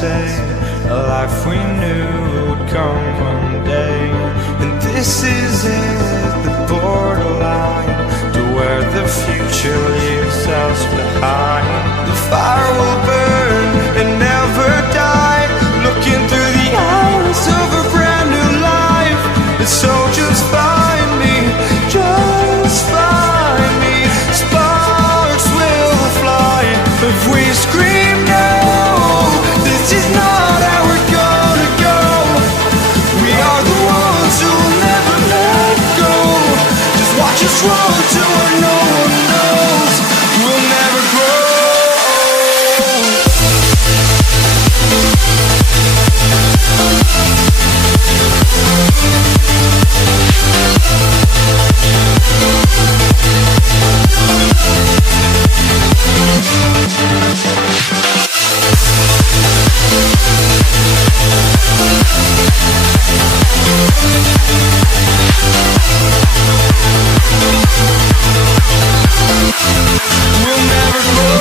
stay, a life we knew would come one day. And this is it, the borderline to where the future leaves us behind. The fire will burn and never die, looking through the eyes of a brand new life. And so just find me, just find me. Sparks will fly if we scream no. This is not how we're gonna go. We are the ones who will never let go. Just watch us run to where no one knows. We'll never grow. We'll never grow.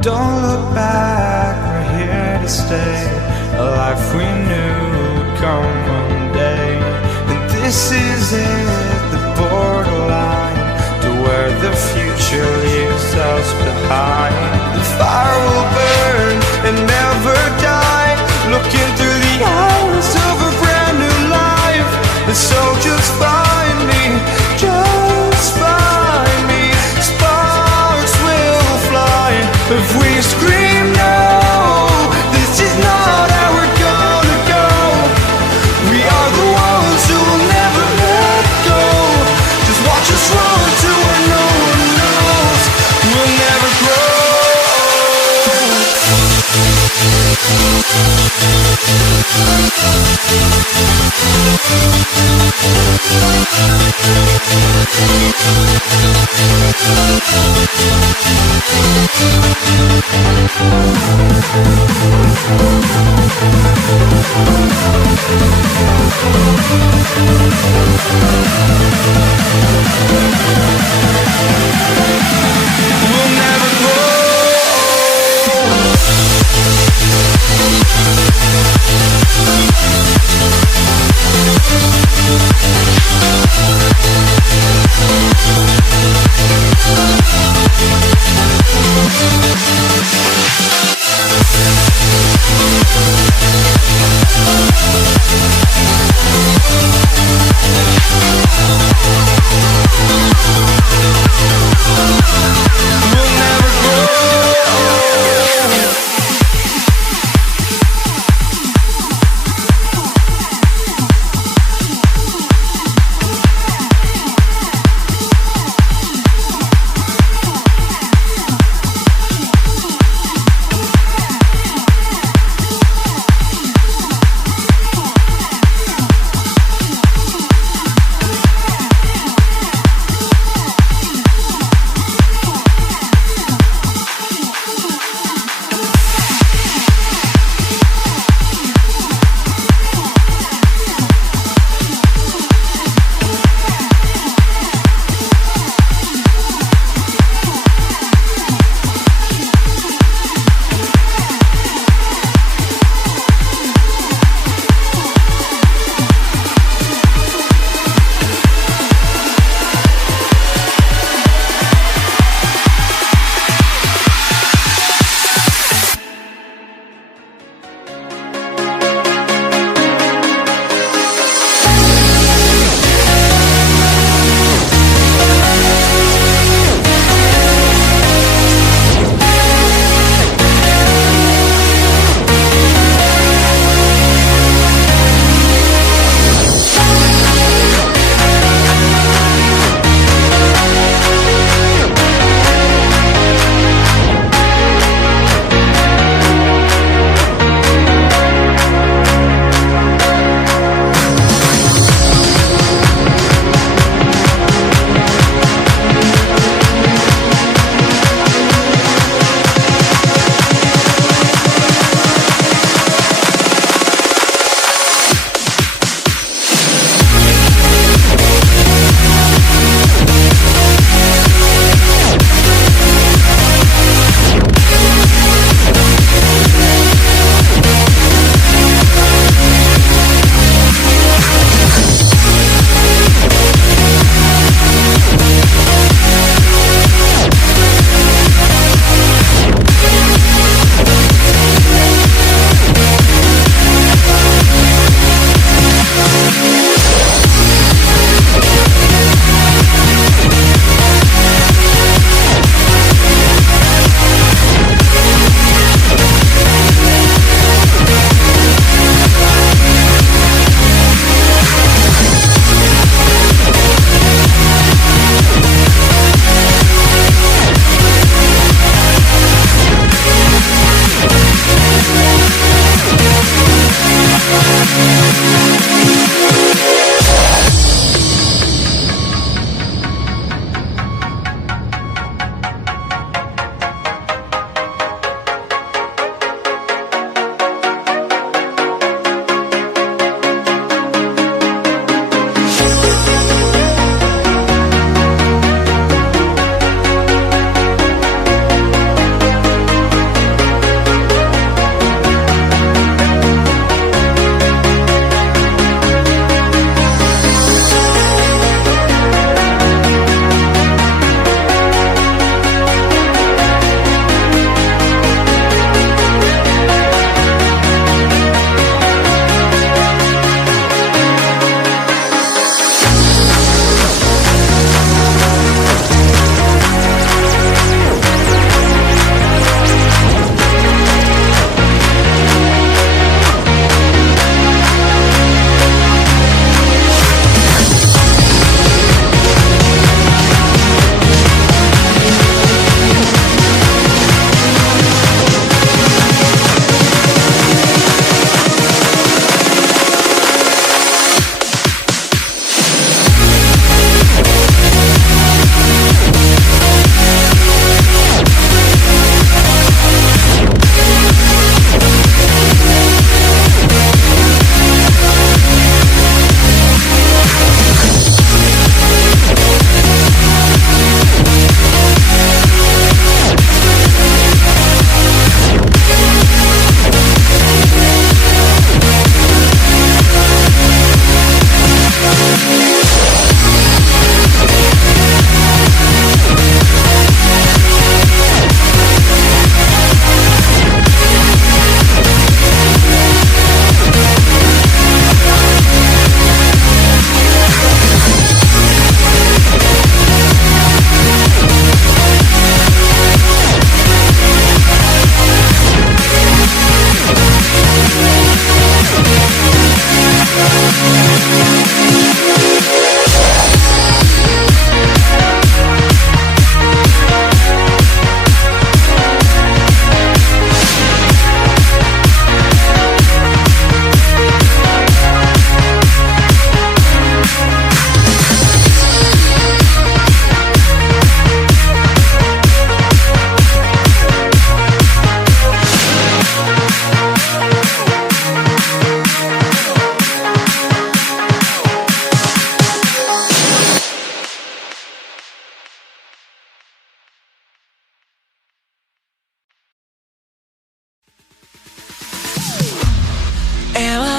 Don't look back, we're here to stay, a life we knew would come one day. And this is it, the borderline to where the future leaves us behind. The fire will burn and never die, looking through the eyes of a brand new life. And so just find me, just find me. Sparks will fly if we scream no. This is not how we're gonna go. We are the ones who will never let go. Just watch us run to where no one knows. We'll never grow. We'll never grow. We'll never grow.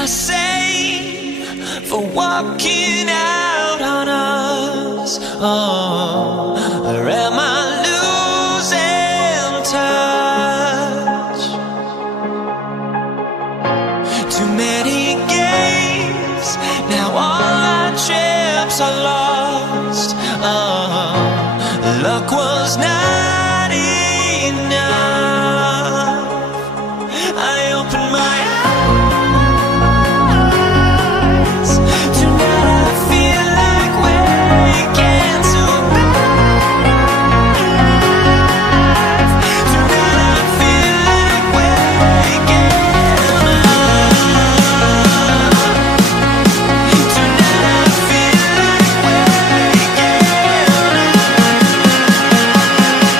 say for walking out on us? Oh, or am I losing touch? Too many games, now all our chips are lost. Oh, luck was not enough. I opened my eyes. Tonight I feel like waking to life. Tonight I feel like waking up. Tonight I feel like waking up.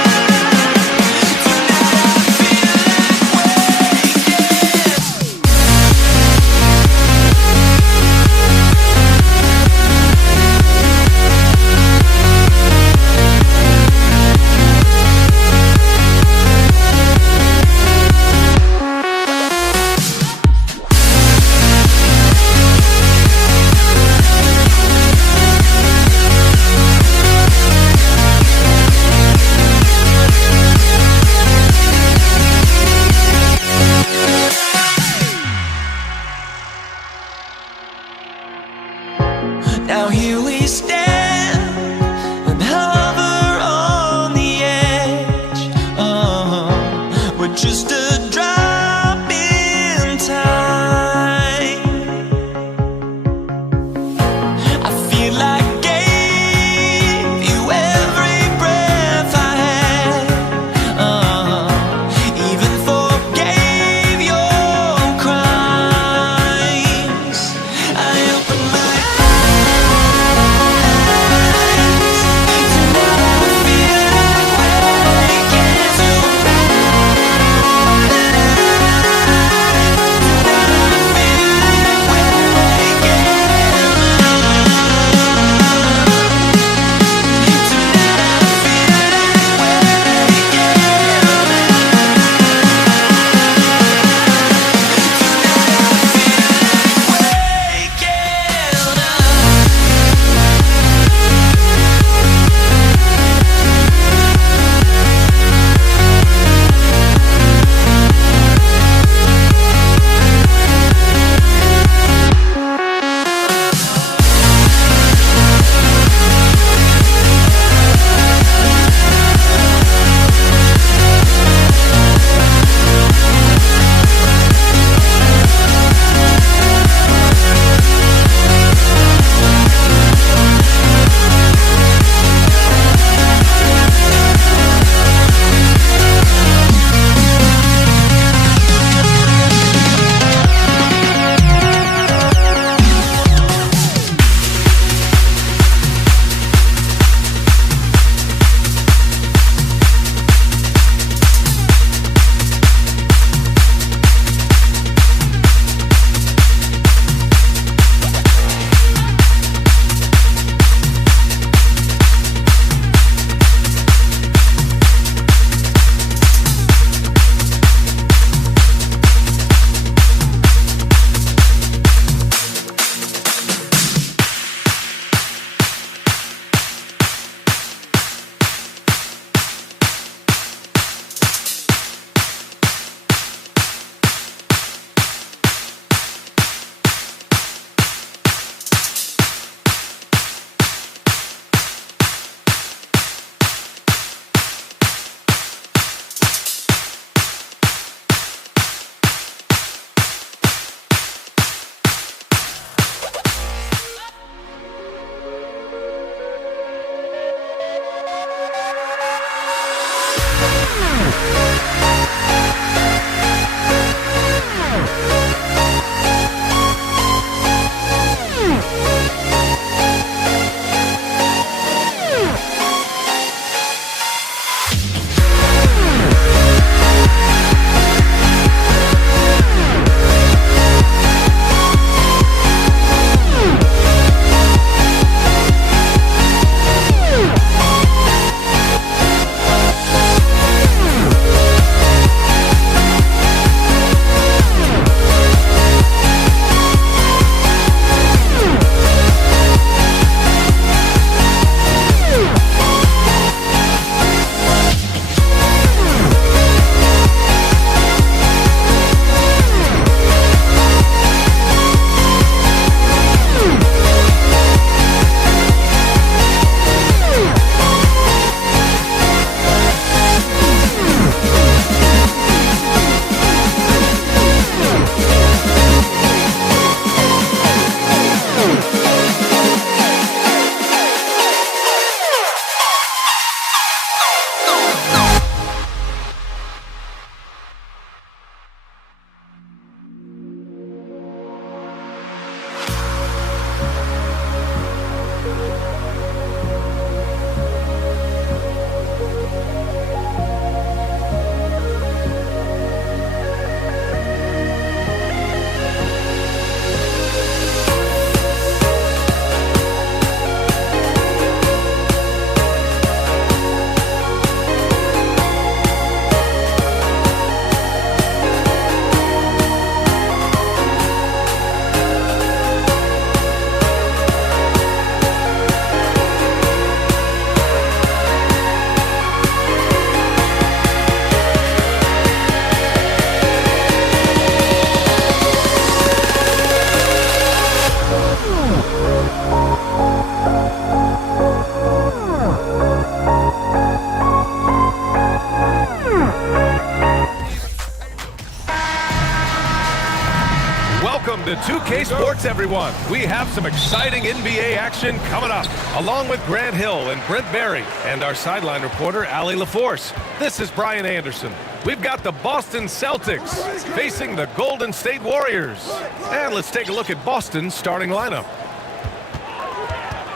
Welcome to 2K Sports, everyone. We have some exciting NBA action coming up, along with Grant Hill and Brent Barry, and our sideline reporter, Allie LaForce. This is Brian Anderson. We've got the Boston Celtics facing the Golden State Warriors. And let's take a look at Boston's starting lineup.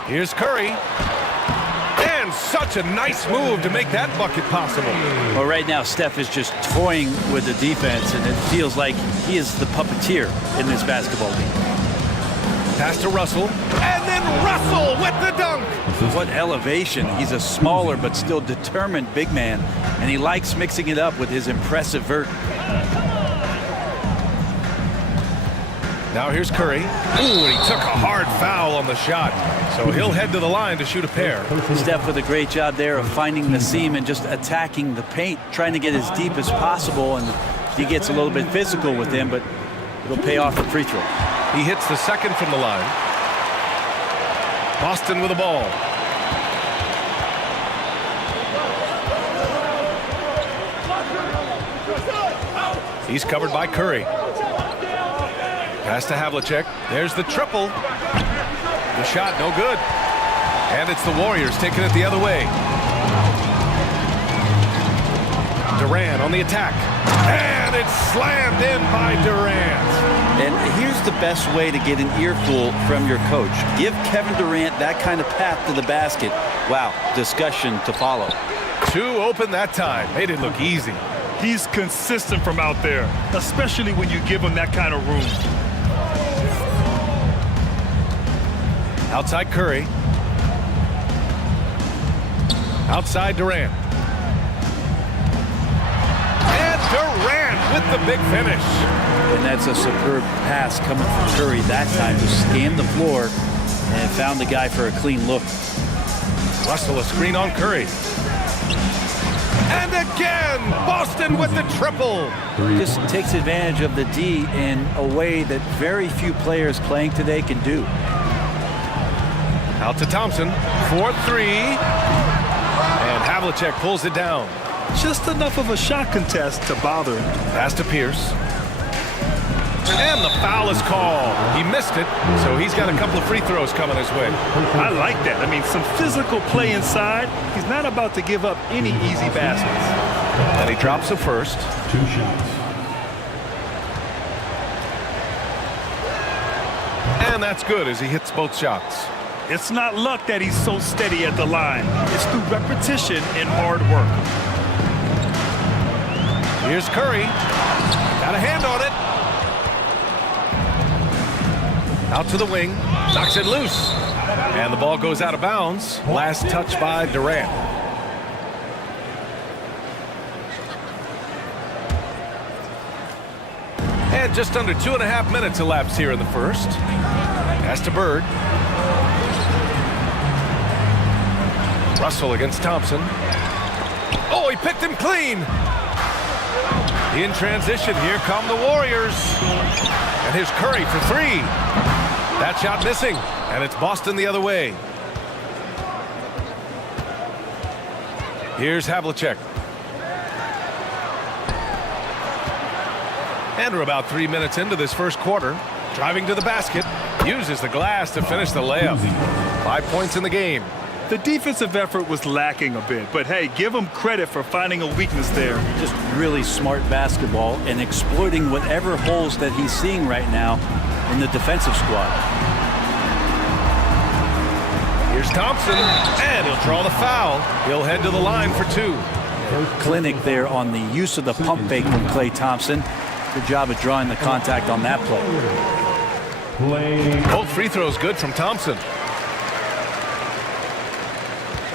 Here's Curry. And such a nice move to make that bucket possible. Well, right now, Steph is just toying with the defense, and it feels like he is the puppeteer in this basketball game. Pass to Russell, and then Russell with the dunk. What elevation. He's a smaller but still determined big man, and he likes mixing it up with his impressive vert. Now here's Curry. Ooh, and he took a hard foul on the shot. So he'll head to the line to shoot a pair. Steph with a great job there of finding the seam and just attacking the paint, trying to get as deep as possible. And he gets a little bit physical with him, but it'll pay off the free throw. He hits the second from the line. Boston with the ball. He's covered by Curry. Pass to Havlicek. There's the triple. The shot, no good. And it's the Warriors taking it the other way. Durant on the attack. And it's slammed in by Durant. And here's the best way to get an earful from your coach. Give Kevin Durant that kind of path to the basket. Wow, discussion to follow. Two open that time. Made it look easy. He's consistent from out there, especially when you give him that kind of room. Outside Curry. Outside Durant. And Durant with the big finish. And that's a superb pass coming from Curry that time to scan the floor and found the guy for a clean look. Russell a screen on Curry. And again, Boston with the triple. Just takes advantage of the D in a way that very few players playing today can do. Out to Thompson for three. And Havlicek pulls it down. Just enough of a shot contest to bother him. Pass to Pierce. And the foul is called. He missed it, so he's got a couple of free throws coming his way. I like that. I mean, some physical play inside. He's not about to give up any easy baskets. And he drops the first. 2 shots. And that's good as he hits both shots. It's not luck that he's so steady at the line. It's through repetition and hard work. Here's Curry. Got a hand on it. Out to the wing. Knocks it loose. And the ball goes out of bounds. Last touch by Durant. And just under 2.5 minutes elapsed here in the first. Pass to Bird. Russell against Thompson. Oh, he picked him clean. In transition, here come the Warriors. And here's Curry for three. That shot missing, and it's Boston the other way. Here's Havlicek. And we're about 3 minutes into this first quarter. Driving to the basket. Uses the glass to finish the layup. 5 points in the game. The defensive effort was lacking a bit, but hey, give him credit for finding a weakness there. Just really smart basketball and exploiting whatever holes that he's seeing right now in the defensive squad. Here's Thompson, and he'll draw the foul. He'll head to the line for two. Clinic there on the use of the pump fake from Klay Thompson. Good job of drawing the contact on that play. Both free throws good from Thompson.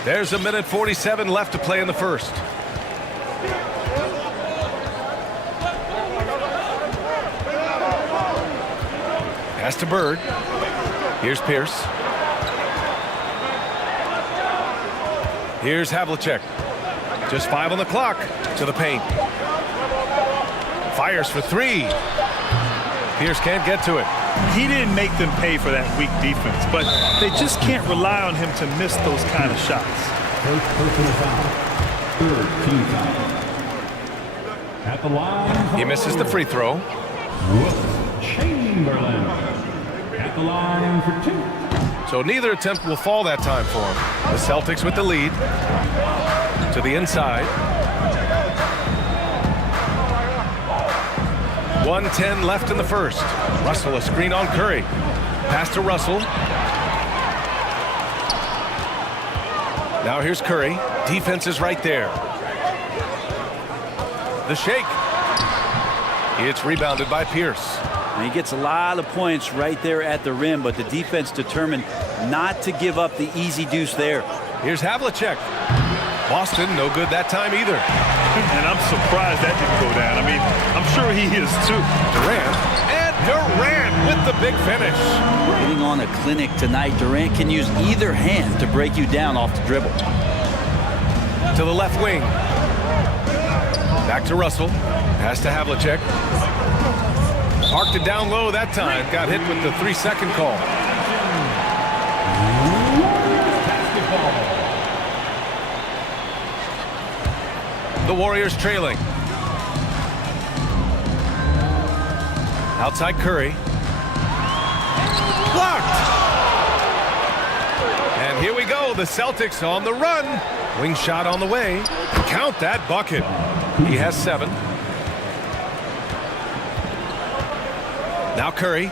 There's 1:47 left to play in the first. Pass to Bird. Here's Pierce. Here's Havlicek. Just 5 on the clock. To the paint. Fires for three. Pierce can't get to it. He didn't make them pay for that weak defense, but they just can't rely on him to miss those kind of shots. First personal foul. Third team foul. At the line. He misses the free throw. Change Chamberlain at the line for 2. So neither attempt will fall that time for him. The Celtics with the lead. To the inside. 1:10 left in the first. Russell a screen on Curry. Pass to Russell. Now here's Curry. Defense is right there. The shake. It's rebounded by Pierce. And he gets a lot of points right there at the rim, but the defense determined not to give up the easy deuce there. Here's Havlicek. Boston no good that time either. And I'm surprised that didn't go down. I mean, I'm sure he is too. Durant. And Durant with the big finish. Getting on a clinic tonight, Durant can use either hand to break you down off the dribble. To the left wing. Back to Russell. Pass to Havlicek. Parked it down low that time. Got hit with the 3-second call. The Warriors trailing. Outside Curry. Blocked. And here we go. The Celtics on the run. Wing shot on the way. Count that bucket. He has 7. Now Curry.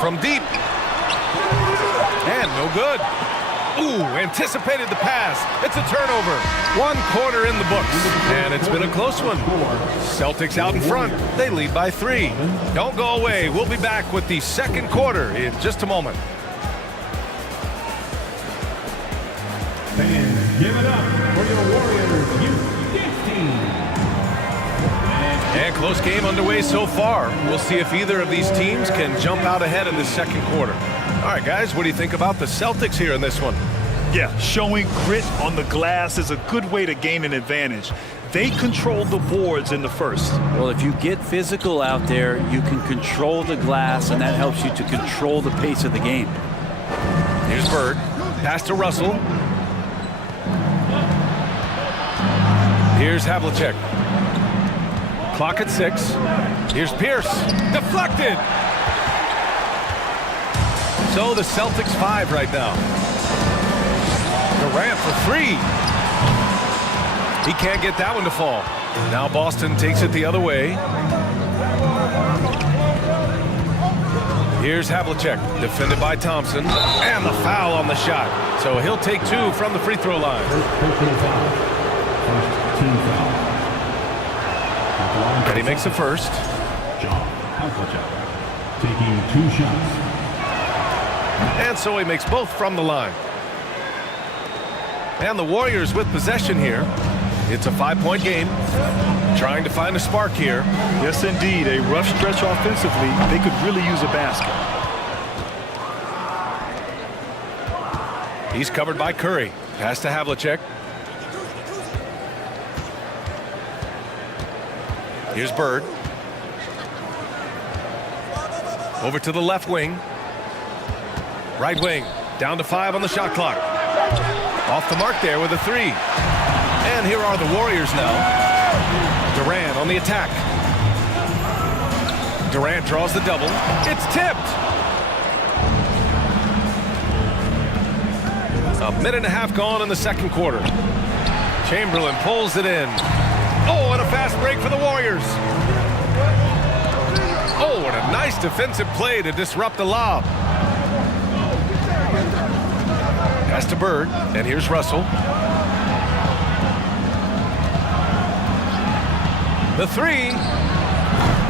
From deep. And no good. Ooh, anticipated the pass. It's a turnover. 1 quarter in the books. And it's been a close one. Celtics out in front. They lead by 3. Don't go away. We'll be back with the second quarter in just a moment. Fans, give it up for your Warriors youth team. And close game underway so far. We'll see if either of these teams can jump out ahead in the second quarter. All right, guys, what do you think about the Celtics here in this one? Yeah, showing grit on the glass is a good way to gain an advantage. They controlled the boards in the first. Well, if you get physical out there, you can control the glass, and that helps you to control the pace of the game. Here's Bird. Pass to Russell. Here's Havlicek. Clock at 6. Here's Pierce. Deflected. So the Celtics 5 right now. Durant for 3. He can't get that one to fall. Now Boston takes it the other way. Here's Havlicek, defended by Thompson. And the foul on the shot. So he'll take 2 from the free throw line. And he makes the first. John Havlicek taking 2 shots. And so he makes both from the line. And the Warriors with possession here. It's a 5-point game. Trying to find a spark here. Yes, indeed. A rough stretch offensively. They could really use a basket. He's covered by Curry. Pass to Havlicek. Here's Bird. Over to the left wing. Right wing. Down to 5 on the shot clock. Off the mark there with a 3. And here are the Warriors now. Durant on the attack. Durant draws the double. It's tipped. A minute and a half gone in the second quarter. Chamberlain pulls it in. Oh, and a fast break for the Warriors. Oh, and a nice defensive play to disrupt the lob. Pass to Bird, and here's Russell. The 3.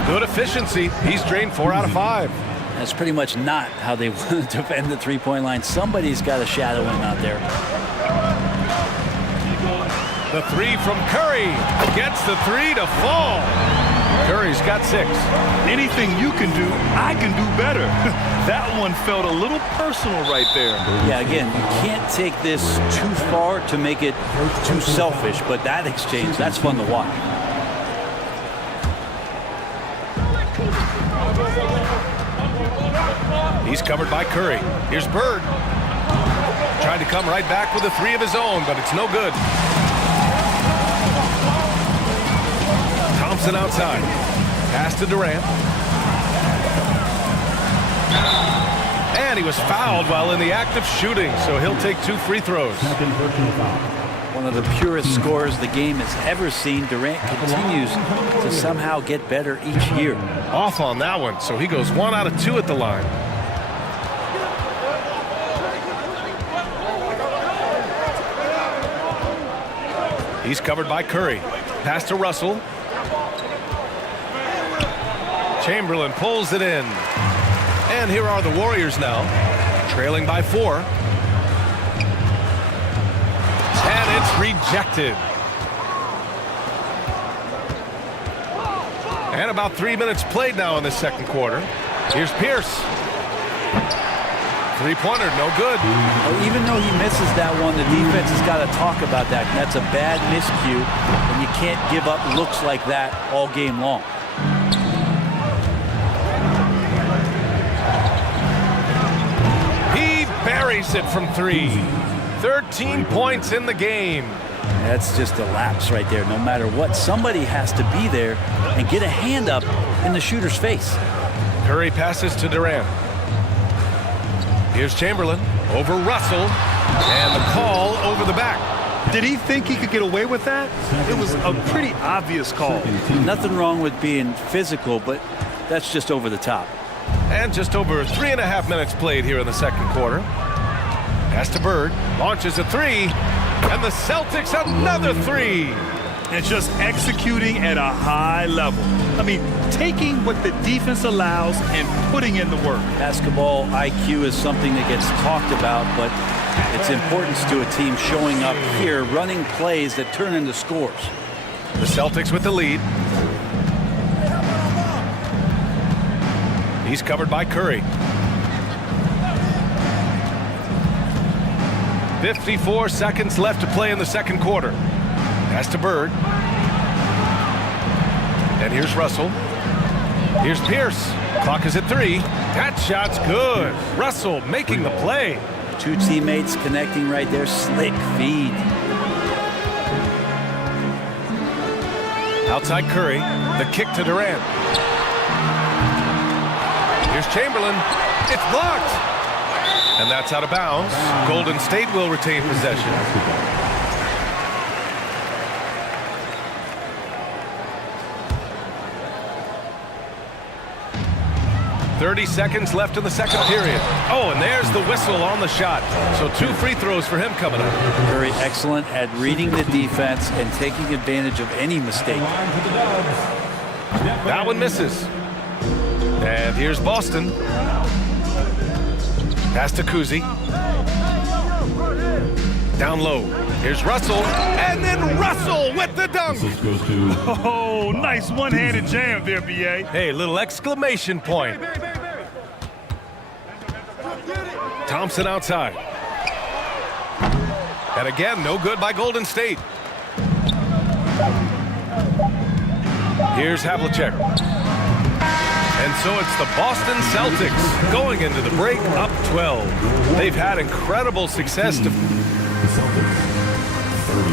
Good efficiency. He's drained 4 out of 5. That's pretty much not how they want to defend the three-point line. Somebody's got to shadow him out there. The 3 from Curry. Gets the 3 to fall. Curry's got 6. Anything you can do, I can do better. That one felt a little personal right there. Yeah, again, you can't take this too far to make it too selfish, but that exchange, that's fun to watch. He's covered by Curry. Here's Bird. Trying to come right back with a 3 of his own, but it's no good. Thompson outside. Pass to Durant. And he was fouled while in the act of shooting, so he'll take 2 free throws. Second personal foul. One of the purest scorers the game has ever seen. Durant continues to somehow get better each year. Off on that one, so he goes 1 out of 2 at the line. He's covered by Curry. Pass to Russell. Chamberlain pulls it in. And here are the Warriors now, trailing by 4. And it's rejected. And about 3 minutes played now in the second quarter. Here's Pierce. Three-pointer, no good. Well, even though he misses that one, the defense has got to talk about that. And that's a bad miscue, and you can't give up looks like that all game long. He buries it from 3. 13 points in the game. That's just a lapse right there. No matter what, somebody has to be there and get a hand up in the shooter's face. Curry passes to Durant. Here's Chamberlain over Russell, and the call over the back. Did he think he could get away with that? It was a pretty obvious call. Nothing wrong with being physical, but that's just over the top. And just over 3.5 minutes played here in the second quarter. Pass to Bird, launches a 3, and the Celtics another 3. And just executing at a high level. I mean, taking what the defense allows and putting in the work. Basketball IQ is something that gets talked about, but its importance to a team showing up here, running plays that turn into scores. The Celtics with the lead. He's covered by Curry. 54 seconds left to play in the second quarter. Pass to Bird. And here's Russell. Here's Pierce. Clock is at 3. That shot's good. Russell making the play. 2 teammates connecting right there. Slick feed. Outside Curry. The kick to Durant. Here's Chamberlain. It's blocked. And that's out of bounds. Golden State will retain possession. 30 seconds left in the second period. Oh, and there's the whistle on the shot. So 2 free throws for him coming up. Very excellent at reading the defense and taking advantage of any mistake. That one misses. And here's Boston. Pass to Kuzi. Down low. Here's Russell. And then Russell with the dunk. Oh, nice one-handed jam there, B.A. Hey, little exclamation point. Thompson outside. And again, no good by Golden State. Here's Havlicek. And so it's the Boston Celtics going into the break up 12. They've had incredible success to... The Celtics, 30.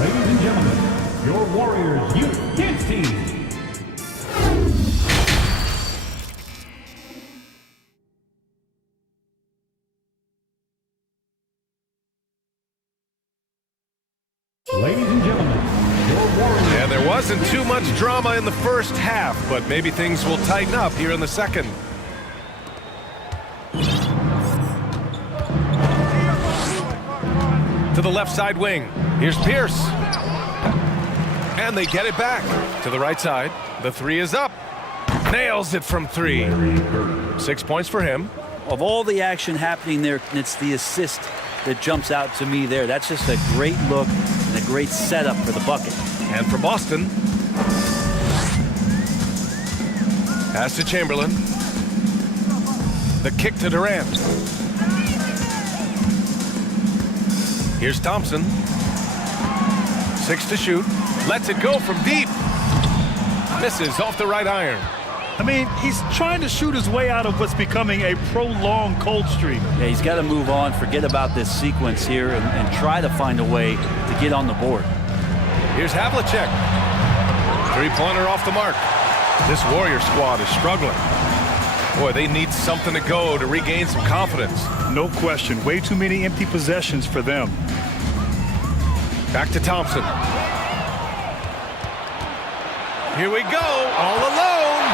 Ladies and gentlemen, your Warriors Youth Kids team. Ladies and gentlemen, your Warriors. And there wasn't too much drama in the first half, but maybe things will tighten up here in the second. To the left side wing. Here's Pierce. And they get it back. To the right side. The 3 is up. Nails it from 3. 6 points for him. Of all the action happening there, it's the assist that jumps out to me there. That's just a great look and a great setup for the bucket. And for Boston. Pass to Chamberlain. The kick to Durant. Here's Thompson. 6 to shoot. Lets it go from deep. Misses off the right iron. I mean, he's trying to shoot his way out of what's becoming a prolonged cold streak. Yeah, he's got to move on, forget about this sequence here, and try to find a way to get on the board. Here's Havlicek. Three-pointer off the mark. This Warrior squad is struggling. Boy, they need something to go to regain some confidence. No question. Way too many empty possessions for them. Back to Thompson. Here we go, all alone.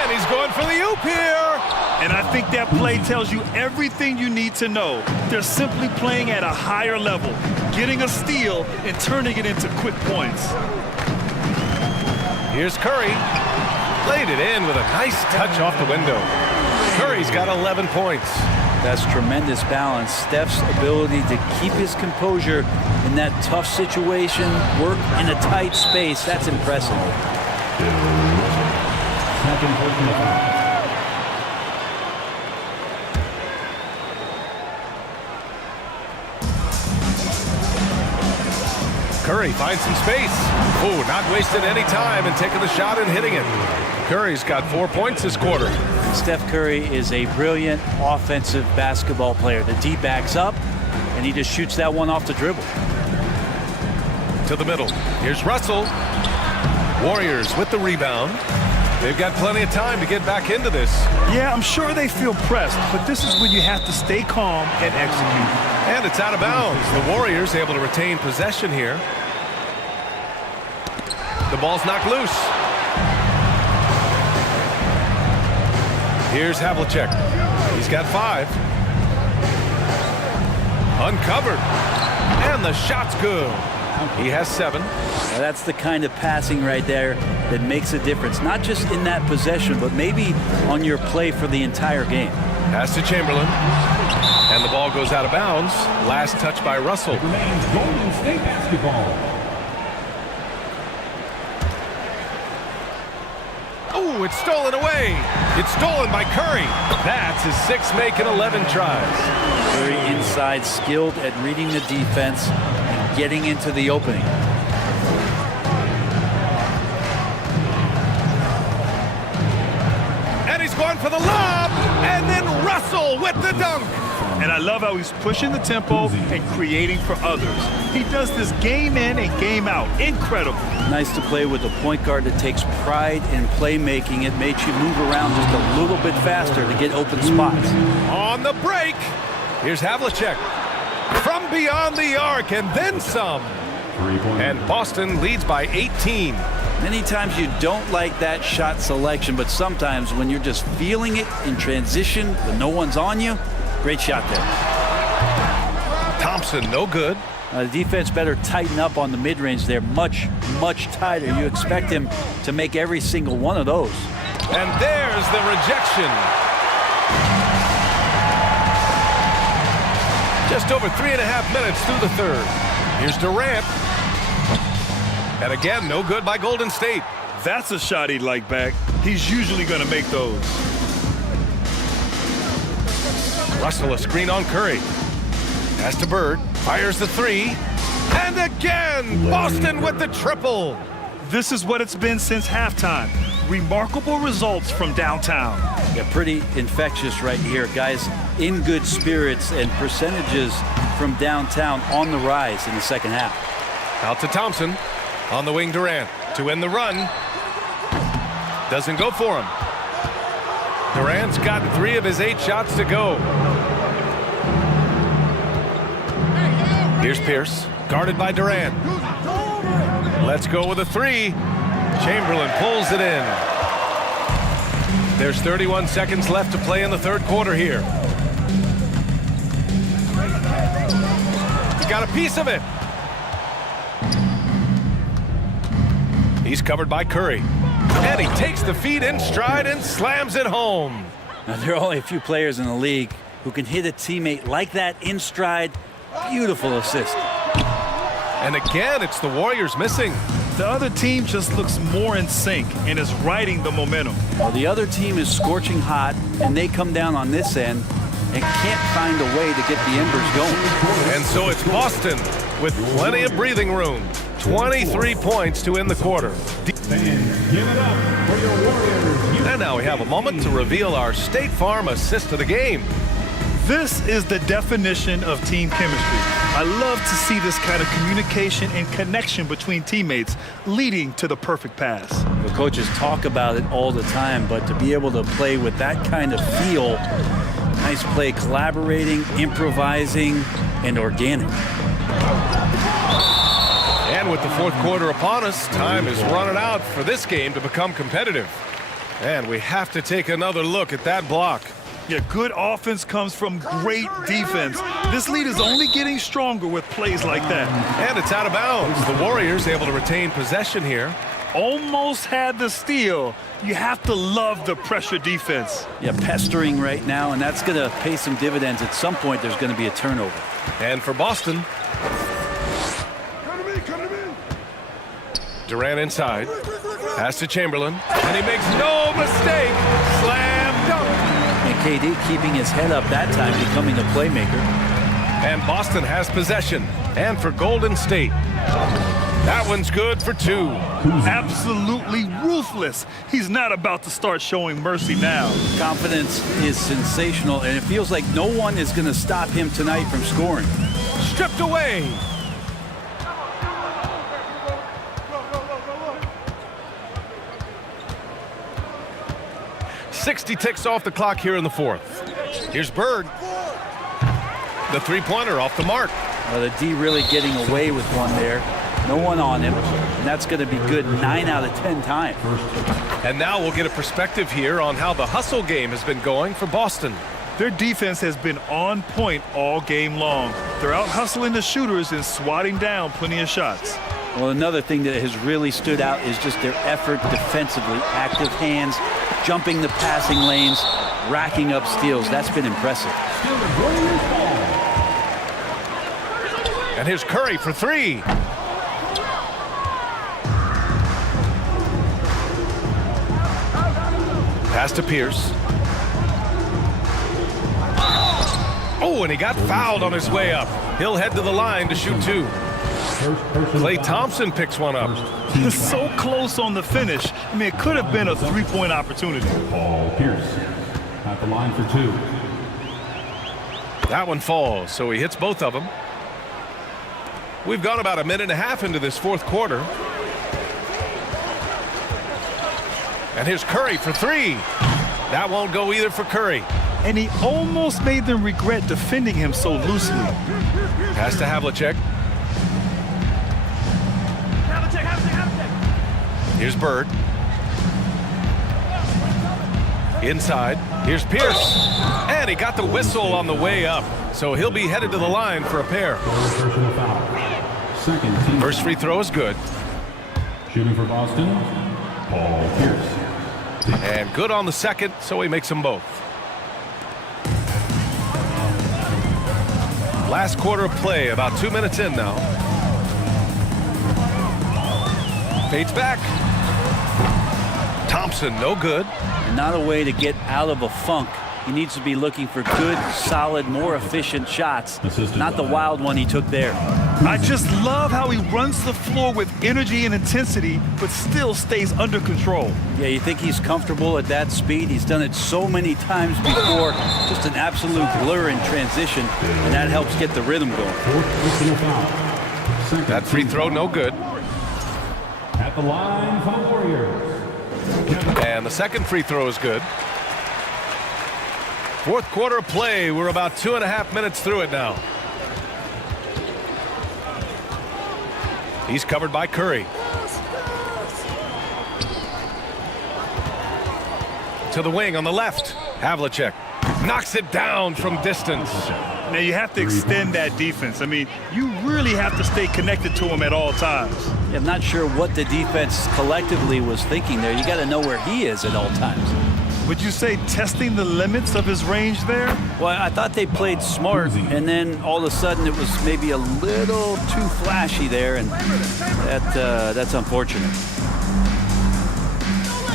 And he's going for the oop here. And I think that play tells you everything you need to know. They're simply playing at a higher level, getting a steal and turning it into quick points. Here's Curry. Laid it in with a nice touch off the window. Curry's got 11 points. That's tremendous balance. Steph's ability to keep his composure in that tough situation, work in a tight space, that's impressive. Second personal foul. Curry finds some space. Oh, not wasting any time and taking the shot and hitting it. Curry's got 4 points this quarter. Steph Curry is a brilliant offensive basketball player. The D backs up, and he just shoots that one off the dribble. To the middle. Here's Russell. Warriors with the rebound. They've got plenty of time to get back into this. Yeah, I'm sure they feel pressed, but this is when you have to stay calm and execute. And it's out of bounds. The Warriors able to retain possession here. The ball's knocked loose. Here's Havlicek. He's got 5. Uncovered. And the shot's good. He has 7. Now that's the kind of passing right there that makes a difference, not just in that possession, but maybe on your play for the entire game. Pass to Chamberlain. And the ball goes out of bounds. Last touch by Russell. Remains Golden State basketball. Oh, it's stolen away. It's stolen by Curry. That's his 6th make in 11 tries. Very inside, skilled at reading the defense and getting into the opening. And he's going for the lob. And then Russell with the dunk. And I love how he's pushing the tempo and creating for others. He does this game in and game out. Incredible. Nice to play with a point guard that takes pride in playmaking. It makes you move around just a little bit faster to get open spots. On the break. Here's Havlicek. From beyond the arc and then some. And Boston leads by 18. Many times you don't like that shot selection, but sometimes when you're just feeling it in transition when no one's on you, great shot there. Thompson, no good. The defense better tighten up on the mid-range there, much tighter. You expect him to make every single one of those. And there's the rejection. Just over 3.5 minutes through the third. Here's Durant. And again, no good by Golden State. That's a shot he'd like back. He's usually going to make those. Russell, a screen on Curry. Pass to Bird. Fires the 3. And again, Boston with the triple. This is what it's been since halftime. Remarkable results from downtown. Yeah, pretty infectious right here. Guys in good spirits and percentages from downtown on the rise in the second half. Out to Thompson. On the wing, Durant to end the run. Doesn't go for him. Durant's got 3 of his 8 shots to go. Here's Pierce, guarded by Durant. Let's go with a 3. Chamberlain pulls it in. There's 31 seconds left to play in the third quarter here. He's got a piece of it. He's covered by Curry. And he takes the feed in stride and slams it home. Now, there are only a few players in the league who can hit a teammate like that in stride. Beautiful assist. And again, it's the Warriors missing. The other team just looks more in sync and is riding the momentum. Well, the other team is scorching hot, and they come down on this end and can't find a way to get the embers going. And so it's Boston with plenty of breathing room. 23 points to end the quarter. Fans, give it up for your Warriors. And now we have a moment to reveal our State Farm assist of the game. This is the definition of team chemistry. I love to see this kind of communication and connection between teammates leading to the perfect pass. The coaches talk about it all the time, but to be able to play with that kind of feel, nice play, collaborating, improvising, and organic. And with the fourth quarter upon us, time is running out for this game to become competitive. And we have to take another look at that block. Yeah, good offense comes from great defense. This lead is only getting stronger with plays like that. And it's out of bounds. The Warriors able to retain possession here. Almost had the steal. You have to love the pressure defense. Yeah, pestering right now, and that's going to pay some dividends. At some point, there's going to be a turnover. And for Boston, Durant inside. Pass to Chamberlain. And he makes no mistake. Slam dunk. And KD keeping his head up that time, becoming the playmaker. And Boston has possession. And for Golden State, that one's good for two. Absolutely ruthless. He's not about to start showing mercy now. Confidence is sensational, and it feels like no one is going to stop him tonight from scoring. Stripped away. .60 ticks off the clock here in the fourth. Here's Bird. The three-pointer off the mark. Well, the D really getting away with one there. No one on him, and that's going to be good 9 out of 10 times. And now we'll get a perspective here on how the hustle game has been going for Boston. Their defense has been on point all game long. They're out hustling the shooters and swatting down plenty of shots. Well, another thing that has really stood out is just their effort defensively. Active hands, jumping the passing lanes, racking up steals. That's been impressive. And here's Curry for three. Pass to Pierce. Oh, and he got fouled on his way up. He'll head to the line to shoot two. Klay Thompson picks one up. So close on the finish. I mean, it could have been a three-point opportunity. Paul Pierce at the line for two. That one falls, so he hits both of them. We've gone about a minute and a half into this fourth quarter. And here's Curry for three. That won't go either for Curry. And he almost made them regret defending him so loosely. Pass to Havlicek. Here's Bird. Inside. Here's Pierce. And he got the whistle on the way up. So he'll be headed to the line for a pair. Personal foul. Second team. First free throw is good. Shooting for Boston, Paul Pierce. And good on the second, so he makes them both. Last quarter of play, about 2 minutes in now. Fades back. Thompson, no good. Not a way to get out of a funk. He needs to be looking for good, solid, more efficient shots. Not the wild one he took there. I just love how he runs the floor with energy and intensity, but still stays under control. Yeah, you think he's comfortable at that speed? He's done it so many times before. Just an absolute blur in transition, and that helps get the rhythm going. Personal foul. That free throw, no good. At the line for the Warriors. And the second free throw is good. Fourth quarter of play. We're about 2.5 minutes through it now. He's covered by Curry. To the wing on the left. Havlicek knocks it down from distance. Now you have to extend that defense. I mean, you really have to stay connected to him at all times. Yeah, I'm not sure what the defense collectively was thinking there. You got to know where he is at all times. Would you say testing the limits of his range there? Well, I thought they played smart, and then all of a sudden it was maybe a little too flashy there, and that's unfortunate.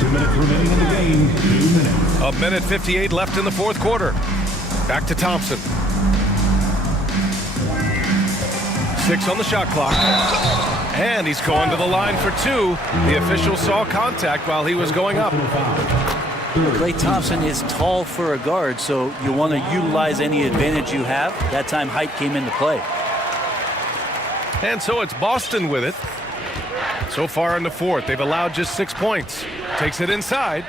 2 minutes remaining in the game. 2 minutes. A minute 58 left in the fourth quarter. Back to Thompson. 6 on the shot clock. And he's going to the line for two. The official saw contact while he was going up. Klay Thompson is tall for a guard, so you want to utilize any advantage you have. That time height came into play. And so it's Boston with it. So far in the fourth, they've allowed just 6 points. Takes it inside.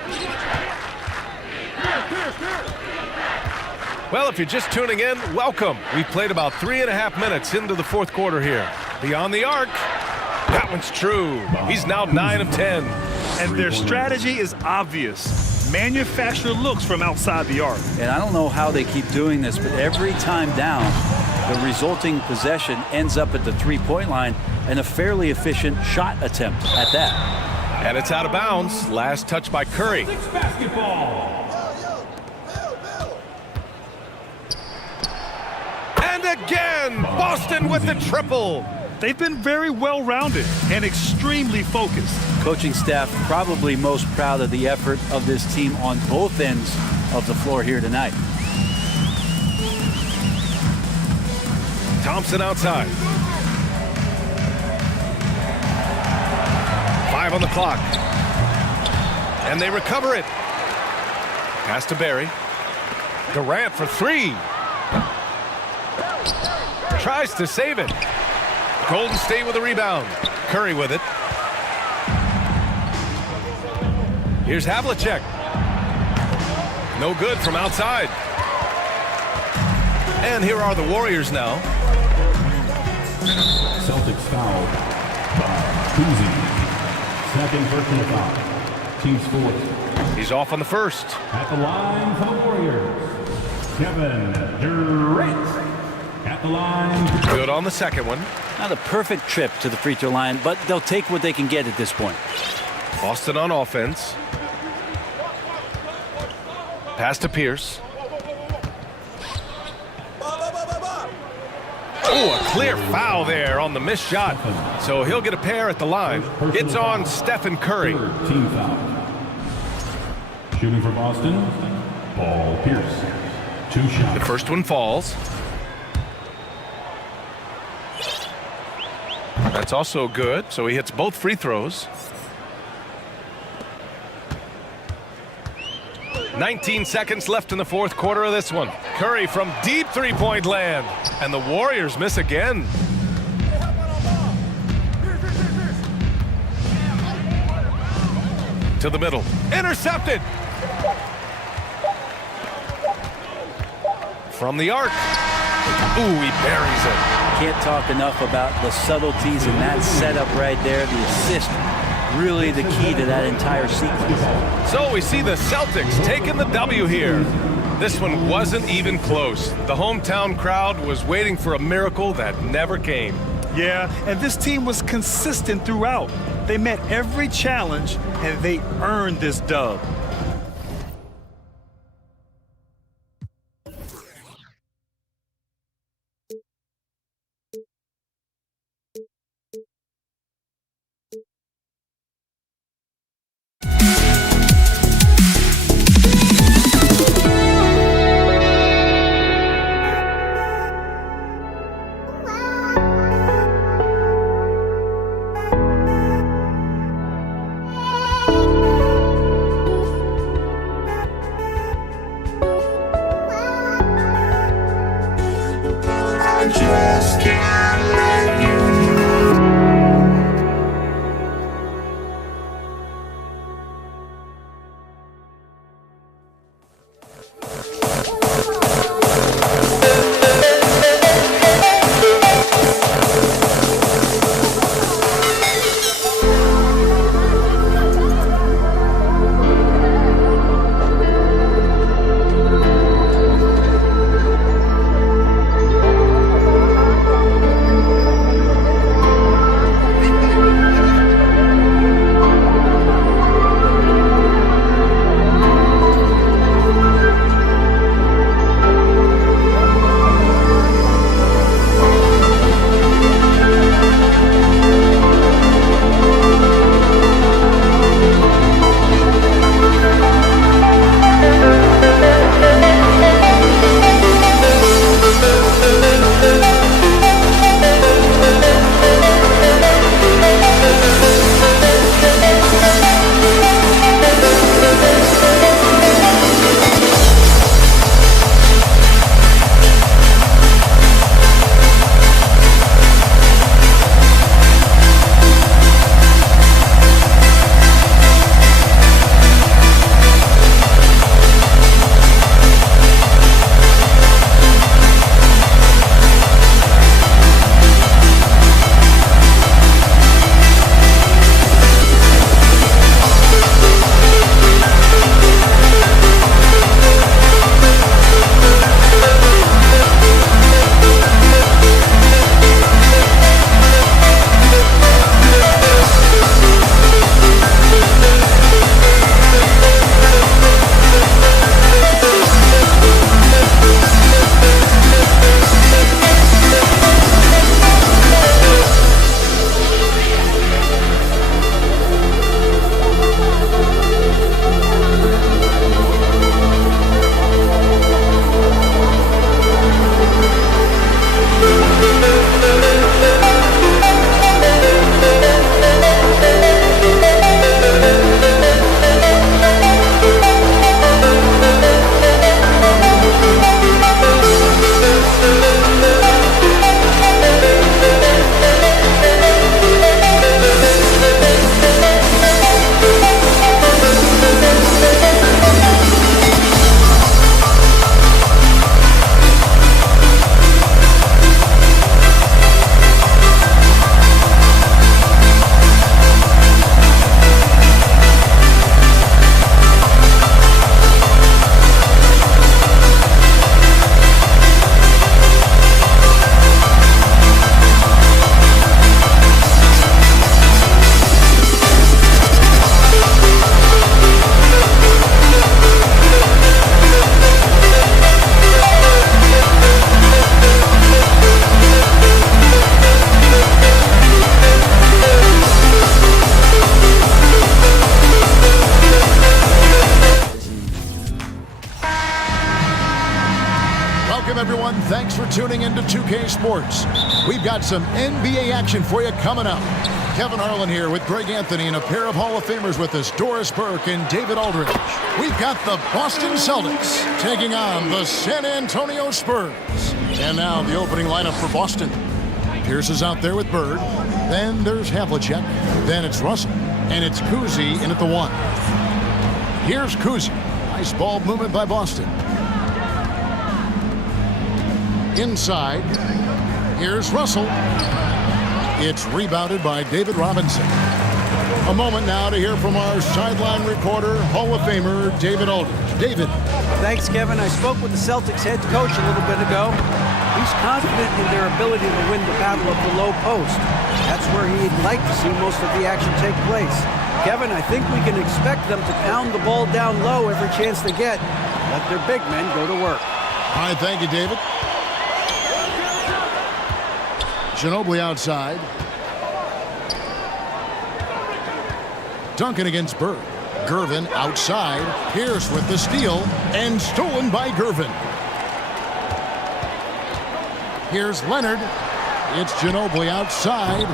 Well, if you're just tuning in, welcome. We've played about 3.5 minutes into the fourth quarter here. Beyond the arc. That one's true. He's now 9 of 10. And their strategy is obvious. Manufacture looks from outside the arc. And I don't know how they keep doing this, but every time down, the resulting possession ends up at the three-point line, and a fairly efficient shot attempt at that. And it's out of bounds. Last touch by Curry. Basketball. And again, Boston with the triple. They've been very well-rounded and extremely focused. Coaching staff probably most proud of the effort of this team on both ends of the floor here tonight. Thompson outside. 5 on the clock. And they recover it. Pass to Barry. Durant for 3. Tries to save it. Golden State with a rebound. Curry with it. Here's Havlicek. No good from outside. And here are the Warriors now. Celtics foul by Kuzi. Second personal foul. Team's fourth. He's off on the first. At the line for the Warriors, Kevin Durant. At the line. Good on the second one. Not a perfect trip to the free throw line, but they'll take what they can get at this point. Boston on offense. Pass to Pierce. Oh, a clear foul there on the missed shot. So he'll get a pair at the line. It's on Stephen Curry. Third team foul. Shooting for Boston, Paul Pierce. 2 shots. The first one falls. That's also good. So he hits both free throws. 19 seconds left in the fourth quarter of this one. Curry from deep three-point land. And the Warriors miss again. To the middle. Intercepted. From the arc. Ooh, he buries it. Can't talk enough about the subtleties in that setup right there. The assist, really the key to that entire sequence. So we see the Celtics taking the W here. This one wasn't even close. The hometown crowd was waiting for a miracle that never came. Yeah, and this team was consistent throughout. They met every challenge, and they earned this dub. everyone. Thanks for tuning into 2K Sports. We've got some NBA action for you coming up. Kevin Harlan here with Greg Anthony and a pair of Hall of Famers with us, Doris Burke and David Aldridge. We've got the Boston Celtics taking on the San Antonio Spurs. And now the opening lineup for Boston. Pierce is out there with Bird. Then there's Havlicek. Then it's Russell. And it's Cousy in at the 1. Here's Cousy. Nice ball movement by Boston. Inside. Here's Russell. It's rebounded by David Robinson. A moment now to hear from our sideline reporter, Hall of Famer David Aldridge. David. Thanks, Kevin. I spoke with the Celtics head coach a little bit ago. He's confident in their ability to win the battle of the low post. That's where he'd like to see most of the action take place. Kevin, I think we can expect them to pound the ball down low every chance they get. Let their big men go to work. All right, thank you, David. Ginobili outside. Duncan against Bird. Gervin outside. Pierce with the steal and stolen by Gervin. Here's Leonard. It's Ginobili outside.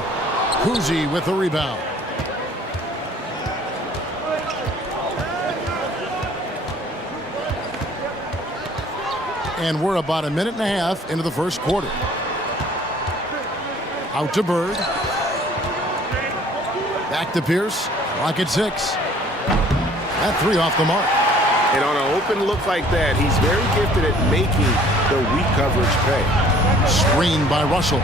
Cousy with the rebound. And we're about a minute and a half into the first quarter. Out to Bird. Back to Pierce. Clock at 6. That 3 off the mark. And on an open look like that, he's very gifted at making the weak coverage pay. Screen by Russell.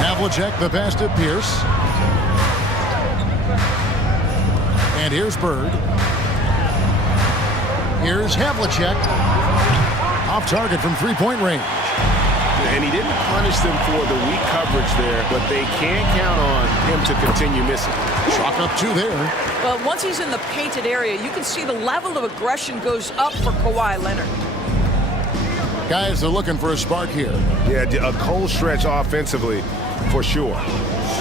Havlicek, the pass to Pierce. And here's Bird. Here's Havlicek. Off target from three-point range. And he didn't punish them for the weak coverage there, but they can't count on him to continue missing. Chalk up 2 there. Well, once he's in the painted area, you can see the level of aggression goes up for Kawhi Leonard. Guys are looking for a spark here. Yeah, a cold stretch offensively, for sure.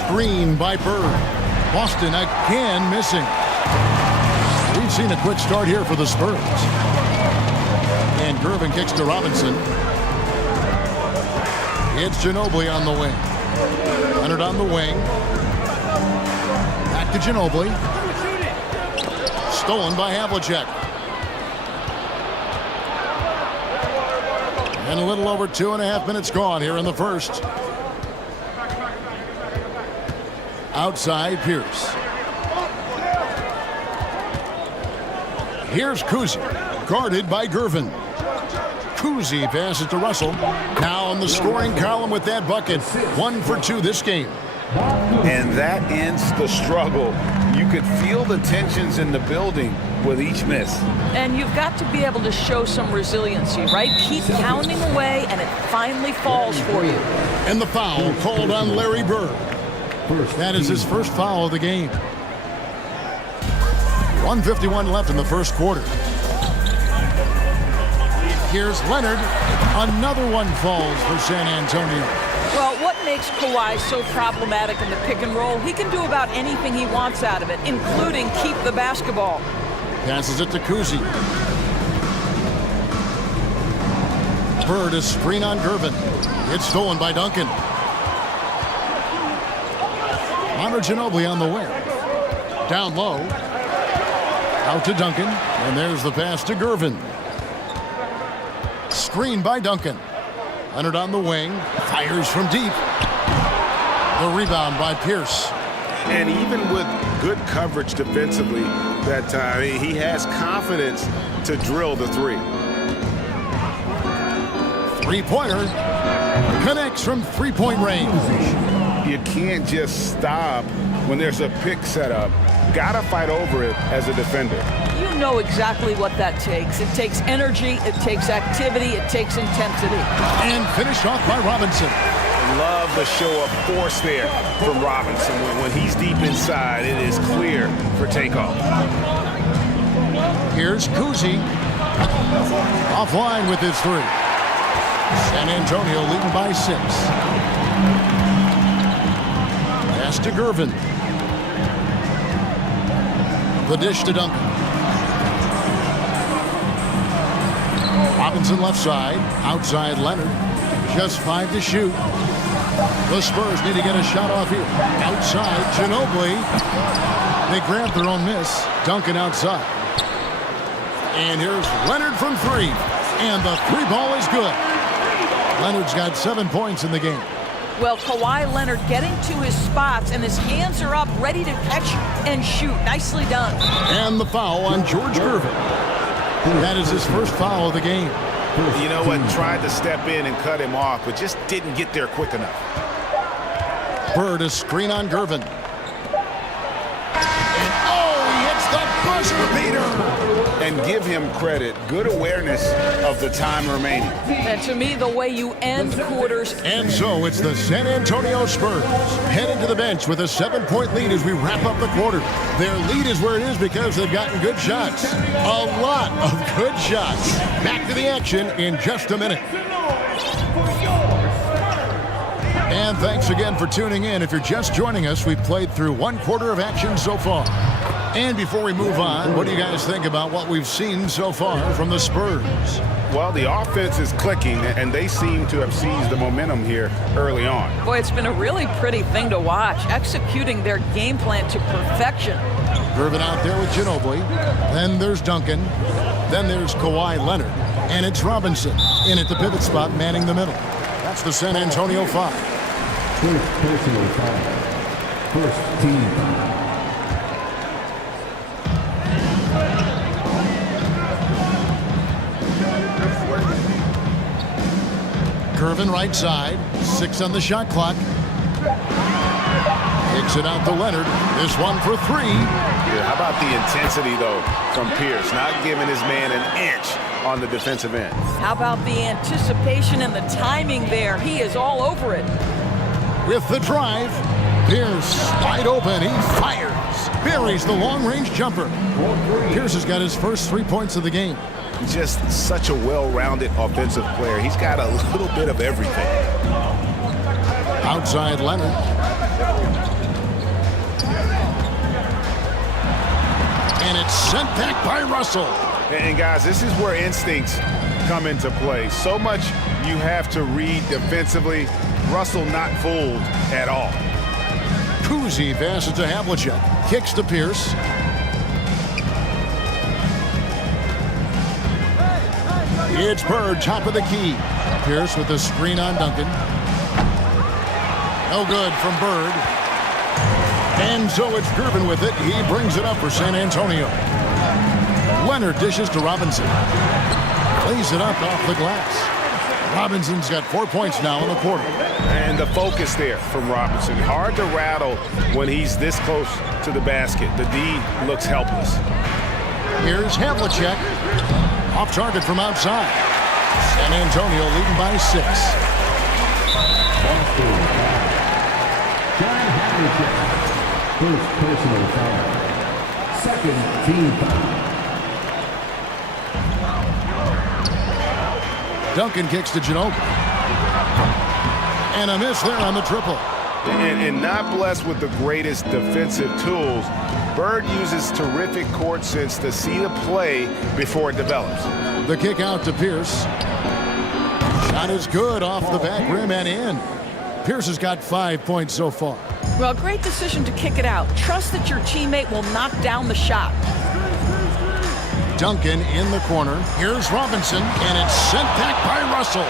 Screen by Bird. Boston again missing. We've seen a quick start here for the Spurs. And Gervin kicks to Robinson. It's Ginobili on the wing. Leonard on the wing. Back to Ginobili. Stolen by Havlicek. And a little over 2.5 minutes gone here in the first. Outside Pierce. Here's Cousy, guarded by Gervin. Cousy passes to Russell. Now on the scoring column with that bucket. 1 for 2 this game. And that ends the struggle. You could feel the tensions in the building with each miss. And you've got to be able to show some resiliency, right? Keep pounding away, and it finally falls for you. And the foul called on Larry Bird. That is his first foul of the game. 1:51 left in the first quarter. Here's Leonard. Another one falls for San Antonio. Well, what makes Kawhi so problematic in the pick and roll? He can do about anything he wants out of it, including keep the basketball. Passes it to Cousy. Bird is screen on Gervin. It's stolen by Duncan. Manu Ginobili on the wing. Down low. Out to Duncan. And there's the pass to Gervin. Screen by Duncan. Leonard on the wing. Fires from deep. The rebound by Pierce. And even with good coverage defensively that time, he has confidence to drill the 3. Three-pointer. Connects from three-point range. You can't just stop when there's a pick set up. Gotta fight over it as a defender. You know exactly what that takes. It takes energy, it takes activity, it takes intensity. And finished off by Robinson. Love the show of force there from Robinson. When he's deep inside, it is clear for takeoff. Here's Cousy. Offline with his 3. San Antonio leading by 6. Pass to Gervin. The dish to Duncan. Robinson left side. Outside Leonard. Just 5 to shoot. The Spurs need to get a shot off here. Outside Ginobili. They grab their own miss. Duncan outside. And here's Leonard from 3. And the 3 ball is good. Leonard's got 7 points in the game. Well, Kawhi Leonard getting to his spots, and his hands are up, ready to catch and shoot. Nicely done. And the foul on George Gervin. That is his first foul of the game. You know what? Tried to step in and cut him off, but just didn't get there quick enough. Bird, a screen on Gervin. And he hits the buzzer beater. And give him credit. Good awareness of the time remaining. And to me, the way you end quarters. And so it's the San Antonio Spurs headed to the bench with a 7-point lead as we wrap up the quarter. Their lead is where it is because they've gotten good shots. A lot of good shots. Back to the action in just a minute. And thanks again for tuning in. If you're just joining us, we've played through 1 quarter of action so far. And before we move on, what do you guys think about what we've seen so far from the Spurs? Well, the offense is clicking, and they seem to have seized the momentum here early on. Boy, it's been a really pretty thing to watch, executing their game plan to perfection. Gervin out there with Ginobili. Then there's Duncan. Then there's Kawhi Leonard. And it's Robinson in at the pivot spot, manning the middle. That's the San Antonio 5. First personal foul. First team foul. Gervin right side. 6 on the shot clock. Kicks it out to Leonard. This one for 3. Yeah, how about the intensity, though, from Pierce? Not giving his man an inch on the defensive end. How about the anticipation and the timing there? He is all over it. With the drive, Pierce wide open. He fires. Buries the long-range jumper. Pierce has got his first 3 points of the game. Just such a well-rounded offensive player. He's got a little bit of everything. Outside Leonard. And it's sent back by Russell. And guys, this is where instincts come into play. So much you have to read defensively. Russell not fooled at all. Cousy passes to Havlicek. Kicks to Pierce. It's Bird, top of the key. Pierce with the screen on Duncan. No good from Bird. And so it's Gervin with it. He brings it up for San Antonio. Leonard dishes to Robinson. Plays it up off the glass. Robinson's got 4 points now in the quarter. And the focus there from Robinson. Hard to rattle when he's this close to the basket. The D looks helpless. Here's Havlicek. Off target from outside. San Antonio leading by 6. John Havlicek. First personal foul. Second team foul. Duncan kicks to Ginobili. And a miss there on the triple. And not blessed with the greatest defensive tools. Bird uses terrific court sense to see the play before it develops. The kick out to Pierce. Shot is good off the back rim and in. Pierce has got 5 points so far. Well, great decision to kick it out. Trust that your teammate will knock down the shot. Duncan in the corner. Here's Robinson, and it's sent back by Russell.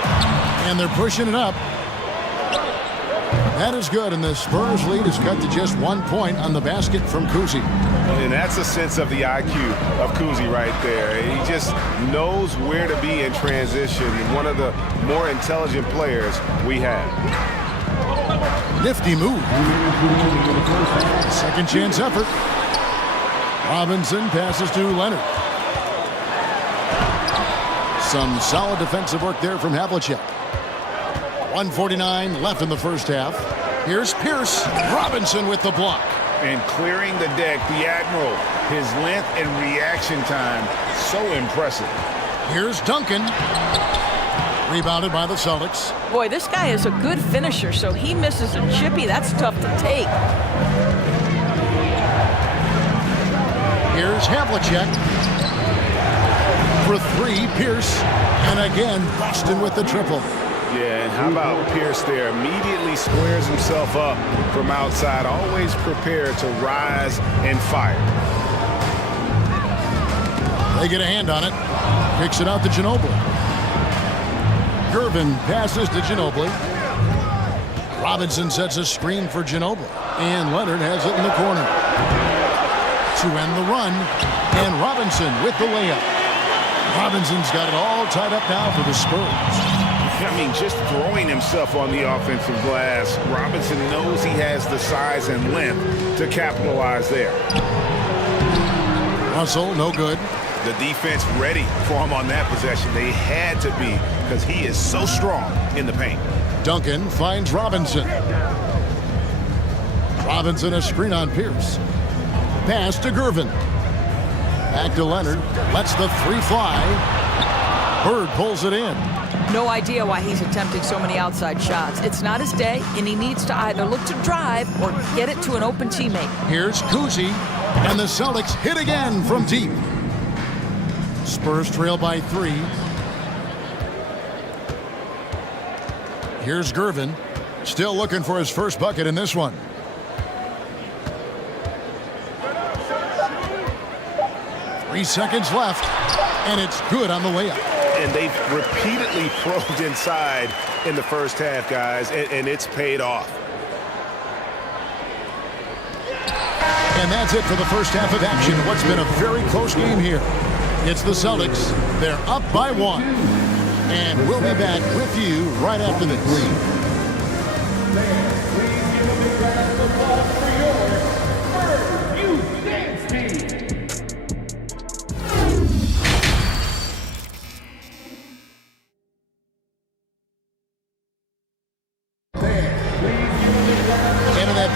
And they're pushing it up. That is good, and the Spurs lead is cut to just 1 point on the basket from Cousy. And that's a sense of the IQ of Cousy right there. He just knows where to be in transition. One of the more intelligent players we have. Nifty move. Second chance effort. Robinson passes to Leonard. Some solid defensive work there from Havlicek. 1:49 left in the first half. Here's Pierce. Robinson with the block. And clearing the deck, the Admiral. His length and reaction time, so impressive. Here's Duncan. Rebounded by the Celtics. Boy, this guy is a good finisher, so he misses a chippy. That's tough to take. Here's Havlicek. For three, Pierce. And again, Boston with the triple. Yeah, and how about Pierce there? Immediately squares himself up from outside, always prepared to rise and fire. They get a hand on it. Kicks it out to Ginobili. Gervin passes to Ginobili. Robinson sets a screen for Ginobili. And Leonard has it in the corner. To end the run. And Robinson with the layup. Robinson's got it all tied up now for the Spurs. I mean, just throwing himself on the offensive glass, Robinson knows he has the size and length to capitalize there. Russell, no good. The defense ready for him on that possession. They had to be because he is so strong in the paint. Duncan finds Robinson. Robinson a screen on Pierce. Pass to Gervin. Back to Leonard. Lets the three fly. Bird pulls it in. No idea why he's attempting so many outside shots. It's not his day, and he needs to either look to drive or get it to an open teammate. Here's Cousy, and the Celtics hit again from deep. Spurs trail by 3. Here's Gervin, still looking for his first bucket in this one. Three seconds left, and it's good on the layup. And they've repeatedly probed inside in the first half, guys, and it's paid off. And that's it for the first half of action. What's been a very close game here. It's the Celtics. They're up by 1. And we'll be back with you right after this.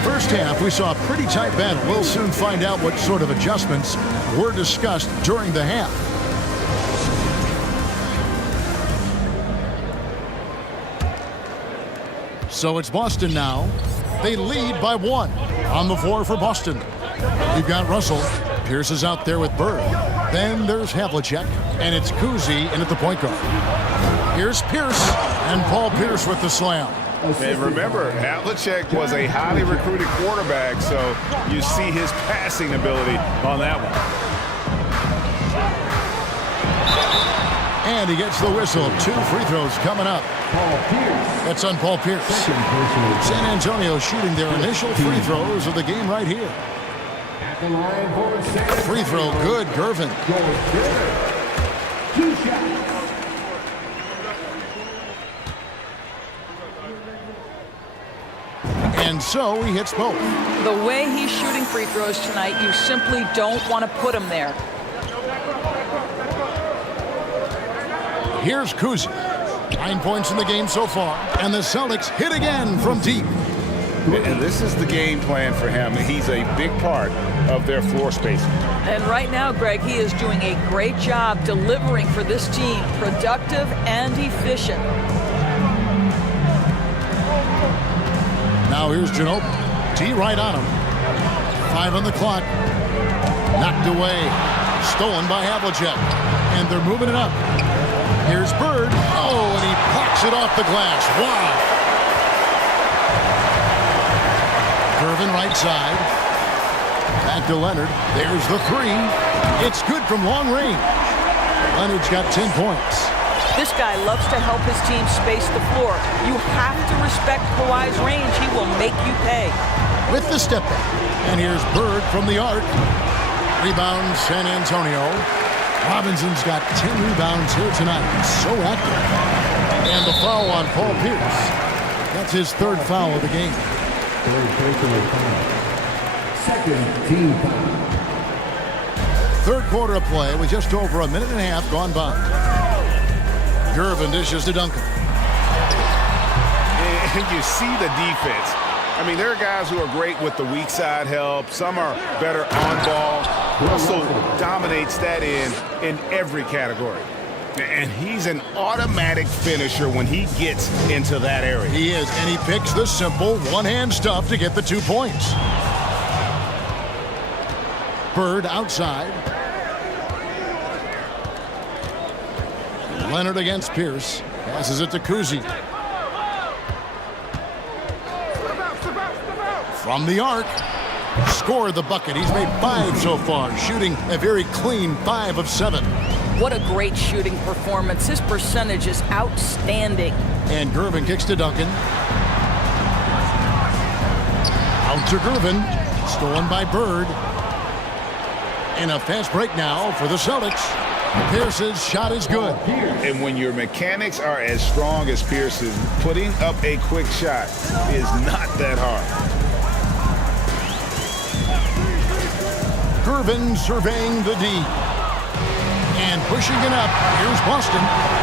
First half, we saw a pretty tight battle. We'll soon find out what sort of adjustments were discussed during the half. So it's Boston now. They lead by 1 on the floor for Boston. You've got Russell. Pierce is out there with Bird. Then there's Havlicek, and it's Cousy in at the point guard. Here's Pierce, and Paul Pierce with the slam. And remember, Havlicek was a highly recruited quarterback, so you see his passing ability on that one. And he gets the whistle. 2 free throws coming up. That's on Paul Pierce. San Antonio shooting their initial free throws of the game right here. Free throw good, Gervin. 2 shots. And so he hits both. The way he's shooting free throws tonight, you simply don't want to put him there. Here's Cousy. 9 points in the game so far. And the Celtics hit again from deep. And this is the game plan for him. He's a big part of their floor spacing. And right now, Greg, he is doing a great job delivering for this team. Productive and efficient. Now here's Ginobili. T right on him. 5 on the clock. Knocked away. Stolen by Havlicek. And they're moving it up. Here's Bird. Oh, and he blocks it off the glass. Wow. Gervin right side. Back to Leonard. There's the 3. It's good from long range. Leonard's got 10 points. This guy loves to help his team space the floor. You have to respect Kawhi's range. He will make you pay. With the step back. And here's Bird from the arc. Rebound San Antonio. Robinson's got 10 rebounds here tonight. He's so active. And the foul on Paul Pierce. That's his 3rd foul of the game. Second team foul. 3rd quarter of play with just over a minute and a half gone by. Gervin dishes to Duncan. And you see the defense. I mean, there are guys who are great with the weak side help. Some are better on ball. Russell dominates that in every category. And he's an automatic finisher when he gets into that area. He is, and he picks the simple one-hand stuff to get the 2 points. Bird outside. Leonard against Pierce. Passes it to Kuzi. From the arc. Scored the bucket. He's made 5 so far, shooting a very clean 5 of 7. What a great shooting performance. His percentage is outstanding. And Gervin kicks to Duncan. Out to Gervin. Stolen by Bird. And a fast break now for the Celtics. Pierce's shot is good. And when your mechanics are as strong as Pierce's, putting up a quick shot is not that hard. Gervin surveying the D. And pushing it up. Here's Boston.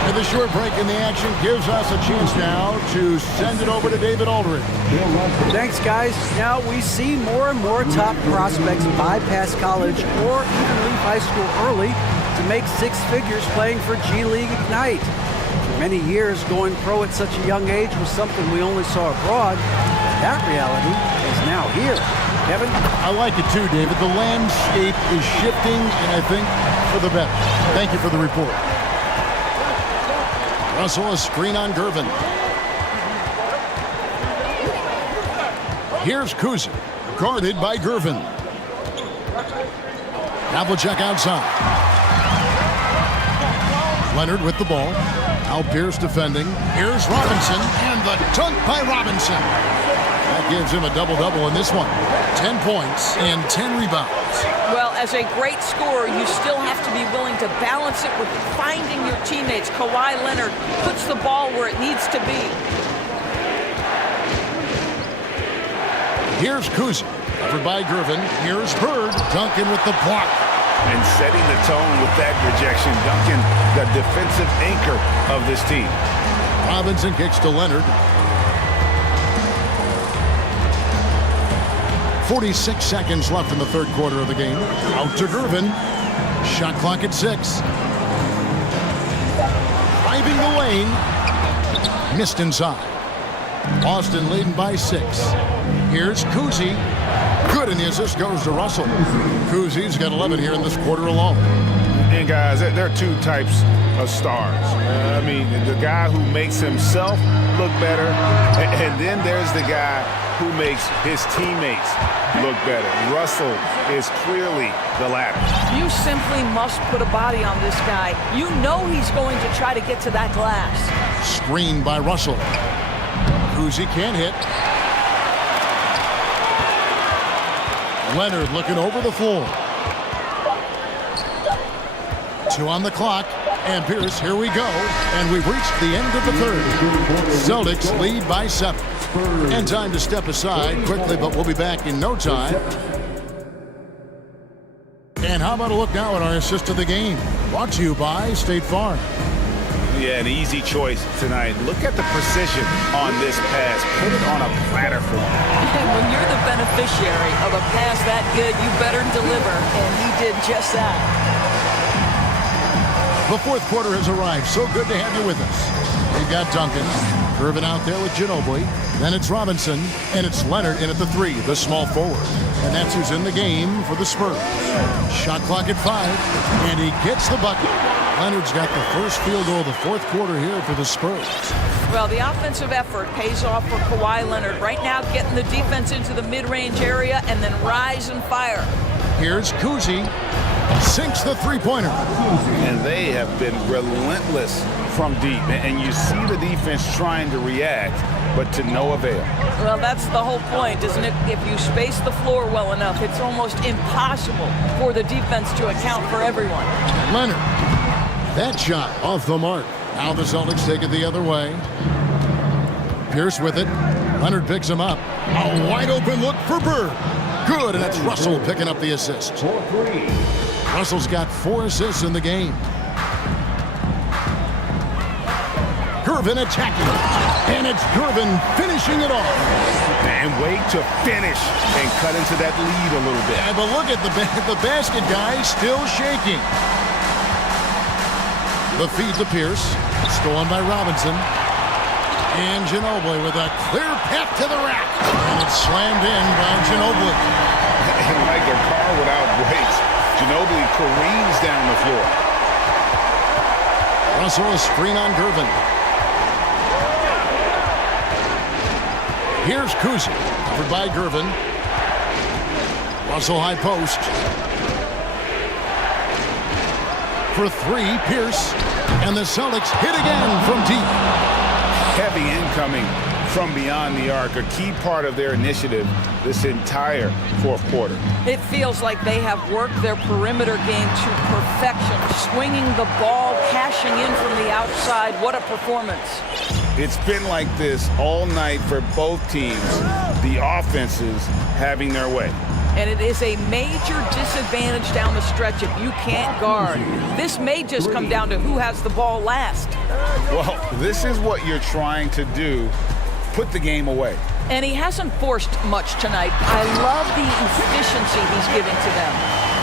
And the short break in the action gives us a chance now to send it over to David Aldridge. Thanks, guys. Now we see more and more top prospects bypass college or even leave high school early to make 6 figures playing for G League Ignite. For many years, going pro at such a young age was something we only saw abroad. That reality is now here. Kevin? I like it too, David. The landscape is shifting, and I think for the better. Thank you for the report. Russell, a screen on Gervin. Here's Kuzi, guarded by Gervin. Havlicek outside. Leonard with the ball. Al Pierce defending. Here's Robinson, and the dunk by Robinson. That gives him a double-double in this one. 10 points and 10 rebounds. Well, as a great scorer, you still have to be willing to balance it with finding your teammates. Kawhi Leonard puts the ball where it needs to be. Here's Kuzi, covered by Gervin. Here's Bird, Duncan with the block. And setting the tone with that rejection. Duncan, the defensive anchor of this team. Robinson kicks to Leonard. 46 seconds left in the third quarter of the game. Out to Gervin. Shot clock at 6. Driving the lane. Missed inside. Boston leading by 6. Here's Kuzi. Good, and the assist goes to Russell. Kuzi's got 11 here in this quarter alone. And guys, there are 2 types of stars. I mean, the guy who makes himself look better, and then there's the guy who makes his teammates look better. Russell is clearly the latter. You simply must put a body on this guy. You know he's going to try to get to that glass. Screen by Russell. Kuzi can't hit. Leonard looking over the floor. 2 on the clock. And Pierce, here we go. And we've reached the end of the third. Celtics lead by 7. And time to step aside quickly, but we'll be back in no time. And how about a look now at our assist of the game? Brought to you by State Farm. Yeah, an easy choice tonight. Look at the precision on this pass. Put it on a platter for him. And when you're the beneficiary of a pass that good, you better deliver. And he did just that. The fourth quarter has arrived. So good to have you with us. We've got Duncan. Gervin out there with Ginobili. Then it's Robinson. And it's Leonard in at the 3, the small forward. And that's who's in the game for the Spurs. Shot clock at 5. And he gets the bucket. Leonard's got the first field goal of the fourth quarter here for the Spurs. Well, the offensive effort pays off for Kawhi Leonard. Right now, getting the defense into the mid-range area and then rise and fire. Here's Kuzi. Sinks the three-pointer. And they have been relentless from deep. And you see the defense trying to react, but to no avail. Well, that's the whole point, isn't it? If you space the floor well enough, it's almost impossible for the defense to account for everyone. Leonard. That shot off the mark. Now the Celtics take it the other way. Pierce with it. Leonard picks him up. A wide open look for Bird. Good, and it's Russell picking up the assist. Russell's got 4 assists in the game. Gervin attacking. And it's Gervin finishing it off. And wait to finish and cut into that lead a little bit. Yeah, but look at the basket guy still shaking. The feed to Pierce. Stolen by Robinson. And Ginobili with a clear path to the rack. And it's slammed in by Ginobili. And like a car without brakes, Ginobili careens down the floor. Russell, a screen on Gervin. Here's Kuzi, covered by Gervin. Russell high post. For three, Pierce. And the Celtics hit again from deep. Heavy incoming from beyond the arc, a key part of their initiative this entire fourth quarter. It feels like they have worked their perimeter game to perfection, swinging the ball, cashing in from the outside. What a performance. It's been like this all night for both teams, the offenses having their way. And it is a major disadvantage down the stretch if you can't guard. This may just come down to who has the ball last. Well, this is what you're trying to do, put the game away. And he hasn't forced much tonight. I love the efficiency he's giving to them.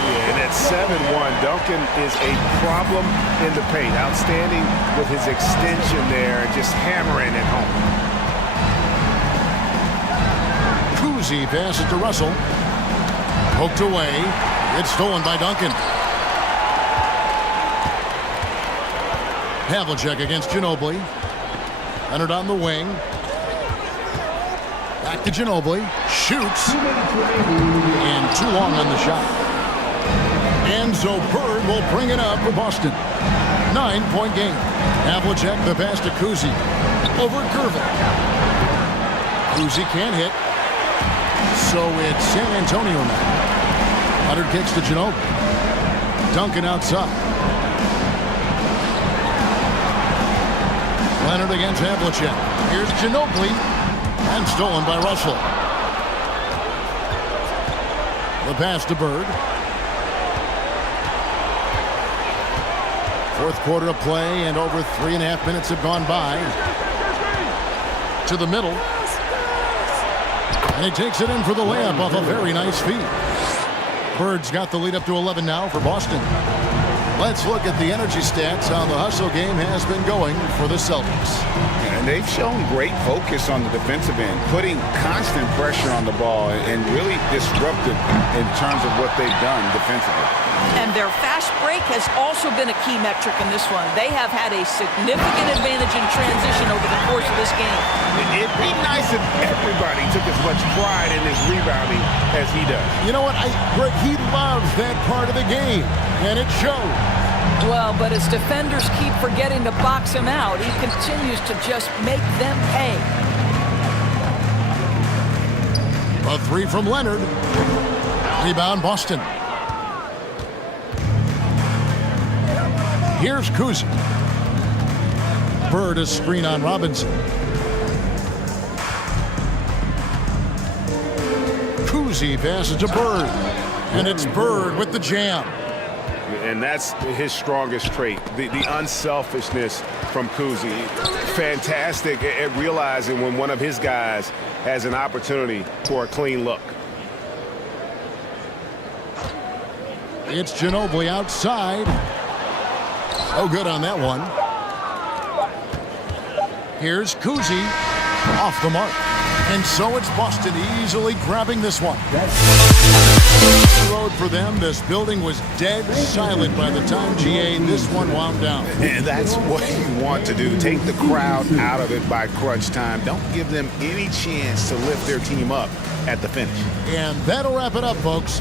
Yeah, and at 7-1, Duncan is a problem in the paint. Outstanding with his extension there and just hammering it home. Kuzi passes to Russell. Poked away. It's stolen by Duncan. Havlicek against Ginobili. Leonard on the wing. Back to Ginobili. Shoots. And too long on the shot. Enzo Bird will bring it up for Boston. 9-point game. Havlicek the pass to Kuzi. Over Gervin. Kuzi can't hit. So it's San Antonio now. Leonard kicks to Ginobili. Duncan outside. Leonard against Havlicek. Here's Ginobili. And stolen by Russell. The pass to Bird. Fourth quarter of play, and over 3.5 minutes have gone by. To the middle. And he takes it in for the layup off a very nice feed. Bird's got the lead up to 11 now for Boston. Let's look at the energy stats, how the hustle game has been going for the Celtics. And they've shown great focus on the defensive end, putting constant pressure on the ball and really disruptive in terms of what they've done defensively. And their fast break has also been a key metric in this one. They have had a significant advantage in transition over the course of this game. It'd be nice if everybody took as much pride in his rebounding as he does. You know what? Greg, he loves that part of the game, and it shows. Well, but as defenders keep forgetting to box him out, he continues to just make them pay. A three from Leonard. Rebound, Boston. Here's Kuzi. Bird a screen on Robinson. Kuzi passes to Bird. And it's Bird with the jam. And that's his strongest trait, the unselfishness from Kuzi. Fantastic at realizing when one of his guys has an opportunity for a clean look. It's Ginobili outside. Oh, good on that one. Here's Kuzi off the mark. And so it's Boston easily grabbing this one. The road for them. This building was dead silent by the time GA this one wound down. And that's what you want to do. Take the crowd out of it by crunch time. Don't give them any chance to lift their team up at the finish. And that'll wrap it up, folks.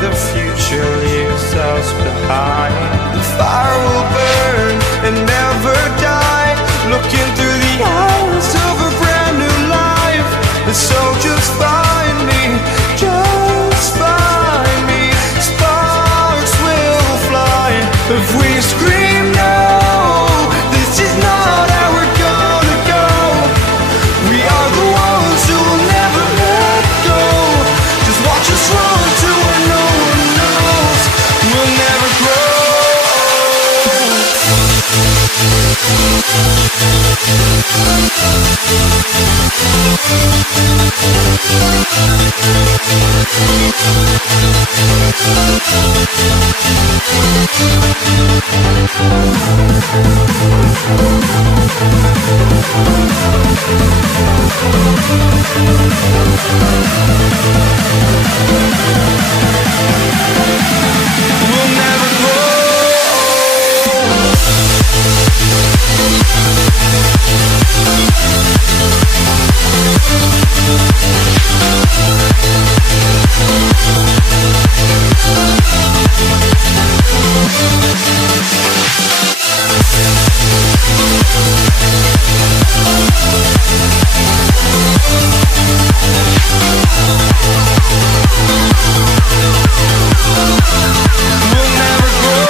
The future leaves us behind. The fire will burn and never die. We'll never grow. We'll never grow.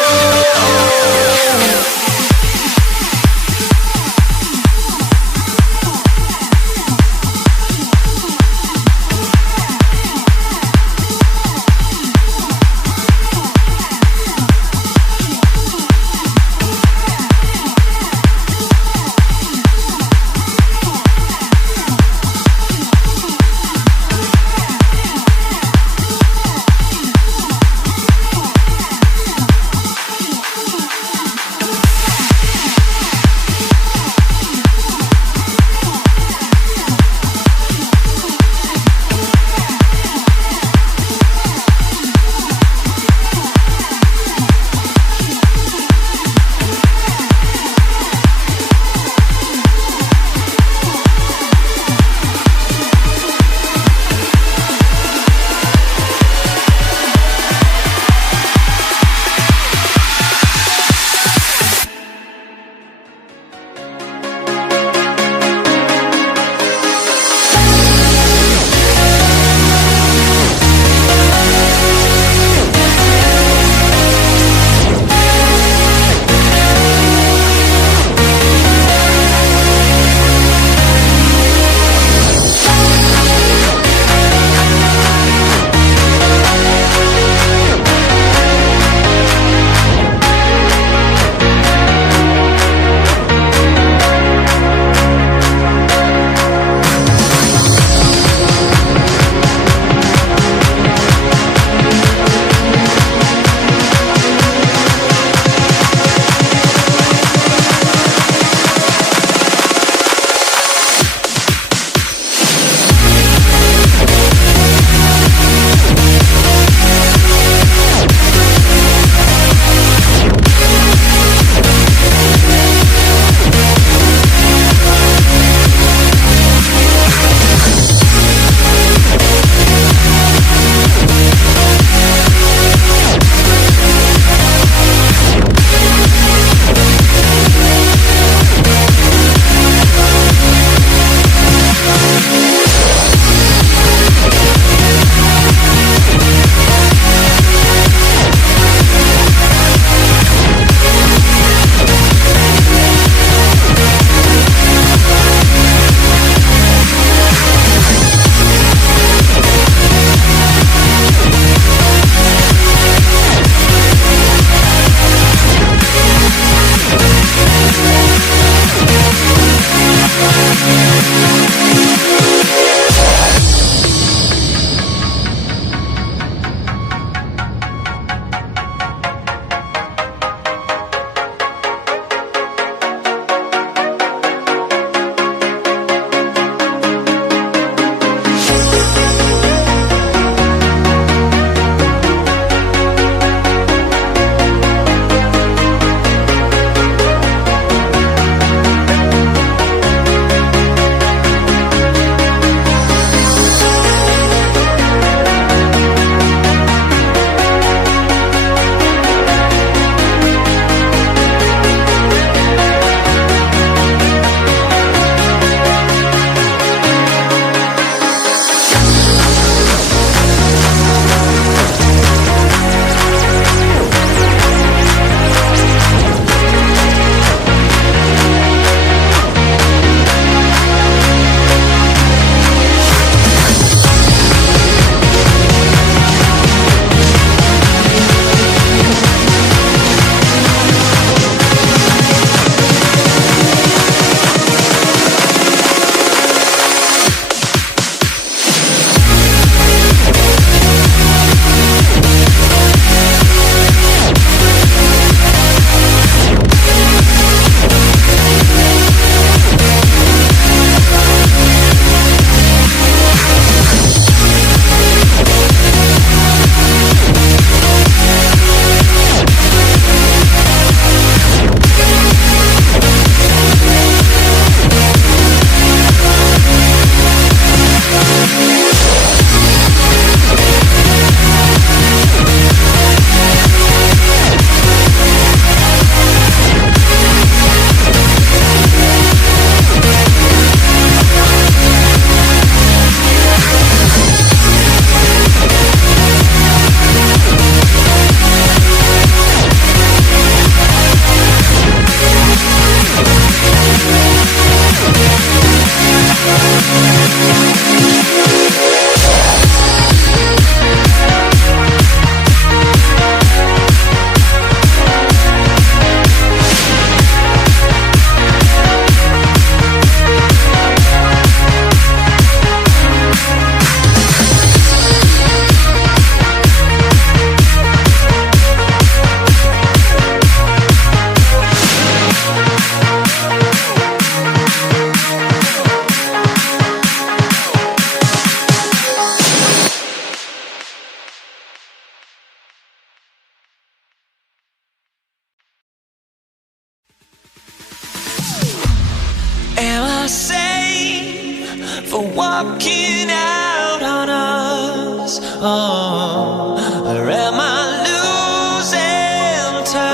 for walking out on us. Oh, or am I losing touch?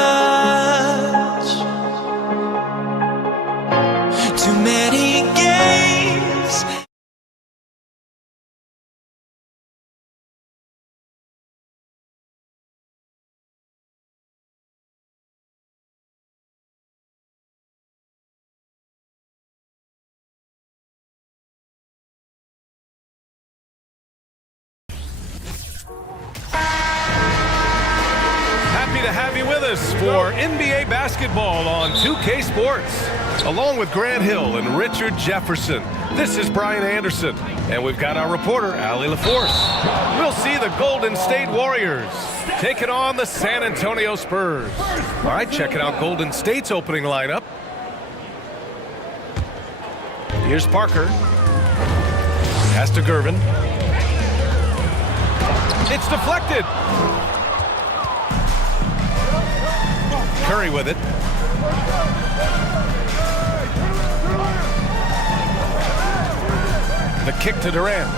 Too many games. Happy to have you with us for NBA basketball on 2K Sports. Along with Grant Hill and Richard Jefferson, this is Brian Anderson. And we've got our reporter, Allie LaForce. We'll see the Golden State Warriors taking on the San Antonio Spurs. All right, checking out Golden State's opening lineup. Here's Parker. Pass to Gervin. It's deflected. Curry with it. The kick to Durant.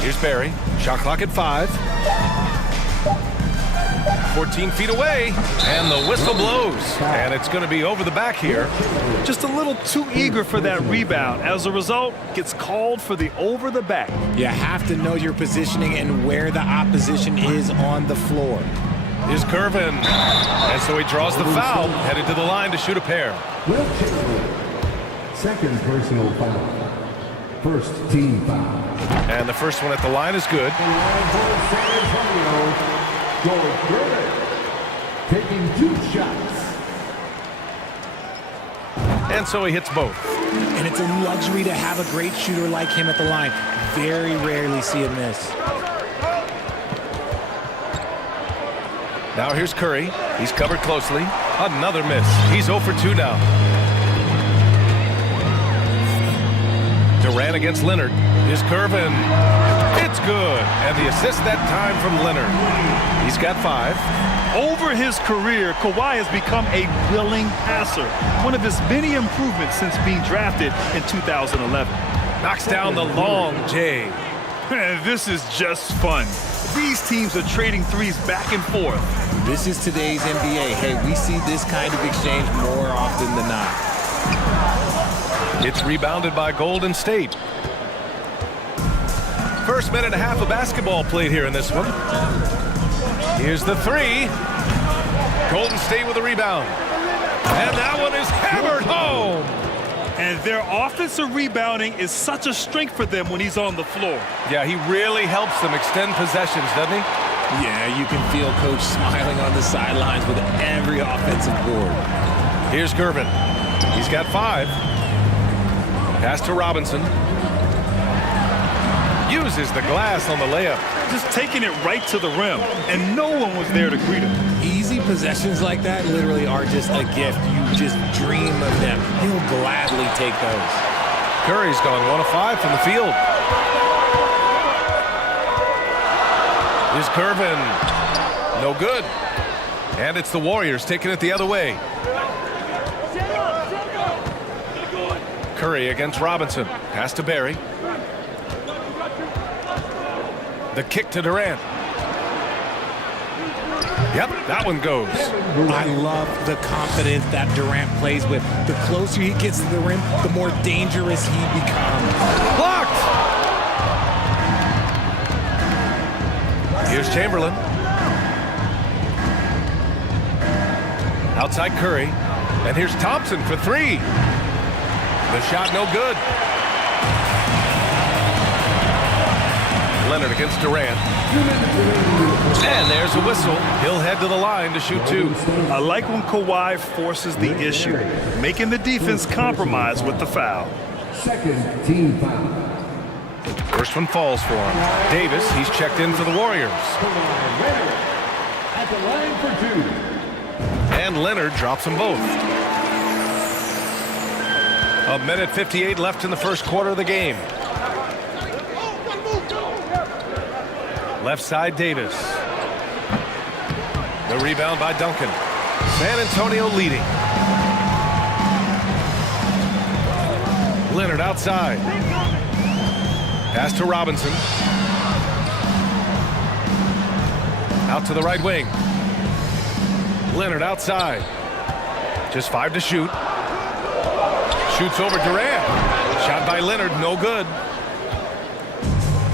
Here's Barry. Shot clock at 5. 14 feet away, and the whistle blows. And it's going to be over the back here. Just a little too eager for that rebound. As a result, gets called for the over the back. You have to know your positioning and where the opposition is on the floor. Here's Gervin. And so he draws the foul, headed to the line to shoot a pair. Second personal foul. First team foul. And the first one at the line is good. Taking 2 shots. And so he hits both. And it's a luxury to have a great shooter like him at the line. Very rarely see him miss. Now here's Curry. He's covered closely. Another miss. He's 0 for 2 now. Durant against Leonard. Here's Gervin. It's good. And the assist that time from Leonard. He's got 5. Over his career, Kawhi has become a willing passer. One of his many improvements since being drafted in 2011. Knocks down the long J. This is just fun. These teams are trading threes back and forth. This is today's NBA. Hey, we see this kind of exchange more often than not. It's rebounded by Golden State. First minute and a half of basketball played here in this one. Here's the 3. Golden State with a rebound. And that one is hammered home. And their offensive rebounding is such a strength for them when he's on the floor. Yeah, he really helps them extend possessions, doesn't he? Yeah, you can feel Coach smiling on the sidelines with every offensive board. Here's Gervin. He's got 5. Pass to Robinson. Uses the glass on the layup. Just taking it right to the rim, and no one was there to greet him. Easy possessions like that literally are just a gift. You just dream of them. He'll gladly take those. Curry's gone 1 of 5 from the field. Here's Gervin. No good. And it's the Warriors taking it the other way. Curry against Robinson. Pass to Barry. The kick to Durant. Yep, that one goes. I love the confidence that Durant plays with. The closer he gets to the rim, the more dangerous he becomes. Blocked! Here's Chamberlain. Outside Curry. And here's Thompson for 3. The shot no good. Leonard against Durant. And there's a whistle. He'll head to the line to shoot 2. I like when Kawhi forces the issue, making the defense compromise with the foul. Second team foul. First one falls for him. Davis, he's checked in for the Warriors. At the line for 2. And Leonard drops them both. 1:58 left in the first quarter of the game. Left side, Davis. The rebound by Duncan. San Antonio leading. Leonard outside. Pass to Robinson. Out to the right wing. Leonard outside. Just 5 to shoot. Shoots over Durant. Shot by Leonard, no good.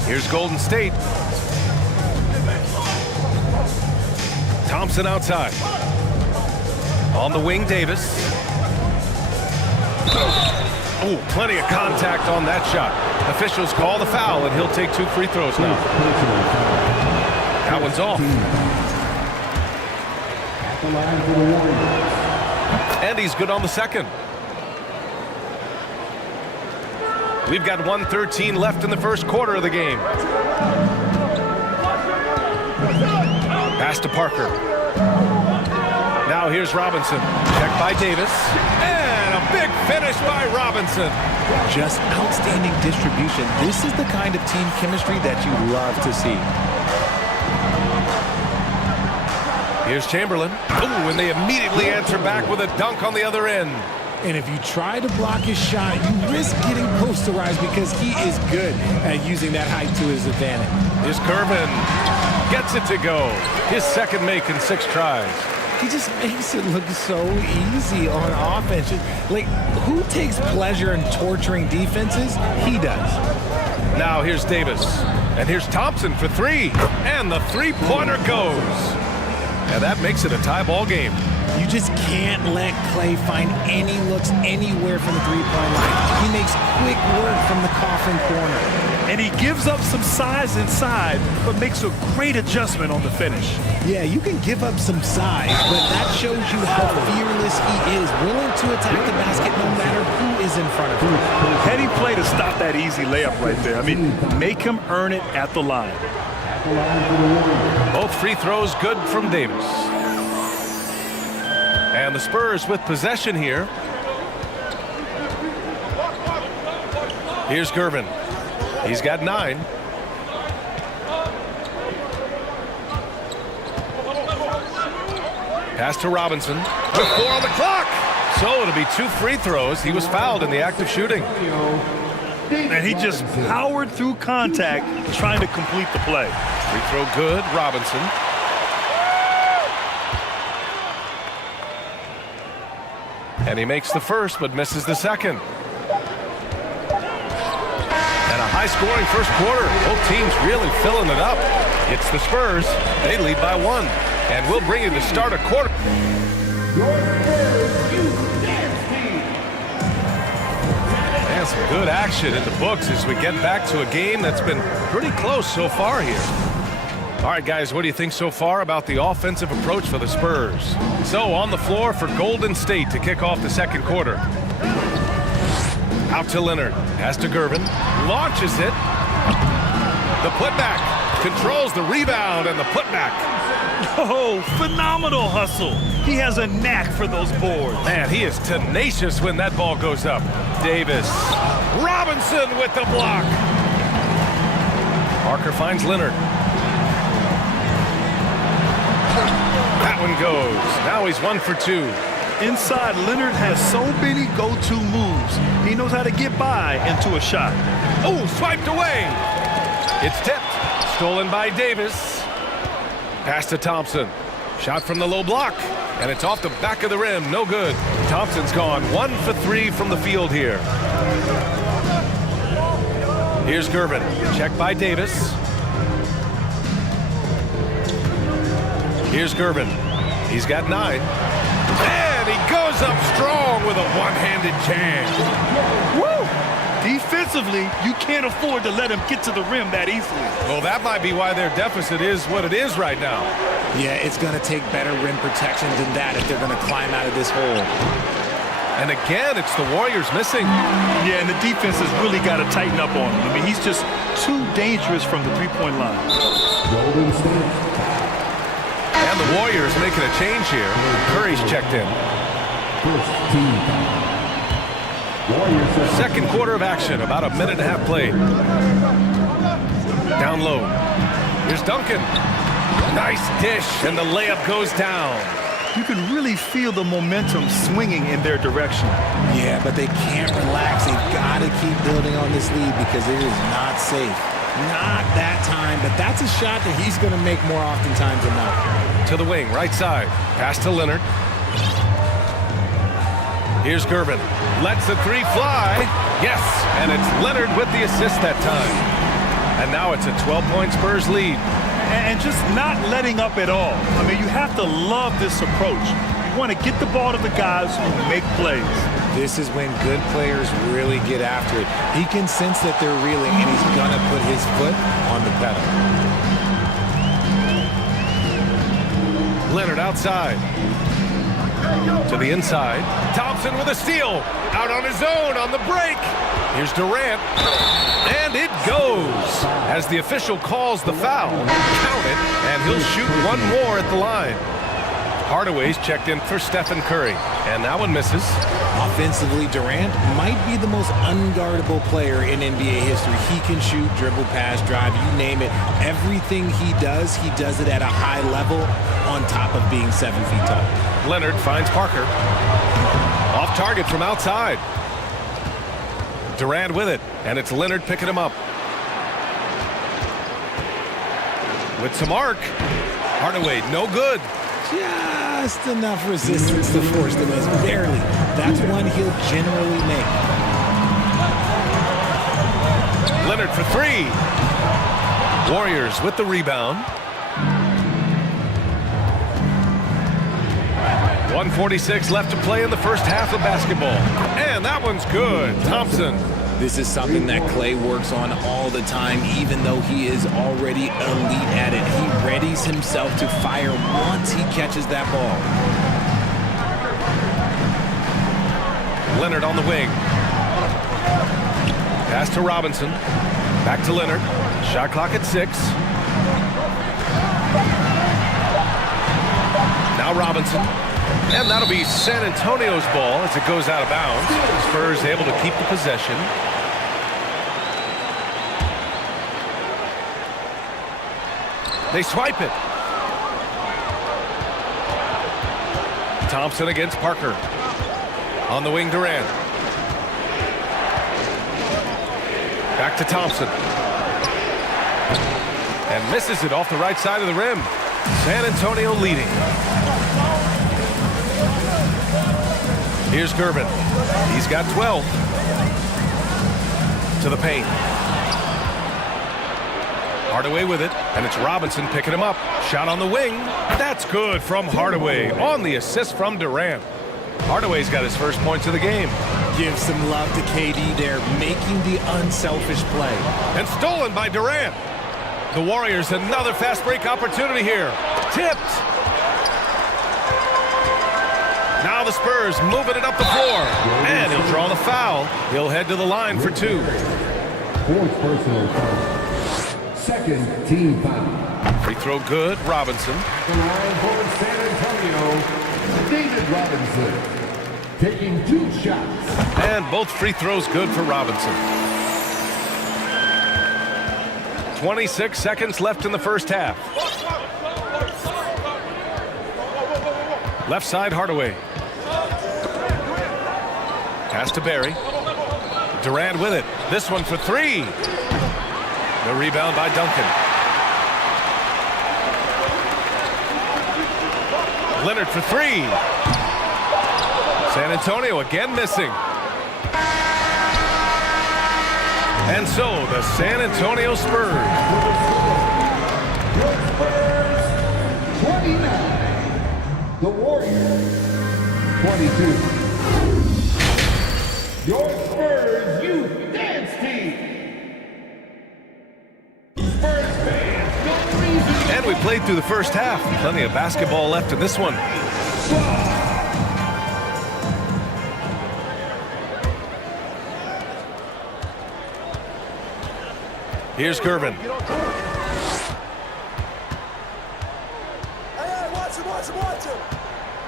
Here's Golden State. Thompson outside. On the wing, Davis. Oh, plenty of contact on that shot. Officials call the foul, and he'll take 2 free throws now. That one's off. And he's good on the second. We've got 1:13 left in the first quarter of the game. Pass to Parker. Now here's Robinson. Checked by Davis. And a big finish by Robinson. Just outstanding distribution. This is the kind of team chemistry that you love to see. Here's Chamberlain. Ooh, and they immediately answer back with a dunk on the other end. And if you try to block his shot, you risk getting posterized because he is good at using that height to his advantage. Here's Gervin. Gets it to go. His second make in 6 tries. He just makes it look so easy on offense. Like, who takes pleasure in torturing defenses? He does. Now here's Davis. And here's Thompson for 3. And the three-pointer goes. And that makes it a tie ball game. You just can't let Klay find any looks anywhere from the three-point line. He makes quick work from the coffin corner. And he gives up some size inside, but makes a great adjustment on the finish. Yeah, you can give up some size, but that shows you how fearless he is, willing to attack the basket no matter who is in front of him. Heady play to stop that easy layup right there. I mean, make him earn it at the line. Both free throws good from Davis. And the Spurs with possession here. Here's Gervin. He's got 9. Pass to Robinson. With 4 on the clock. So it'll be 2 free throws. He was fouled in the act of shooting. And he just powered through contact trying to complete the play. Free throw good, Robinson. And he makes the first, but misses the second. And a high-scoring first quarter. Both teams really filling it up. It's the Spurs. They lead by 1. And we'll bring you the start of quarter. And some good action in the books as we get back to a game that's been pretty close so far here. All right, guys, what do you think so far about the offensive approach for the Spurs? So on the floor for Golden State to kick off the second quarter. Out to Leonard. Pass to Gervin. Launches it. The putback. Controls the rebound and the putback. Oh, phenomenal hustle. He has a knack for those boards. Man, he is tenacious when that ball goes up. Davis. Robinson with the block. Parker finds Leonard. That one goes. Now he's 1 for 2. Inside, Leonard has so many go-to moves. He knows how to get by into a shot. Oh, swiped away. It's tipped. Stolen by Davis. Pass to Thompson. Shot from the low block. And it's off the back of the rim. No good. Thompson's gone 1 for 3 from the field here. Here's Gervin. Checked by Davis. Here's Gervin. He's got 9. And he goes up strong with a one-handed jam. Woo! Defensively, you can't afford to let him get to the rim that easily. Well, that might be why their deficit is what it is right now. Yeah, it's going to take better rim protection than that if they're going to climb out of this hole. And again, it's the Warriors missing. Yeah, and the defense has really got to tighten up on him. I mean, he's just too dangerous from the three-point line. And the Warriors making a change here. Curry's checked in. Second quarter of action, about a minute and a half played. Down low. Here's Duncan. Nice dish, and the layup goes down. you can really feel the momentum swinging in their direction. Yeah, but they can't relax. They've got to keep building on this lead because it is not safe. Not that time, but that's a shot that he's going to make more oftentimes than not. To the wing, right side. Pass to Leonard. Here's Gervin. Lets the three fly. Yes, and it's Leonard with the assist that time. And now it's a 12-point Spurs lead. And just not letting up at all. I mean, you have to love this approach. You want to get the ball to the guys who make plays. This is when good players really get after it. He can sense that they're reeling, and he's going to put his foot on the pedal. Leonard outside. To the inside. Thompson with a steal. Out on his own on the break. Here's Durant. And it goes. As the official calls the foul. Count it, and he'll shoot one more at the line. Hardaway's checked in for Stephen Curry. And that one misses. Offensively, Durant might be the most unguardable player in NBA history. He can shoot, dribble, pass, drive, you name it. Everything he does it at a high level on top of being 7 feet tall. Leonard finds Parker. Off target from outside. Durant with it, and it's Leonard picking him up. With some arc. Hardaway, no good. Just enough resistance to force the miss. Barely. That's one he'll generally make. Leonard for three. Warriors with the rebound. 1:46 left to play in the first half of basketball. And that one's good. Thompson. This is something that Klay works on all the time, even though he is already elite at it. He readies himself to fire once he catches that ball. Leonard on the wing. Pass to Robinson. Back to Leonard. Shot clock at 6. Now Robinson. And that'll be San Antonio's ball as it goes out of bounds. Spurs able to keep the possession. They swipe it. Thompson against Parker. On the wing, Durant. Back to Thompson. And misses it off the right side of the rim. San Antonio leading. Here's Gervin. He's got 12. To the paint. Hardaway with it, and it's Robinson picking him up. Shot on the wing. That's good from Hardaway on the assist from Durant. Hardaway's got his first points of the game. Give some love to KD there, making the unselfish play. And stolen by Durant. The Warriors, another fast break opportunity here. Tipped. Now the Spurs moving it up the floor. And he'll draw the foul. He'll head to the line for 2. Fourth personal foul. Second team foul. Free throw good, Robinson. The line for San Antonio, David Robinson. Taking 2 shots. And both free throws good for Robinson. 26 seconds left in the first half. Left side, Hardaway. Pass to Barry. Durant with it. This one for 3. The rebound by Duncan. Leonard for 3. San Antonio again missing. And so the San Antonio Spurs. Your Spurs 29. The Warriors 22. Your Spurs Youth Dance Team. Spurs fans, no reason. And we played through the first half. Plenty of basketball left in this one. Here's Gervin.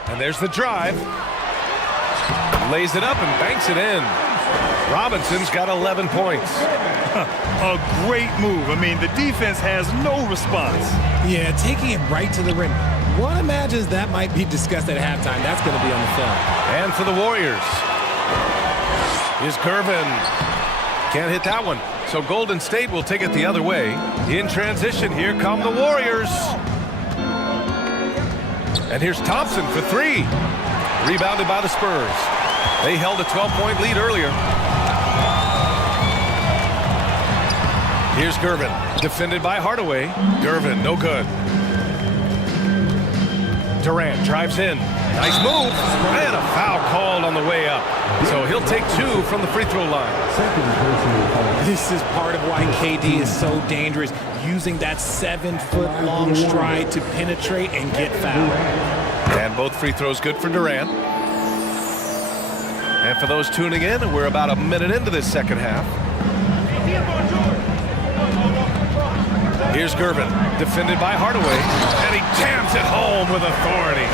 And there's the drive. Lays it up and banks it in. Robinson's got 11 points. A great move. I mean, the defense has no response. Yeah, taking it right to the rim. One imagines that might be discussed at halftime. That's going to be on the film. And for the Warriors, is Gervin. Can't hit that one. So Golden State will take it the other way. In transition, here come the Warriors. And here's Thompson for three. Rebounded by the Spurs. They held a 12-point lead earlier. Here's Gervin, defended by Hardaway. Gervin, no good. Durant drives in. Nice move. And a foul called on the way up. So he'll take two from the free throw line. This is part of why KD is so dangerous, using that 7-foot-long stride to penetrate and get fouled. And both free throws good for Durant. And for those tuning in, we're about a minute into this second half. Here's Gervin, defended by Hardaway, and he jams it home with authority.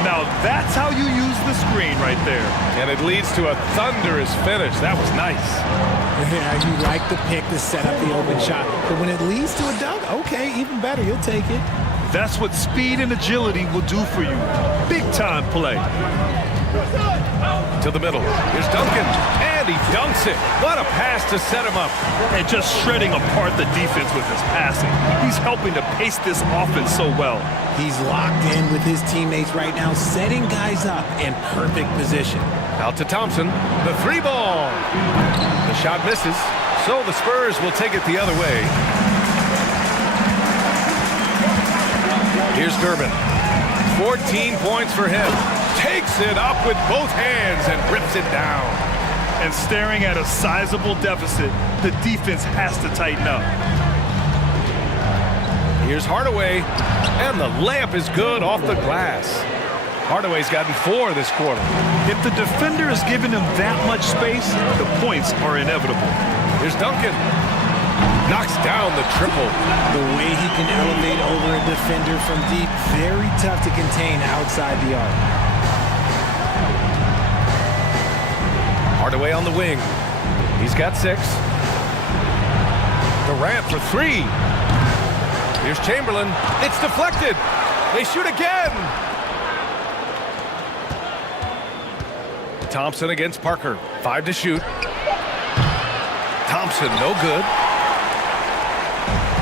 Now that's how you use the screen right there. And it leads to a thunderous finish. That was nice. Yeah, you like the pick to set up the open shot. But when it leads to a dunk, okay, even better, you'll take it. That's what speed and agility will do for you. Big time play. To the middle. Here's Duncan. And he dunks it. What a pass to set him up. And just shredding apart the defense with his passing. He's helping to pace this offense so well. He's locked in with his teammates right now, setting guys up in perfect position. Out to Thompson. The three ball. The shot misses. So the Spurs will take it the other way. Here's Gervin. 14 points for him. Takes it up with both hands and rips it down. And staring at a sizable deficit, the defense has to tighten up. Here's Hardaway, and the layup is good off the glass. Hardaway's gotten 4 this quarter. If the defender is giving him that much space, the points are inevitable. Here's Duncan. Knocks down the triple. The way he can elevate over a defender from deep, very tough to contain outside the arc. Hardaway on the wing. He's got 6. Durant for 3. Here's Chamberlain. It's deflected. They shoot again. Thompson against Parker. 5 to shoot. Thompson, no good.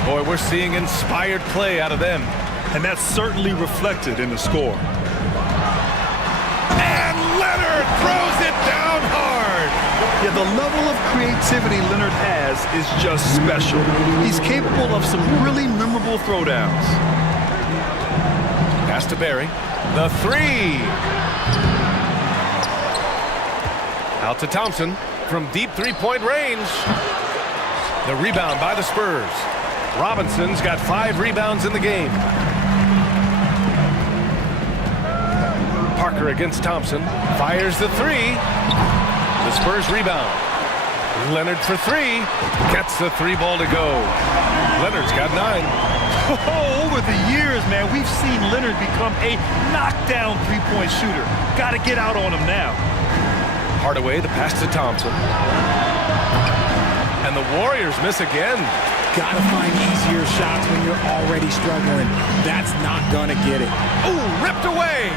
Boy, we're seeing inspired play out of them. And that's certainly reflected in the score. And Leonard throws it down hard. Yeah, the level of creativity Leonard has is just special. He's capable of some really memorable throwdowns. Pass to Barry. The 3. Out to Thompson from deep three-point range. The rebound by the Spurs. Robinson's got 5 rebounds in the game. Parker against Thompson. Fires the 3. The Spurs rebound. Leonard for 3. Gets the 3 ball to go. Leonard's got 9. Oh, over the years, man, we've seen Leonard become a knockdown three-point shooter. Got to get out on him now. Hardaway, the pass to Thompson. And the Warriors miss again. Gotta find easier shots when you're already struggling. That's not gonna get it. Ooh, ripped away.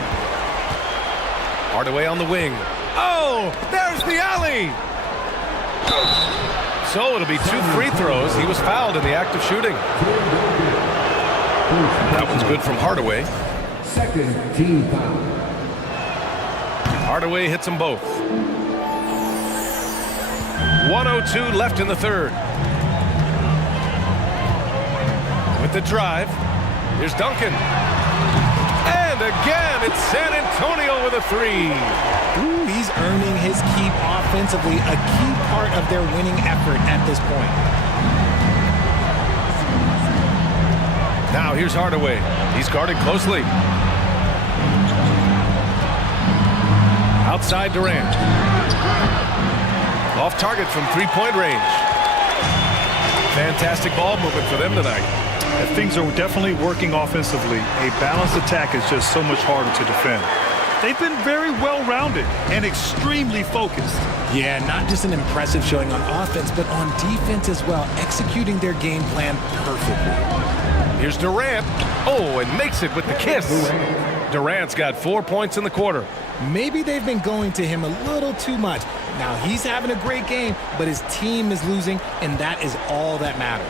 Hardaway on the wing. Oh, there's the alley. So it'll be 2 free throws. He was fouled in the act of shooting. That one's good from Hardaway. Second team foul. Hardaway hits them both. 1:02 left in the third. With the drive, here's Duncan. And again, it's San Antonio with a 3. Ooh, he's earning his keep offensively, a key part of their winning effort at this point. Now here's Hardaway. He's guarded closely. Outside Durant. Off target from three-point range. Fantastic ball movement for them tonight. And things are definitely working offensively. A balanced attack is just so much harder to defend. They've been very well-rounded and extremely focused. Yeah, not just an impressive showing on offense, but on defense as well, executing their game plan perfectly. Here's Durant. Oh, and makes it with the kiss. Durant's got 4 points in the quarter. Maybe they've been going to him a little too much. Now, he's having a great game, but his team is losing, and that is all that matters.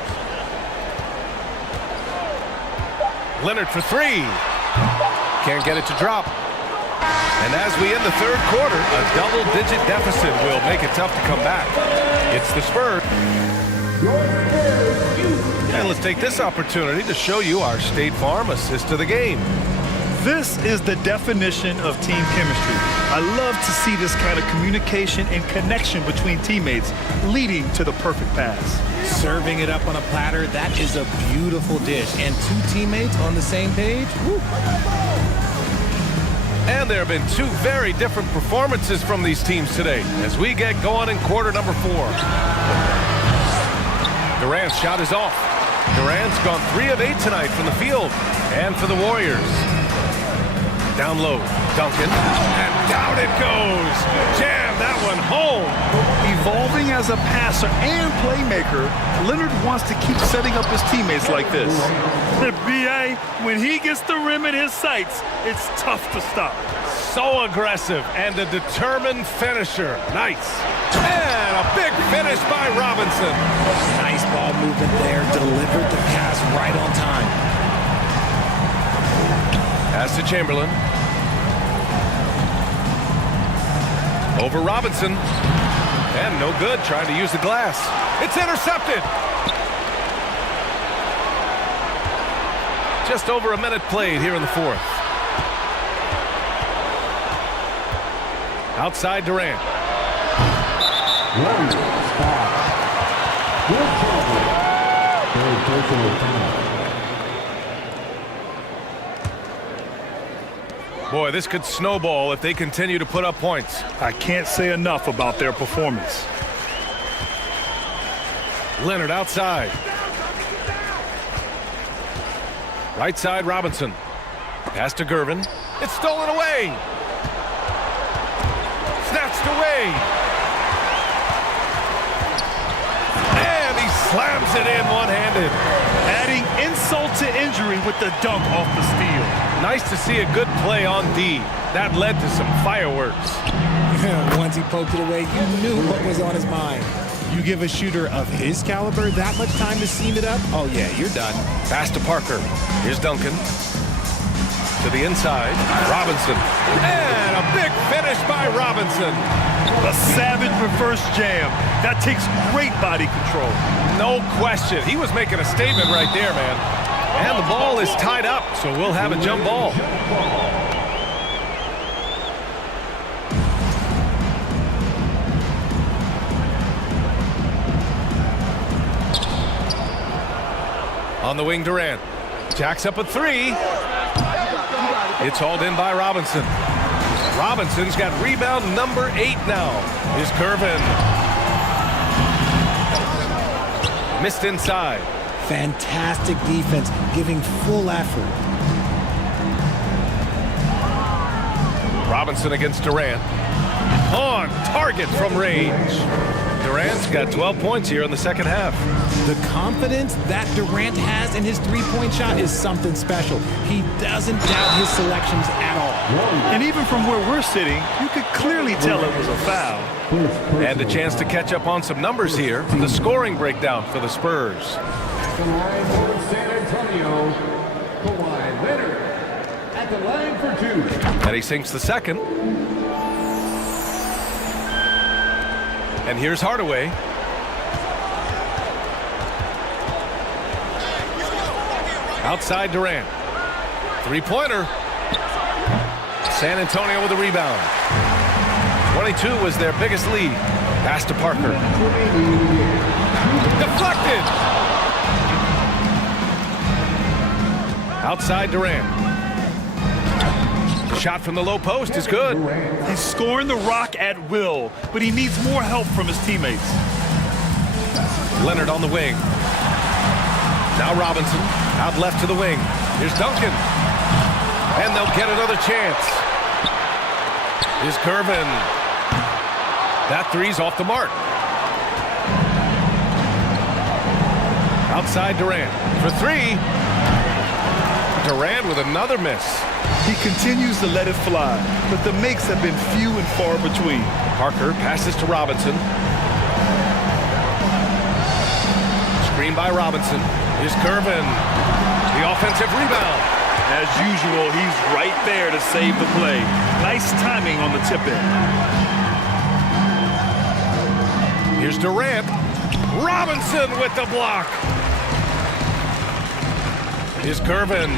Leonard for three. Can't get it to drop. And as we end the third quarter, a double-digit deficit will make it tough to come back. It's the Spurs. And let's take this opportunity to show you our State Farm assist of the game. This is the definition of team chemistry. I love to see this kind of communication and connection between teammates leading to the perfect pass. Serving it up on a platter, that is a beautiful dish. And two teammates on the same page. Woo. And there have been two very different performances from these teams today as we get going in quarter number 4. Durant's shot is off. Durant's gone 3 of 8 tonight from the field. And for the Warriors. Down low, Duncan, and down it goes. Jam that one home. Evolving as a passer and playmaker, Leonard wants to keep setting up his teammates like this. The BA, when he gets the rim in his sights, it's tough to stop. So aggressive and a determined finisher. Nice. And a big finish by Robinson. Nice ball movement there. Delivered the pass right on time. Pass to Chamberlain. Over Robinson. And no good, trying to use the glass. It's intercepted. Just over a minute played here in the fourth. Outside Durant. Boy, this could snowball if they continue to put up points. I can't say enough about their performance. Leonard outside. Right side, Robinson. Pass to Gervin. It's stolen away. Snatched away. And he slams it in one-handed. Adding insult to injury with the dunk off the steal. Nice to see a good play on D. That led to some fireworks. Once he poked it away, you knew what was on his mind. You give a shooter of his caliber that much time to seam it up, oh yeah, you're done. Pass to Parker. Here's Duncan. To the inside. Robinson. And a big finish by Robinson. A savage reverse jam. That takes great body control. No question. He was making a statement right there, man. And the ball is tied up, so we'll have a jump ball. On the wing, Durant. Jacks up a three. It's hauled in by Robinson. Robinson's got rebound number 8 now. Here's Gervin. Missed inside. Fantastic defense, giving full effort. Robinson against Durant. On target from range. Durant's got 12 points here in the second half. The confidence that Durant has in his three-point shot is something special. He doesn't doubt his selections at all. And even from where we're sitting, you could clearly tell it was a foul. And a chance to catch up on some numbers here. The scoring breakdown for the Spurs. The line for San Antonio, Kawhi Leonard at the line for 2. And he sinks the second. And here's Hardaway. Outside Durant. Three-pointer. San Antonio with a rebound. 22 was their biggest lead. Pass to Parker. Deflected. Outside Durant. Shot from the low post is good. He's scoring the rock at will, but he needs more help from his teammates. Leonard on the wing. Now Robinson out left to the wing. Here's Duncan. And they'll get another chance. Here's Gervin. That three's off the mark. Outside Durant for 3. Durant with another miss. He continues to let it fly, but the makes have been few and far between. Parker passes to Robinson. Screen by Robinson. Here's Curvin. The offensive rebound. As usual, he's right there to save the play. Nice timing on the tip-in. Here's Durant. Robinson with the block. Here's Curvin.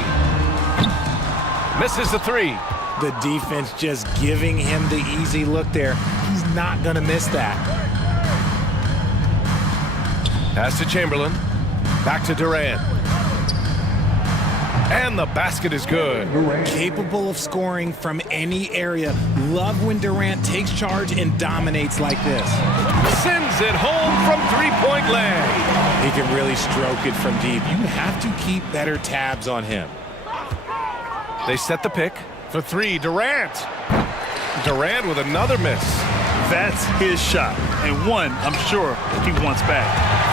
Misses the three. The defense just giving him the easy look there. He's not going to miss that. Pass to Chamberlain. Back to Durant. And the basket is good. Capable of scoring from any area. Love when Durant takes charge and dominates like this. Sends it home from three-point land. He can really stroke it from deep. You have to keep better tabs on him. They set the pick for three. Durant. Durant with another miss. That's his shot, and one I'm sure he wants back.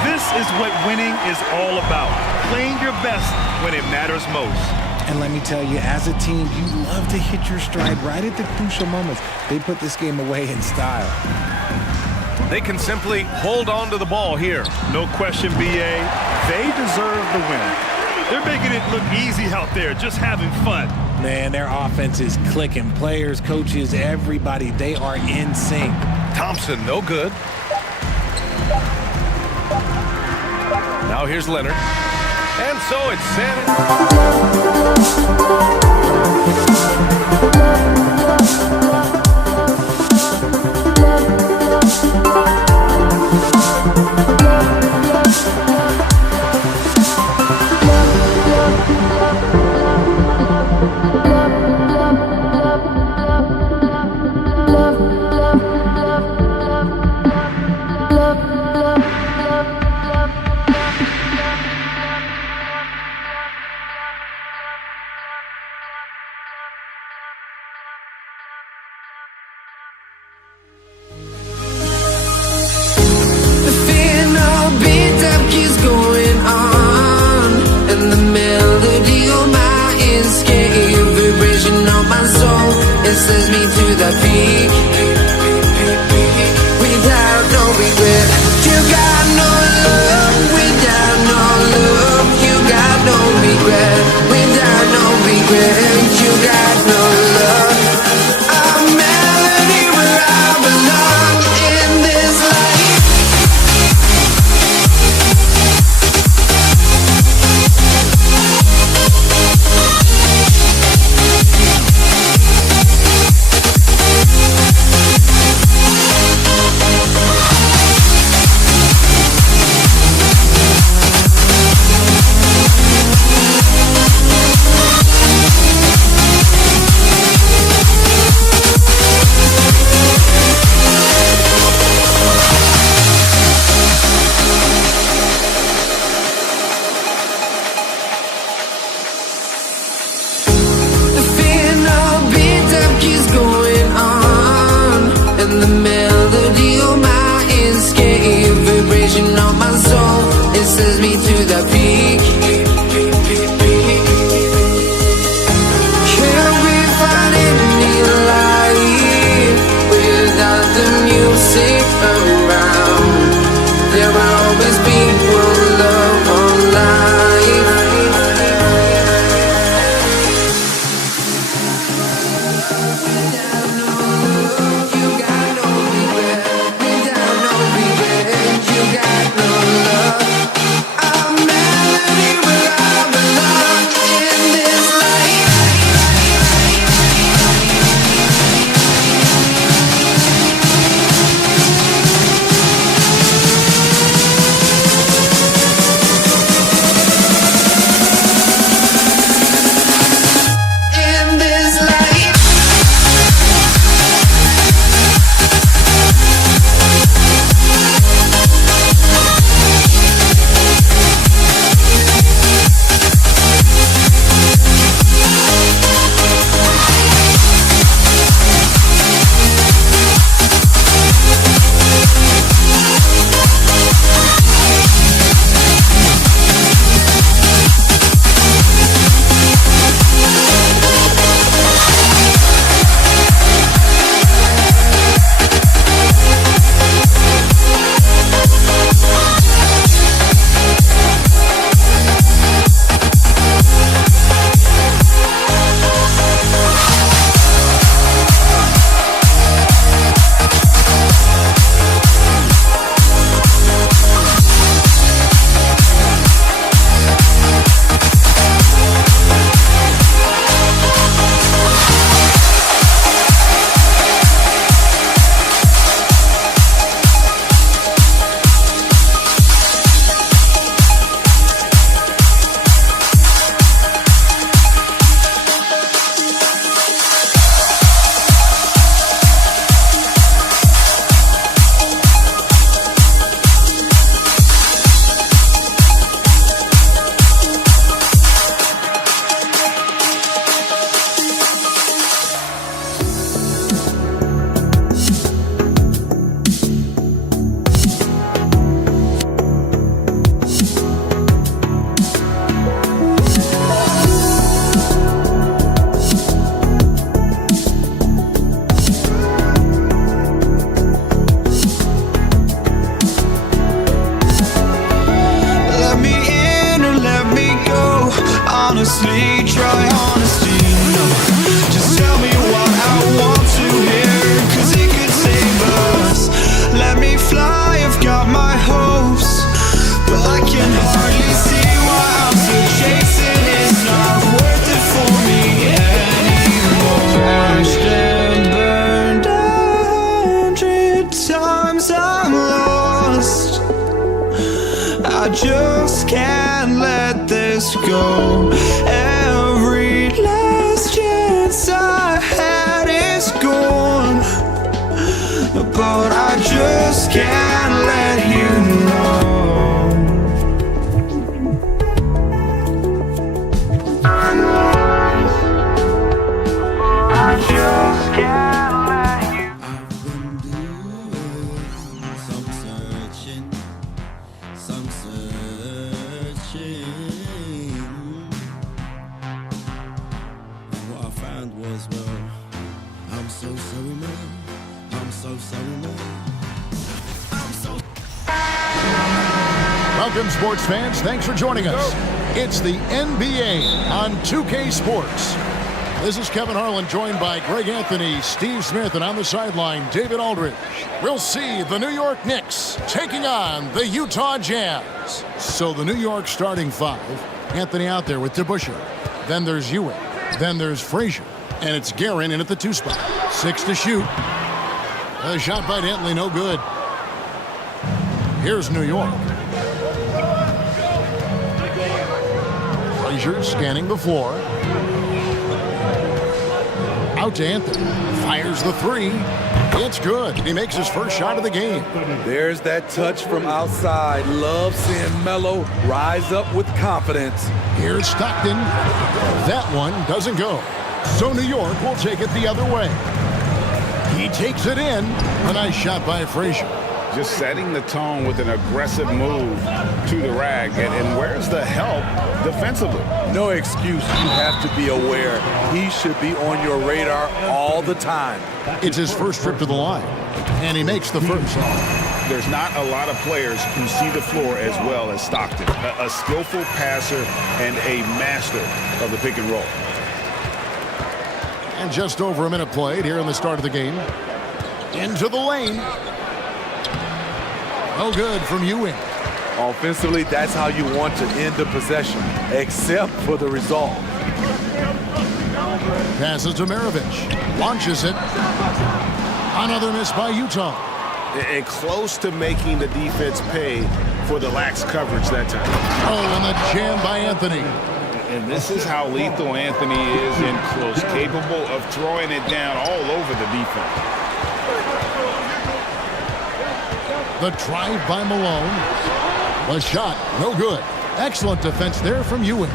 This is what winning is all about, playing your best when it matters most. And let me tell you, as a team, you love to hit your stride right at the crucial moments. They put this game away in style. They can simply hold on to the ball here. No question, B.A. They deserve the win. They're making it look easy out there, just having fun. Man, their offense is clicking. Players, coaches, everybody, they are in sync. Thompson, no good. Now here's Leonard. And so it's sends me to the peak. Without no regret, you got no love. Without no love, you got no regret. Without no regret, you got no love. A melody where I belong in this life. my hopes, but I can hardly see why I'm still chasing. It's not worth it for me anymore. Crashed and burned 100 times, I'm lost. I just can't let this go. Every last chance I had is gone, but I just can't let you know. I just can't let you. I've been doing some searching, some searching. And what I found was, well, I'm so sorry, man. I'm so sorry, man. I'm so. Welcome, sports fans. Thanks for joining us. It's the NBA on 2K Sports. This is Kevin Harlan, joined by Greg Anthony, Steve Smith, and on the sideline, David Aldridge. We'll see the New York Knicks taking on the Utah Jazz. So the New York starting five, Anthony out there with DeBusschere. Then there's Ewing. Then there's Frazier. And it's Guerin in at the 2 spot. 6 to shoot. A shot by Dantley, no good. Here's New York. Frazier scanning the floor. Out to Anthony. Fires the 3. It's good. He makes his first shot of the game. There's that touch from outside. Love seeing Melo rise up with confidence. Here's Stockton. That one doesn't go. So New York will take it the other way. He takes it in. A nice shot by Frazier. Just setting the tone with an aggressive move to the rack. And where's the help defensively? No excuse. You have to be aware. He should be on your radar all the time. It's his first trip to the line, and he makes the first. There's not a lot of players who see the floor as well as Stockton. A skillful passer and a master of the pick and roll. And just over a minute played here in the start of the game. Into the lane. No good from Ewing. Offensively, that's how you want to end the possession, except for the result. Passes to Maravich. Launches it. Another miss by Utah. And close to making the defense pay for the lax coverage that time. Oh, and the jam by Anthony. And this is how lethal Anthony is in close, capable of throwing it down all over the defense. The drive by Malone. The shot, no good. Excellent defense there from Ewing.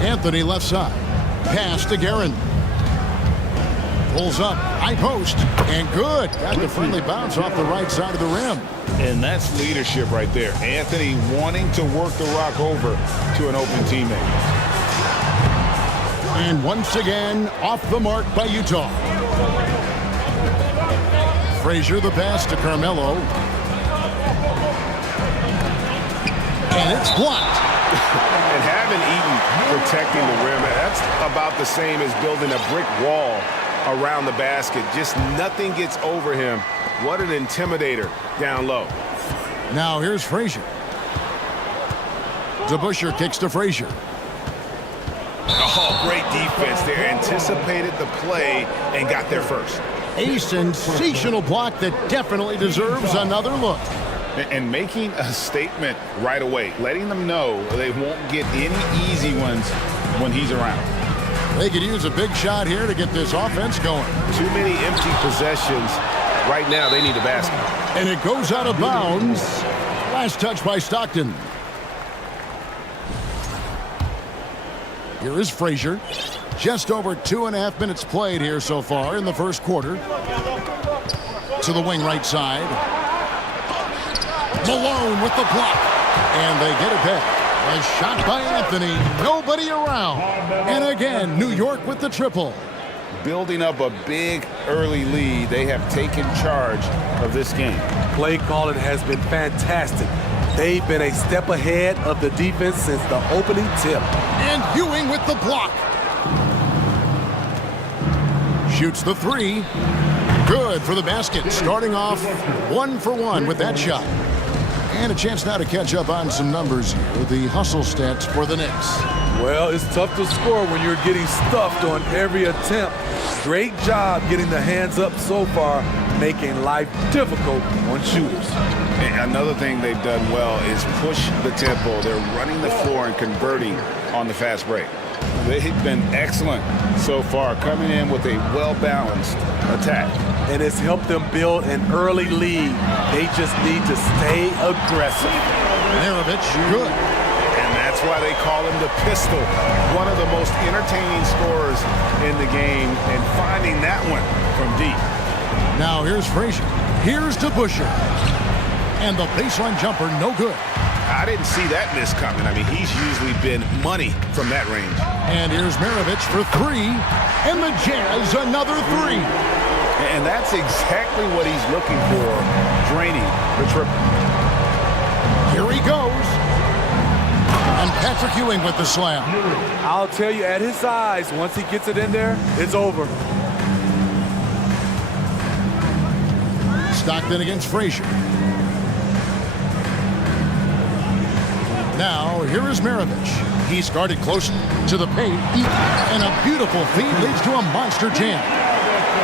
Anthony left side. Pass to Guerin. Pulls up, high post, and good. Got the friendly bounce off the right side of the rim. And that's leadership right there. Anthony wanting to work the rock over to an open teammate. And once again, off the mark by Utah. Frazier the pass to Carmelo. And it's blocked. And having Eaton protecting the rim, that's about the same as building a brick wall around the basket. Just nothing gets over him. What an intimidator down low. Now here's Frazier. DeBusschere kicks to Frazier. Oh, great defense there. Anticipated the play and got there first. A sensational block that definitely deserves another look. And making a statement right away, letting them know they won't get any easy ones when he's around. They could use a big shot here to get this offense going. Too many empty possessions. Right now, they need a basket. And it goes out of bounds. Last touch by Stockton. Here is Frazier. Just over 2.5 minutes played here so far in the first quarter. To the wing right side. Malone with the block. And they get it back. A shot by Anthony. Nobody around. And again, New York with the triple. Building up a big early lead. They have taken charge of this game. Play calling has been fantastic. They've been a step ahead of the defense since the opening tip. And Ewing with the block. Shoots the 3. Good for the basket. Starting off 1 for 1 with that shot. And a chance now to catch up on some numbers here with the hustle stats for the Knicks. Well, it's tough to score when you're getting stuffed on every attempt. Great job getting the hands up so far, making life difficult on shooters. And another thing they've done well is push the tempo. They're running the floor and converting on the fast break. They've been excellent so far, coming in with a well-balanced attack. And it's helped them build an early lead. They just need to stay aggressive. Maravich, good. And that's why they call him the pistol. One of the most entertaining scorers in the game, and finding that one from deep. Now here's Frazier. Here's DeBusschere. And the baseline jumper, no good. I didn't see that miss coming. I mean, he's usually been money from that range. And here's Maravich for 3. And the Jazz, another 3. And that's exactly what he's looking for, draining the triple. Here he goes. And Patrick Ewing with the slam. I'll tell you, at his size, once he gets it in there, it's over. Stockton against Frazier. Now, here is Maravich. He's guarded close to the paint. And a beautiful feed leads to a monster jam.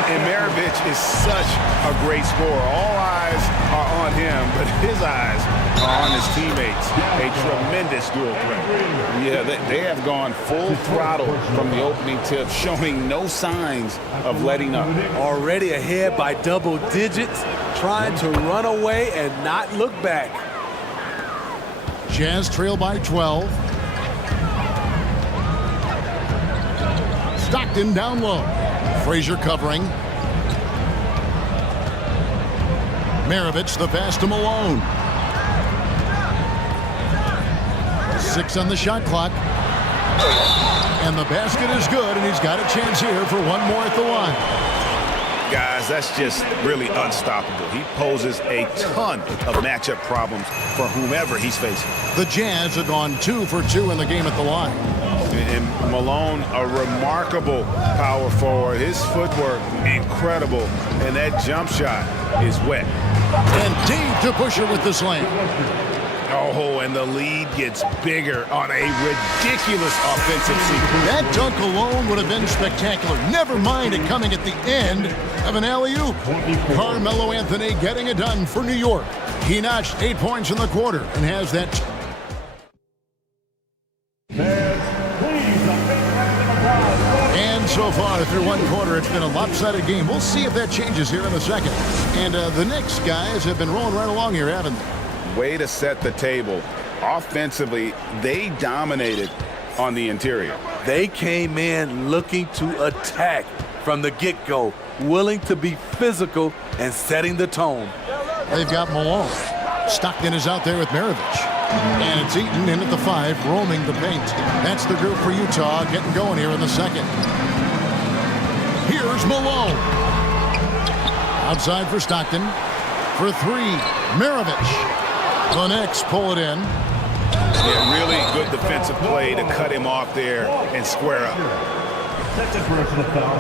And Maravich is such a great scorer. All eyes are on him, but his eyes are on his teammates. A tremendous dual threat. Yeah, they have gone full throttle from the opening tip, showing no signs of letting up. Already ahead by double digits, trying to run away and not look back. Jazz trail by 12. Stockton down low. Frazier covering. Maravich the pass to Malone. 6 on the shot clock. And the basket is good, and he's got a chance here for one more at the line. Guys, that's just really unstoppable. He poses a ton of matchup problems for whomever he's facing. The Jazz have gone 2 for 2 in the game at the line. And Malone, a remarkable power forward. His footwork, incredible. And that jump shot is wet. And Dave DeBusschere with the slam. Oh, and the lead gets bigger on a ridiculous offensive sequence. That dunk alone would have been spectacular. Never mind it coming at the end of an alley-oop. Carmelo Anthony getting it done for New York. He notched 8 points in the quarter and has that. And so far through one quarter, it's been a lopsided game. We'll see if that changes here in the second. And the Knicks guys have been rolling right along here, haven't they? Way to set the table. Offensively, they dominated on the interior. They came in looking to attack from the get-go, willing to be physical and setting the tone. They've got Malone. Stockton is out there with Maravich. And it's Eaton in at the 5, roaming the paint. That's the group for Utah getting going here in the second. Here's Malone. Outside for Stockton. For 3, Maravich. The Knicks pull it in. Yeah, really good defensive play to cut him off there and square up. That's a personal foul.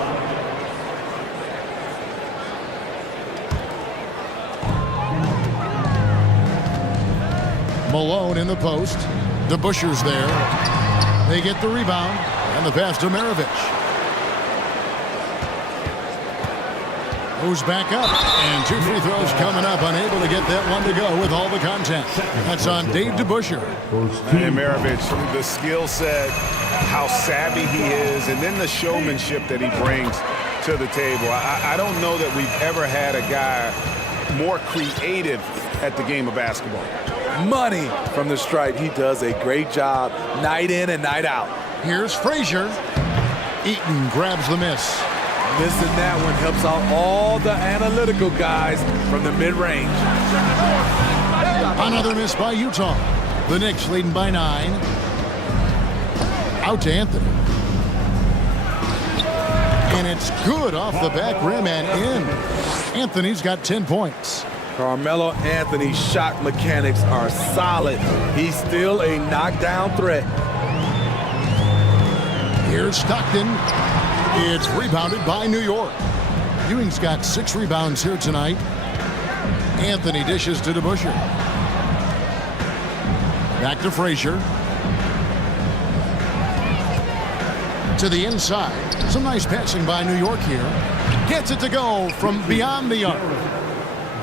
Malone in the post. DeBusschere's there. They get the rebound. And the pass to Maravich. Moves back up, and 2 free throws coming up, unable to get that one to go with all the content. That's on Dave DeBusschere. And Maravich, the skill set, how savvy he is, and then the showmanship that he brings to the table. I don't know that we've ever had a guy more creative at the game of basketball. Money from the stripe. He does a great job night in and night out. Here's Frazier. Eaton grabs the miss. Missing that one helps out all the analytical guys from the mid-range. Another miss by Utah. The Knicks leading by 9. Out to Anthony. And it's good off the back rim and in. Anthony's got 10 points. Carmelo Anthony's shot mechanics are solid. He's still a knockdown threat. Here's Stockton. It's rebounded by New York. Ewing's got 6 rebounds here tonight. Anthony dishes to DeBusschere. Back to Frazier. To the inside. Some nice passing by New York here. Gets it to go from beyond the arc.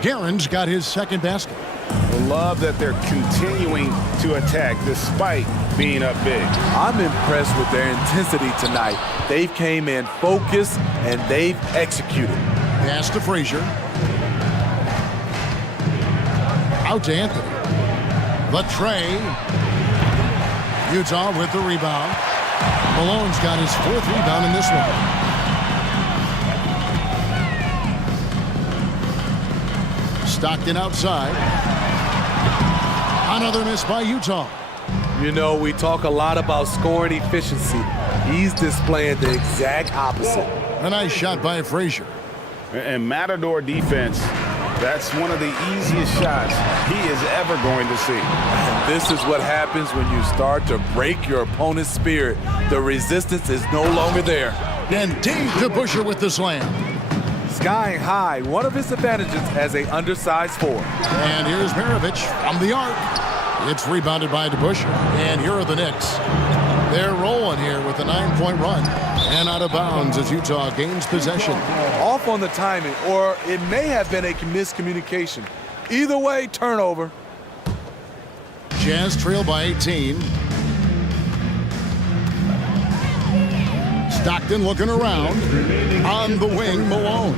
Guerin's got his second basket. I love that they're continuing to attack despite being up big. I'm impressed with their intensity tonight. They've came in focused and they've executed. Pass to Frazier. Out to Anthony. The tray. Utah with the rebound. Malone's got his 4th rebound in this one. Stockton outside. Another miss by Utah. You know, we talk a lot about scoring efficiency. He's displaying the exact opposite. A nice shot by Frazier. And Matador defense, that's one of the easiest shots he is ever going to see. And this is what happens when you start to break your opponent's spirit. The resistance is no longer there. And Dave DeBusschere with the slam. Skying high, one of his advantages as an undersized 4. And here's Maravich from the arc. It's rebounded by DeBusschere. And here are the Knicks. They're rolling here with a 9-point run. And out of bounds as Utah gains possession. Off on the timing, or it may have been a miscommunication. Either way, turnover. Jazz trail by 18. Stockton looking around. On the wing, Malone.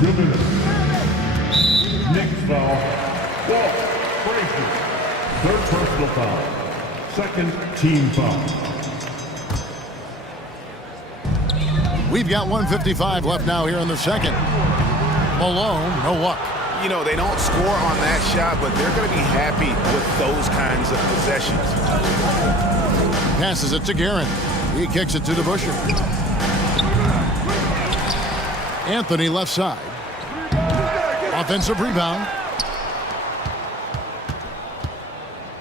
2 minutes. Knicks foul. Walt Frazier. 3rd personal foul. 2nd team foul. We've got 1:55 left now here in the second. Malone, no luck. You know, they don't score on that shot, but they're going to be happy with those kinds of possessions. Passes it to Guerin. He kicks it to DeBusschere. Anthony left side. Offensive rebound.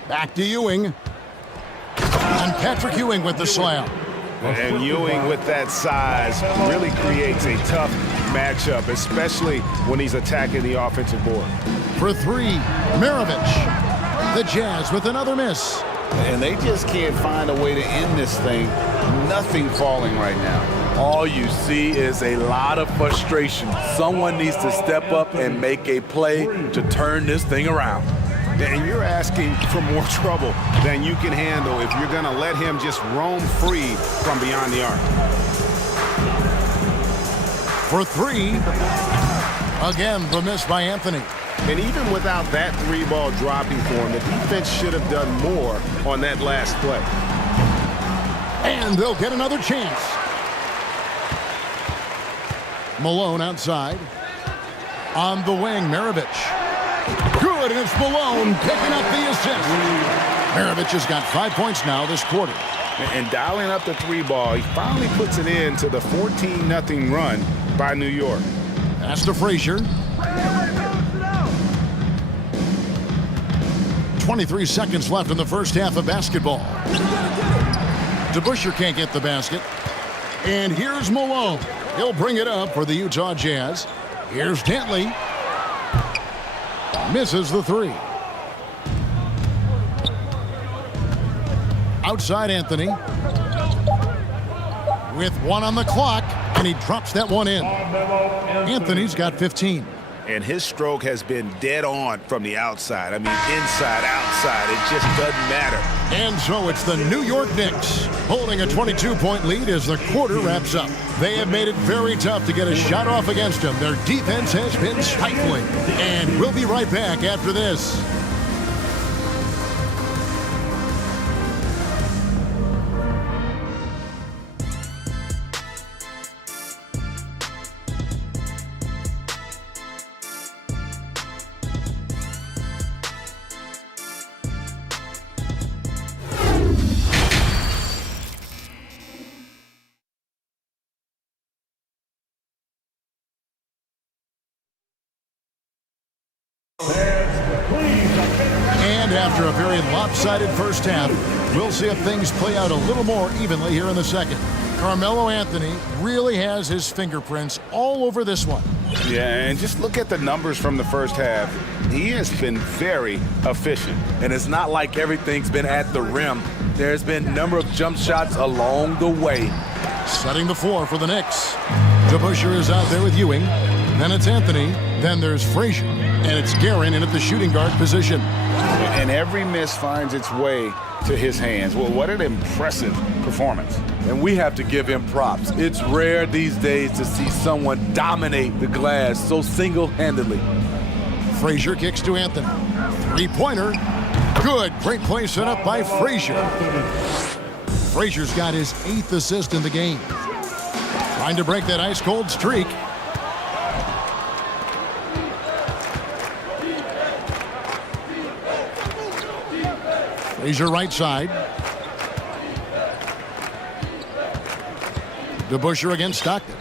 Back to Ewing. And Patrick Ewing with the slam. And Ewing with that size really creates a tough matchup, especially when he's attacking the offensive board. For 3, Maravich. The Jazz with another miss. And they just can't find a way to end this thing. Nothing falling right now. All you see is a lot of frustration. Someone needs to step up and make a play to turn this thing around. And you're asking for more trouble than you can handle if you're going to let him just roam free from beyond the arc. For 3. Again, the miss by Anthony. And even without that 3-ball dropping for him, the defense should have done more on that last play. And they'll get another chance. Malone outside. On the wing, Maravich. Good, and it's Malone picking up the assist. Maravich has got 5 points now this quarter. And dialing up the 3-ball, he finally puts it into the 14-0 run by New York. Pass to Frazier. 23 seconds left in the first half of basketball. DeBusschere can't get the basket. And here's Malone. He'll bring it up for the Utah Jazz. Here's Dantley. Misses the 3. Outside Anthony. With 1 on the clock, and he drops that one in. Anthony's got 15. And his stroke has been dead on from the outside. I mean, inside, outside, it just doesn't matter. And so it's the New York Knicks holding a 22-point lead as the quarter wraps up. They have made it very tough to get a shot off against them. Their defense has been stifling. And we'll be right back after this. And after a very lopsided first half, we'll see if things play out a little more evenly here in the second. Carmelo Anthony really has his fingerprints all over this one. Yeah, and just look at the numbers from the first half. He has been very efficient. And it's not like everything's been at the rim. There's been a number of jump shots along the way. Setting the floor for the Knicks. DeBusschere is out there with Ewing. Then it's Anthony. Then there's Frazier. And it's Guerin in at the shooting guard position. And every miss finds its way to his hands. Well, what an impressive performance. And we have to give him props. It's rare these days to see someone dominate the glass so single-handedly. Frazier kicks to Anthony. Three-pointer. Good. Great play set up by Frazier. Frazier's got his 8th assist in the game. Trying to break that ice-cold streak. Frazier right side. DeBusschere against Stockton.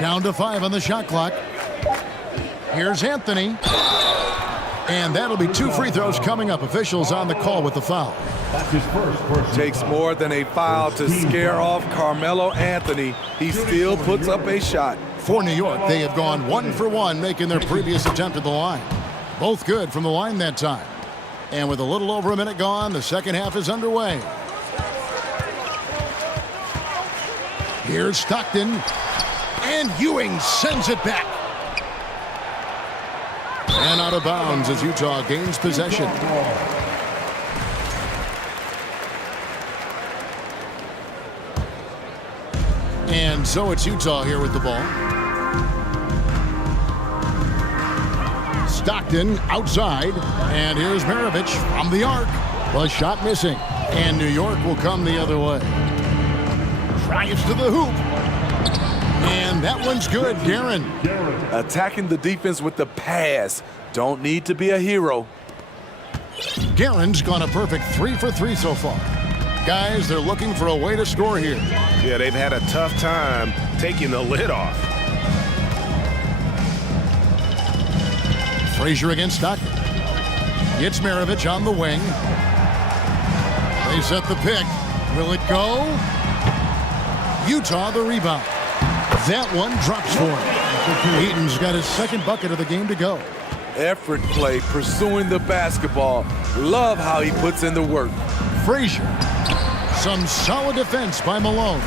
Down to 5 on the shot clock. Here's Anthony. And that'll be 2 free throws coming up. Officials on the call with the foul. That's his first. Takes more than a foul to scare off Carmelo Anthony. He still puts up a shot. For New York, they have gone 1 for 1, making their previous attempt at the line. Both good from the line that time. And with a little over a minute gone, the second half is underway. Here's Stockton. And Ewing sends it back. And out of bounds as Utah gains possession. And so it's Utah here with the ball. Stockton outside. And here's Maravich from the arc. The shot missing. And New York will come the other way. Drives to the hoop. And that one's good. Guerin. Attacking the defense with the pass. Don't need to be a hero. Guerin's gone a perfect 3 for 3 so far. Guys, they're looking for a way to score here. Yeah, they've had a tough time taking the lid off. Frazier against Stockton. It's Maravich on the wing. They set the pick. Will it go? Utah the rebound. That one drops for him. Eaton's got his second bucket of the game to go. Effort play, pursuing the basketball. Love how he puts in the work. Frazier. Some solid defense by Malone.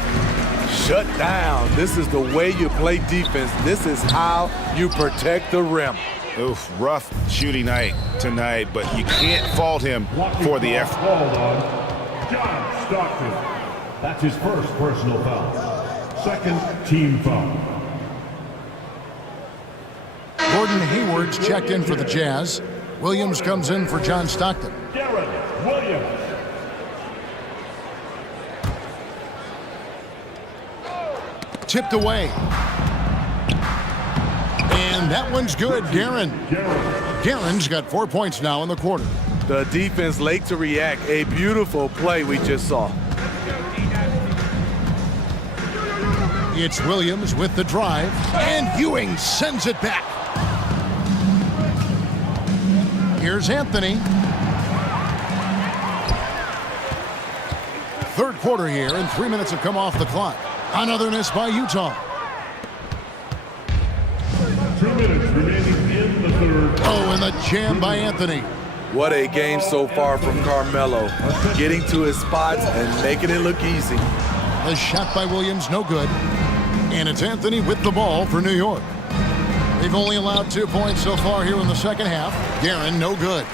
Shut down. This is the way you play defense. This is how you protect the rim. Oof, rough shooting night tonight, but you can't fault him for the effort. John Stockton. That's his first personal foul. Second team foul. Gordon Hayward's checked in for the Jazz. Williams comes in for John Stockton. Deron Williams. Tipped away. And that one's good. Guerin. Guerin's got 4 points now in the quarter. The defense late to react. A beautiful play we just saw. It's Williams with the drive. And Ewing sends it back. Here's Anthony. Third quarter here, and 3 minutes have come off the clock. Another miss by Utah. 2 minutes remaining in the third. Oh, and the jam by Anthony. What a game so far from Carmelo. Getting to his spots and making it look easy. The shot by Williams, no good. And it's Anthony with the ball for New York. They've only allowed 2 points so far here in the second half. Guerin, no good.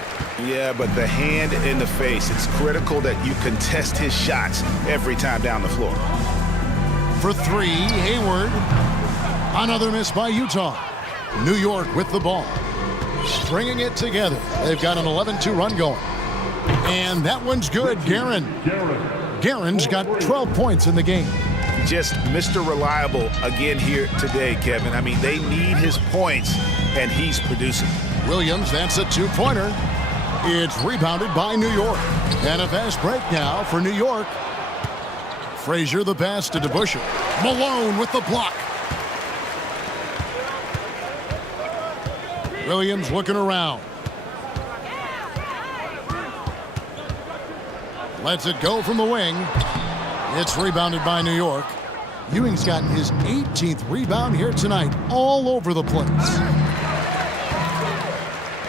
Yeah, but the hand in the face, it's critical that you contest his shots every time down the floor. For 3, Hayward. Another miss by Utah. New York with the ball. Stringing it together. They've got an 11-2 run going. And that one's good. Guerin. Guerin's got 12 points in the game. Just Mr. Reliable again here today, Kevin. I mean, they need his points, and he's producing. Williams, that's a 2-pointer. It's rebounded by New York. And a fast break now for New York. Frazier the pass to DeBusschere. Malone with the block. Williams looking around. Lets it go from the wing. It's rebounded by New York. Ewing's gotten his 18th rebound here tonight, all over the place.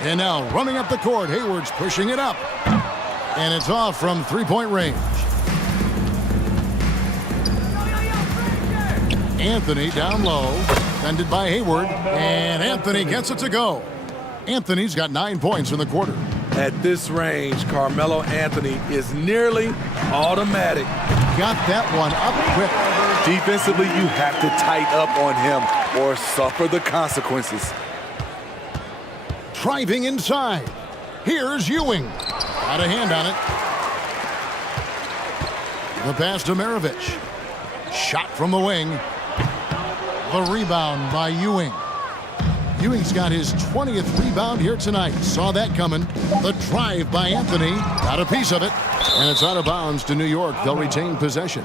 And now running up the court, Hayward's pushing it up. And it's off from three-point range. Anthony down low, defended by Hayward, and Anthony gets it to go. Anthony's got 9 points in the quarter. At this range, Carmelo Anthony is nearly automatic. Got that one up quick. Defensively, you have to tighten up on him or suffer the consequences. Driving inside. Here's Ewing. Got a hand on it. The pass to Maravich. Shot from the wing. The rebound by Ewing. Ewing's got his 20th rebound here tonight. Saw that coming. The drive by Anthony. Got a piece of it. And it's out of bounds to New York. They'll retain possession.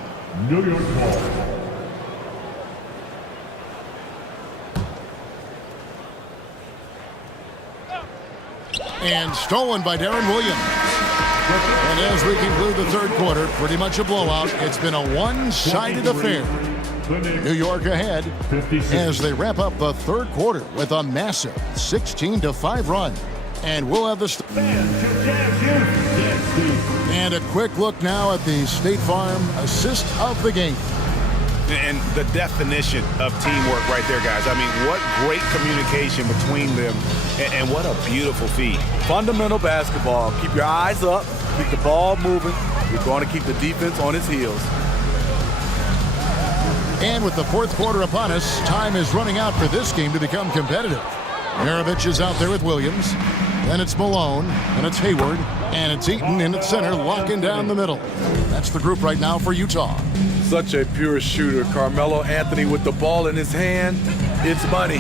New York ball. And stolen by Darren Williams. And as we conclude the third quarter, pretty much a blowout. It's been a one-sided affair. New York ahead as they wrap up the third quarter with a massive 16-5 run. And we'll have the... And a quick look now at the State Farm assist of the game. And the definition of teamwork right there, guys. I mean, what great communication between them, and what a beautiful feed. Fundamental basketball. Keep your eyes up, keep the ball moving. You're going to keep the defense on its heels. And with the fourth quarter upon us, time is running out for this game to become competitive. Maravich is out there with Williams. Then it's Malone, and it's Hayward, and it's Eaton in at center, locking down the middle. That's the group right now for Utah. Such a pure shooter. Carmelo Anthony with the ball in his hand. It's money.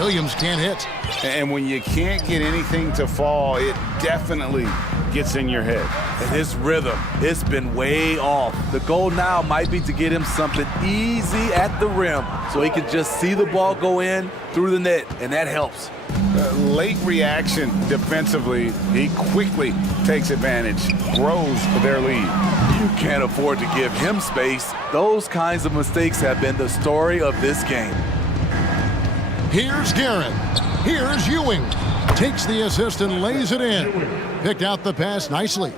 Williams can't hit. And when you can't get anything to fall, it definitely gets in your head. And his rhythm, it's been way off. The goal now might be to get him something easy at the rim so he can just see the ball go in through the net, and that helps. Late reaction defensively, he quickly takes advantage, grows their lead. You can't afford to give him space. Those kinds of mistakes have been the story of this game. Here's Guerin. Here's Ewing. Takes the assist and lays it in. Picked out the pass nicely.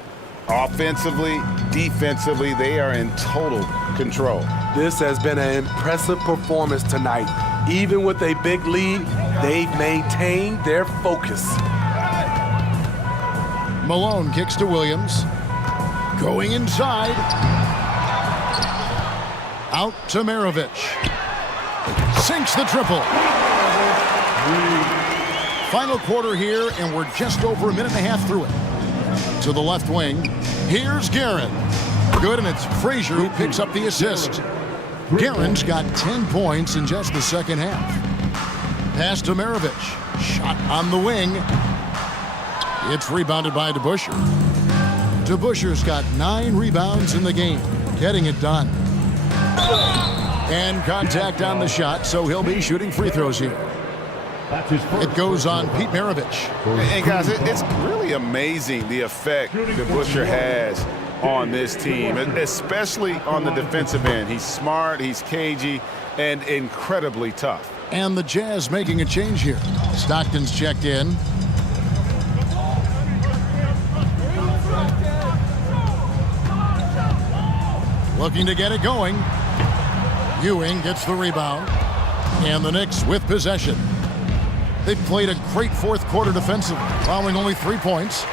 Offensively, defensively, they are in total control. This has been an impressive performance tonight. Even with a big lead, they've maintained their focus. Malone kicks to Williams. Going inside. Out to Maravich. Sinks the triple. Final quarter here, and we're just over a minute and a half through it. To the left wing, here's Guerin. Good, and it's Frazier who picks up the assist. Guerin's got 10 points in just the second half. Pass to Maravich. Shot on the wing. It's rebounded by DeBusschere. DeBusschere's got 9 rebounds in the game, getting it done. And contact on the shot, so he'll be shooting free throws here. It goes on Pete Maravich. And guys, it's really amazing the effect DeBusschere has on this team, especially on the defensive end. He's smart, he's cagey, and incredibly tough. And the Jazz making a change here. Stockton's checked in. Looking to get it going. Ewing gets the rebound. And the Knicks with possession. They've played a great fourth quarter defensively, allowing only 3 points.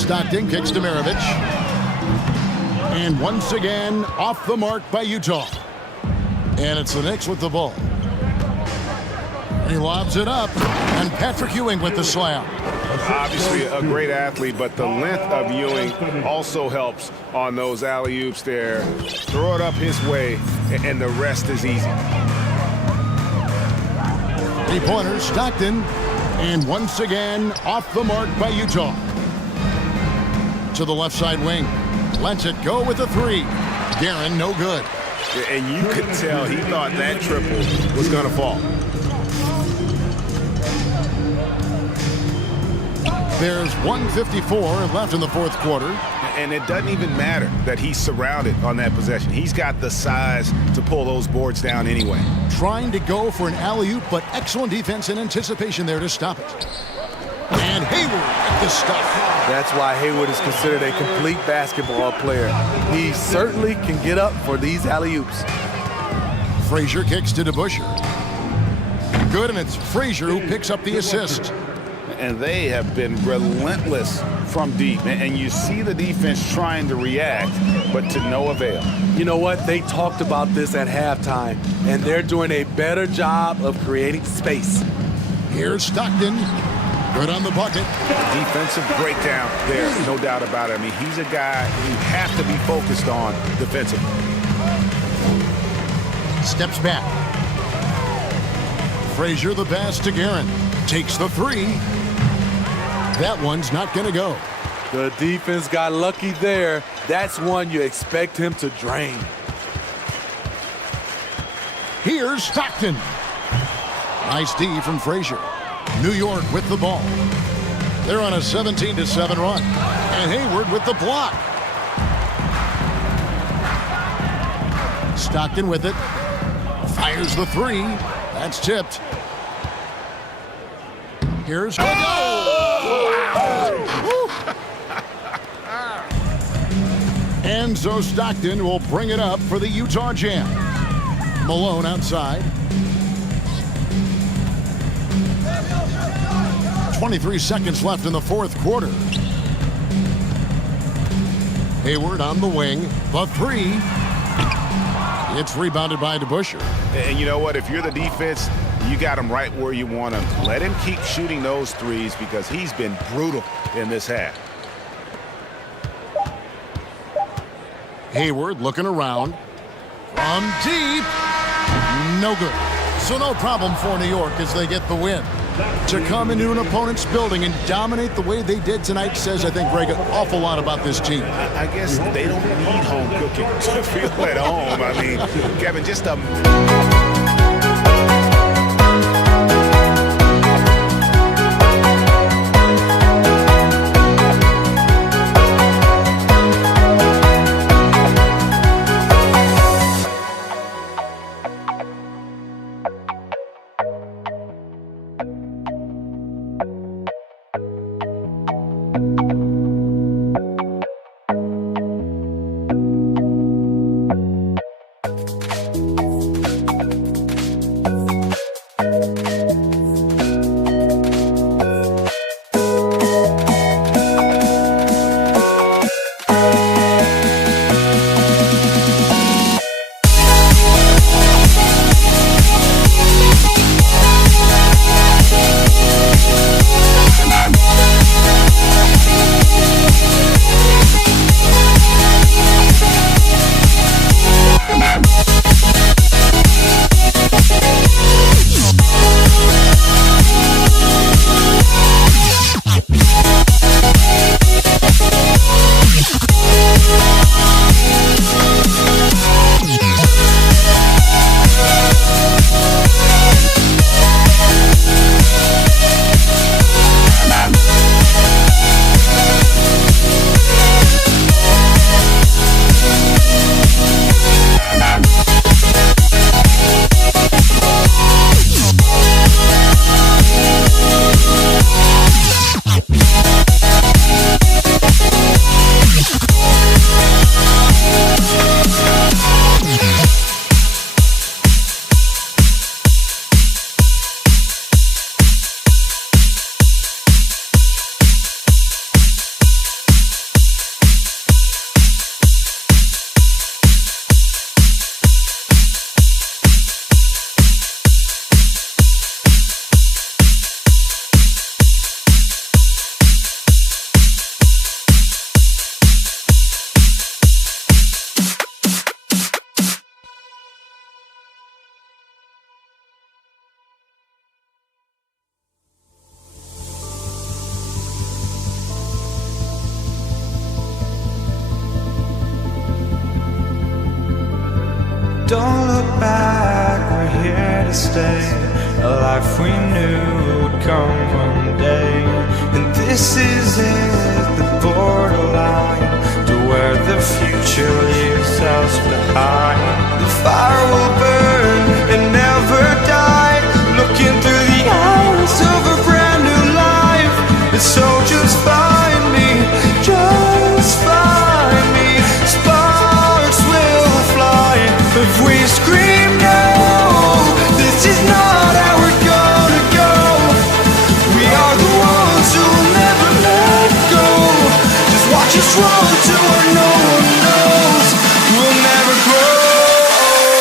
Stockton kicks to Maravich. And once again, off the mark by Utah. And it's the Knicks with the ball. He lobs it up, and Patrick Ewing with the slam. Obviously a great athlete, but the length of Ewing also helps on those alley-oops there. Throw it up his way, and the rest is easy. 3-pointers, Stockton, and once again, off the mark by Utah. To the left side wing, lets it go with a 3. Guerin, no good. And you could tell he thought that triple was going to fall. There's 1:54 left in the fourth quarter. And it doesn't even matter that he's surrounded on that possession. He's got the size to pull those boards down anyway. Trying to go for an alley-oop, but excellent defense and anticipation there to stop it. And Hayward at the stuff. That's why Hayward is considered a complete basketball player. He certainly can get up for these alley-oops. Frazier kicks to DeBusschere. Good, and it's Frazier who picks up the assist. And they have been relentless from deep. And you see the defense trying to react, but to no avail. You know what? They talked about this at halftime, and they're doing a better job of creating space. Here's Stockton. Good on the bucket. Defensive breakdown there, no doubt about it. I mean, he's a guy you have to be focused on defensively. Steps back. Frazier the pass to Guerin. Takes the three. That one's not going to go. The defense got lucky there. That's one you expect him to drain. Here's Stockton. Nice D from Frazier. New York with the ball. They're on a 17-7 run. And Hayward with the block. Stockton with it. Fires the three. That's tipped. Here's Enzo Stockton will bring it up for the Utah Jam. Malone outside. 23 seconds left in the fourth quarter. Hayward on the wing. The three. It's rebounded by DeBusschere. And you know what? If you're the defense, you got him right where you want him. Let him keep shooting those threes because he's been brutal in this half. Hayward looking around. From deep. No good. So no problem for New York as they get the win. To come into an opponent's building and dominate the way they did tonight says, I think, Greg, an awful lot about this team. I guess they don't need home cooking to feel at home. I mean, Kevin, just a... Don't look back, we're here to stay. A life we knew would come one day. And this is it, the borderline to where the future leaves us behind. The fire will burn and never die, looking through the eyes of a brand new life. And so just find me, just find me. Sparks will fly if we scream no. This is not how we're gonna go. We are the ones who will never let go. Just watch us run to where no one knows. We'll never grow.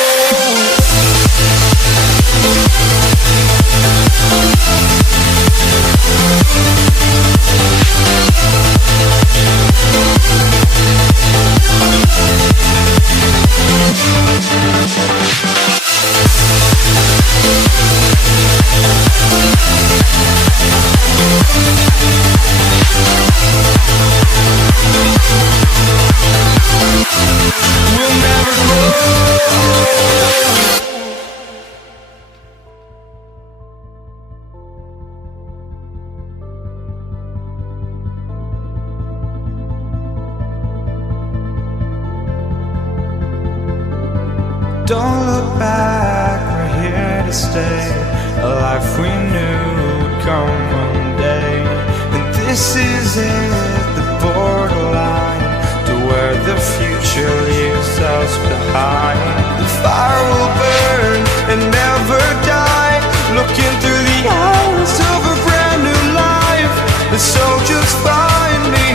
We'll never grow. Don't look back, we're here to stay. A life we knew would come one day. And this is it, the borderline to where the future leaves us behind. The fire will burn and never die, looking through the eyes of a brand new life. And so just find me,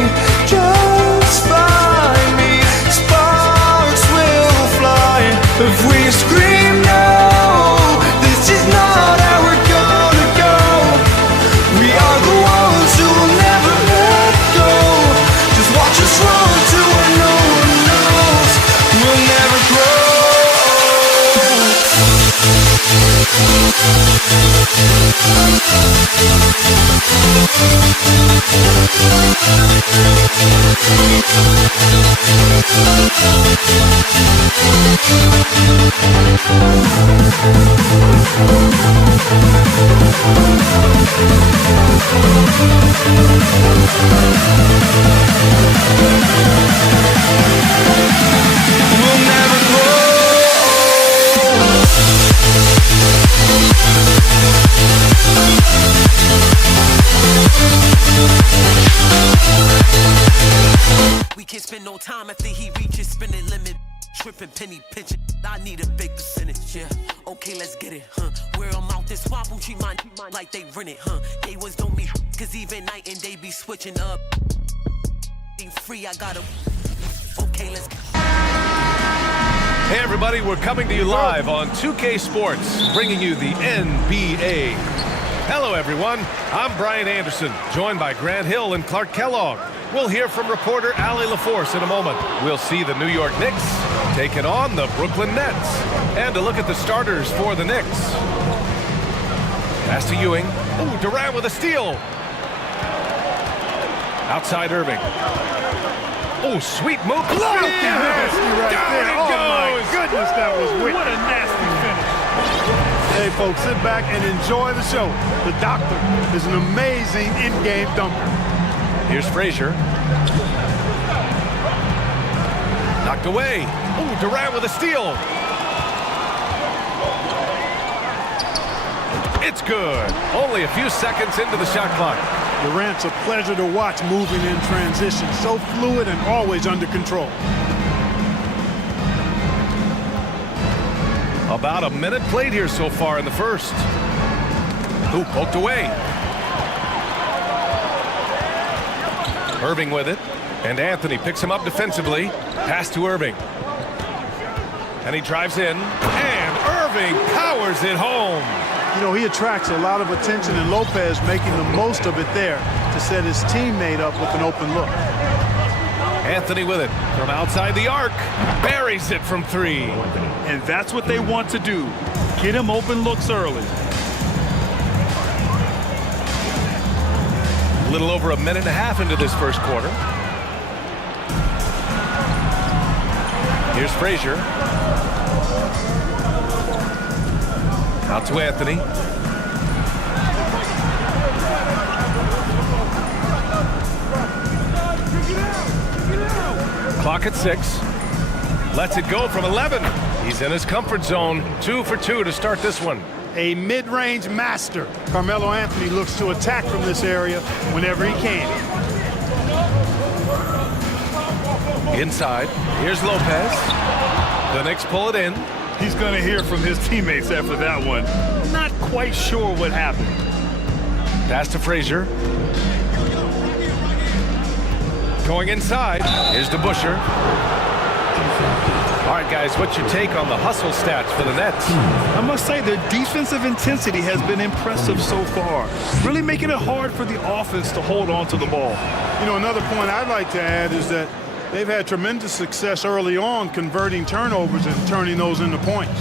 just find me. Sparks will fly if we scream no. This is not how we're gonna go. We are the ones who will never let go. Just watch us run to where no one knows. We'll never grow. We'll never grow. We can't spend no time after he reaches spending limit. Tripping, penny pinching. I need a big percentage, yeah. Okay, let's get it, huh? Where I'm out this swamp, who treat mine like they rent it, huh? They was don't be, cause even night and day be switching up. Being free, I gotta. Okay, let's. Hey everybody, we're coming to you live on 2K Sports, bringing you the NBA. Hello everyone, I'm Brian Anderson, joined by Grant Hill and Clark Kellogg. We'll hear from reporter Allie LaForce in a moment. We'll see the New York Knicks taking on the Brooklyn Nets, and a look at the starters for the Knicks. Pass to Ewing. Ooh, Durant with a steal. Outside Irving. Oh, sweet move. Nasty right Down there. it Oh goes. my goodness, that was wicked. What a nasty finish. Hey folks, sit back and enjoy the show. The doctor is an amazing in-game dunker. Here's Frazier. Knocked away. Oh, Durant with a steal. It's good. Only a few seconds into the shot clock. Durant's a pleasure to watch moving in transition. So fluid and always under control. About a minute played here so far in the first. Ooh, poked away. Irving with it. And Anthony picks him up defensively. Pass to Irving. And he drives in. And Irving powers it home. You know, he attracts a lot of attention, and Lopez making the most of it there to set his teammate up with an open look. Anthony with it from outside the arc. Buries it from three. And that's what they want to do. Get him open looks early. A little over a minute and a half into this first quarter. Here's Frazier. Out to Anthony. Clock at 6. Lets it go from 11. He's in his comfort zone. 2 for 2 to start this one. A mid-range master. Carmelo Anthony looks to attack from this area whenever he can. Inside. Here's Lopez. The Knicks pull it in. He's going to hear from his teammates after that one. Not quite sure what happened. Pass to Frazier. Going inside. Here's DeBusschere. All right, guys, what's your take on the hustle stats for the Nets? I must say their defensive intensity has been impressive so far, really making it hard for the offense to hold on to the ball. You know, another point I'd like to add is that they've had tremendous success early on converting turnovers and turning those into points.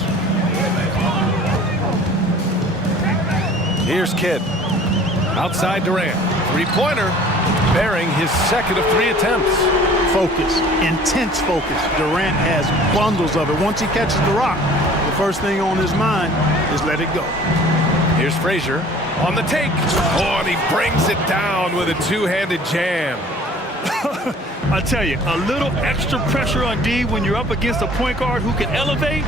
Here's Kidd. Outside Durant. Three-pointer. Bearing his second of 3 attempts. Focus, intense focus. Durant has bundles of it. Once he catches the rock, the first thing on his mind is let it go. Here's Frazier on the take. Oh, and he brings it down with a two-handed jam. I tell you, a little extra pressure on D when you're up against a point guard who can elevate.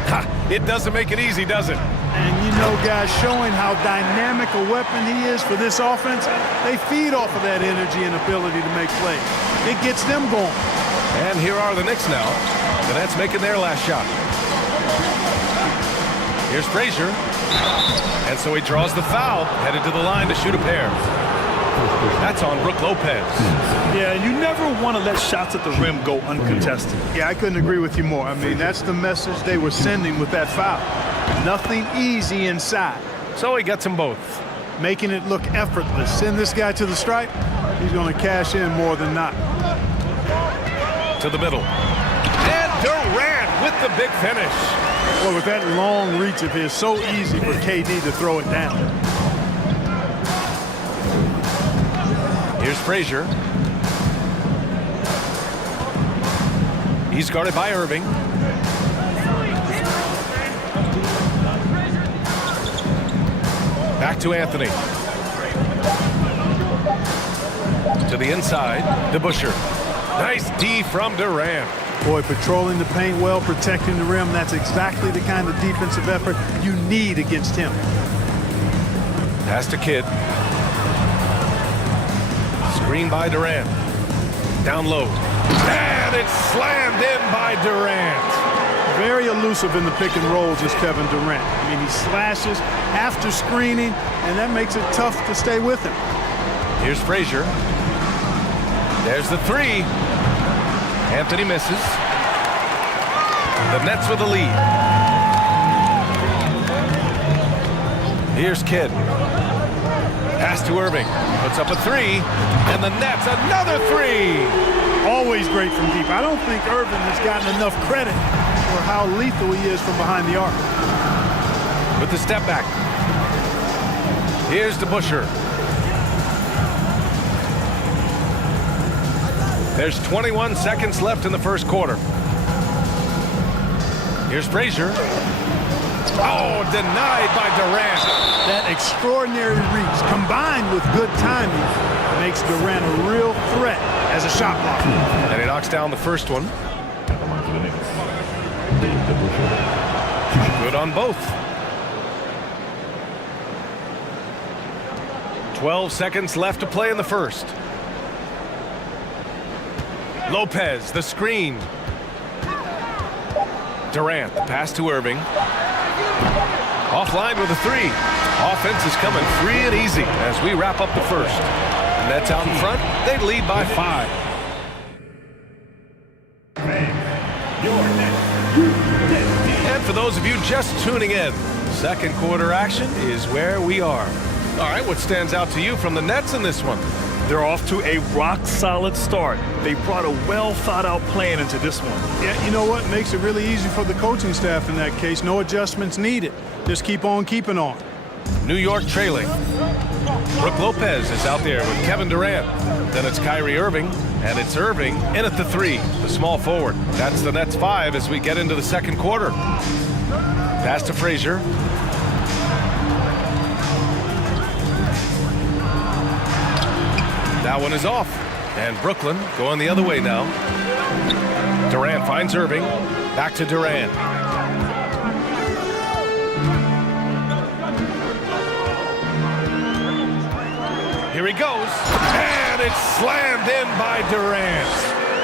It doesn't make it easy, does it? And you know, guys, showing how dynamic a weapon he is for this offense, they feed off of that energy and ability to make plays. It gets them going. And here are the Knicks now. The Nets making their last shot. Here's Frazier. And so he draws the foul, headed to the line to shoot a pair. That's on Brook Lopez. Yeah, you never want to let shots at the rim go uncontested. Yeah, I couldn't agree with you more. I mean, that's the message they were sending with that foul. Nothing easy inside. So he gets them both. Making it look effortless. Send this guy to the stripe, he's going to cash in more than not. To the middle. And Durant with the big finish. Well, with that long reach of his, so easy for KD to throw it down. Here's Frazier. He's guarded by Irving. Back to Anthony. To the inside, DeBusschere. Nice D from Durant. Boy, patrolling the paint well, protecting the rim. That's exactly the kind of defensive effort you need against him. Pass to Kidd. Screen by Durant. Down low. And it's slammed in by Durant. Very elusive in the pick and rolls is Kevin Durant. I mean, he slashes after screening, and that makes it tough to stay with him. Here's Frazier. There's the three. Anthony misses. The Nets with the lead. Here's Kidd. Pass to Irving. Puts up a three. And the Nets another three. Always great from deep. I don't think Irving has gotten enough credit for how lethal he is from behind the arc. With the step back. Here's DeBusschere. There's 21 seconds left in the first quarter. Here's Frazier. Oh, denied by Durant. That extraordinary reach combined with good timing makes Durant a real threat as a shot blocker. And he knocks down the first one. Good on both. 12 seconds left to play in the first. Lopez, the screen. Durant, the pass to Irving. Offline with a three. Offense is coming free and easy as we wrap up the first. The Nets out in front. They lead by 5. And for those of you just tuning in, second quarter action is where we are. All right, what stands out to you from the Nets in this one? They're off to a rock-solid start. They brought a well-thought-out plan into this one. Yeah, you know what? Makes it really easy for the coaching staff in that case. No adjustments needed. Just keep on keeping on. New York trailing. Brook Lopez is out there with Kevin Durant. Then it's Kyrie Irving, and it's Irving in at the three, the small forward. That's the Nets 5 as we get into the second quarter. Pass to Frazier. That one is off. And Brooklyn going the other way now. Durant finds Irving. Back to Durant. Here he goes. And it's slammed in by Durant.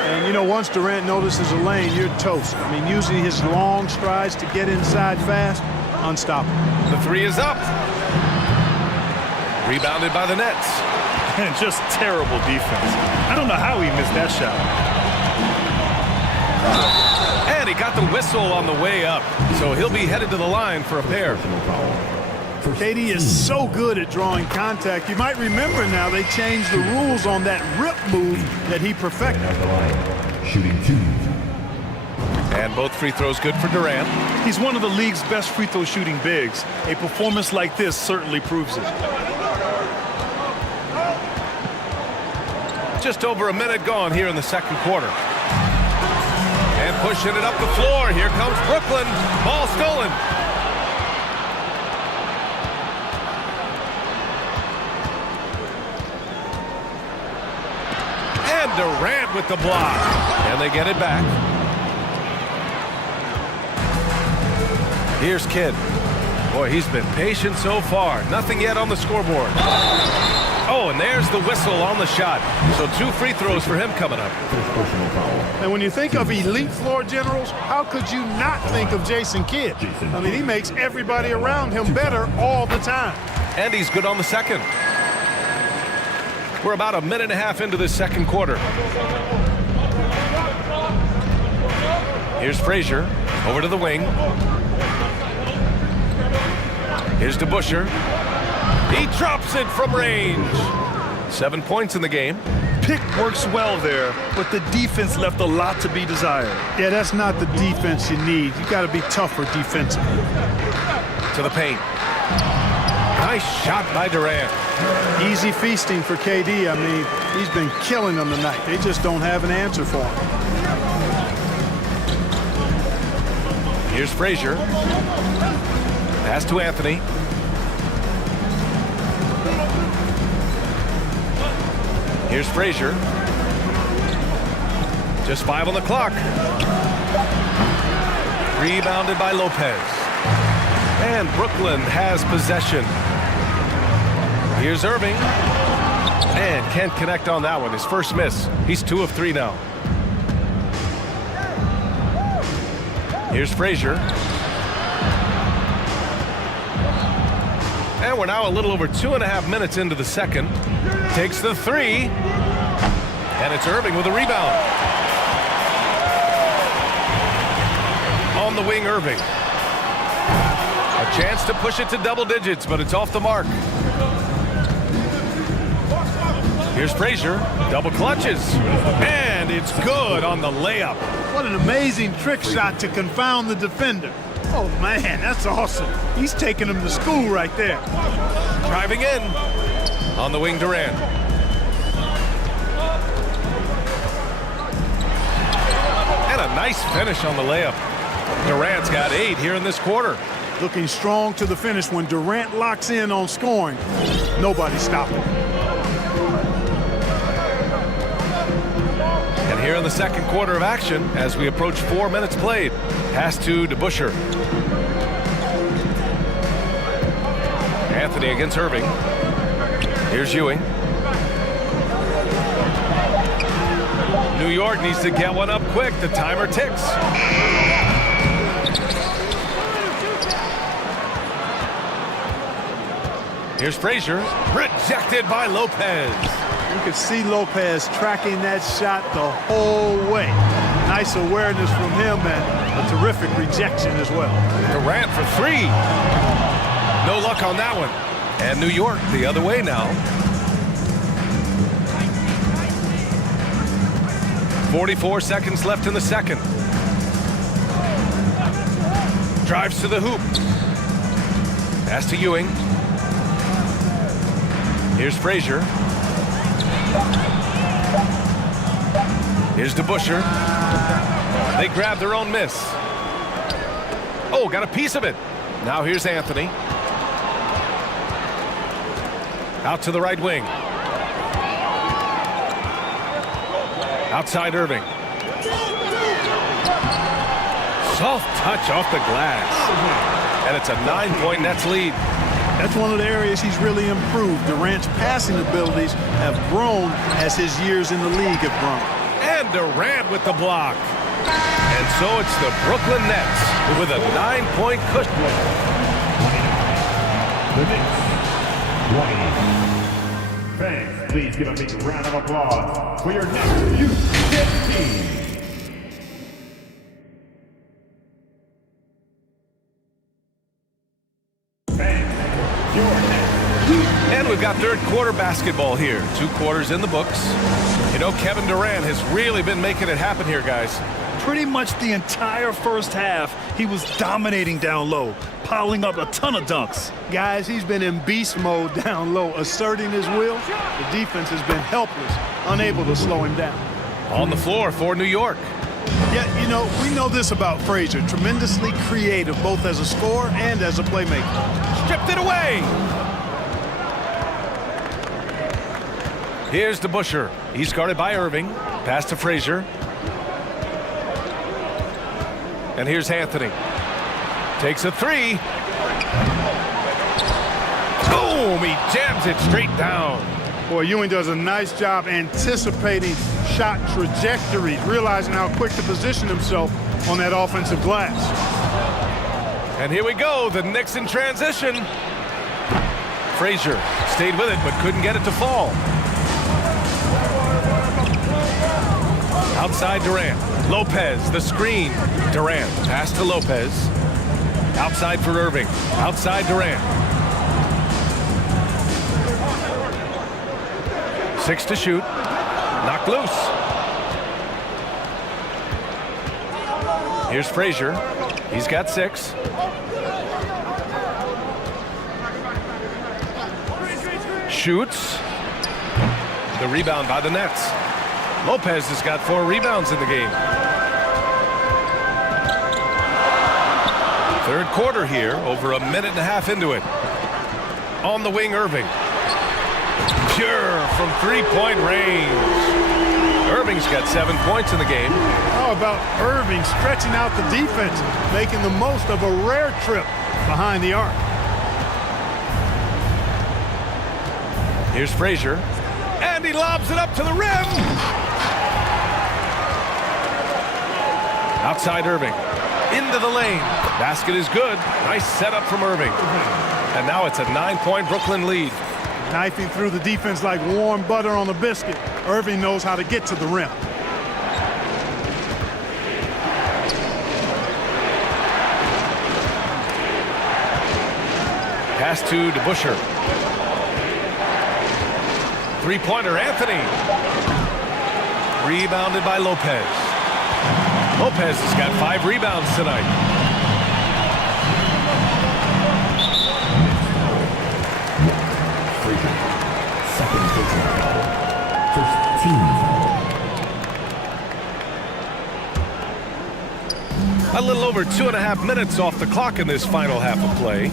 And, you know, once Durant notices a lane, you're toast. I mean, using his long strides to get inside fast, unstoppable. The three is up. Rebounded by the Nets. And just terrible defense. I don't know how he missed that shot. And he got the whistle on the way up. So he'll be headed to the line for a pair. KD is so good at drawing contact. You might remember now they changed the rules on that rip move that he perfected. Shooting 2. And both free throws good for Durant. He's one of the league's best free throw shooting bigs. A performance like this certainly proves it. Just over a minute gone here in the second quarter. And pushing it up the floor. Here comes Brooklyn. Ball stolen. And Durant with the block. And they get it back. Here's Kidd. Boy, he's been patient so far. Nothing yet on the scoreboard. Oh, and there's the whistle on the shot. So 2 free throws for him coming up. And when you think of elite floor generals, how could you not think of Jason Kidd? I mean, he makes everybody around him better all the time. And he's good on the second. We're about a minute and a half into this second quarter. Here's Frazier over to the wing. Here's DeBusschere. He drops it from range. 7 points in the game. Pick works well there, but the defense left a lot to be desired. Yeah, that's not the defense you need. You got to be tougher defensively. To the paint. Nice shot by Durant. Easy feasting for KD. I mean, he's been killing them tonight. They just don't have an answer for him. Here's Frazier. Pass to Anthony. Here's Frazier. Just 5 on the clock. Rebounded by Lopez. And Brooklyn has possession. Here's Irving. And can't connect on that one. His first miss. He's 2 of 3 now. Here's Frazier. And we're now a little over 2.5 minutes into the second. Takes the 3. And it's Irving with a rebound. On the wing, Irving. A chance to push it to double digits, but it's off the mark. Here's Frazier. Double clutches. And it's good on the layup. What an amazing trick shot to confound the defender. Oh, man, that's awesome. He's taking him to school right there. Driving in. On the wing, Durant. And a nice finish on the layup. Durant's got 8 here in this quarter. Looking strong to the finish. When Durant locks in on scoring, nobody's stopping him. And here in the second quarter of action, as we approach 4 minutes played, pass to DeBusschere. Anthony against Irving. Here's Ewing. New York needs to get one up quick. The timer ticks. Here's Frazier. Rejected by Lopez. You could see Lopez tracking that shot the whole way. Nice awareness from him and a terrific rejection as well. Durant for 3. No luck on that one. And New York the other way now. 44 seconds left in the second. Drives to the hoop. Pass to Ewing. Here's Frazier. Here's DeBusschere. They grab their own miss. Oh, got a piece of it. Now here's Anthony. Out to the right wing. Outside Irving. Soft touch off the glass. And it's a 9-point Nets lead. That's one of the areas he's really improved. Durant's passing abilities have grown as his years in the league have grown. And Durant with the block. And so it's the Brooklyn Nets with a 9-point cushion. The Knicks, 20. Fans, please give a big round of applause for your next youth team. And we've got third quarter basketball here. 2 quarters in the books. You know, Kevin Durant has really been making it happen here, guys. Pretty much the entire first half, he was dominating down low, piling up a ton of dunks. Guys, he's been in beast mode down low, asserting his will. The defense has been helpless, unable to slow him down. On the floor for New York. Yeah, you know, we know this about Frazier. Tremendously creative, both as a scorer and as a playmaker. Stripped it away. Here's to Busher. He's guarded by Irving. Pass to Frazier. And here's Anthony. Takes a 3. Boom! He jams it straight down. Boy, Ewing does a nice job anticipating shot trajectories, realizing how quick to position himself on that offensive glass. And here we go, the Knicks in transition. Frazier stayed with it, but couldn't get it to fall. Outside Durant. Lopez, the screen. Durant, pass to Lopez. Outside for Irving. Outside Durant. 6 to shoot. Knocked loose. Here's Frazier. He's got 6. Shoots. The rebound by the Nets. Lopez has got 4 rebounds in the game. Third quarter here, over a minute and a half into it. On the wing, Irving. Pure from 3-point range. Irving's got 7 points in the game. How about Irving stretching out the defense, making the most of a rare trip behind the arc. Here's Frazier. And he lobs it up to the rim. Outside Irving. Into the lane. Basket is good. Nice setup from Irving. And now it's a 9-point Brooklyn lead. Knifing through the defense like warm butter on a biscuit. Irving knows how to get to the rim. Pass to Busher. 3-pointer, Anthony. Rebounded by Lopez. Lopez has got 5 rebounds tonight. Frazier, second personal foul. First team. A little over 2.5 minutes off the clock in this final half of play.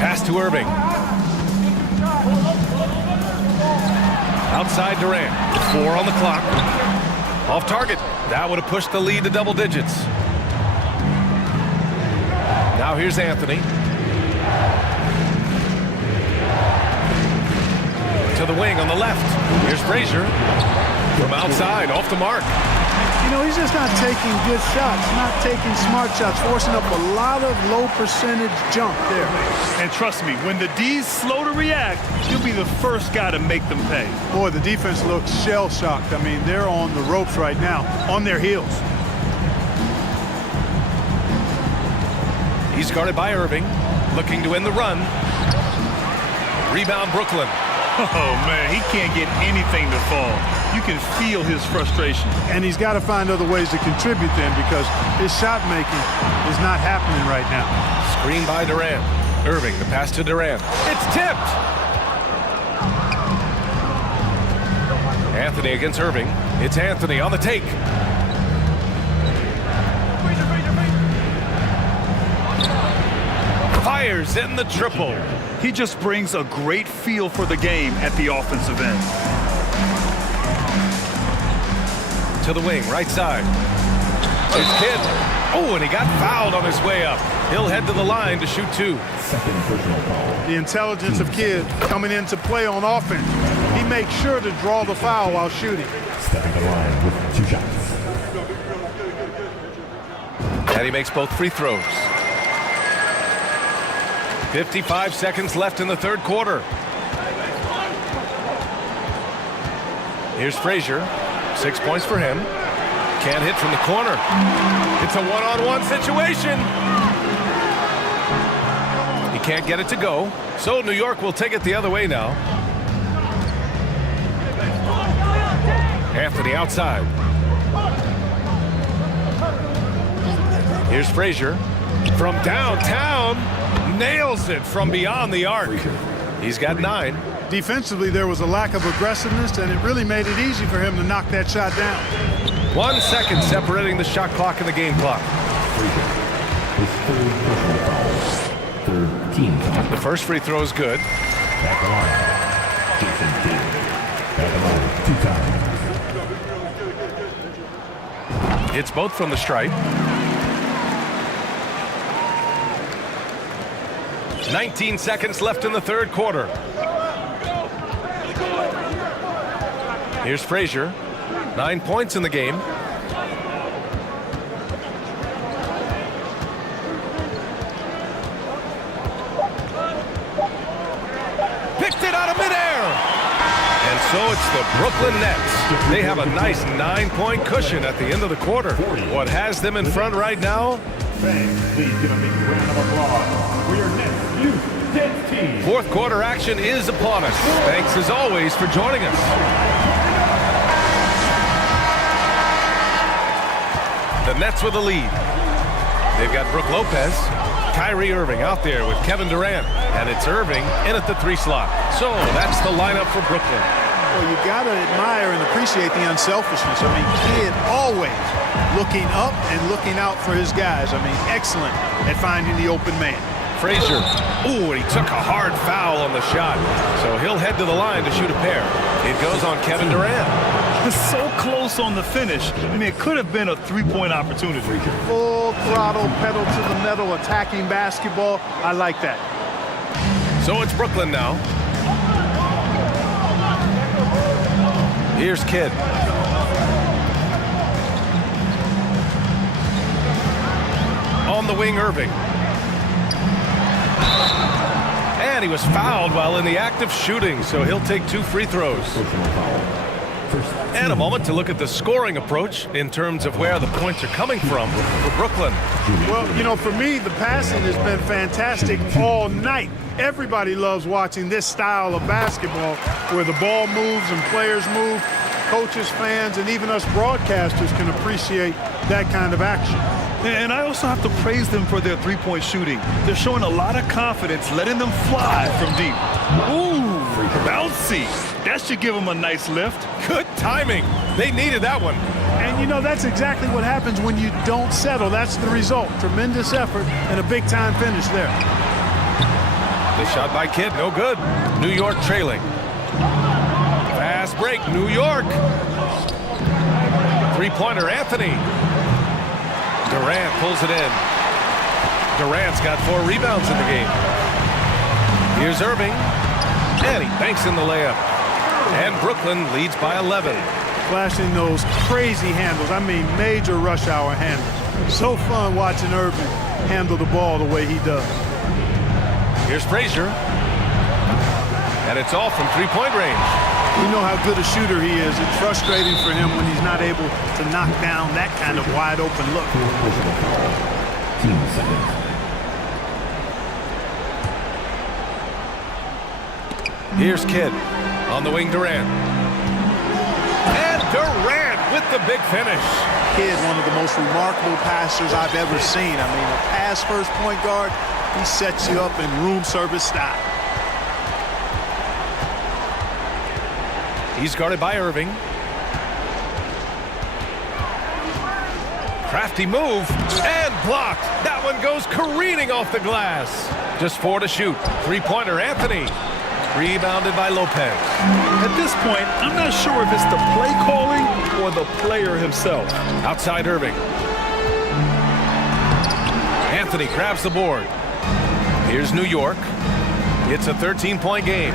Pass to Irving. Outside Durant. 4 on the clock. Off target. That would have pushed the lead to double digits. Now here's Anthony. To the wing on the left. Here's Frazier. From outside, off the mark. You know, he's just not taking good shots, not taking smart shots, forcing up a lot of low percentage jump there. And trust me, when the D's slow to react, you'll be the first guy to make them pay. Boy, the defense looks shell-shocked. I mean, they're on the ropes right now, on their heels. He's guarded by Irving, looking to win the run. Rebound Brooklyn. Oh, man, he can't get anything to fall. You can feel his frustration. And he's got to find other ways to contribute then, because his shot making is not happening right now. Screen by Durant. Irving, the pass to Durant. It's tipped. Anthony against Irving. It's Anthony on the take. Fires in the triple. He just brings a great feel for the game at the offensive end. To the wing, right side. Here's Kidd. Oh, and he got fouled on his way up. He'll head to the line to shoot 2. Second personal foul. The intelligence of Kidd coming into play on offense. He makes sure to draw the foul while shooting. Stepping to the line with 2 shots. And he makes both free throws. 55 seconds left in the third quarter. Here's Frazier. 6 points for him. Can't hit from the corner. It's a one-on-one situation. He can't get it to go. So New York will take it the other way now. Anthony outside. Here's Frazier. From downtown. Nails it from beyond the arc. He's got 9. Defensively, there was a lack of aggressiveness, and it really made it easy for him to knock that shot down. 1 second separating the shot clock and the game clock. His third personal foul. Third team foul. The first free throw is good. Back the line. Jason Kidd. Back the line 2 times. Hits both from the stripe. 19 seconds left in the third quarter. Here's Frazier. 9 points in the game. Picked it out of midair. And so it's the Brooklyn Nets. They have a nice 9-point cushion at the end of the quarter. What has them in front right now? Fans, please give a big round of applause for your Nets Youth Dance Team. Fourth quarter action is upon us. Thanks as always for joining us. The Nets with the lead. They've got Brook Lopez, Kyrie Irving out there with Kevin Durant, and it's Irving in at the 3 slot. So that's the lineup for Brooklyn. Well, you got to admire and appreciate the unselfishness. I mean, Kidd always looking up and looking out for his guys. I mean, excellent at finding the open man. Frazier. Ooh, and he took a hard foul on the shot. So he'll head to the line to shoot a pair. It goes on Kevin Durant. So close on the finish. I mean, it could have been a 3-point opportunity. Full throttle, pedal to the metal, attacking basketball. I like that. So it's Brooklyn now. Here's Kidd. On the wing, Irving. And he was fouled while in the act of shooting, so he'll take 2 free throws. And a moment to look at the scoring approach in terms of where the points are coming from for Brooklyn. Well, you know, for me, the passing has been fantastic all night. Everybody loves watching this style of basketball where the ball moves and players move. Coaches, fans, and even us broadcasters can appreciate that kind of action. And I also have to praise them for their 3-point shooting. They're showing a lot of confidence, letting them fly from deep. Ooh, bouncy. That should give them a nice lift. Good timing. They needed that one. And, you know, that's exactly what happens when you don't settle. That's the result. Tremendous effort and a big-time finish there. The shot by Kidd, no good. New York trailing. Fast break, New York. 3-pointer, Anthony. Durant pulls it in. Durant's got 4 rebounds in the game. Here's Irving. And he banks in the layup. And Brooklyn leads by 11. Flashing those crazy handles. I mean, major rush hour handles. So fun watching Irving handle the ball the way he does. Here's Frazier. And it's all from 3-point range. You know how good a shooter he is. It's frustrating for him when he's not able to knock down that kind of wide open look. Team seconds. Here's Kidd. On the wing, Durant. And Durant with the big finish. Kidd, one of the most remarkable passers I've ever seen. I mean, a pass-first point guard, he sets you up in room service style. He's guarded by Irving. Crafty move and blocked. That one goes careening off the glass. Just 4 to shoot. 3-pointer, Anthony. Rebounded by Lopez. At this point, I'm not sure if it's the play calling or the player himself. Outside Irving. Anthony grabs the board. Here's New York. It's a 13-point game.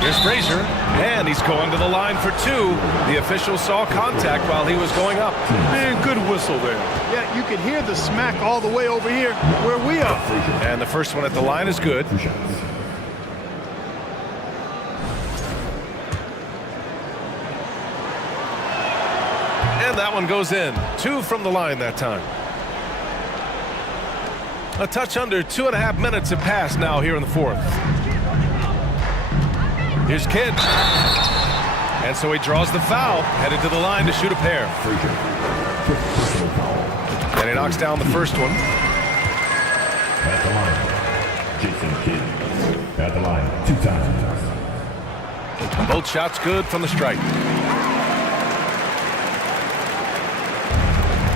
Here's Frazier, and he's going to the line for two. The official saw contact while he was going up. Man, good whistle there. Yeah, you can hear the smack all the way over here where we are. And the first one at the line is good. And that one goes in. 2 from the line that time. A touch under 2.5 minutes have passed now here in the fourth. Here's Kidd. And so he draws the foul, headed to the line to shoot a pair. And he knocks down the first one. At the line, Jason Kidd. At the line 2 times. Both shots good from the strike.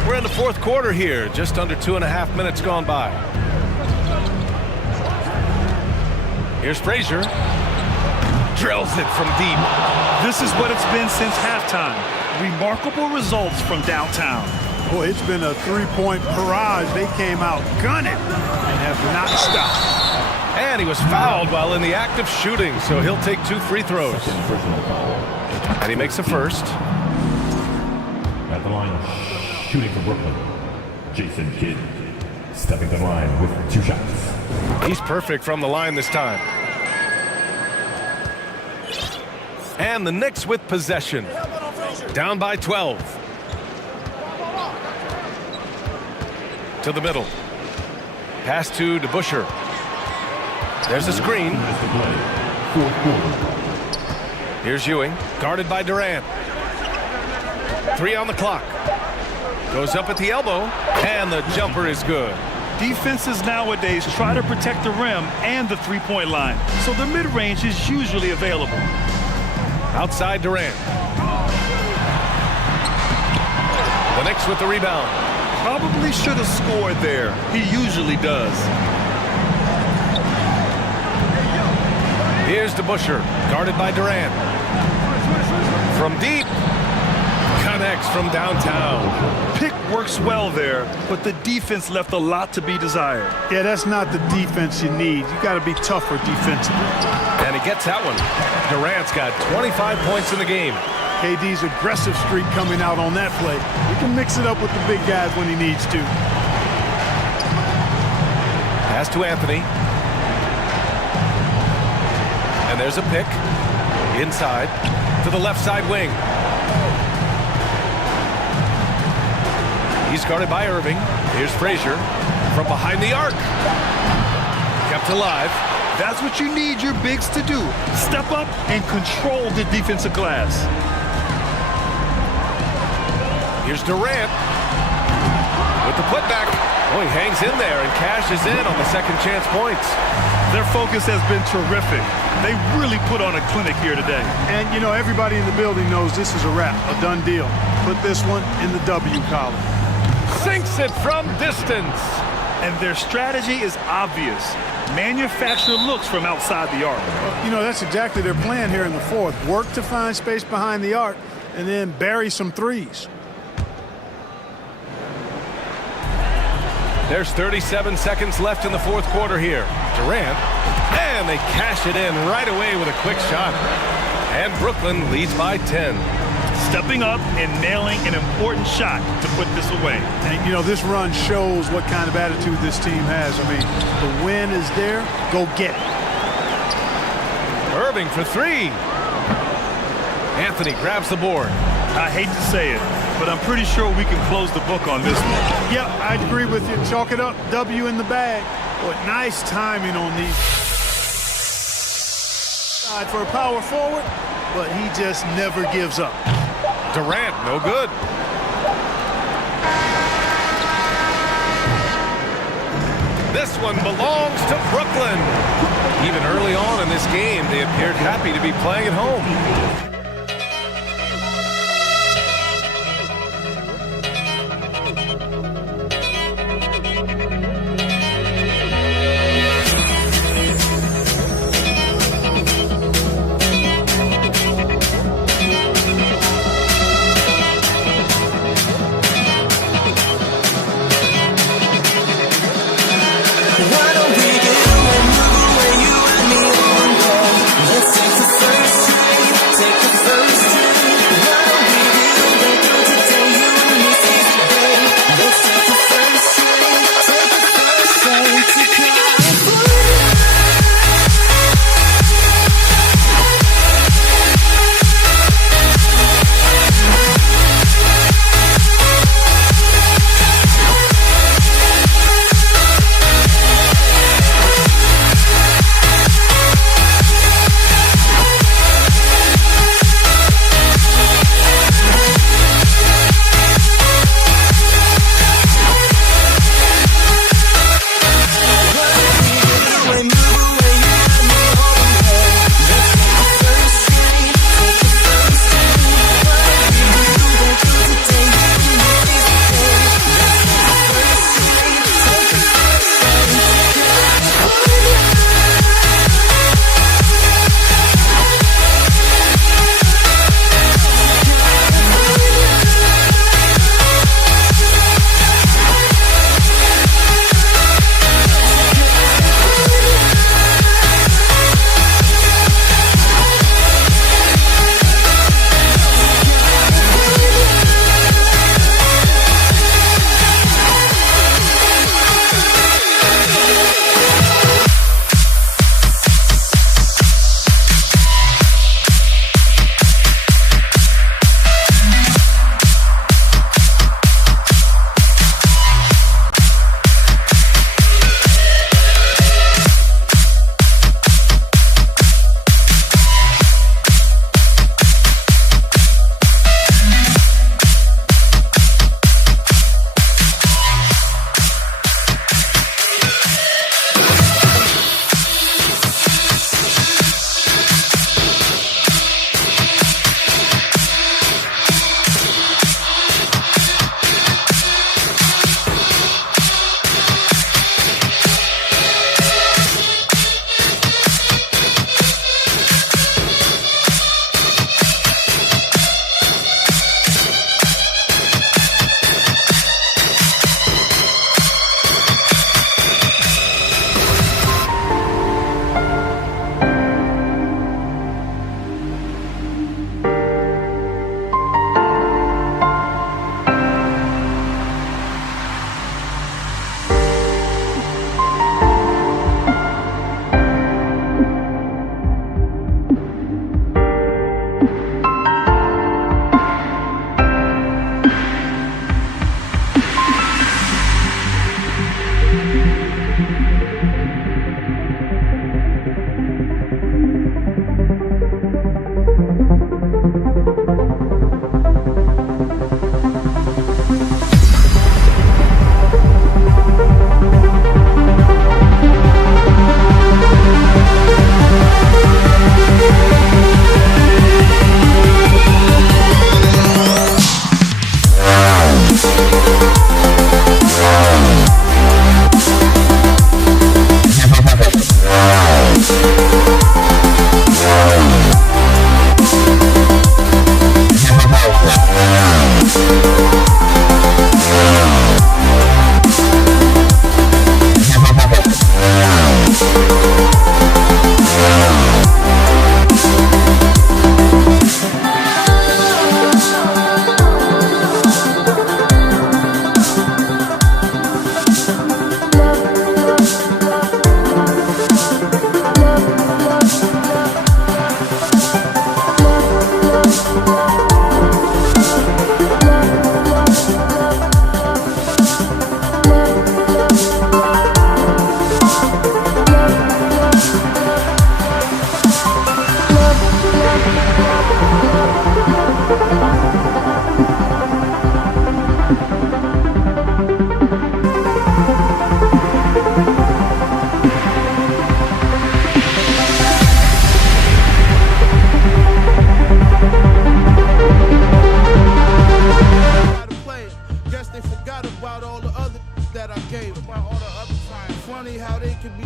We're in the fourth quarter here, just under 2.5 minutes gone by. Here's Frazier. Drills it from deep. This is what it's been since halftime. Remarkable results from downtown. Boy, it's been a three-point barrage. They came out gunning and have not stopped. And he was fouled while in the act of shooting, so he'll take 2 free throws. And he makes the first. At the line, shooting for Brooklyn, Jason Kidd. Stepping to the line with 2 shots. He's perfect from the line this time. And the Knicks with possession. Down by 12. To the middle. Pass to DeBusschere. There's a screen. Here's Ewing, guarded by Durant. 3 on the clock. Goes up at the elbow, and the jumper is good. Defenses nowadays try to protect the rim and the three-point line, so the mid-range is usually available. Outside Durant. The Knicks with the rebound. Probably should have scored there. He usually does. Here's DeBusschere, guarded by Durant. From deep. Connects from downtown. Pick works well there, but the defense left a lot to be desired. Yeah, that's not the defense you need. You got to be tougher defensively. And he gets that one. Durant's got 25 points in the game. KD's aggressive streak coming out on that play. He can mix it up with the big guys when he needs to. Pass to Anthony. And there's a pick. Inside to the left side wing. He's guarded by Irving. Here's Frazier from behind the arc. Kept alive. That's what you need your bigs to do. Step up and control the defensive glass. Here's Durant with the putback. Oh, he hangs in there and cashes in on the second chance points. Their focus has been terrific. They really put on a clinic here today. And, you know, everybody in the building knows this is a wrap, a done deal. Put this one in the W column. Sinks it from distance. And their strategy is obvious. Manufacture looks from outside the arc. You know, that's exactly their plan here in the fourth. Work to find space behind the arc and then bury some threes. There's 37 seconds left in the fourth quarter here. Durant, and they cash it in right away with a quick shot. And Brooklyn leads by 10. Stepping up and nailing an important shot to put this away. And, you know, this run shows what kind of attitude this team has. I mean, the win is there. Go get it. Irving for 3. Anthony grabs the board. I hate to say it, but I'm pretty sure we can close the book on this one. Yep, I'd agree with you. Chalk it up. W in the bag. But nice timing on these. For a power forward, but he just never gives up. Durant, no good. This one belongs to Brooklyn. Even early on in this game, they appeared happy to be playing at home.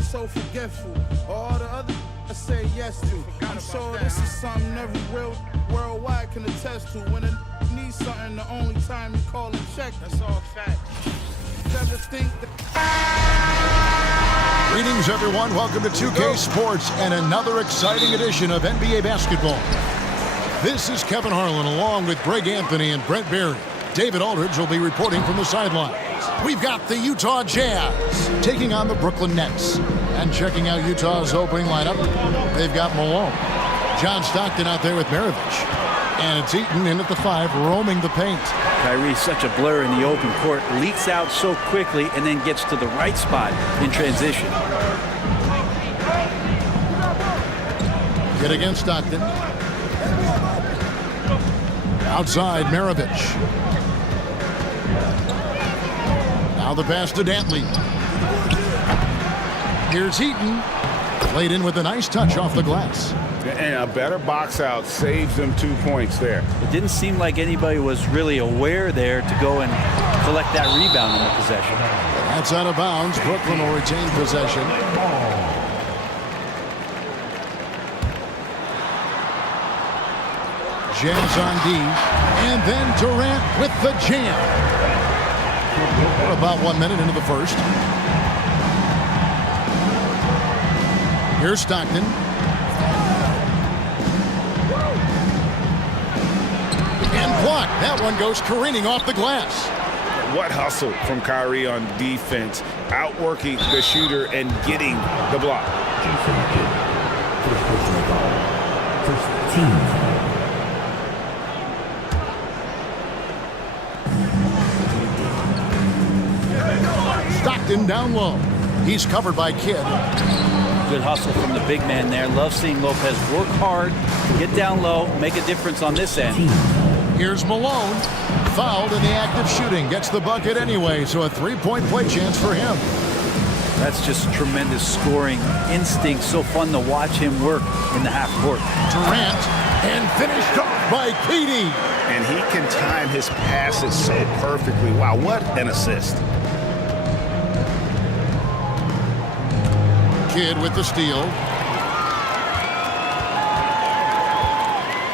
so forgetful. All the other I say yes to. I'm sure this is something every real worldwide can attest to. When a needs something, the only time you call and check. That's all fact. Never think that. Greetings, everyone. Welcome to 2K Sports and another exciting edition of NBA basketball. This is Kevin Harlan along with Greg Anthony and Brent Barry. David Aldridge will be reporting from the sidelines. We've got the Utah Jazz taking on the Brooklyn Nets. And checking out Utah's opening lineup, they've got Malone. John Stockton out there with Maravich. And it's Eaton in at the 5, roaming the paint. Kyrie's such a blur in the open court, leaks out so quickly and then gets to the right spot in transition. Get against Stockton. Outside, Maravich. Now the pass to Dantley. Here's Eaton. Laid in with a nice touch off the glass. And a better box out saves them 2 points there. It didn't seem like anybody was really aware there to go and collect that rebound in the possession. That's out of bounds. Brooklyn will retain possession. Jazz on D. And then Durant with the jam. We're about 1 minute into the first. Here's Stockton. And blocked. That one goes careening off the glass. What hustle from Kyrie on defense, outworking the shooter and getting the block. First team. Stockton down low. He's covered by Kidd. Good hustle from the big man there. Love seeing Lopez work hard, get down low, make a difference on this end. Here's Malone. Fouled in the act of shooting. Gets the bucket anyway, so a three-point play chance for him. That's just tremendous scoring instinct. So fun to watch him work in the half court. Durant, and finished off by KD. And he can time his passes so perfectly. Wow, what an assist. Kidd with the steal.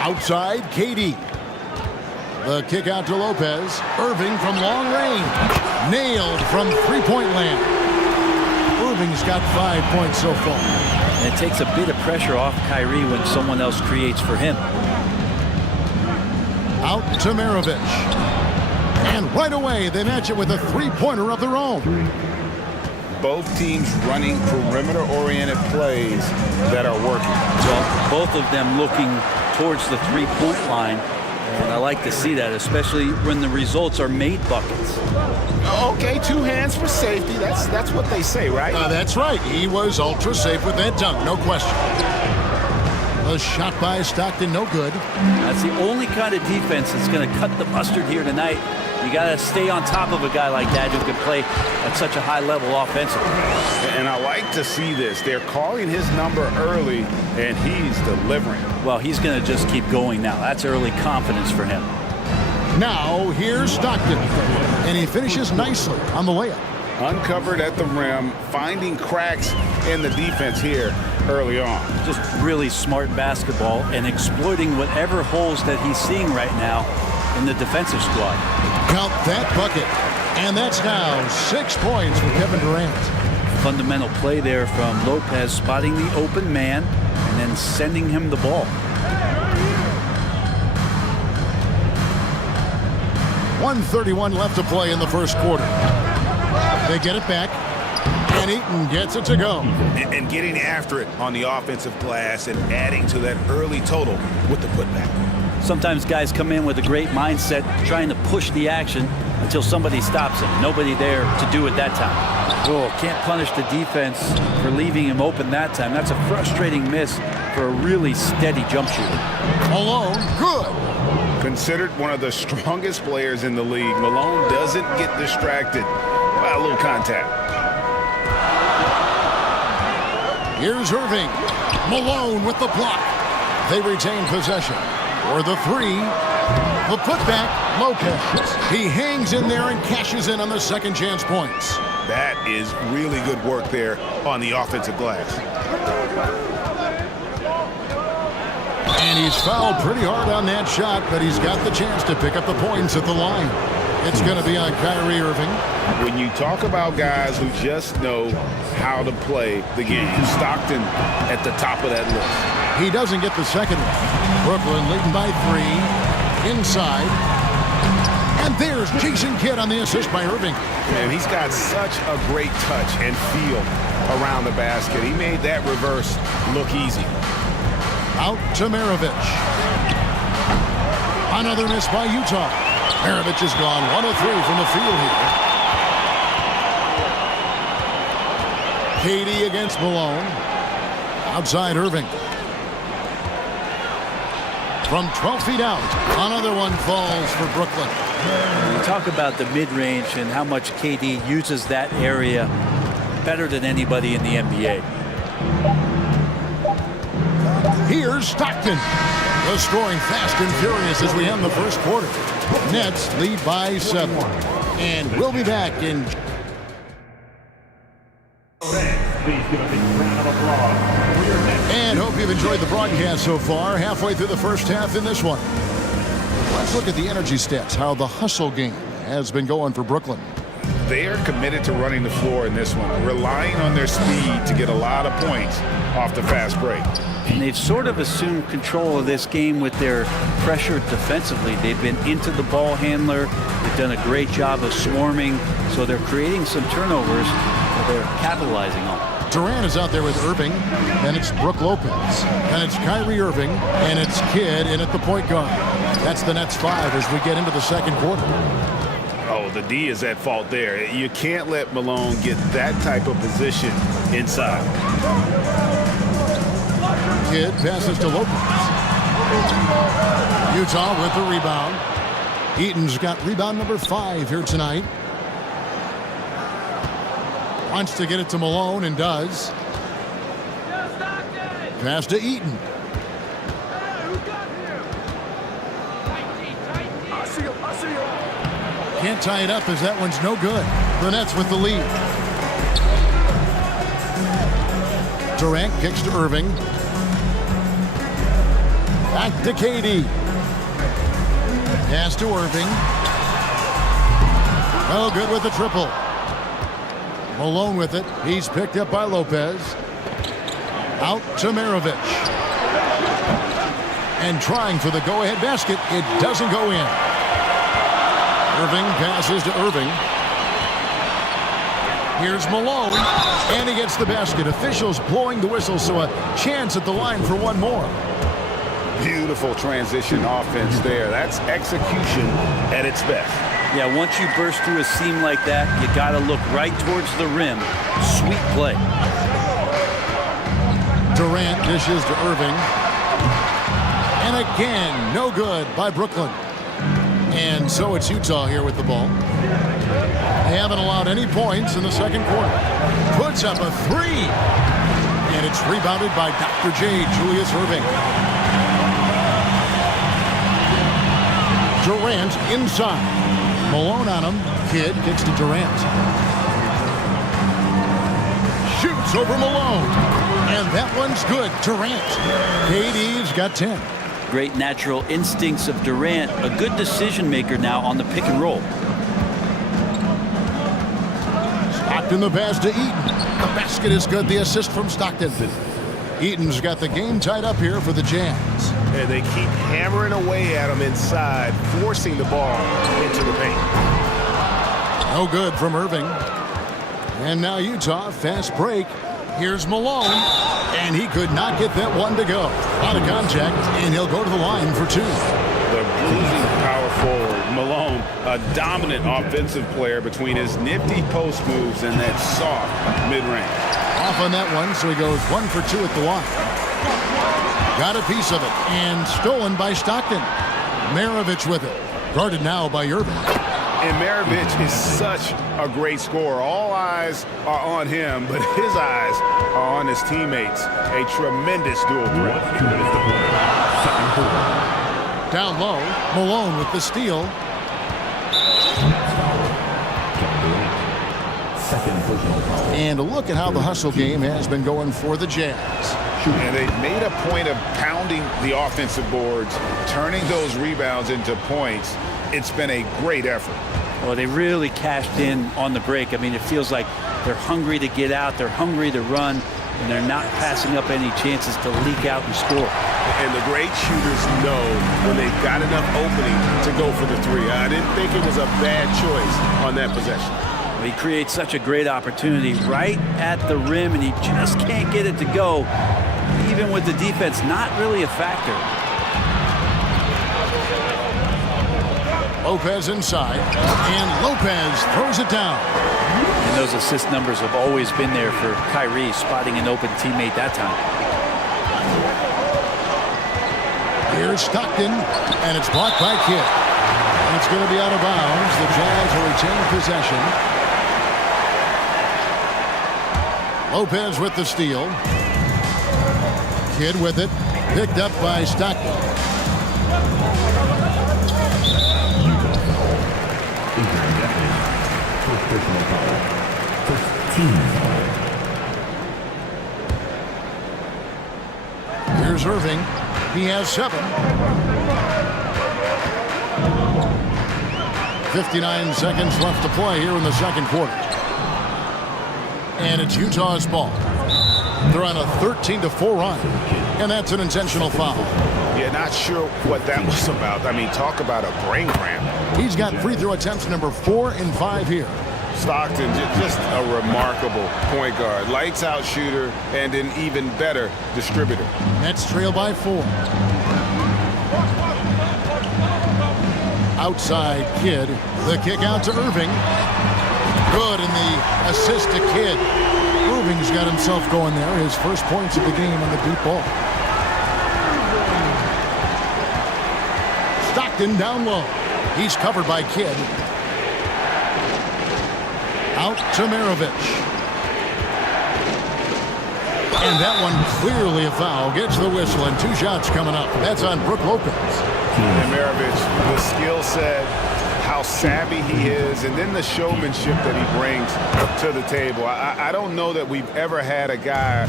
Outside, KD. The kick out to Lopez. Irving from long range. Nailed from three-point land. Irving's got 5 points so far. And it takes a bit of pressure off Kyrie when someone else creates for him. Out to Maravich. And right away, they match it with a three-pointer of their own. Both teams running perimeter-oriented plays that are working. Well, both of them looking towards the three-point line. And I like to see that, especially when the results are made buckets. Okay, 2 hands for safety. That's what they say, right? That's right. He was ultra safe with that dunk, no question. A shot by Stockton, no good. That's the only kind of defense that's going to cut the mustard here tonight. You got to stay on top of a guy like that who can play at such a high level offensively. And I like to see this. They're calling his number early, and he's delivering. Well, he's going to just keep going now. That's early confidence for him. Now, here's Stockton. And he finishes nicely on the layup. Uncovered at the rim, finding cracks in the defense here early on. Just really smart basketball and exploiting whatever holes that he's seeing right now in the defensive squad. Count that bucket. And that's now 6 points for Kevin Durant. Fundamental play there from Lopez, spotting the open man and then sending him the ball. 1:31 left to play in the first quarter. They get it back, and Eaton gets it to go. And getting after it on the offensive glass and adding to that early total with the putback. Sometimes guys come in with a great mindset, trying to push the action until somebody stops him. Nobody there to do it that time. Oh, can't punish the defense for leaving him open that time. That's a frustrating miss for a really steady jump shooter. Malone, good. Considered one of the strongest players in the league, Malone doesn't get distracted by a little contact. Here's Irving. Malone with the block. They retain possession. For the three, The putback, Lopez. He hangs in there and cashes in on the second chance points. That is really good work there on the offensive glass. And he's fouled pretty hard on that shot, but he's got the chance to pick up the points at the line. It's going to be on Kyrie Irving. When you talk about guys who just know how to play the game, Stockton at the top of that list. He doesn't get the second one. Brooklyn leading by 3. Inside. And there's Jason Kidd on the assist by Irving. And he's got such a great touch and feel around the basket. He made that reverse look easy. Out to Maravich. Another miss by Utah. Maravich is gone 1 of 3 from the field here. KD against Malone. Outside Irving. From 12 feet out, another one falls for Brooklyn. You talk about the mid-range and how much KD uses that area better than anybody in the NBA. Here's Stockton. The scoring fast and furious as we end the first quarter. Nets lead by 7. And we'll be back in... Please give us a round of applause. And hope you've enjoyed the broadcast so far. Halfway through the first half in this one. Let's look at the energy stats, how the hustle game has been going for Brooklyn. They are committed to running the floor in this one, relying on their speed to get a lot of points off the fast break. And they've sort of assumed control of this game with their pressure defensively. They've been into the ball handler. They've done a great job of swarming. So they're creating some turnovers that they're capitalizing on. Durant is out there with Irving, and it's Brook Lopez, and it's Kyrie Irving, and it's Kidd in at the point guard. That's the Nets 5 as we get into the second quarter. Oh, the D is at fault there. You can't let Malone get that type of position inside. Kidd passes to Lopez. Utah with the rebound. Eaton's got rebound number 5 here tonight. Wants to get it to Malone and does. Pass to Eaton. Can't tie it up as that one's no good. The Nets with the lead. Durant kicks to Irving. Back to KD. Pass to Irving. No good with the triple. Malone with it. He's picked up by Lopez. Out to Maravich. And trying for the go-ahead basket. It doesn't go in. Irving passes to Irving. Here's Malone. And he gets the basket. Officials blowing the whistle, so a chance at the line for one more. Beautiful transition offense there. That's execution at its best. Yeah, once you burst through a seam like that, you got to look right towards the rim. Sweet play. Durant dishes to Irving. And again, no good by Brooklyn. And so it's Utah here with the ball. They haven't allowed any points in the second quarter. Puts up a 3. And it's rebounded by Dr. J, Julius Irving. Durant inside. Malone on him. Kidd gets to Durant. Shoots over Malone. And that one's good. Durant. KD's got 10. Great natural instincts of Durant. A good decision maker now on the pick and roll. Stockton the pass to Eaton. The basket is good. The assist from Stockton. Eaton's got the game tied up here for the Jazz. And they keep hammering away at him inside, forcing the ball into the paint. No good from Irving. And now Utah, fast break. Here's Malone. And he could not get that one to go. Out of contact, and he'll go to the line for 2. The bruising power forward, Malone, a dominant offensive player between his nifty post moves and that soft mid-range. Off on that one, so he goes 1 for 2 at the line. Got a piece of it, and stolen by Stockton. Maravich with it. Guarded now by Irving. And Maravich is such a great scorer. All eyes are on him, but his eyes are on his teammates. A tremendous dual threat. Down low, Malone with the steal. Second personal foul. And a look at how the hustle game has been going for the Jazz. And they've made a point of pounding the offensive boards, turning those rebounds into points. It's been a great effort. Well, they really cashed in on the break. I mean, it feels like they're hungry to get out, they're hungry to run, and they're not passing up any chances to leak out and score. And the great shooters know when they've got enough opening to go for the three. I didn't think it was a bad choice on that possession. He creates such a great opportunity right at the rim, and he just can't get it to go, even with the defense not really a factor. Lopez inside, and Lopez throws it down. And those assist numbers have always been there for Kyrie, spotting an open teammate that time. Here's Stockton, and it's blocked by Kidd. And it's going to be out of bounds. The Jazz will retain possession. Lopez with the steal. Kidd with it. Picked up by Stockton. First personal foul. First team foul. Here's Irving. He has 7. 59 seconds left to play here in the second quarter. And it's Utah's ball. They're on a 13-4 run. And that's an intentional foul. Yeah, not sure what that was about. I mean, talk about a brain cramp. He's got free throw attempts number 4 and 5 here. Stockton, just a remarkable point guard. Lights out shooter and an even better distributor. Nets trail by 4. Outside Kidd. The kick out to Irving. Good, and the assist to Kidd. Irving's got himself going there. His first points of the game on the deep ball. Stockton down low. He's covered by Kidd. Out to Maravich. And that one clearly a foul. Gets the whistle, and 2 shots coming up. That's on Brook Lopez. And Maravich, the skill set, how savvy he is, and then the showmanship that he brings to the table. I don't know that we've ever had a guy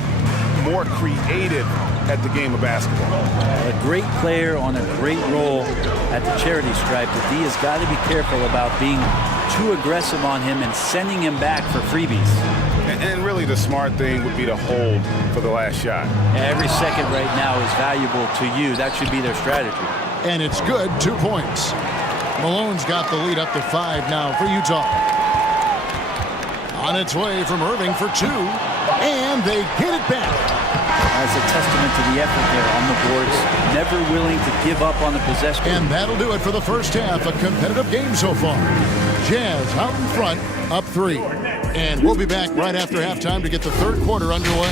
more creative at the game of basketball. A great player on a great role at the charity stripe. The D has got to be careful about being too aggressive on him and sending him back for freebies. And really the smart thing would be to hold for the last shot. Every second right now is valuable to you. That should be their strategy. And it's good, 2 points. Malone's got the lead up to 5 now for Utah. On its way from Irving for 2, and they hit it back. That's a testament to the effort there on the boards. Never willing to give up on the possession. And that'll do it for the first half. A competitive game so far. Jazz out in front, up 3. And we'll be back right after halftime to get the third quarter underway.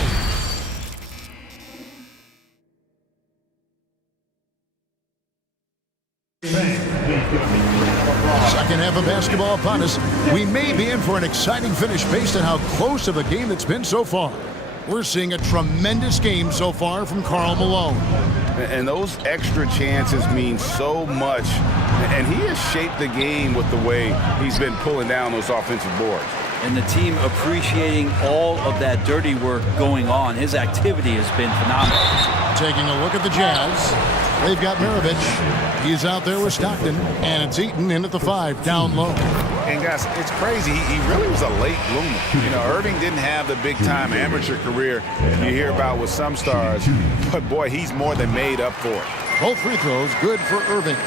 Second half of basketball upon us. We may be in for an exciting finish based on how close of a game it's been so far. We're seeing a tremendous game so far from Karl Malone. And those extra chances mean so much. And he has shaped the game with the way he's been pulling down those offensive boards. And the team appreciating all of that dirty work going on. His activity has been phenomenal. Taking a look at the Jazz. They've got Maravich. He's out there with Stockton. And it's Eaton in at the 5, down low. And guys, it's crazy. He really was a late bloomer. You know, Irving didn't have the big-time amateur career you hear about with some stars. But, boy, he's more than made up for it. Both free throws good for Irving.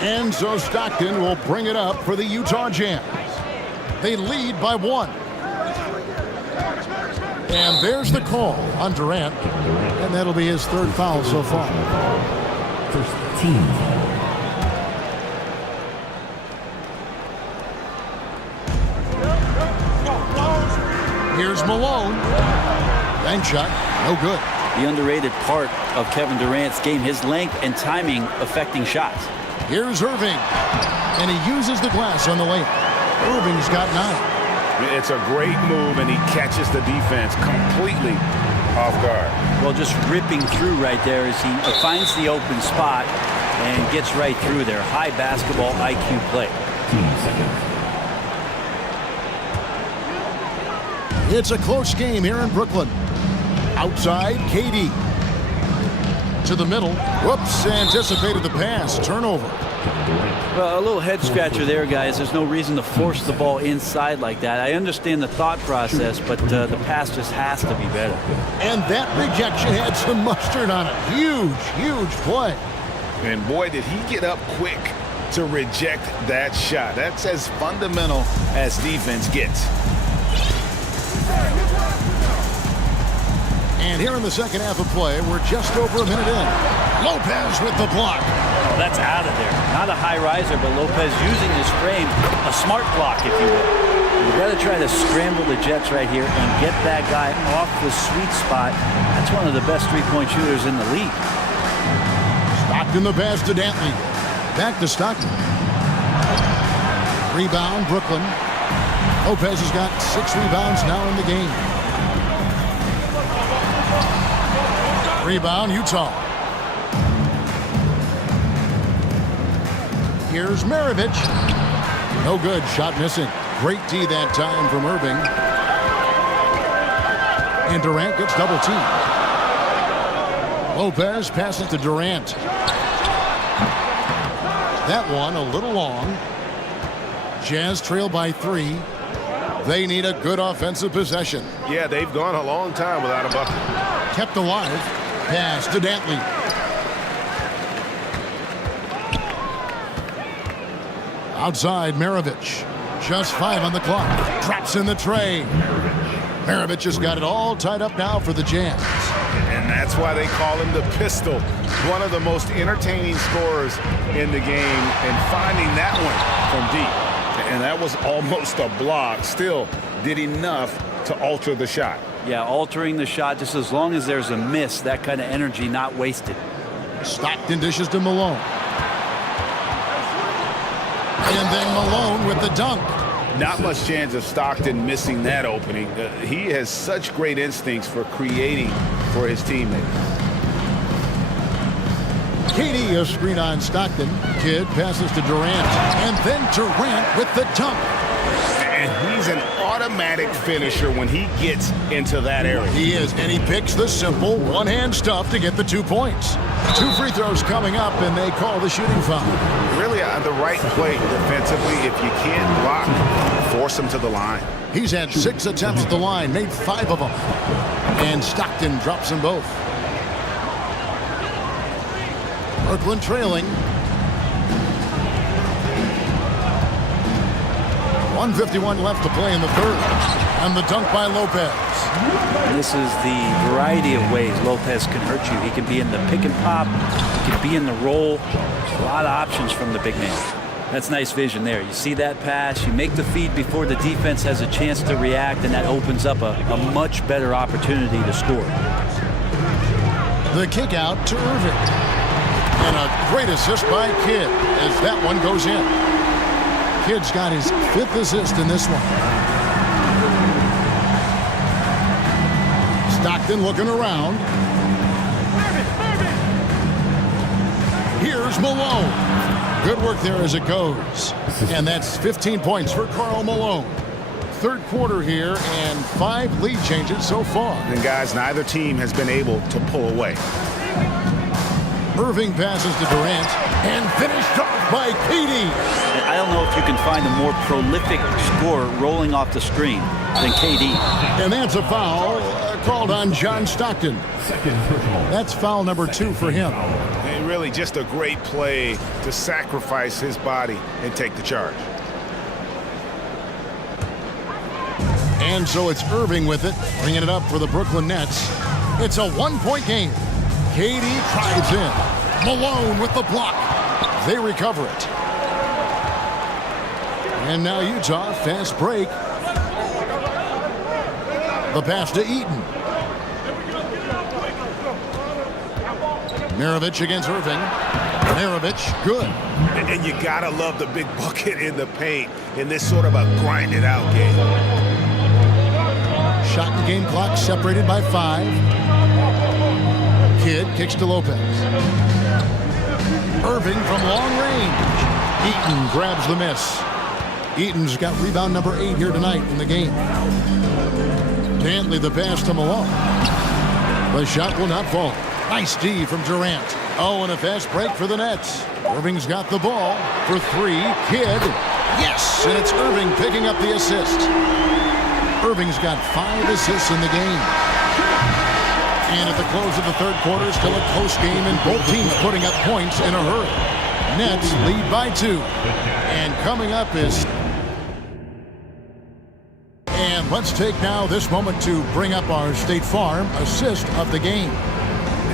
And so Stockton will bring it up for the Utah Jazz. They lead by 1. And there's the call on Durant. And that'll be his 3rd foul so far. First team. Here's Malone. Bank shot, no good. The underrated part of Kevin Durant's game, his length and timing affecting shots. Here's Irving. And he uses the glass on the layup. Irving's got 9. It's a great move, and he catches the defense completely off guard? Well, just ripping through right there as he finds the open spot and gets right through there. High basketball IQ play. 15 seconds. It's a close game here in Brooklyn. Outside, KD. To the middle. Whoops, anticipated the pass. Turnover. Well, a little head scratcher there, guys. There's no reason to force the ball inside like that. I understand the thought process, but the pass just has to be better. And that rejection had some mustard on it. Huge, huge play. And boy, did he get up quick to reject that shot. That's as fundamental as defense gets. And here in the second half of play, we're just over a minute in. Lopez with the block. Oh, that's out of there. Not a high riser, but Lopez using his frame, a smart block, if you will. You've got to try to scramble the Jets right here and get that guy off the sweet spot. That's one of the best three-point shooters in the league. Stockton the pass to Dantley. Back to Stockton. Rebound, Brooklyn. Lopez has got 6 rebounds now in the game. Rebound, Utah. Here's Maravich. No good. Shot missing. Great D that time from Irving. And Durant gets double teamed. Lopez passes to Durant. That one a little long. Jazz trail by 3. They need a good offensive possession. Yeah, they've gone a long time without a bucket. Kept alive. Pass to Dantley. Outside, Maravich. Just 5 on the clock. Drops in the tray. Maravich has got it all tied up now for the Jazz. And that's why they call him the pistol. One of the most entertaining scorers in the game. And finding that one from deep. And that was almost a block. Still did enough to alter the shot. Yeah, altering the shot just as long as there's a miss, that kind of energy not wasted. Stockton dishes to Malone. And then Malone with the dunk. Not much chance of Stockton missing that opening. He has such great instincts for creating for his teammates. KD a screen on Stockton. Kidd passes to Durant. And then Durant with the dunk. And he's an automatic finisher when he gets into that area. He is, and he picks the simple one-hand stuff to get the 2 points. 2 free throws coming up, and they call the shooting foul. Really the right play defensively. If you can't block, force him to the line. He's had 6 attempts at the line, made 5 of them. And Stockton drops them both. Brooklyn trailing. 1:51 left to play in the third. And the dunk by Lopez. This is the variety of ways Lopez can hurt you. He can be in the pick and pop. He can be in the roll. A lot of options from the big man. That's nice vision there. You see that pass. You make the feed before the defense has a chance to react, and that opens up a much better opportunity to score. The kick out to Irving. And a great assist by Kidd as that one goes in. Kidd's got his 5th assist in this one. Stockton looking around. Here's Malone. Good work there as it goes. And that's 15 points for Karl Malone. Third quarter here and 5 lead changes so far. And guys, neither team has been able to pull away. Irving passes to Durant and finished off by KD. I don't know if you can find a more prolific scorer rolling off the screen than KD. And that's a foul called on John Stockton. That's foul number 2 for him. And really just a great play to sacrifice his body and take the charge. And so it's Irving with it, bringing it up for the Brooklyn Nets. It's a 1-point game. KD drives in. Malone with the block. They recover it. And now Utah, fast break. The pass to Eaton. Maravich against Irving. Maravich, good. And you gotta love the big bucket in the paint in this sort of a grinded out game. Shot and game clock separated by 5. Kidd kicks to Lopez. Irving from long range. Eaton grabs the miss. Eaton's got rebound number 8 here tonight in the game. Dantley the pass to Malone. The shot will not fall. Nice D from Durant. Oh, and a fast break for the Nets. Irving's got the ball for 3. Kidd. Yes, and it's Irving picking up the assist. Irving's got 5 assists in the game. And at the close of the third quarter, still a close game, and both teams putting up points in a hurry. Nets lead by 2. And coming up is... And let's take now this moment to bring up our State Farm assist of the game.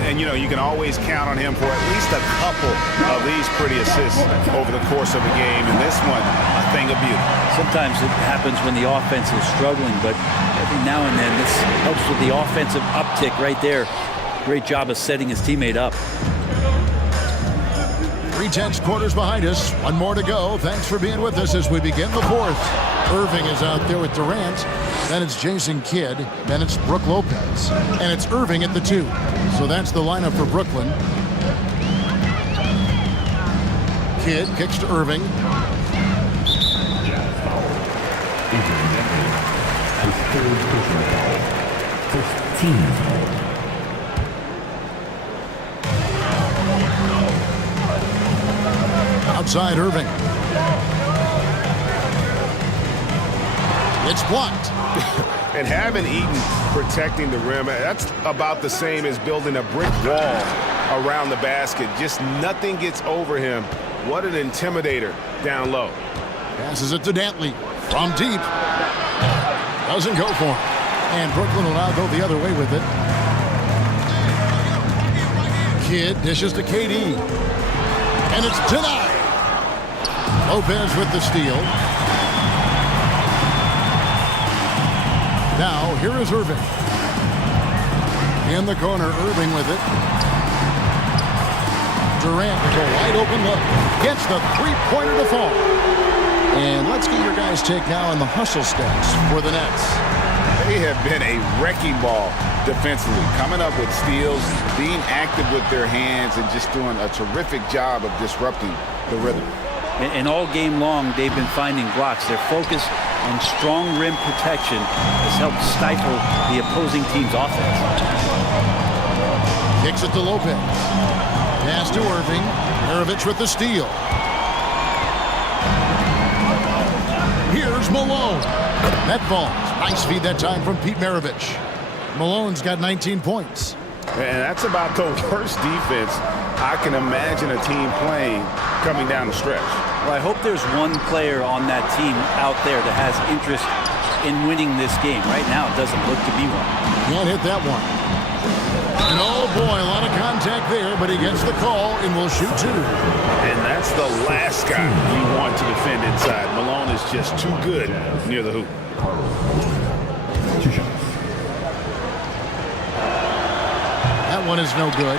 And, you know, you can always count on him for at least a couple of these pretty assists over the course of the game. And this one, a thing of beauty. Sometimes it happens when the offense is struggling, but every now and then this helps with the offensive uptick right there. Great job of setting his teammate up. 3/10 quarters behind us. One more to go. Thanks for being with us as we begin the fourth. Irving is out there with Durant. Then it's Jason Kidd. Then it's Brook Lopez. And it's Irving at the 2. So that's the lineup for Brooklyn. Kidd kicks to Irving. His third personal foul. First team foul. Outside Irving. It's blocked. And having Eaton protecting the rim, that's about the same as building a brick wall around the basket. Just nothing gets over him. What an intimidator down low. Passes it to Dantley from deep. Doesn't go for him. And Brooklyn will now go the other way with it. Kidd dishes to KD. And it's denied. Lopez with the steal. Now, here is Irving. In the corner, Irving with it. Durant with a wide open look. Gets the three-pointer to fall. And let's get your guys' take now on the hustle stats for the Nets. They have been a wrecking ball defensively, coming up with steals, being active with their hands, and just doing a terrific job of disrupting the rhythm. And all game long, they've been finding blocks. Their focus on strong rim protection has helped stifle the opposing team's offense. Kicks it to Lopez. Pass to Irving. Maravich with the steal. Here's Malone. That falls. Nice feed that time from Pete Maravich. Malone's got 19 points. And that's about the worst defense I can imagine a team playing coming down the stretch. Well, I hope there's one player on that team out there that has interest in winning this game. Right now, it doesn't look to be one. Can't hit that one. And oh boy, a lot of contact there, but he gets the call and will shoot 2. And that's the last guy you want to defend inside. Malone is just too good near the hoop. 2 shots. That one is no good.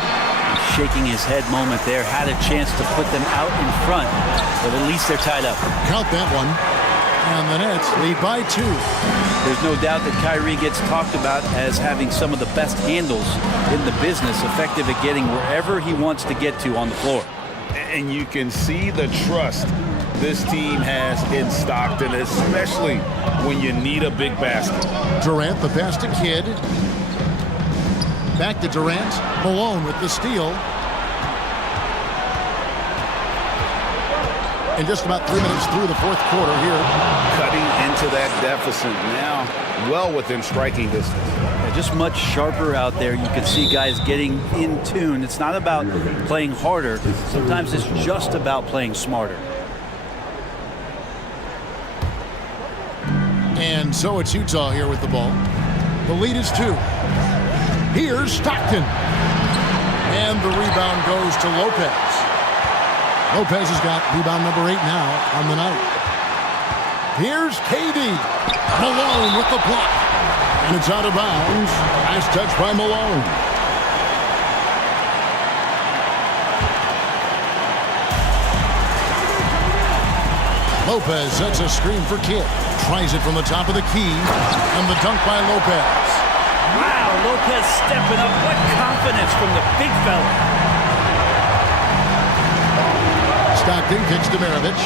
Shaking his head moment there. Had a chance to put them out in front, but at least they're tied up. Count that one. And the Nets lead by 2. There's no doubt that Kyrie gets talked about as having some of the best handles in the business, effective at getting wherever he wants to get to on the floor. And you can see the trust this team has in Stockton, especially when you need a big basket. Durant, the pass to Kidd. Back to Durant. Malone with the steal. And just about 3 minutes through the fourth quarter here. Cutting into that deficit now, well within striking distance. Yeah, just much sharper out there. You can see guys getting in tune. It's not about playing harder. Sometimes it's just about playing smarter. And so it's Utah here with the ball. The lead is 2. Here's Stockton. And the rebound goes to Lopez. Lopez has got rebound number 8 now on the night. Here's KD. Malone with the block. And it's out of bounds. Nice touch by Malone. Lopez sets a screen for Kidd. Tries it from the top of the key. And the dunk by Lopez. Wow, Lopez stepping up. What confidence from the big fella. Stockton kicks to Maravich.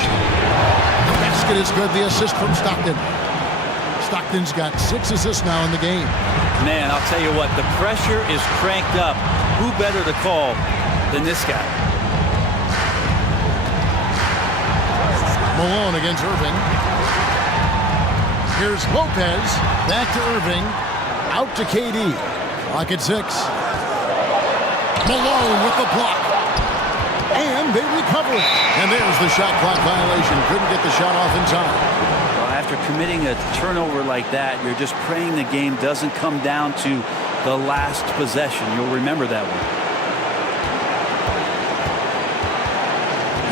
The basket is good. The assist from Stockton. Stockton's got 6 assists now in the game. Man, I'll tell you what, the pressure is cranked up. Who better to call than this guy? Malone against Irving. Here's Lopez. Back to Irving. Out to KD. Clock at 6. Malone with the block. And they recover it. And there's the shot clock violation. Couldn't get the shot off in time. Well, after committing a turnover like that, you're just praying the game doesn't come down to the last possession. You'll remember that one.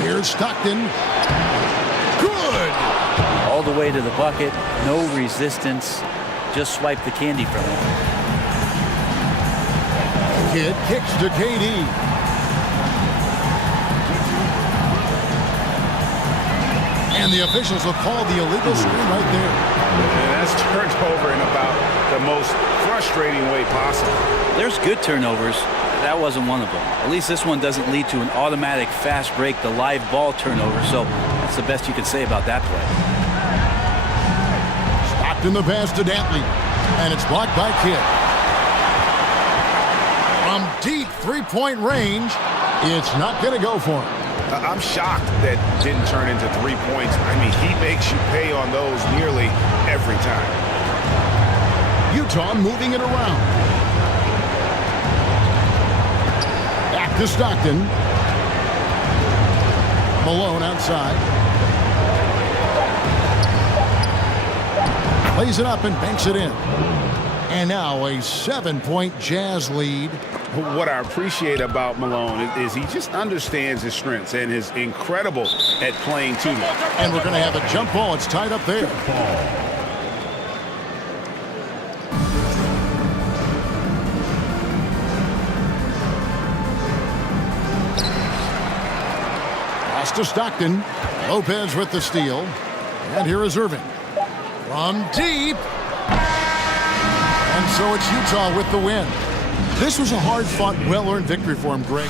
Here's Stockton. Good! All the way to the bucket. No resistance. Just swipe the candy from him. Kidd kicks to KD. And the officials will call the illegal screen right there. And that's turned over in about the most frustrating way possible. There's good turnovers. That wasn't one of them. At least this one doesn't lead to an automatic fast break, the live ball turnover. So that's the best you can say about that play. Stockton the pass to Dantley. And it's blocked by Kidd. From deep three-point range, it's not going to go for him. I'm shocked that didn't turn into 3 points. I mean, he makes you pay on those nearly every time. Utah moving it around. Back to Stockton. Malone outside. Plays it up and banks it in. And now a 7-point Jazz lead. What I appreciate about Malone is he just understands his strengths and is incredible at playing to them. And we're going to have a jump ball. It's tied up there. Pass to Stockton. Lopez with the steal. And here is Irving. From deep. And so it's Utah with the win. This was a hard-fought, well-earned victory for him, Greg.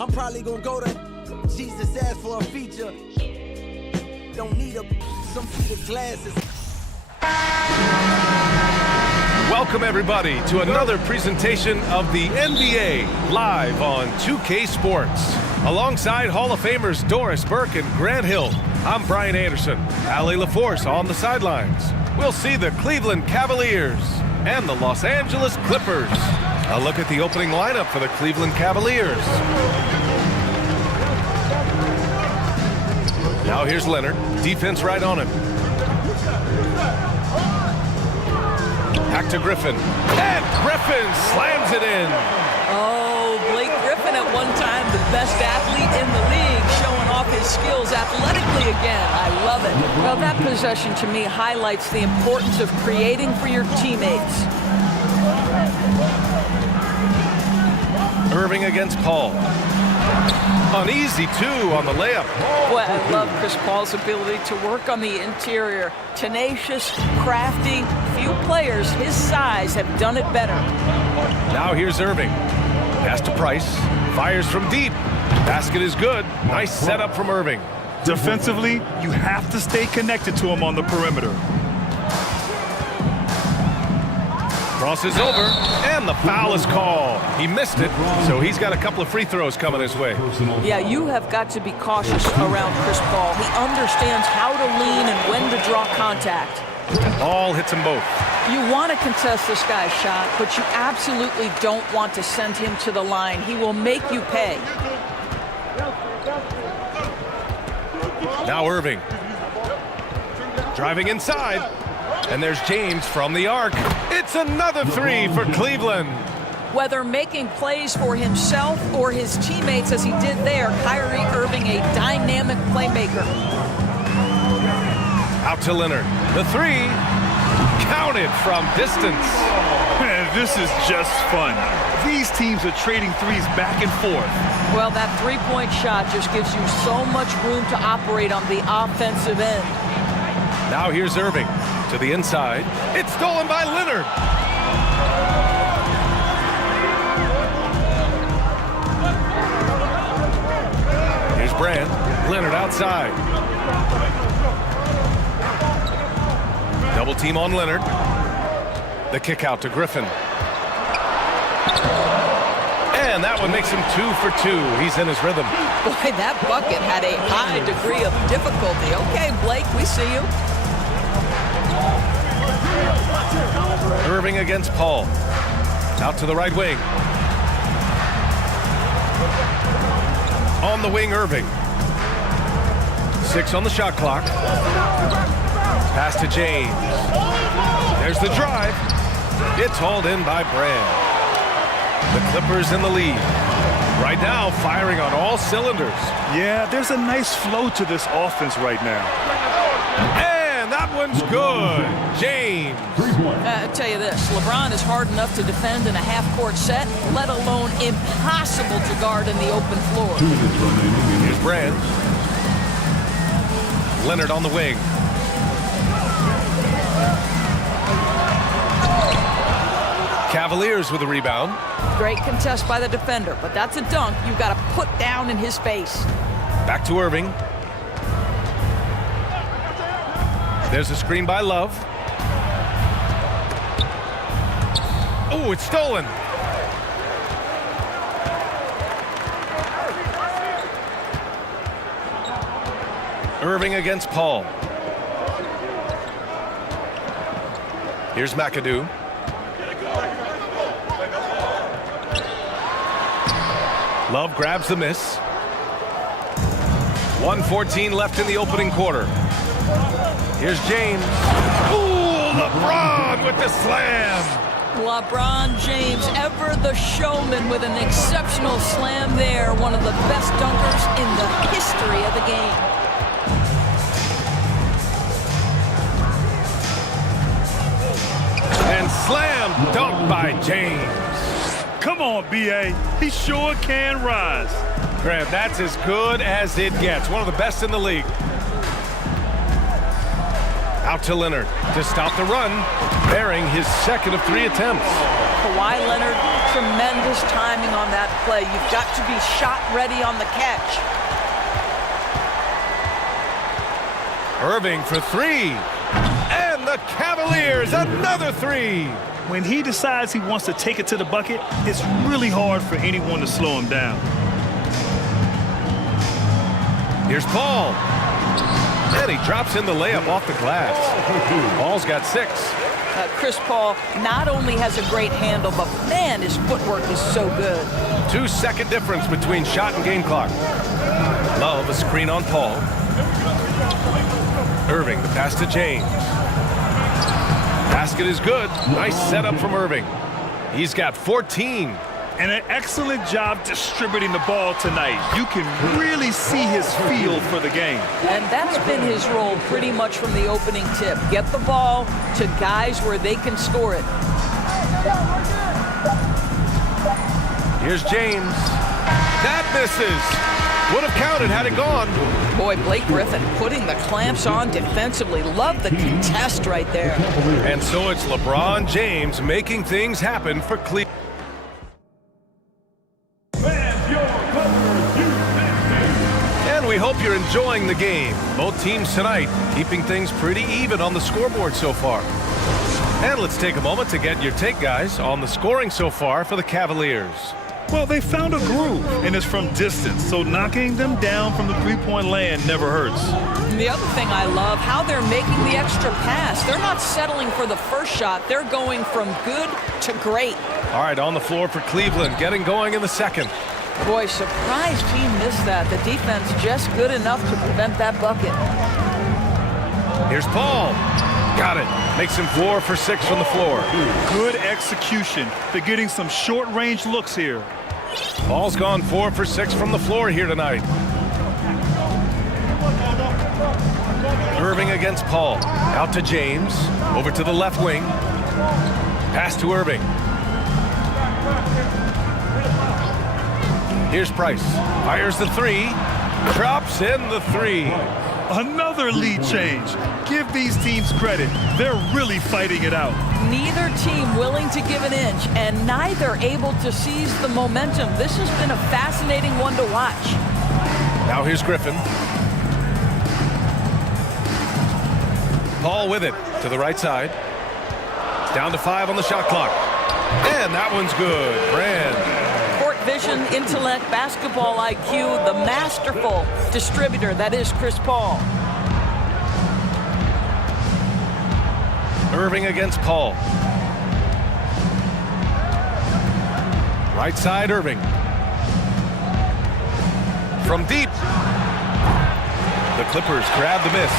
I'm probably gonna go to Jesus asked for a feature. Don't need some heated glasses. Welcome everybody to another presentation of the NBA live on 2K Sports. Alongside Hall of Famers Doris Burke and Grant Hill, I'm Brian Anderson. Allie LaForce on the sidelines. We'll see the Cleveland Cavaliers and the Los Angeles Clippers. A look at the opening lineup for the Cleveland Cavaliers. Now here's Leonard, defense right on him. Back to Griffin, and Griffin slams it in. Oh, Blake Griffin at one time the best athlete in the league, showing off his skills athletically again. I love it. Well, that possession to me highlights the importance of creating for your teammates. Irving against Paul. An easy two on the layup. Boy, I love Chris Paul's ability to work on the interior. Tenacious, crafty. Few players his size have done it better. Now here's Irving. Pass to Price. Fires from deep. Basket is good. Nice setup from Irving. Defensively, you have to stay connected to him on the perimeter. Crosses over, and the foul is called. He missed it, so he's got a couple of free throws coming his way. Yeah, you have got to be cautious around Chris Paul. He understands how to lean and when to draw contact. Ball hits them both. You want to contest this guy's shot, but you absolutely don't want to send him to the line. He will make you pay. Now Irving. Driving inside. And there's James from the arc. It's another three for Cleveland. Whether making plays for himself or his teammates as he did there, Kyrie Irving, a dynamic playmaker. Out to Leonard. The three, counted from distance. Man, this is just fun. These teams are trading threes back and forth. Well, that three-point shot just gives you so much room to operate on the offensive end. Now here's Irving. To the inside. It's stolen by Leonard. Here's Brand. Leonard outside. Double team on Leonard. The kick out to Griffin. And that one makes him 2 for 2. He's in his rhythm. Boy, that bucket had a high degree of difficulty. Okay, Blake, we see you. Irving against Paul. Out to the right wing. On the wing, Irving. 6 on the shot clock. Pass to James. There's the drive. It's hauled in by Brand. The Clippers in the lead. Right now, firing on all cylinders. Yeah, there's a nice flow to this offense right now. And that one's good. James. I'll tell you this, LeBron is hard enough to defend in a half-court set, let alone impossible to guard in the open floor. Here's Brand. Leonard on the wing. Cavaliers with a rebound. Great contest by the defender, but that's a dunk you've got to put down in his face. Back to Irving. There's a screen by Love. Oh, it's stolen. Irving against Paul. Here's McAdoo. Love grabs the miss. 1:14 left in the opening quarter. Here's James. Ooh, LeBron with the slam. LeBron James, ever the showman, with an exceptional slam there. One of the best dunkers in the history of the game. And slam dunk by James. Come on, B.A. He sure can rise. Grant, that's as good as it gets. One of the best in the league. Out to Leonard to stop the run, bearing his second of 3 attempts. Kawhi Leonard, tremendous timing on that play. You've got to be shot ready on the catch. Irving for 3. And the Cavaliers, another 3. When he decides he wants to take it to the bucket, it's really hard for anyone to slow him down. Here's Paul. And he drops in the layup off the glass. Paul's got 6. Chris Paul not only has a great handle, but man, his footwork is so good. 2-second difference between shot and game clock. Love, a screen on Paul. Irving, the pass to James. Basket is good. Nice setup from Irving. He's got 14. And an excellent job distributing the ball tonight. You can really see his feel for the game. And that's been his role pretty much from the opening tip. Get the ball to guys where they can score it. Here's James. That misses. Would have counted had it gone. Boy, Blake Griffin putting the clamps on defensively. Love the contest right there. And so it's LeBron James making things happen for Cleveland. And we hope you're enjoying the game. Both teams tonight keeping things pretty even on the scoreboard so far. And let's take a moment to get your take, guys, on the scoring so far for the Cavaliers. Well, they found a groove, and it's from distance, so knocking them down from the three-point land never hurts. And the other thing I love, how they're making the extra pass. They're not settling for the first shot. They're going from good to great. All right, on the floor for Cleveland, getting going in the second. Boy, surprised he missed that. The defense just good enough to prevent that bucket. Here's Paul. Got it. Makes him 4 for 6 from the floor. Good execution. They're getting some short-range looks here. Paul's gone 4 for 6 from the floor here tonight. Irving against Paul. Out to James. Over to the left wing. Pass to Irving. Here's Price. Fires the 3. Drops in the 3. Another lead change. Give these teams credit. They're really fighting it out. Neither team willing to give an inch, and neither able to seize the momentum. This has been a fascinating one to watch. Now here's Griffin. Paul with it to the right side. It's down to 5 on the shot clock. And that one's good. Brand. Court vision, intellect, basketball IQ, the masterful distributor that is Chris Paul. Irving against Paul. Right side, Irving. From deep. The Clippers grab the miss.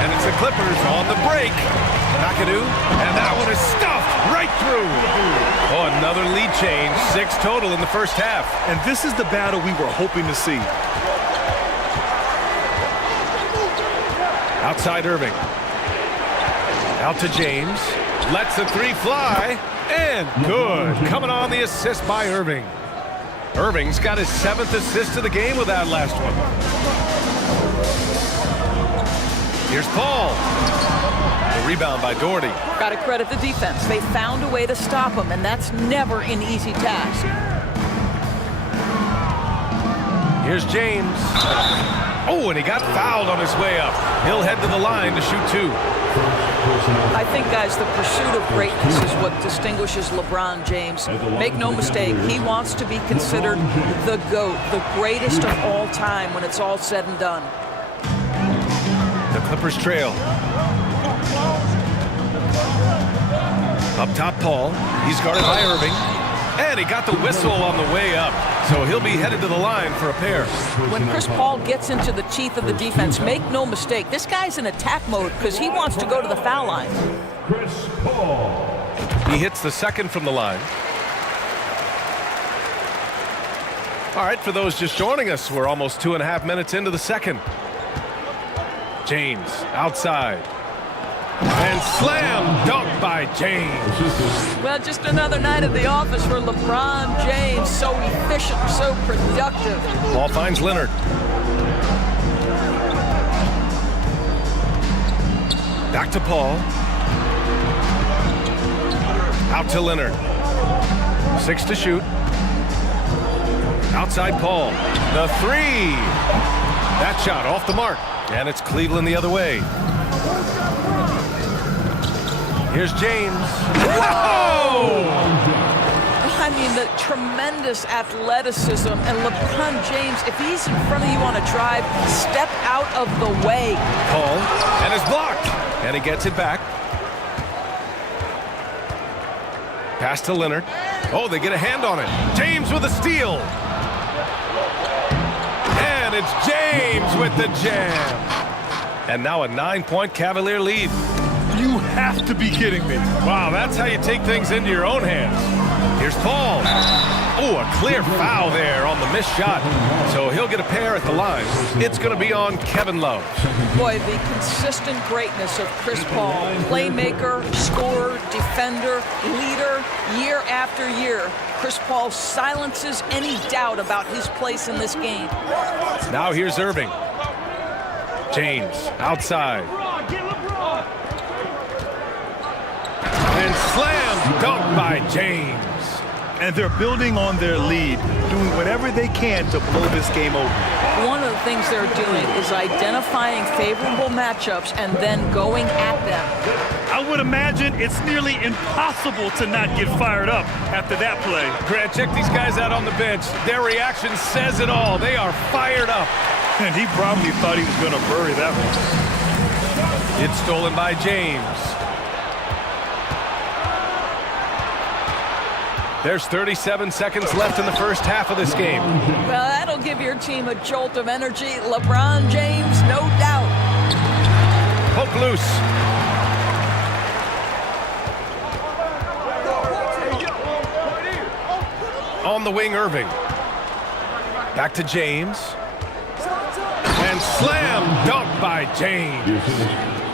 And it's the Clippers on the break. McAdoo, and that one is stuffed right through. Oh, another lead change. 6 total in the first half. And this is the battle we were hoping to see. Outside Irving. Out to James. Lets the 3 fly. And good. Coming on the assist by Irving. Irving's got his 7th assist of the game with that last one. Here's Paul. The rebound by Doherty. Got to credit the defense. They found a way to stop him, and that's never an easy task. Here's James. Oh, and he got fouled on his way up. He'll head to the line to shoot 2. I think, guys, the pursuit of greatness is what distinguishes LeBron James. Make no mistake, he wants to be considered the GOAT, the greatest of all time when it's all said and done. The Clippers trail. Up top, Paul. He's guarded by Irving. And he got the whistle on the way up. So he'll be headed to the line for a pair. When Chris Paul gets into the teeth of the defense, make no mistake, this guy's in attack mode because he wants to go to the foul line. Chris Paul. He hits the second from the line. All right, for those just joining us, we're almost 2.5 minutes into the second. James outside. And slam dunk by James. Well, just another night at the office for LeBron James. So efficient, so productive. Ball finds Leonard. Back to Paul. Out to Leonard. 6 to shoot. Outside Paul. The 3. That shot off the mark. And it's Cleveland the other way. Here's James. Whoa! I mean, the tremendous athleticism. And LeBron James, if he's in front of you on a drive, step out of the way. Paul, and it's blocked. And he gets it back. Pass to Leonard. Oh, they get a hand on it. James with a steal. And it's James with the jam. And now a 9-point Cavalier lead. You have to be kidding me. Wow, that's how you take things into your own hands. Here's Paul. Oh, a clear foul there on the missed shot. So he'll get a pair at the line. It's going to be on Kevin Love. Boy, the consistent greatness of Chris Paul. Playmaker, scorer, defender, leader, year after year. Chris Paul silences any doubt about his place in this game. Now here's Irving. James outside. And slam dunk by James. And they're building on their lead, doing whatever they can to blow this game open. One of the things they're doing is identifying favorable matchups and then going at them. I would imagine it's nearly impossible to not get fired up after that play. Grant, check these guys out on the bench. Their reaction says it all. They are fired up. And he probably thought he was going to bury that one. It's stolen by James. There's 37 seconds left in the first half of this game. Well, that'll give your team a jolt of energy. LeBron James, no doubt. Poke loose. On the wing, Irving. Back to James. And slam dunk by James.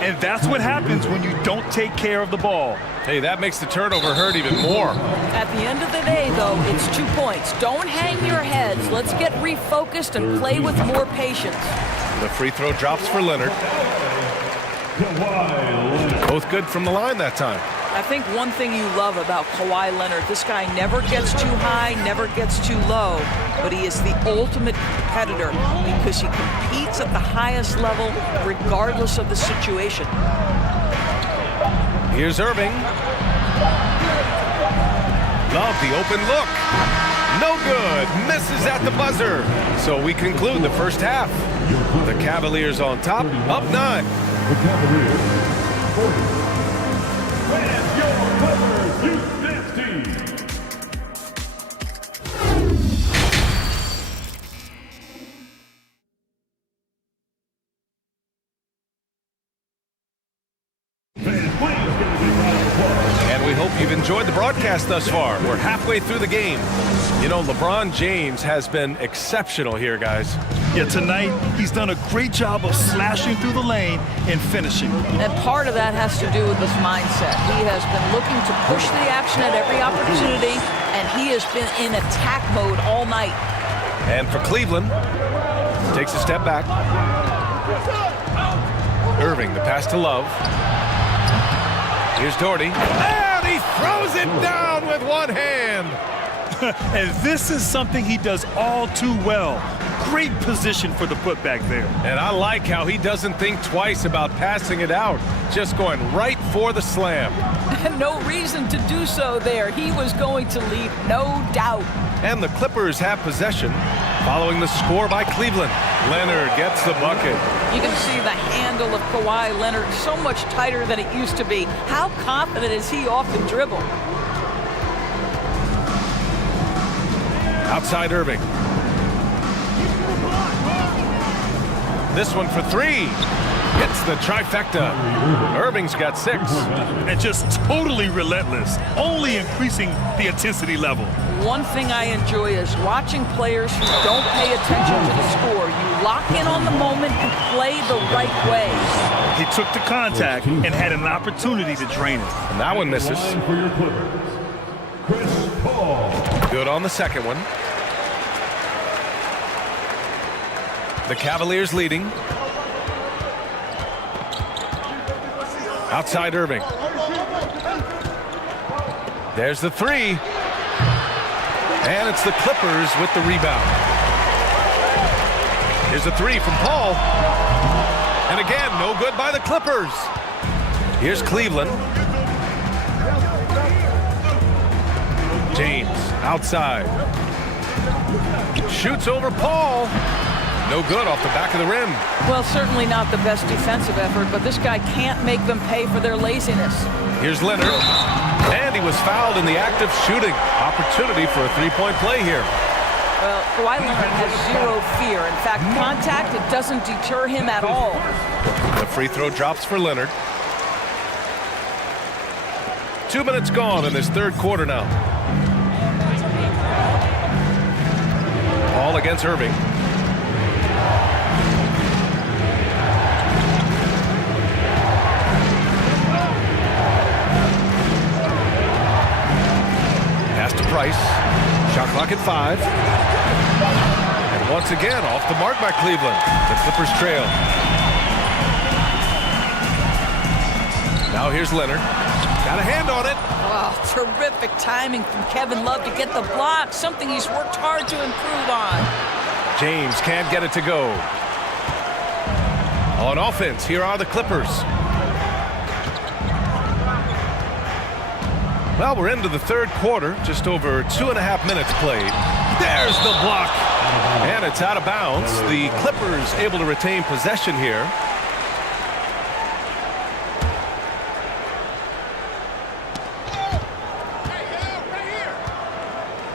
And that's what happens when you don't take care of the ball. Hey, that makes the turnover hurt even more. At the end of the day, though, it's 2 points. Don't hang your heads. Let's get refocused and play with more patience. The free throw drops for Leonard. Both good from the line that time. I think one thing you love about Kawhi Leonard, this guy never gets too high, never gets too low, but he is the ultimate competitor because he competes at the highest level regardless of the situation. Here's Irving. Love the open look. No good. Misses at the buzzer. So we conclude the first half. The Cavaliers on top, up 9. The Cavaliers, 40. And your Clippers, Houston team. And we hope you've enjoyed the broadcast thus far. We're halfway through the game. You know, LeBron James has been exceptional here, guys. Yeah, tonight he's done a great job of slashing through the lane and finishing. And part of that has to do with his mindset. He has been looking to push the action at every opportunity, and he has been in attack mode all night. And for Cleveland, takes a step back. Irving, the pass to Love. Here's Doherty. And he throws it down with one hand. And this is something he does all too well. Great position for the putback there. And I like how he doesn't think twice about passing it out, just going right for the slam. No reason to do so there. He was going to leave, no doubt. And the Clippers have possession following the score by Cleveland. Leonard gets the bucket. You can see the handle of Kawhi Leonard so much tighter than it used to be. How confident is he off the dribble? Outside Irving. This one for three. Hits the trifecta. Irving's got 6. And just totally relentless, only increasing the intensity level. One thing I enjoy is watching players who don't pay attention to the score. You lock in on the moment and play the right way. He took the contact and had an opportunity to drain it. And that one misses. For your Clippers, Chris Paul. Good on the second one. The Cavaliers leading. Outside Irving. There's the 3. And it's the Clippers with the rebound. Here's a 3 from Paul. And again, no good by the Clippers. Here's Cleveland. James outside. Shoots over Paul. No good off the back of the rim. Well, certainly not the best defensive effort, but this guy can't make them pay for their laziness. Here's Leonard. And he was fouled in the act of shooting. Opportunity for a 3-point play here. Well, Kawhi Leonard has 0 fear. In fact, contact, it doesn't deter him at all. The free throw drops for Leonard. 2 minutes gone in this third quarter now. Paul against Irving. Pass to Price. Shot clock at 5. And once again, off the mark by Cleveland. The Clippers trail. Now here's Leonard. Got a hand on it. Wow, terrific timing from Kevin Love to get the block, something he's worked hard to improve on. James can't get it to go. On offense, here are the Clippers. Well, we're into the third quarter, just over 2.5 minutes played. There's the block. And it's out of bounds. The Clippers able to retain possession here.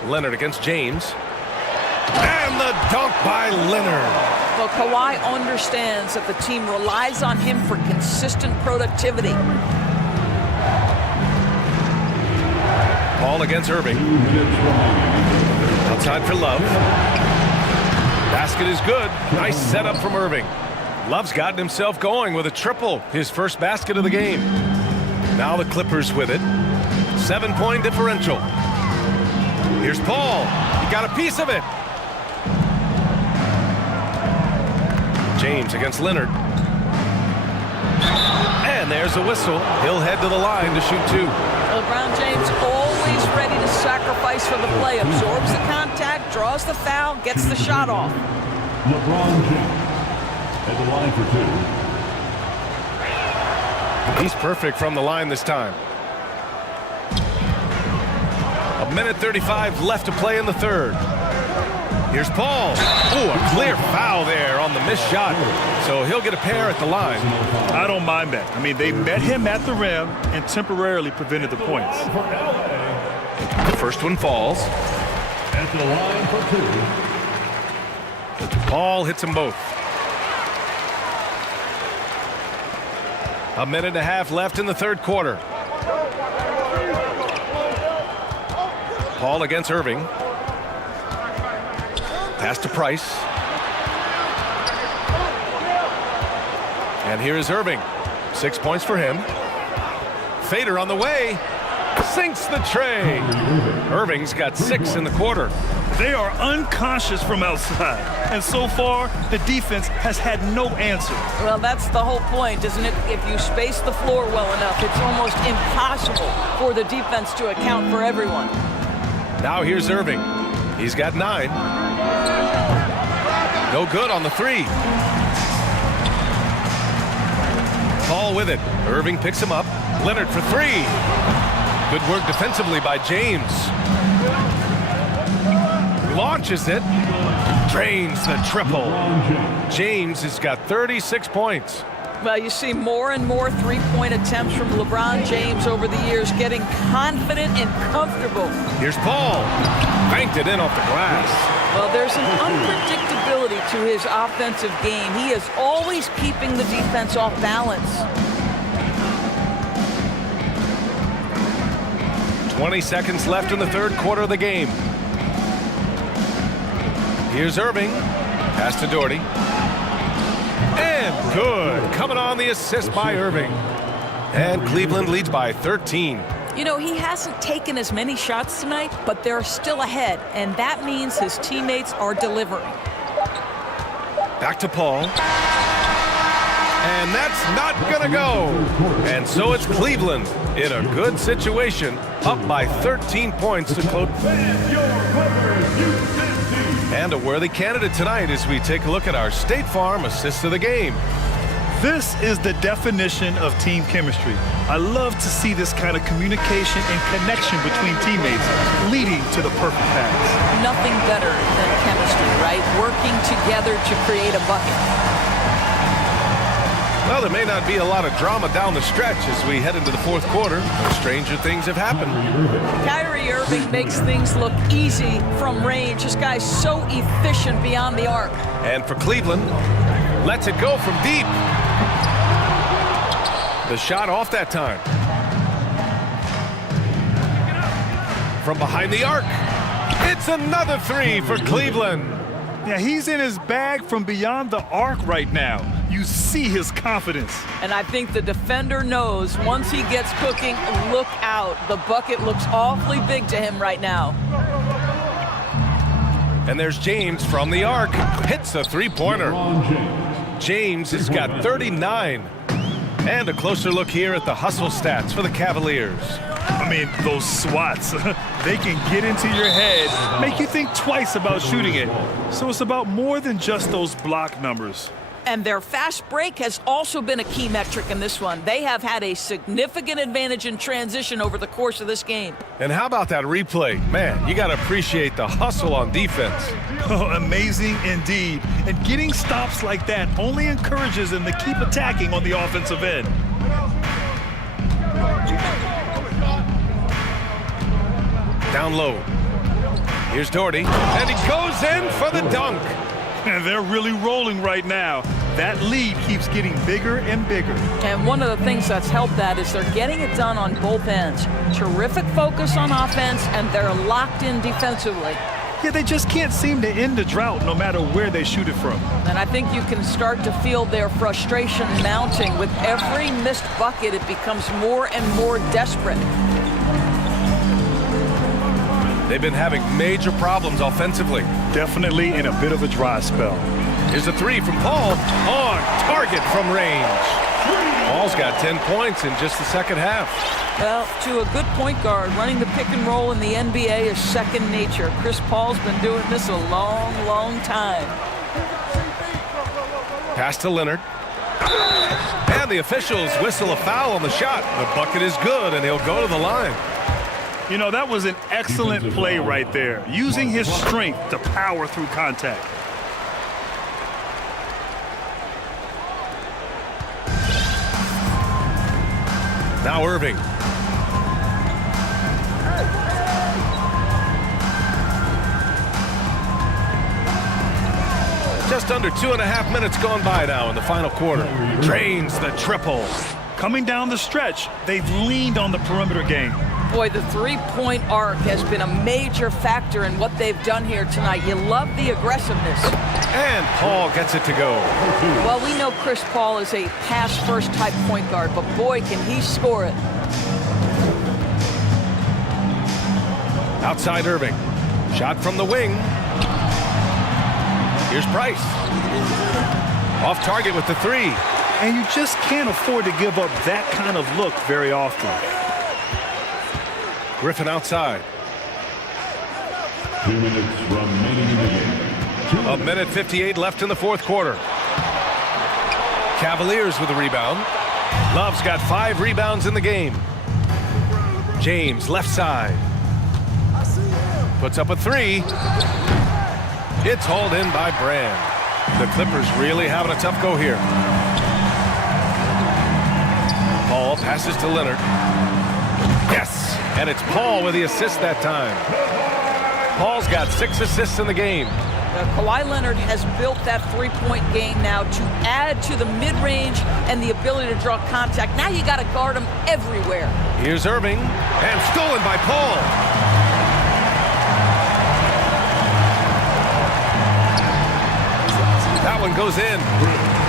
Leonard against James. And the dunk by Leonard. Well, Kawhi understands that the team relies on him for consistent productivity. Paul against Irving. Outside for Love. Basket is good. Nice setup from Irving. Love's gotten himself going with a triple. His first basket of the game. Now the Clippers with it. 7-point differential. Here's Paul. He got a piece of it. James against Leonard. And there's a whistle. He'll head to the line to shoot 2. LeBron James always ready to sacrifice for the play. Absorbs the contact, draws the foul, gets the shot off. LeBron James at the line for 2. He's perfect from the line this time. 1:35 left to play in the third. Here's Paul. Ooh, a clear foul there on the missed shot. So he'll get a pair at the line. I don't mind that. I mean, they met him at the rim and temporarily prevented the points. The first one falls. At the line for 2. Paul hits them both. 1.5 minutes left in the third quarter. Paul against Irving. Pass to Price. And here is Irving. 6 points for him. Fader on the way. Sinks the tray. Irving's got 6 in the quarter. They are unconscious from outside. And so far, the defense has had no answer. Well, that's the whole point, isn't it? If you space the floor well enough, it's almost impossible for the defense to account for everyone. Now here's Irving. He's got 9. No good on the three. Paul with it. Irving picks him up. Leonard for three. Good work defensively by James. Launches it. Drains the triple. James has got 36 points. Well, you see more and more three-point attempts from LeBron James over the years, getting confident and comfortable. Here's Paul. Banked it in off the glass. Well, there's an unpredictability to his offensive game. He is always keeping the defense off balance. 20 seconds left in the third quarter of the game. Here's Irving. Pass to Doherty. And good. Coming on the assist by Irving. And Cleveland leads by 13. You know, he hasn't taken as many shots tonight, but they're still ahead, and that means his teammates are delivering. Back to Paul. And that's not gonna go. And so it's Cleveland in a good situation, up by 13 points to close. And a worthy candidate tonight as we take a look at our State Farm assist of the game. This is the definition of team chemistry. I love to see this kind of communication and connection between teammates leading to the perfect pass. Nothing better than chemistry, right? Working together to create a bucket. Well, there may not be a lot of drama down the stretch as we head into the fourth quarter. Stranger things have happened. Kyrie Irving makes things look easy from range. This guy's so efficient beyond the arc. And for Cleveland, lets it go from deep. The shot off that time. From behind the arc. It's another three for Cleveland. Yeah, he's in his bag from beyond the arc right now. You see his confidence. And I think the defender knows once he gets cooking, look out. The bucket looks awfully big to him right now. And there's James from the arc. Hits a three-pointer. James has got 39. And a closer look here at the hustle stats for the Cavaliers. I mean, those swats, they can get into your head, make you think twice about shooting it. So it's about more than just those block numbers. And their fast break has also been a key metric in this one. They have had a significant advantage in transition over the course of this game. And how about that replay? Man, you got to appreciate the hustle on defense. Oh, amazing indeed. And getting stops like that only encourages them to keep attacking on the offensive end. Down low. Here's Doherty. And he goes in for the dunk. And they're really rolling right now. That lead keeps getting bigger and bigger. And one of the things that's helped that is they're getting it done on both ends. Terrific focus on offense, and they're locked in defensively. Yeah, they just can't seem to end the drought no matter where they shoot it from. And I think you can start to feel their frustration mounting. With every missed bucket, it becomes more and more desperate. They've been having major problems offensively. Definitely in a bit of a dry spell. Here's a three from Paul. On target from range. Paul's got 10 points in just the second half. Well, to a good point guard, running the pick and roll in the NBA is second nature. Chris Paul's been doing this a long, long time. Pass to Leonard. And the officials whistle a foul on the shot. The bucket is good, and he'll go to the line. You know, that was an excellent play right there, using his strength to power through contact. Now Irving. Just under 2.5 minutes gone by now in the final quarter. Drains the triple. Coming down the stretch, they've leaned on the perimeter game. Boy, the three-point arc has been a major factor in what they've done here tonight. You love the aggressiveness. And Paul gets it to go. Well, we know Chris Paul is a pass-first type point guard, but boy, can he score it. Outside Irving. Shot from the wing. Here's Price. Off target with the three. And you just can't afford to give up that kind of look very often. Griffin outside. 2 minutes remaining in the game. A minute 58 left in the fourth quarter. Cavaliers with a rebound. Love's got 5 rebounds in the game. James, left side. Puts up a 3. It's hauled in by Brand. The Clippers really having a tough go here. Paul passes to Leonard. Yes, and it's Paul with the assist that time. Paul's got 6 assists in the game. Kawhi Leonard has built that three-point game now to add to the mid-range and the ability to draw contact. Now you got to guard him everywhere. Here's Irving, and stolen by Paul. That one goes in.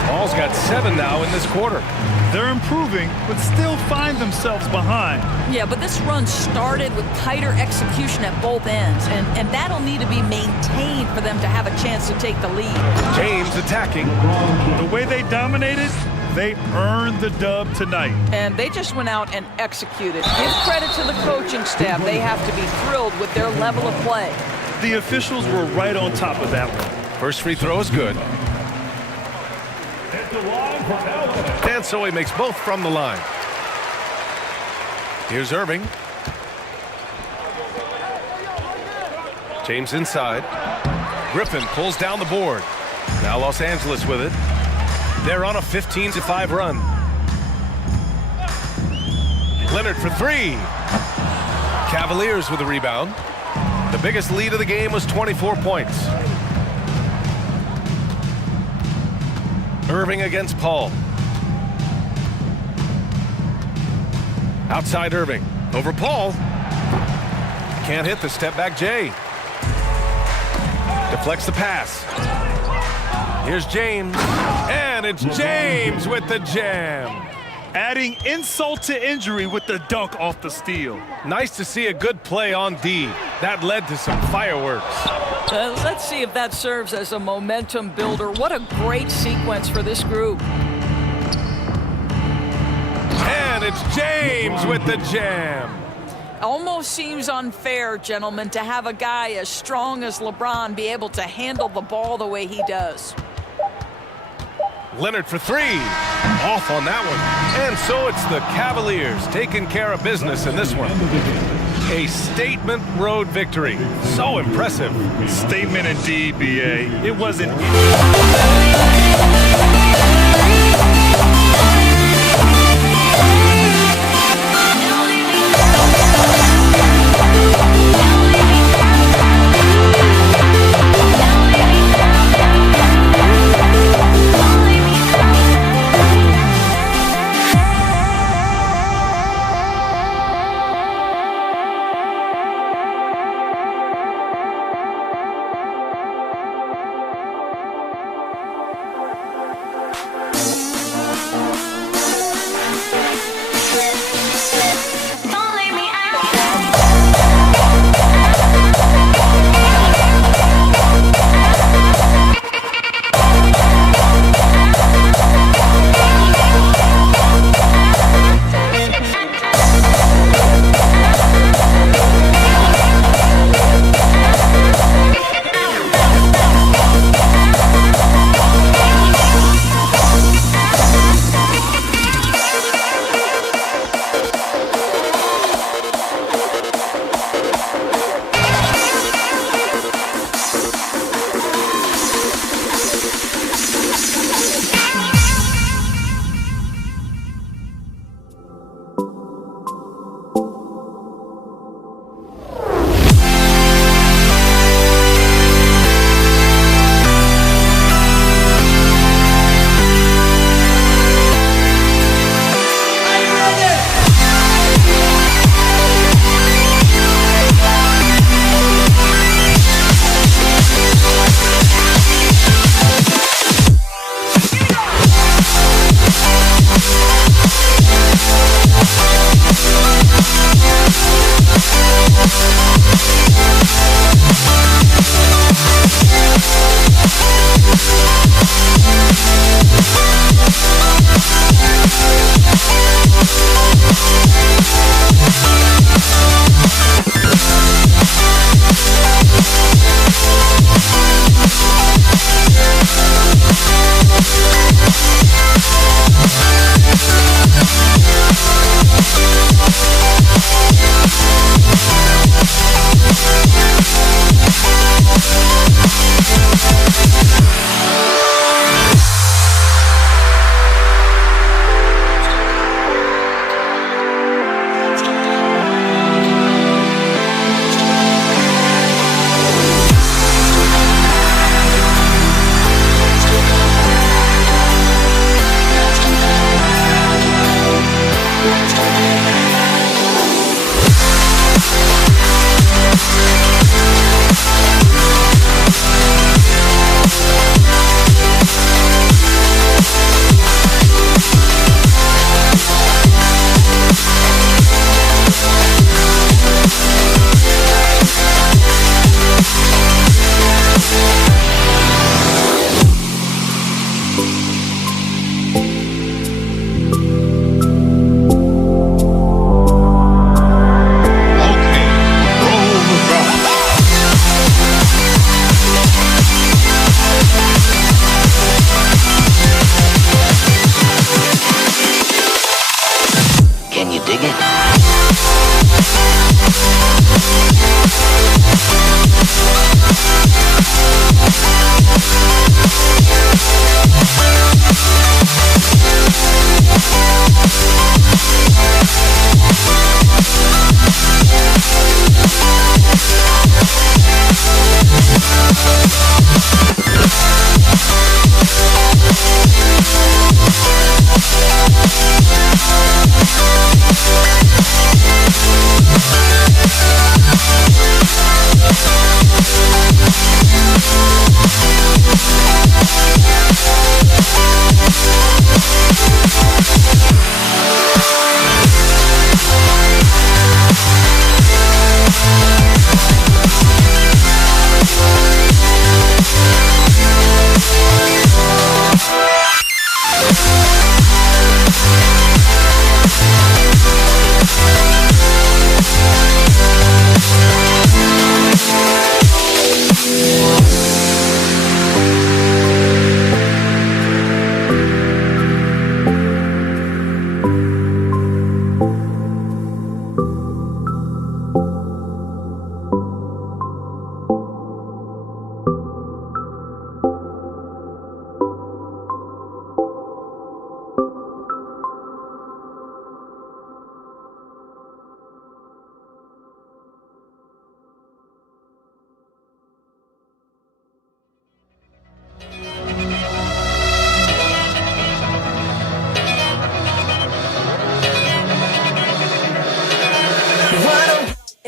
Paul's got 7 now in this quarter. They're improving, but still find themselves behind. Yeah, but this run started with tighter execution at both ends, and that'll need to be maintained for them to have a chance to take the lead. James attacking. The way they dominated, they earned the dub tonight. And they just went out and executed. Give credit to the coaching staff. They have to be thrilled with their level of play. The officials were right on top of that one. First free throw is good. And so he makes both from the line. Here's Irving. James inside. Griffin pulls down the board. Now Los Angeles with it. They're on a 15-5 run. Leonard for 3. Cavaliers with a rebound. The biggest lead of the game was 24 points. Irving against Paul. Outside Irving. Over Paul. Can't hit the step back Jay. Deflects the pass. Here's James. And it's James with the jam. Adding insult to injury with the dunk off the steal. Nice to see a good play on D. That led to some fireworks. Let's see if that serves as a momentum builder. What a great sequence for this group. And it's James with the jam. Almost seems unfair, gentlemen, to have a guy as strong as LeBron be able to handle the ball the way he does. Leonard for 3. Off on that one. And so it's the Cavaliers taking care of business in this one. A statement road victory. So impressive. Statement indeed, BA. It wasn't.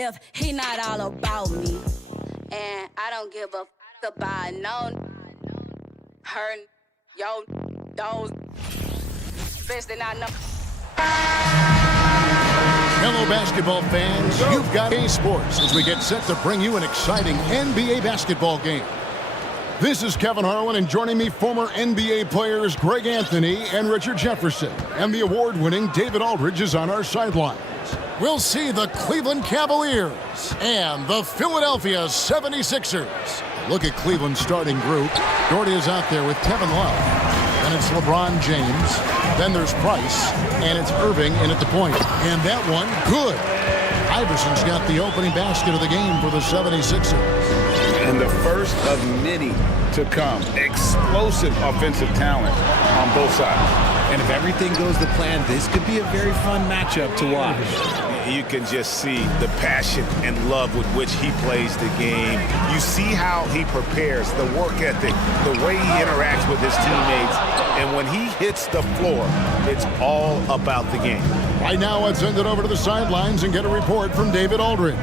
If he not all about me, and I don't give a fuck about no her, yo, those bitch that I know. Hello, basketball fans. You've got A Sports as we get set to bring you an exciting NBA basketball game. This is Kevin Harlan, and joining me, former NBA players Greg Anthony and Richard Jefferson. And the award-winning David Aldridge is on our sidelines. We'll see the Cleveland Cavaliers and the Philadelphia 76ers. Look at Cleveland's starting group. Doherty is out there with Kevin Love. Then it's LeBron James. Then there's Price. And it's Irving in at the point. And that one, good. Iverson's got the opening basket of the game for the 76ers. And the first of many to come. Explosive offensive talent on both sides. And if everything goes to plan, this could be a very fun matchup to watch. You can just see the passion and love with which he plays the game. You see how he prepares, the work ethic, the way he interacts with his teammates. And when he hits the floor, it's all about the game. Right now, let's send it over to the sidelines and get a report from David Aldridge.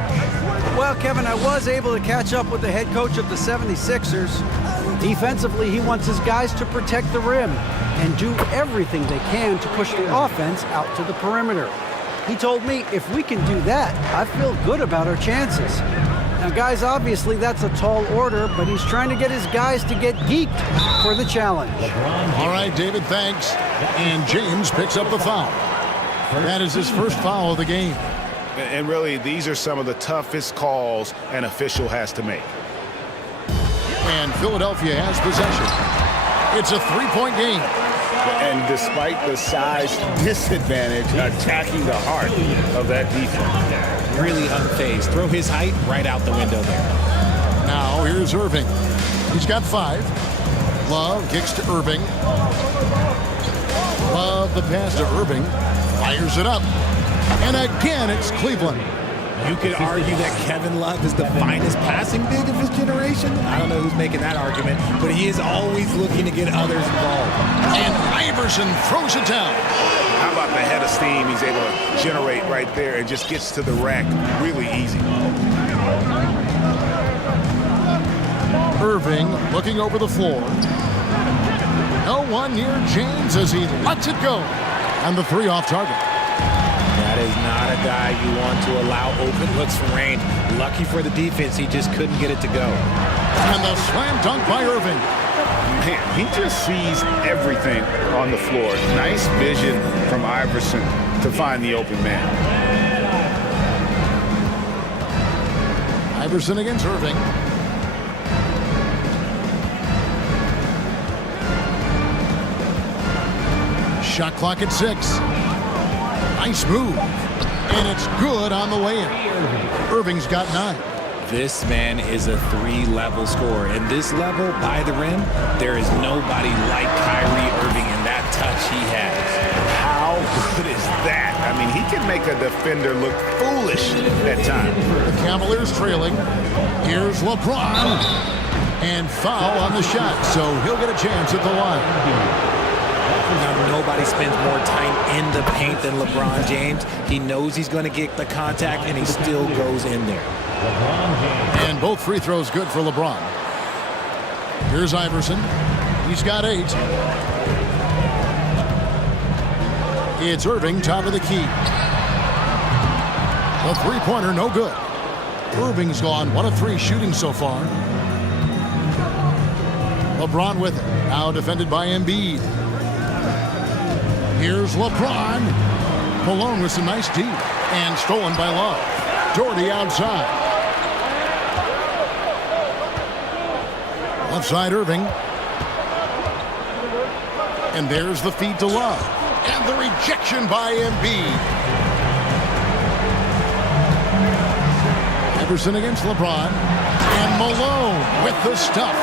Well, Kevin, I was able to catch up with the head coach of the 76ers. Defensively, he wants his guys to protect the rim and do everything they can to push the offense out to the perimeter. He told me if we can do that, I feel good about our chances. Now, guys, obviously that's a tall order, but he's trying to get his guys to get geeked for the challenge. All right, David, thanks. And James picks up the foul. That is his first foul of the game. And really, these are some of the toughest calls an official has to make. And Philadelphia has possession. It's a three-point game. And despite the size disadvantage, attacking the heart of that defense. Really unfazed. Throw his height right out the window there. Now here's Irving. He's got 5. Love kicks to Irving. Love the pass to Irving. Fires it up. And again, it's Cleveland. You could argue that Kevin Love is the finest passing big of his generation. I don't know who's making that argument, but he is always looking to get others involved. And Iverson throws it down. How about the head of steam he's able to generate right there and just gets to the rack really easy. Irving looking over the floor. No one near James as he lets it go. And the 3 off target. That is not a guy you want to allow open looks from range. Lucky for the defense, he just couldn't get it to go. And the slam dunk by Irving. Man, he just sees everything on the floor. Nice vision from Iverson to find the open man. Iverson against Irving. Shot clock at 6. Nice move. And it's good on the way in. Irving's got 9. This man is a 3-level scorer. And this level, by the rim, there is nobody like Kyrie Irving in that touch he has. How good is that? I mean, he can make a defender look foolish at times. The Cavaliers trailing. Here's LeBron. And foul on the shot, so he'll get a chance at the line. Now, nobody spends more time in the paint than LeBron James. He knows he's going to get the contact, and he still goes in there. And both free throws good for LeBron. Here's Iverson. He's got 8. It's Irving, top of the key. The three-pointer, no good. Irving's gone 1 of 3 shooting so far. LeBron with it. Now defended by Embiid. Here's LeBron. Malone with some nice deep. And stolen by Love. Doherty outside. Left side Irving. And there's the feed to Love. And the rejection by Embiid. Iverson against LeBron. And Malone with the stuff.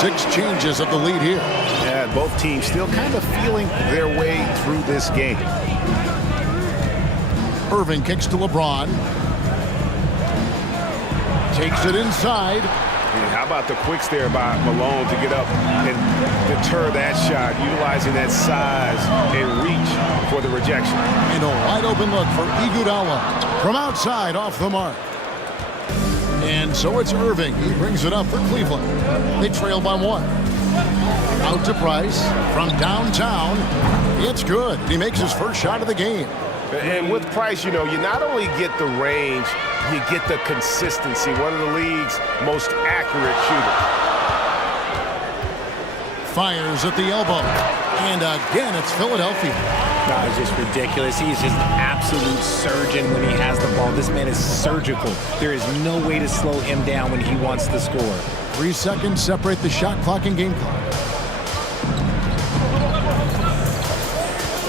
6 changes of the lead here. Yeah, both teams still kind of feeling their way through this game. Irving kicks to LeBron. Takes it inside. And how about the quicks there by Malone to get up and deter that shot, utilizing that size and reach for the rejection. And a wide open look for Iguodala from outside off the mark. And so it's Irving. He brings it up for Cleveland. They trail by 1. Out to Price from downtown. It's good. He makes his first shot of the game. And with Price, you know, you not only get the range, you get the consistency. One of the league's most accurate shooters. Fires at the elbow. And again, it's Philadelphia. No, it's just ridiculous. He's just an absolute surgeon when he has the ball. This man is surgical. There is no way to slow him down when he wants to score. 3 seconds separate the shot clock and game clock.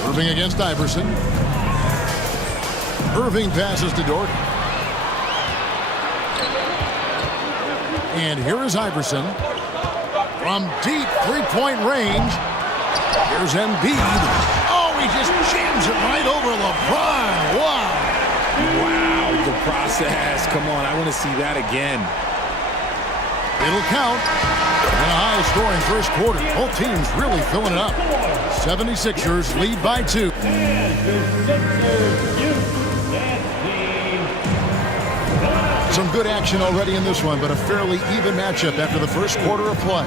Irving against Iverson. Irving passes to Doherty. And here is Iverson. From deep three-point range. Here's Embiid. Oh, he just jams it right over LeBron. Wow. Wow, the process. Come on, I want to see that again. It'll count. And a high-scoring first quarter. Both teams really filling it up. 76ers lead by 2. Some good action already in this one, but a fairly even matchup after the first quarter of play.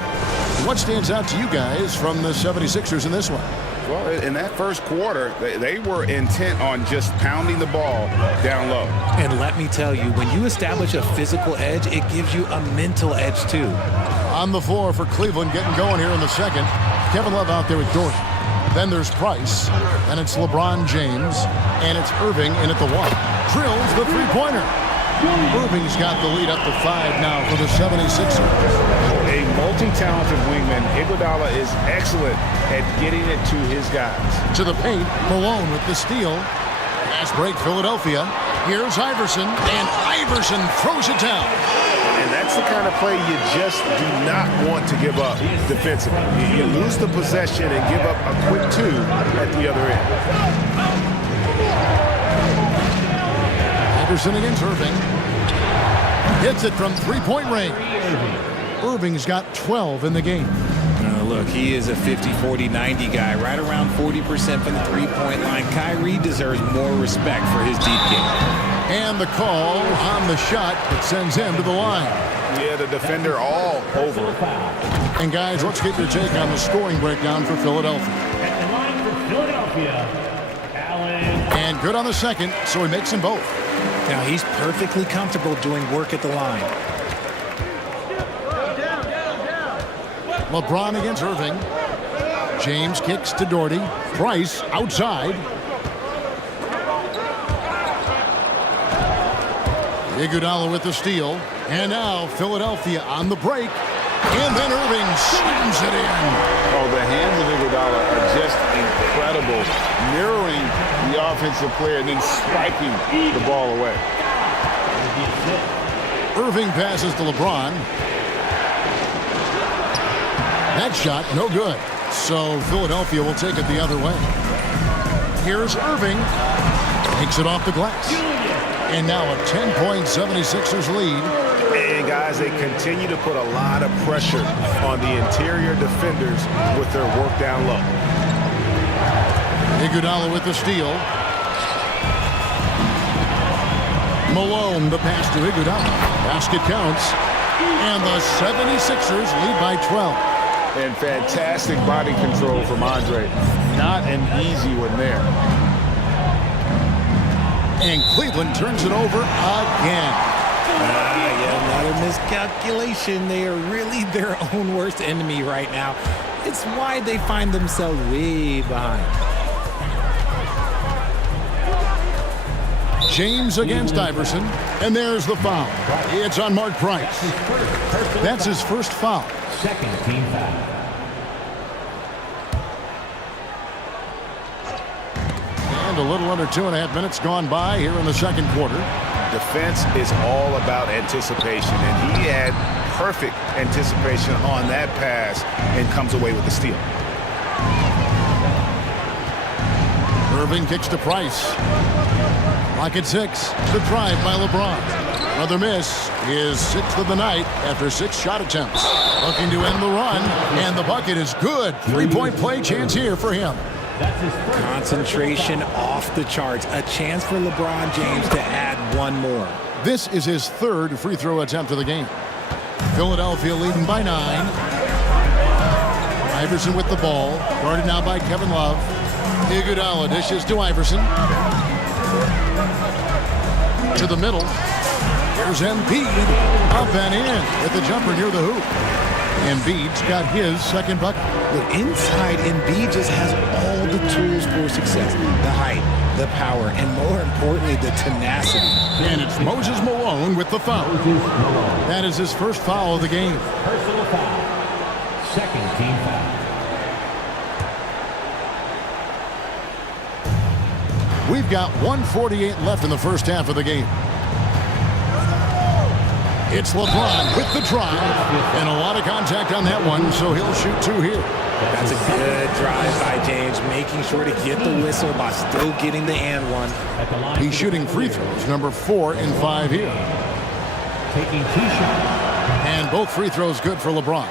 What stands out to you guys from the 76ers in this one? Well, in that first quarter, they were intent on just pounding the ball down low. And let me tell you, when you establish a physical edge, it gives you a mental edge too. On the floor for Cleveland getting going here in the second. Kevin Love out there with Doherty. Then there's Price. Then it's LeBron James. And it's Irving in at the 1. Drills the three-pointer. Irving's got the lead up to 5 now for the 76ers. A multi-talented wingman, Iguodala is excellent at getting it to his guys. To the paint, Malone with the steal. Fast break, Philadelphia. Here's Iverson, and Iverson throws it down. And that's the kind of play you just do not want to give up defensively. You lose the possession and give up a quick 2 at the other end. Iverson against Irving. Hits it from three-point range. Irving's got 12 in the game. Look, he is a 50-40-90 guy, right around 40% from the three-point line. Kyrie deserves more respect for his deep game. And the call on the shot that sends him to the line. Yeah, the defender all over. And guys, let's get your take on the scoring breakdown for Philadelphia. At the line for Philadelphia, Allen. And good on the second, so he makes them both. Now he's perfectly comfortable doing work at the line. LeBron against Irving. James kicks to Doherty. Price outside. Iguodala with the steal. And now Philadelphia on the break. And then Irving slams it in. Oh, the hands of Iguodala are just incredible. Mirroring the offensive player and then striking the ball away. Irving passes to LeBron. That shot, no good. So Philadelphia will take it the other way. Here's Irving. Takes it off the glass. And now a 10-point 76ers lead. And guys, they continue to put a lot of pressure on the interior defenders with their work down low. Iguodala with the steal. Malone, the pass to Iguodala. Basket counts. And the 76ers lead by 12. And fantastic body control from Andre. Not an easy one there. And Cleveland turns it over again. Another miscalculation. They are really their own worst enemy right now. It's why they find themselves way behind. James against Iverson. And there's the foul. It's on Mark Price. That's his first foul. Second team foul. And a little under 2.5 minutes gone by here in the second quarter. Defense is all about anticipation, and he had perfect anticipation on that pass and comes away with the steal. Irving kicks to Price. Clock at 6. The drive by LeBron. Another miss. His 6th of the night after 6 shot attempts. Looking to end the run, and the bucket is good. 3-point play chance here for him. Concentration off the charts. A chance for LeBron James to add one more. This is his 3rd free throw attempt of the game. Philadelphia leading by 9. Iverson with the ball. Guarded now by Kevin Love. Iguodala dishes to Iverson. To the middle. Here's Embiid. Up and in with the jumper near the hoop. Embiid's got his second bucket. Look, inside, Embiid just has all the tools for success. The height, the power, and more importantly, the tenacity. And it's Moses Malone with the foul. That is his first foul of the game. Personal foul. Second team foul. We've got 1:48 left in the first half of the game. It's LeBron with the drive, and a lot of contact on that one, so he'll shoot 2 here. That's a good drive by James, making sure to get the whistle by still getting the and one. He's shooting free throws, number 4 and 5 here. Taking 2 shots. And both free throws good for LeBron.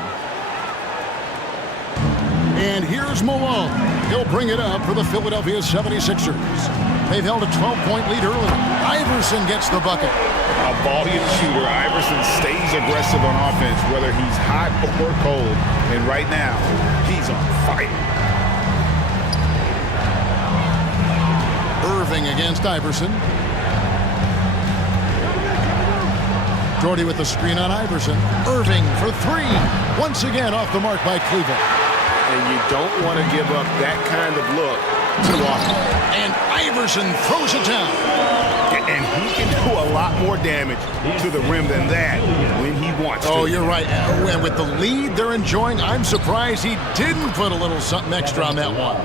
And here's Malone. He'll bring it up for the Philadelphia 76ers. They've held a 12-point lead early. Iverson gets the bucket. A volume shooter, Iverson stays aggressive on offense, whether he's hot or cold. And right now, he's on fire. Irving against Iverson. Jordy with the screen on Iverson. Irving for 3. Once again off the mark by Cleveland. And you don't want to give up that kind of look too often. And Iverson throws it down. And he can do a lot more damage to the rim than that when he wants to. Oh, you're right. And with the lead they're enjoying, I'm surprised he didn't put a little something extra on that one.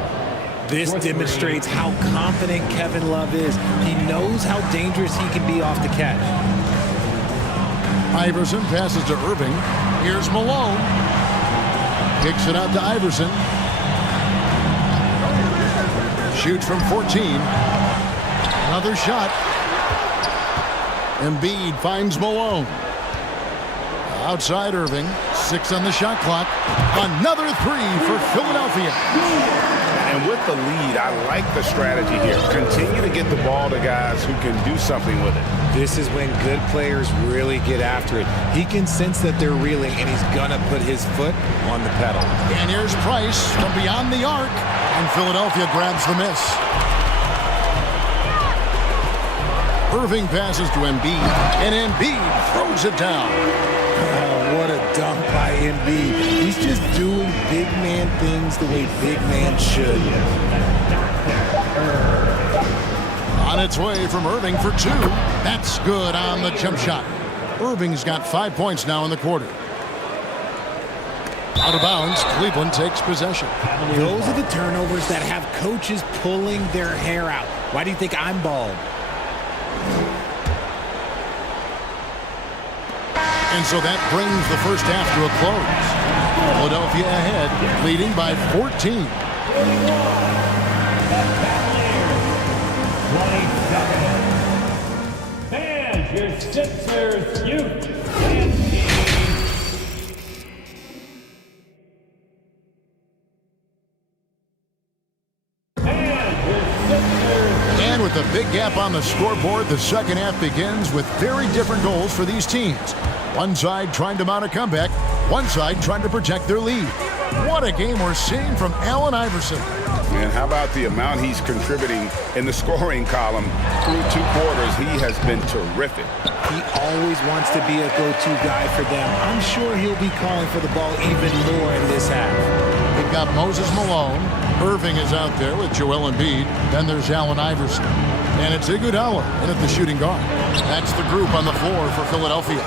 This demonstrates how confident Kevin Love is. He knows how dangerous he can be off the catch. Iverson passes to Irving. Here's Malone. Kicks it out to Iverson. Shoots from 14. Another shot. Embiid finds Malone. Outside Irving. 6 on the shot clock. Another 3 for Philadelphia. And with the lead, I like the strategy here. Continue to get the ball to guys who can do something with it. This is when good players really get after it. He can sense that they're reeling, and he's going to put his foot on the pedal. And here's Price from beyond the arc. And Philadelphia grabs the miss. Irving passes to Embiid. And Embiid throws it down. Oh, what a dunk by Embiid. He's just doing big man things the way big man should. On its way from Irving for 2. That's good on the jump shot. Irving's got 5 points now in the quarter. Out of bounds, Cleveland takes possession. Those are the turnovers that have coaches pulling their hair out. Why do you think I'm bald? And so that brings the first half to a close. Philadelphia ahead, leading by 14. And your Sixers youth. And with a big gap on the scoreboard, the second half begins with very different goals for these teams. One side trying to mount a comeback, one side trying to protect their lead. What a game we're seeing from Allen Iverson. And how about the amount he's contributing in the scoring column through 2 quarters? He has been terrific. He always wants to be a go-to guy for them. I'm sure he'll be calling for the ball even more in this half. They've got Moses Malone. Irving is out there with Joel Embiid. Then there's Allen Iverson. And it's Iguodala in at the shooting guard. That's the group on the floor for Philadelphia.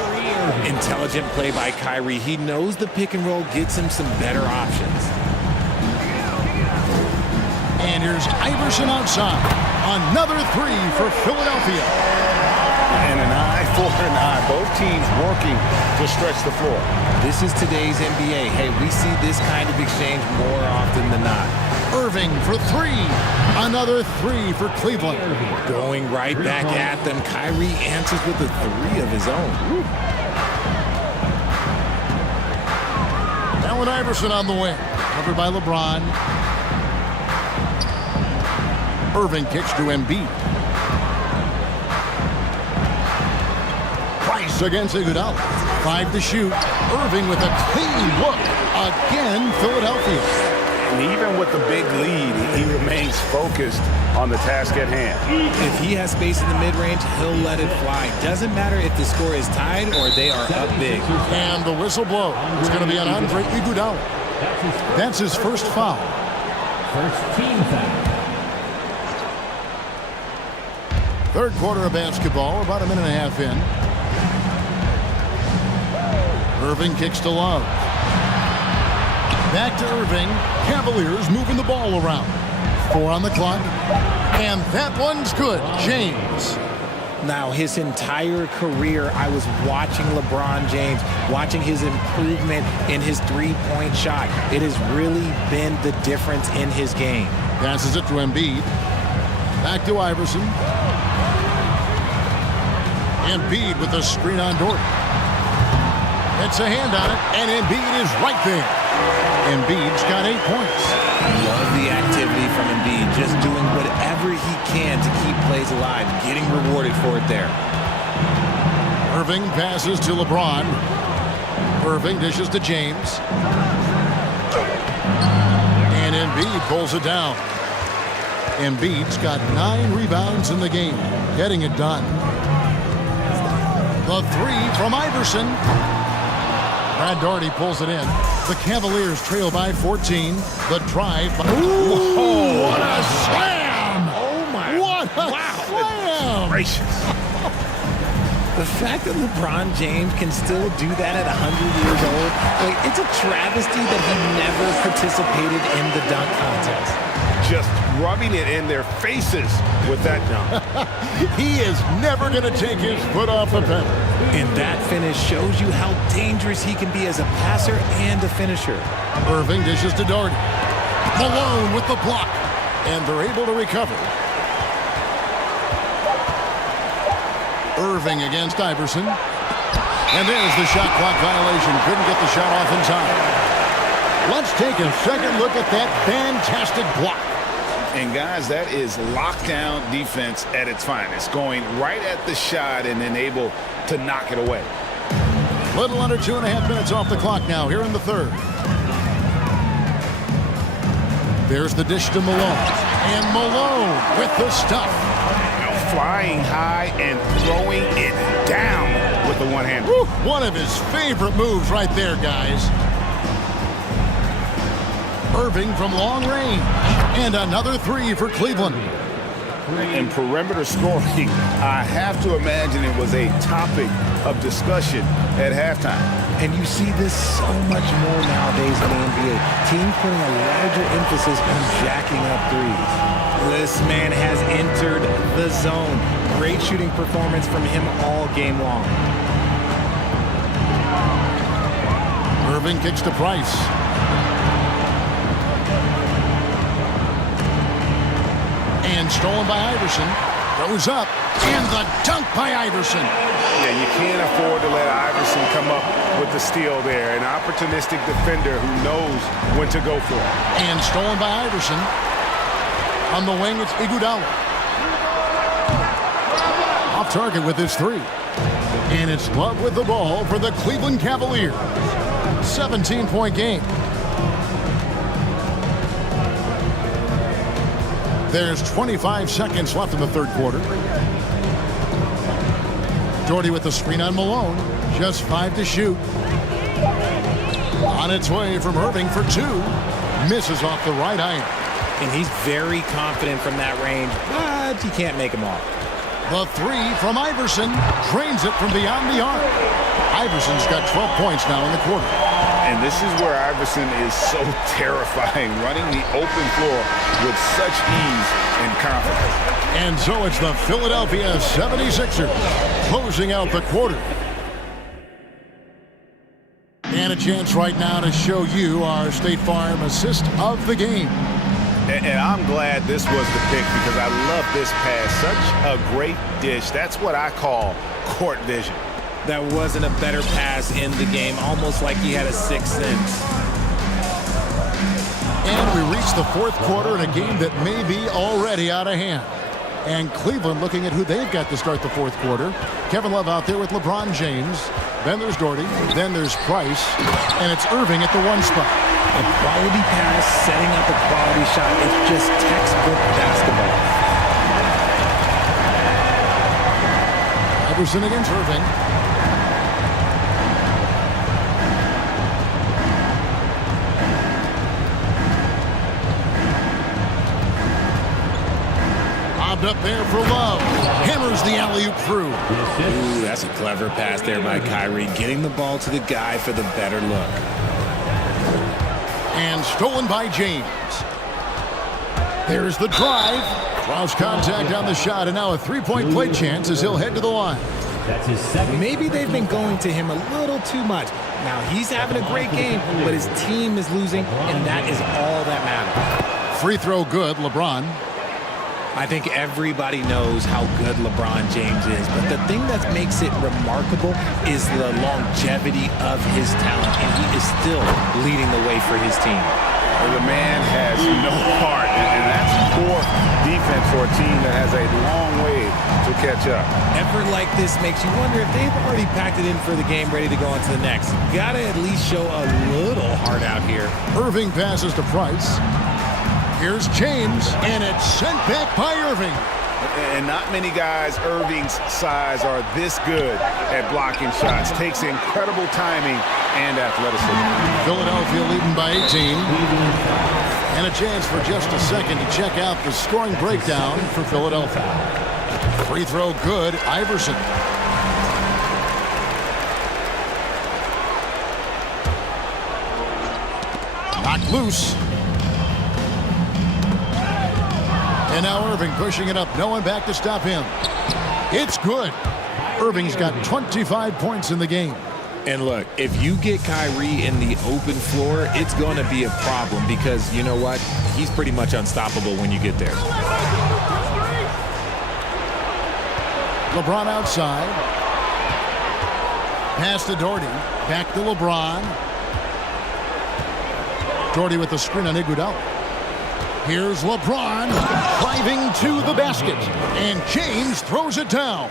Intelligent play by Kyrie. He knows the pick and roll gets him some better options. And here's Iverson outside. Another 3 for Philadelphia. And an eye for an eye. Both teams working to stretch the floor. This is today's NBA. Hey, we see this kind of exchange more often than not. Irving for 3. Another 3 for Cleveland. Going right back at them. Kyrie answers with a 3 of his own. Woo. Allen Iverson on the wing. Covered by LeBron. Irving kicks to Embiid. Price against Iguodala. 5 to shoot. Irving with a clean look. Again, Philadelphia. And even with the big lead, he remains focused on the task at hand. If he has space in the mid-range, he'll let it fly. Doesn't matter if the score is tied or they are up big. And the whistle blows. It's going to be on Andre Iguodala. That's his first foul. First team foul. Third quarter of basketball, about a minute and a half in. Irving kicks to Love. Back to Irving. Cavaliers moving the ball around. 4 on the clock. And that one's good. James. Now, his entire career, I was watching LeBron James, watching his improvement in his three-point shot. It has really been the difference in his game. Passes it to Embiid. Back to Iverson. Embiid with a screen on Dort. It's a hand on it, and Embiid is right there. Embiid's got 8 points. Love the activity from Embiid, just doing whatever he can to keep plays alive, getting rewarded for it there. Irving passes to LeBron. Irving dishes to James. And Embiid pulls it down. Embiid's got 9 rebounds in the game, getting it done. The 3 from Iverson. Brad Daugherty pulls it in. The Cavaliers trail by 14. The drive by... Ooh, what a slam! Oh, my. What a slam! Gracious. The fact that LeBron James can still do that at 100 years old, like, it's a travesty that he never participated in the dunk contest. Just rubbing it in their faces with that dunk. He is never going to take his foot off the pedal. And that finish shows you how dangerous he can be as a passer and a finisher. Irving dishes to Daugherty. Malone with the block. And they're able to recover. Irving against Iverson. And there's the shot clock violation. Couldn't get the shot off in time. Let's take a second look at that fantastic block. And guys, that is lockdown defense at its finest. Going right at the shot and then able to knock it away. Little under 2.5 minutes off the clock now here in the third. There's the dish to Malone. And Malone with the stuff. Flying high and throwing it down with the one hand. One of his favorite moves right there, guys. Irving from long range. And another 3 for Cleveland. And perimeter scoring, I have to imagine it was a topic of discussion at halftime. And you see this so much more nowadays in the NBA. Teams putting a larger emphasis on jacking up threes. This man has entered the zone. Great shooting performance from him all game long. Irving kicks to Price. And stolen by Iverson. Goes up. And the dunk by Iverson. Yeah, you can't afford to let Iverson come up with the steal there. An opportunistic defender who knows when to go for it. And stolen by Iverson. On the wing, it's Iguodala. Off target with his three. And it's Love with the ball for the Cleveland Cavaliers. 17-point game. There's 25 seconds left in the third quarter. Doherty with the screen on Malone. Just 5 to shoot. On its way from Irving for 2. Misses off the right iron. And he's very confident from that range, but he can't make them all. The three from Iverson drains it from beyond the arc. Iverson's got 12 points now in the quarter. And this is where Iverson is so terrifying, running the open floor with such ease and confidence. And so it's the Philadelphia 76ers closing out the quarter. And a chance right now to show you our State Farm assist of the game. And I'm glad this was the pick because I love this pass. Such a great dish. That's what I call court vision. That wasn't a better pass in the game, almost like he had a sixth sense. And we reach the fourth quarter in a game that may be already out of hand. And Cleveland looking at who they've got to start the fourth quarter. Kevin Love out there with LeBron James. Then there's Doherty. Then there's Price. And it's Irving at the one spot. A quality pass, setting up a quality shot. It's just textbook basketball. Iverson against Irving. Lobbed up there for Love. Hammers the alley-oop through. Ooh, that's a clever pass there by Kyrie. Getting the ball to the guy for the better look. And stolen by James. There's the drive. Draws contact on the shot, and now a three-point play chance as he'll head to the line. That's his second. Maybe they've been going to him a little too much. Now he's having a great game, but his team is losing, and that is all that matters. Free throw good, LeBron. I think everybody knows how good LeBron James is, but the thing that makes it remarkable is the longevity of his talent, and he is still leading the way for his team. Well, the man has no heart, and that's poor defense for a team that has a long way to catch up. Effort like this makes you wonder if they've already packed it in for the game, ready to go on to the next. Gotta at least show a little heart out here. Irving passes to Price. Here's James, and it's sent back by Irving. And not many guys Irving's size are this good at blocking shots. Takes incredible timing and athleticism. Philadelphia leading by 18. And a chance for just a second to check out the scoring breakdown for Philadelphia. Free throw good, Iverson. Knocked loose. And now Irving pushing it up. No one back to stop him. It's good. Irving's got 25 points in the game. And look, if you get Kyrie in the open floor, it's going to be a problem because, you know what? He's pretty much unstoppable when you get there. LeBron outside. Pass to Doherty. Back to LeBron. Doherty with the screen on Iguodala. Here's LeBron driving to the basket. And James throws it down.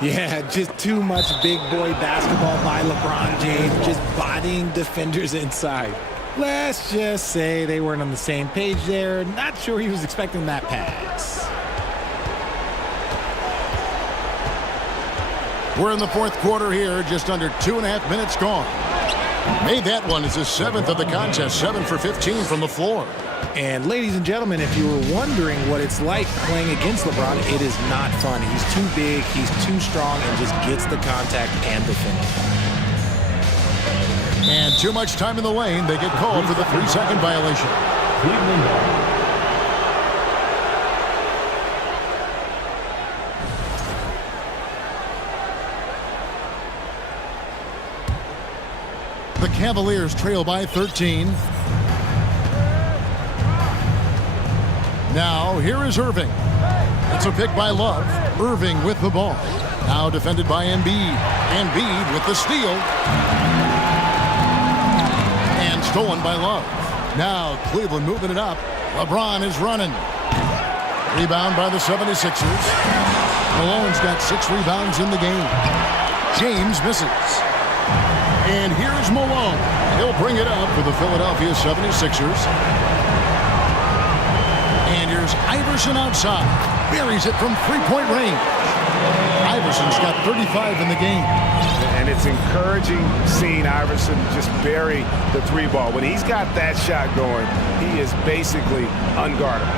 Yeah, just too much big boy basketball by LeBron James, just bodying defenders inside. Let's just say they weren't on the same page there. Not sure he was expecting that pass. We're in the fourth quarter here, just under 2.5 minutes gone. Made that one as his 7th of the contest, 7 for 15 from the floor. And ladies and gentlemen, if you were wondering what it's like playing against LeBron, it is not fun. He's too big, he's too strong, and just gets the contact and the finish. And too much time in the lane. They get called for the 3-second violation. The Cavaliers trail by 13. Now, here is Irving. It's a pick by Love. Irving with the ball. Now defended by Embiid. Embiid with the steal. And stolen by Love. Now, Cleveland moving it up. LeBron is running. Rebound by the 76ers. Malone's got 6 rebounds in the game. James misses. And here's Malone. He'll bring it up for the Philadelphia 76ers. And here's Iverson outside. Buries it from 3-point range. Iverson's got 35 in the game. And it's encouraging seeing Iverson just bury the 3-ball. When he's got that shot going, he is basically unguardable.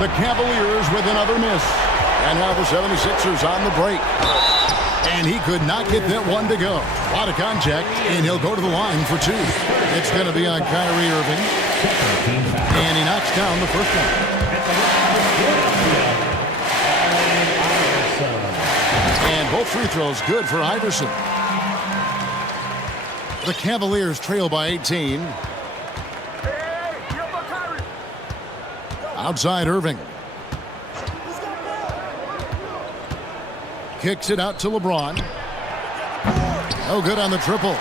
The Cavaliers with another miss. And now the 76ers on the break. And he could not get that one to go. A lot of contact, and he'll go to the line for 2. It's going to be on Kyrie Irving. And he knocks down the first one. And both free throws good for Iverson. The Cavaliers trail by 18. Outside Irving. Kicks it out to LeBron. No good on the triple.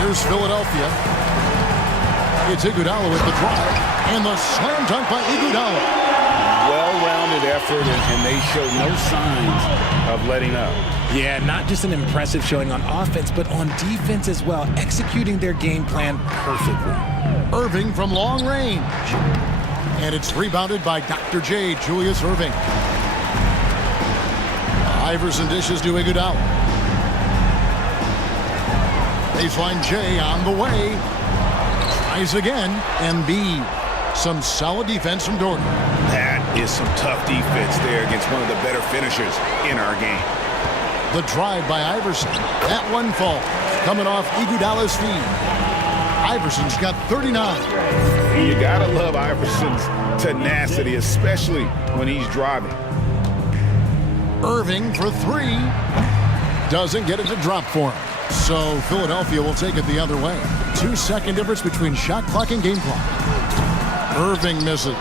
Here's Philadelphia. It's Iguodala with the drive. And the slam dunk by Iguodala. Well-rounded effort, and they show no signs of letting up. Yeah, not just an impressive showing on offense, but on defense as well, executing their game plan perfectly. Irving from long range. And it's rebounded by Dr. J, Julius Irving. Iverson dishes to Iguodala. Baseline J on the way. Tries again. Embiid. Some solid defense from Gordon. That is some tough defense there against one of the better finishers in our game. The drive by Iverson. That one falls. Coming off Iguodala's feet. Iverson's got 39. You gotta love Iverson's tenacity, especially when he's driving. Irving for 3. Doesn't get it to drop for him. So Philadelphia will take it the other way. 2-second difference between shot clock and game clock. Irving misses.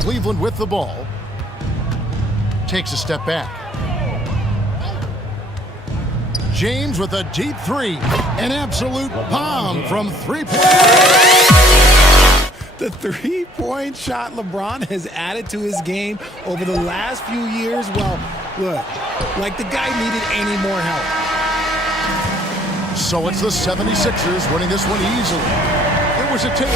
Cleveland with the ball. Takes a step back. James with a deep 3. An absolute bomb from 3-point. The 3-point shot LeBron has added to his game over the last few years. Well, look, like the guy needed any more help. So it's the 76ers winning this one easily. It was a tip.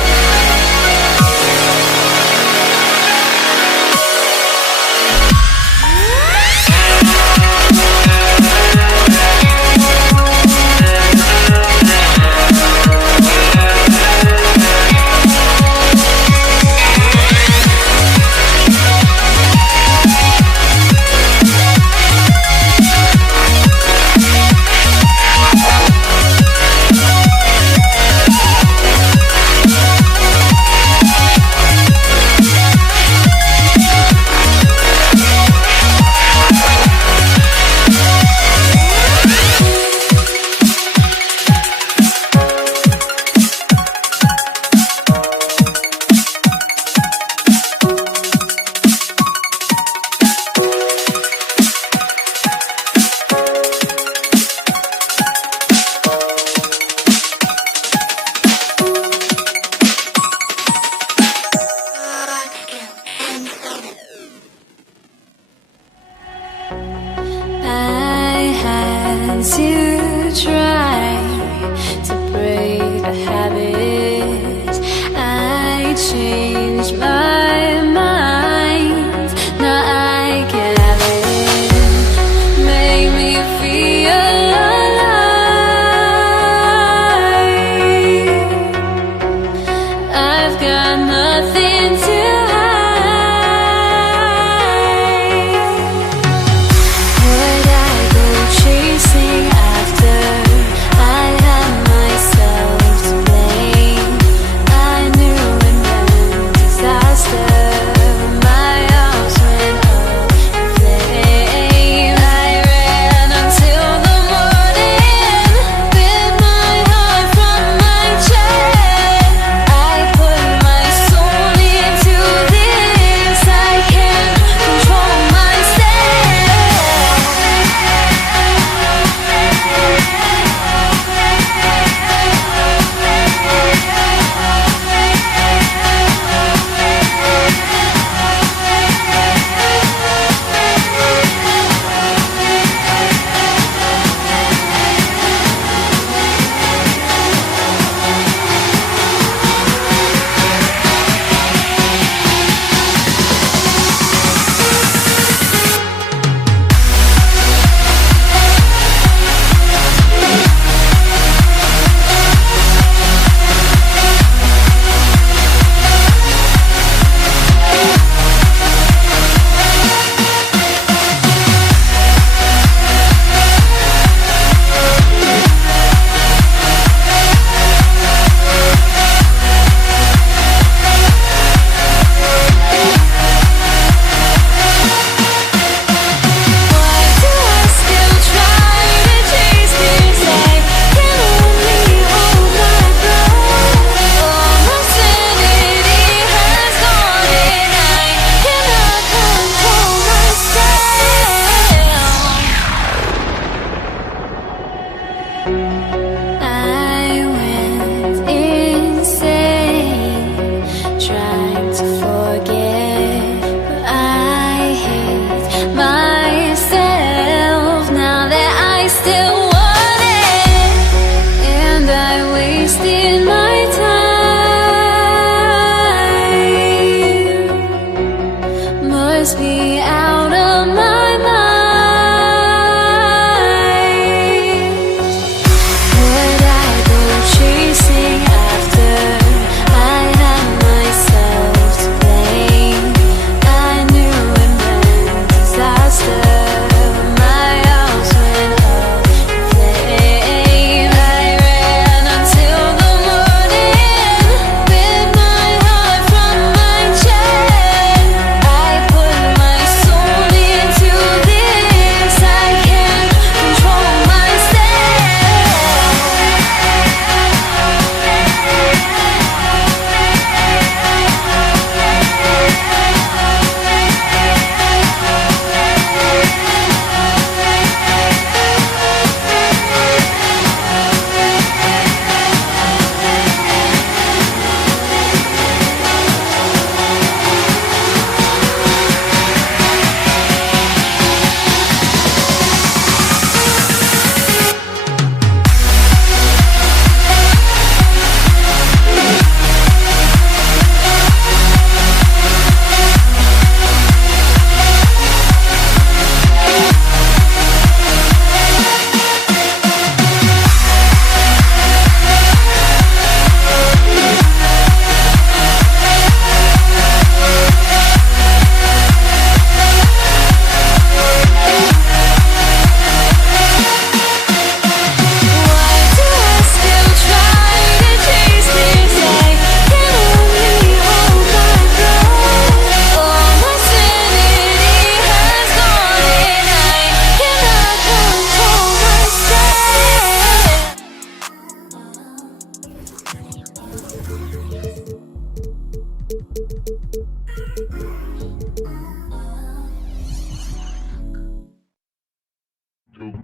Glad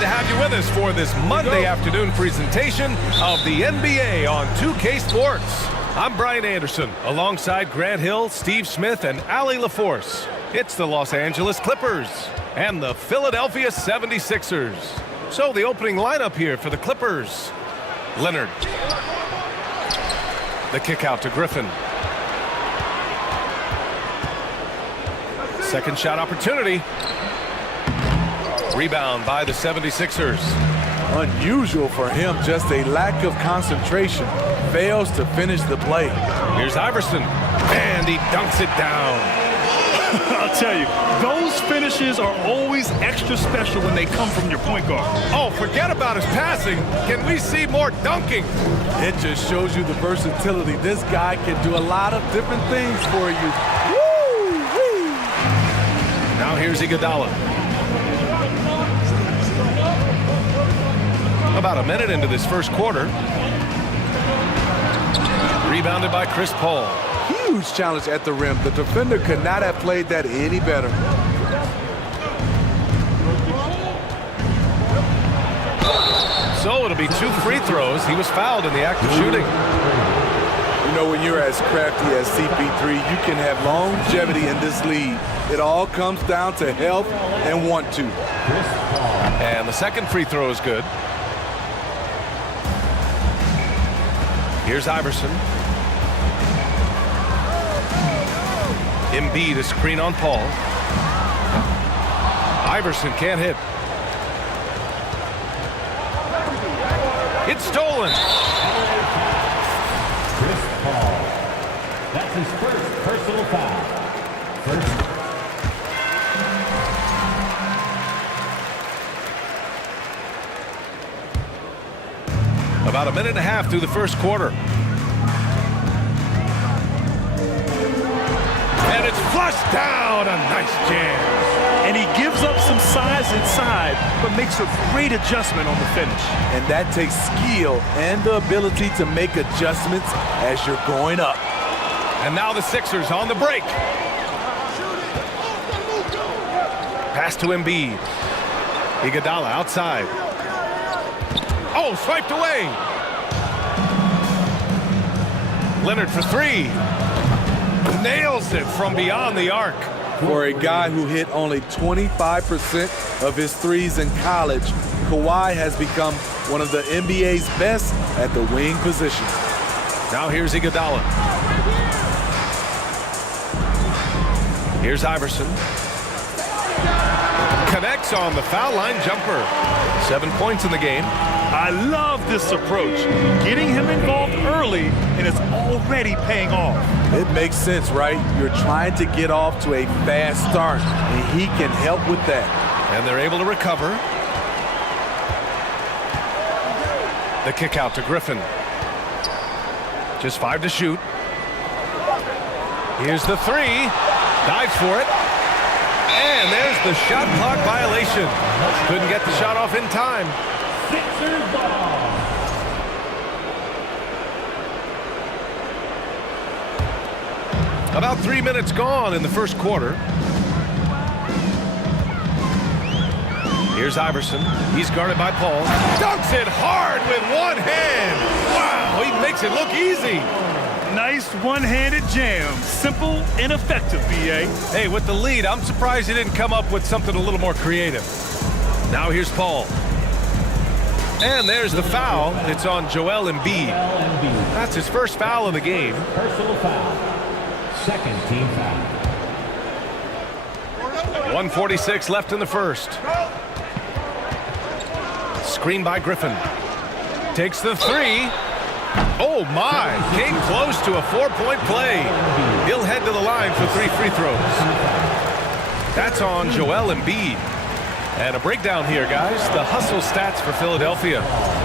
to have you with us for this Monday afternoon presentation of the NBA on 2K Sports. I'm Brian Anderson, alongside Grant Hill, Steve Smith, and Allie LaForce. It's the Los Angeles Clippers and the Philadelphia 76ers. So the opening lineup here for the Clippers. Leonard. The kick out to Griffin. Second shot opportunity. Rebound by the 76ers. Unusual for him, just a lack of concentration. Fails to finish the play. Here's Iverson, and he dunks it down. I'll tell you, those finishes are always extra special when they come from your point guard. Oh, forget about his passing. Can we see more dunking? It just shows you the versatility. This guy can do a lot of different things for you. Woo-wee. Now here's Iguodala. About a minute into this first quarter. Rebounded by Chris Paul. Huge challenge at the rim. The defender could not have played that any better. So it'll be 2 free throws. He was fouled in the act of shooting. You know, when you're as crafty as CP3, you can have longevity in this league. It all comes down to health and want to. And the second free throw is good. Here's Iverson. Embiid, a screen on Paul. Iverson can't hit. It's stolen. Chris Paul. That's his first personal foul. First. About a minute and a half through the first quarter. And it's flushed down. A nice jam. And he gives up some size inside, but makes a great adjustment on the finish. And that takes skill and the ability to make adjustments as you're going up. And now the Sixers on the break. Pass to Embiid. Iguodala outside. Oh, swiped away. Leonard for 3. Nails it from beyond the arc. For a guy who hit only 25% of his threes in college, Kawhi has become one of the NBA's best at the wing position. Now here's Iguodala. Here's Iverson. Connects on the foul line jumper. 7 points in the game. I love this approach. Getting him involved early, and it's already paying off. It makes sense, right? You're trying to get off to a fast start, and he can help with that. And they're able to recover. The kick out to Griffin. Just 5 to shoot. Here's the 3. Dives for it. And there's the shot clock violation. Couldn't get the shot off in time. Sixers ball. About 3 minutes gone in the first quarter. Here's Iverson. He's guarded by Paul. Dunks it hard with one hand. Wow, he makes it look easy. Nice one-handed jam. Simple and effective, B.A. Hey, with the lead, I'm surprised he didn't come up with something a little more creative. Now here's Paul. And there's the foul. It's on Joel Embiid. That's his first foul of the game. Personal foul. Second team foul. 1:46 left in the first. Screen by Griffin. Takes the 3. Oh my, came close to a 4-point play. He'll head to the line for 3 free throws. That's on Joel Embiid. And a breakdown here, guys. The hustle stats for Philadelphia.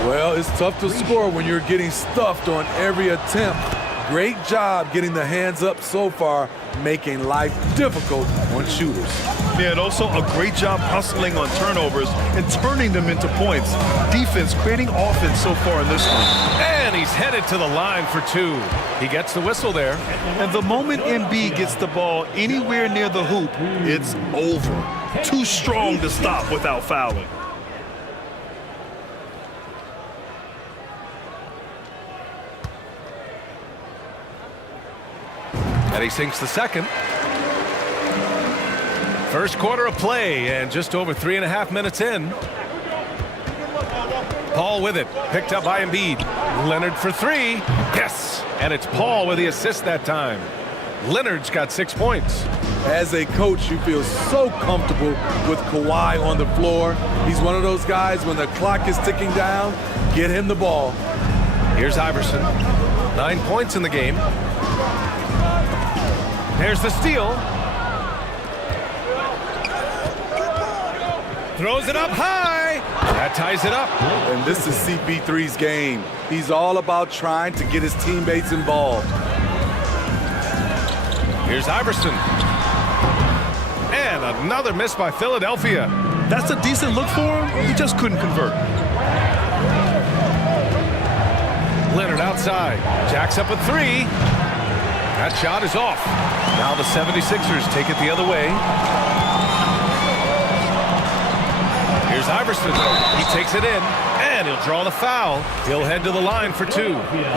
Well, it's tough to score when you're getting stuffed on every attempt. Great job getting the hands up so far, making life difficult on shooters. Yeah, and also a great job hustling on turnovers and turning them into points. Defense creating offense so far in this one. And And he's headed to the line for 2. He gets the whistle there. And the moment Embiid gets the ball anywhere near the hoop, it's over. Too strong to stop without fouling. And he sinks the second. First quarter of play and just over 3.5 minutes in. Paul with it, picked up by Embiid. Leonard for 3. Yes! And it's Paul with the assist that time. Leonard's got 6 points. As a coach, you feel so comfortable with Kawhi on the floor. He's one of those guys, when the clock is ticking down, get him the ball. Here's Iverson. 9 points in the game. There's the steal. Throws it up high. That ties it up. And this is CP3's game. He's all about trying to get his teammates involved. Here's Iverson. And another miss by Philadelphia. That's a decent look for him. He just couldn't convert. Leonard outside. Jacks up a 3. That shot is off. Now the 76ers take it the other way. Here's Iverson. He takes it in, and he'll draw the foul. He'll head to the line for 2.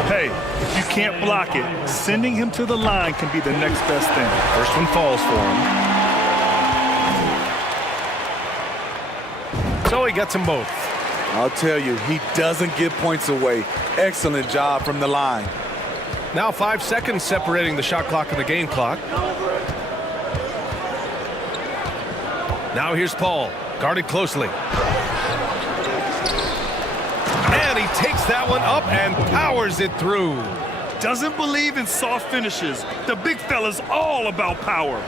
Hey, if you can't block it, sending him to the line can be the next best thing. First one falls for him. So he gets them both. I'll tell you, he doesn't give points away. Excellent job from the line. Now 5 seconds separating the shot clock and the game clock. Now here's Paul, guarded closely. And he takes that one up and powers it through. Doesn't believe in soft finishes. The big fella's all about power.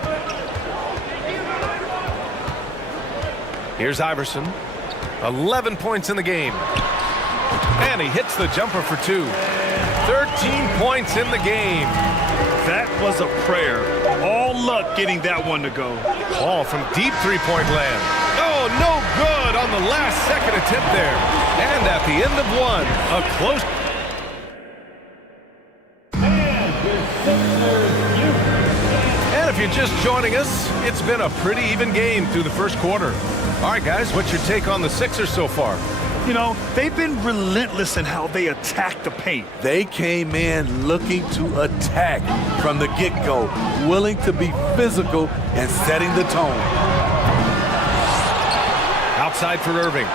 Here's Iverson. 11 points in the game. And he hits the jumper for 2. 13 points in the game. That was a prayer. All luck getting that one to go. Paul from deep three-point land. Oh, no good on the last second attempt there. And at the end of one, a close. And if you're just joining us, it's been a pretty even game through the first quarter. All right, guys, what's your take on the Sixers so far? You know, they've been relentless in how they attack the paint. They came in looking to attack from the get-go, willing to be physical and setting the tone. Outside for Irving.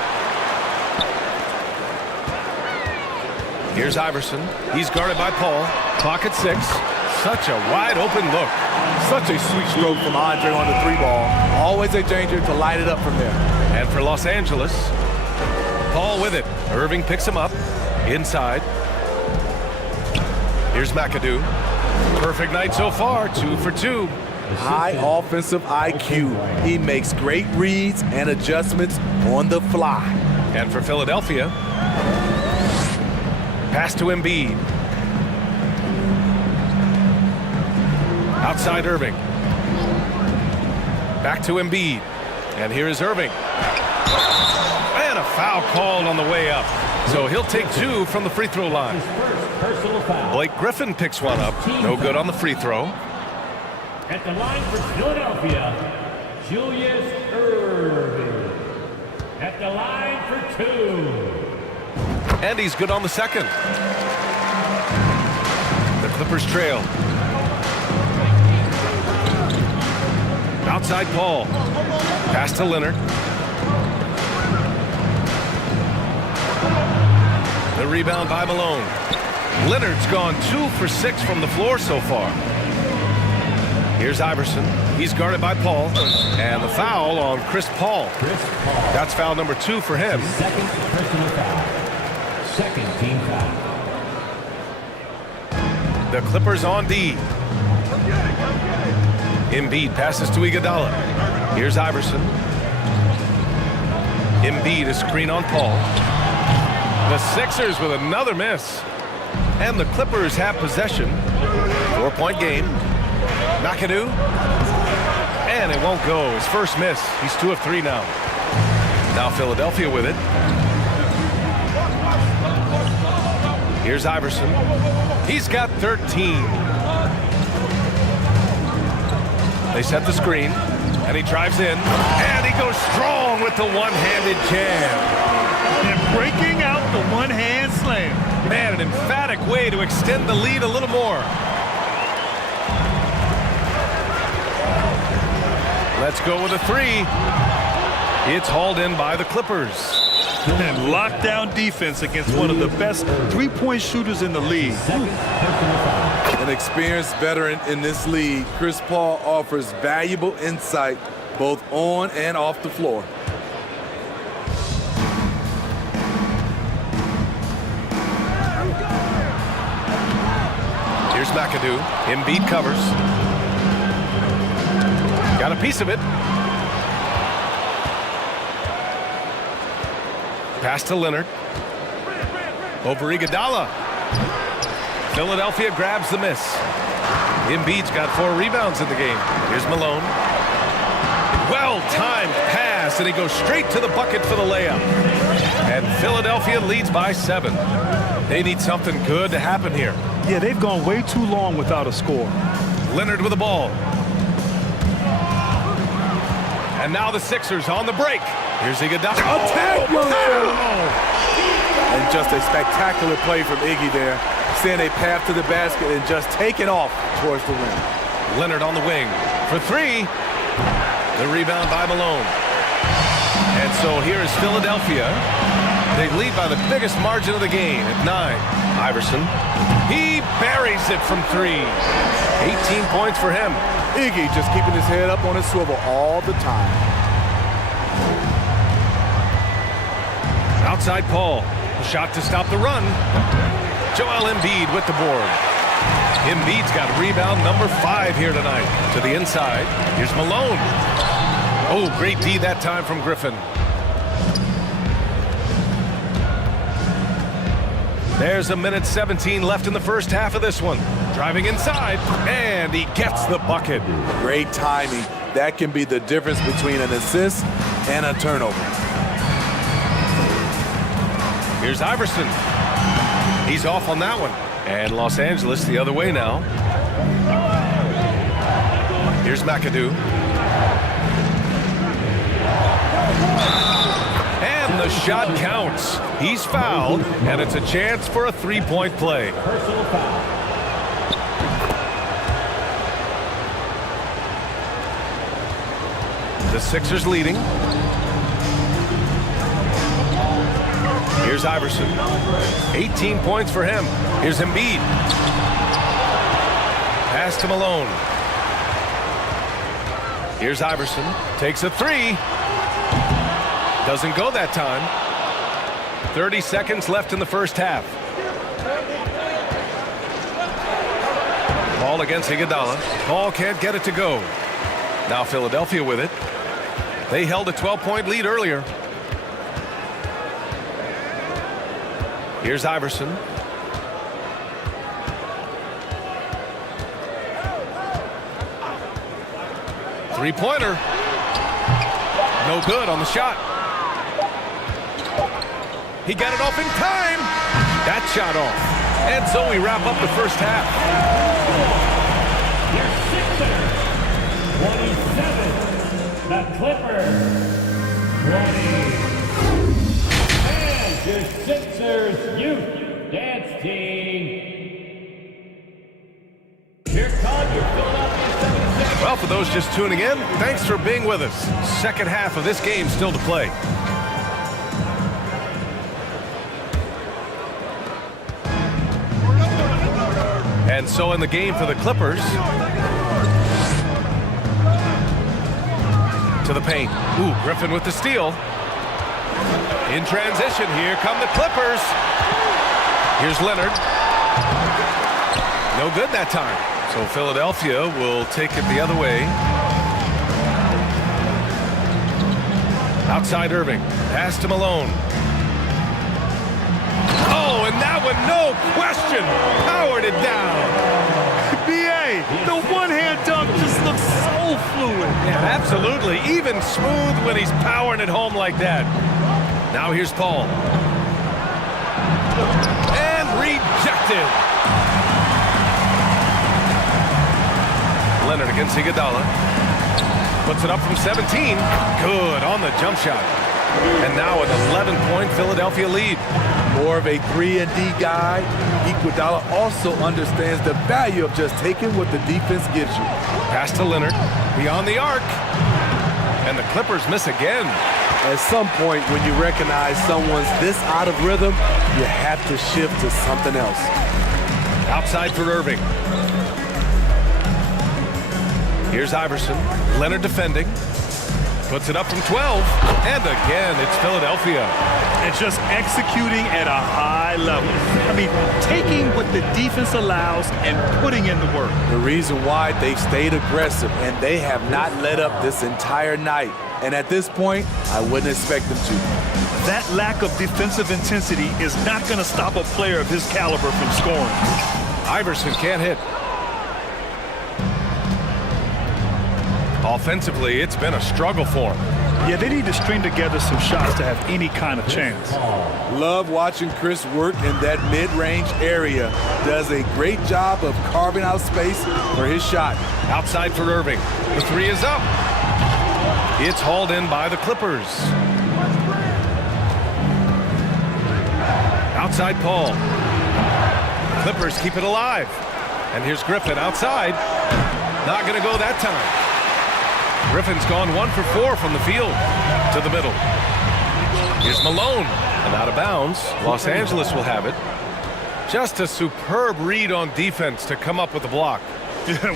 Here's Iverson. He's guarded by Paul. Clock at 6. Such a wide open look. Such a sweet stroke from Andre on the 3-ball. Always a danger to light it up from there. And for Los Angeles, Paul with it. Irving picks him up. Inside. Here's McAdoo. Perfect night so far. 2 for 2. High offensive IQ. He makes great reads and adjustments on the fly. And for Philadelphia, pass to Embiid. Outside Irving. Back to Embiid. And here is Irving. And a foul called on the way up. So he'll take 2 from the free throw line. Blake Griffin picks one up. No good on the free throw. At the line for Philadelphia, Julius Irving. At the line for 2. And he's good on the second. The Clippers trail. Outside Paul. Pass to Leonard. The rebound by Malone. Leonard's gone 2 for 6 from the floor so far. Here's Iverson. He's guarded by Paul. And the foul on Chris Paul. That's foul number 2 for him. Second personal foul. Second team foul. The Clippers on D. Embiid passes to Iguodala. Here's Iverson. Embiid, a screen on Paul. The Sixers with another miss. And the Clippers have possession. 4-point game. McAdoo. And it won't go. His first miss. He's 2 of 3 now. Now Philadelphia with it. Here's Iverson. He's got 13. They set the screen, and he drives in, and he goes strong with the one-handed jam. And breaking out the one-hand slam. Man, an emphatic way to extend the lead a little more. Let's go with a three. It's hauled in by the Clippers. And lockdown defense against one of the best three-point shooters in the league. An experienced veteran in this league, Chris Paul offers valuable insight both on and off the floor. Here's McAdoo. Embiid covers. Got a piece of it. Pass to Leonard. Over Iguodala. Philadelphia grabs the miss. Embiid's got 4 rebounds in the game. Here's Malone. Well-timed pass, and he goes straight to the bucket for the layup. And Philadelphia leads by 7. They need something good to happen here. Yeah, they've gone way too long without a score. Leonard with the ball. And now the Sixers on the break. Here's Iguodala. Attack! And just a spectacular play from Iggy there. Seeing a path to the basket and just taking off towards the rim. Leonard on the wing for 3. The rebound by Malone. And so here is Philadelphia. They lead by the biggest margin of the game at 9. Iverson. He buries it from 3. 18 points for him. Iggy just keeping his head up on his swivel all the time. Outside Paul. Shot to stop the run. Joel Embiid with the board. Embiid's got rebound number 5 here tonight. To the inside. Here's Malone. Oh, great D that time from Griffin. There's 1:17 left in the first half of this one. Driving inside, and he gets the bucket. Great timing. That can be the difference between an assist and a turnover. Here's Iverson. He's off on that one. And Los Angeles the other way now. Here's McAdoo. And the shot counts. He's fouled, and it's a chance for a 3-point play. The Sixers leading. Here's Iverson. 18 points for him. Here's Embiid. Pass to Malone. Here's Iverson. Takes a 3. Doesn't go that time. 30 seconds left in the first half. Ball against Iguodala. Ball can't get it to go. Now Philadelphia with it. They held a 12-point lead earlier. Here's Iverson. Three-pointer. No good on the shot. He got it off in time. That shot off. And so we wrap up the first half. Your 27, the Clippers, 20. And your Sixers Youth Dance Team. Here comes your Philadelphia 76ers. Well, for those just tuning in, thanks for being with us. Second half of this game still to play. And so in the game for the Clippers. To the paint. Ooh, Griffin with the steal. In transition, here come the Clippers. Here's Leonard. No good that time. So Philadelphia will take it the other way. Outside Irving. Pass to Malone. Oh, and that one, no question, powered it down. B.A., the one-hand dunk just looks so fluid. Yeah, absolutely. Even smooth when he's powering it home like that. Now here's Paul. And Rejected. Leonard against Iguodala. Puts it up from 17. Good on the jump shot. And now an 11-point Philadelphia lead. More of a 3-and-D guy. Iguodala also understands the value of just taking what the defense gives you. Pass to Leonard. Beyond the arc. And the Clippers miss again. At some point, when you recognize someone's this out of rhythm, you have to shift to something else. Outside for Irving. Here's Iverson. Leonard defending. Puts it up from 12. And again, it's Philadelphia. And just executing at a high level. I mean, taking what the defense allows and putting in the work. The reason why they've stayed aggressive and they have not let up this entire night. And at this point, I wouldn't expect them to. That lack of defensive intensity is not going to stop a player of his caliber from scoring. Iverson can't hit. Offensively, it's been a struggle for him. Yeah, they need to string together some shots to have any kind of chance. Love watching Chris work in that mid-range area. Does a great job of carving out space for his shot. Outside for Irving. The three is up. It's hauled in by the Clippers. Outside Paul. Clippers keep it alive. And here's Griffin outside. Not going to go that time. Griffin's gone 1 for 4 from the field to the middle. Here's Malone, and out of bounds. Los Angeles will have it. Just a superb read on defense to come up with the block.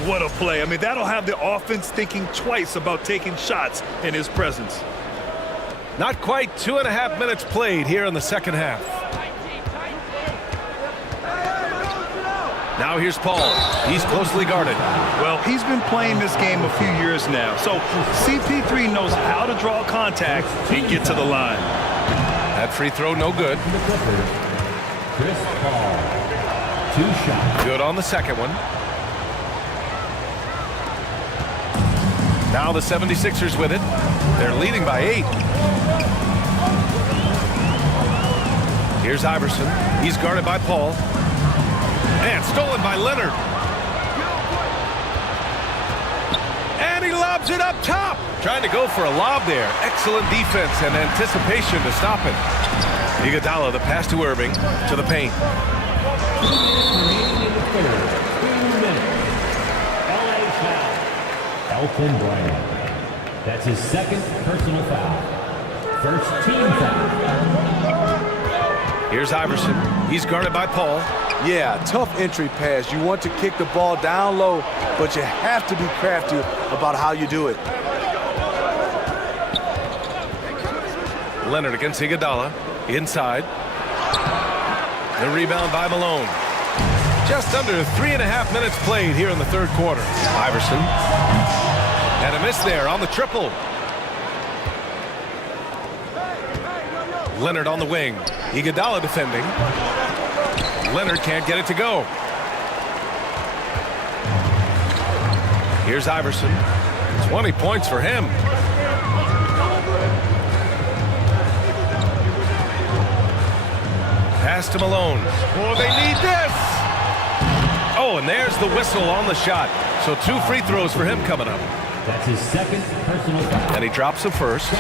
What a play. I mean, that'll have the offense thinking twice about taking shots in his presence. Not quite 2.5 minutes played here in the second half. Now here's Paul. He's closely guarded. Well, he's been playing this game a few years now, so CP3 knows how to draw contact and get to the line. That free throw no good. Chris Paul. 2 shots. Good on the second one. Now the 76ers with it. They're leading by 8. Here's Iverson. He's guarded by Paul. And stolen by Leonard. And he lobs it up top. Trying to go for a lob there. Excellent defense and anticipation to stop it. Iguodala, the pass to Irving, to the paint. Remaining in the third. 2 minutes. LA foul. Elton Brand. That's his second personal foul. First team foul. Here's Iverson. He's guarded by Paul. Yeah, tough entry pass. You want to kick the ball down low, but you have to be crafty about how you do it. Leonard against Iguodala. Inside. The rebound by Malone. Just under 3.5 minutes played here in the third quarter. Iverson. And a miss there on the triple. Leonard on the wing. Iguodala defending. Leonard can't get it to go. Here's Iverson. 20 points for him. Pass to Malone. Oh, they need this. Oh, and there's the whistle on the shot. So 2 free throws for him coming up. That's his second personal foul. And he drops the first.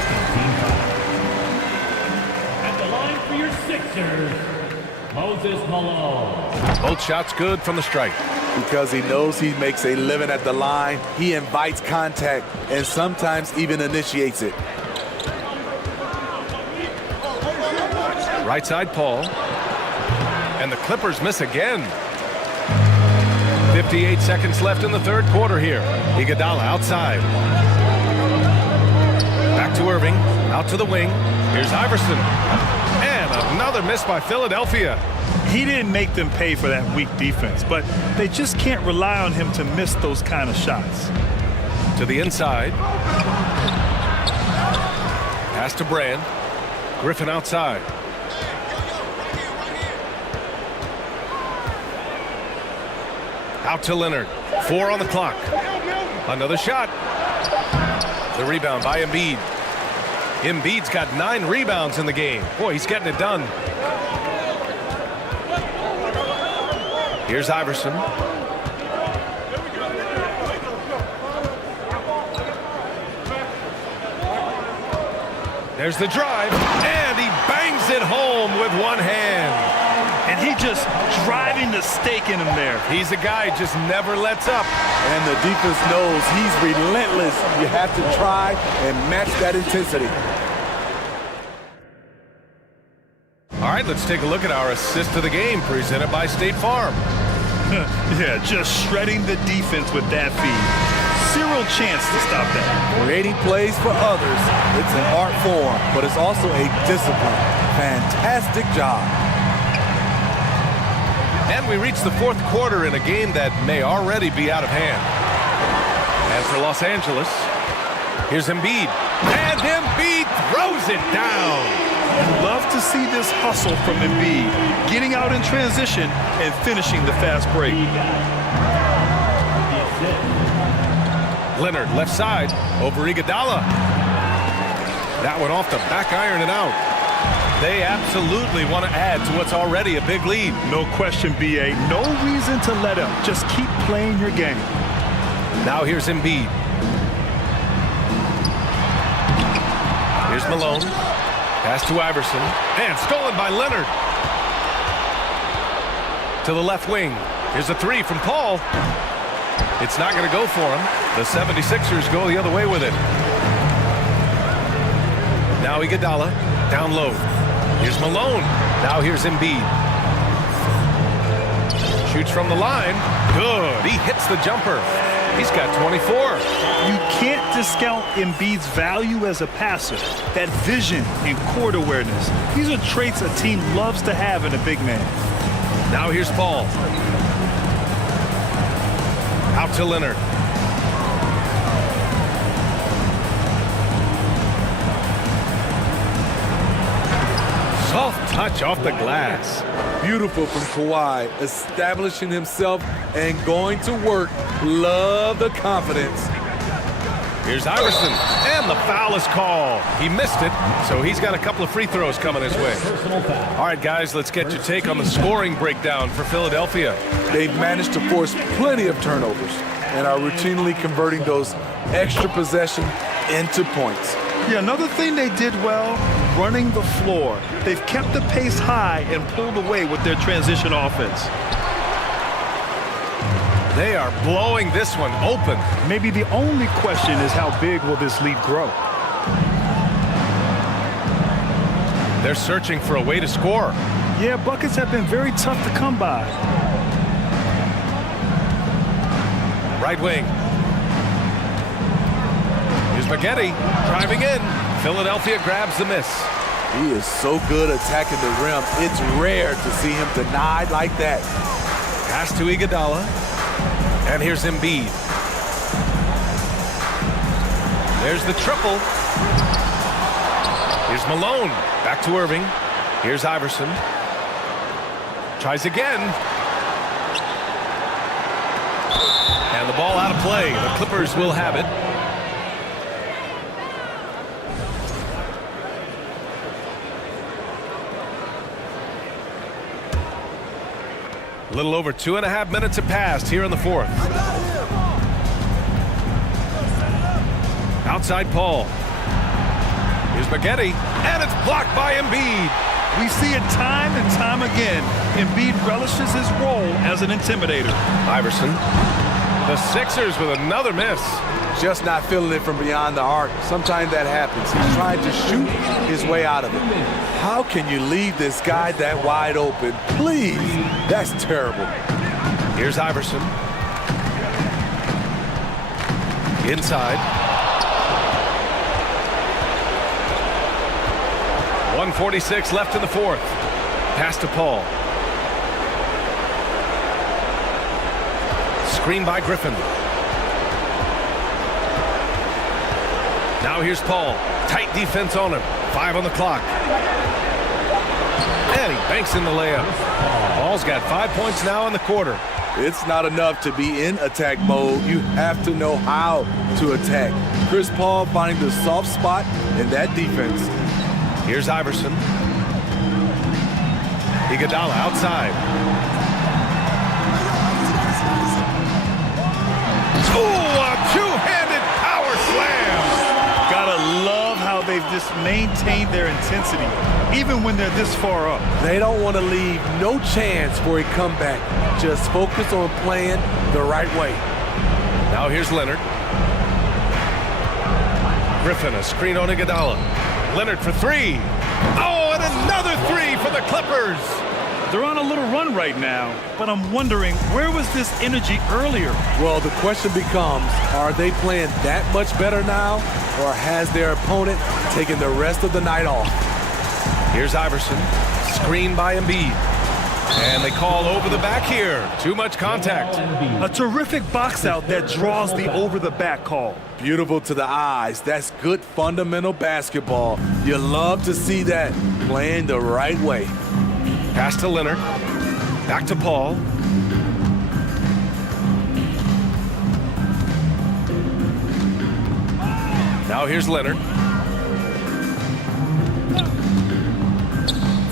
At the line for your Sixers, Moses Malone. Both shots good from the strike. Because he knows he makes a living at the line, he invites contact and sometimes even initiates it. Right side, Paul. And the Clippers miss again. 58 seconds left in the third quarter here. Iguodala outside. Back to Irving. Out to the wing. Here's Iverson. And another miss by Philadelphia. He didn't make them pay for that weak defense, but they just can't rely on him to miss those kind of shots. To the inside. Pass to Brand. Griffin outside. Out to Leonard. 4 on the clock. Another shot. The rebound by Embiid. Embiid's got 9 rebounds in the game. Boy, he's getting it done. Here's Iverson. There's the drive, and he bangs it home with one hand. And he just driving the stake in him there. He's a guy who just never lets up. And the defense knows he's relentless. You have to try and match that intensity. All right, let's take a look at our assist of the game presented by State Farm. Yeah, just shredding the defense with that feed. Zero chance to stop that. Creating plays for others, it's an art form, but it's also a discipline. Fantastic job. And we reach the fourth quarter in a game that may already be out of hand. And for Los Angeles, here's Embiid. And Embiid throws it down. You love to see this hustle from Embiid, getting out in transition and finishing the fast break. Leonard left side over Iguodala. That one off the back iron and out. They absolutely want to add to what's already a big lead. No question, B.A. No reason to let up. Just keep playing your game. Now here's Embiid. Here's Malone. Pass to Iverson. And stolen by Leonard. To the left wing. Here's a three from Paul. It's not going to go for him. The 76ers go the other way with it. Now Iguodala down low. Here's Malone. Now here's Embiid. Shoots from the line. Good. He hits the jumper. He's got 24. You can't discount Embiid's value as a passer. That vision and court awareness. These are traits a team loves to have in a big man. Now here's Paul. Out to Leonard. Soft touch off the glass. Beautiful from Kawhi, establishing himself and going to work. Love the confidence. Here's Iverson, and the foul is called. He missed it, so he's got a couple of free throws coming his way. All right, guys, let's get your take on the scoring breakdown for Philadelphia. They've managed to force plenty of turnovers and are routinely converting those extra possessions into points. Yeah, another thing they did well, running the floor. They've kept the pace high and pulled away with their transition offense. They are blowing this one open. Maybe the only question is how big will this lead grow? They're searching for a way to score. Yeah, buckets have been very tough to come by. Right wing. Here's Maggette driving in. Philadelphia grabs the miss. He is so good attacking the rim. It's rare to see him denied like that. Pass to Iguodala. And here's Embiid. There's the triple. Here's Malone. Back to Irving. Here's Iverson. Tries again. And the ball out of play. The Clippers will have it. A little over 2.5 minutes have passed here in the fourth. Outside Paul. Here's Maggette, and it's blocked by Embiid. We see it time and time again. Embiid relishes his role as an intimidator. Iverson. The Sixers with another miss. Just not feeling it from beyond the arc. Sometimes that happens. He's trying to shoot his way out of it. How can you leave this guy that wide open? Please. That's terrible. Here's Iverson. Inside. 1:46 left in the fourth. Pass to Paul. Screen by Griffin. Now here's Paul. Tight defense on him. 5 on the clock. And he banks in the layup. Paul's got 5 points now in the quarter. It's not enough to be in attack mode. You have to know how to attack. Chris Paul finding the soft spot in that defense. Here's Iverson. Iguodala outside. they've just maintained their intensity, even when they're this far up. They don't want to leave no chance for a comeback. Just focus on playing the right way. Now here's Leonard. Griffin, a screen on Iguodala. Leonard for three. Oh, and another three for the Clippers. They're on a little run right now, but I'm wondering, where was this energy earlier? Well, the question becomes, are they playing that much better now, or has their opponent taken the rest of the night off? Here's Iverson, screened by Embiid. And they call over the back here. Too much contact. A terrific box out that draws the over the back call. Beautiful to the eyes. That's good fundamental basketball. You love to see that, playing the right way. Pass to Leonard. Back to Paul. Now here's Leonard.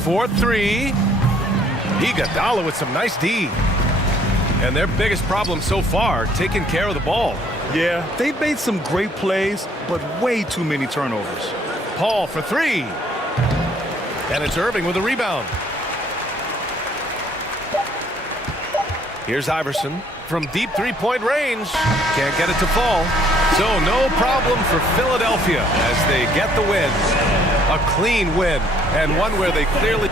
4-3. Iguodala with some nice D. And their biggest problem so far, taking care of the ball. Yeah, they've made some great plays, but way too many turnovers. Paul for three. And it's Irving with a rebound. Here's Iverson from deep three-point range. Can't get it to fall. So no problem for Philadelphia as they get the win. A clean win, and one where they clearly...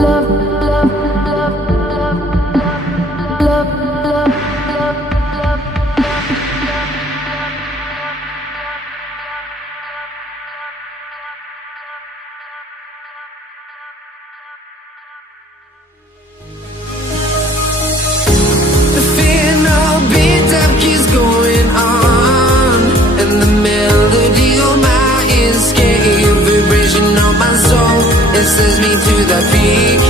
The fear no beat-up keeps going on, and the melody on my ears getting vibration on my soul. It sends me to the peak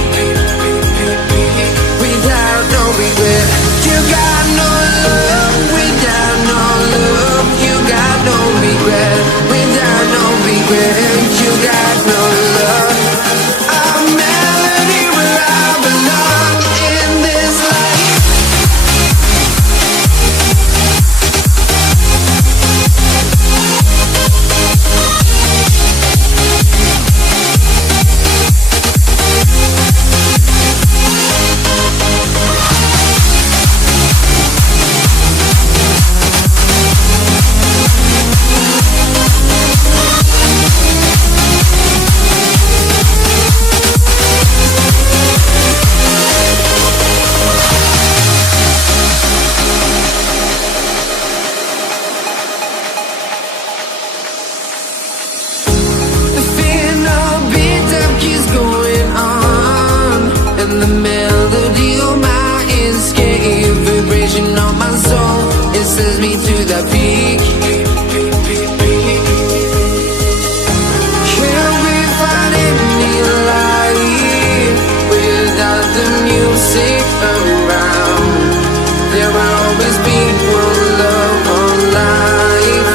without no regret. You got no love without no love. You got no regret without no regret. You got no love. A melody where I belong in this life. The fear no beat-up keeps going on, and the melody on my ears getting vibration on my soul. It sends me to the peak. Can we find any light without the music around? There will always be one love on life.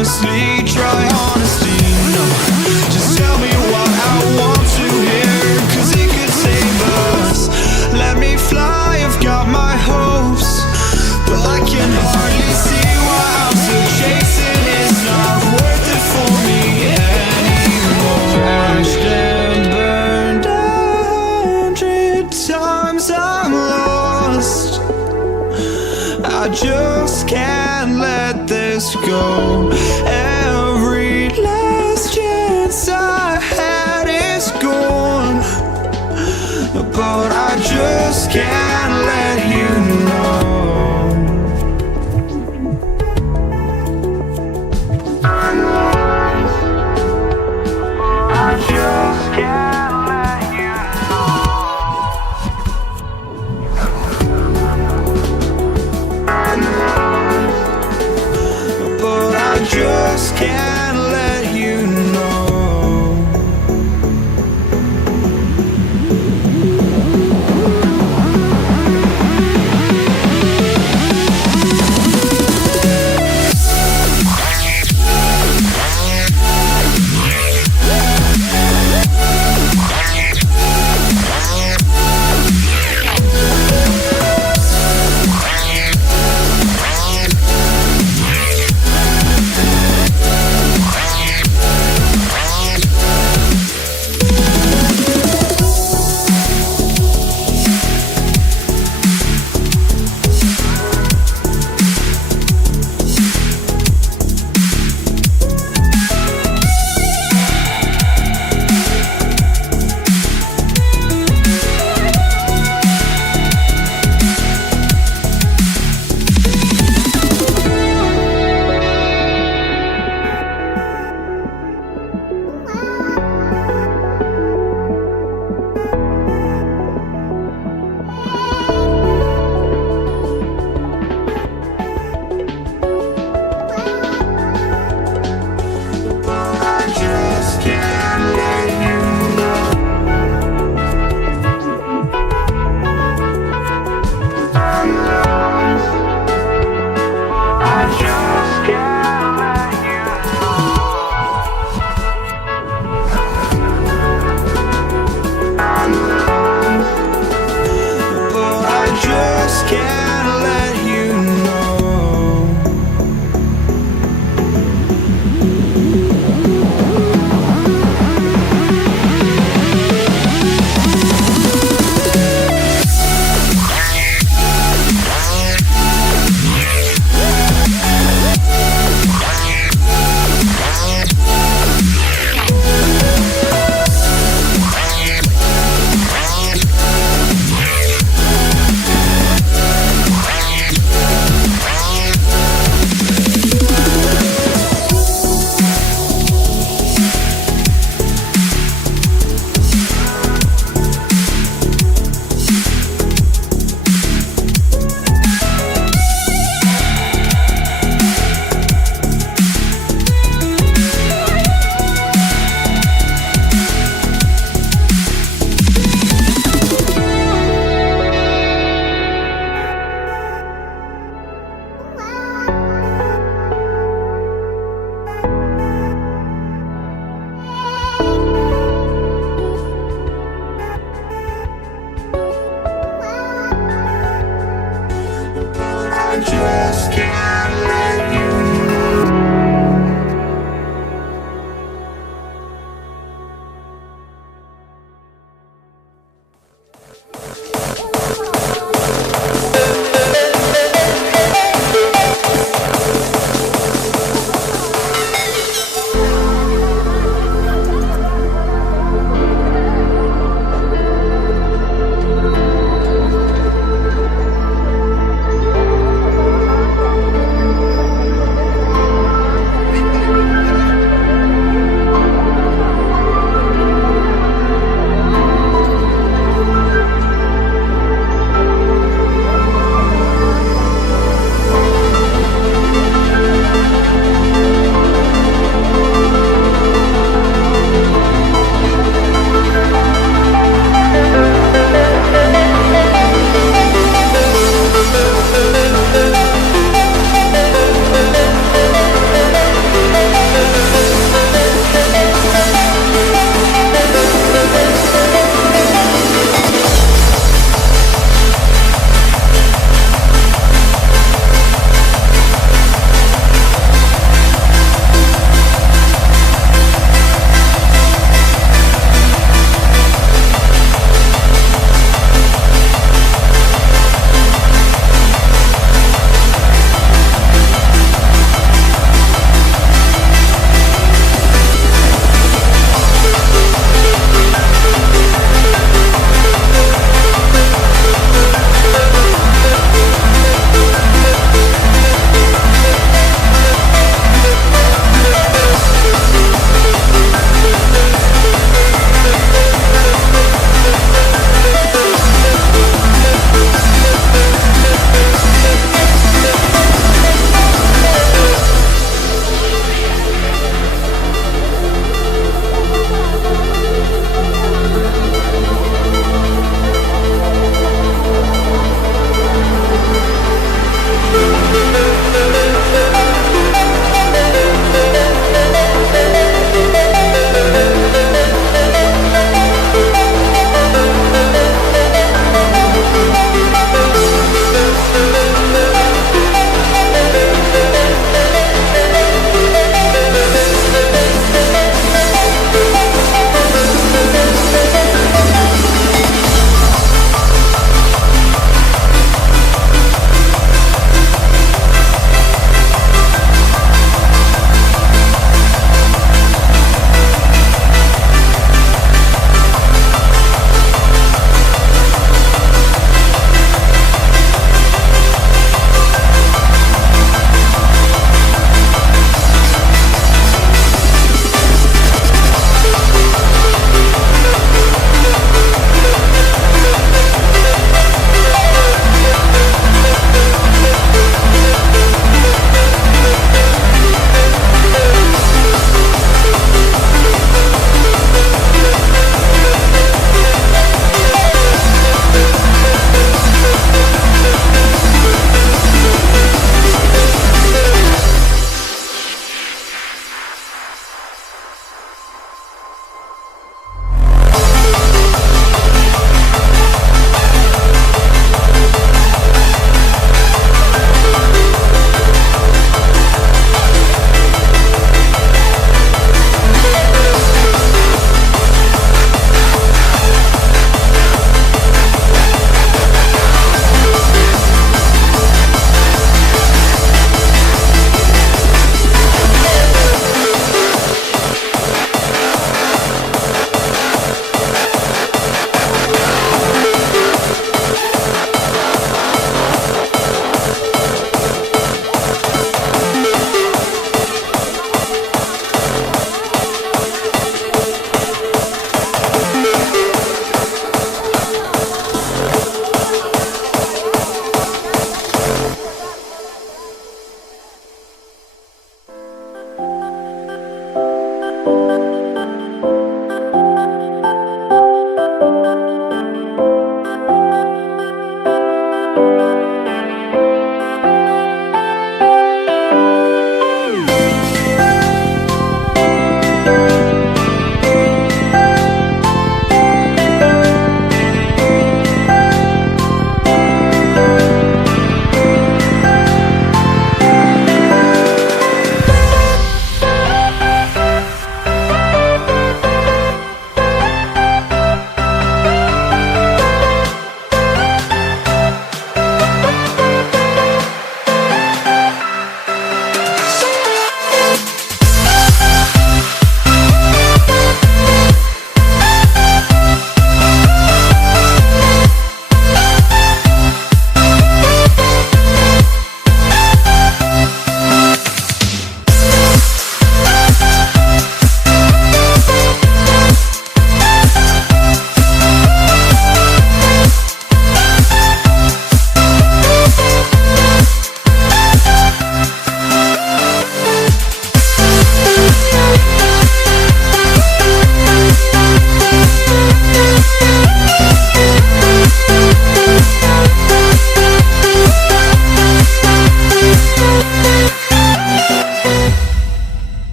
honestly, try honesty, no. Just tell me what I want to hear, 'cause it could save us. Let me fly, I've got my hopes, but I can hardly see why I'm still chasing. It's not worth it for me anymore. Crashed and burned 100 times, I'm lost. I just can't let this go. Every last chance I had is gone. I just can't let you know. I just can't let you know. But I just can't let you know.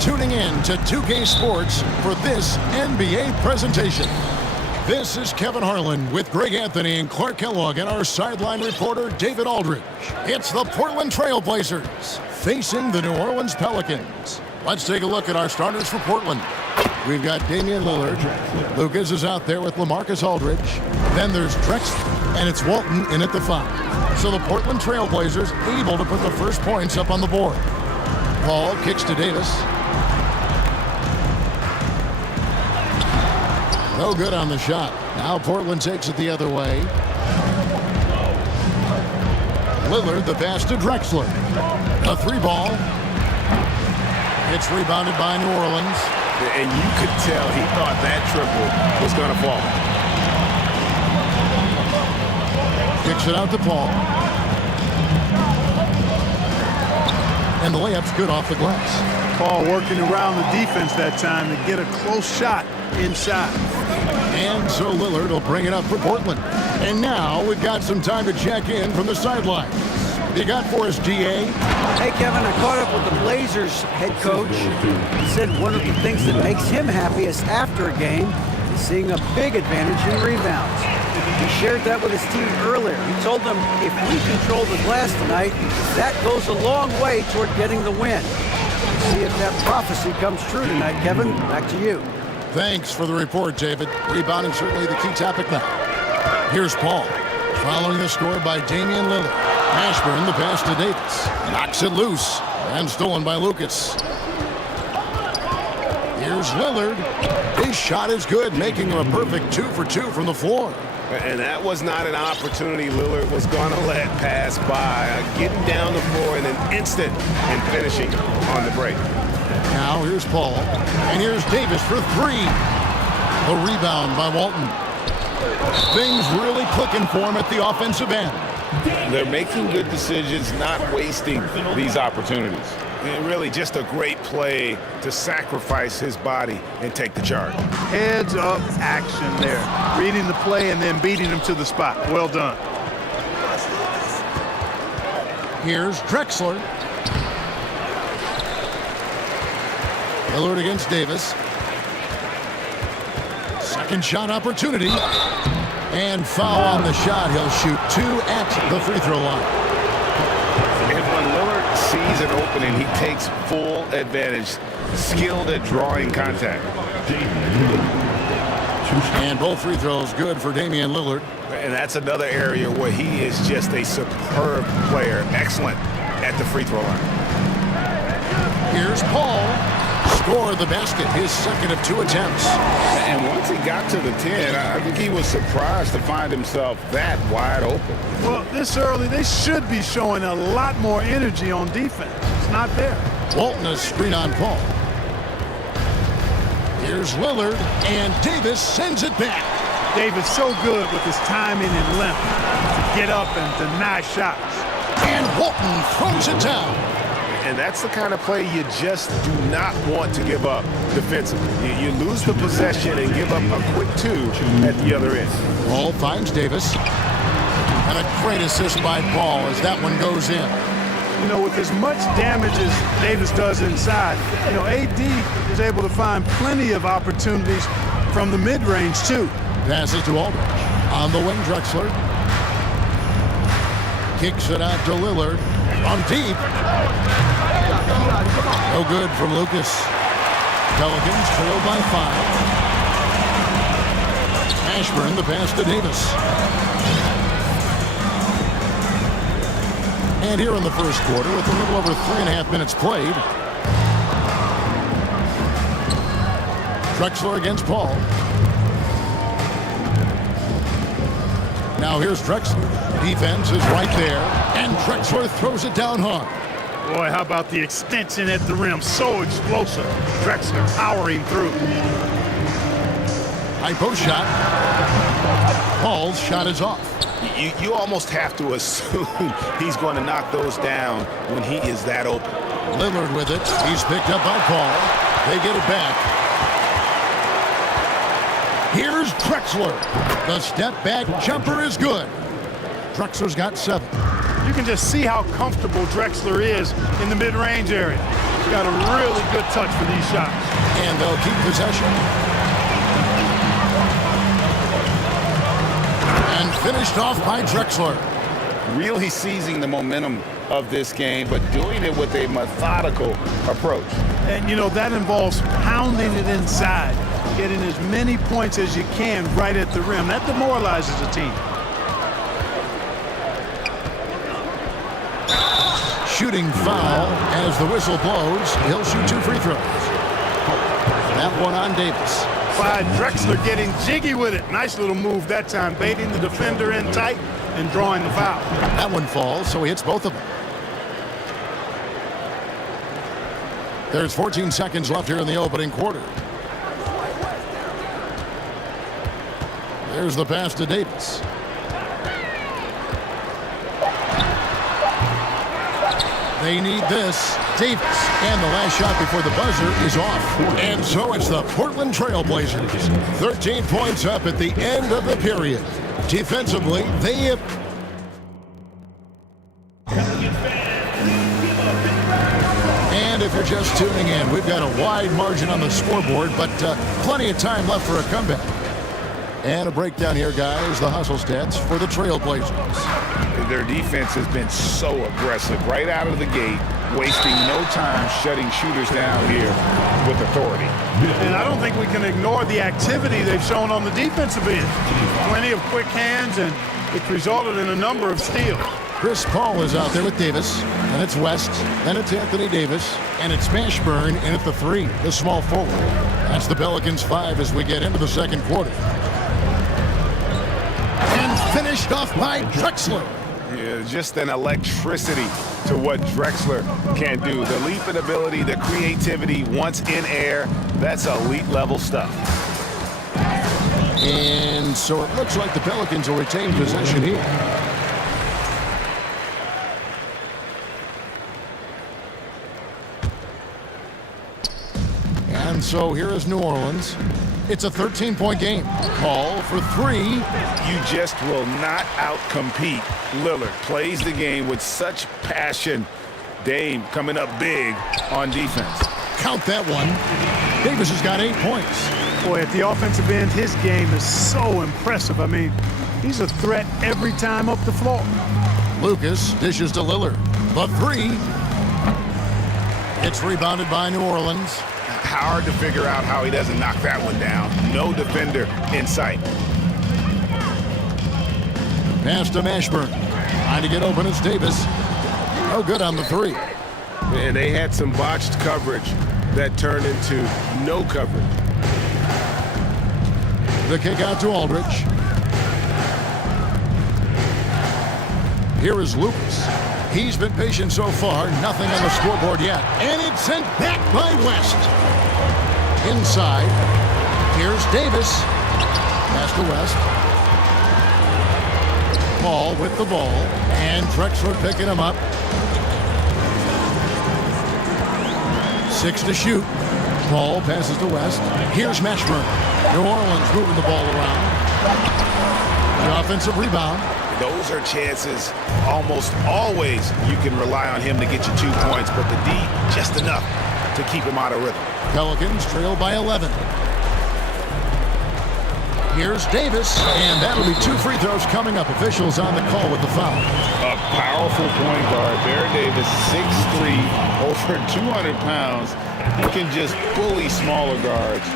tuning in to 2K Sports for this NBA presentation. This is Kevin Harlan with Greg Anthony and Clark Kellogg and our sideline reporter David Aldridge. It's the Portland Trail Blazers facing the New Orleans Pelicans. Let's take a look at our starters for Portland. We've got Damian Lillard. Lucas is out there with LaMarcus Aldridge. Then there's Drexler, and it's Walton in at the 5. So the Portland Trail Blazers able to put the first points up on the board. Paul kicks to Davis. No good on the shot. Now Portland takes it the other way. Lillard, the pass to Drexler. A 3-ball. It's rebounded by New Orleans. And you could tell he thought that triple was going to fall. Kicks it out to Paul. And the layup's good off the glass. Paul working around the defense that time to get a close shot inside. And so Lillard will bring it up for Portland. And now we've got some time to check in from the sideline. You got for us, GA? Hey, Kevin, I caught up with the Blazers head coach. He said one of the things that makes him happiest after a game is seeing a big advantage in rebounds. He shared that with his team earlier. He told them if we control the glass tonight, that goes a long way toward getting the win. See if that prophecy comes true tonight, Kevin. Back to you. Thanks for the report, David. Rebounding certainly the key topic now. Here's Paul, following the score by Damian Lillard. Ashburn, the pass to Davis. Knocks it loose and stolen by Lucas. Here's Lillard. His shot is good, making him a perfect 2 for 2 from the floor. And that was not an opportunity Lillard was going to let pass by. Getting down the floor in an instant and finishing on the break. Now here's Paul. And here's Davis for 3. A rebound by Walton. Things really clicking for him at the offensive end. They're making good decisions, not wasting these opportunities. And really just a great play to sacrifice his body and take the charge. Heads up action there. Reading the play and then beating him to the spot. Well done. Here's Drexler. Lillard against Davis. Second shot opportunity. And foul on the shot. He'll shoot 2 at the free throw line. And when Lillard sees an opening, he takes full advantage. Skilled at drawing contact. And both free throws good for Damian Lillard. And that's another area where he is just a superb player. Excellent at the free throw line. Here's Paul. Scored the basket, his second of 2 attempts. And once he got to the 10, I think he was surprised to find himself that wide open. Well, this early, they should be showing a lot more energy on defense. It's not there. Walton a screen on Paul. Here's Lillard, and Davis sends it back. Davis so good with his timing and length to get up and deny shots. And Walton throws it down. And that's the kind of play you just do not want to give up defensively. You lose the possession and give up a quick 2 at the other end. Paul finds Davis. And a great assist by Paul as that one goes in. You know, with as much damage as Davis does inside, you know, AD is able to find plenty of opportunities from the mid-range, too. Passes to Aldridge. On the wing, Drexler. Kicks it out to Lillard. On deep. No good from Lucas. Pelicans trailed by 5. Ashburn, the pass to Davis. And here in the first quarter, with a little over 3.5 minutes played, Drexler against Paul. Now here's Drexler. Defense is right there, and Drexler throws it down hard. Boy, how about the extension at the rim? So explosive. Drexler powering through. High post shot. Paul's shot is off. You almost have to assume he's going to knock those down when he is that open. Lillard with it. He's picked up by Paul. They get it back. Here's Drexler. The step back jumper is good. Drexler's got 7. You can just see how comfortable Drexler is in the mid-range area. He's got a really good touch for these shots. And they'll keep possession. And finished off by Drexler. Really seizing the momentum of this game, but doing it with a methodical approach. And, you know, that involves pounding it inside, getting as many points as you can right at the rim. That demoralizes a team. Shooting foul as the whistle blows. He'll shoot 2 free throws. That one on Davis. Clyde Drexler getting jiggy with it. Nice little move that time, baiting the defender in tight and drawing the foul. That one falls, so he hits both of them. There's 14 seconds left here in the opening quarter. There's the pass to Davis. They need this. Davis. And the last shot before the buzzer is off. And so it's the Portland Trail Blazers. 13 points up at the end of the period. Defensively, they have... And if you're just tuning in, we've got a wide margin on the scoreboard, but plenty of time left for a comeback. And a breakdown here, guys. The hustle stats for the Trailblazers. Their defense has been so aggressive right out of the gate, wasting no time shutting shooters down here with authority. And I don't think we can ignore the activity they've shown on the defensive end. Plenty of quick hands, and it's resulted in a number of steals. Chris Paul is out there with Davis, and it's West, then it's Anthony Davis, and it's Mashburn in at the 3, the small forward. That's the Pelicans 5 as we get into the second quarter. And finished off by Drexler. Yeah, just an electricity to what Drexler can do. The leaping ability, the creativity, once in air, that's elite level stuff. And so it looks like the Pelicans will retain possession here. And so here is New Orleans. It's a 13-point game. Paul for 3. You just will not outcompete Lillard. Plays the game with such passion. Dame coming up big on defense. Count that one. Davis has got 8 points. Boy, at the offensive end, his game is so impressive. I mean, he's a threat every time up the floor. Lucas dishes to Lillard. The 3. It's rebounded by New Orleans. Hard to figure out how he doesn't knock that one down. No defender in sight. Pass to Mashburn. Trying to get open is Davis. No good on the 3. And they had some botched coverage that turned into no coverage. The kick out to Aldridge. Here is Lucas. He's been patient so far. Nothing on the scoreboard yet. And it's sent back by West. Inside. Here's Davis. Pass to West. Paul with the ball. And Drexler picking him up. 6 to shoot. Paul passes to West. Here's Mashburn. New Orleans moving the ball around. The offensive rebound. Those are chances almost always you can rely on him to get you 2 points, but the D, just enough to keep him out of rhythm. Pelicans trail by 11. Here's Davis, and that'll be 2 free throws coming up. Officials on the call with the foul. A powerful point guard, Baron Davis, 6'3", over 200 pounds. He can just bully smaller guards,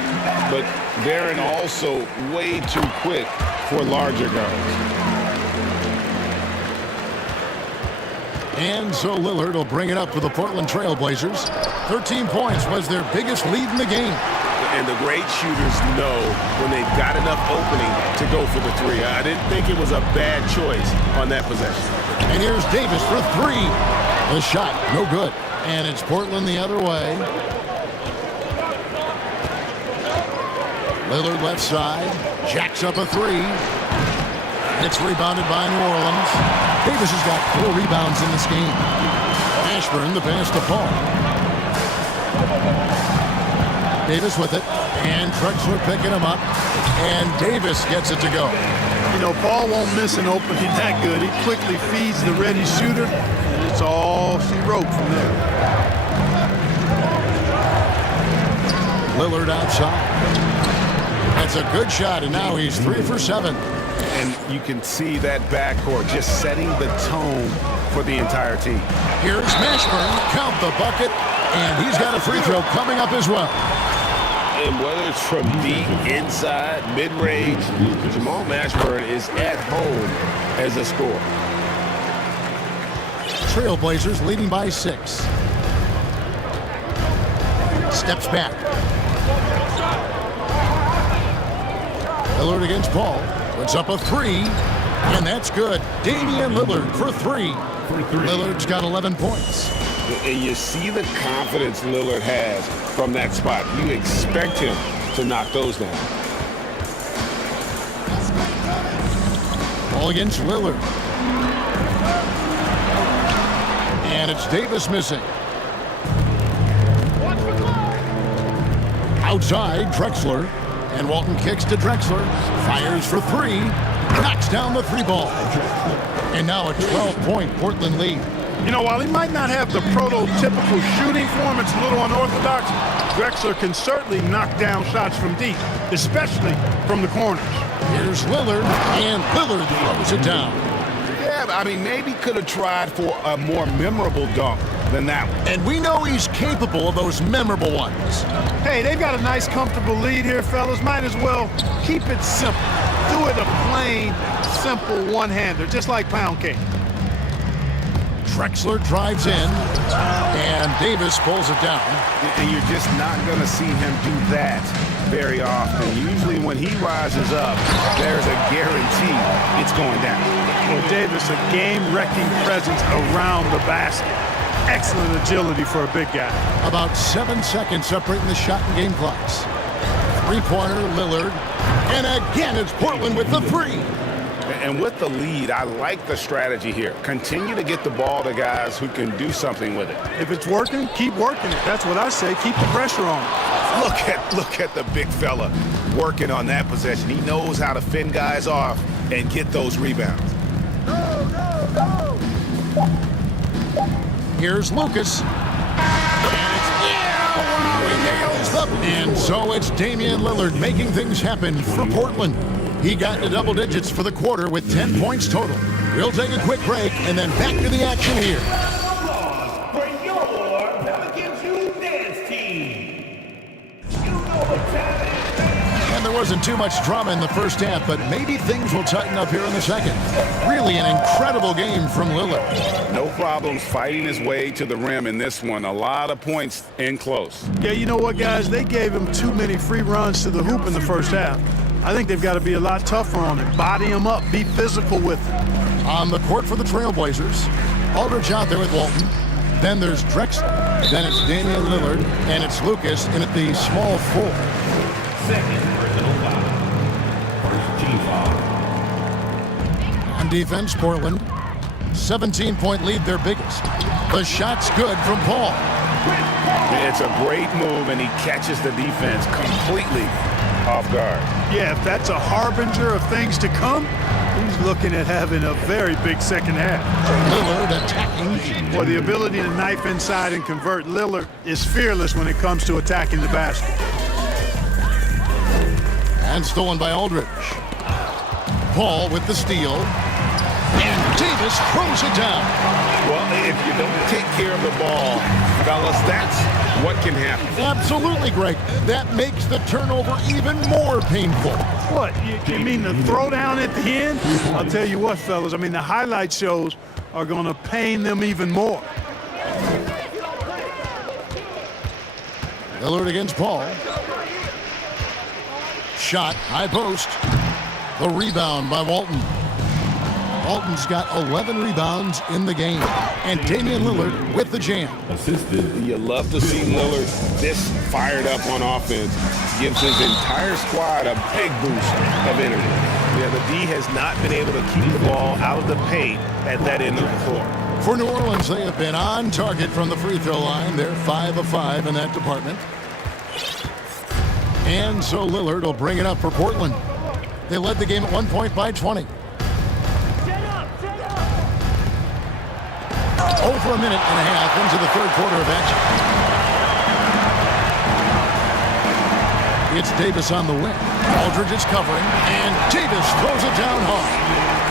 but Baron also way too quick for larger guards. And so Lillard will bring it up for the Portland Trail Blazers. 13 points was their biggest lead in the game. And the great shooters know when they've got enough opening to go for the 3. I didn't think it was a bad choice on that possession. And here's Davis for 3. The shot, no good. And it's Portland the other way. Lillard left side, jacks up a 3. It's rebounded by New Orleans. Davis has got 4 rebounds in this game. Mashburn, the pass to Paul. Davis with it, and Drexler picking him up, and Davis gets it to go. You know, Paul won't miss an opening that good. He quickly feeds the ready shooter, and it's all she wrote from there. Lillard outside. That's a good shot, and now he's 3 for 7. And you can see that backcourt just setting the tone for the entire team. Here's Mashburn, count the bucket, and he's got a free throw coming up as well. And whether it's from deep, inside, mid-range, Jamal Mashburn is at home as a scorer. Trailblazers leading by 6. Steps back. Lillard against Paul. Puts up a 3, and that's good. Damian Lillard for 3. Lillard's got 11 points. And you see the confidence Lillard has from that spot. You expect him to knock those down. Ball against Lillard. And it's Davis missing. Outside, Drexler. And Walton kicks to Drexler. Fires for 3. Knocks down the 3 ball. And now a 12-point Portland lead. You know, while he might not have the prototypical shooting form, it's a little unorthodox. Drexler can certainly knock down shots from deep, especially from the corners. Here's Lillard, and Lillard throws it down. Yeah, I mean, maybe could have tried for a more memorable dunk than that one. And we know he's capable of those memorable ones. Hey, they've got a nice, comfortable lead here, fellas. Might as well keep it simple. Do it a plain, simple one-hander, just like pound cake. Drexler drives in, and Davis pulls it down. And you're just not going to see him do that very often. Usually when he rises up, there's a guarantee it's going down. Well, Davis, a game-wrecking presence around the basket. Excellent agility for a big guy. About 7 seconds separating the shot and game clocks. Three-pointer, Lillard. And again, it's Portland with the 3. And with the lead, I like the strategy here. Continue to get the ball to guys who can do something with it. If it's working, keep working it. That's what I say. Keep the pressure on. Look at the big fella working on that possession. He knows how to fend guys off and get those rebounds. Here's Lucas. And so it's Damian Lillard making things happen for Portland. He got into double digits for the quarter with 10 points total. We'll take a quick break and then back to the action here. For your Pelicans Youth Dance Team. You know what time it is. And there wasn't too much drama in the first half, but maybe things will tighten up here in the second. Really an incredible game from Lillard. No problems fighting his way to the rim in this one. A lot of points in close. Yeah, you know what, guys? They gave him too many free runs to the hoop in the first half. I think they've got to be a lot tougher on him. Body him up. Be physical with him. On the court for the Trailblazers, Aldridge out there with Walton. Then there's Drexler. Then it's Damian Lillard. And it's Lucas in at the small 4. Second personal foul. First team foul. On defense, Portland. 17-point lead, their biggest. The shot's good from Paul. It's a great move, and he catches the defense completely off guard. Yeah, if that's a harbinger of things to come, he's looking at having a very big second half. Lillard attacking. Well, the ability to knife inside and convert, Lillard is fearless when it comes to attacking the basket. And stolen by Aldridge. Paul with the steal. And Davis throws it down. Well, if you don't take care of the ball, fellas, that's what can happen. Absolutely, Greg. That makes the turnover even more painful. What, you mean the throwdown at the end? I'll tell you what, fellas, I mean, the highlight shows are going to pain them even more. Lillard against Paul. Shot, high post. The rebound by Walton. Walton's got 11 rebounds in the game. And Damian Lillard with the jam. You love to see Lillard this fired up on offense. Gives his entire squad a big boost of energy. Yeah, the D has not been able to keep the ball out of the paint at that end of the floor. For New Orleans, they have been on target from the free throw line. They're 5 of 5 in that department. And so Lillard will bring it up for Portland. They led the game at 1 point by 20. Over a minute and a half into the third quarter of action. It's Davis on the wing. Aldridge is covering, and Davis throws it down hard.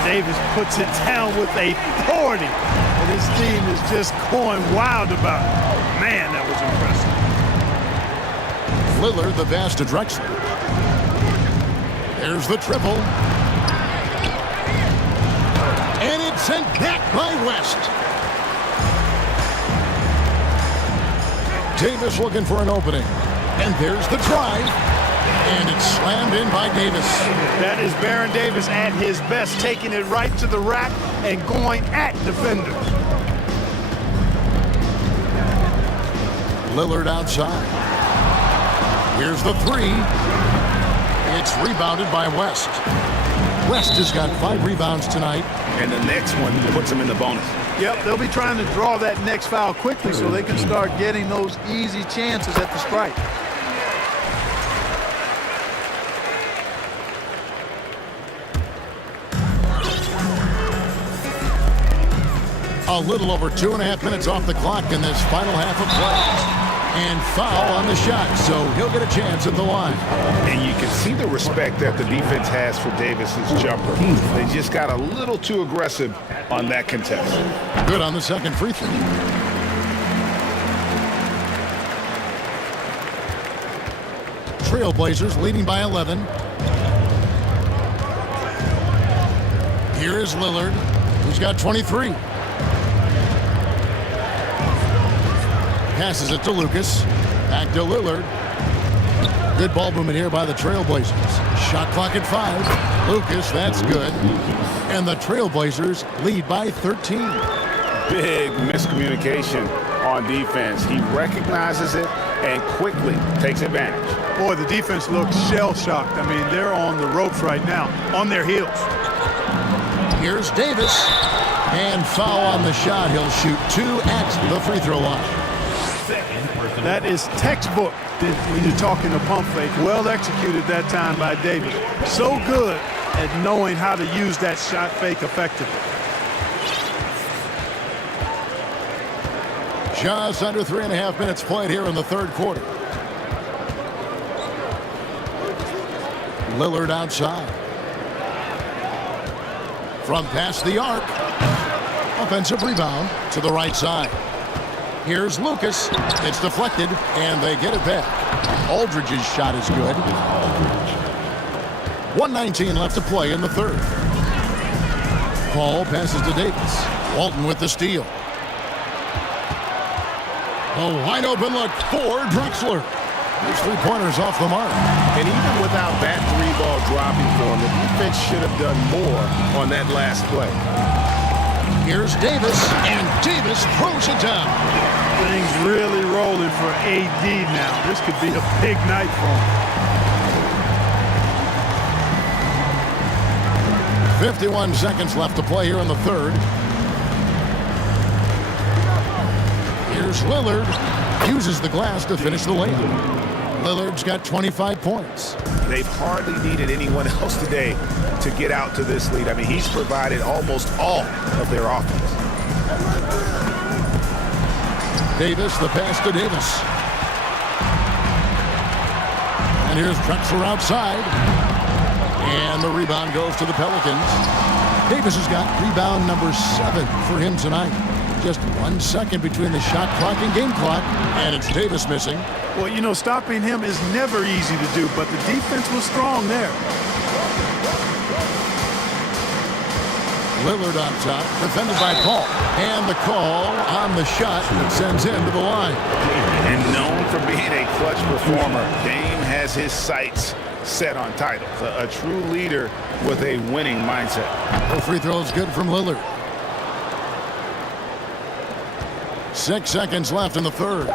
Davis puts it down with authority, and his team is just going wild about it. Man, that was impressive. Lillard, the pass to Drexler. There's the triple. And it's sent back by West. Davis looking for an opening. And there's the drive. And it's slammed in by Davis. That is Baron Davis at his best, taking it right to the rack and going at defenders. Lillard outside. Here's the three. It's rebounded by West. West has got 5 rebounds tonight. And the next one puts him in the bonus. Yep, they'll be trying to draw that next foul quickly so they can start getting those easy chances at the stripe. A little over 2.5 minutes off the clock in this final half of play. And foul on the shot, so he'll get a chance at the line. And you can see the respect that the defense has for Davis's jumper. They just got a little too aggressive on that contest. Good on the second free throw. Trailblazers leading by 11. Here is Lillard, who's got 23. Passes it to Lucas. Back to Lillard. Good ball movement here by the Trailblazers. Shot clock at 5. Lucas, that's good. And the Trailblazers lead by 13. Big miscommunication on defense. He recognizes it and quickly takes advantage. Boy, the defense looks shell-shocked. I mean, they're on the ropes right now, on their heels. Here's Davis. And foul on the shot. He'll shoot 2 at the free throw line. That is textbook when you're talking a pump fake. Well executed that time by Davis. So good at knowing how to use that shot fake effectively. Just under 3.5 minutes played here in the third quarter. Lillard outside. From past the arc. Offensive rebound to the right side. Here's Lucas. It's deflected, and they get it back. Aldridge's shot is good. 1:19 left to play in the third. Paul passes to Davis. Walton with the steal. A wide open look for Drexler. These 3-pointers off the mark. And even without that 3-ball dropping for him, the defense should have done more on that last play. Here's Davis, and Davis throws it down. Things really rolling for AD now. This could be a big night for him. 51 seconds left to play here in the third. Here's Lillard. Uses the glass to finish the layup. Lillard's got 25 points. They've hardly needed anyone else today to get out to this lead. I mean, he's provided almost all of their offense. Davis, the pass to Davis. And here's Drexler outside. And the rebound goes to the Pelicans. Davis has got rebound number 7 for him tonight. Just 1 second between the shot clock and game clock, and it's Davis missing. Well, you know, stopping him is never easy to do, but the defense was strong there. Lillard on top, defended by Paul. And the call on the shot that sends him to the line. And known for being a clutch performer, Dame has his sights set on titles. A true leader with a winning mindset. The free throw is good from Lillard. 6 seconds left in the third.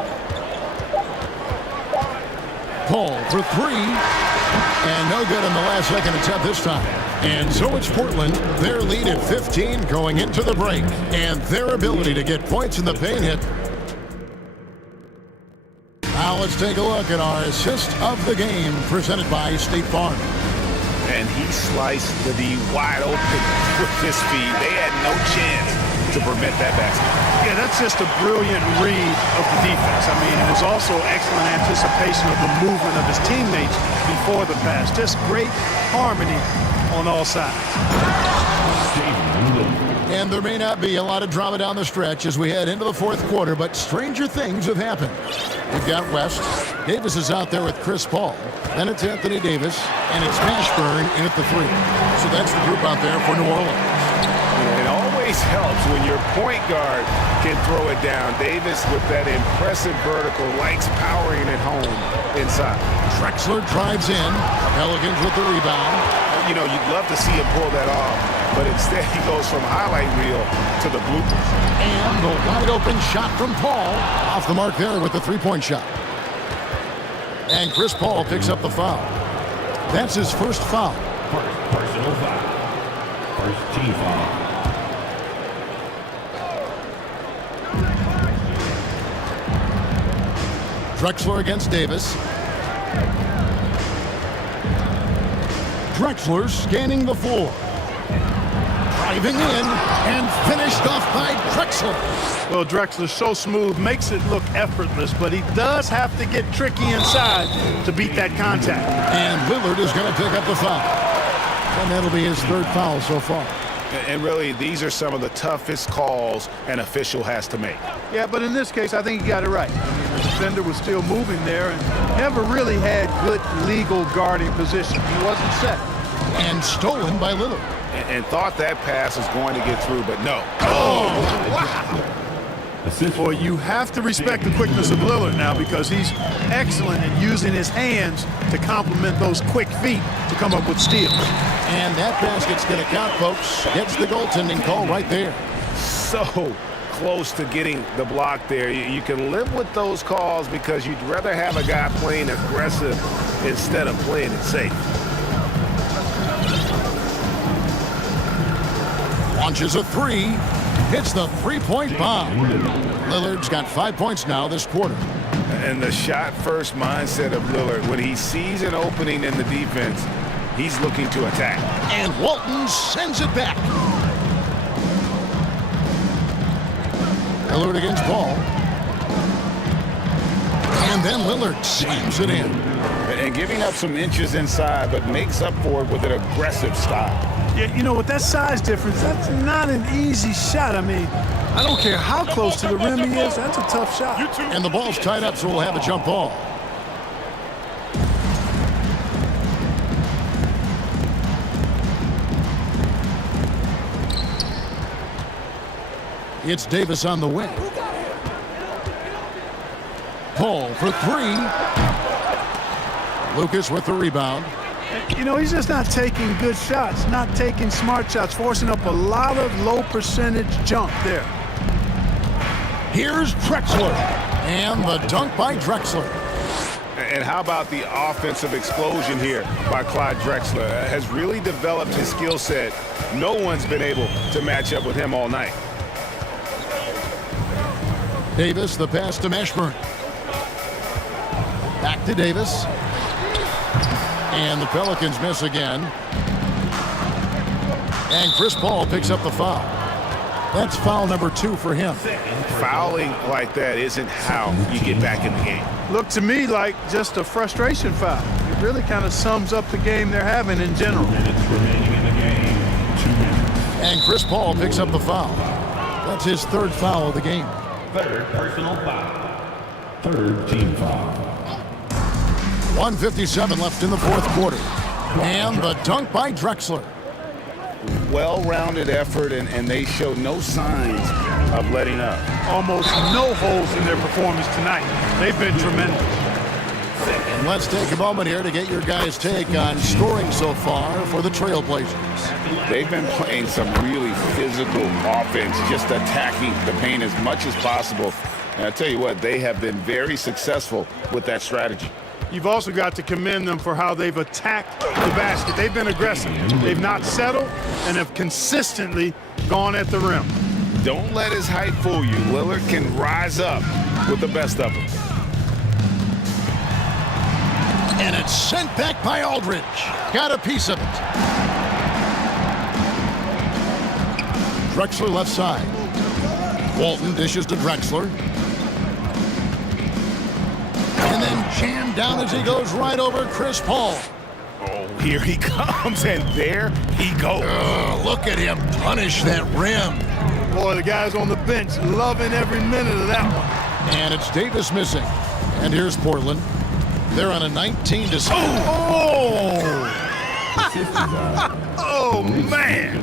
Paul for 3. And no good in the last second attempt this time. And so it's Portland, their lead at 15 going into the break. And their ability to get points in the paint hit. Now let's take a look at our assist of the game presented by State Farm. And he sliced the D wide open with his feed. They had no chance to prevent that basket. Yeah, that's just a brilliant read of the defense. I mean, it was also excellent anticipation of the movement of his teammates before the pass. Just great harmony on all sides. And there may not be a lot of drama down the stretch as we head into the fourth quarter, but stranger things have happened. We've got West. Davis is out there with Chris Paul. Then it's Anthony Davis, and it's Mashburn in at the 3. So that's the group out there for New Orleans. It always helps when your point guard can throw it down. Davis, with that impressive vertical, likes powering it home inside. Drexler drives in. Pelicans with the rebound. You know, you'd love to see him pull that off, but instead he goes from highlight reel to the bloopers. And the wide open shot from Paul. Off the mark there with the three-point shot. And Chris Paul picks up the foul. That's his first foul. Personal foul. First team foul. Drexler against Davis. Drexler scanning the floor. Driving in and finished off by Drexler. Well, Drexler's so smooth, makes it look effortless, but he does have to get tricky inside to beat that contact. And Lillard is going to pick up the foul. And that'll be his third foul so far. And really, these are some of the toughest calls an official has to make. Yeah, but in this case, I think he got it right. I mean, the defender was still moving there and never really had good legal guarding position. He wasn't set. And stolen by Lillard. And thought that pass was going to get through, but no. Oh, wow. Boy, you have to respect the quickness of Lillard now because he's excellent in using his hands to complement those quick feet to come up with steals. And that basket's going to count, folks. Gets the goaltending call right there. So close to getting the block there. You can live with those calls because you'd rather have a guy playing aggressive instead of playing it safe. Launches a 3. Hits the three-point bomb. Lillard's got 5 points now this quarter. And the shot-first mindset of Lillard, when he sees an opening in the defense, he's looking to attack. And Walton sends it back. Lillard against Paul. And then Lillard slams it in. And giving up some inches inside, but makes up for it with an aggressive style. Yeah, you know, with that size difference, that's not an easy shot. I mean, I don't care how close to the rim he is, that's a tough shot. And the ball's tied up, so we'll have a jump ball. It's Davis on the wing. Paul for 3. Lucas with the rebound. You know, he's just not taking good shots, not taking smart shots, forcing up a lot of low percentage jump there. Here's Drexler. And the dunk by Drexler. And how about the offensive explosion here by Clyde Drexler? Has really developed his skill set. No one's been able to match up with him all night. Davis, the pass to Mashburn. Back to Davis. And the Pelicans miss again. And Chris Paul picks up the foul. That's foul number 2 for him. Fouling like that isn't how you get back in the game. Looked to me like just a frustration foul. It really kind of sums up the game they're having in general. And Chris Paul picks up the foul. That's his third foul of the game. Third personal foul. Third team foul. 1:57 left in the fourth quarter. And the dunk by Drexler. Well-rounded effort, and they show no signs of letting up. Almost no holes in their performance tonight. They've been tremendous. And let's take a moment here to get your guys' take on scoring so far for the Trailblazers. They've been playing some really physical offense, just attacking the paint as much as possible. And I tell you what, they have been very successful with that strategy. You've also got to commend them for how they've attacked the basket. They've been aggressive. They've not settled and have consistently gone at the rim. Don't let his height fool you. Lillard can rise up with the best of them. And it's sent back by Aldridge. Got a piece of it. Drexler left side. Walton dishes to Drexler. And then jammed down as he goes right over Chris Paul. Oh, here he comes, and there he goes. Look at him punish that rim. Boy, the guys on the bench loving every minute of that one. And it's Davis missing. And here's Portland. They're on a 19-6. Oh, man.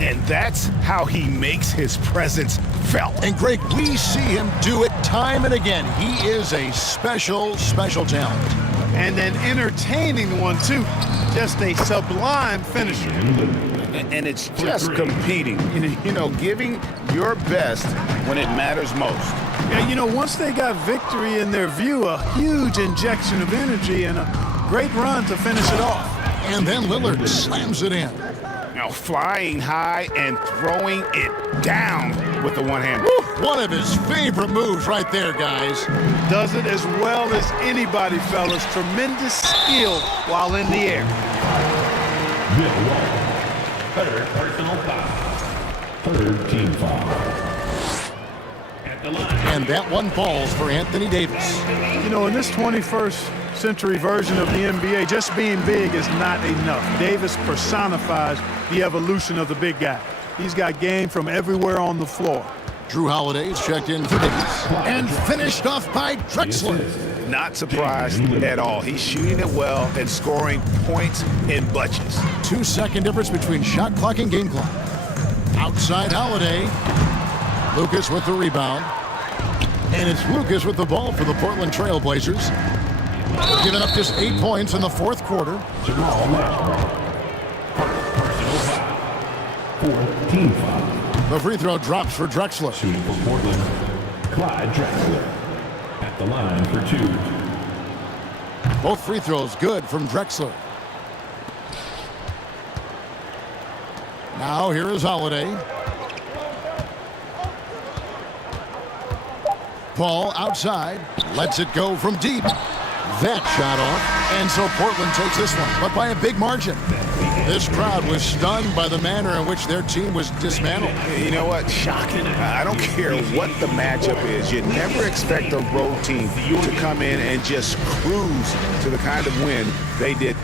And that's how he makes his presence felt. And Greg, we see him do it time and again. He is a special, special talent. And an entertaining one, too. Just a sublime finisher. And it's just competing, giving your best when it matters most. Yeah, once they got victory in their view, a huge injection of energy and a great run to finish it off. And then Lillard slams it in. Now flying high and throwing it down with the one hand. One of his favorite moves right there, guys. Does it as well as anybody, fellas. Tremendous skill while in the air. Third personal foul. Third team foul. At the line. And that one falls for Anthony Davis. In this 21st century version of the NBA, just being big is not enough. Davis personifies the evolution of the big guy. He's got game from everywhere on the floor. Drew Holiday is checked in for Davis and finished off by Drexler. Not surprised at all. He's shooting it well and scoring points in bunches. 2-second difference between shot clock and game clock. Outside Holiday. Lucas with the rebound. And it's Lucas with the ball for the Portland Trail Blazers. Giving up just 8 points in the fourth quarter. Jamal Mashburn. Personal foul. Fourth team foul. The free throw drops for Drexler. Shooting for Portland, Clyde Drexler. At the line for 2. Both free throws good from Drexler. Now here is Holiday. Paul outside. Lets it go from deep. That shot off. And so Portland takes this one, but by a big margin. This crowd was stunned by the manner in which their team was dismantled. You know what? Shocking. I don't care what the matchup is. You never expect a road team to come in and just cruise to the kind of win they did.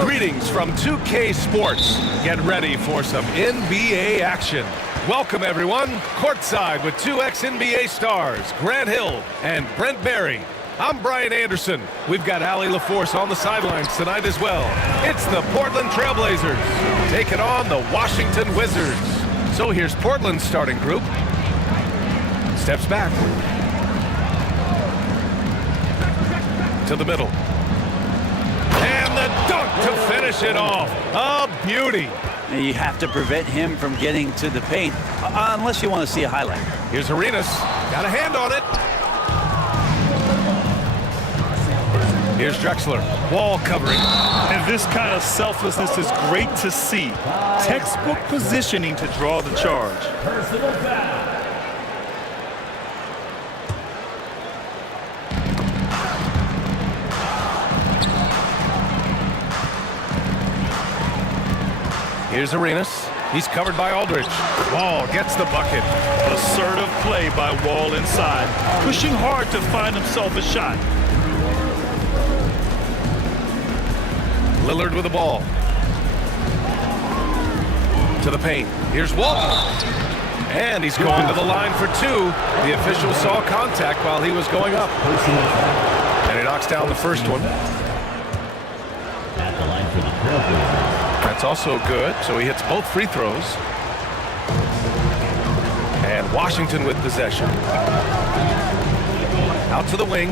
Greetings from 2K Sports. Get ready for some NBA action. Welcome, everyone, courtside with two ex-NBA stars, Grant Hill and Brent Barry. I'm Brian Anderson. We've got Allie LaForce on the sidelines tonight as well. It's the Portland Trailblazers taking on the Washington Wizards. So here's Portland's starting group. Steps back. To the middle. And the dunk to finish it off. A beauty. You have to prevent him from getting to the paint, unless you want to see a highlight. Here's Arenas. Got a hand on it. Here's Drexler. Wall covering. And this kind of selflessness is great to see. Textbook positioning to draw the charge. Personal foul. Here's Arenas. He's covered by Aldridge. Wall gets the bucket. Assertive play by Wall inside. Pushing hard to find himself a shot. Lillard with the ball. To the paint. Here's Wall. And he's going to the line for two. The official saw contact while he was going up. And he knocks down the first one. At the line for the Trailblazers. That's also good, so he hits both free throws. And Washington with possession. Out to the wing.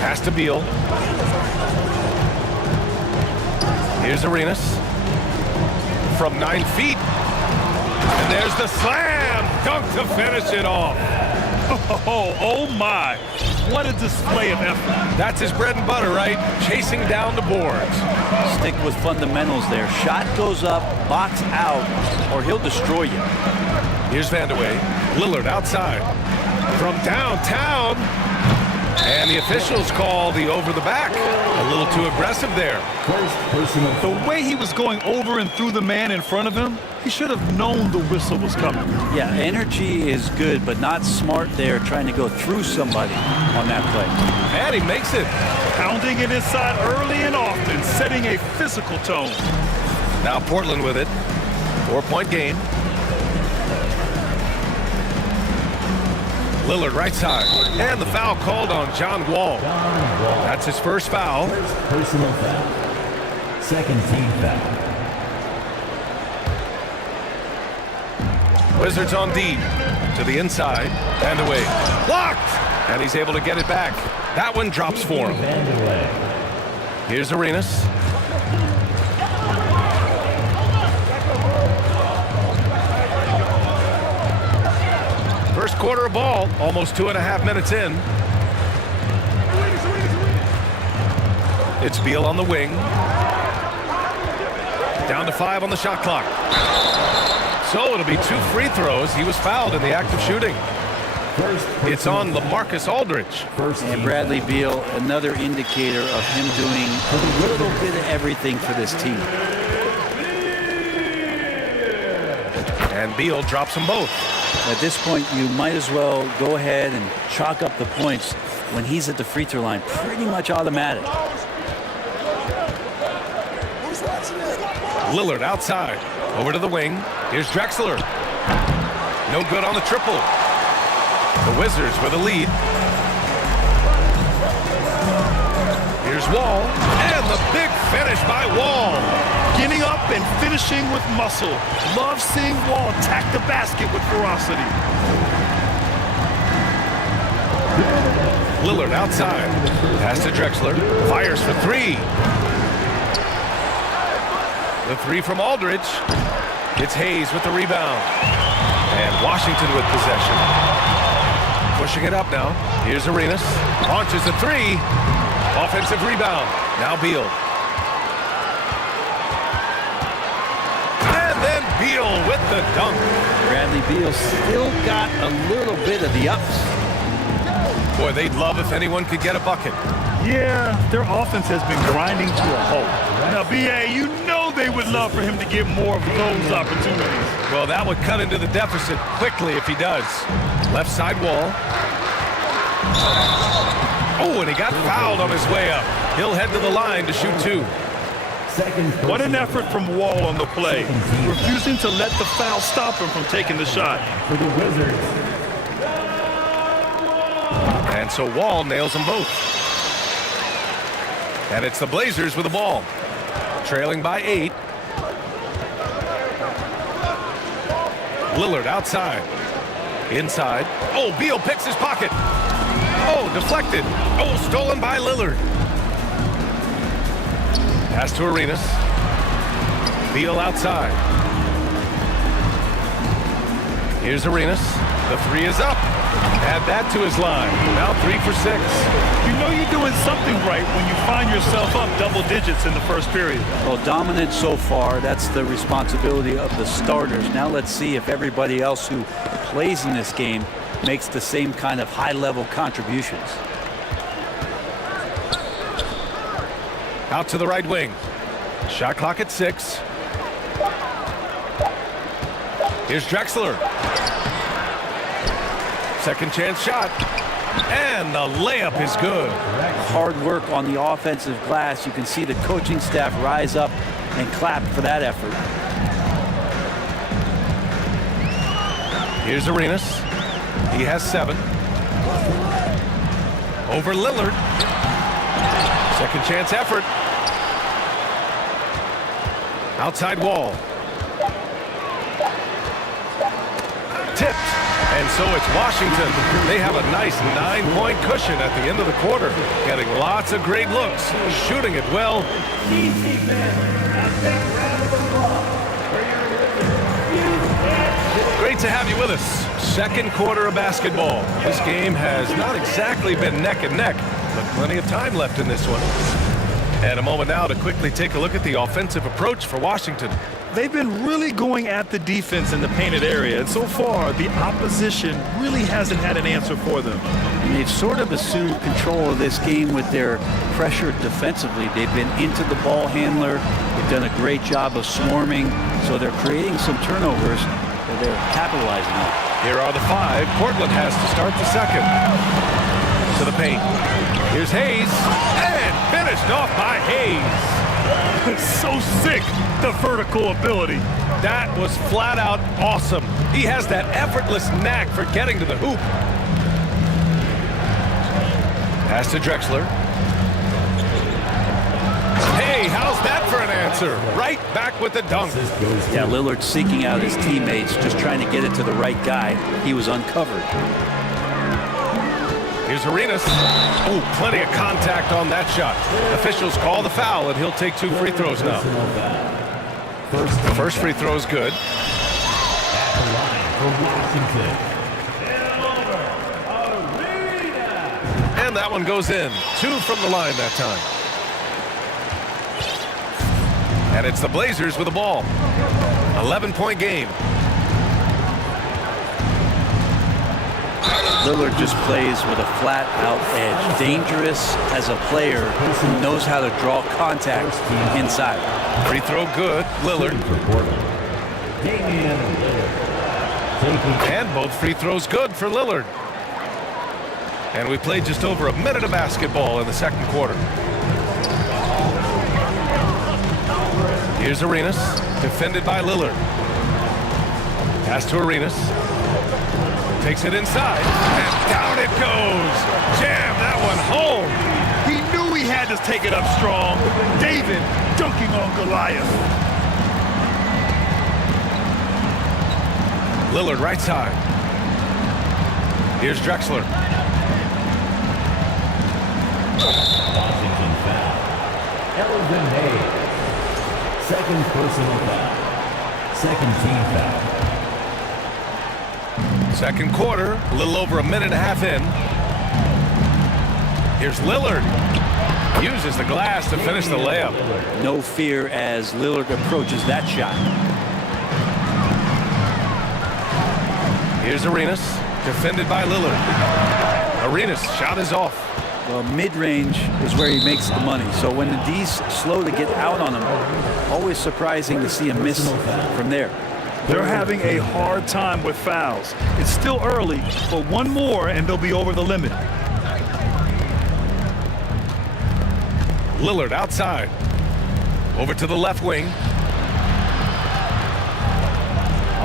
Pass to Beal. Here's Arenas. From 9 feet. And there's the slam. Dunk to finish it off. Oh my. What a display of effort. That's his bread and butter, right? Chasing down the boards. Stick with fundamentals there. Shot goes up, box out, or he'll destroy you. Here's Vandeweghe. Lillard outside. From downtown. And the officials call the over the back. A little too aggressive there. The way he was going over and through the man in front of him, he should have known the whistle was coming. Yeah, energy is good, but not smart there trying to go through somebody on that play. And he makes it. Pounding it inside early and often, setting a physical tone. Now Portland with it. 4-point game. Lillard right side. And the foul called on John Wall. That's his first foul. Personal foul. Second team foul. Wizards on D. To the inside. And away. Blocked! And he's able to get it back. That one drops for him. Here's Arenas. First quarter of ball, almost 2.5 minutes in. It's Beal on the wing. Down to 5 on the shot clock. So it'll be 2 free throws. He was fouled in the act of shooting. It's on LaMarcus Aldridge. And Bradley Beal, another indicator of him doing a little bit of everything for this team. And Beal drops them both. At this point, you might as well go ahead and chalk up the points when he's at the free throw line. Pretty much automatic. Lillard outside. Over to the wing. Here's Drexler. No good on the triple. The Wizards with a lead. Here's Wall. And the big finish by Wall. Getting up and finishing with muscle. Love seeing Wall attack the basket with ferocity. Lillard outside. Pass to Drexler. Fires for 3. The 3 from Aldridge. It's Hayes with the rebound. And Washington with possession. Pushing it up now. Here's Arenas. Launches a 3. Offensive rebound. Now Beal. And then Beal with the dunk. Bradley Beal still got a little bit of the ups. Boy, they'd love if anyone could get a bucket. Yeah, their offense has been grinding to a halt. Now, B.A., you know they would love for him to get more of those opportunities. Well, that would cut into the deficit quickly if he does. Left side Wall. Oh, and he got fouled on his way up. He'll head to the line to shoot 2. What an effort from Wall on the play, refusing to let the foul stop him from taking the shot. For the Wizards. And so Wall nails them both. And it's the Blazers with the ball, trailing by 8. Lillard outside. Inside. Oh, Beal picks his pocket. Oh, deflected. Oh, stolen by Lillard. Pass to Arenas. Beal outside. Here's Arenas. The 3 is up. Add that to his line. Now 3 for 6. You know you're doing something right when you find yourself up double digits in the first period. Well, dominant so far. That's the responsibility of the starters. Now let's see if everybody else who plays in this game makes the same kind of high-level contributions. Out to the right wing. Shot clock at 6. Here's Drexler. Second chance shot. And the layup is good. Hard work on the offensive glass. You can see the coaching staff rise up and clap for that effort. Here's Arenas. He has 7. Over Lillard. Second chance effort. Outside Wall. Tipped. And so it's Washington. They have a nice 9-point cushion at the end of the quarter. Getting lots of great looks. Shooting it well. Great to have you with us. Second quarter of basketball. This game has not exactly been neck and neck, but plenty of time left in this one. And a moment now to quickly take a look at the offensive approach for Washington. They've been really going at the defense in the painted area, and so far the opposition really hasn't had an answer for them. And they've sort of assumed control of this game with their pressure defensively. They've been into the ball handler. They've done a great job of swarming, so they're creating some turnovers that they're capitalizing on. Here are the 5. Portland has to start the second. To the paint. Here's Hayes. And finished off by Hayes. It's so sick, the vertical ability. That was flat out awesome. He has that effortless knack for getting to the hoop. Pass to Drexler. Hey, how's that for an answer? Right back with the dunk. Yeah, Lillard seeking out his teammates, just trying to get it to the right guy. He was uncovered. Here's Arenas. Oh, plenty of contact on that shot. Officials call the foul, and he'll take 2 free throws now. The first free throw is good. At the line for Washington. And that one goes in. 2 from the line that time. And it's the Blazers with the ball. 11-point game. Lillard just plays with a flat-out edge. Dangerous as a player who knows how to draw contact inside. Free throw good. Lillard. And both free throws good for Lillard. And we played just over a minute of basketball in the second quarter. Here's Arenas, defended by Lillard. Pass to Arenas. Takes it inside, and down it goes. Jam that one home. He knew he had to take it up strong. David dunking on Goliath. Lillard right side. Here's Drexler. Washington foul. Elvin Hayes. Second personal foul. Second team foul. Second quarter, a little over a minute and a half in. Here's Lillard. Uses the glass to finish the layup. No fear as Lillard approaches that shot. Here's Arenas, defended by Lillard. Arenas' shot is off. Well, mid-range is where he makes the money. So when the D's slow to get out on him, always surprising to see him miss from there. They're having a hard time with fouls. It's still early, but one more and they'll be over the limit. Lillard outside. Over to the left wing.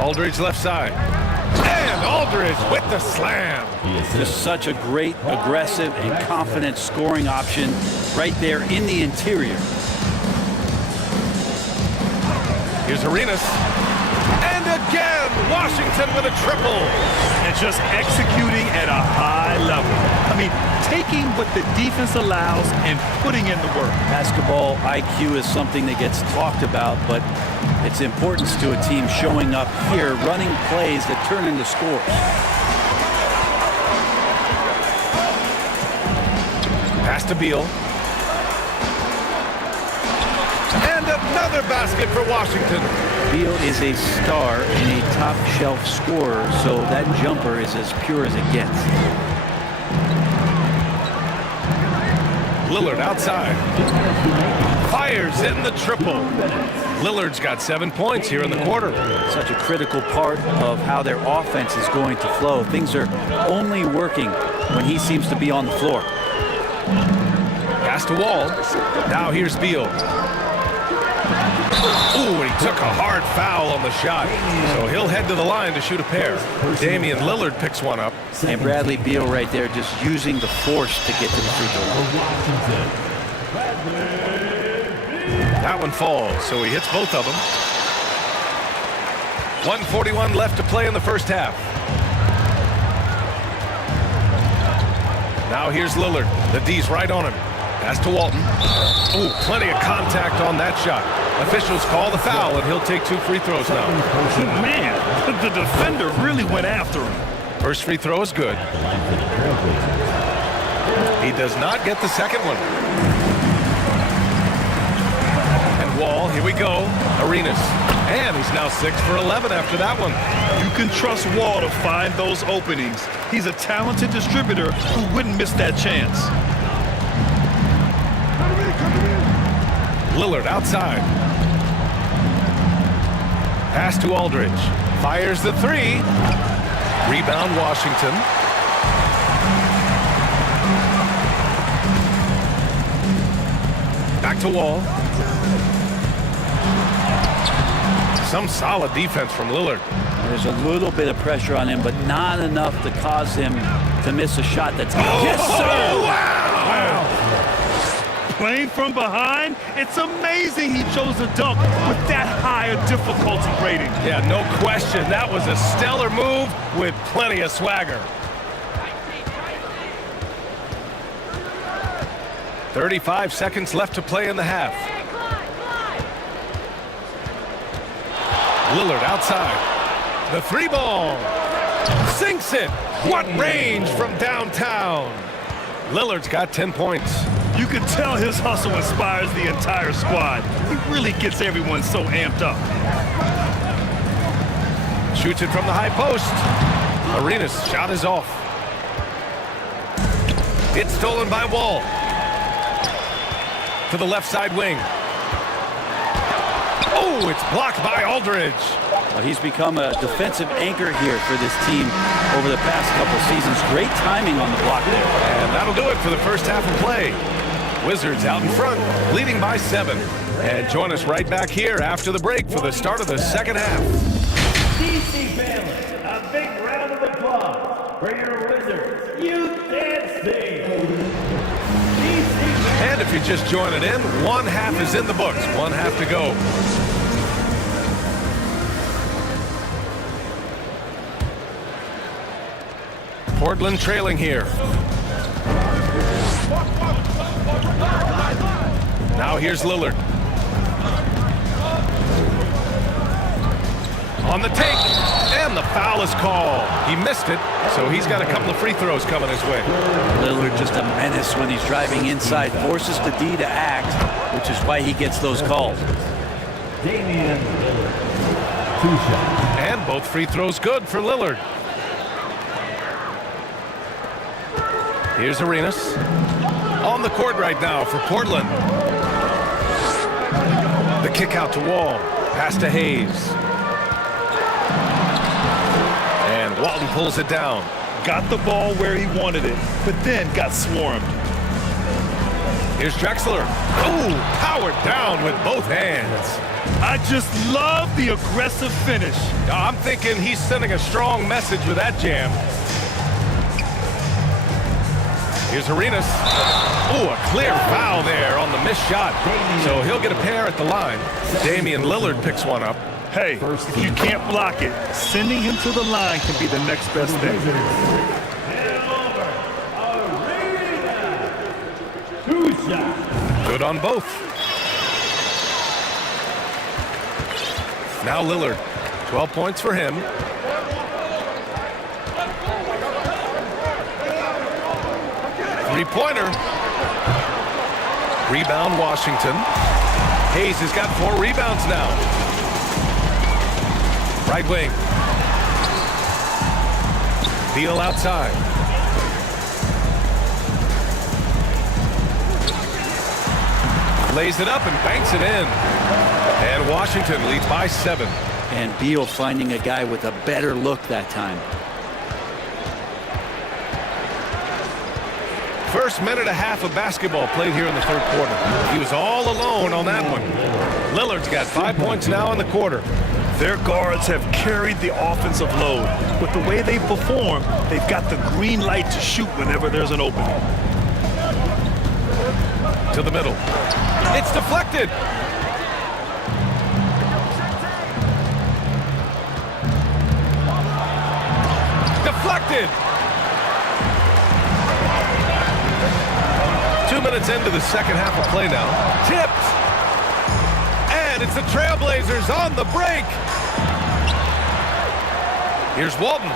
Aldridge left side. And Aldridge with the slam. Just such a great, aggressive, and confident scoring option right there in the interior. Here's Arenas. And again, Washington with a triple. And just executing at a high level. I mean, taking what the defense allows and putting in the work. Basketball IQ is something that gets talked about, but its importance to a team showing up here, running plays that turn into scores. Pass to Beal. And another basket for Washington. Beal is a star and a top-shelf scorer, so that jumper is as pure as it gets. Lillard outside. Fires in the triple. Lillard's got 7 points here in the quarter. Such a critical part of how their offense is going to flow. Things are only working when he seems to be on the floor. Pass to Wall. Now here's Beal. Ooh, and he took a hard foul on the shot. So he'll head to the line to shoot a pair. Damian Lillard picks one up. And Bradley Beal right there just using the force to get to the free throw line. That one falls, so he hits both of them. 1:41 left to play in the first half. Now here's Lillard. The D's right on him. Pass to Walton. Ooh, plenty of contact on that shot. Officials call the foul, and he'll take 2 free throws now. Man, the defender really went after him. First free throw is good. He does not get the second one. And Wall, here we go. Arenas. And he's now 6 for 11 after that one. You can trust Wall to find those openings. He's a talented distributor who wouldn't miss that chance. Lillard outside. Pass to Aldridge. Fires the 3. Rebound Washington. Back to Wall. Some solid defense from Lillard. There's a little bit of pressure on him, but not enough to cause him to miss a shot that's... Yes, sir! Wow! Playing from behind, it's amazing he chose to dunk with that high a difficulty rating. Yeah, no question. That was a stellar move with plenty of swagger. 35 seconds left to play in the half. Lillard outside. The 3 ball. Sinks it. What range from downtown. Lillard's got 10 points. You can tell his hustle inspires the entire squad. He really gets everyone so amped up. Shoots it from the high post. Arenas' shot is off. It's stolen by Wall. To the left side wing. Oh, it's blocked by Aldridge. Well, he's become a defensive anchor here for this team over the past couple seasons. Great timing on the block there. And that'll do it for the first half of play. Wizards out in front, leading by 7. And join us right back here after the break for the start of the second half. DC family, a big round of applause for your Wizards Youth Dance Team. And if you're just joining in, one half is in the books. One half to go. Portland trailing here. Now here's Lillard. On the take, and the foul is called. He missed it, so he's got a couple of free throws coming his way. Lillard just a menace when he's driving inside, forces the D to act, which is why he gets those calls. Damian Lillard, 2 shots. And both free throws good for Lillard. Here's Arenas. On the court right now for Portland. The kick out to Wall. Pass to Hayes. And Walton pulls it down. Got the ball where he wanted it, but then got swarmed. Here's Drexler. Ooh, powered down with both hands. I just love the aggressive finish. I'm thinking he's sending a strong message with that jam. Here's Arenas. Ooh, a clear foul there on the missed shot. So he'll get a pair at the line. Damian Lillard picks one up. Hey, if you can't block it, sending him to the line can be the next best thing. Good on both. Now Lillard. 12 points for him. Three-pointer. Rebound Washington. Hayes has got 4 rebounds now. Right wing. Beal outside. Lays it up and banks it in. And Washington leads by 7. And Beal finding a guy with a better look that time. First minute and a half of basketball played here in the third quarter. He was all alone on that one. Lillard's got 5 points now in the quarter. Their guards have carried the offensive load. With the way they perform, they've got the green light to shoot whenever there's an opening. To the middle. It's deflected. Deflected. 2 minutes into the second half of play now. Tipped. And it's the Trailblazers on the break. Here's Walton.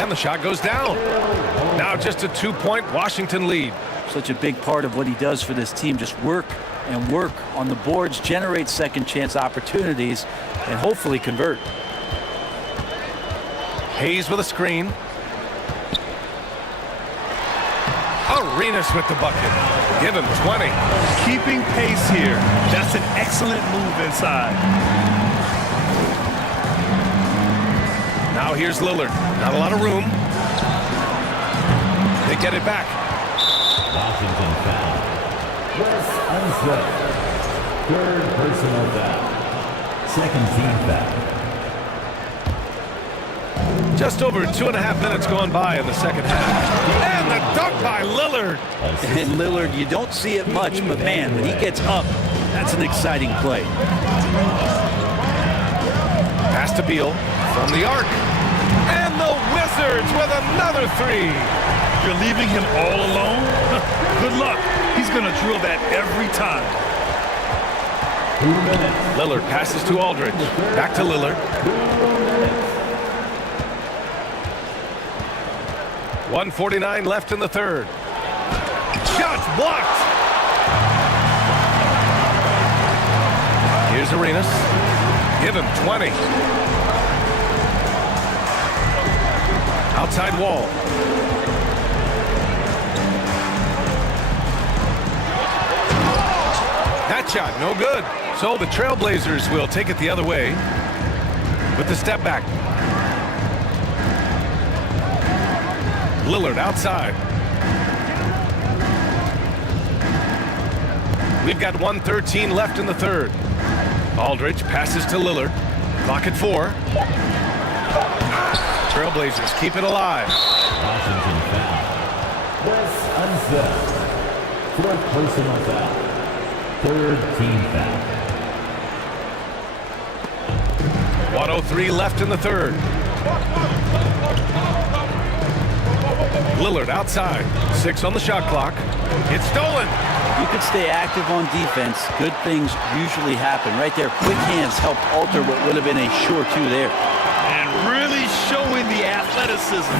And the shot goes down. Now just a 2-point Washington lead. Such a big part of what he does for this team. Just work and work on the boards, generate second chance opportunities, and hopefully convert. Hayes with a screen. Arenas with the bucket. Give him 20. Keeping pace here. That's an excellent move inside. Now here's Lillard. Not a lot of room. They get it back. Washington foul. Wes Unseld. Third personal foul. Second team foul. Just over 2.5 minutes gone by in the second half. And the dunk by Lillard. And Lillard, you don't see it much, but man, when he gets up, that's an exciting play. Pass to Beal from the arc. And the Wizards with another 3. You're leaving him all alone? Good luck. He's going to drill that every time. 2 minutes. Lillard passes to Aldridge. Back to Lillard. 1:49 left in the third. Shots blocked. Here's Arenas. Give him 20. Outside wall. That shot, no good. So the Trailblazers will take it the other way with the step back. Lillard outside. We've got 1:13 left in the third. Aldridge passes to Lillard. Clock at 4. Trailblazers keep it alive. Washington foul. Wes Unseld. Fourth personal foul. Third team foul. 1:03 left in the third. Lillard outside. 6 on the shot clock. It's stolen. You can stay active on defense. Good things usually happen. Right there, quick hands help alter what would have been a sure 2 there. And really showing the athleticism.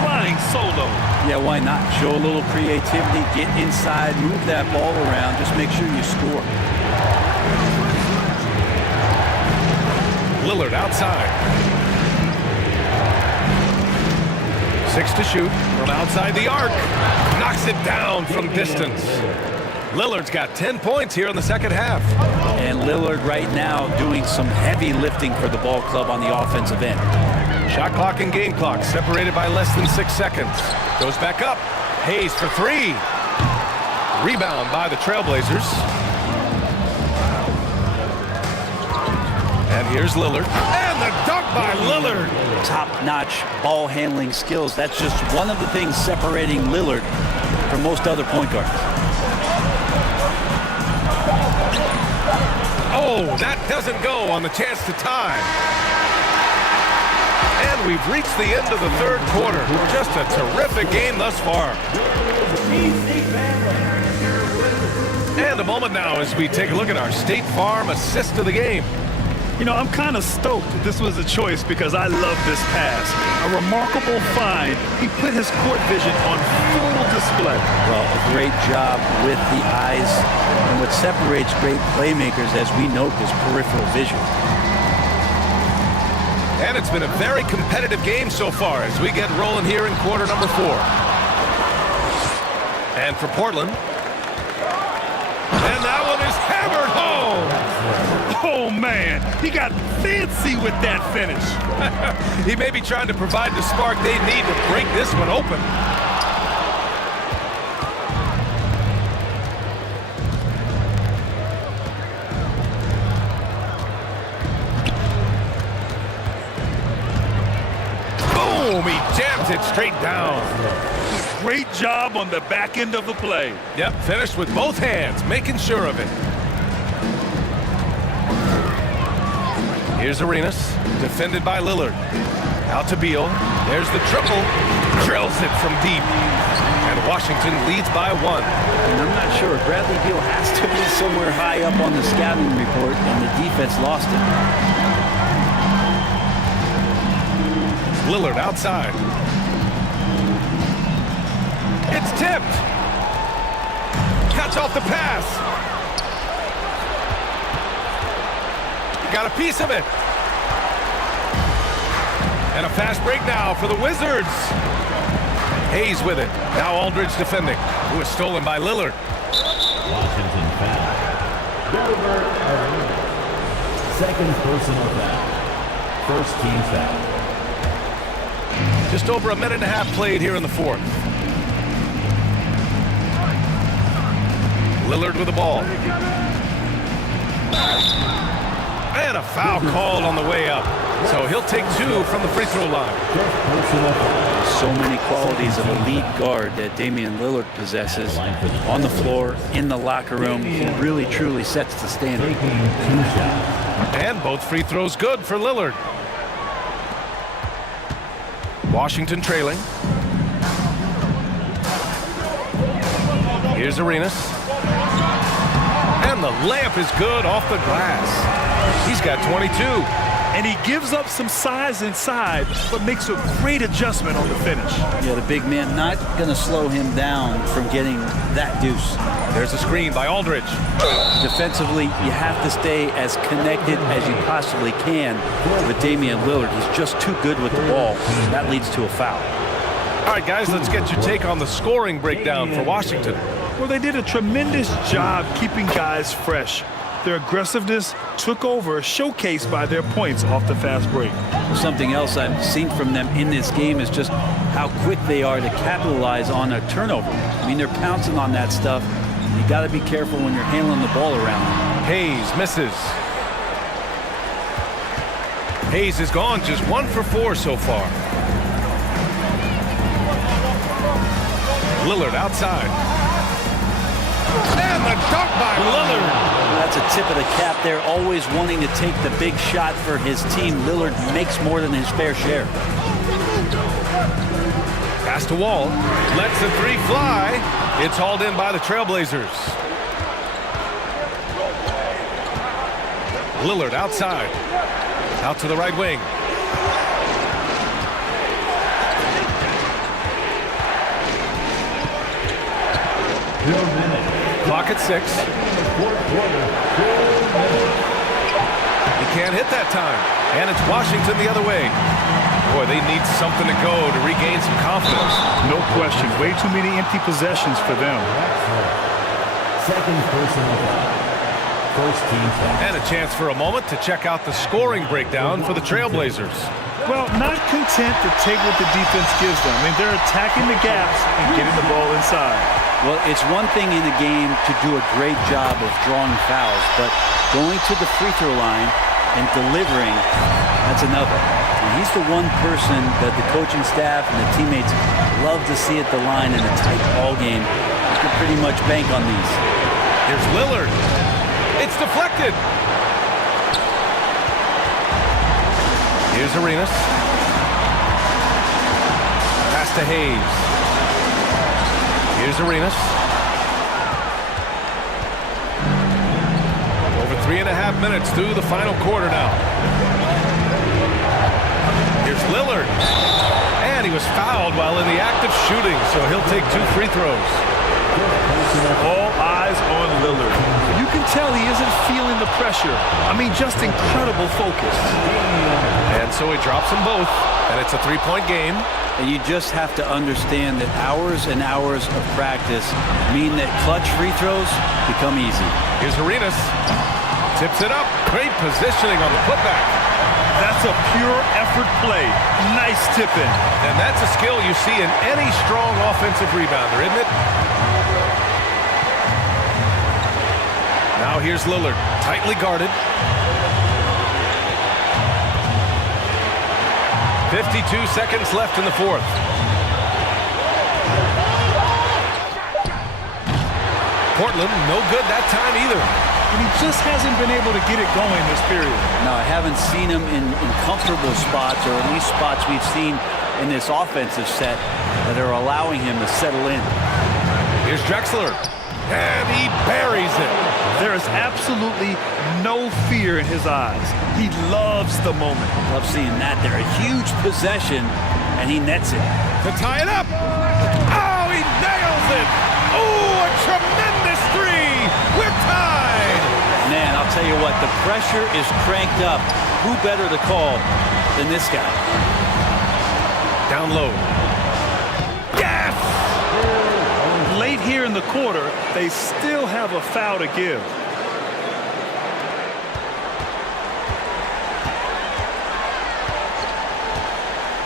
Flying solo. Yeah, why not? Show a little creativity, get inside, move that ball around. Just make sure you score. Lillard outside. 6 to shoot from outside the arc. Knocks it down from distance. Lillard's got 10 points here in the second half. And Lillard right now doing some heavy lifting for the ball club on the offensive end. Shot clock and game clock separated by less than 6 seconds. Goes back up. Hayes for 3. Rebound by the Trailblazers. And here's Lillard. And the dunk by Lillard. Top-notch ball handling skills. That's just one of the things separating Lillard from most other point guards. Oh, that doesn't go on the chance to tie. And we've reached the end of the third quarter. Just a terrific game thus far. And a moment now as we take a look at our State Farm assist of the game. You know, I'm kind of stoked that this was a choice because I love this pass. A remarkable find. He put his court vision on full display. Well, a great job with the eyes. And what separates great playmakers, as we note, is peripheral vision. And it's been a very competitive game so far as we get rolling here in quarter number 4. And for Portland. And that one is hammered home. Oh, man. He got fancy with that finish. He may be trying to provide the spark they need to break this one open. Boom! He jams it straight down. Great job on the back end of the play. Yep, finished with both hands, making sure of it. Here's Arenas, defended by Lillard. Out to Beal. There's the triple. Drills it from deep. And Washington leads by 1. And I'm not sure. Bradley Beal has to be somewhere high up on the scouting report, and the defense lost it. Lillard outside. It's tipped. Cuts off the pass. Got a piece of it. And a fast break now for the Wizards. Hayes with it. Now Aldridge defending. Who is stolen by Lillard. Washington foul. Gilbert Arenas. Second personal foul. First team foul. Just over a minute and a half played here in the fourth. Lillard with the ball. And a foul called on the way up. So he'll take 2 from the free throw line. So many qualities of elite guard that Damian Lillard possesses on the floor, in the locker room. He really, truly sets the standard. And both free throws good for Lillard. Washington trailing. Here's Arenas. And the layup is good off the glass. He's got 22. And he gives up some size inside, but makes a great adjustment on the finish. Yeah, the big man not going to slow him down from getting that deuce. There's a screen by Aldridge. Defensively, you have to stay as connected as you possibly can with Damian Lillard. He's just too good with the ball. That leads to a foul. All right, guys, let's get your take on the scoring breakdown for Washington. Well, they did a tremendous job keeping guys fresh. Their aggressiveness took over, showcased by their points off the fast break. Something else I've seen from them in this game is just how quick they are to capitalize on a turnover. I mean, they're pouncing on that stuff. You got to be careful when you're handling the ball around. Hayes misses. Hayes is gone, just 1 for 4 so far. Lillard outside. And the dunk by Lillard. That's a tip of the cap there, always wanting to take the big shot for his team. Lillard makes more than his fair share. Pass to Wall. Lets the 3 fly. It's hauled in by the Trailblazers. Lillard outside. Out to the right wing. Clock at 6. He can't hit that time. And it's Washington the other way. Boy, they need something to go to regain some confidence. No question. Way too many empty possessions for them. Second personal foul. First team foul. And a chance for a moment to check out the scoring breakdown for the Trailblazers. Well, not content to take what the defense gives them. I mean, they're attacking the gaps and getting the ball inside. Well, it's one thing in the game to do a great job of drawing fouls, but going to the free throw line and delivering, that's another. And he's the one person that the coaching staff and the teammates love to see at the line in a tight ball game. You can pretty much bank on these. Here's Lillard. It's deflected. Here's Arenas. Pass to Hayes. Here's Arenas. Over 3.5 minutes through the final quarter now. Here's Lillard. And he was fouled while in the act of shooting, so he'll take 2 free throws. All eyes on Lillard. You can tell he isn't feeling the pressure. I mean, just incredible focus. And so he drops them both, and it's a 3-point game. And you just have to understand that hours and hours of practice mean that clutch free throws become easy. Here's Arenas. Tips it up. Great positioning on the putback. That's a pure effort play. Nice tip-in. And that's a skill you see in any strong offensive rebounder, isn't it? Now here's Lillard, tightly guarded. 52 seconds left in the fourth. Portland, no good that time either. And he just hasn't been able to get it going this period. No, I haven't seen him in comfortable spots, or at least spots we've seen in this offensive set that are allowing him to settle in. Here's Drexler, and he buries it. There is absolutely no fear in his eyes. He loves the moment. Love seeing that there. A huge possession, and he nets it. To tie it up. Oh, he nails it. Oh, a tremendous three. We're tied. Man, I'll tell you what, the pressure is cranked up. Who better to call than this guy? Down low. Yes! Late here in the quarter, they still have a foul to give.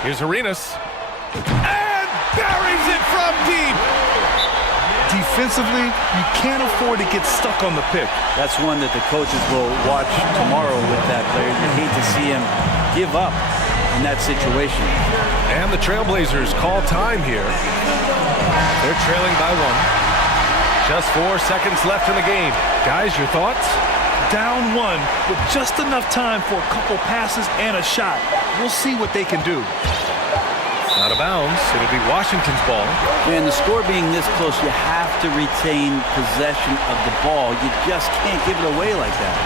Here's Arenas. And buries it from deep. Defensively, you can't afford to get stuck on the pick. That's one that the coaches will watch tomorrow with that player. You hate to see him give up in that situation. And the Trailblazers call time here. They're trailing by 1. Just 4 seconds left in the game. Guys, your thoughts? Down 1 with just enough time for a couple passes and a shot. We'll see what they can do. Out of bounds. It'll be Washington's ball. Man, the score being this close, you have to retain possession of the ball. You just can't give it away like that.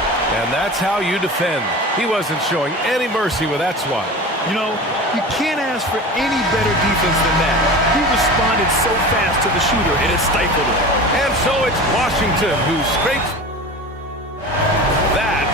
And that's how you defend. He wasn't showing any mercy with that swat. You know, you can't ask for any better defense than that. He responded so fast to the shooter, and it stifled him. And so it's Washington who scrapes that.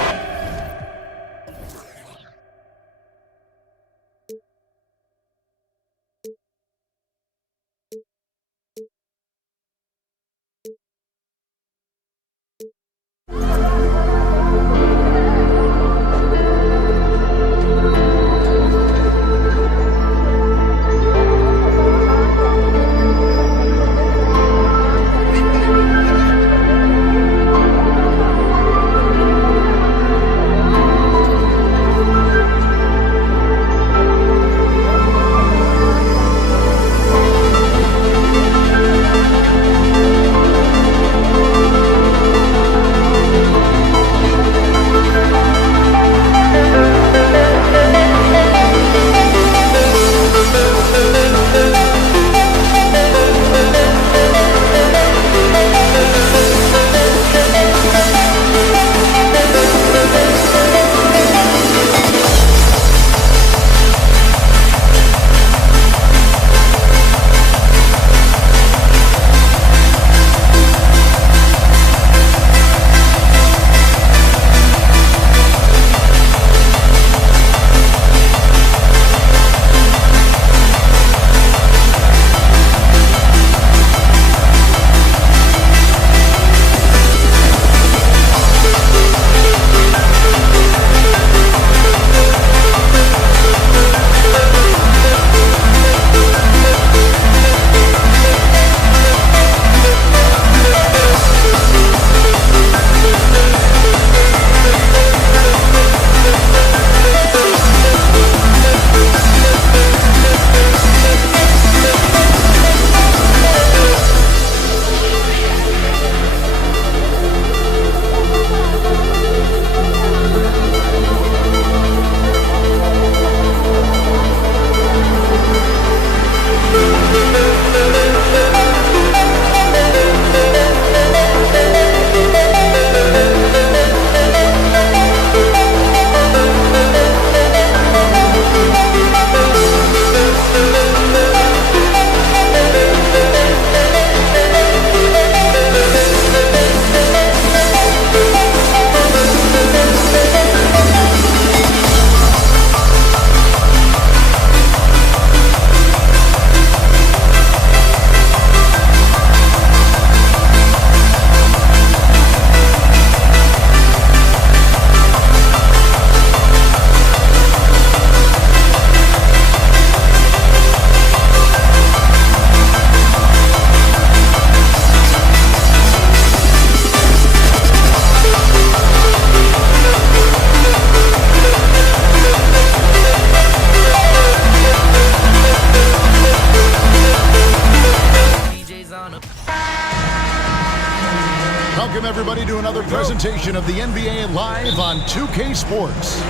Welcome, everybody, to another presentation of the NBA Live on 2K Sports.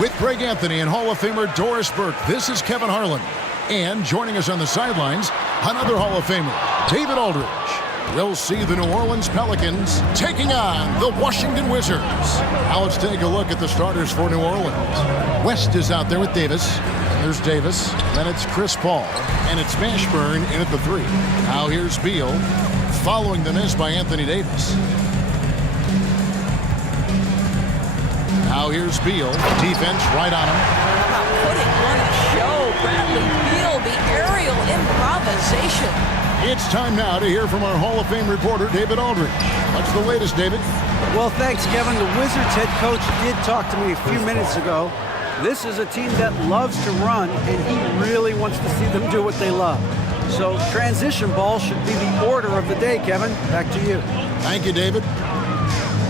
With Greg Anthony and Hall of Famer Doris Burke, this is Kevin Harlan. And joining us on the sidelines, another Hall of Famer, David Aldridge. We'll see the New Orleans Pelicans taking on the Washington Wizards. Now let's take a look at the starters for New Orleans. West is out there with Davis. There's Davis. Then it's Chris Paul. And it's Mashburn in at the 3. Now here's Beal, following the miss by Anthony Davis. Now here's Beal. Defense right on him. How about putting on a show? Bradley Beal, the aerial improvisation. It's time now to hear from our Hall of Fame reporter, David Aldridge. What's the latest, David? Well, thanks, Kevin. The Wizards head coach did talk to me a few minutes ago. This is a team that loves to run, and he really wants to see them do what they love. So transition ball should be the order of the day, Kevin. Back to you. Thank you, David.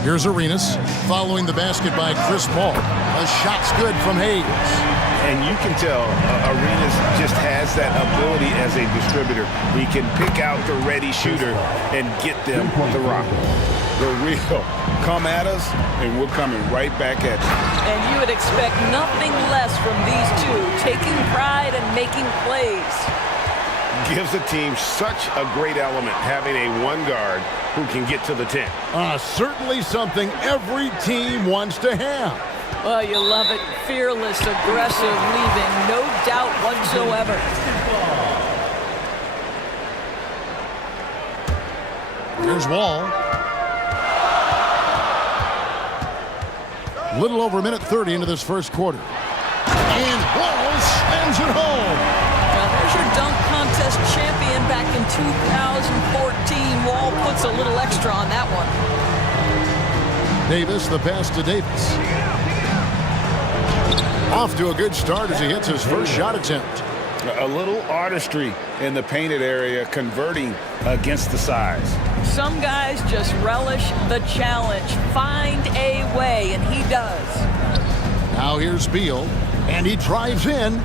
Here's Arenas, following the basket by Chris Paul. A shot's good from Hayes. And you can tell Arenas just has that ability as a distributor. He can pick out the ready shooter and get them the rock. The real come at us, and we're coming right back at you. And you would expect nothing less from these two, taking pride and making plays. Gives a team such a great element having a one guard who can get to the 10. Certainly something every team wants to have. Well, you love it. Fearless, aggressive, leaving no doubt whatsoever. Here's Wall. Little over a minute 30 into this first quarter. And Wall slams it home. Well, there's your dunk contest champion back in 2014. Wall puts a little extra on that one. Davis, the pass to Davis. Off to a good start as he hits his first shot attempt. A little artistry in the painted area, converting against the size. Some guys just relish the challenge. Find a way, and he does. Now here's Beal, and he drives in.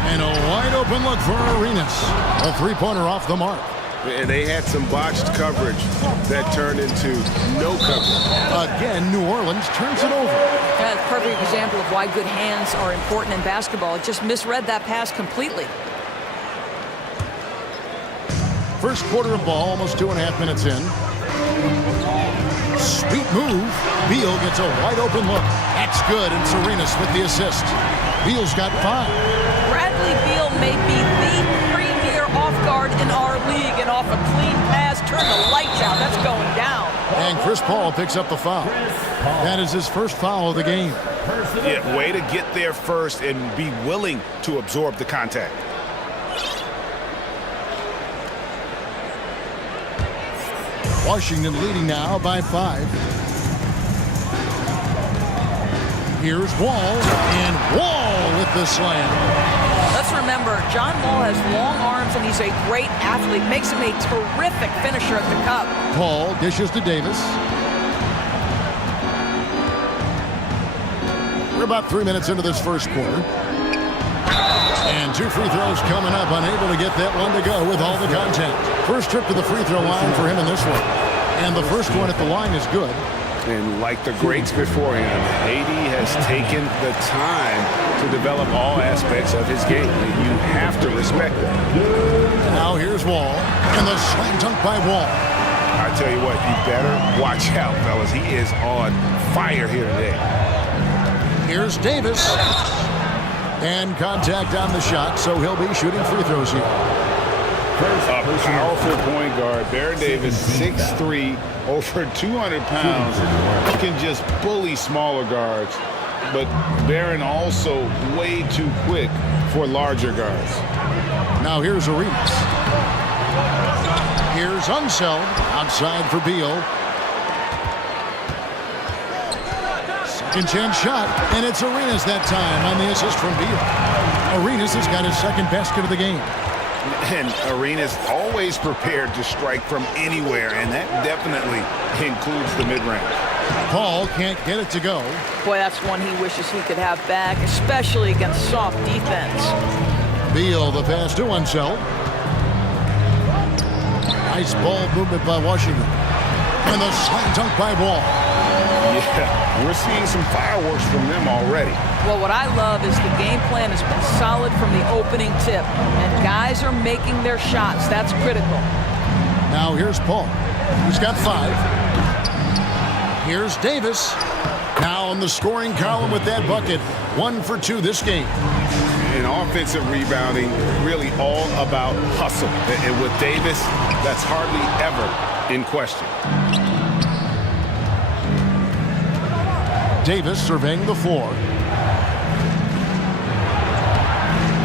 And a wide open look for Arenas. A three-pointer off the mark. And they had some botched coverage that turned into no coverage. Again, New Orleans turns it over. Yeah, a perfect example of why good hands are important in basketball. It just misread that pass completely. First quarter of ball, almost 2.5 minutes in. Sweet move. Beal gets a wide open look. That's good, and Arenas with the assist. Beal's got 5. Bradley Beal may be the premier off guard in our league, and off a clean pass, turn the lights out. That's going down. And Chris Paul picks up the foul. That is his first foul of the game. Yeah, way to get there first and be willing to absorb the contact. Washington leading now by 5. Here's Wall, and Wall with the slam. Let's remember, John Wall has long arms, and he's a great athlete. Makes him a terrific finisher at the cup. Paul dishes to Davis. We're about 3 minutes into this first quarter. And 2 free throws coming up, unable to get that one to go with all the contact. First trip to the free throw line for him in this one. And the first one at the line is good. And like the greats before him, AD has taken the time to develop all aspects of his game. And you have to respect that. Now here's Wall, and the slam dunk by Wall. I tell you what, you better watch out, fellas. He is on fire here today. Here's Davis. And contact on the shot, so he'll be shooting free throws here. A powerful point guard, Baron Davis, 6'3", over 200 pounds. He can just bully smaller guards, but Baron also way too quick for larger guards. Now here's Arenas. Here's Unseld, outside for Beal. Second chance shot, and it's Arenas that time on the assist from Beal. Arenas has got his second basket of the game. And Arenas always prepared to strike from anywhere, and that definitely includes the mid-range. Paul can't get it to go. Boy, that's one he wishes he could have back, especially against soft defense. Beal, the pass to Unseld. Nice ball movement by Washington. And the slam dunk by Wall. Yeah, we're seeing some fireworks from them already. Well, what I love is the game plan has been solid from the opening tip, and guys are making their shots. That's critical. Now here's Paul. He's got 5. Here's Davis. Now on the scoring column with that bucket. 1 for 2 this game. And offensive rebounding, really all about hustle. And with Davis, that's hardly ever in question. Davis surveying the floor.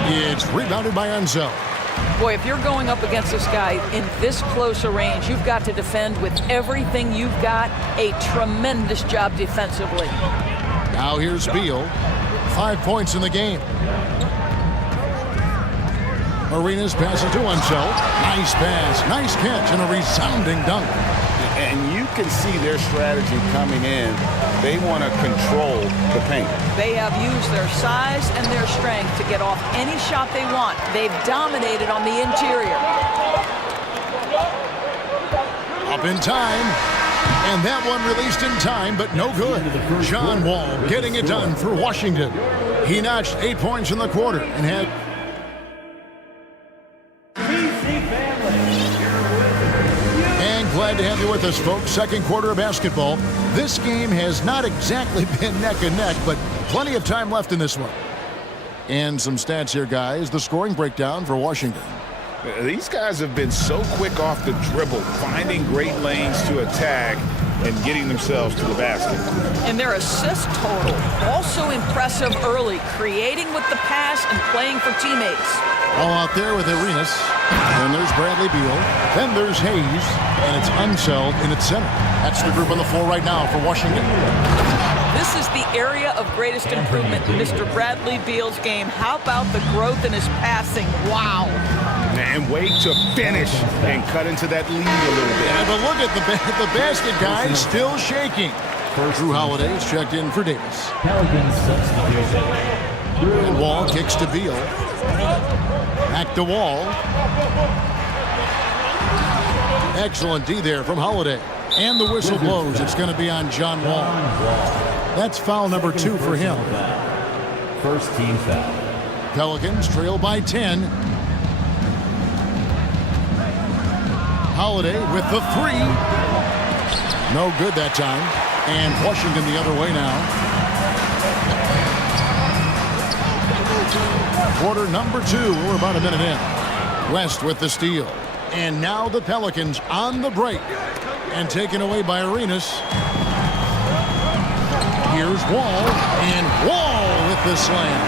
It's rebounded by Enzo. Boy, if you're going up against this guy in this close a range, you've got to defend with everything you've got. A tremendous job defensively. Now here's Beal. 5 points in the game. Arenas passes to Enzo. Nice pass, nice catch, and a resounding dunk. And you can see their strategy coming in. They want to control the paint. They have used their size and their strength to get off any shot they want. They've dominated on the interior. Up in time. And that one released in time, but no good. John Wall getting it done for Washington. He notched 8 points in the quarter and had... And glad to have you with us, folks. Second quarter of basketball. This game has not exactly been neck and neck, but plenty of time left in this one. And some stats here, guys. The scoring breakdown for Washington. These guys have been so quick off the dribble, finding great lanes to attack and getting themselves to the basket. And their assist total, also impressive early, creating with the pass and playing for teammates. All out there with Arenas. Then there's Bradley Beal. Then there's Hayes. And it's Unseld in its center. That's the group on the floor right now for Washington. This is the area of greatest improvement in Mr. Bradley Beal's game. How about the growth in his passing? Wow. And wait to finish and cut into that lead a little bit. Yeah, but look at the basket, guys, still shaking. Drew Holiday is checked in for Davis. And Wall kicks to Beal. Back to Wall. Excellent D there from Holiday. And the whistle blows. It's going to be on John Wall. That's foul number 2 for him. First team foul. Pelicans trail by 10. Holiday with the 3. No good that time. And Washington the other way now. Quarter number 2. We're about a minute in. West with the steal. And now the Pelicans on the break. And taken away by Arenas. Here's Wall. And Wall with the slam.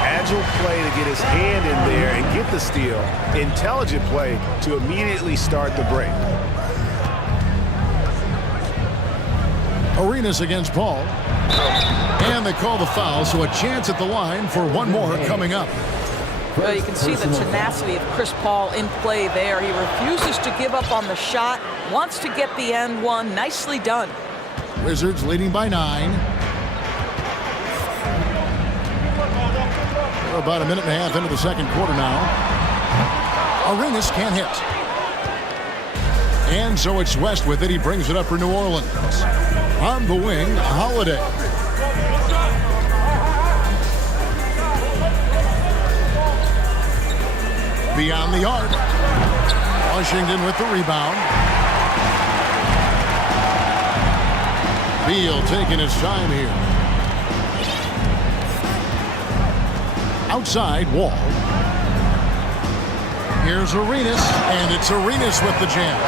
Agile play to get his hand in there and get the steal. Intelligent play to immediately start the break. Arenas against Paul. And they call the foul, so a chance at the line for one more coming up. Well, you can see the tenacity of Chris Paul in play there. He refuses to give up on the shot, wants to get the end one. Nicely done. Wizards leading by 9. We're about a minute and a half into the second quarter now. Arenas can't hit. And so it's West with it. He brings it up for New Orleans. On the wing, Holiday. Beyond the arc. Washington with the rebound. Beal taking his time here. Outside, Wall. Here's Arenas, and it's Arenas with the jam.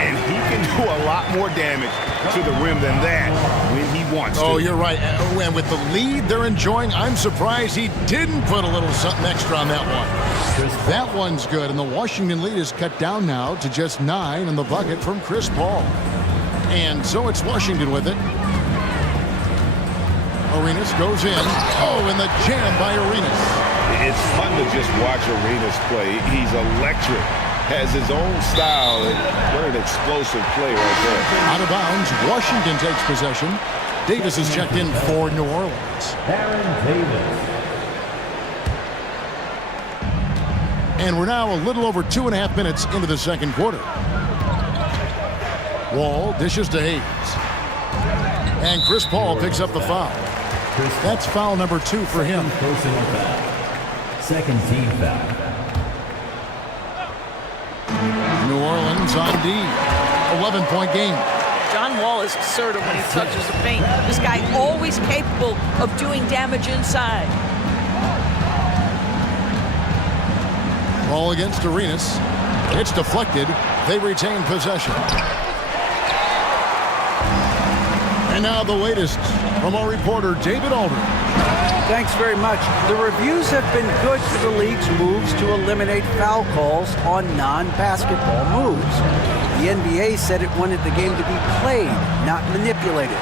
And he can do a lot more damage to the rim than that when he wants to. Oh, you're right. And with the lead they're enjoying, I'm surprised he didn't put a little something extra on that one. That one's good, and the Washington lead is cut down now to just 9 in the bucket from Chris Paul. And so it's Washington with it. Arenas goes in. Oh, and the jam by Arenas. It's fun to just watch Arenas play. He's electric. Has his own style. And what an explosive play right there. Out of bounds, Washington takes possession. Davis is checked in for New Orleans. Aaron Davis. And we're now a little over 2.5 minutes into the second quarter. Wall dishes to Hayes. And Chris Paul picks up the foul. That's foul number 2 for him. Personal foul. Second team foul. New Orleans on D. 11-point game. John Wall is assertive when he touches the paint. This guy always capable of doing damage inside. Ball against Arenas. It's deflected. They retain possession. And now the latest from our reporter, David Aldridge. Thanks very much. The reviews have been good for the league's moves to eliminate foul calls on non-basketball moves. The NBA said it wanted the game to be played, not manipulated.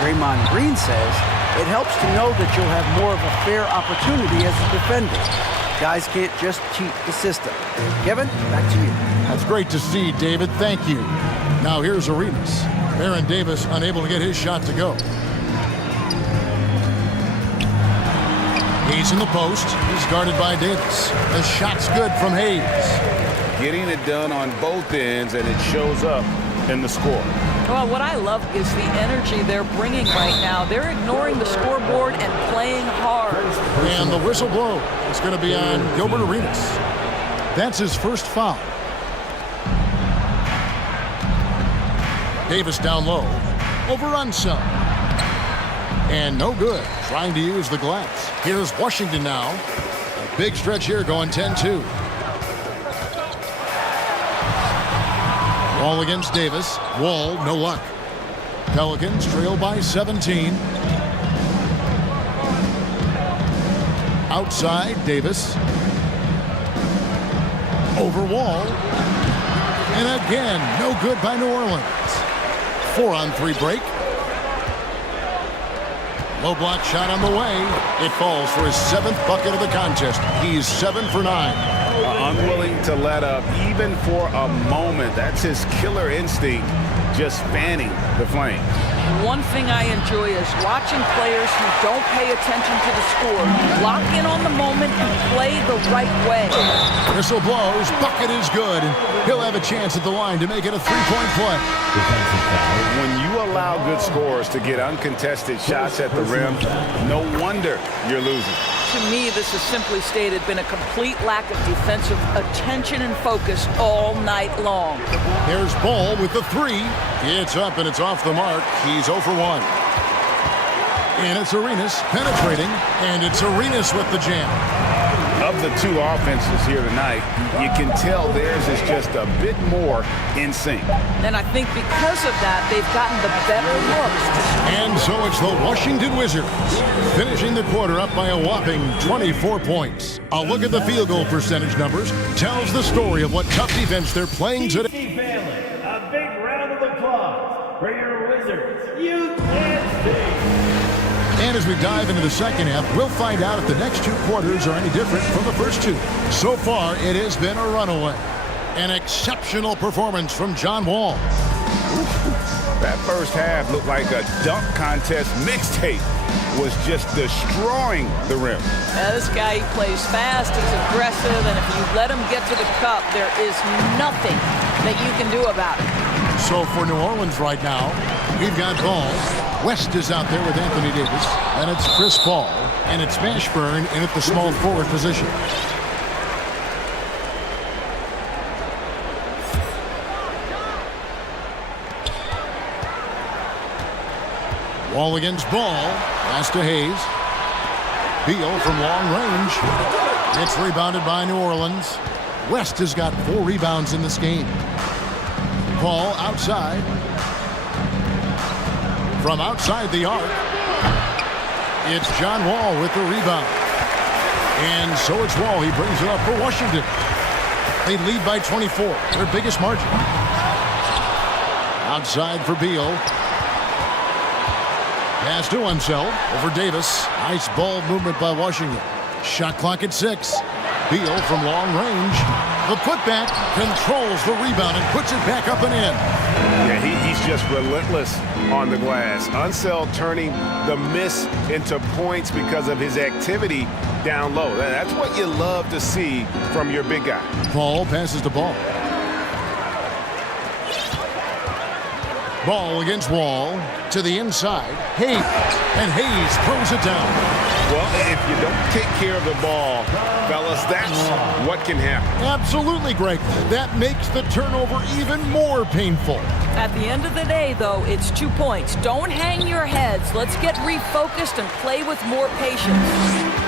Draymond Green says it helps to know that you'll have more of a fair opportunity as a defender. Guys can't just cheat the system. Kevin, back to you. That's great to see, David. Thank you. Now here's Arenas. Baron Davis unable to get his shot to go. He's in the post. He's guarded by Davis. The shot's good from Hayes. Getting it done on both ends, and it shows up in the score. Well, what I love is the energy they're bringing right now. They're ignoring the scoreboard and playing hard. And the whistle blow. It's going to be on Gilbert Arenas. That's his first foul. Davis down low. Over Unseld. And no good. Trying to use the glass. Here's Washington now. A big stretch here going 10-2. Wall against Davis. Wall, no luck. Pelicans trail by 17. Outside, Davis. Over Wall. And again, no good by New Orleans. 4-on-3 break. Low block shot on the way. It falls for his 7th bucket of the contest. He's 7 for 9. Unwilling to let up even for a moment. That's his killer instinct, just fanning the flame. One thing I enjoy is watching players who don't pay attention to the score lock in on the moment and play the right way. Whistle blows. Bucket is good. And he'll have a chance at the line to make it a 3-point play. When you allow good scorers to get uncontested shots at the rim, no wonder you're losing. To me, this has simply stated been a complete lack of defensive attention and focus all night long. There's Ball with the 3. It's up and it's off the mark. He's 0 for 1. And it's Arenas penetrating, and it's Arenas with the jam. Of the two offenses here tonight, you can tell theirs is just a bit more in sync. And I think because of that, they've gotten the better looks. And so it's the Washington Wizards finishing the quarter up by a whopping 24 points. A look at the field goal percentage numbers tells the story of what tough defense they're playing today. Family, a big round of applause for your Wizards. You can't stay. And as we dive into the second half, we'll find out if the next 2 quarters are any different from the first 2. So far, it has been a runaway. An exceptional performance from John Wall. That first half looked like a dunk contest mixtape. Was just destroying the rim. Now, this guy, he plays fast, he's aggressive, and if you let him get to the cup, there is nothing that you can do about it. So for New Orleans right now, we've got Ball. West is out there with Anthony Davis, and it's Chris Paul, and it's Mashburn in at the small forward position. Wall against Ball. Pass to Hayes. Beal from long range. It's rebounded by New Orleans. West has got 4 rebounds in this game. Paul outside. From outside the arc, it's John Wall with the rebound. And so it's Wall. He brings it up for Washington. They lead by 24, their biggest margin. Outside for Beal. Pass to Unseld over Davis. Nice ball movement by Washington. Shot clock at 6. Beal from long range. The putback controls the rebound and puts it back up and in. Yeah, he's just relentless on the glass. Unseld turning the miss into points because of his activity down low. That's what you love to see from your big guy. Paul passes the ball. Ball against Wall to the inside. Hayes. And Hayes throws it down. Well, if you don't take care of the ball, fellas, that's what can happen. Absolutely, Greg. That makes the turnover even more painful. At the end of the day, though, it's 2 points. Don't hang your heads. Let's get refocused and play with more patience.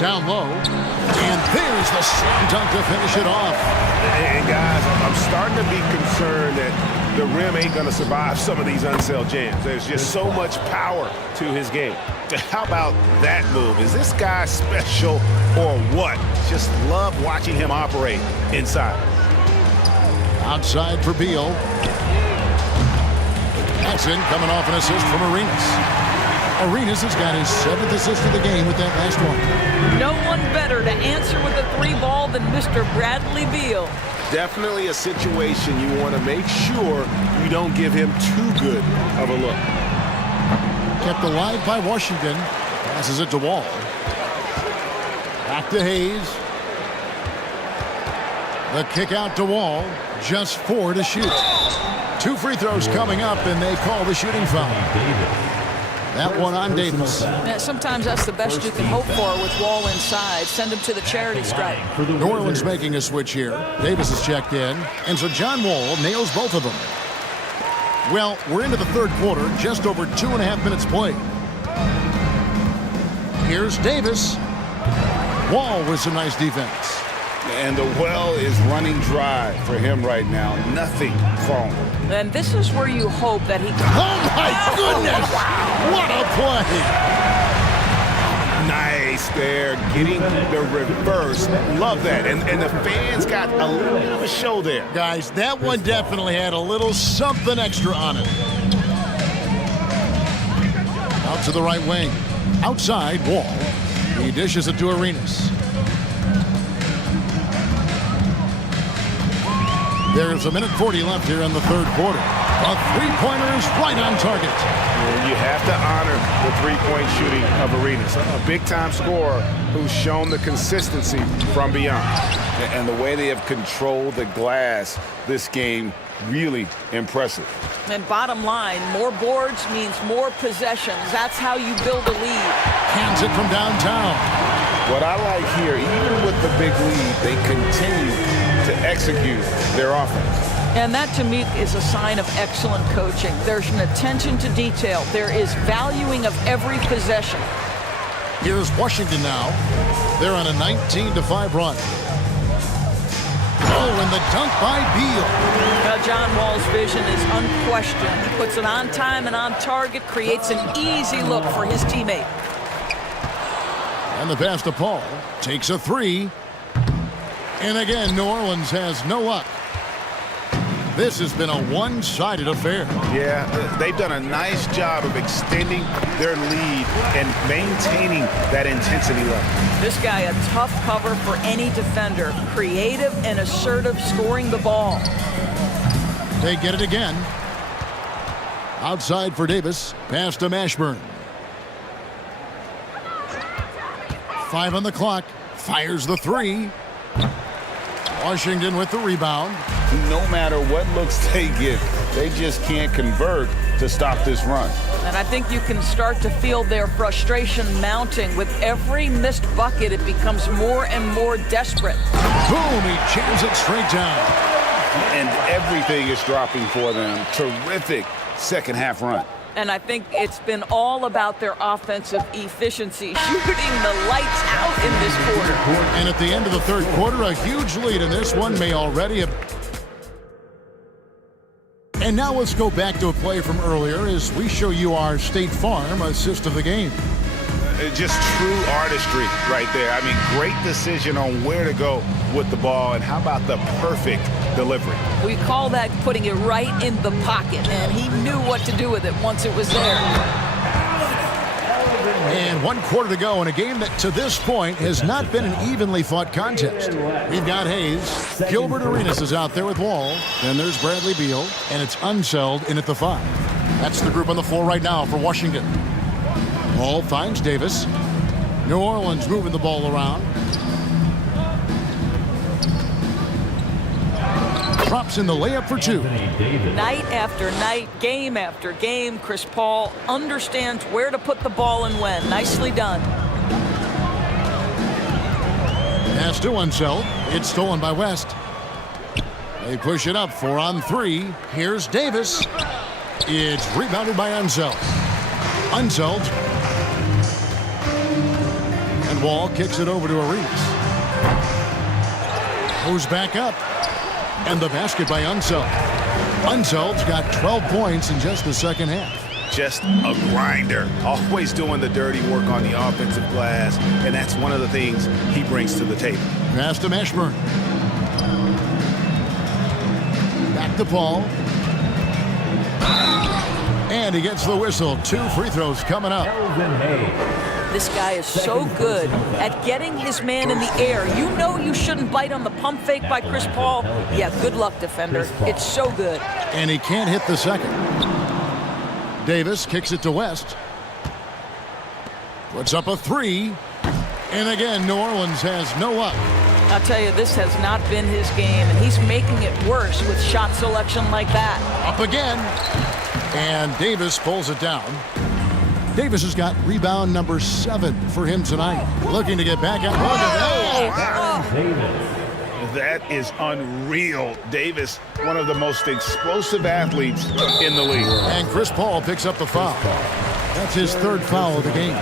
Down low. And there's the slam dunk to finish it off. And guys, I'm starting to be concerned that the rim ain't going to survive some of these unsell jams. There's just so much power to his game. How about that move? Is this guy special or what? Just love watching him operate inside. Outside for Beal. Jackson coming off an assist from Arenas. Arenas has got his 7th assist of the game with that last one. No one better to answer with a 3 ball than Mr. Bradley Beal. Definitely a situation you want to make sure you don't give him too good of a look. Kept alive by Washington. Passes it to Wall. Back to Hayes. The kick out to Wall. Just 4 to shoot. 2 free throws coming up, and they call the shooting foul. That one on Davis. Yeah, sometimes that's the best you can hope for with Wall inside. Send him to the charity stripe. New Orleans making a switch here. Davis is checked in, and so John Wall nails both of them. Well, we're into the third quarter, just over 2.5 minutes played. Here's Davis. Wall with some nice defense. And the well is running dry for him right now. Nothing falling. And this is where you hope that he... Oh, my goodness! What a play! Nice there, getting the reverse. Love that. And the fans got a little bit of a show there. Guys, that one definitely had a little something extra on it. Out to the right wing. Outside, Wall. He dishes it to Arenas. There's 1:40 left here in the third quarter. A three-pointer is right on target. You have to honor the three-point shooting of Arenas. A big-time scorer who's shown the consistency from beyond. And the way they have controlled the glass this game, really impressive. And bottom line, more boards means more possessions. That's how you build a lead. Hands it from downtown. What I like here, even with the big lead, they continue to execute their offense. And that, to me, is a sign of excellent coaching. There's an attention to detail. There is valuing of every possession. Here's Washington now. They're on a 19-5 run. Oh, and the dunk by Beal. Now, John Wall's vision is unquestioned. He puts it on time and on target, creates an easy look for his teammate. And the pass to Paul. Takes a 3. And again, New Orleans has no luck. This has been a one-sided affair. Yeah, they've done a nice job of extending their lead and maintaining that intensity level. This guy, a tough cover for any defender. Creative and assertive scoring the ball. They get it again. Outside for Davis. Pass to Mashburn. 5 on the clock. Fires the 3. Washington with the rebound. No matter what looks they get, they just can't convert to stop this run. And I think you can start to feel their frustration mounting. With every missed bucket, it becomes more and more desperate. Boom, he jams it straight down. And everything is dropping for them. Terrific second half run. And I think it's been all about their offensive efficiency, shooting the lights out in this quarter. And at the end of the third quarter, a huge lead in this one may already have... And now let's go back to a play from earlier as we show you our State Farm assist of the game. Just true artistry right there. I mean, great decision on where to go with the ball, and how about the perfect delivery? We call that putting it right in the pocket, and he knew what to do with it once it was there. And 1 quarter to go in a game that to this point has not been an evenly fought contest. We've got Hayes. Gilbert Arenas is out there with Wall. Then there's Bradley Beal, and it's Unseld in at the 5. That's the group on the floor right now for Washington. Wall finds Davis. New Orleans moving the ball around. drops in the layup for two. Night after night, game after game, Chris Paul understands where to put the ball and when. Nicely done. Pass to Unseld. It's stolen by West. They push it up 4 on 3. Here's Davis. It's rebounded by Unseld. Unseld. And Wall kicks it over to Arenas. Goes back up. And the basket by Unseld. Unseld's got 12 points in just the second half. Just a grinder, always doing the dirty work on the offensive glass, and that's one of the things he brings to the table. Pass to Mashburn. Back to Paul. And he gets the whistle. 2 free throws coming up. This guy is so good at getting his man in the air. You know you shouldn't bite on the pump fake by Chris Paul. Yeah, good luck, defender. It's so good. And he can't hit the second. Davis kicks it to West. Puts up a 3. And again, New Orleans has no luck. I'll tell you, this has not been his game, and he's making it worse with shot selection like that. Up again. And Davis pulls it down. Davis has got rebound number 7 for him tonight. Looking to get back at That is unreal. Davis, one of the most explosive athletes in the league. And Chris Paul picks up the foul. That's his 3rd foul of the game.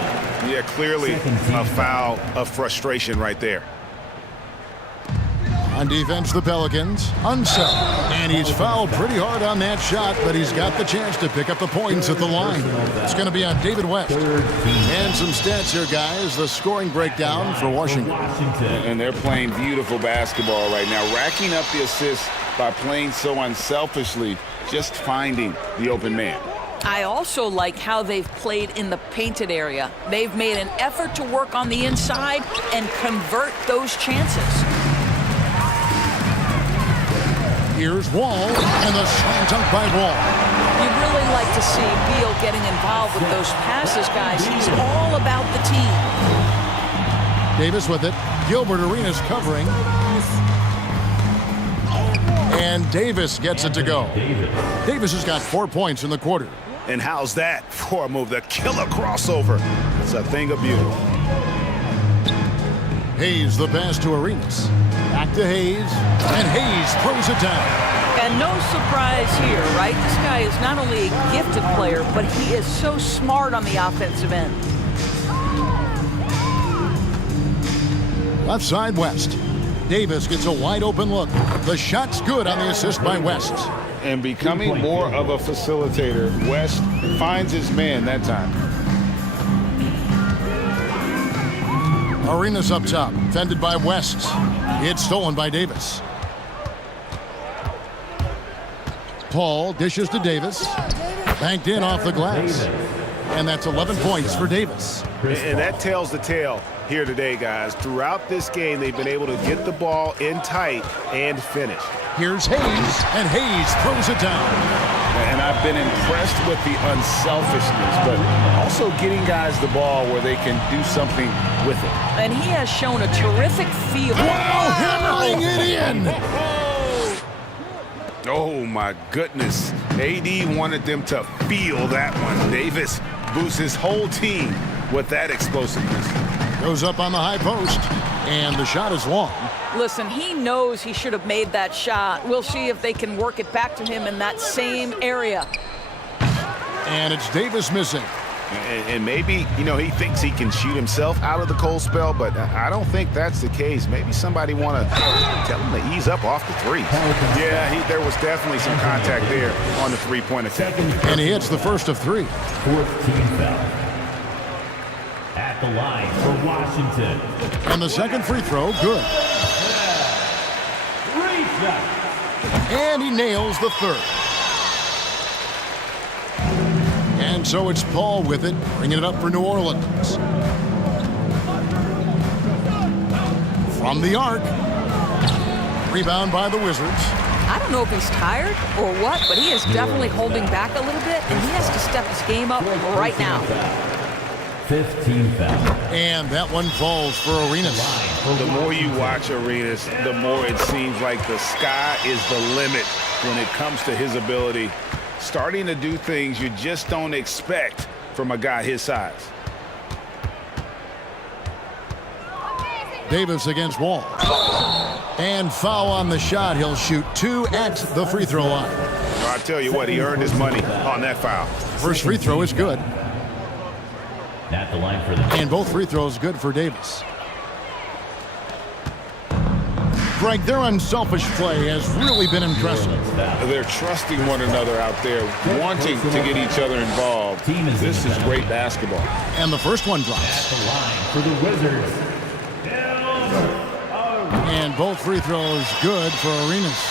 Yeah, clearly a foul of frustration right there. On defense, the Pelicans. Unseld. And he's fouled pretty hard on that shot, but he's got the chance to pick up the points at the line. It's going to be on David West. And some stats here, guys. The scoring breakdown for Washington. And they're playing beautiful basketball right now, racking up the assists by playing so unselfishly, just finding the open man. I also like how they've played in the painted area. They've made an effort to work on the inside and convert those chances. Here's Wall, and the slam dunk by Wall. You'd really like to see Beal getting involved with those passes, guys. He's all about the team. Davis with it. Gilbert Arenas covering. And Davis gets it to go. Davis has got 4 points in the quarter. And how's that for a move? The killer crossover. It's a thing of beauty. Hayes the pass to Arenas. Back to Hayes. And Hayes throws it down. And no surprise here, right? This guy is not only a gifted player, but he is so smart on the offensive end. Left side, West. Davis gets a wide open look. The shot's good on the assist by West. And becoming more of a facilitator, West finds his man that time. Arenas up top, fended by West. It's stolen by Davis. Paul dishes to Davis. Banked in off the glass. And that's 11 points for Davis. And that tells the tale here today, guys. Throughout this game, they've been able to get the ball in tight and finish. Here's Hayes, and Hayes throws it down. And I've been impressed with the unselfishness, but also getting guys the ball where they can do something with it. And he has shown a terrific feel. Wow, hammering it in! Oh, my goodness. AD wanted them to feel that one. Davis boosts his whole team with that explosiveness. Goes up on the high post, and the shot is long. Listen, he knows he should have made that shot. We'll see if they can work it back to him in that same area. And it's Davis missing. And maybe, you know, he thinks he can shoot himself out of the cold spell, but I don't think that's the case. Maybe somebody want to tell him to ease up off the three. Yeah, there was definitely some contact there on the three-point attack. And he hits the first of 3. 4th team foul. At the line for Washington. And the second free throw, good. And he nails the third. And so it's Paul with it, bringing it up for New Orleans. From the arc. Rebound by the Wizards. I don't know if he's tired or what, but he is definitely holding back a little bit, and he has to step his game up right now. 15 foul. And that one falls for Arenas. The more you watch Arenas, the more it seems like the sky is the limit when it comes to his ability. Starting to do things you just don't expect from a guy his size. Davis against Wall. And foul on the shot. He'll shoot 2 at the free throw line. Well, I tell you what, he earned his money on that foul. First free throw is good. At the line for the And both free throws good for Davis. Greg, their unselfish play has really been impressive. They're trusting one another out there, wanting to get each other involved. This is great basketball. And the first one drops. At the line for the Wizards. And both free throws good for Arenas.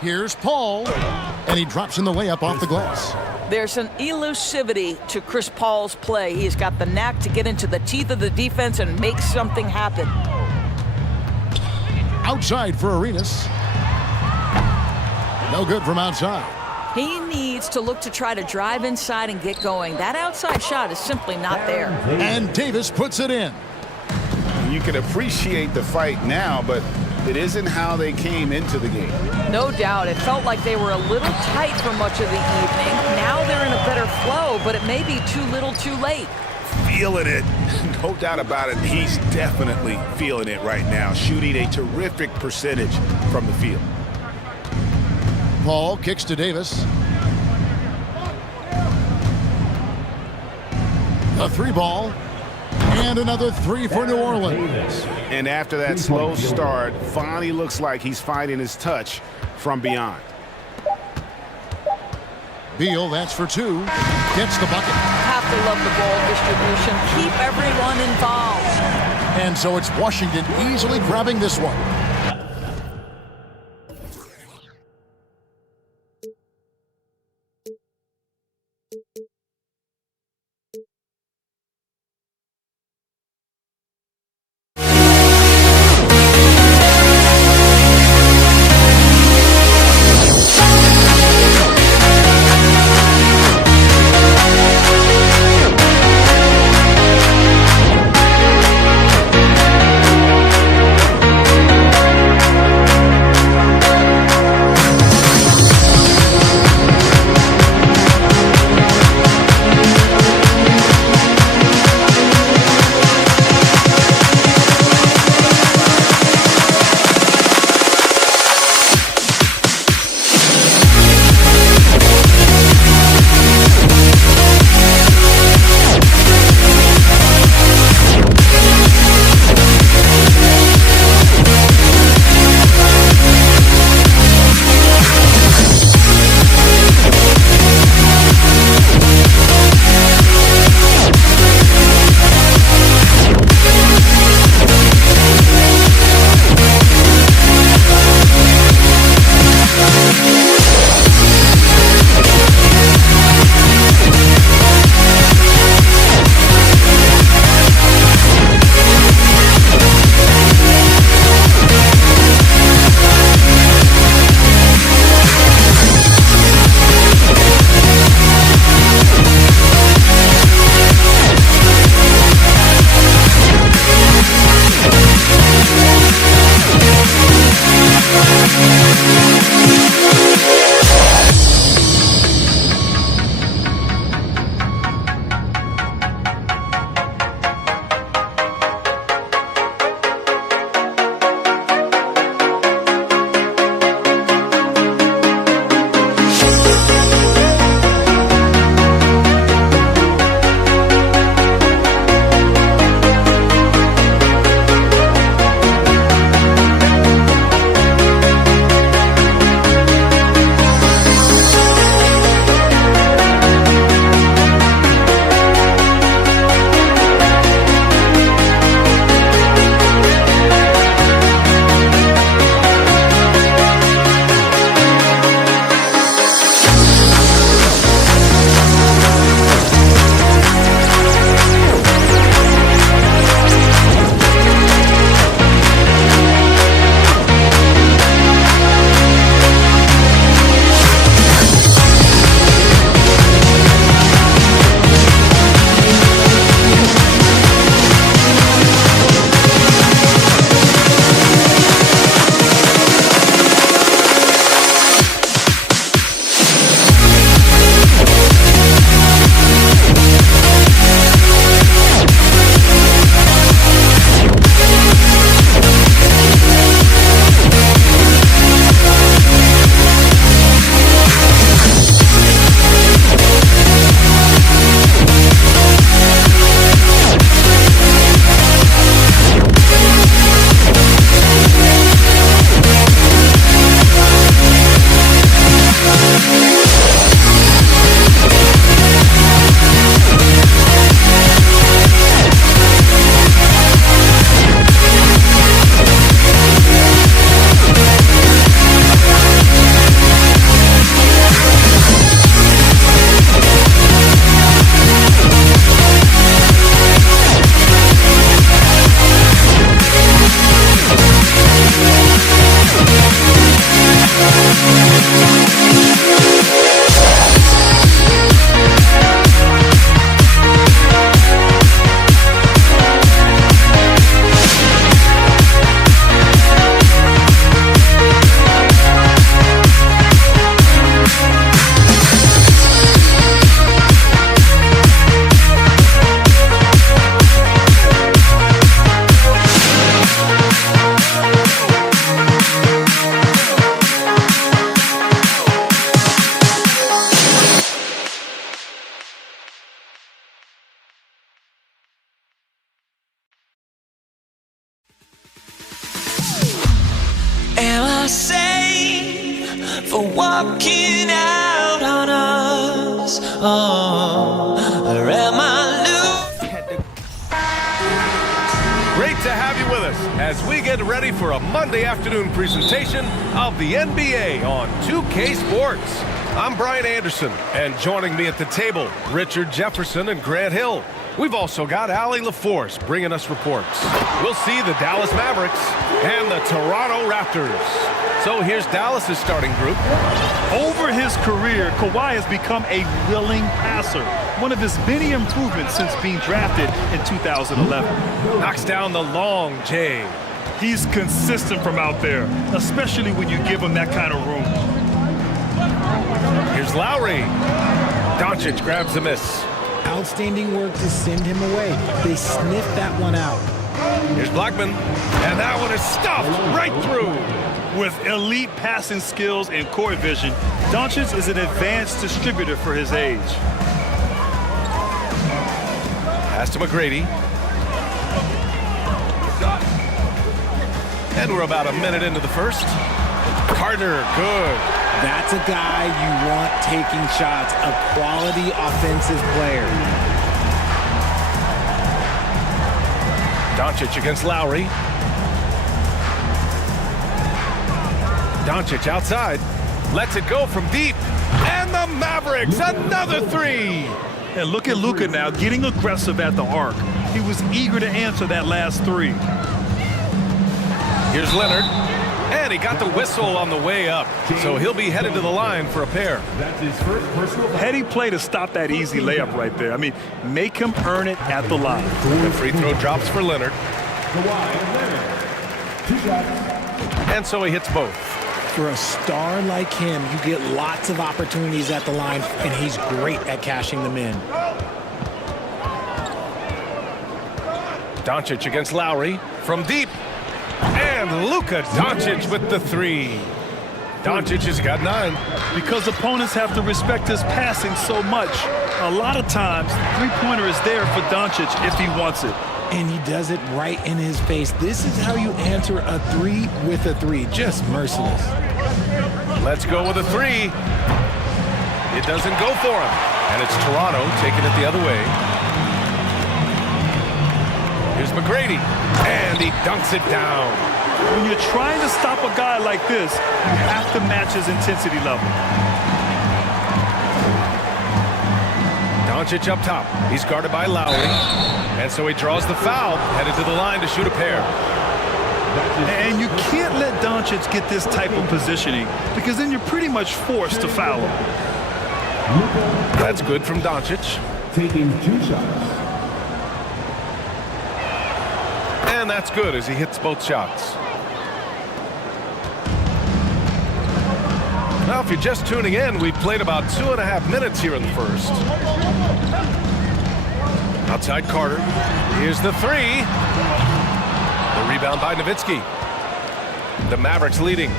Here's Paul. And he drops in the layup off the glass. There's an elusivity to Chris Paul's play. He's got the knack to get into the teeth of the defense and make something happen. Outside for Arenas. No good from outside. He needs to look to try to drive inside and get going. That outside shot is simply not there. And Davis puts it in. You can appreciate the fight now, but it isn't how they came into the game. No doubt. It felt like they were a little tight for much of the evening. Now they're in a better flow, but it may be too little too late. Feeling it. No doubt about it. He's definitely feeling it right now, shooting a terrific percentage from the field. Paul kicks to Davis. A 3-ball. And another 3 for New Orleans. And after that slow start, finally looks like he's finding his touch from beyond. Beal, that's for 2. Gets the bucket. Have to love the ball distribution. Keep everyone involved. And so it's Washington easily grabbing this one. say for walking out on us? Or am I Great to have you with us as we get ready for a Monday afternoon presentation of the NBA on 2K Sports. I'm Brian Anderson, and joining me at the table, Richard Jefferson and Grant Hill. We've also got Allie LaForce bringing us reports. We'll see the Dallas Mavericks and the Toronto Raptors. So here's Dallas's starting group. Over his career, Kawhi has become a willing passer. One of his many improvements since being drafted in 2011. Knocks down the long J. He's consistent from out there, especially when you give him that kind of room. Here's Lowry. Doncic grabs the miss. Outstanding work to send him away. They sniffed that one out. Here's Blackman, and that one is stuffed right through. With elite passing skills and court vision, Doncic is an advanced distributor for his age. Pass to McGrady. And we're about a minute into the first. Carter, good. That's a guy you want taking shots, a quality offensive player. Doncic against Lowry. Doncic outside. Lets it go from deep. And the Mavericks, another three. And look at Luka now, getting aggressive at the arc. He was eager to answer that last three. Here's Leonard. And he got the whistle on the way up, so he'll be headed to the line for a pair. That's his first personal foul. Heady play to stop that easy layup right there. I mean, make him earn it at the line. The free throw drops for Leonard. Kawhi Leonard. 2 shots. And so he hits both. For a star like him, you get lots of opportunities at the line, and he's great at cashing them in. Doncic against Lowry from deep. And Luka Doncic with the three. Doncic has got 9. Because opponents have to respect his passing so much, a lot of times, three-pointer is there for Doncic if he wants it. And he does it right in his face. This is how you answer a three with a three. Just merciless. Let's go with a 3. It doesn't go for him. And it's Toronto taking it the other way. Here's McGrady. And he dunks it down. When you're trying to stop a guy like this, you have to match his intensity level. Doncic up top. He's guarded by Lowry. And so he draws the foul, headed to the line to shoot a pair. And you can't let Doncic get this type of positioning because then you're pretty much forced to foul him. That's good from Doncic. Taking 2 shots. And that's good as he hits both shots. Now, if you're just tuning in, we've played about 2.5 minutes here in the first. Outside Carter. Here's the 3. The rebound by Nowitzki. The Mavericks leading.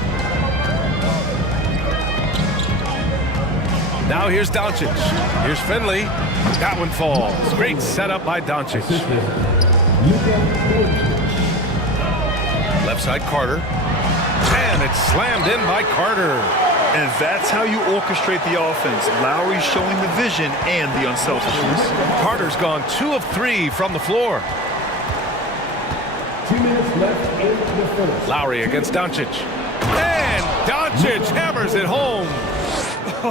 Now here's Doncic. Here's Finley. That one falls. Great setup by Doncic. Left side Carter. And it's slammed in by Carter. And that's how you orchestrate the offense. Lowry showing the vision and the unselfishness. Carter's gone 2 of 3 from the floor. 2 minutes left in the first. Lowry against Doncic. And Doncic hammers it home.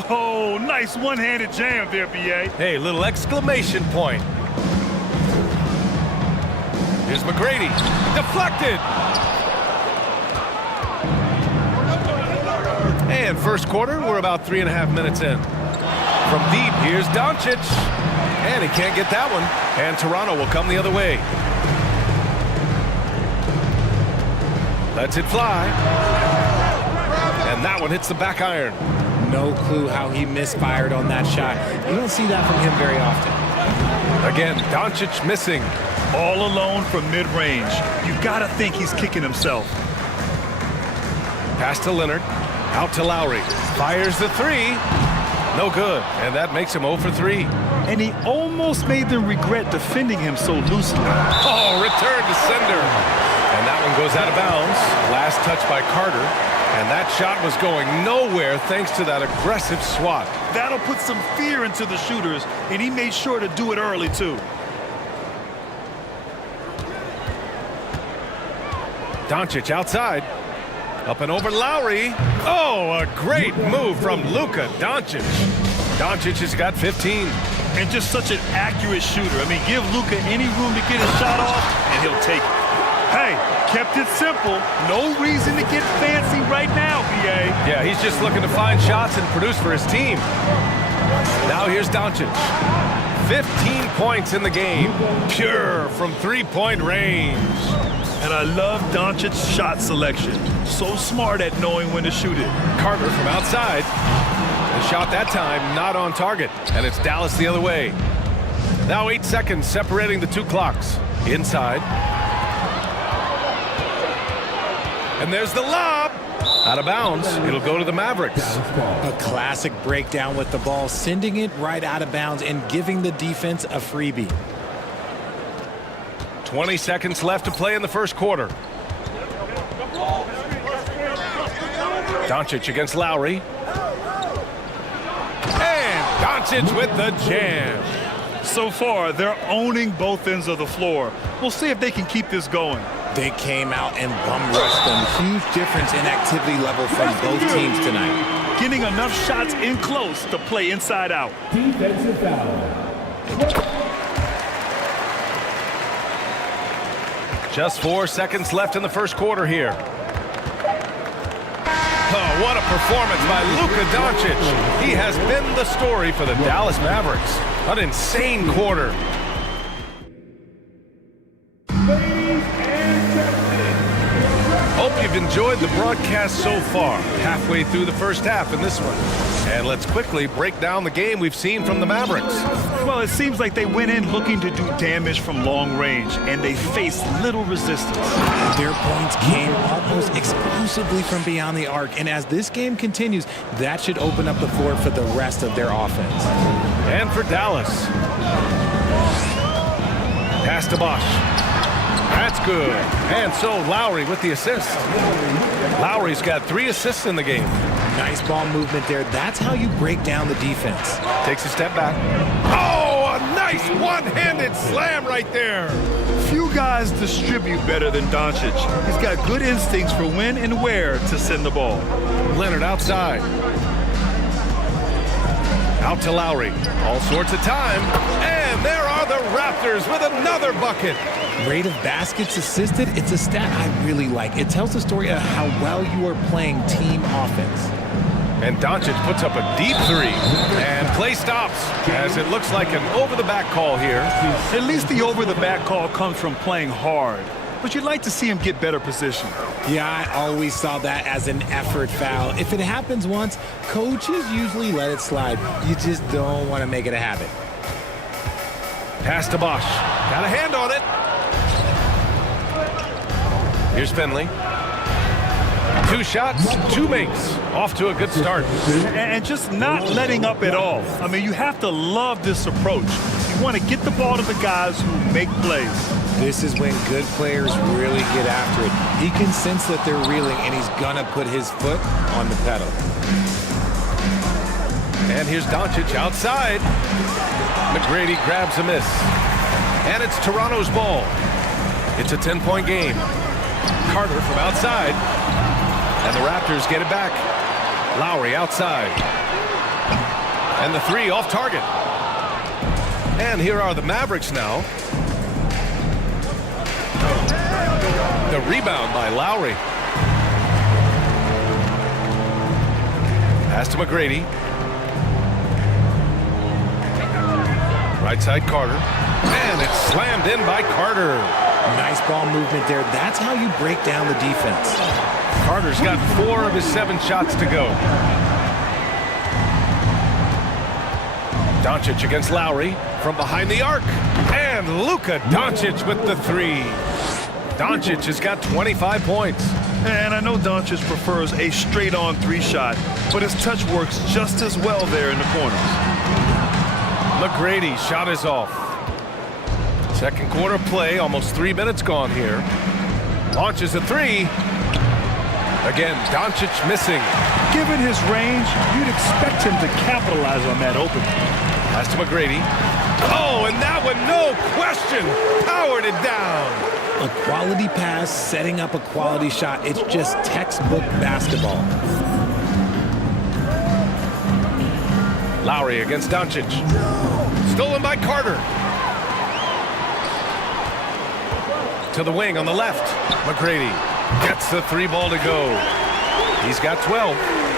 Oh, nice one-handed jam there, B.A. Hey, little exclamation point. Here's McGrady. Deflected. And first quarter, we're about 3.5 minutes in. From deep, here's Doncic. And he can't get that one. And Toronto will come the other way. Lets it fly. And that one hits the back iron. No clue how he misfired on that shot. You don't see that from him very often. Again, Doncic missing. All alone from mid-range. You got to think he's kicking himself. Pass to Leonard. Out to Lowry. Fires the 3. No good. And that makes him 0 for 3. And he almost made them regret defending him so loosely. Oh, return to sender. And that one goes out of bounds. Last touch by Carter. And that shot was going nowhere thanks to that aggressive swat. That'll put some fear into the shooters, and he made sure to do it early, too. Doncic outside. Up and over Lowry. Oh, a great move from Luka Doncic. Doncic has got 15. And just such an accurate shooter. I mean, give Luka any room to get his shot off, and he'll take it. Hey, kept it simple. No reason to get fancy right now, B.A. Yeah, he's just looking to find shots and produce for his team. Now here's Doncic. 15 points in the game. Pure from three-point range. And I love Doncic's shot selection. So smart at knowing when to shoot it. Carter from outside. The shot that time not on target. And it's Dallas the other way. Now 8 seconds separating the two clocks. Inside. And there's the lob. Out of bounds. It'll go to the Mavericks. A classic breakdown with the ball, sending it right out of bounds and giving the defense a freebie. 20 seconds left to play in the first quarter. Doncic against Lowry. And Doncic with the jam. So far, they're owning both ends of the floor. We'll see if they can keep this going. They came out and bum rushed them. Huge difference in activity level from both teams tonight. Getting enough shots in close to play inside out. Defensive foul. Just 4 seconds left in the first quarter here. Oh, what a performance by Luka Doncic. He has been the story for the Dallas Mavericks. An insane quarter. Hope you've enjoyed the broadcast so far. Halfway through the first half in this one. And let's quickly break down the game we've seen from the Mavericks. Well, it seems like they went in looking to do damage from long range, and they faced little resistance. Their points came almost exclusively from beyond the arc, and as this game continues, that should open up the floor for the rest of their offense. And for Dallas. Pass to Bosh. That's good. And so Lowry with the assist. Lowry's got 3 assists in the game. Nice ball movement there. That's how you break down the defense. Takes a step back. Oh, a nice one-handed slam right there. Few guys distribute better than Doncic. He's got good instincts for when and where to send the ball. Leonard outside. Out to Lowry. All sorts of time. And there are the Raptors with another bucket. Rate of baskets assisted, it's a stat I really like. It tells the story of how well you are playing team offense. And Doncic puts up a deep 3. And play stops as it looks like an over-the-back call here. At least the over-the-back call comes from playing hard. But you'd like to see him get better position. Yeah, I always saw that as an effort foul. If it happens once, coaches usually let it slide. You just don't want to make it a habit. Pass to Bosh. Got a hand on it. Here's Finley. 2 shots, 2 makes. Off to a good start. And just not letting up at all. I mean, you have to love this approach. You want to get the ball to the guys who make plays. This is when good players really get after it. He can sense that they're reeling, and he's going to put his foot on the pedal. And here's Doncic outside. McGrady grabs a miss. And it's Toronto's ball. It's a 10-point game. Carter from outside. And the Raptors get it back. Lowry outside. And the 3 off target. And here are the Mavericks now. The rebound by Lowry. Pass to McGrady. Right side Carter. And it's slammed in by Carter. Nice ball movement there. That's how you break down the defense. Carter's got 4 of his 7 shots to go. Doncic against Lowry from behind the arc. And Luka Doncic with the 3. Doncic has got 25 points. And I know Doncic prefers a straight-on 3 shot, but his touch works just as well there in the corners. McGrady shot is off. Second quarter play, almost 3 minutes gone here. Launches a 3. Again, Doncic missing. Given his range, you'd expect him to capitalize on that opening. Pass to McGrady. Oh, and that one, no question, powered it down. A quality pass, setting up a quality shot. It's just textbook basketball. Lowry against Doncic. Stolen by Carter. To the wing on the left. McGrady gets the 3 ball to go. He's got 12.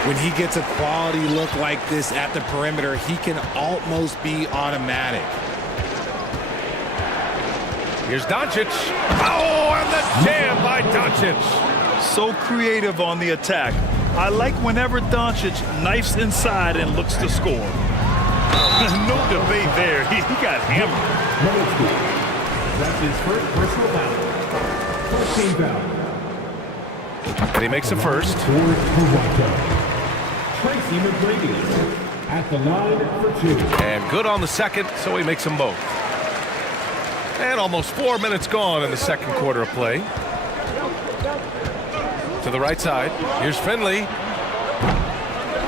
When he gets a quality look like this at the perimeter, he can almost be automatic. Here's Doncic. Oh, and the jam by Doncic. So creative on the attack. I like whenever Doncic knifes inside and looks to score. No debate there. He got hammered. That's his first personal foul. First team foul. And he makes the first. Toward Toronto. Tracy McGrady at the line for 2. And good on the second, so he makes them both. And almost 4 minutes gone in the second quarter of play. To the right side. Here's Finley.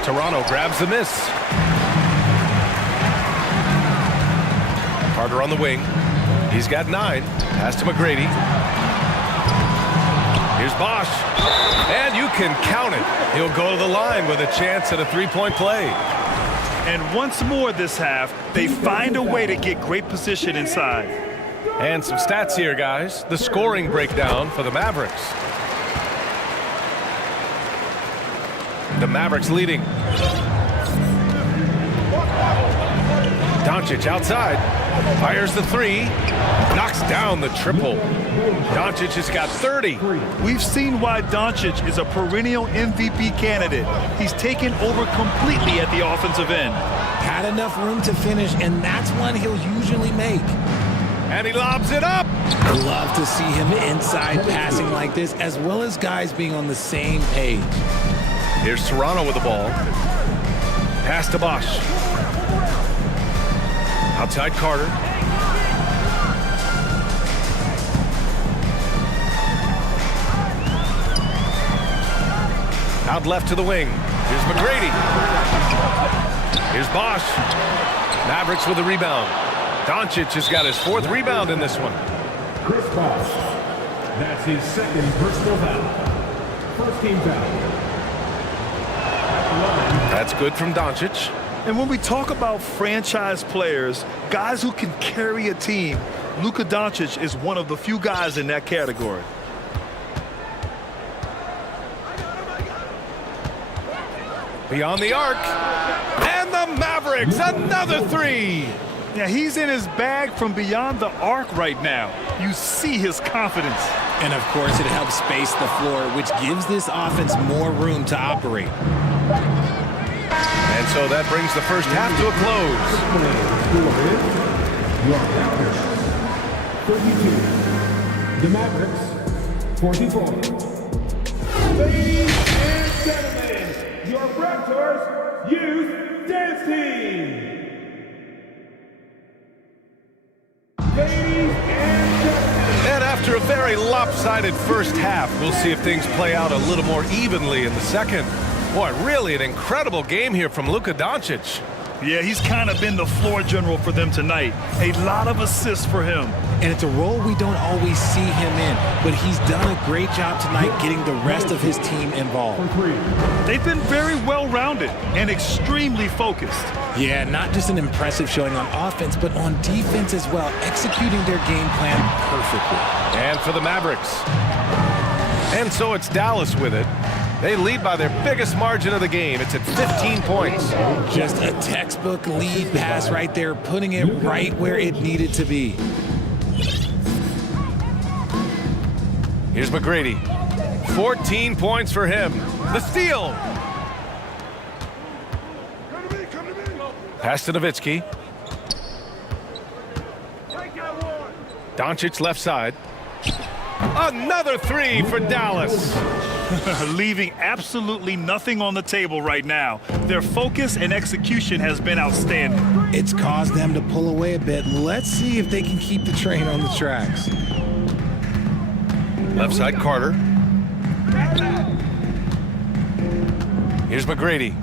Toronto grabs the miss. Carter on the wing. He's got 9. Pass to McGrady. Here's Bosch. And you can count it. He'll go to the line with a chance at a 3-point play. And once more this half, they find a way to get great position inside. And some stats here, guys. The scoring breakdown for the Mavericks. The Mavericks leading. Doncic outside. Fires the 3. Knocks down the triple. Doncic has got 30. We've seen why Doncic is a perennial MVP candidate. He's taken over completely at the offensive end. Had enough room to finish, and that's one he'll usually make. And he lobs it up. Love to see him inside passing like this, as well as guys being on the same page. Here's Toronto with the ball. Pass to Bosch. Outside Carter. Out left to the wing. Here's McGrady. Here's Bosch. Mavericks with the rebound. Doncic has got his 4th rebound in this one. Chris Bosch. That's his 2nd personal foul. First team foul. That's good from Doncic. And when we talk about franchise players, guys who can carry a team, Luka Doncic is one of the few guys in that category. Beyond the arc. And the Mavericks, another 3. Yeah, he's in his bag from beyond the arc right now. You see his confidence. And, of course, it helps space the floor, which gives this offense more room to operate. And so that brings the first half to a close. The Mavericks, 44. Ladies and gentlemen, your Raptors Youth Dance Team. And after a very lopsided first half, we'll see if things play out a little more evenly in the second. Boy, really an incredible game here from Luka Doncic. Yeah, he's kind of been the floor general for them tonight. A lot of assists for him. And it's a role we don't always see him in, but he's done a great job tonight getting the rest of his team involved. They've been very well-rounded and extremely focused. Yeah, not just an impressive showing on offense, but on defense as well, executing their game plan perfectly. And for the Mavericks. And so it's Dallas with it. They lead by their biggest margin of the game. It's at 15 points. Just a textbook lead pass right there, putting it right where it needed to be. Here's McGrady. 14 points for him. The steal. Pass to Nowitzki. Doncic left side. Another 3 for Dallas. Leaving absolutely nothing on the table right now. Their focus and execution has been outstanding. It's caused them to pull away a bit. Let's see if they can keep the train on the tracks. Left side Carter. Here's McGrady.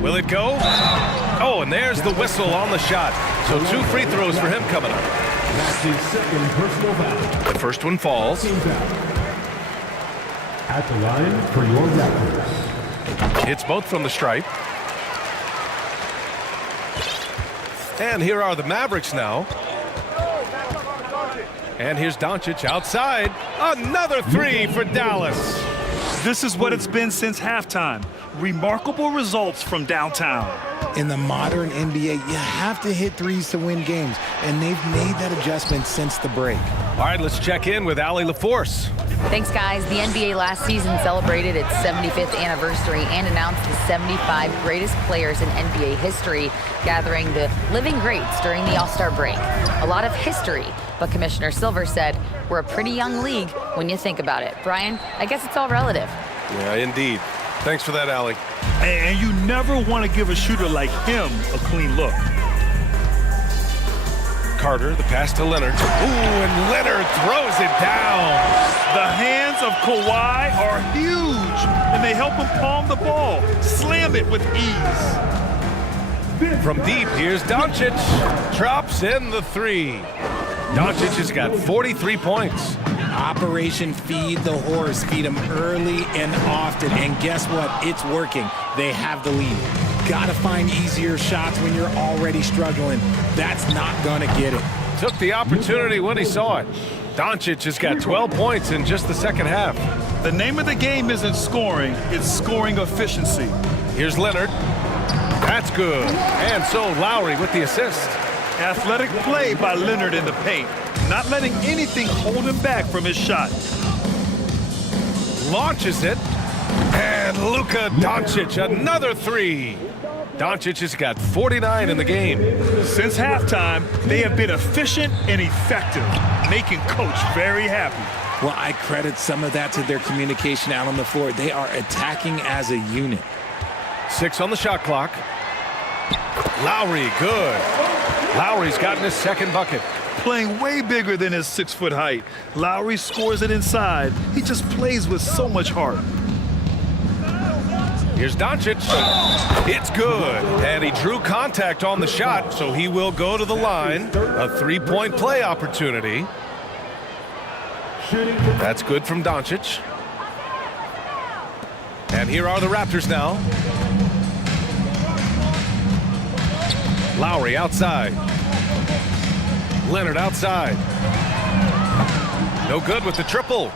Will it go? Oh, and there's the whistle on the shot. So 2 free throws for him coming up. That's his second personal foul. The first one falls. At the line for your Raptors. Hits both from the stripe. And here are the Mavericks now. And here's Doncic outside. Another 3 for Dallas. This is what it's been since halftime. Remarkable results from downtown. In the modern NBA, you have to hit threes to win games, and they've made that adjustment since the break. All right, let's check in with Allie LaForce. Thanks, guys. The NBA last season celebrated its 75th anniversary and announced the 75 greatest players in NBA history, gathering the living greats during the All-Star break. A lot of history, but Commissioner Silver said we're a pretty young league when you think about it. Brian, I guess it's all relative. Yeah, indeed. Thanks for that, Allie. And you never want to give a shooter like him a clean look. Carter, the pass to Leonard. Ooh, and Leonard throws it down. The hands of Kawhi are huge, and they help him palm the ball, slam it with ease. From deep, here's Doncic. Drops in the 3. Doncic has got 43 points. Operation Feed the Horse. Feed them early and often. And guess what? It's working. They have the lead. Got to find easier shots when you're already struggling. That's not going to get it. Took the opportunity when he saw it. Doncic has got 12 points in just the second half. The name of the game isn't scoring, it's scoring efficiency. Here's Leonard. That's good. And so Lowry with the assist. Athletic play by Leonard in the paint, not letting anything hold him back from his shot. Launches it. And Luka Doncic, another 3. Doncic has got 49 in the game. Since halftime, they have been efficient and effective, making Coach very happy. Well, I credit some of that to their communication out on the floor. They are attacking as a unit. 6 on the shot clock. Lowry, good. Lowry's gotten his second bucket. Playing way bigger than his 6-foot height. Lowry scores it inside. He just plays with so much heart. Here's Doncic. It's good. And he drew contact on the shot, so he will go to the line. A 3-point play opportunity. That's good from Doncic. And here are the Raptors now. Lowry outside. Leonard outside. No good with the triple.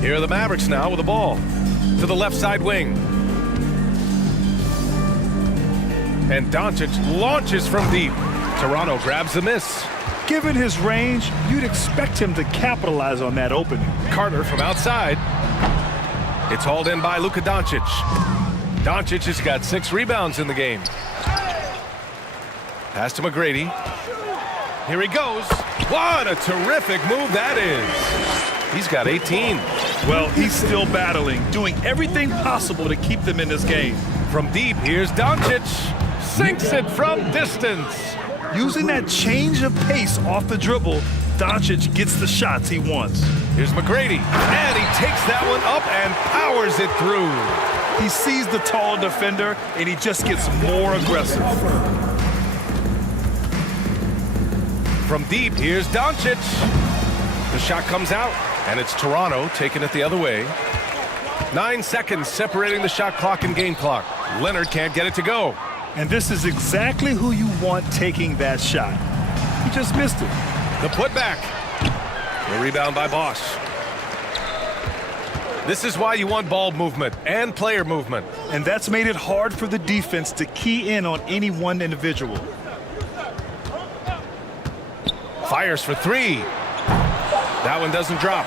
Here are the Mavericks now with the ball. To the left side wing. And Doncic launches from deep. Toronto grabs the miss. Given his range, you'd expect him to capitalize on that opening. Carter from outside. It's hauled in by Luka Doncic. Doncic has got 6 rebounds in the game. Pass to McGrady. Here he goes. What a terrific move that is. He's got 18. Well, he's still battling, doing everything possible to keep them in this game. From deep, here's Doncic. Sinks it from distance. Using that change of pace off the dribble, Doncic gets the shots he wants. Here's McGrady. And he takes that one up and powers it through. He sees the tall defender, and he just gets more aggressive. From deep, here's Doncic. The shot comes out, and it's Toronto taking it the other way. 9 seconds separating the shot clock and game clock. Leonard can't get it to go. And this is exactly who you want taking that shot. He just missed it. The putback. The rebound by Bosch. This is why you want ball movement and player movement. And that's made it hard for the defense to key in on any one individual. Fires for 3. That one doesn't drop.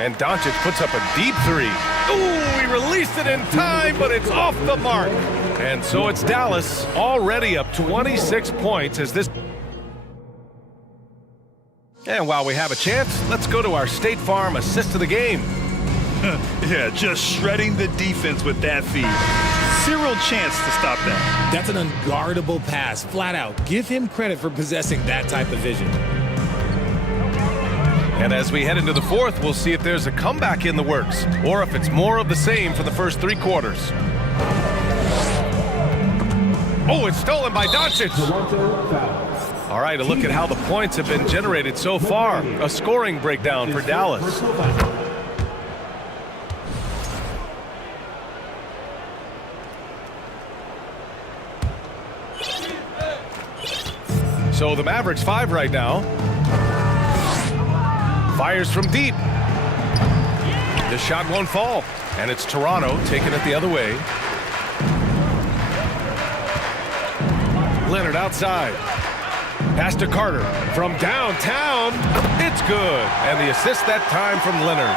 And Doncic puts up a deep 3. Ooh, he released it in time, but it's off the mark. And so it's Dallas already up 26 points as this. And while we have a chance, let's go to our State Farm assist of the game. Yeah, just shredding the defense with that feed. Zero chance to stop that. That's an unguardable pass, flat out. Give him credit for possessing that type of vision. And as we head into the fourth, we'll see if there's a comeback in the works or if it's more of the same for the first 3 quarters. Oh, it's stolen by Doncic. All right, a look at how the points have been generated so far. A scoring breakdown for Dallas. So the Mavericks 5 right now. Fires from deep. The shot won't fall. And it's Toronto taking it the other way. Leonard outside. Pass to Carter from downtown. It's good. And the assist that time from Leonard.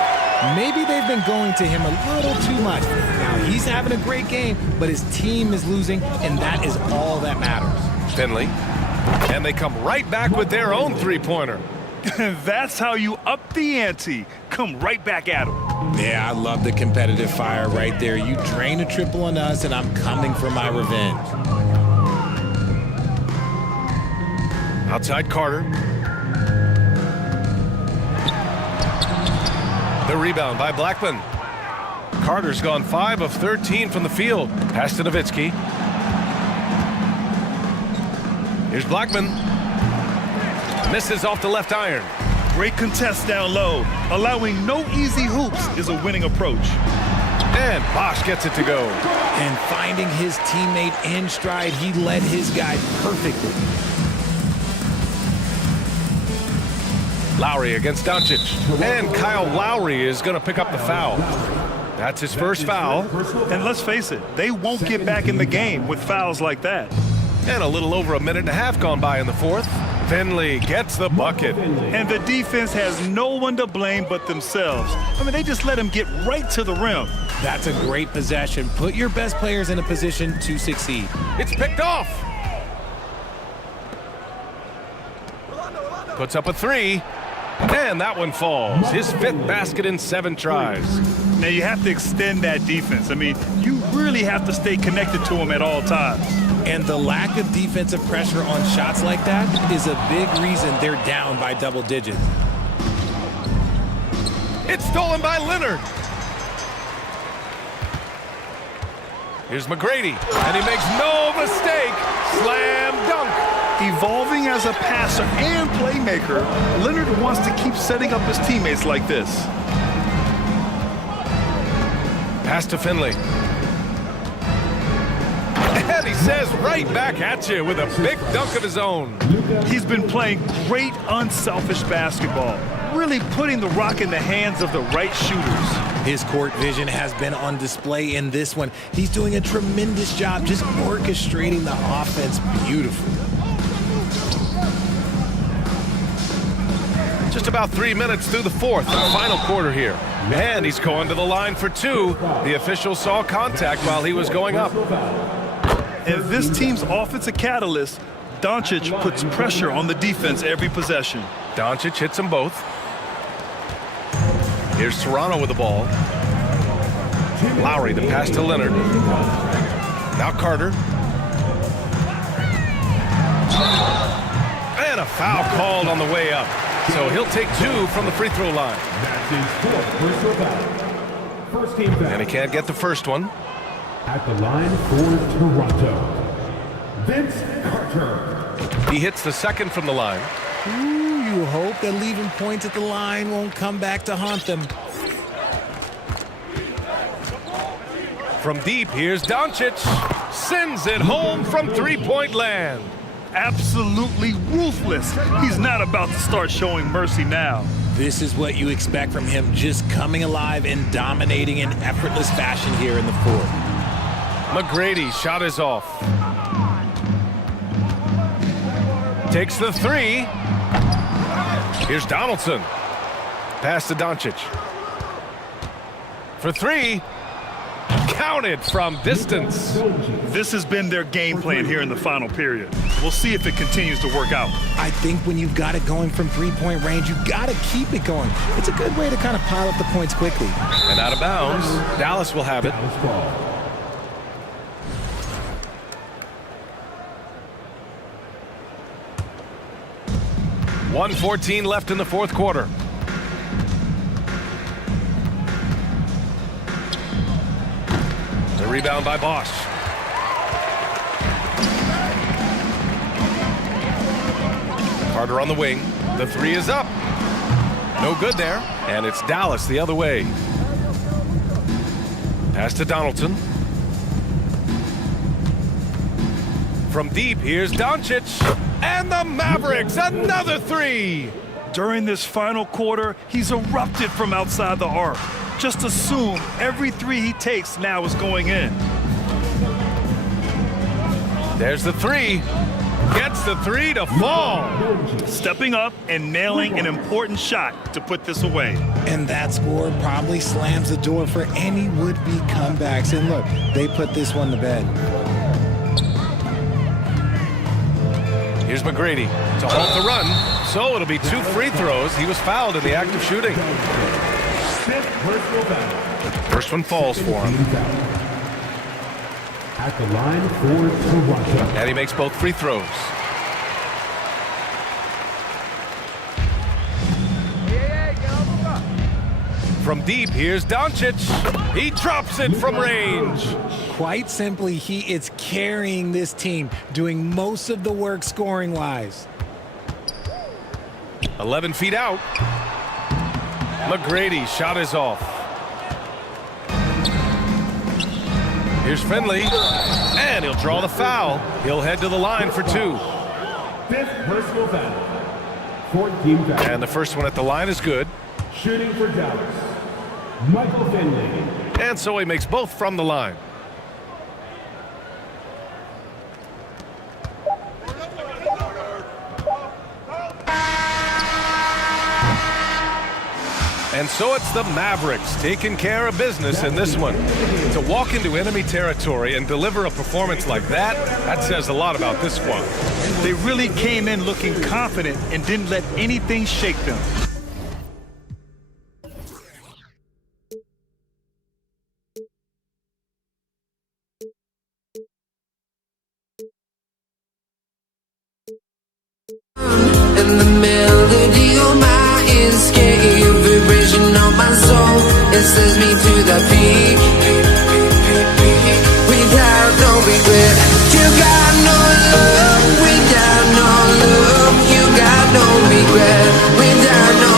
Maybe they've been going to him a little too much. Now, he's having a great game, but his team is losing, and that is all that matters. Finley. And they come right back with their own three-pointer. That's how you up the ante. Come right back at him. Yeah, I love the competitive fire right there. You drain a triple on us, and I'm coming for my revenge. Outside Carter. The rebound by Blackman. Carter's gone 5 of 13 from the field. Pass to Nowitzki. Here's Blackman. Misses off the left iron. Great contest down low. Allowing no easy hoops is a winning approach. And Bosch gets it to go. And finding his teammate in stride, he led his guy perfectly. Lowry against Doncic. And Kyle Lowry is going to pick up the foul. That's his first foul. And let's face it, they won't get back in the game with fouls like that. And a little over a minute and a half gone by in the fourth. Finley gets the bucket. And the defense has no one to blame but themselves. I mean, they just let him get right to the rim. That's a great possession. Put your best players in a position to succeed. It's picked off. Puts up a 3. And that one falls. His 5th basket in 7 tries. Now you have to extend that defense. I mean, you really have to stay connected to him at all times. And the lack of defensive pressure on shots like that is a big reason they're down by double digits. It's stolen by Leonard. Here's McGrady, and he makes no mistake. Slam dunk. Evolving as a passer and playmaker, Leonard wants to keep setting up his teammates like this. Pass to Finley. And he says right back at you with a big dunk of his own. He's been playing great unselfish basketball, really putting the rock in the hands of the right shooters. His court vision has been on display in this one. He's doing a tremendous job just orchestrating the offense beautifully. Just about 3 minutes through the fourth and final quarter here. And he's going to the line for 2. The official saw contact while he was going up. And this team's offensive catalyst, Doncic puts pressure on the defense every possession. Doncic hits them both. Here's Toronto with the ball. Lowry, the pass to Leonard. Now Carter. And a foul called on the way up. So he'll take 2 from the free throw line. That's his 4th personal foul. First team foul. And he can't get the first one. At the line for Toronto, Vince Carter. He hits the second from the line. Ooh, you hope that leaving points at the line won't come back to haunt them. From deep, here's Doncic. Sends it home from three-point land. Absolutely ruthless. He's not about to start showing mercy now. This is what you expect from him, just coming alive and dominating in effortless fashion here in the fourth. McGrady shot is off. Takes the 3. Here's Donaldson. Pass to Doncic. For 3. Counted from distance. This has been their game plan here in the final period. We'll see if it continues to work out. I think when you've got it going from three-point range, you've got to keep it going. It's a good way to kind of pile up the points quickly. And out of bounds, Dallas will have it. 1:14 left in the fourth quarter. rebound by Bosch. Carter on the wing. The three is up. No good there. And it's Dallas the other way. Pass to Donaldson. From deep, here's Doncic. And the Mavericks, another three. During this final quarter, he's erupted from outside the arc. Just assume every three he takes now is going in. There's the three. Gets the three to fall. Stepping up and nailing an important shot to put this away. And that score probably slams the door for any would-be comebacks. And look, they put this one to bed. Here's McGrady to halt the run. So it'll be 2 free throws. He was fouled in the act of shooting. First one falls for him. At the line for Toronto. And he makes both free throws. From deep, here's Doncic. He drops it from range. Quite simply, he is carrying this team, doing most of the work scoring-wise. 11 feet out. McGrady, shot is off. Here's Finley, and he'll draw the foul. He'll head to the line for 2. 5th personal foul. 14 fouls. And the first one at the line is good. Shooting for Dallas, Michael Finley. And so he makes both from the line. And so it's the Mavericks taking care of business in this one. To walk into enemy territory and deliver a performance like that, that says a lot about this squad. They really came in looking confident and didn't let anything shake them. And the melody of my escape, vibration on my soul, it sends me to the peak. Without no regret, you got no love. Without no love, you got no regret. Without no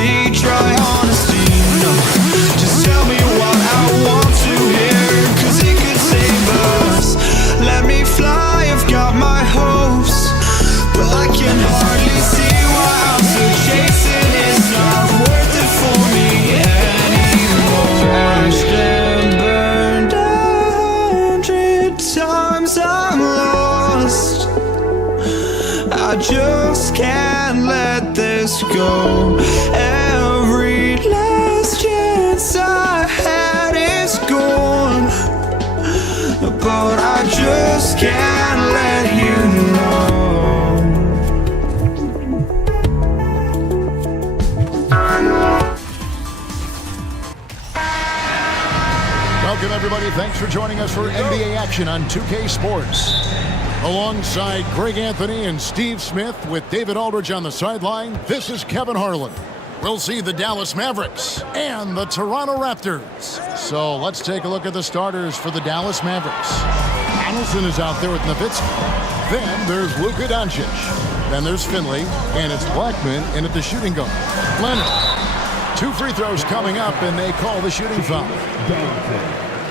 really try honesty. No, just tell me what I want to hear, 'cause it could save us. Let me fly, I've got my hopes, but I can hardly see why I'm still chasing. It's not worth it for me anymore. Ashed and burned 100 times I'm lost. I just can't let this go. Every last chance I had is gone, but I just can't let you know. Welcome, everybody. Thanks for joining us for NBA action on 2K Sports. Alongside Greg Anthony and Steve Smith with David Aldridge on the sideline, this is Kevin Harlan. We'll see the Dallas Mavericks and the Toronto Raptors. So let's take a look at the starters for the Dallas Mavericks. Donaldson is out there with Nowitzki. Then there's Luka Doncic. Then there's Finley, and it's Blackman in at the shooting guard. Leonard. 2 free throws coming up, and they call the shooting foul.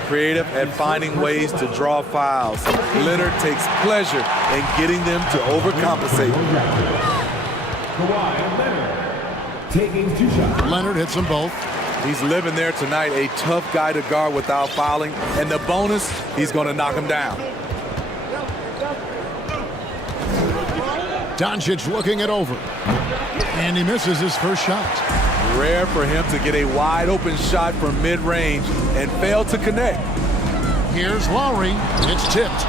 Creative at finding ways to draw fouls. Leonard takes pleasure in getting them to overcompensate. Kawhi Leonard taking 2 shots. Leonard hits them both. He's living there tonight, a tough guy to guard without fouling. And the bonus, he's going to knock him down. Doncic looking it over. And he misses his first shot. Rare for him to get a wide open shot from mid-range and fail to connect. Here's Lowry. It's tipped.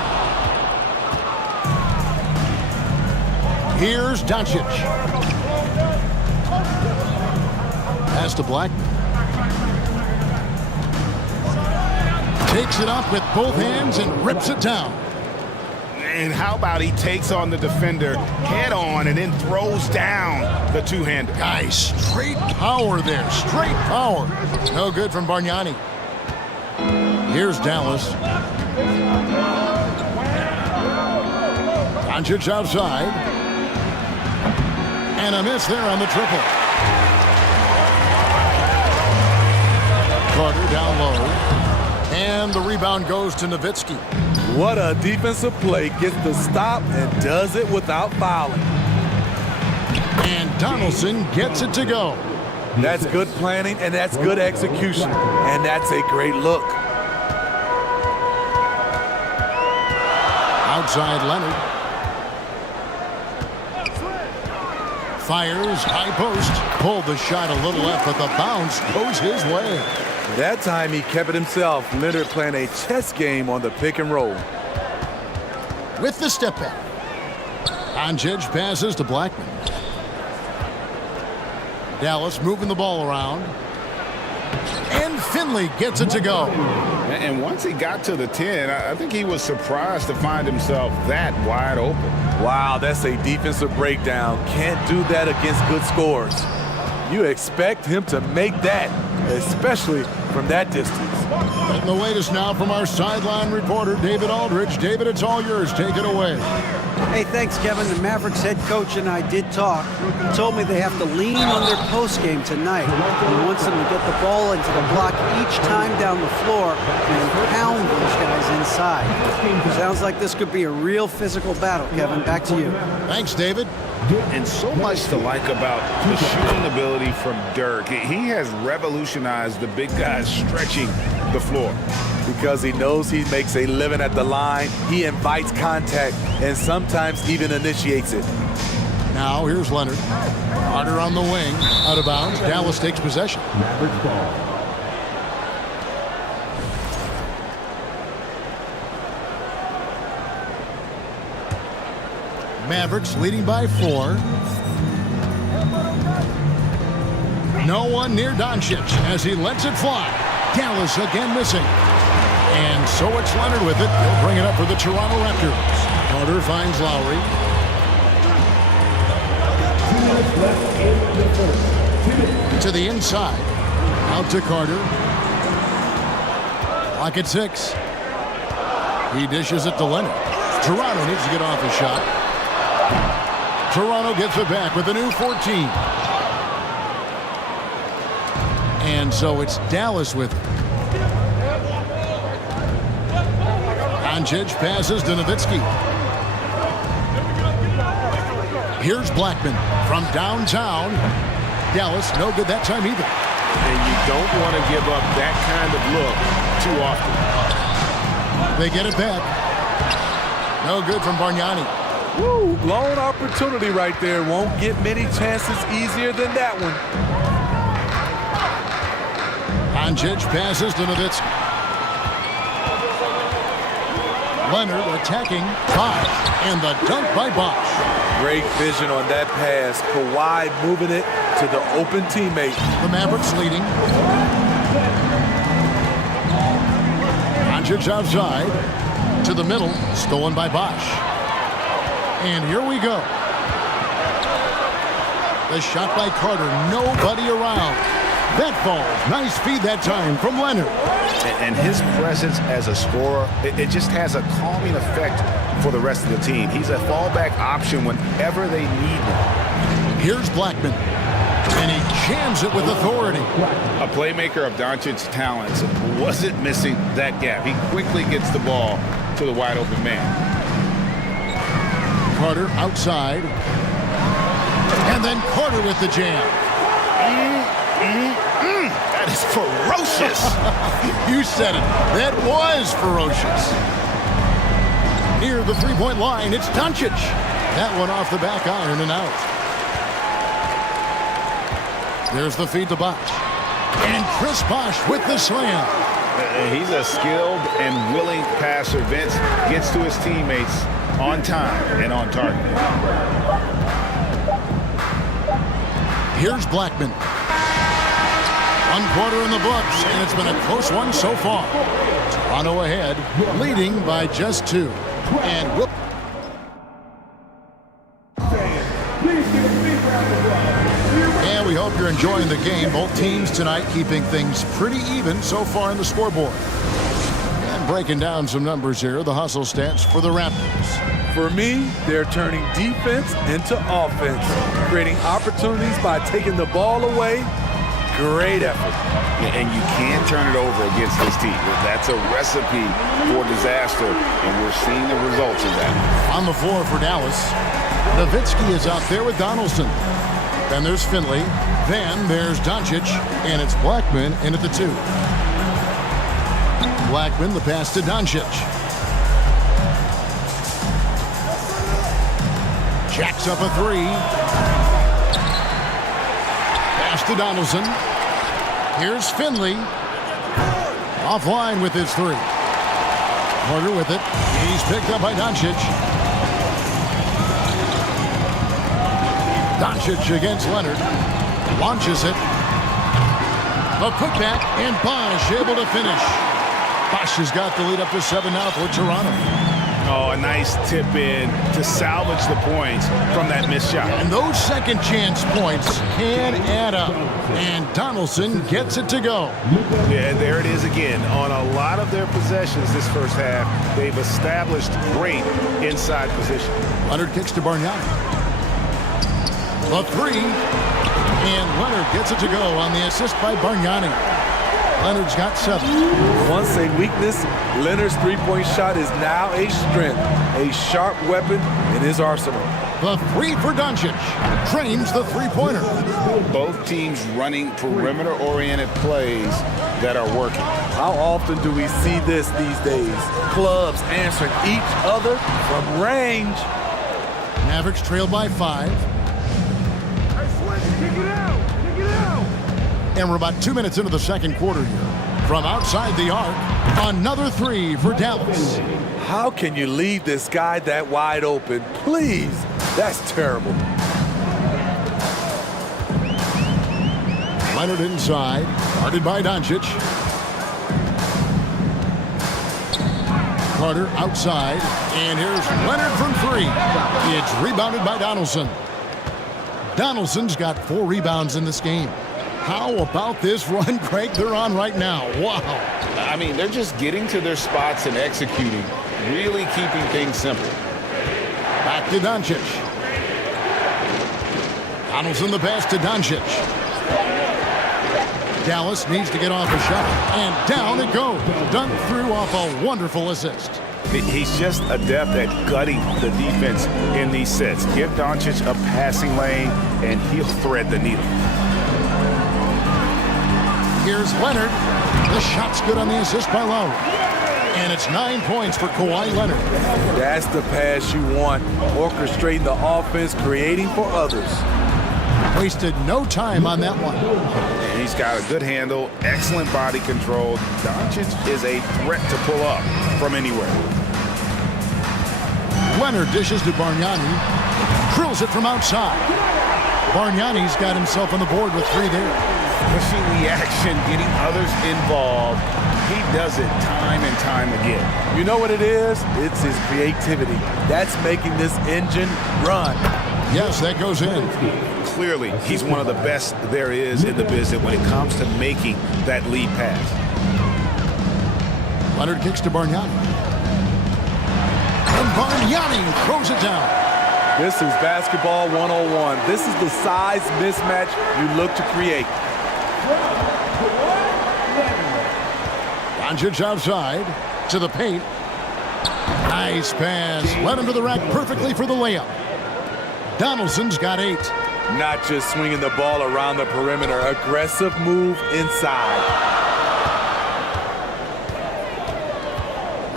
Here's Doncic. Pass to Blackman. Takes it up with both hands and rips it down. And how about he takes on the defender head on and then throws down the two-hander. Guys, straight power there. Straight power. No good from Bargnani. Here's Dallas. Doncic outside. And a miss there on the triple. Carter down low. And the rebound goes to Nowitzki. What a defensive play. Gets the stop and does it without fouling. And Donaldson gets it to go. That's good planning, and that's good execution. And that's a great look. Outside Leonard. Fires, high post. Pulled the shot a little left, but the bounce goes his way. That time he kept it himself. Leonard playing a chess game on the pick and roll. With the step back. Doncic passes to Blackman. Dallas moving the ball around. And Finley gets it to go. And once he got to the 10, I think he was surprised to find himself that wide open. Wow, that's a defensive breakdown. Can't do that against good scores. You expect him to make that, especially from that distance. Getting the latest now from our sideline reporter, David Aldridge. David, it's all yours. Take it away. Hey, thanks, Kevin. The Mavericks head coach and I did talk. He told me they have to lean on their post game tonight. He wants them to get the ball into the block each time down the floor and pound those guys inside. Sounds like this could be a real physical battle, Kevin. Back to you. Thanks, David. And so much to like about the shooting ability from Dirk. He has revolutionized the big guys stretching the floor. Because he knows he makes a living at the line, he invites contact and sometimes even initiates it. Now here's Leonard. Carter on the wing, out of bounds. Dallas takes possession. Mavericks ball. Mavericks leading by 4. No one near Doncic as he lets it fly. Dallas again missing. And so it's Leonard with it. He'll bring it up for the Toronto Raptors. Carter finds Lowry. 2 minutes left in the first. 2 minutes. To the inside. Out to Carter. Clock at 6. He dishes it to Leonard. Toronto needs to get off a shot. Toronto gets it back with a new 14. And so it's Dallas with it. Doncic passes to Nowitzki. Here's Blackman from downtown. Dallas, no good that time either. And you don't want to give up that kind of look too often. They get it back. No good from Bargnani. Woo, blown opportunity right there. Won't get many chances easier than that one. Doncic passes to Nowitzki. Leonard attacking Bosh, and the dunk by Bosh. Great vision on that pass. Kawhi moving it to the open teammate. The Mavericks leading. Doncic outside to the middle, stolen by Bosh. And here we go. The shot by Carter, nobody around. That falls. Nice feed that time from Leonard. And his presence as a scorer, it just has a calming effect for the rest of the team. He's a fallback option whenever they need him. Here's Blackman. And he jams it with authority. A playmaker of Doncic's talents wasn't missing that gap. He quickly gets the ball to the wide open man. Carter outside. And then Carter with the jam. That is ferocious. You said it. That was ferocious. Near the three-point line, it's Doncic. That one off the back iron and out. There's the feed to Bosh. And Chris Bosh with the slam. He's a skilled and willing passer. Vince gets to his teammates on time and on target. Here's Blackman. 1 quarter in the books, and it's been a close one so far. Toronto ahead, leading by just 2. And we'll... And we hope you're enjoying the game. Both teams tonight keeping things pretty even so far in the scoreboard. And breaking down some numbers here, the hustle stats for the Raptors. For me, they're turning defense into offense, creating opportunities by taking the ball away. Great effort. And you can't turn it over against this team. That's a recipe for disaster, and we're seeing the results of that. On the floor for Dallas, Nowitzki is out there with Donaldson. Then there's Finley. Then there's Doncic, and it's Blackman in at the 2. Blackman, the pass to Doncic. Jacks up a 3. Pass to Donaldson. Here's Finley. Offline with his 3. Carter with it. He's picked up by Doncic. Doncic against Leonard. Launches it. A putback, and Bosh able to finish. Bosh has got the lead up to 7 now for Toronto. Oh, a nice tip in to salvage the points from that missed shot. And those second chance points can add up. And Donaldson gets it to go. Yeah, there it is again. On a lot of their possessions this first half, they've established great inside position. Leonard kicks to Bargnani. A 3. And Leonard gets it to go on the assist by Bargnani. Leonard's got 7. Once a weakness, Leonard's three-point shot is now a strength, a sharp weapon in his arsenal. The 3 for Doncic. Trains the three-pointer. Both teams running perimeter-oriented plays that are working. How often do we see this these days? Clubs answering each other from range. Mavericks trail by 5. And we're about 2 minutes into the second quarter here. From outside the arc, another 3 for Dallas. How can you leave this guy that wide open? Please, that's terrible. Leonard inside, guarded by Doncic. Carter outside, and here's Leonard from 3. It's rebounded by Donaldson. Donaldson's got 4 rebounds in this game. How about this run, Craig, they're on right now? Wow. I mean, they're just getting to their spots and executing, really keeping things simple. Back to Doncic. Donaldson the pass to Doncic. Dallas needs to get off a shot, and down it goes. Dunked through off a wonderful assist. He's just adept at gutting the defense in these sets. Give Doncic a passing lane, and he'll thread the needle. Here's Leonard. The shot's good on the assist by Lowry. And it's 9 points for Kawhi Leonard. That's the pass you want. Orchestrating the offense, creating for others. Wasted no time on that one. And he's got a good handle, excellent body control. Doncic is a threat to pull up from anywhere. Leonard dishes to Bargnani. Drills it from outside. Bargnani's got himself on the board with 3 there. Pushing the action, getting others involved. He does it time and time again. You know what it is? It's his creativity. That's making this engine run. Yes, that goes in. Clearly, he's one of the best there is in the business when it comes to making that lead pass. Leonard kicks to Bargnani. And Bargnani throws it down. This is basketball 101. This is the size mismatch you look to create. Doncic outside to the paint. Nice pass. Led him to the rack perfectly for the layup. Donaldson's got 8. Not just swinging the ball around the perimeter. Aggressive move inside.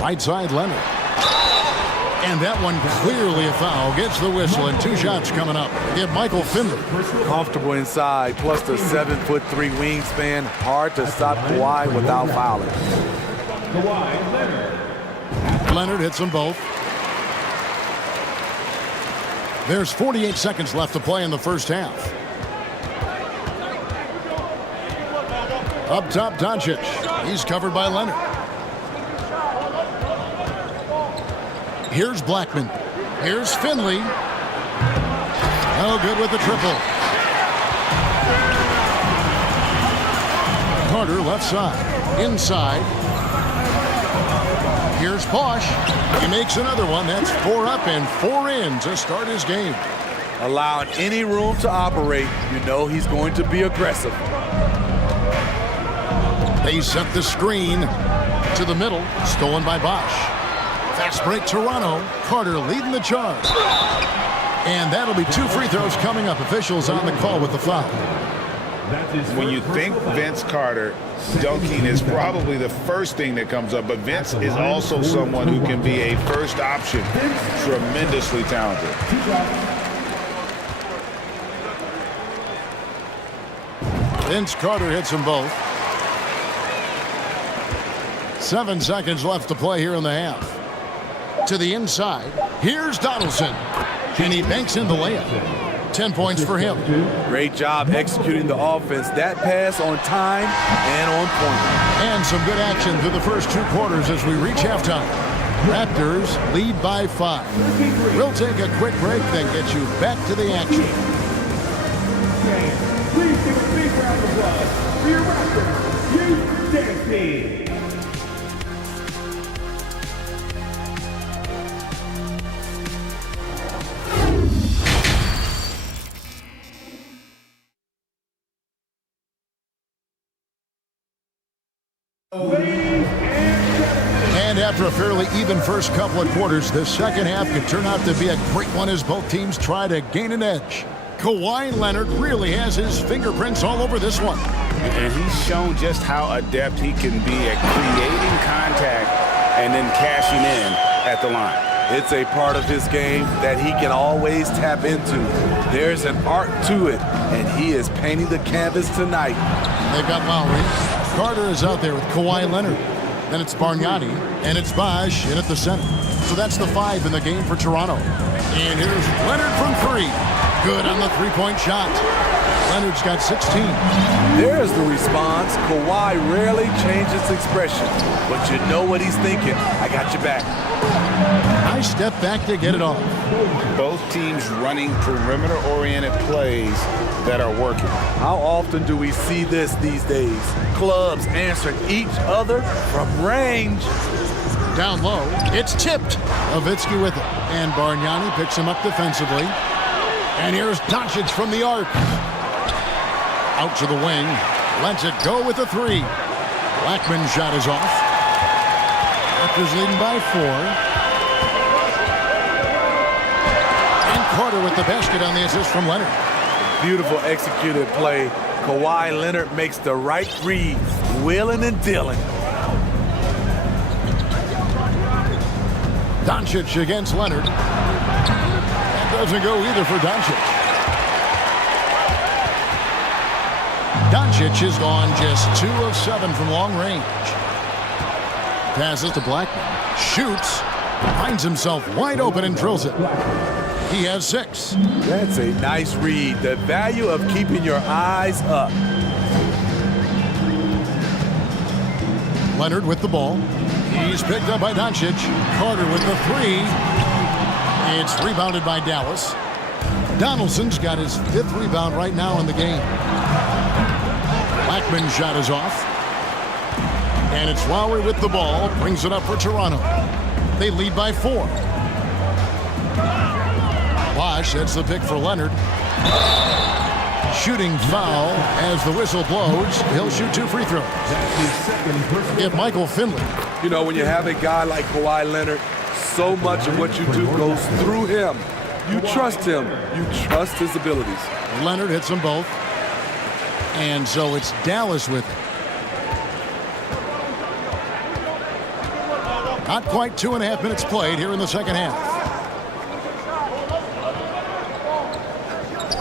Right side, Leonard. And that one clearly a foul. Gets the whistle, and 2 shots coming up. Give Michael Finley. Comfortable inside, plus the 7'3" wingspan. Hard to stop Kawhi without fouling. Kawhi Leonard. Leonard hits them both. There's 48 seconds left to play in the first half. Up top, Doncic. He's covered by Leonard. Here's Blackman. Here's Finley. No good with the triple. Carter left side. Inside. Here's Bosch. He makes another one. That's 4 up and 4 in to start his game. Allowing any room to operate, you know he's going to be aggressive. They set the screen to the middle. Stolen by Bosch. Fast break Toronto. Carter leading the charge. And that'll be 2 free throws coming up. Officials on the call with the foul. When you think Vince Carter, dunking is probably the first thing that comes up. But Vince is also someone who can be a first option. Tremendously talented. Vince Carter hits them both. 7 seconds left to play here in the half. To the inside. Here's Donaldson. And he banks in the layup. 10 points for him. Great job executing the offense. That pass on time and on point. And some good action through the first 2 quarters as we reach halftime. Raptors lead by 5. We'll take a quick break, then get you back to the action. Please give a big round of applause for your Raptors Youth Dance Team. And after a fairly even first couple of quarters, the second half could turn out to be a great one as both teams try to gain an edge. Kawhi Leonard really has his fingerprints all over this one. And he's shown just how adept he can be at creating contact and then cashing in at the line. It's a part of his game that he can always tap into. There's an art to it, and he is painting the canvas tonight. They've got Lowry. Carter is out there with Kawhi Leonard. Then it's Bargnani, and it's Bosch in at the center. So that's the 5 in the game for Toronto. And here's Leonard from 3. Good on the 3-point shot. Leonard's got 16. There's the response. Kawhi rarely changes expression, but you know what he's thinking. I got your back. Nice step back to get it off. Both teams running perimeter-oriented plays that are working. How often do we see this these days? Clubs answering each other from range. Down low, it's tipped. Nowitzki with it. And Bargnani picks him up defensively. And here's Doncic from the arc. Out to the wing. Lets it go with a 3. Blackman's shot is off. Raptors leading by 4. And Carter with the basket on the assist from Leonard. Beautiful executed play. Kawhi Leonard makes the right read, wheeling and dealing. Doncic against Leonard. That doesn't go either for Doncic. Doncic has gone just 2 of 7 from long range. Passes to Blackman. Shoots. Finds himself wide open and drills it. He has 6. That's a nice read. The value of keeping your eyes up. Leonard with the ball. He's picked up by Doncic. Carter with the 3. It's rebounded by Dallas. Donaldson's got his 5th rebound right now in the game. Blackman's shot is off. And it's Lowry with the ball. Brings it up for Toronto. They lead by 4. Bosh heads the pick for Leonard. Shooting foul as the whistle blows. He'll shoot 2 free throws. Get Michael Finley. You know, when you have a guy like Kawhi Leonard, so much of what you do goes through him. You trust him. You trust his abilities. Leonard hits them both. And so it's Dallas with it. Not quite 2.5 minutes played here in the second half.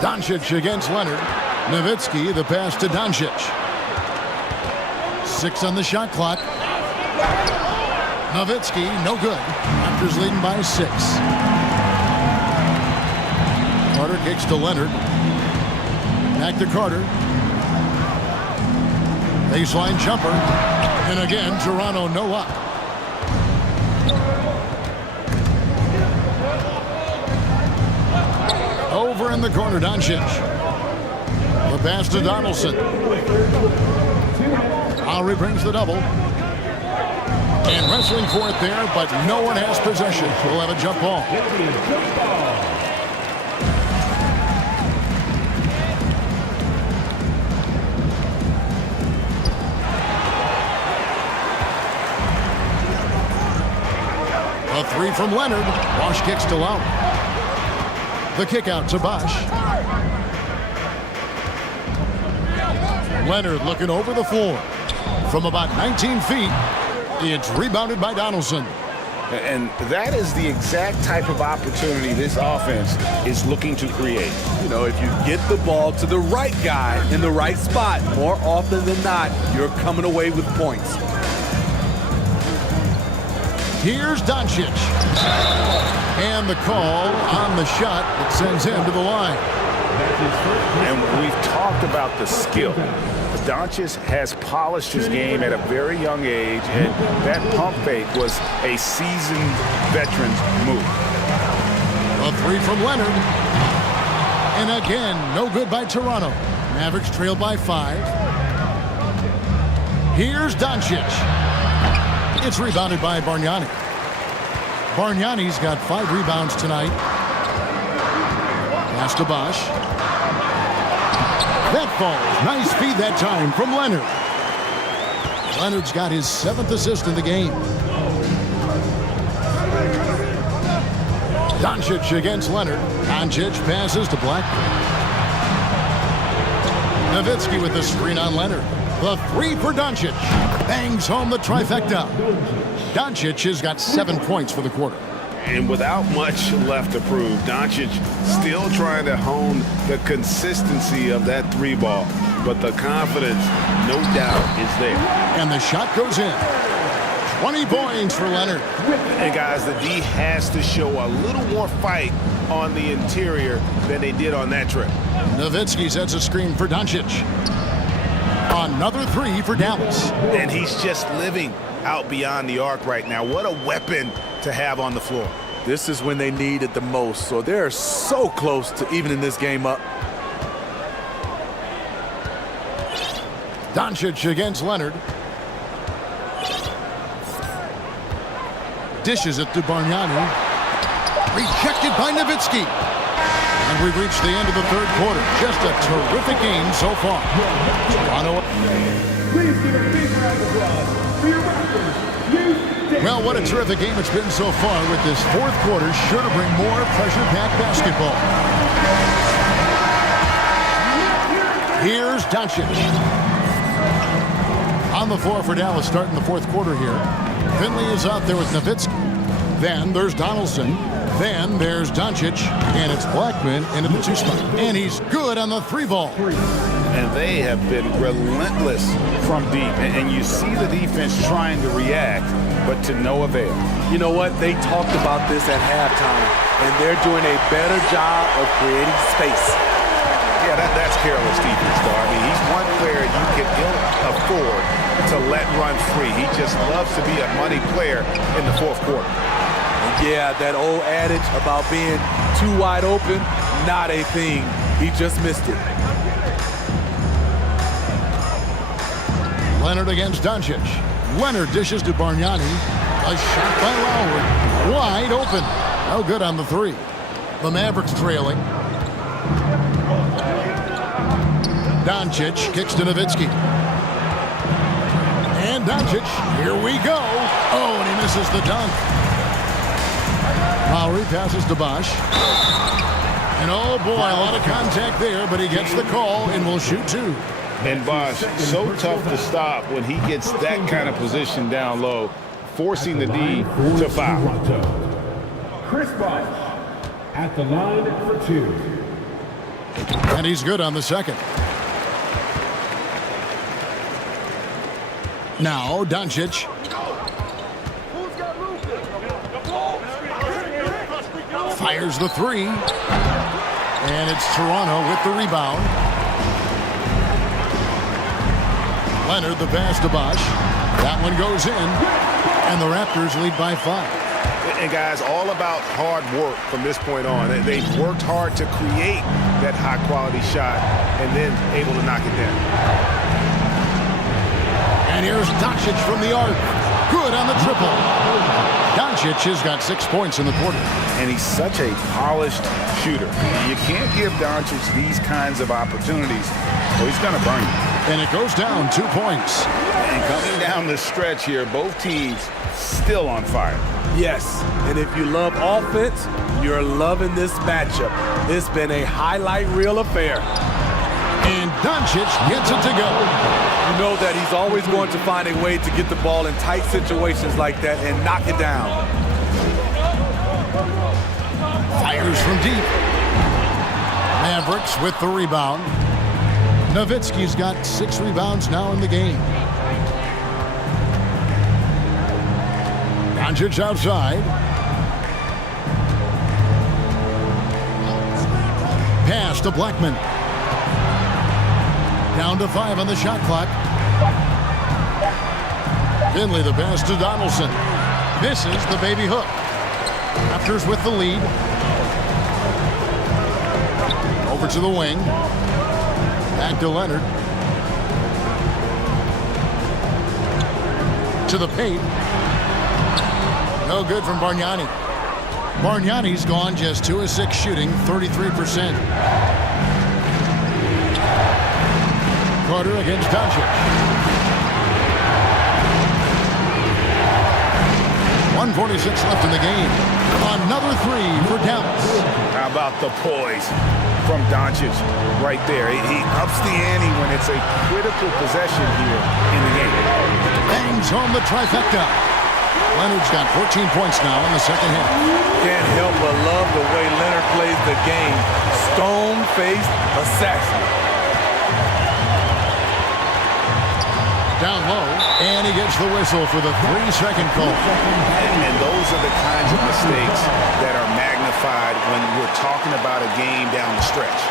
Doncic against Leonard. Nowitzki, the pass to Doncic. 6 on the shot clock. Nowitzki, no good. Raptors leading by 6. Carter kicks to Leonard. Back to Carter. Baseline jumper. And again, Toronto no luck. Over in the corner, Doncic. The pass to Donaldson. Lowry brings the double. And wrestling for it there, but no one has possession. We'll have a jump ball. A 3 from Leonard. Bosh kicks to Lowry. The kick out to Bosh. Leonard looking over the floor. From about 19 feet, it's rebounded by Donaldson. And that is the exact type of opportunity this offense is looking to create. You know, if you get the ball to the right guy in the right spot, more often than not, you're coming away with points. Here's Doncic. And the call on the shot that sends him to the line. And we've talked about the skill. Doncic has polished his game at a very young age, and that pump fake was a seasoned veteran's move. A 3 from Leonard. And again, no good by Toronto. Mavericks trail by 5. Here's Doncic. It's rebounded by Bargnani. Bargnani's got 5 rebounds tonight. Pass to Bosh. That falls. Nice feed that time from Leonard. Leonard's got his 7th assist in the game. Doncic against Leonard. Doncic passes to Blackman. Nowitzki with the screen on Leonard. The 3 for Doncic. Bangs home the trifecta. Doncic has got 7 points for the quarter. And without much left to prove, Doncic still trying to hone the consistency of that 3 ball. But the confidence, no doubt, is there. And the shot goes in. 20 points for Leonard. And guys, the D has to show a little more fight on the interior than they did on that trip. Nowitzki sets a screen for Doncic. Another 3 for Dallas. And he's just living out beyond the arc right now. What a weapon to have on the floor. This is when they need it the most, so they're so close to evening this game up. Doncic against Leonard. Dishes it to Bargnani. Rejected by Nowitzki. And we've reached the end of the third quarter. Just a terrific game so far. Toronto Please give a big round of applause for your referee, Youth Davis. Well, what a terrific game it's been so far with this fourth quarter. Sure to bring more pressure-packed basketball. Here's Doncic. On the floor for Dallas starting the fourth quarter here. Finley is out there with Nowitzki. Then there's Donaldson. Then there's Doncic. And it's Blackman into the two spot. And he's good on the three ball. And they have been relentless from deep. And you see the defense trying to react, but to no avail. You know what? They talked about this at halftime, and they're doing a better job of creating space. Yeah, that's careless defense, though. I mean, he's one player you can ill afford to let run free. He just loves to be a money player in the fourth quarter. Yeah, that old adage about being too wide open, not a thing. He just missed it. Leonard against Doncic. Leonard dishes to Bargnani. A shot by Lowry. Wide open. No good on the three. The Mavericks trailing. Doncic kicks to Nowitzki. And Doncic, here we go. Oh, and he misses the dunk. Lowry passes to Bosh. And oh boy, a lot of contact there, but he gets the call and will shoot two. And Bosh, so tough to stop when he gets that kind of position down low, forcing the D to foul. Chris Bosh at the line for two. And he's good on the second. Now, Doncic. Fires the three. And it's Toronto with the rebound. Leonard, the pass to Bosh. That one goes in. And the Raptors lead by 5. And guys, all about hard work from this point on. They've worked hard to create that high-quality shot and then able to knock it down. And here's Doncic from the arc. Good on the triple. Doncic has got 6 points in the quarter. And he's such a polished shooter. You can't give Doncic these kinds of opportunities, or he's going to burn you. And it goes down 2 points. And coming down the stretch here, both teams still on fire. Yes, and if you love offense, you're loving this matchup. It's been a highlight reel affair. And Doncic gets it to go. You know that he's always going to find a way to get the ball in tight situations like that and knock it down. Fires from deep. Mavericks with the rebound. Nowitzki's got 6 rebounds now in the game. Doncic outside. Pass to Blackman. Down to 5 on the shot clock. Finley the pass to Donaldson. Misses the baby hook. Raptors with the lead. Over to the wing. Back to Leonard. To the paint. No good from Bargnani. Bargnani's gone just 2 of 6 shooting, 33%. Carter against Doncic. 1:46 left in the game. Another 3 for Dallas. How about the poise from Doncic right there? He ups the ante when it's a critical possession here in the game. Bangs home the trifecta. Leonard's got 14 points now in the second half. Can't help but love the way Leonard plays the game. Stone-faced assassin. Down low, and he gets the whistle for the 3-second call. And those are the kinds of mistakes that are magnified when we're talking about a game down the stretch.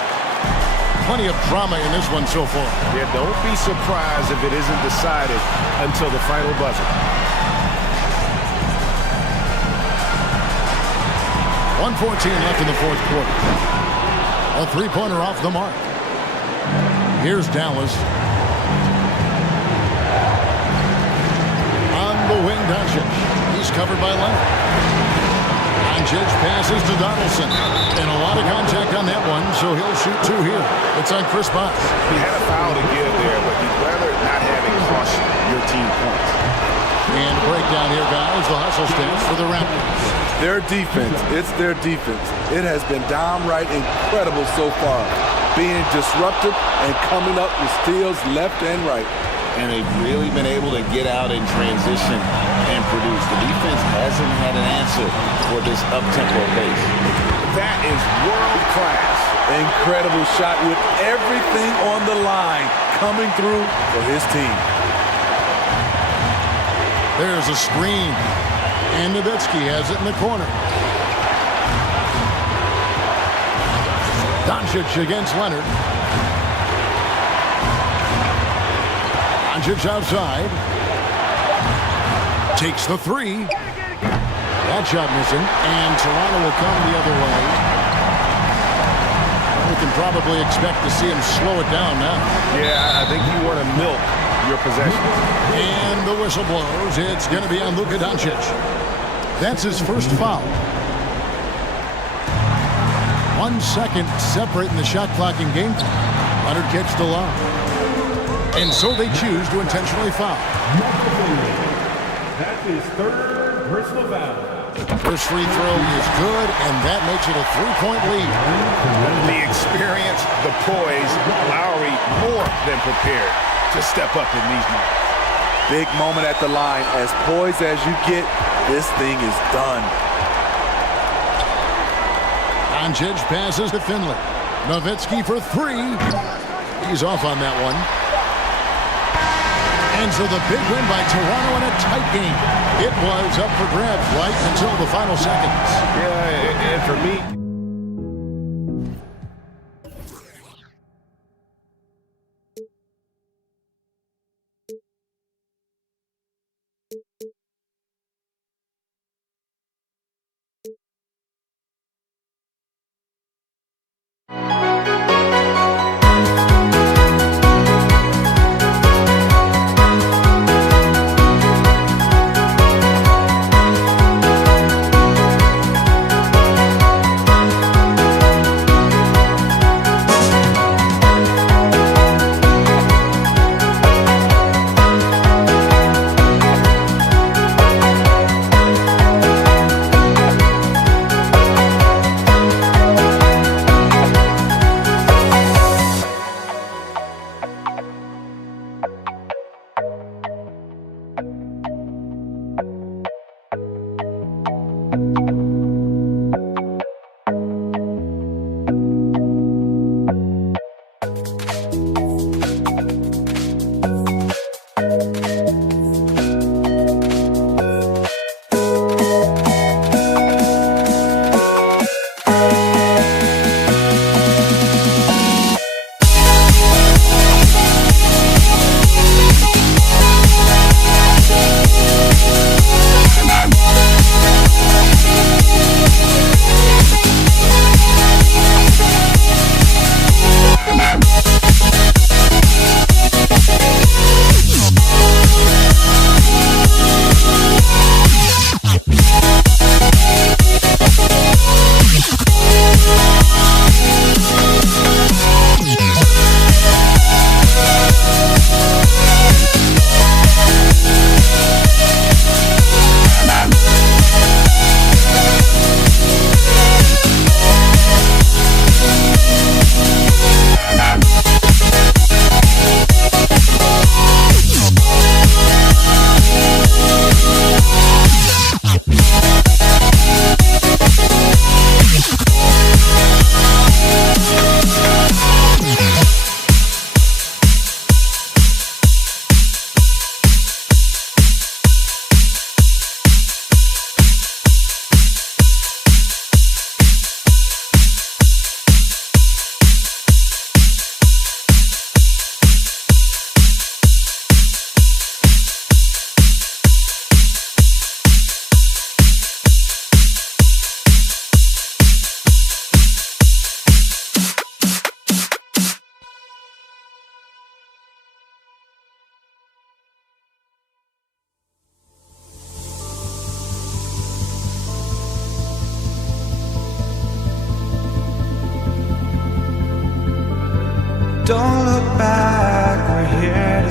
Plenty of drama in this one so far. Yeah, don't be surprised if it isn't decided until the final buzzer. 1:14 left in the fourth quarter. A 3-pointer off the mark. Here's Dallas. On the wing, Doncic. He's covered by Leonard. On Doncic passes to Donaldson. And a lot of contact on that one, so he'll shoot 2 here. It's on Chris Bosh. He had a foul to give there, but you'd rather not have it cost your team points. And breakdown here, guys. The hustle stance for the Raptors. Their defense, it's their defense. It has been downright incredible so far. Being disruptive and coming up with steals left and right. And they've really been able to get out in transition and produce. The defense hasn't had an answer for this up-tempo pace. That is world class. Incredible shot with everything on the line coming through for his team. There's a screen. And Nowitzki has it in the corner. Doncic against Leonard. Doncic outside. Takes the 3. That shot missing. And Toronto will come the other way. We can probably expect to see him slow it down now. Yeah, I think you want to milk your possession. And the whistle blows. It's going to be on Luka Doncic. That's his first foul. 1 second separating the shot clock in game time. Leonard gets the lob. And so they choose to intentionally foul. That's his 3rd personal foul. First free throw is good, and that makes it a 3-point lead. The experience, the poise, Lowry more than prepared to step up in these moments. Big moment at the line. As poised as you get, this thing is done. Doncic passes to Finley. Nowitzki for 3. He's off on that one. And so the big win by Toronto in a tight game. It was up for grabs right until the final seconds. Yeah, and for me,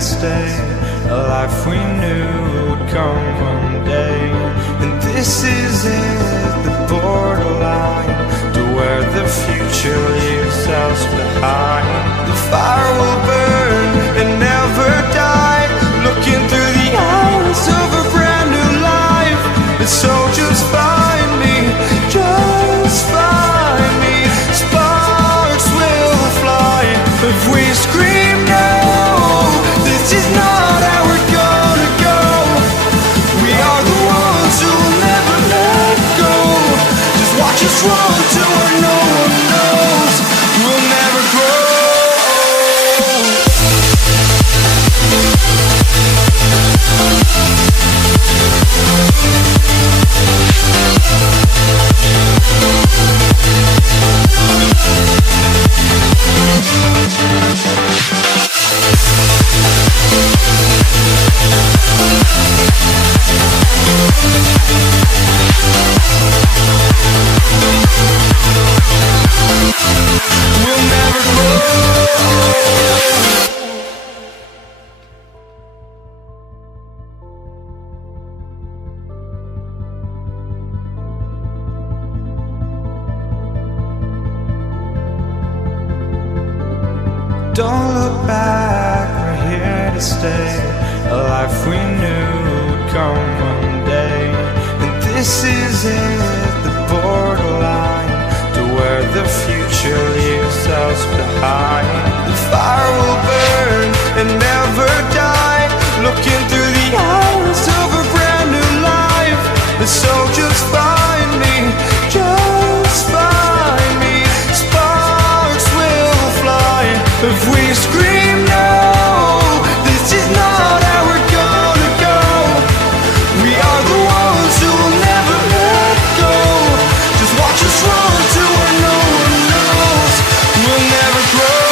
to stay, a life we knew would come one day. And this is it, the borderline, to where the future leaves us behind. The fire will burn and never die, looking through the eyes of a brand new life. And so just find me, just find me. Sparks will fly if we scream no. This is not how we're gonna go. We are the ones who will never let go. Just watch us run to where no one knows. We'll never grow. We'll never grow. Don't look back, we're here to stay, a life we knew would come one day. And this is it, the borderline, to where the future leaves us behind. The fire will burn and never die, looking through the eyes of a brand new life. And so just find me, just find me. Sparks will fly if we scream no. This is not how we're gonna go. We are the ones who will never let go. Just watch us run to where no one knows. We'll never grow.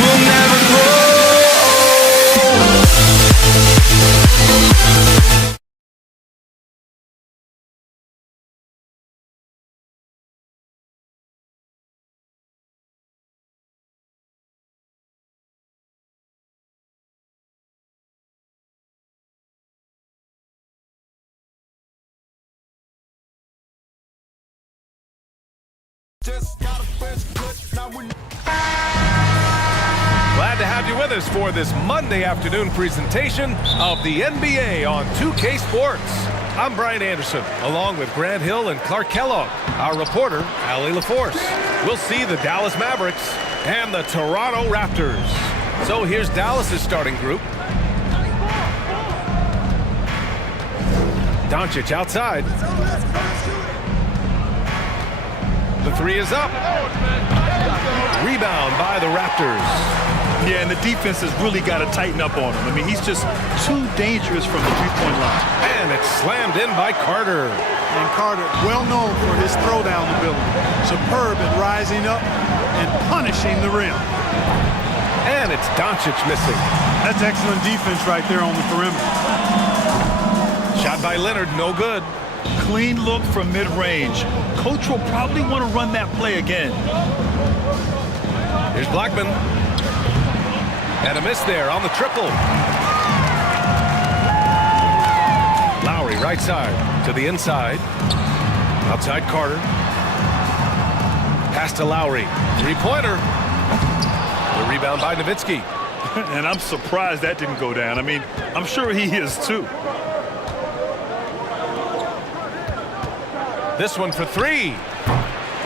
We'll never grow. Glad to have you with us for this Monday afternoon presentation of the NBA on 2K Sports. I'm Brian Anderson, along with Grant Hill and Clark Kellogg. Our reporter, Allie LaForce. We'll see the Dallas Mavericks and the Toronto Raptors. So here's Dallas's starting group. Doncic outside. The three is up. Rebound by the Raptors. Yeah, and the defense has really got to tighten up on him. I mean, he's just too dangerous from the three-point line. And it's slammed in by Carter. And Carter, well known for his throwdown ability. Superb at rising up and punishing the rim. And it's Doncic missing. That's excellent defense right there on the perimeter. Shot by Leonard, no good. Clean look from mid-range. Coach will probably want to run that play again. Here's Blackman. And a miss there on the triple. Lowry right side to the inside. Outside Carter. Pass to Lowry. Three-pointer. The rebound by Nowitzki. And I'm surprised that didn't go down. I mean, I'm sure he is too. This one for three.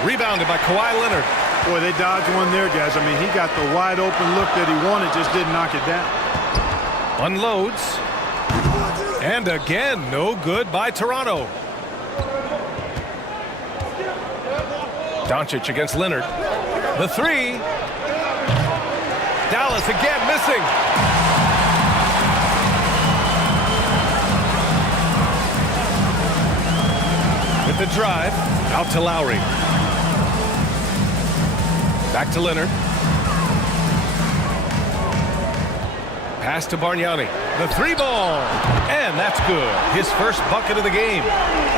Rebounded by Kawhi Leonard. Boy, they dodged one there, guys. I mean, he got the wide open look that he wanted, just didn't knock it down. Unloads. And again, no good by Toronto. Doncic against Leonard. The three. Dallas again missing. With the drive, out to Lowry. Back to Leonard. Pass to Bargnani. The 3-ball. And that's good. His first bucket of the game.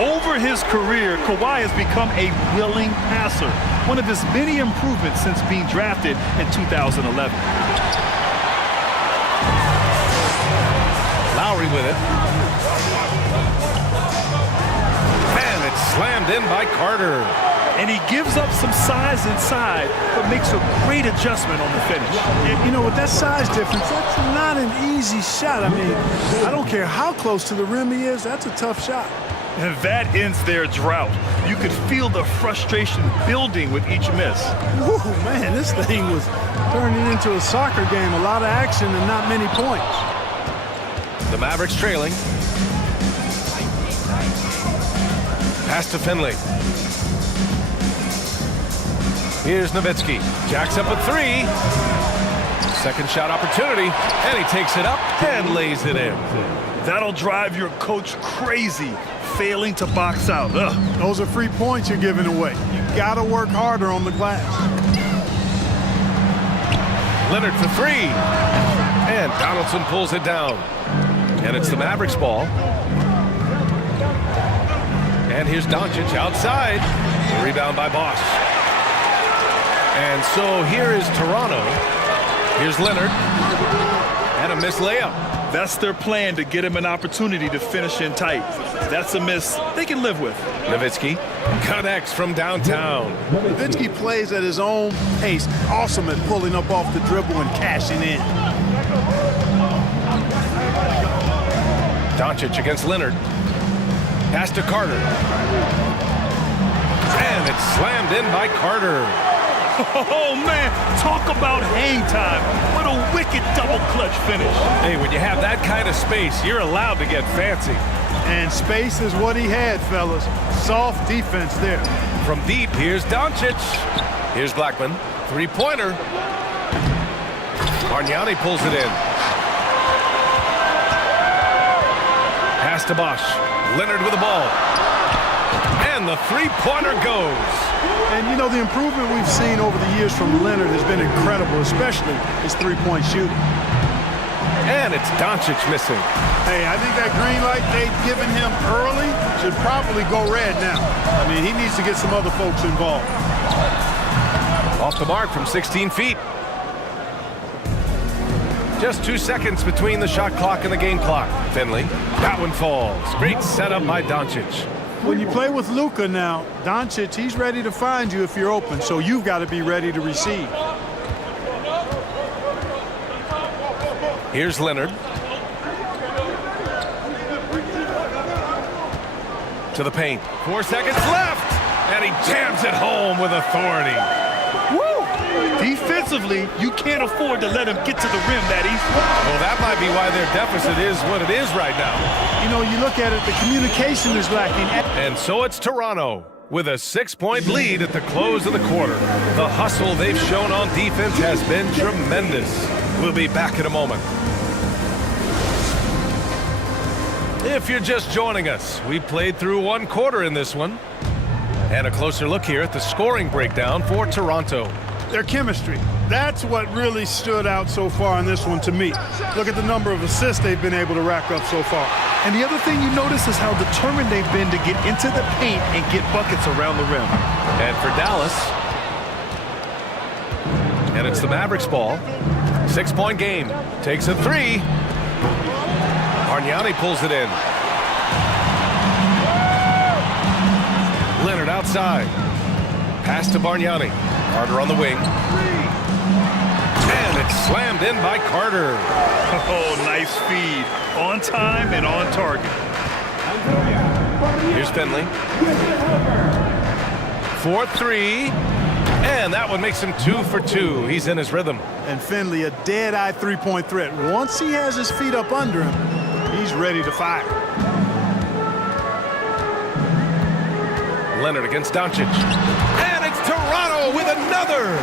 Over his career, Kawhi has become a willing passer. One of his many improvements since being drafted in 2011. Lowry with it. And it's slammed in by Carter. And he gives up some size inside, but makes a great adjustment on the finish. And, you know, with that size difference, that's not an easy shot. I mean, I don't care how close to the rim he is, that's a tough shot. And that ends their drought. You could feel the frustration building with each miss. Ooh, man, this thing was turning into a soccer game. A lot of action and not many points. The Mavericks trailing. Pass to Finley. Here's Nowitzki. Jacks up a 3. Second shot opportunity. And he takes it up and lays it in. That'll drive your coach crazy, failing to box out. Ugh. Those are free points you're giving away. You got to work harder on the glass. Leonard for 3. And Donaldson pulls it down. And it's the Mavericks ball. And here's Doncic outside. The rebound by Bosch. And so here is Toronto. Here's Leonard. And a missed layup. That's their plan, to get him an opportunity to finish in tight. That's a miss they can live with. Nowitzki connects from downtown. Nowitzki plays at his own pace. Awesome at pulling up off the dribble and cashing in. Doncic against Leonard. Pass to Carter. And it's slammed in by Carter. Oh, man, talk about hang time. What a wicked double clutch finish. Hey, when you have that kind of space, you're allowed to get fancy. And space is what he had, fellas. Soft defense there. From deep, here's Doncic. Here's Blackman. 3-pointer. Bargnani pulls it in. Pass to Bosch. Leonard with the ball. And the 3-pointer goes. And, you know, the improvement we've seen over the years from Leonard has been incredible, especially his 3-point shooting. And it's Doncic missing. Hey, I think that green light they've given him early should probably go red now. I mean, he needs to get some other folks involved. Off the mark from 16 feet. Just 2 seconds between the shot clock and the game clock. Finley. That one falls. Great setup by Doncic. When you play with Luka now, Doncic, he's ready to find you if you're open, so you've got to be ready to receive. Here's Leonard. To the paint. 4 seconds left, and he jams it home with authority. Woo! Defensively, you can't afford to let him get to the rim that easy. Well, that might be why their deficit is what it is right now. You know, you look at it, the communication is lacking. And so it's Toronto with a 6-point lead at the close of the quarter. The hustle they've shown on defense has been tremendous. We'll be back in a moment. If you're just joining us, we played through 1 quarter in this one. And a closer look here at the scoring breakdown for Toronto. Their chemistry. That's what really stood out so far in this one to me. Look at the number of assists they've been able to rack up so far. And the other thing you notice is how determined they've been to get into the paint and get buckets around the rim. And for Dallas, and it's the Mavericks ball. 6-point game. Takes a 3. Bargnani pulls it in. Leonard outside. Pass to Bargnani. Carter on the wing. And it's slammed in by Carter. Oh, nice feed. On time and on target. Here's Finley. 4-3. And that one makes him 2 for 2. He's in his rhythm. And Finley, a dead-eye 3-point threat. Once he has his feet up under him, he's ready to fire. Leonard against Doncic. And it's Toronto with another.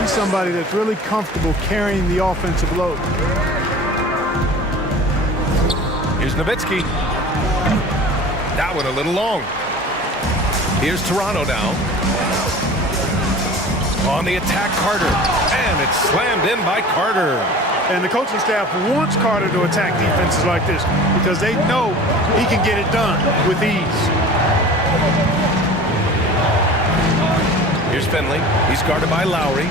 He's somebody that's really comfortable carrying the offensive load. Here's Nowitzki. That one a little long. Here's Toronto now. On the attack, Carter. And it's slammed in by Carter. And the coaching staff wants Carter to attack defenses like this because they know he can get it done with ease. Here's Finley. He's guarded by Lowry.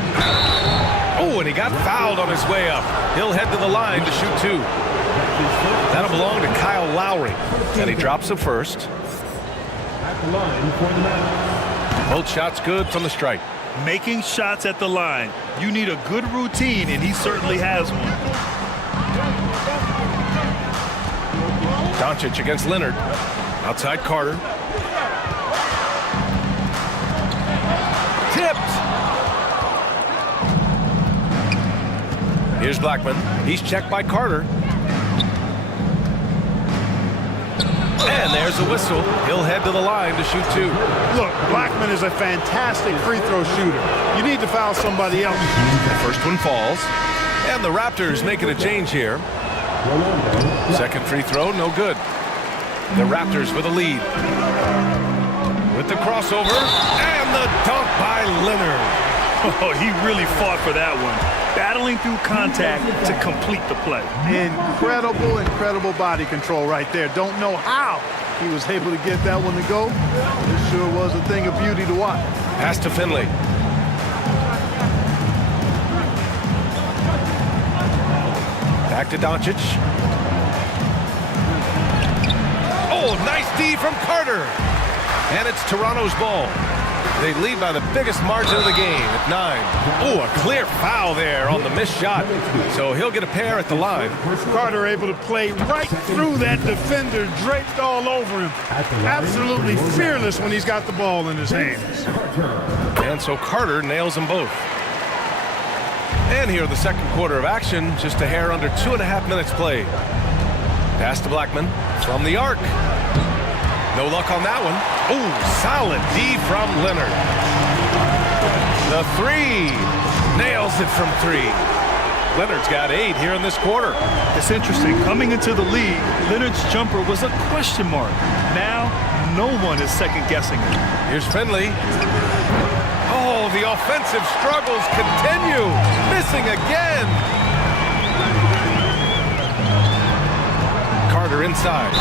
Oh, and he got fouled on his way up. He'll head to the line to shoot 2. That'll belong to Kyle Lowry. And he drops it first. Both shots good from the stripe. Making shots at the line. You need a good routine, and he certainly has one. Doncic against Leonard. Outside Carter. Tipped. Here's Blackman. He's checked by Carter. And there's a whistle. He'll head to the line to shoot 2. Look, Blackman is a fantastic free throw shooter. You need to foul somebody else. The first one falls. And the Raptors making a change here. Second free throw, no good. The Raptors with a lead. With the crossover. And the dunk by Leonard. Oh, he really fought for that one. Battling through contact to complete the play. Incredible body control right there. Don't know how he was able to get that one to go. This sure was a thing of beauty to watch. Pass to Finley. Back to Doncic. Oh, nice D from Carter. And it's Toronto's ball. They lead by the biggest margin of the game at 9. Oh, a clear foul there on the missed shot. So he'll get a pair at the line. Carter able to play right through that defender, draped all over him. Absolutely fearless when he's got the ball in his hands. And so Carter nails them both. And here in the second quarter of action, just a hair under 2.5 minutes played. Pass to Blackman from the arc. No luck on that one. Oh, solid D from Leonard. The 3. Nails it from 3. Leonard's got 8 here in this quarter. It's interesting. Coming into the league, Leonard's jumper was a question mark. Now, no one is second-guessing it. Here's Finley. Oh, the offensive struggles continue. Missing again. Carter inside.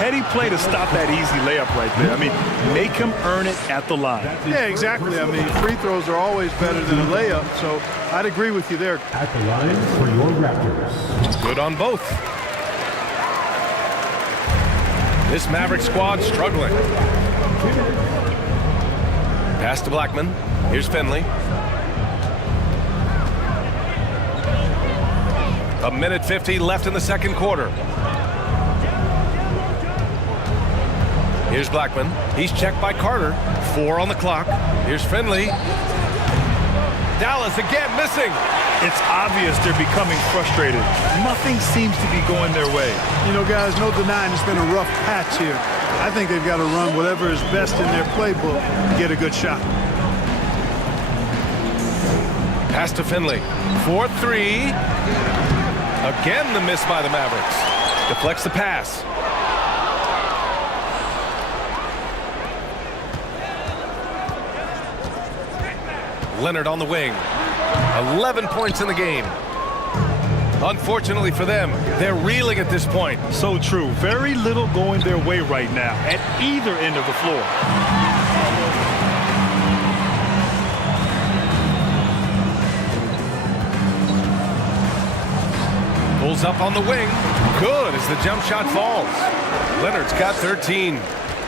Heady play to stop that easy layup right there. I mean, make him earn it at the line. Yeah, exactly. I mean, free throws are always better than a layup, so I'd agree with you there. At the line for your Raptors. Good on both. This Maverick squad struggling. Pass to Blackman. Here's Finley. A minute 50 left in the second quarter. Here's Blackman. He's checked by Carter. 4 on the clock. Here's Finley. Dallas again missing. It's obvious they're becoming frustrated. Nothing seems to be going their way. You know, guys, no denying it's been a rough patch here. I think they've got to run whatever is best in their playbook and get a good shot. Pass to Finley. 4-3. Again the miss by the Mavericks. Deflects the pass. Leonard on the wing. 11 points in the game. Unfortunately for them, they're reeling at this point. So true. Very little going their way right now at either end of the floor. Pulls up on the wing. Good as the jump shot falls. Leonard's got 13.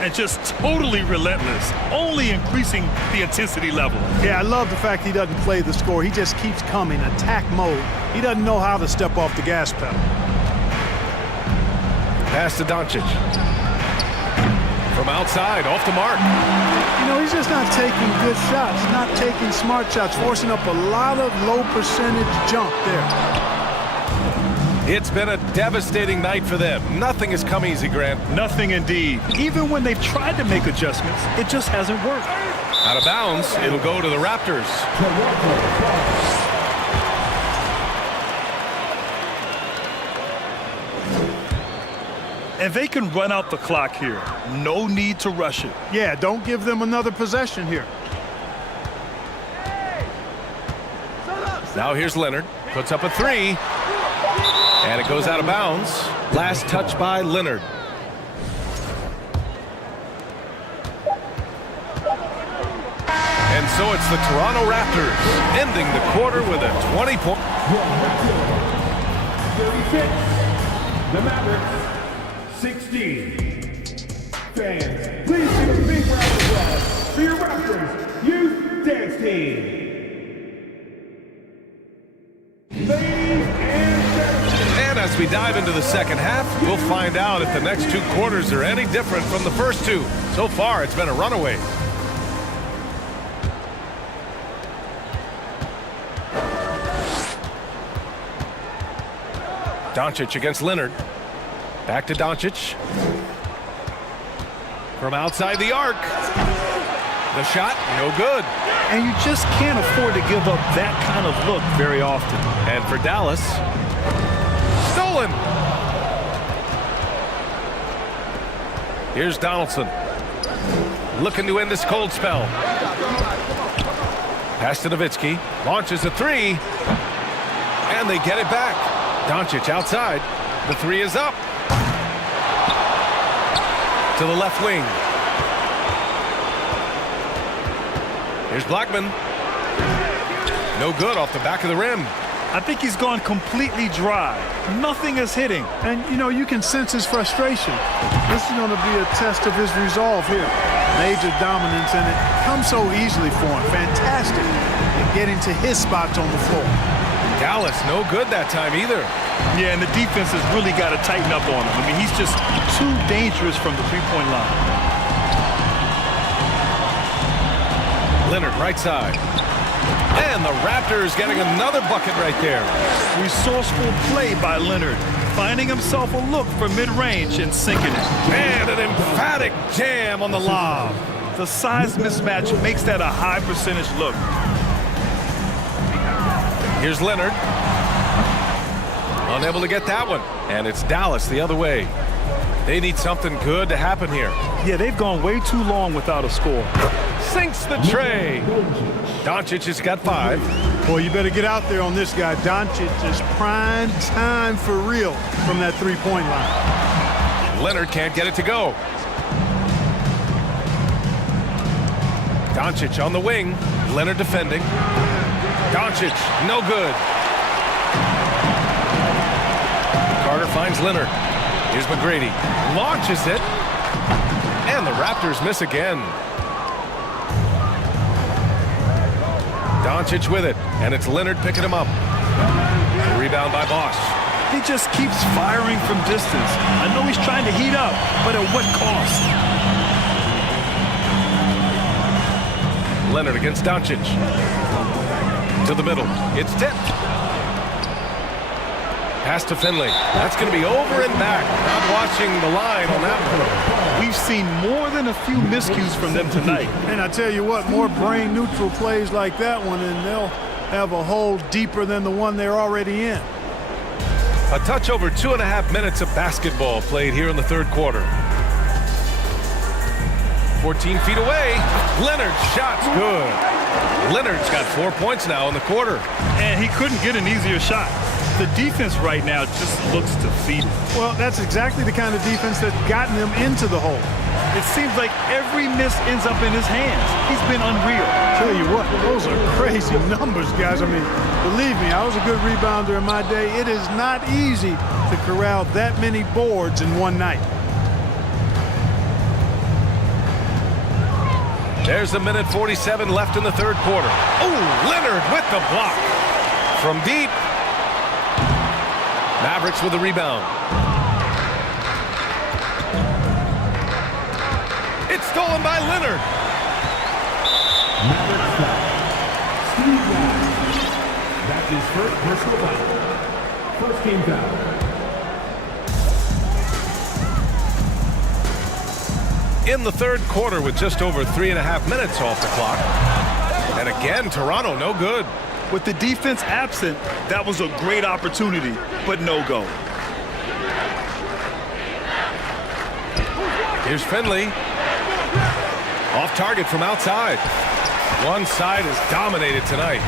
And just totally relentless, only increasing the intensity level. Yeah, I love the fact he doesn't play the score. He just keeps coming, attack mode. He doesn't know how to step off the gas pedal. Pass to Doncic. From outside, off the mark. You know, he's just not taking good shots, not taking smart shots, forcing up a lot of low percentage jump there. It's been a devastating night for them. Nothing has come easy, Grant. Nothing indeed. Even when they've tried to make adjustments, it just hasn't worked. Out of bounds, it'll go to the Raptors. And they can run out the clock here. No need to rush it. Yeah, don't give them another possession here. Now here's Leonard. Puts up a three. And it goes out of bounds. Last touch by Leonard. And so it's the Toronto Raptors ending the quarter with a 20-point. 36. The Mavericks, 16. Fans, please give a big round of applause for your Raptors Youth Dance Team. Ladies and gentlemen. And as we dive into the second half, we'll find out if the next two quarters are any different from the first two. So far, it's been a runaway. Doncic against Leonard. Back to Doncic. From outside the arc. The shot, no good. And you just can't afford to give up that kind of look very often. And for Dallas, stolen. Here's Donaldson. Looking to end this cold spell. Pass to Nowitzki. Launches a three. And they get it back. Doncic outside. The three is up. To the left wing. Here's Blackman. No good off the back of the rim. I think he's gone completely dry. Nothing is hitting. And, you know, you can sense his frustration. This is going to be a test of his resolve here. Major dominance, and it comes so easily for him. Fantastic at getting to his spots on the floor. Dallas, no good that time either. Yeah, and the defense has really got to tighten up on him. I mean, he's just too dangerous from the three-point line. Leonard, right side. And the Raptors getting another bucket right there. Resourceful play by Leonard, finding himself a look for mid-range and sinking it. And an emphatic jam on the lob. The size mismatch makes that a high percentage look. Here's Leonard. Unable to get that one. And it's Dallas the other way. They need something good to happen here. Yeah, they've gone way too long without a score. Sinks the tray. Doncic has got 5. Boy, you better get out there on this guy. Doncic is prime time for real from that three-point line. Leonard can't get it to go. Doncic on the wing. Leonard defending. Doncic, no good. Carter finds Leonard. Here's McGrady. Launches it. And the Raptors miss again. Doncic with it. And it's Leonard picking him up. Rebound by Bosch. He just keeps firing from distance. I know he's trying to heat up, but at what cost? Leonard against Doncic. To the middle. It's tipped. Pass to Finley. That's going to be over and back. Not watching the line on that one. We've seen more than a few miscues from them tonight. And I tell you what, more brain-neutral plays like that one, and they'll have a hole deeper than the one they're already in. A touch over 2.5 minutes of basketball played here in the third quarter. 14 feet away. Leonard's shot's good. Leonard's got 4 points now in the quarter. And he couldn't get an easier shot. The defense right now just looks defeated. Well, that's exactly the kind of defense that's gotten them into the hole. It seems like every miss ends up in his hands. He's been unreal. Tell you what, those are crazy numbers, guys. I mean, believe me, I was a good rebounder in my day. It is not easy to corral that many boards in one night. There's 1:47 left in the third quarter. Oh, Leonard with the block. From deep. Mavericks with the rebound. It's stolen by Leonard. Mavericks foul. Steve Nash. That's his first personal foul. First team foul. In the third quarter with just over 3.5 minutes off the clock. And again, Toronto no good. With the defense absent, that was a great opportunity, but no go. Here's Finley. Off target from outside. One side is dominated tonight.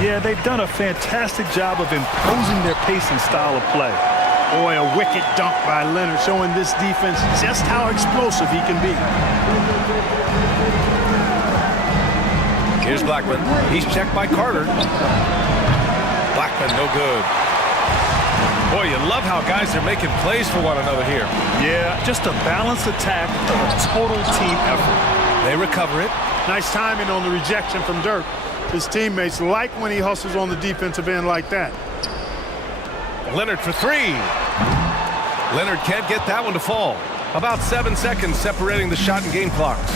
Yeah, they've done a fantastic job of imposing their pace and style of play. Boy, a wicked dunk by Leonard, showing this defense just how explosive he can be. Here's Blackman. He's checked by Carter. Blackman, no good. Boy, you love how guys are making plays for one another here. Yeah, just a balanced attack, a total team effort. They recover it. Nice timing on the rejection from Dirk. His teammates like when he hustles on the defensive end like that. Leonard for three. Leonard can't get that one to fall. About 7 seconds separating the shot and game clocks.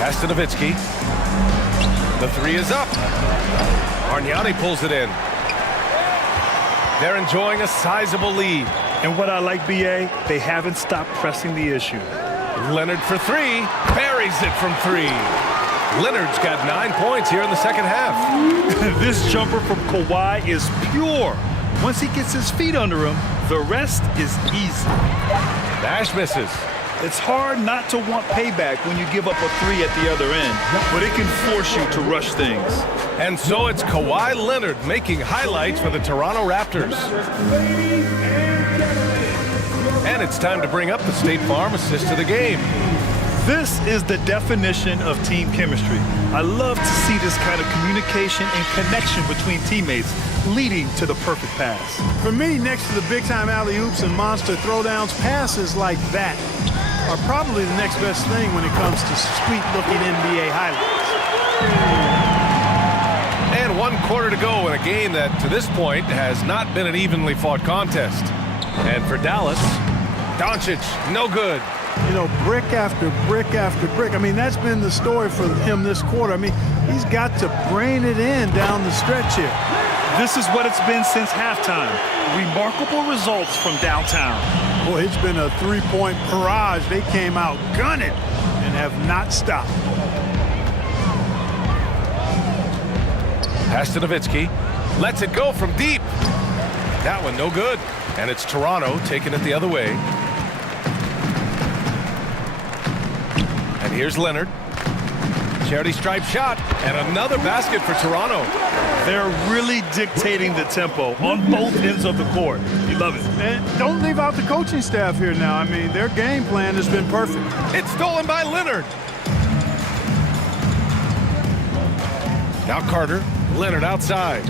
Pass to Nowitzki. The three is up. Bargnani pulls it in. They're enjoying a sizable lead. And what I like, B.A., they haven't stopped pressing the issue. Leonard for three. Buries it from three. Leonard's got 9 points here in the second half. This jumper from Kawhi is pure. Once he gets his feet under him, the rest is easy. Nash misses. It's hard not to want payback when you give up a three at the other end, but it can force you to rush things. And so it's Kawhi Leonard making highlights for the Toronto Raptors. And it's time to bring up the State Farm assist of the game. This is the definition of team chemistry. I love to see this kind of communication and connection between teammates leading to the perfect pass. For me, next to the big-time alley-oops and monster throwdowns, passes like that are probably the next best thing when it comes to sweet-looking NBA highlights. And 1 quarter to go in a game that, to this point, has not been an evenly fought contest. And for Dallas, Doncic, no good. You know, brick after brick after brick. I mean, that's been the story for him this quarter. I mean, he's got to brain it in down the stretch here. This is what it's been since halftime. Remarkable results from downtown. Boy, it's been a three-point barrage. They came out gunning and have not stopped. Pass to Nowitzki. Lets it go from deep. That one no good. And it's Toronto taking it the other way. And here's Leonard. Charity stripe shot. And another basket for Toronto. They're really dictating the tempo on both ends of the court. You love it. And don't leave out the coaching staff here now. I mean, their game plan has been perfect. It's stolen by Leonard. Now Carter. Leonard outside.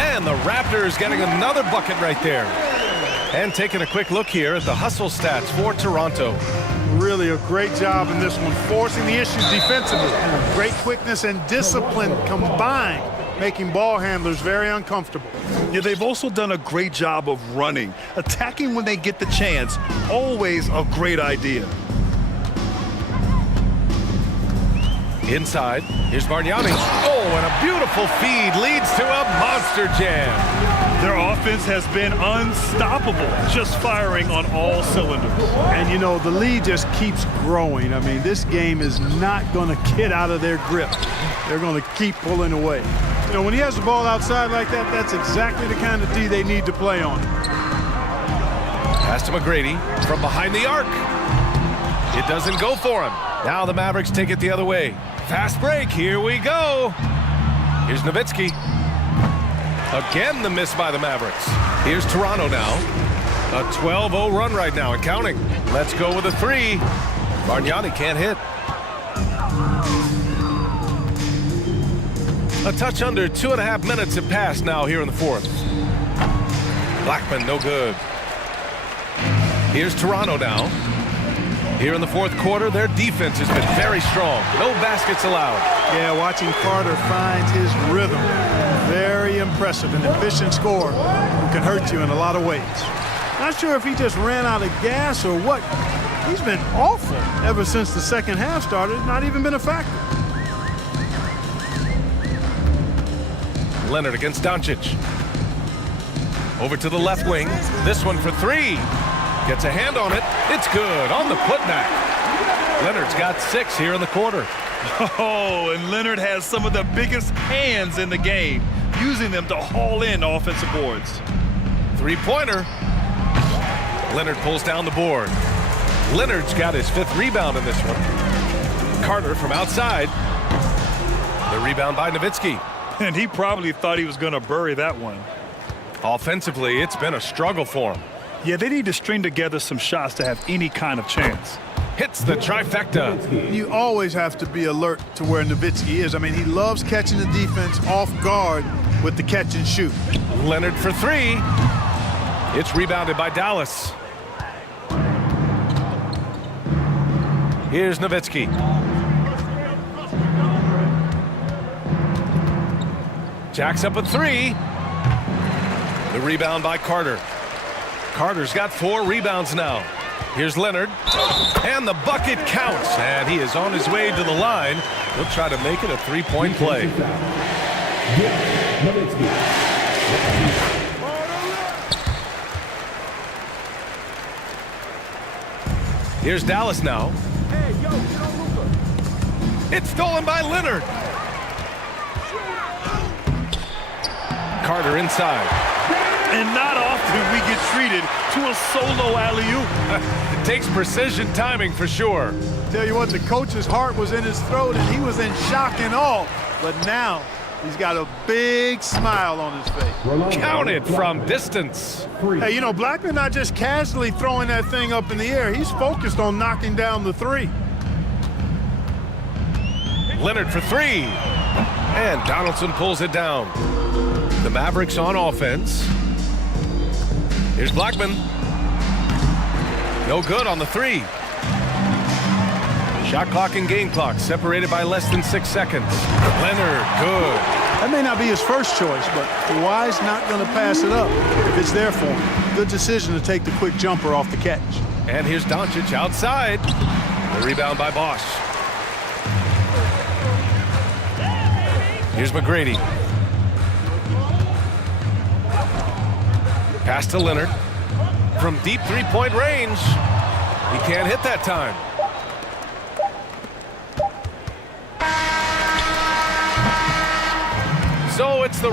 And the Raptors getting another bucket right there. And taking a quick look here at the hustle stats for Toronto. Really a great job in this one, forcing the issues defensively. Great quickness and discipline combined, making ball handlers very uncomfortable. Yeah, they've also done a great job of running. Attacking when they get the chance, always a great idea. Inside, here's Bargnani. Oh, and a beautiful feed leads to a monster jam. Their offense has been unstoppable, just firing on all cylinders. And, you know, the lead just keeps growing. I mean, this game is not going to get out of their grip. They're going to keep pulling away. You know, when he has the ball outside like that, that's exactly the kind of D they need to play on. Pass to McGrady from behind the arc. It doesn't go for him. Now the Mavericks take it the other way. Fast break, here we go. Here's Nowitzki. Again, the miss by the Mavericks. Here's Toronto now. A 12-0 run right now and counting. Let's go with a three. Bargnani can't hit. A touch under 2.5 minutes have passed now here in the fourth. Blackman, no good. Here's Toronto now. Here in the fourth quarter, their defense has been very strong. No baskets allowed. Yeah, watching Carter find his rhythm. Very impressive, an efficient scorer who can hurt you in a lot of ways. Not sure if he just ran out of gas or what. He's been awful ever since the second half started. Not even been a factor. Leonard against Doncic. Over to the left wing. This one for three. Gets a hand on it. It's good on the putback. Leonard's got 6 here in the quarter. Oh, and Leonard has some of the biggest hands in the game, using them to haul in offensive boards. Three-pointer. Leonard pulls down the board. Leonard's got his 5th rebound in this one. Carter from outside. The rebound by Nowitzki. And he probably thought he was going to bury that one. Offensively, it's been a struggle for him. Yeah, they need to string together some shots to have any kind of chance. Hits the trifecta. You always have to be alert to where Nowitzki is. I mean, he loves catching the defense off guard with the catch and shoot. Leonard for 3. It's rebounded by Dallas. Here's Nowitzki. Jacks up a 3. The rebound by Carter. Carter's got 4 rebounds now. Here's Leonard. And the bucket counts. And he is on his way to the line. He'll try to make it a 3-point play. Here's Dallas now. It's stolen by Leonard. Carter inside. And not often we get treated to a solo alley-oop. It takes precision timing for sure. Tell you what, the coach's heart was in his throat and he was in shock and awe. But now he's got a big smile on his face. Counted from distance. Hey, you know, Blackman not just casually throwing that thing up in the air. He's focused on knocking down the 3. Leonard for 3. And Donaldson pulls it down. The Mavericks on offense. Here's Blackman. No good on the 3. Shot clock and game clock separated by less than 6 seconds. Leonard, good. That may not be his first choice, but Kawhi's not going to pass it up if it's there for him. Good decision to take the quick jumper off the catch. And here's Doncic outside. The rebound by Bosch. Here's McGrady. Pass to Leonard. From deep 3-point range. He can't hit that time. So it's the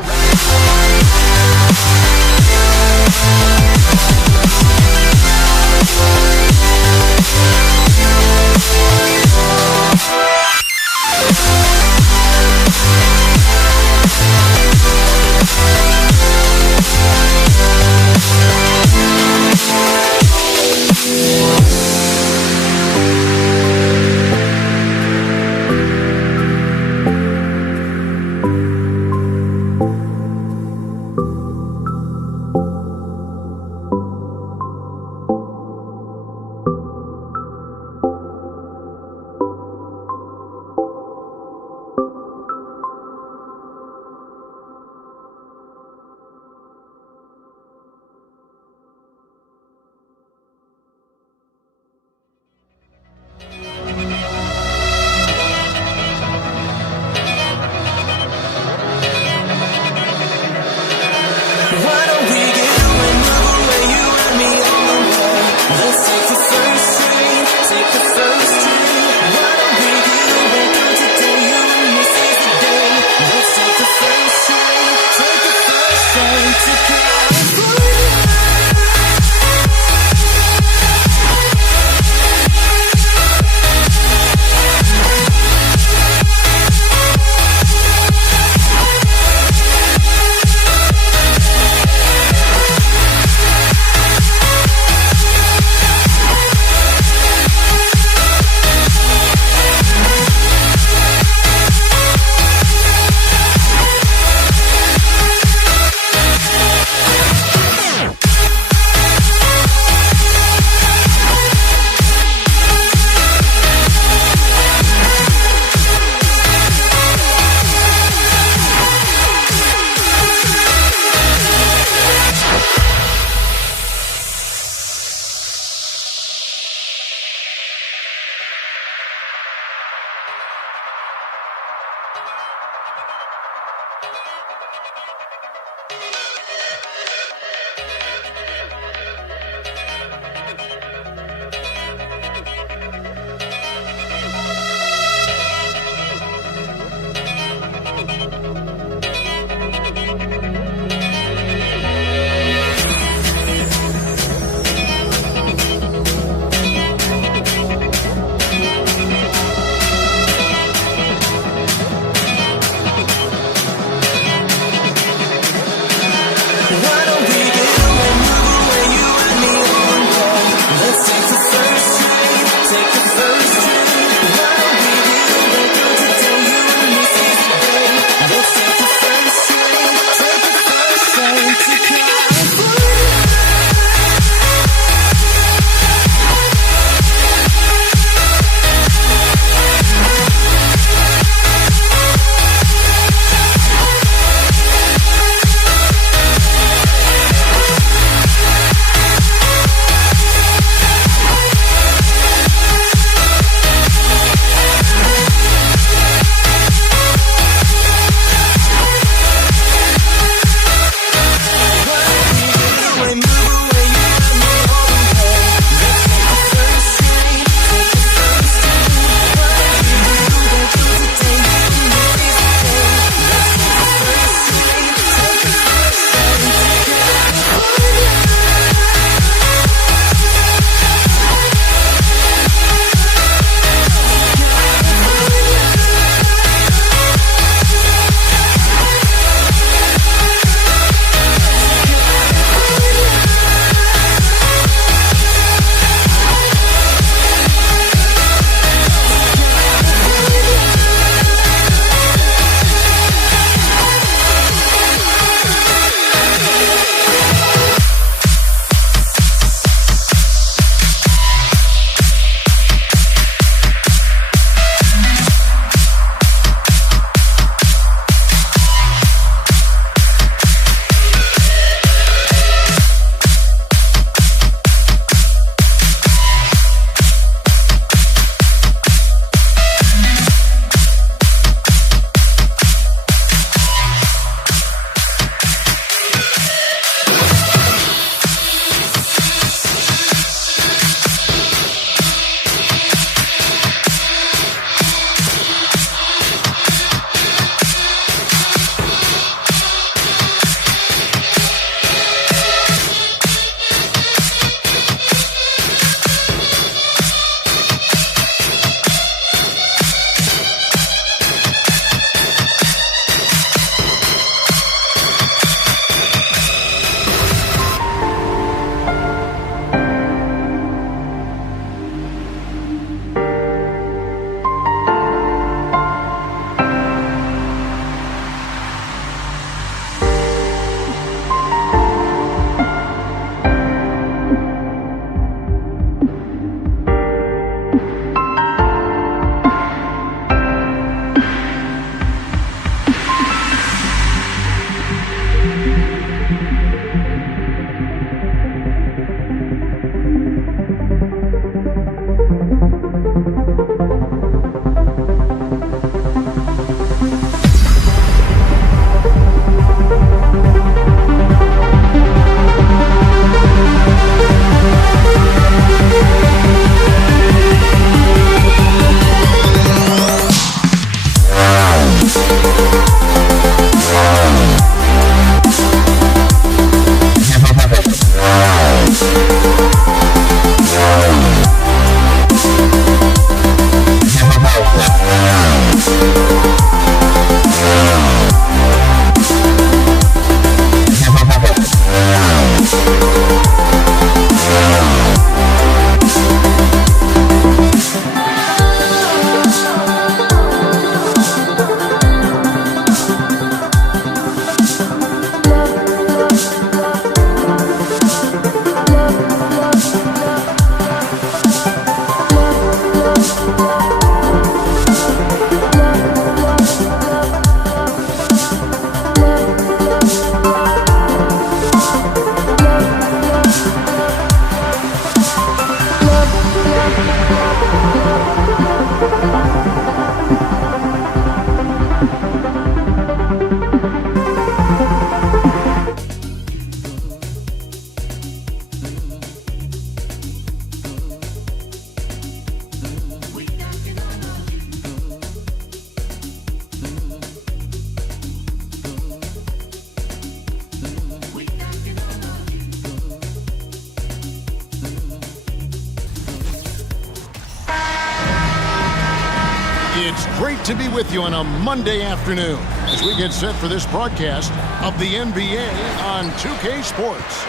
It's great to be with you on a Monday afternoon as we get set for this broadcast of the NBA on 2K Sports.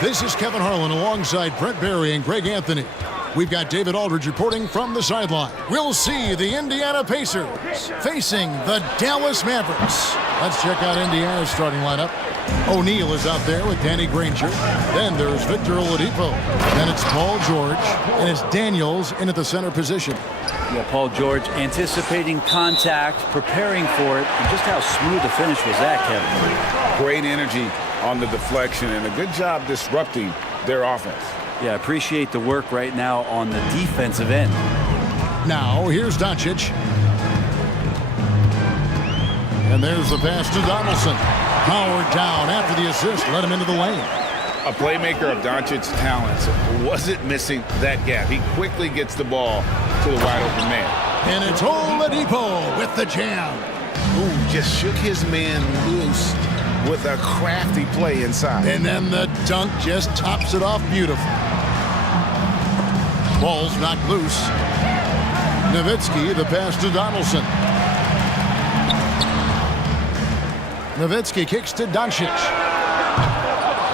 This is Kevin Harlan alongside Brent Barry and Greg Anthony. We've got David Aldridge reporting from the sideline. We'll see the Indiana Pacers facing the Dallas Mavericks. Let's check out Indiana's starting lineup. O'Neal is out there with Danny Granger. Then there's Victor Oladipo. Then it's Paul George. And it's Daniels in at the center position. Yeah, Paul George anticipating contact, preparing for it. And just how smooth the finish was that, Kevin. Great energy on the deflection and a good job disrupting their offense. Yeah, appreciate the work right now on the defensive end. Now, here's Doncic. And there's the pass to Donaldson. Howard down after the assist, let him into the lane. A playmaker of Doncic's talents wasn't missing that gap. He quickly gets the ball to the wide open man. And it's Oladipo with the jam. Ooh, just shook his man loose with a crafty play inside. And then the dunk just tops it off beautiful. Ball's knocked loose. Nowitzki, the pass to Donaldson. Nowitzki kicks to Doncic.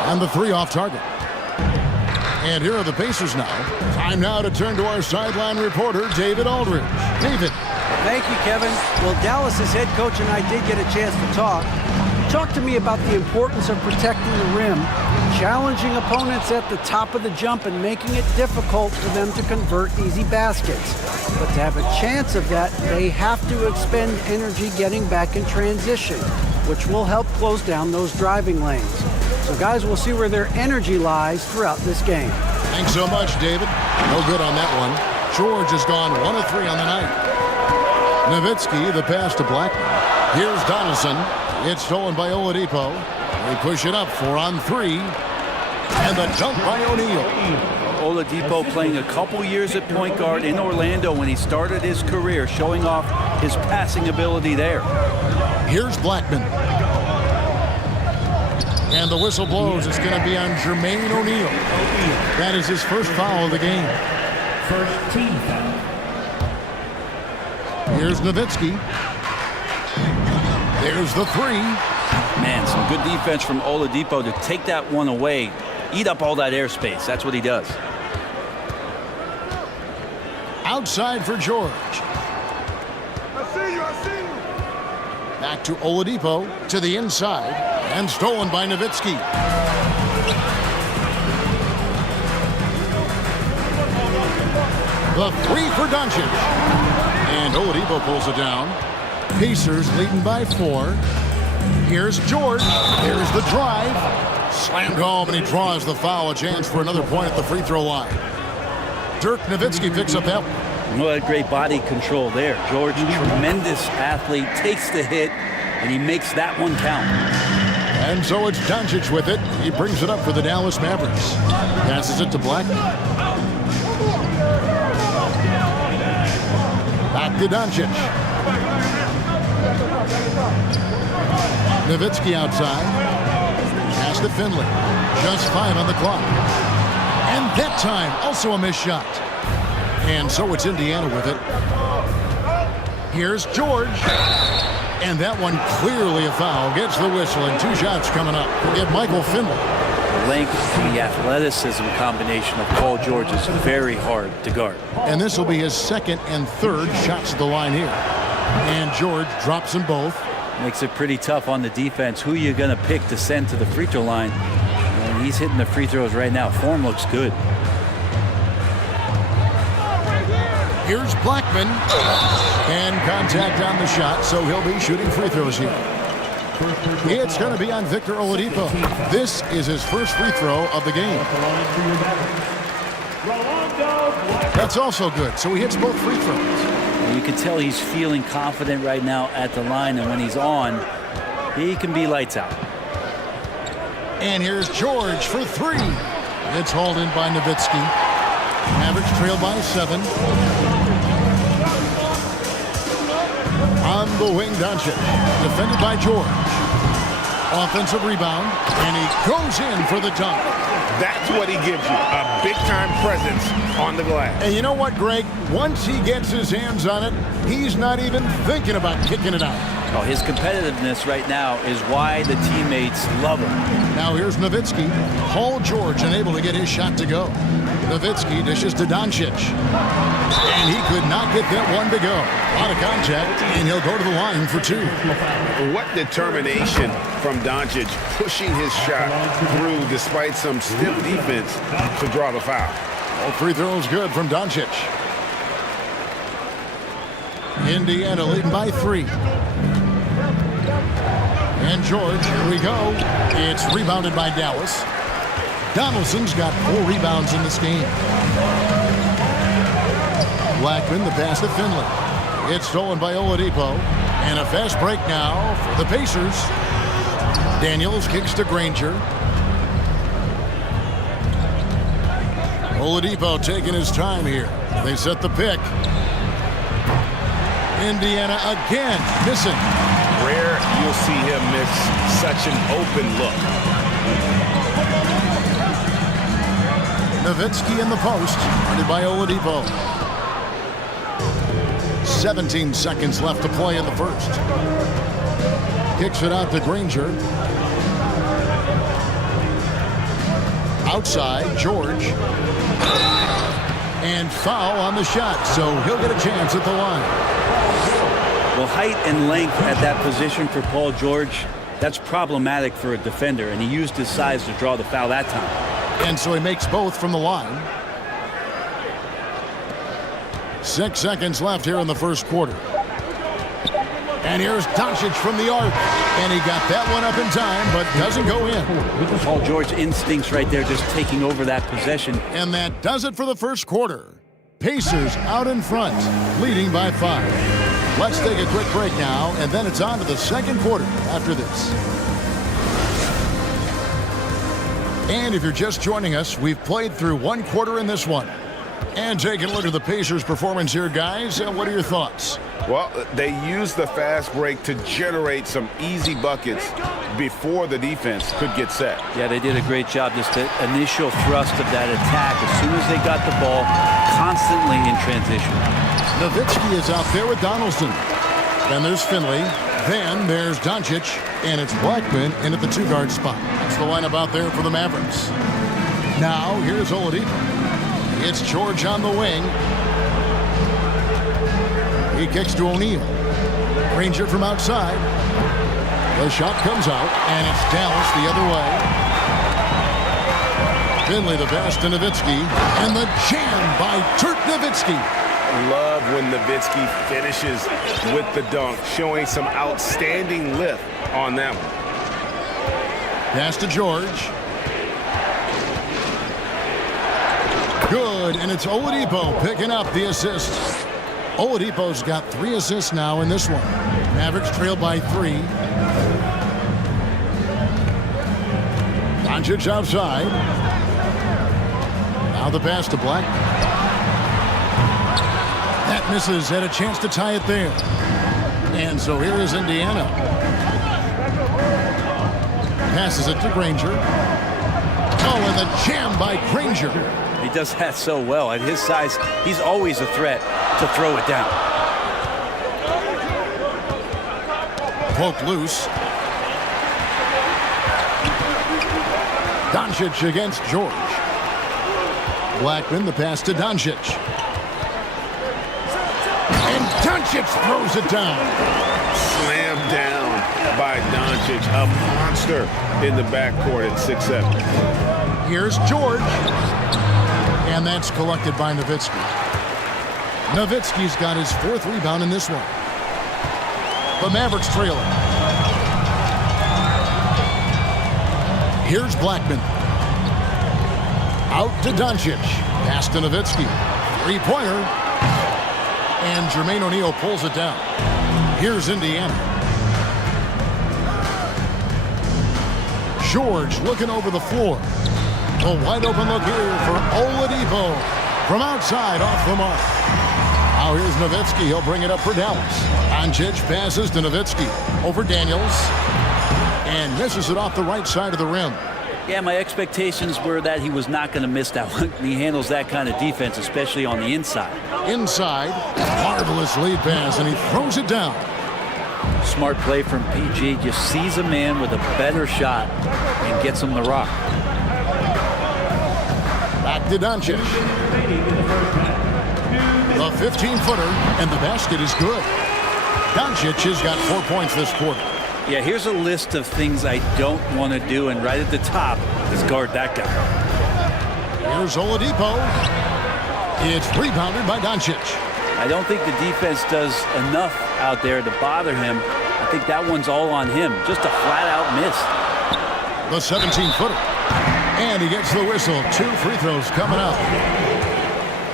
And the three off target. And here are the Pacers now. Time now to turn to our sideline reporter, David Aldridge. David. Thank you, Kevin. Well, Dallas's head coach and I did get a chance to talk. Talk to me about the importance of protecting the rim, challenging opponents at the top of the jump and making it difficult for them to convert easy baskets. But to have a chance of that, they have to expend energy getting back in transition, which will help close down those driving lanes. So guys, we'll see where their energy lies throughout this game. Thanks so much, David. No good on that one. George has gone 1 of 3 on the night. Nowitzki, the pass to Blackman. Here's Donaldson. It's stolen by Oladipo. They push it up 4 on 3. And the dunk by O'Neal. Oladipo playing a couple years at point guard in Orlando when he started his career, showing off his passing ability there. Here's Blackman. And the whistle blows. It's going to be on Jermaine O'Neal. That is his first foul of the game. First team foul. Here's Nowitzki. There's the three. Man, some good defense from Oladipo to take that one away. Eat up all that airspace. That's what he does. Outside for George. Back to Oladipo to the inside and stolen by Nowitzki. The three for Doncic. And Oladipo pulls it down. Pacers leading by 4. Here's George. Here's the drive. Slammed home, and he draws the foul. A chance for another point at the free throw line. Dirk Nowitzki picks up that one. What great body control there. George, tremendous athlete, takes the hit, and he makes that one count. And so it's Doncic with it. He brings it up for the Dallas Mavericks. Passes it to Blackman. Back to Doncic. Nowitzki outside. Pass to Finley. Just 5 on the clock. That time, also a missed shot. And so it's Indiana with it. Here's George. And that one clearly a foul. Gets the whistle, and 2 shots coming up. We'll get Michael Finley. The length and the athleticism combination of Paul George is very hard to guard. And this will be his 2nd and 3rd shots at the line here. And George drops them both. Makes it pretty tough on the defense. Who you going to pick to send to the free throw line? And he's hitting the free throws right now. Form looks good. Here's Blackman. And contact on the shot, so he'll be shooting free throws here. It's going to be on Victor Oladipo. This is his first free throw of the game. That's also good, so he hits both free throws. You can tell he's feeling confident right now at the line, and when he's on, he can be lights out. And here's George for 3. It's hauled in by Nowitzki. Mavericks trail by 7. On the wing, Doncic. Defended by George. Offensive rebound, and he goes in for the dunk. That's what he gives you, a big-time presence on the glass. And you know what, Greg? Once he gets his hands on it, he's not even thinking about kicking it out. Oh, his competitiveness right now is why the teammates love him. Now here's Nowitzki. Paul George unable to get his shot to go. Nowitzki dishes to Doncic. And he could not get that one to go. Out of contact, and he'll go to the line for 2. What determination from Doncic, pushing his shot through despite some stiff defense to draw the foul. All free throws good from Doncic. Indiana leading by 3. And George, here we go. It's rebounded by Dallas. Donaldson's got 4 rebounds in this game. Blackman, the pass to Finley. It's stolen by Oladipo. And a fast break now for the Pacers. Daniels kicks to Granger. Oladipo taking his time here. They set the pick. Indiana again missing. Rare you'll see him miss such an open look. Nowitzki in the post, guarded by Oladipo. 17 seconds left to play in the first. Kicks it out to Granger. Outside, George. And foul on the shot, so he'll get a chance at the line. Well, height and length at that position for Paul George, that's problematic for a defender, and he used his size to draw the foul that time. And so he makes both from the line. 6 seconds left here in the first quarter. And here's Doncic from the arc. And he got that one up in time, but doesn't go in. Paul George instincts right there, just taking over that possession. And that does it for the first quarter. Pacers out in front, leading by 5. Let's take a quick break now, and then it's on to the second quarter after this. And if you're just joining us, we've played through one quarter in this one. And taking a look at the Pacers' performance here, guys. What are your thoughts? Well, they used the fast break to generate some easy buckets before the defense could get set. Yeah, they did a great job. Just the initial thrust of that attack, as soon as they got the ball, constantly in transition. Nowitzki is out there with Donaldson. Then there's Finley. Then there's Doncic. And it's Blackman in at the 2-guard spot. That's the lineup out there for the Mavericks. Now, here's Oladipo. It's George on the wing. He kicks to O'Neal. Granger from outside. The shot comes out, and it's Dallas the other way. Finley the pass to Nowitzki. And the jam by Dirk Nowitzki. Love when Nowitzki finishes with the dunk, showing some outstanding lift on that one. Pass to George. Good, and it's Oladipo picking up the assist. Oladipo's got 3 assists now in this one. Mavericks trail by 3. Doncic outside. Now the pass to Black. That misses, had a chance to tie it there. And so here is Indiana. Passes it to Granger. Oh, and the jam by Granger. He does that so well. At his size, he's always a threat to throw it down. Poked loose. Doncic against George. Blackman, the pass to Doncic. And Doncic throws it down. Slammed down by Doncic, a monster in the backcourt at 6'7". Here's George. And that's collected by Nowitzki. Nowitzki's got his 4th rebound in this one. The Mavericks trailing. Here's Blackman. Out to Doncic. Pass to Nowitzki. 3-pointer. And Jermaine O'Neal pulls it down. Here's Indiana. George looking over the floor. A wide open look here for Oladipo. From outside, off the mark. Now here's Nowitzki. He'll bring it up for Dallas. Doncic passes to Nowitzki. Over Daniels. And misses it off the right side of the rim. Yeah, my expectations were that he was not going to miss that one. He handles that kind of defense, especially on the inside. Inside, marvelous lead pass, and he throws it down. Smart play from PG. Just sees a man with a better shot and gets him the rock. Back to Doncic. The 15-footer, and the basket is good. Doncic has got 4 points this quarter. Yeah, here's a list of things I don't want to do, and right at the top is guard that guy. Here's Oladipo. It's rebounded by Doncic. I don't think the defense does enough out there to bother him. I think that one's all on him. Just a flat-out miss. The 17-footer. And he gets the whistle. 2 free throws coming up.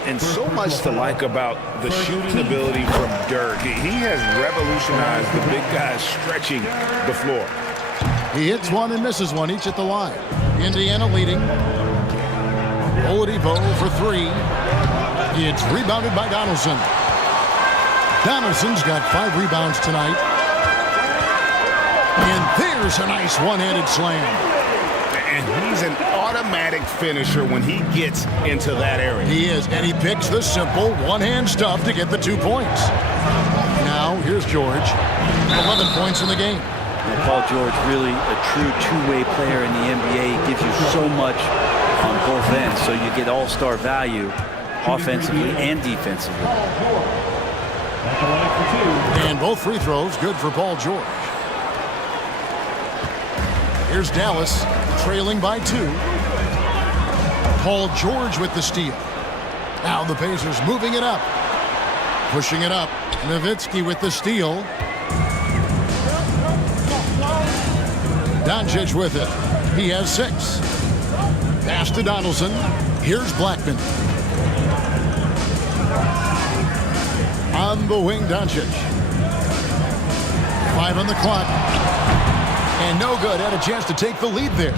And so much to like about the shooting ability from Dirk. He has revolutionized the big guys stretching the floor. He hits one and misses one, each at the line. Indiana leading. Oladipo for 3. It's rebounded by Donaldson. Donaldson's got 5 rebounds tonight. And there's a nice one-handed slam. And he's an automatic finisher when he gets into that area. He is, and he picks the simple one-hand stuff to get the 2 points. Now, here's George. 11 points in the game. Paul George, really a true two-way player in the NBA. He gives you so much on both ends, so you get all-star value offensively and defensively. And both free throws good for Paul George. Here's Dallas, trailing by 2. Paul George with the steal. Now the Pacers moving it up. Pushing it up. Nowitzki with the steal. Doncic with it. He has 6. Pass to Donaldson. Here's Blackman. On the wing, Doncic. 5 on the clock. And no good. Had a chance to take the lead there.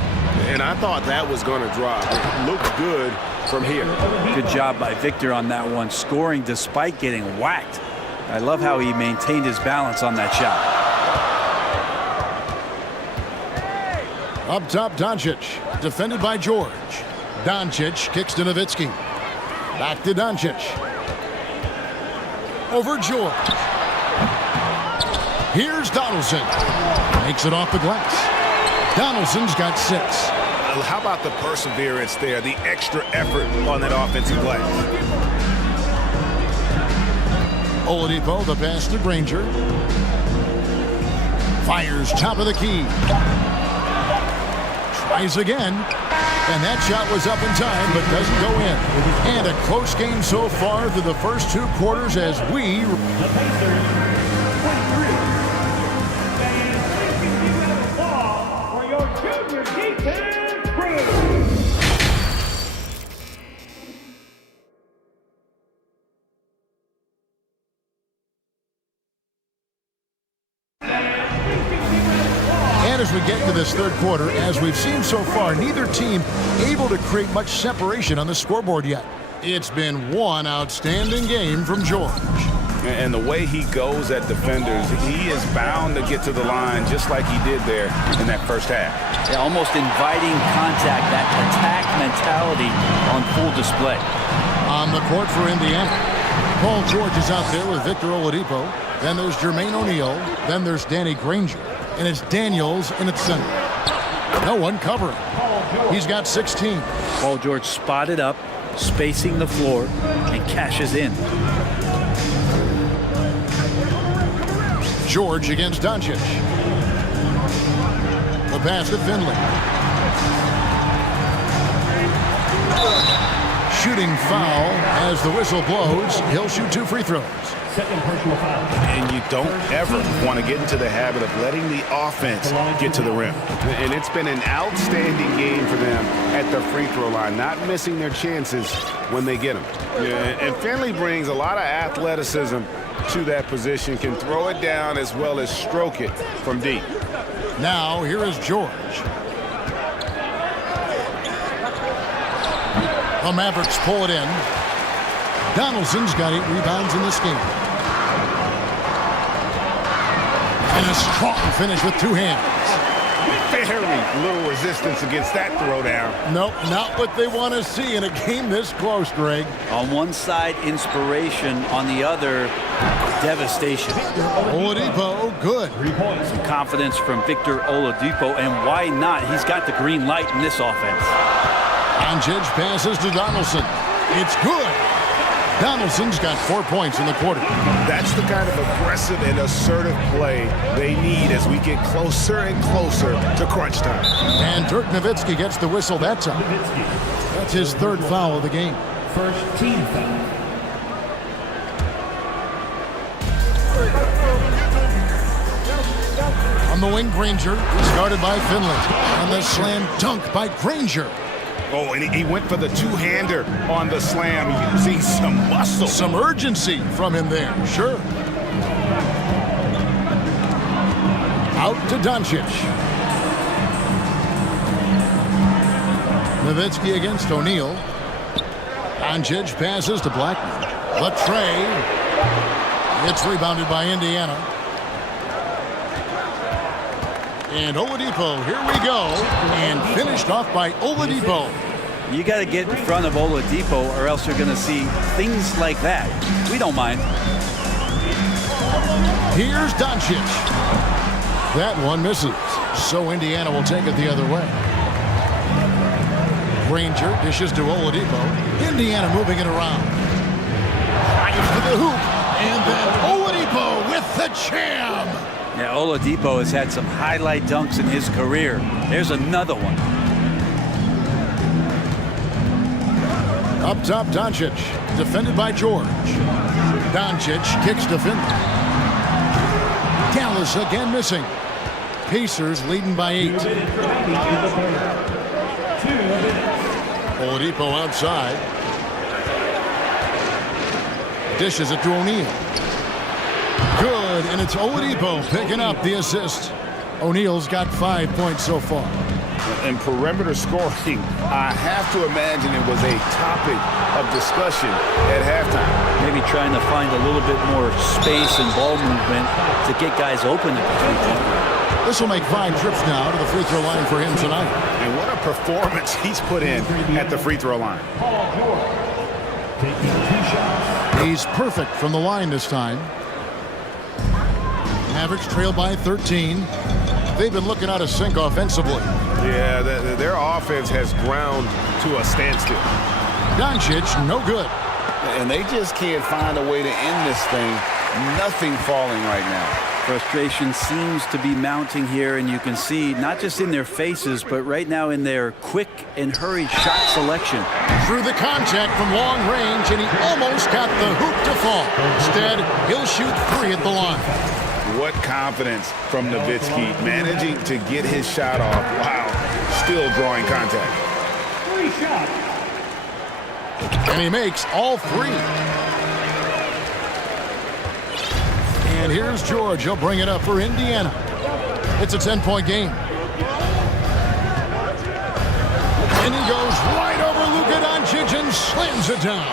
And I thought that was going to drop. It looked good from here. Good job by Victor on that one, scoring despite getting whacked. I love how he maintained his balance on that shot. Up top, Doncic. Defended by George. Doncic kicks to Nowitzki. Back to Doncic. Over George. Here's Donaldson. Makes it off the glass. Donaldson's got 6. How about the perseverance there, the extra effort on that offensive glass? Oladipo, the pass to Granger. Fires top of the key. Tries again. And that shot was up in time, but doesn't go in. And a close game so far through the first 2 quarters as we... And as we get into this 3rd quarter, as we've seen so far, neither team able to create much separation on the scoreboard yet. It's been one outstanding game from George. And the way he goes at defenders, he is bound to get to the line just like he did there in that first half. Yeah, almost inviting contact, that attack mentality on full display. On the court for Indiana, Paul George is out there with Victor Oladipo. Then there's Jermaine O'Neal. Then there's Danny Granger. And it's Daniels in its center. No one covering. He's got 16. Paul George spotted up, spacing the floor, and cashes in. George against Doncic. The pass to Finley. Shooting foul as the whistle blows. He'll shoot 2 free throws. Second personal foul. And you don't ever want to get into the habit of letting the offense get to the rim. And it's been an outstanding game for them at the free throw line, not missing their chances when they get them. Yeah, and Finley brings a lot of athleticism to that position, can throw it down as well as stroke it from deep. Now here is George. The Mavericks pull it in. Donaldson's got 8 rebounds in this game. And a strong finish with 2 hands. Very little resistance against that throwdown. Nope, not what they want to see in a game this close, Greg. On one side, inspiration. On the other, devastation. Oladipo, good. 3 points. Some confidence from Victor Oladipo, and why not? He's got the green light in this offense. Doncic passes to Donaldson. It's good. Donaldson's got 4 points in the quarter. That's the kind of aggressive and assertive play they need as we get closer and closer to crunch time. And Dirk Nowitzki gets the whistle that time. That's his 3rd foul of the game. First team foul. On the wing, Granger, started by Finley. On the slam dunk by Granger. Oh, and he went for the 2-hander on the slam, using some muscle. Some urgency from him there, sure. Out to Doncic. Nowitzki against O'Neal. Doncic passes to Blackman. The tray. It's rebounded by Indiana. And Oladipo, here we go. And finished off by Oladipo. You got to get in front of Oladipo or else you're going to see things like that. We don't mind. Here's Doncic. That one misses. So Indiana will take it the other way. Granger dishes to Oladipo. Indiana moving it around. Drives to the hoop. And then Oladipo with the jam. Yeah, Oladipo has had some highlight dunks in his career. There's another one. Up top, Doncic. Defended by George. Doncic kicks to Finley. Dallas again missing. Pacers leading by 8. Oladipo outside. Dishes it to O'Neal. Good, and it's Oladipo picking up the assist. O'Neal's got 5 points so far. And perimeter scoring, I have to imagine it was a topic of discussion at halftime. Maybe trying to find a little bit more space and ball movement to get guys open at the three-point. This will make 5 trips now to the free throw line for him tonight. And what a performance he's put in at the free throw line. He's perfect from the line this time. Mavericks trail by 13. They've been looking out of sync offensively. Yeah, their offense has ground to a standstill. Doncic, no good. And they just can't find a way to end this thing. Nothing falling right now. Frustration seems to be mounting here, and you can see not just in their faces, but right now in their quick and hurried shot selection. Through the contact from long range, and he almost got the hoop to fall. Instead, he'll shoot 3 at the line. What confidence from Nowitzki, managing to get his shot off. Wow, still drawing contact. 3 shots. And he makes all 3. And here's George. He'll bring it up for Indiana. It's a 10-point game. And he goes right over Luka Doncic and slams it down.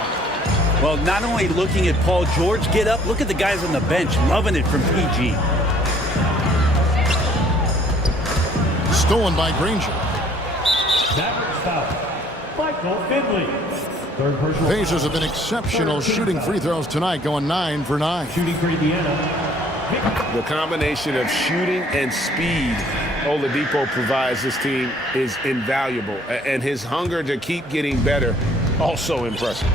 Well, not only looking at Paul George get up, look at the guys on the bench loving it from PG. Stolen by Granger. That foul. Michael Finley. Third personal. Pacers have been exceptional shooting free throws tonight, going 9 for 9. Shooting for Indiana. The combination of shooting and speed Oladipo provides this team is invaluable, and his hunger to keep getting better also impressive.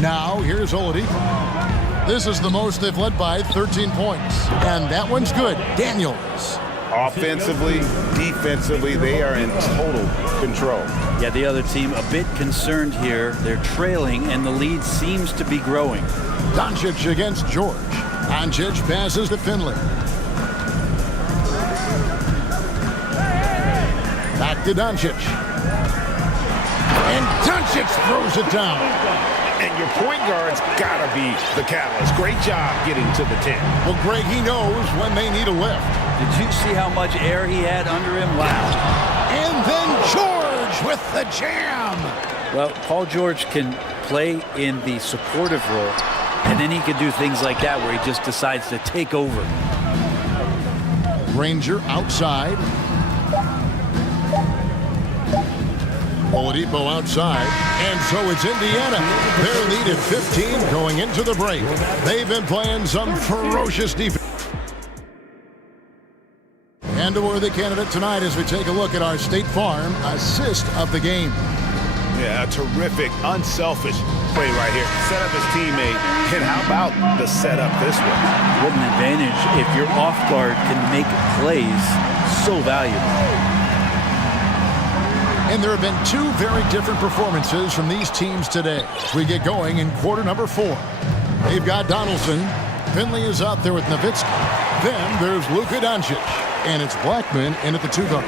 Now here's Oladipo. This is the most they've led by, 13 points, and that one's good. Daniels. Offensively, defensively, they are in total control. Yeah, the other team a bit concerned here. They're trailing, and the lead seems to be growing. Doncic against George. Doncic passes to Finley. Back to Doncic. And Doncic throws it down. And your point guard's got to be the catalyst. Great job getting to the 10. Well, Greg, he knows when they need a lift. Did you see how much air he had under him? Wow. And then George with the jam. Well, Paul George can play in the supportive role, and then he can do things like that where he just decides to take over. Granger outside. Oladipo outside, and so it's Indiana. Their lead at 15 going into the break. They've been playing some ferocious defense. And a worthy candidate tonight as we take a look at our State Farm assist of the game. Yeah, a terrific, unselfish play right here. Set up his teammate, and how about the setup this way? What an advantage if your off guard can make plays so valuable. And there have been two very different performances from these teams today. We get going in quarter number 4. They've got Donaldson. Finley is out there with Nowitzki. Then there's Luka Doncic. And it's Blackman in at the 2 guard.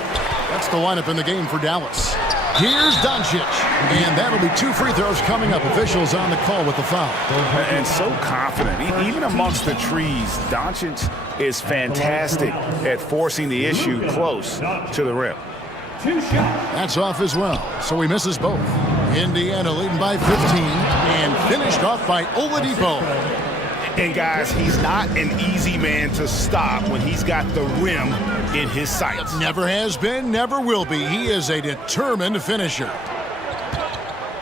That's the lineup in the game for Dallas. Here's Doncic. And that'll be 2 free throws coming up. Officials on the call with the foul. And so confident. Even amongst the trees, Doncic is fantastic at forcing the issue close to the rim. That's off as well, so he misses both. Indiana leading by 15 and finished off by Oladipo. And guys, he's not an easy man to stop when he's got the rim in his sights. Never has been, never will be. He is a determined finisher.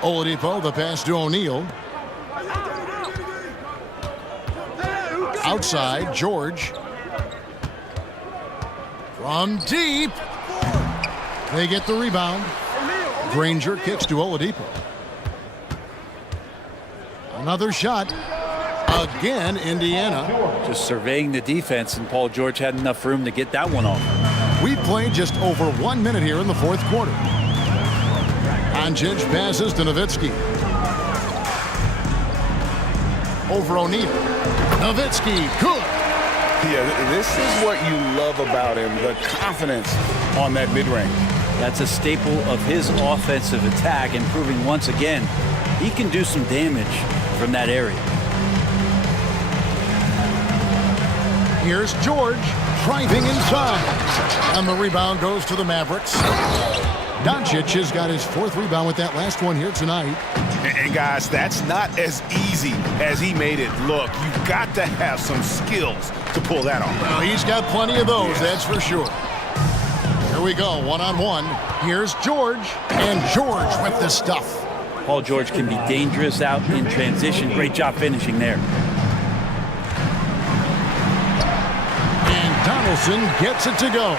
Oladipo, the pass to O'Neal. Outside, George. From deep. They get the rebound. Granger kicks to Oladipo. Another shot. Again, Indiana. Just surveying the defense, and Paul George had enough room to get that one off. We've played just over 1 minute here in the 4th quarter. Doncic passes to Nowitzki. Over O'Neal. Nowitzki, good. Yeah, this is what you love about him, the confidence on that mid-range. That's a staple of his offensive attack, and proving once again he can do some damage from that area. Here's George driving inside. And the rebound goes to the Mavericks. Doncic has got his 4th rebound with that last one here tonight. And guys, that's not as easy as he made it look. You've got to have some skills to pull that off. Well, he's got plenty of those, that's for sure. Here we go, one-on-one. Here's George, and George with the stuff. Paul George can be dangerous out in transition. Great job finishing there. And Donaldson gets it to go.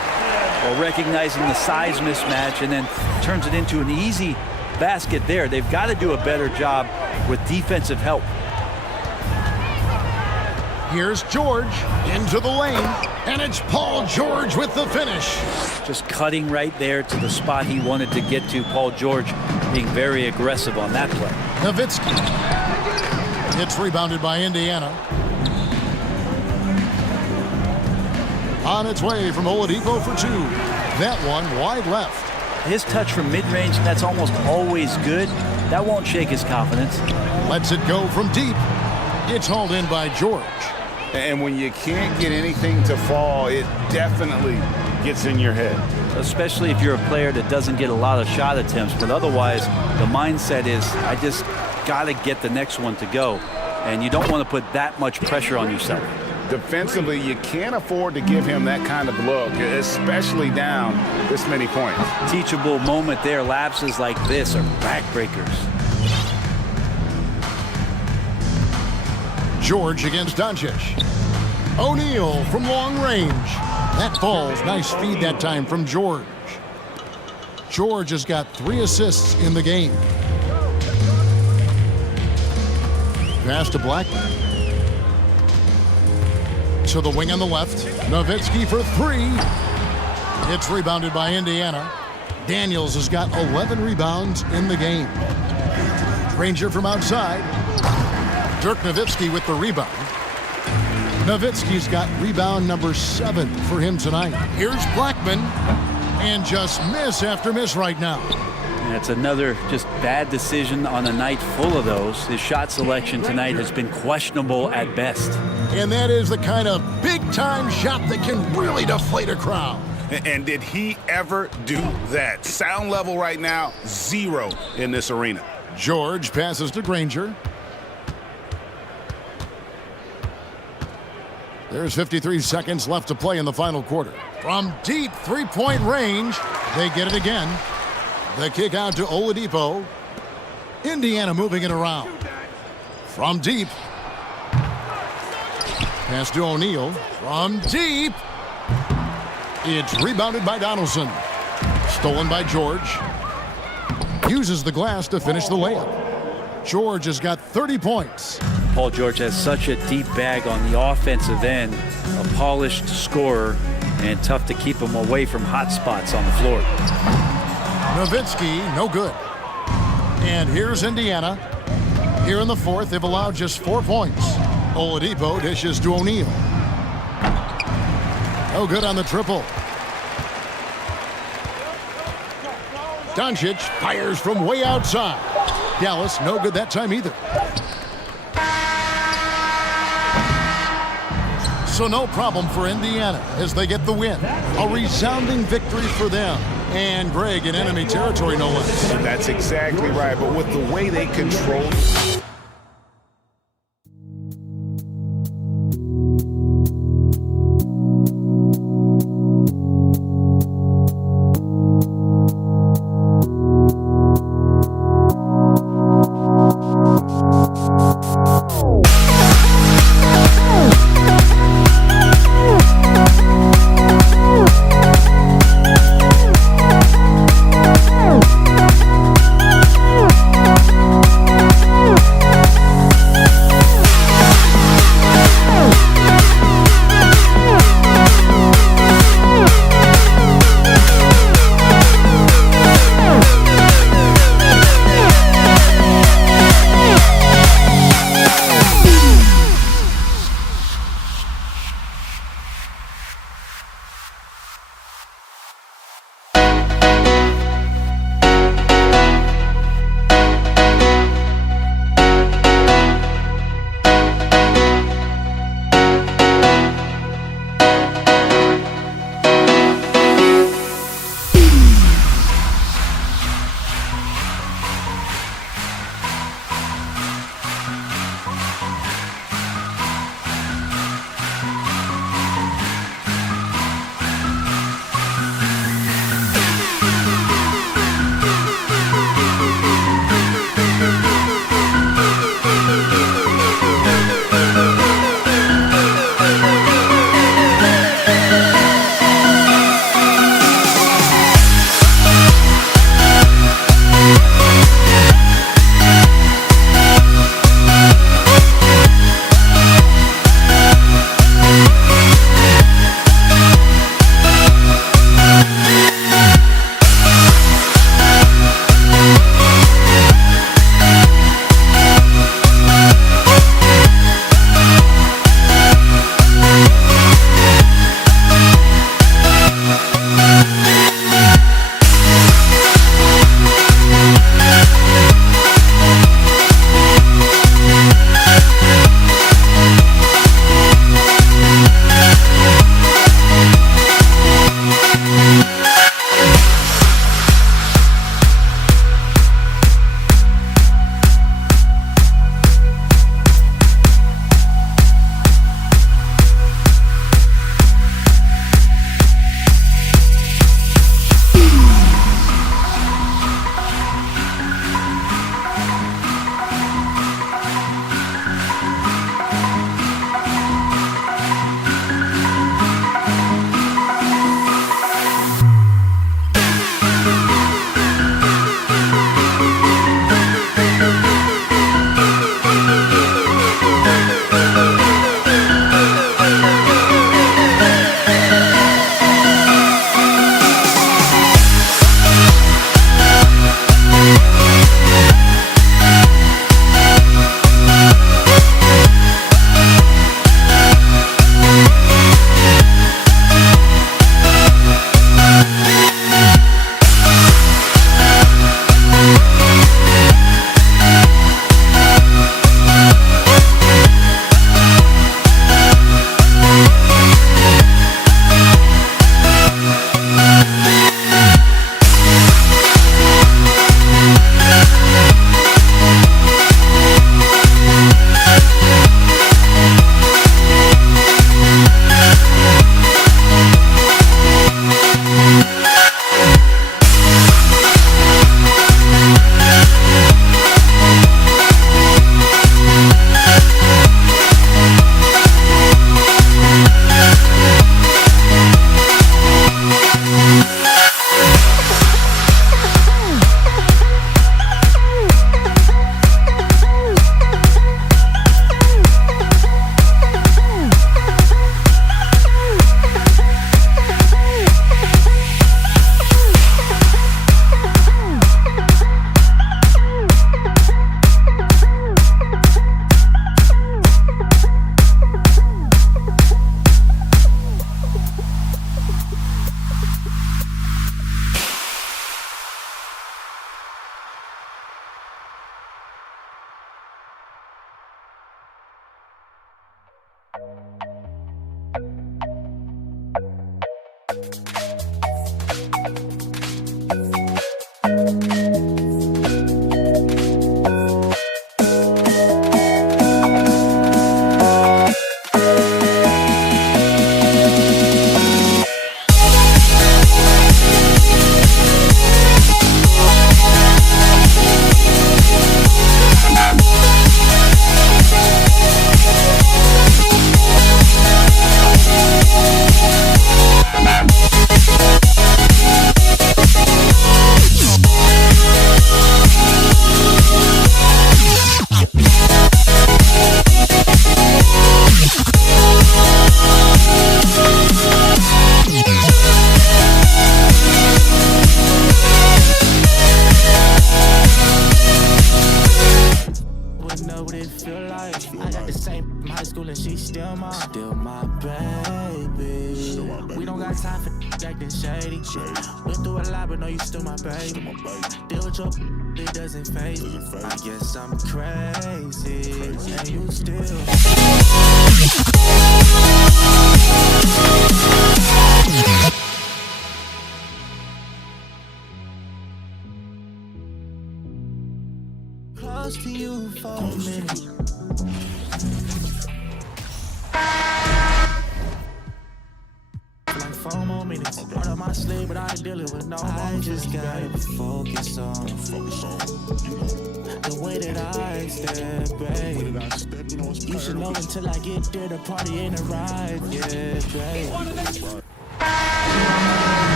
Well, recognizing the size mismatch and then turns it into an easy basket there. They've got to do a better job with defensive help. Here's George into the lane, and it's Paul George with the finish. Just cutting right there to the spot he wanted to get to. Paul George being very aggressive on that play. Nowitzki. It's rebounded by Indiana. On its way from Oladipo for 2. That one wide left. His touch from mid-range, that's almost always good. That won't shake his confidence. Lets it go from deep. It's hauled in by George. And when you can't get anything to fall, it definitely gets in your head. especially if you're a player that doesn't get a lot of shot attempts. But otherwise, the mindset is, I just got to get the next one to go. And you don't want to put that much pressure on yourself. Defensively, you can't afford to give him that kind of look, especially down this many points. Teachable moment there. Lapses like this are backbreakers. George against Doncic. O'Neal from long range. That falls. Nice feed that time from George. George has got 3 assists in the game. Pass to Blackman. To the wing on the left. Nowitzki for 3. It's rebounded by Indiana. Daniels has got 11 rebounds in the game. Granger from outside. Dirk Nowitzki with the rebound. Nowitzki's got rebound number 7 for him tonight. Here's Blackman. And just miss after miss right now. That's another just bad decision on a night full of those. His shot selection tonight has been questionable at best. And that is the kind of big-time shot that can really deflate a crowd. And did he ever do that? Sound level right now, 0 in this arena. George passes to Granger. There's 53 seconds left to play in the final quarter. From deep three-point range, they get it again. The kick out to Oladipo. Indiana moving it around. From deep. Pass to O'Neal. From deep. It's rebounded by Donaldson. Stolen by George. Uses the glass to finish the layup. George has got 30 points. Paul George has such a deep bag on the offensive end. A polished scorer, and tough to keep him away from hot spots on the floor. Nowitzki, no good. And here's Indiana. Here in the fourth, they've allowed just 4 points. Oladipo dishes to O'Neal. No good on the triple. Doncic fires from way outside. Dallas, no good that time either. So no problem for Indiana as they get the win. A resounding victory for them. And Greg in enemy territory, no less. That's exactly right. But with the way they control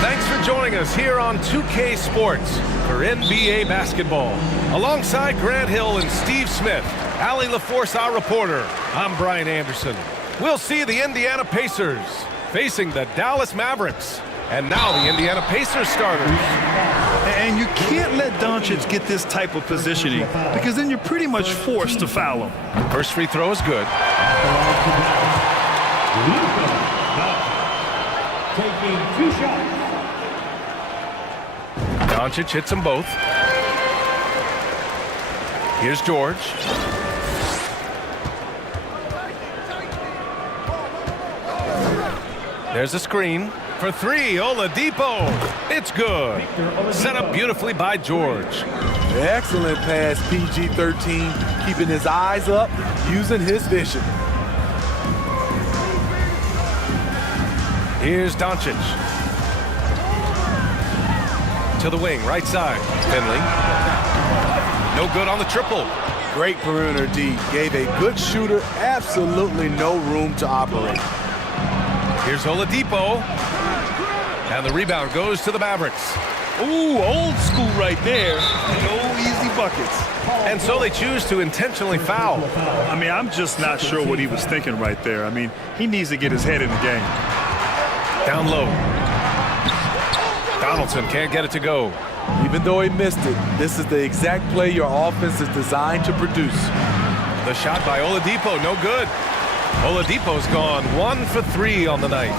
Thanks for joining us here on 2K Sports for NBA basketball. Alongside Grant Hill and Steve Smith, Allie LaForce, our reporter, I'm Brian Anderson. We'll see the Indiana Pacers facing the Dallas Mavericks. And now the Indiana Pacers starters. And you can't let Doncic get this type of positioning because then you're pretty much forced to foul him. First free throw is good. Taking 2 shots. Doncic hits them both. Here's George. There's a screen. For 3, Oladipo. It's good. Set up beautifully by George. Excellent pass, PG-13, keeping his eyes up, using his vision. Here's Doncic. To the wing, right side. Finley. No good on the triple. Great perimeter D. Gave a good shooter absolutely no room to operate. Here's Oladipo. And the rebound goes to the Mavericks. Ooh, old school right there. No easy buckets. And so they choose to intentionally foul. I mean, I'm just not sure what he was thinking right there. I mean, he needs to get his head in the game. Down low. Donaldson can't get it to go. Even though he missed it, this is the exact play your offense is designed to produce. The shot by Oladipo, no good. Oladipo's gone 1 for 3 on the night.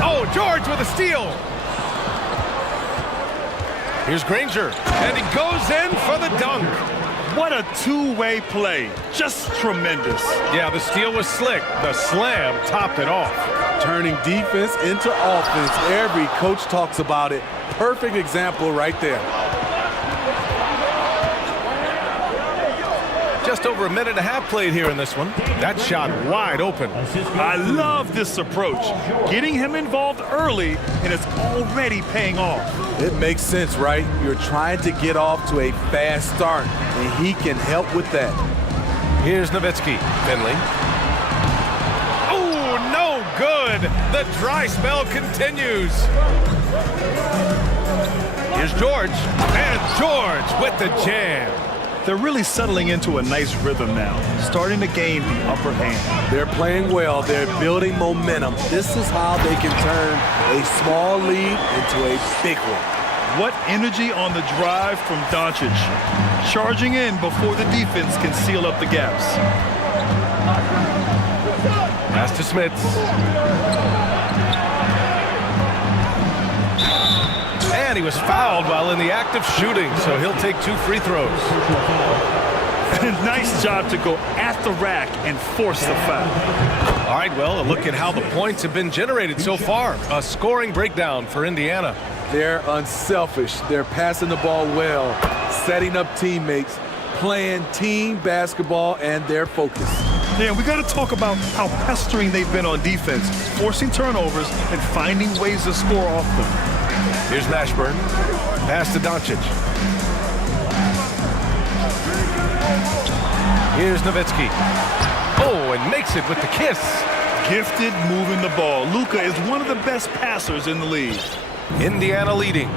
Oh, George with a steal. Here's Granger, and he goes in for the dunk. What a two-way play. Just tremendous. Yeah, the steal was slick. The slam topped it off. Turning defense into offense. Every coach talks about it. Perfect example right there. Just over a minute and a half played here in this one. That shot wide open. I love this approach. Getting him involved early, and it's already paying off. It makes sense, right? You're trying to get off to a fast start, and he can help with that. Here's Nowitzki. Finley. Oh, no good. The dry spell continues. Here's George. And George with the jam. They're really settling into a nice rhythm now, starting to gain the upper hand. They're playing well. They're building momentum. This is how they can turn a small lead into a big one. What energy on the drive from Doncic. Charging in before the defense can seal up the gaps. Pass to Smits. And he was fouled while in the act of shooting, so he'll take 2 free throws. Nice job to go at the rack and force the foul. All right, well, a look at how the points have been generated so far. A scoring breakdown for Indiana. They're unselfish. They're passing the ball well, setting up teammates, playing team basketball, and they're focused. Yeah, we got to talk about how pestering they've been on defense, forcing turnovers and finding ways to score off them. Here's Mashburn. Pass to Doncic. Here's Nowitzki. Oh, and makes it with the kiss. Gifted moving the ball. Luka is one of the best passers in the league. Indiana leading.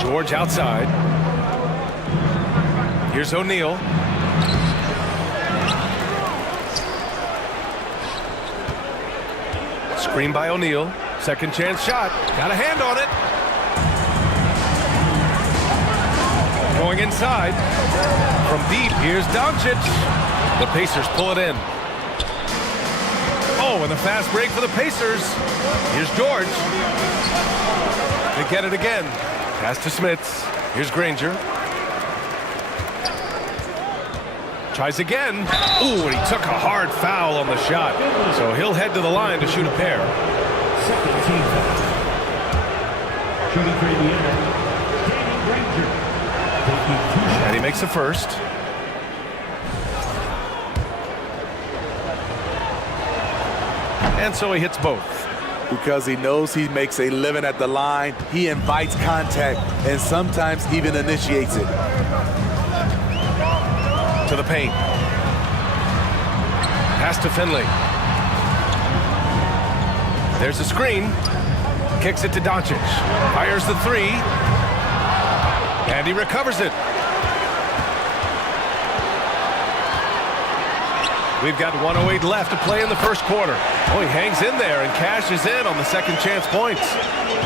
George outside. Here's O'Neal. Screen by O'Neal. Second chance shot. Got a hand on it. Going inside. From deep, here's Doncic. The Pacers pull it in. Oh, and a fast break for the Pacers. Here's George. They get it again. Pass to Smits. Here's Granger. Tries again. Ooh, and he took a hard foul on the shot. So he'll head to the line to shoot a pair. Second team foul. Shooting for Indiana, Danny Granger. And he makes the first. And so he hits both. Because he knows he makes a living at the line, he invites contact and sometimes even initiates it. To the paint. Pass to Finley. There's a screen. Kicks it to Doncic. Fires the three. And he recovers it. We've got 1:08 left to play in the first quarter. Oh, he hangs in there and cashes in on the second chance points.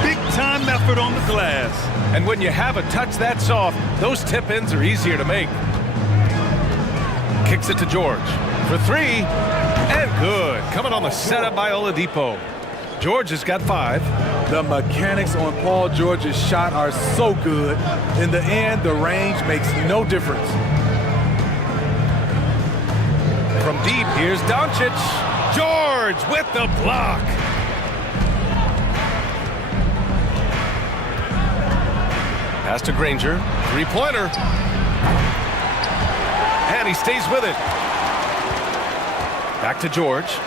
Big time effort on the glass. And when you have a touch that soft, those tip-ins are easier to make. Kicks it to George for three, and good. Coming on the setup by Oladipo. George has got 5. The mechanics on Paul George's shot are so good. In the end, the range makes no difference. From deep, here's Doncic. George with the block. Pass to Granger. Three-pointer. And he stays with it. Back to George.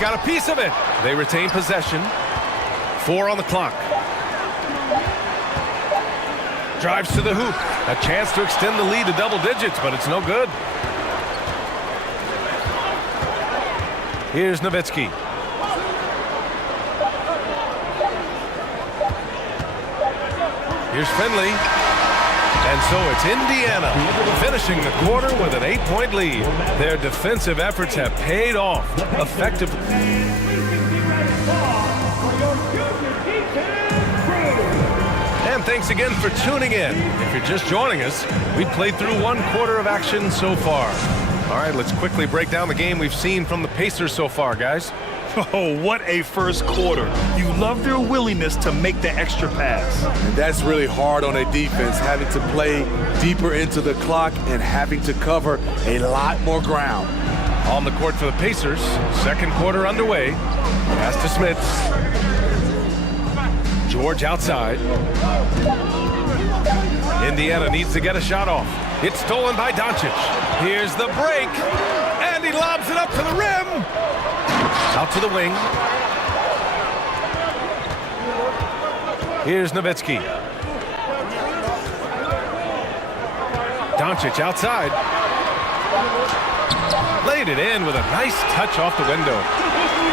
Got a piece of it. They retain possession. 4 on the clock. Drives to the hoop. A chance to extend the lead to double digits, but it's no good. Here's Nowitzki. Here's Finley. And so it's Indiana finishing the quarter with an 8-point lead. Their defensive efforts have paid off effectively. And thanks again for tuning in. If you're just joining us, we played through 1 quarter of action so far. All right, let's quickly break down the game we've seen from the Pacers so far, guys. Oh, what a first quarter. You love their willingness to make the extra pass. And that's really hard on a defense, having to play deeper into the clock and having to cover a lot more ground. On the court for the Pacers, second quarter underway. Pass to Smits. George outside. Indiana needs to get a shot off. It's stolen by Doncic. Here's the break. And he lobs it up to the rim. Out to the wing. Here's Nowitzki. Doncic outside. Laid it in with a nice touch off the window.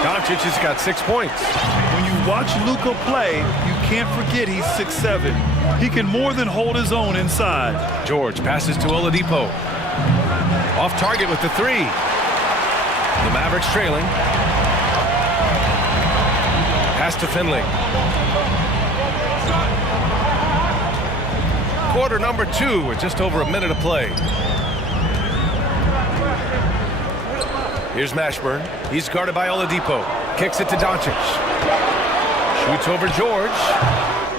Doncic has got 6 points. When you watch Luka play, you can't forget he's 6'7". He can more than hold his own inside. George passes to Oladipo. Off target with the 3. The Mavericks trailing. Pass to Finley. Quarter number 2 with just over a minute to play. Here's Mashburn. He's guarded by Oladipo. Kicks it to Doncic. Shoots over George.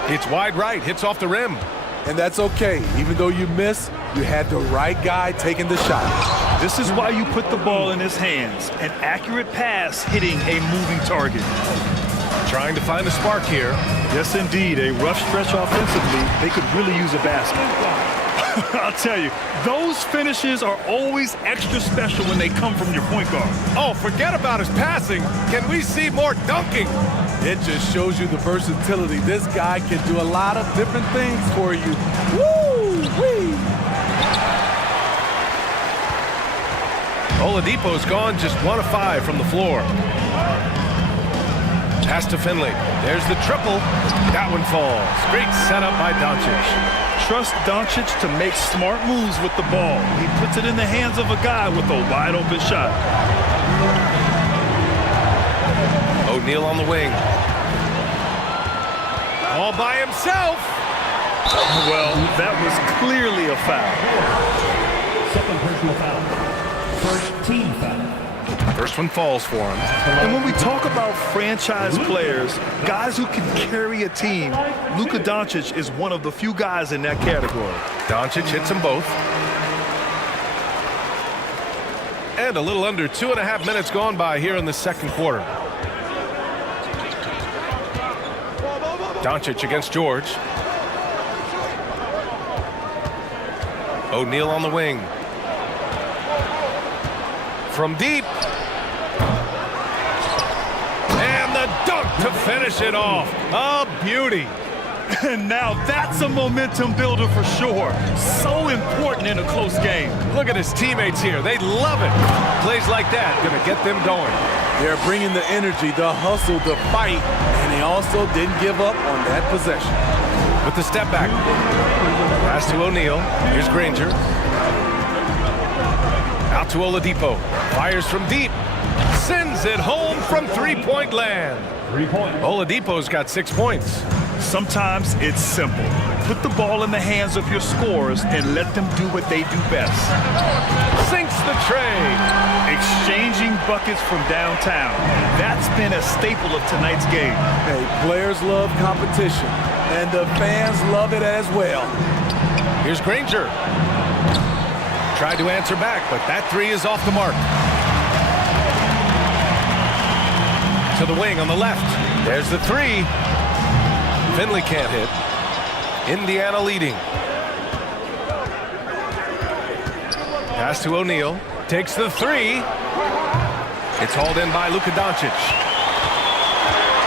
It's wide right, hits off the rim. And that's okay. Even though you miss, you had the right guy taking the shot. This is why you put the ball in his hands. An accurate pass hitting a moving target. Trying to find a spark here. Yes, indeed. A rough stretch offensively. They could really use a basket. I'll tell you, those finishes are always extra special when they come from your point guard. Oh, forget about his passing. Can we see more dunking? It just shows you the versatility. This guy can do a lot of different things for you. Woo-wee! Oladipo's gone just 1 of 5 from the floor. Pass to Finley. There's the triple. That one falls. Great setup by Doncic. Trust Doncic to make smart moves with the ball. He puts it in the hands of a guy with a wide open shot. O'Neal on the wing. All by himself. Well, that was clearly a foul. Second personal foul. First team foul. First one falls for him. And when we talk about franchise players, guys who can carry a team, Luka Doncic is one of the few guys in that category. Doncic hits them both. And a little under 2.5 minutes gone by here in the second quarter. Doncic against George. O'Neal on the wing. From deep. And the dunk to finish it off. A beauty. And now that's a momentum builder for sure. So important in a close game. Look at his teammates here. They love it. Plays like that going to get them going. They're bringing the energy, the hustle, the fight, and they also didn't give up on that possession. With the step back. Pass to O'Neal. Here's Granger. Out to Oladipo. Fires from deep. Sends it home from three-point land. 3 points. Oladipo's got 6 points. Sometimes it's simple. Put the ball in the hands of your scorers and let them do what they do best. Sinks the tray. Exchanging buckets from downtown. That's been a staple of tonight's game. Hey, players love competition, and the fans love it as well. Here's Granger. Tried to answer back, but that three is off the mark. To the wing on the left. There's the three. Finley can't hit. Indiana leading. Pass to O'Neal. Takes the three. It's hauled in by Luka Doncic.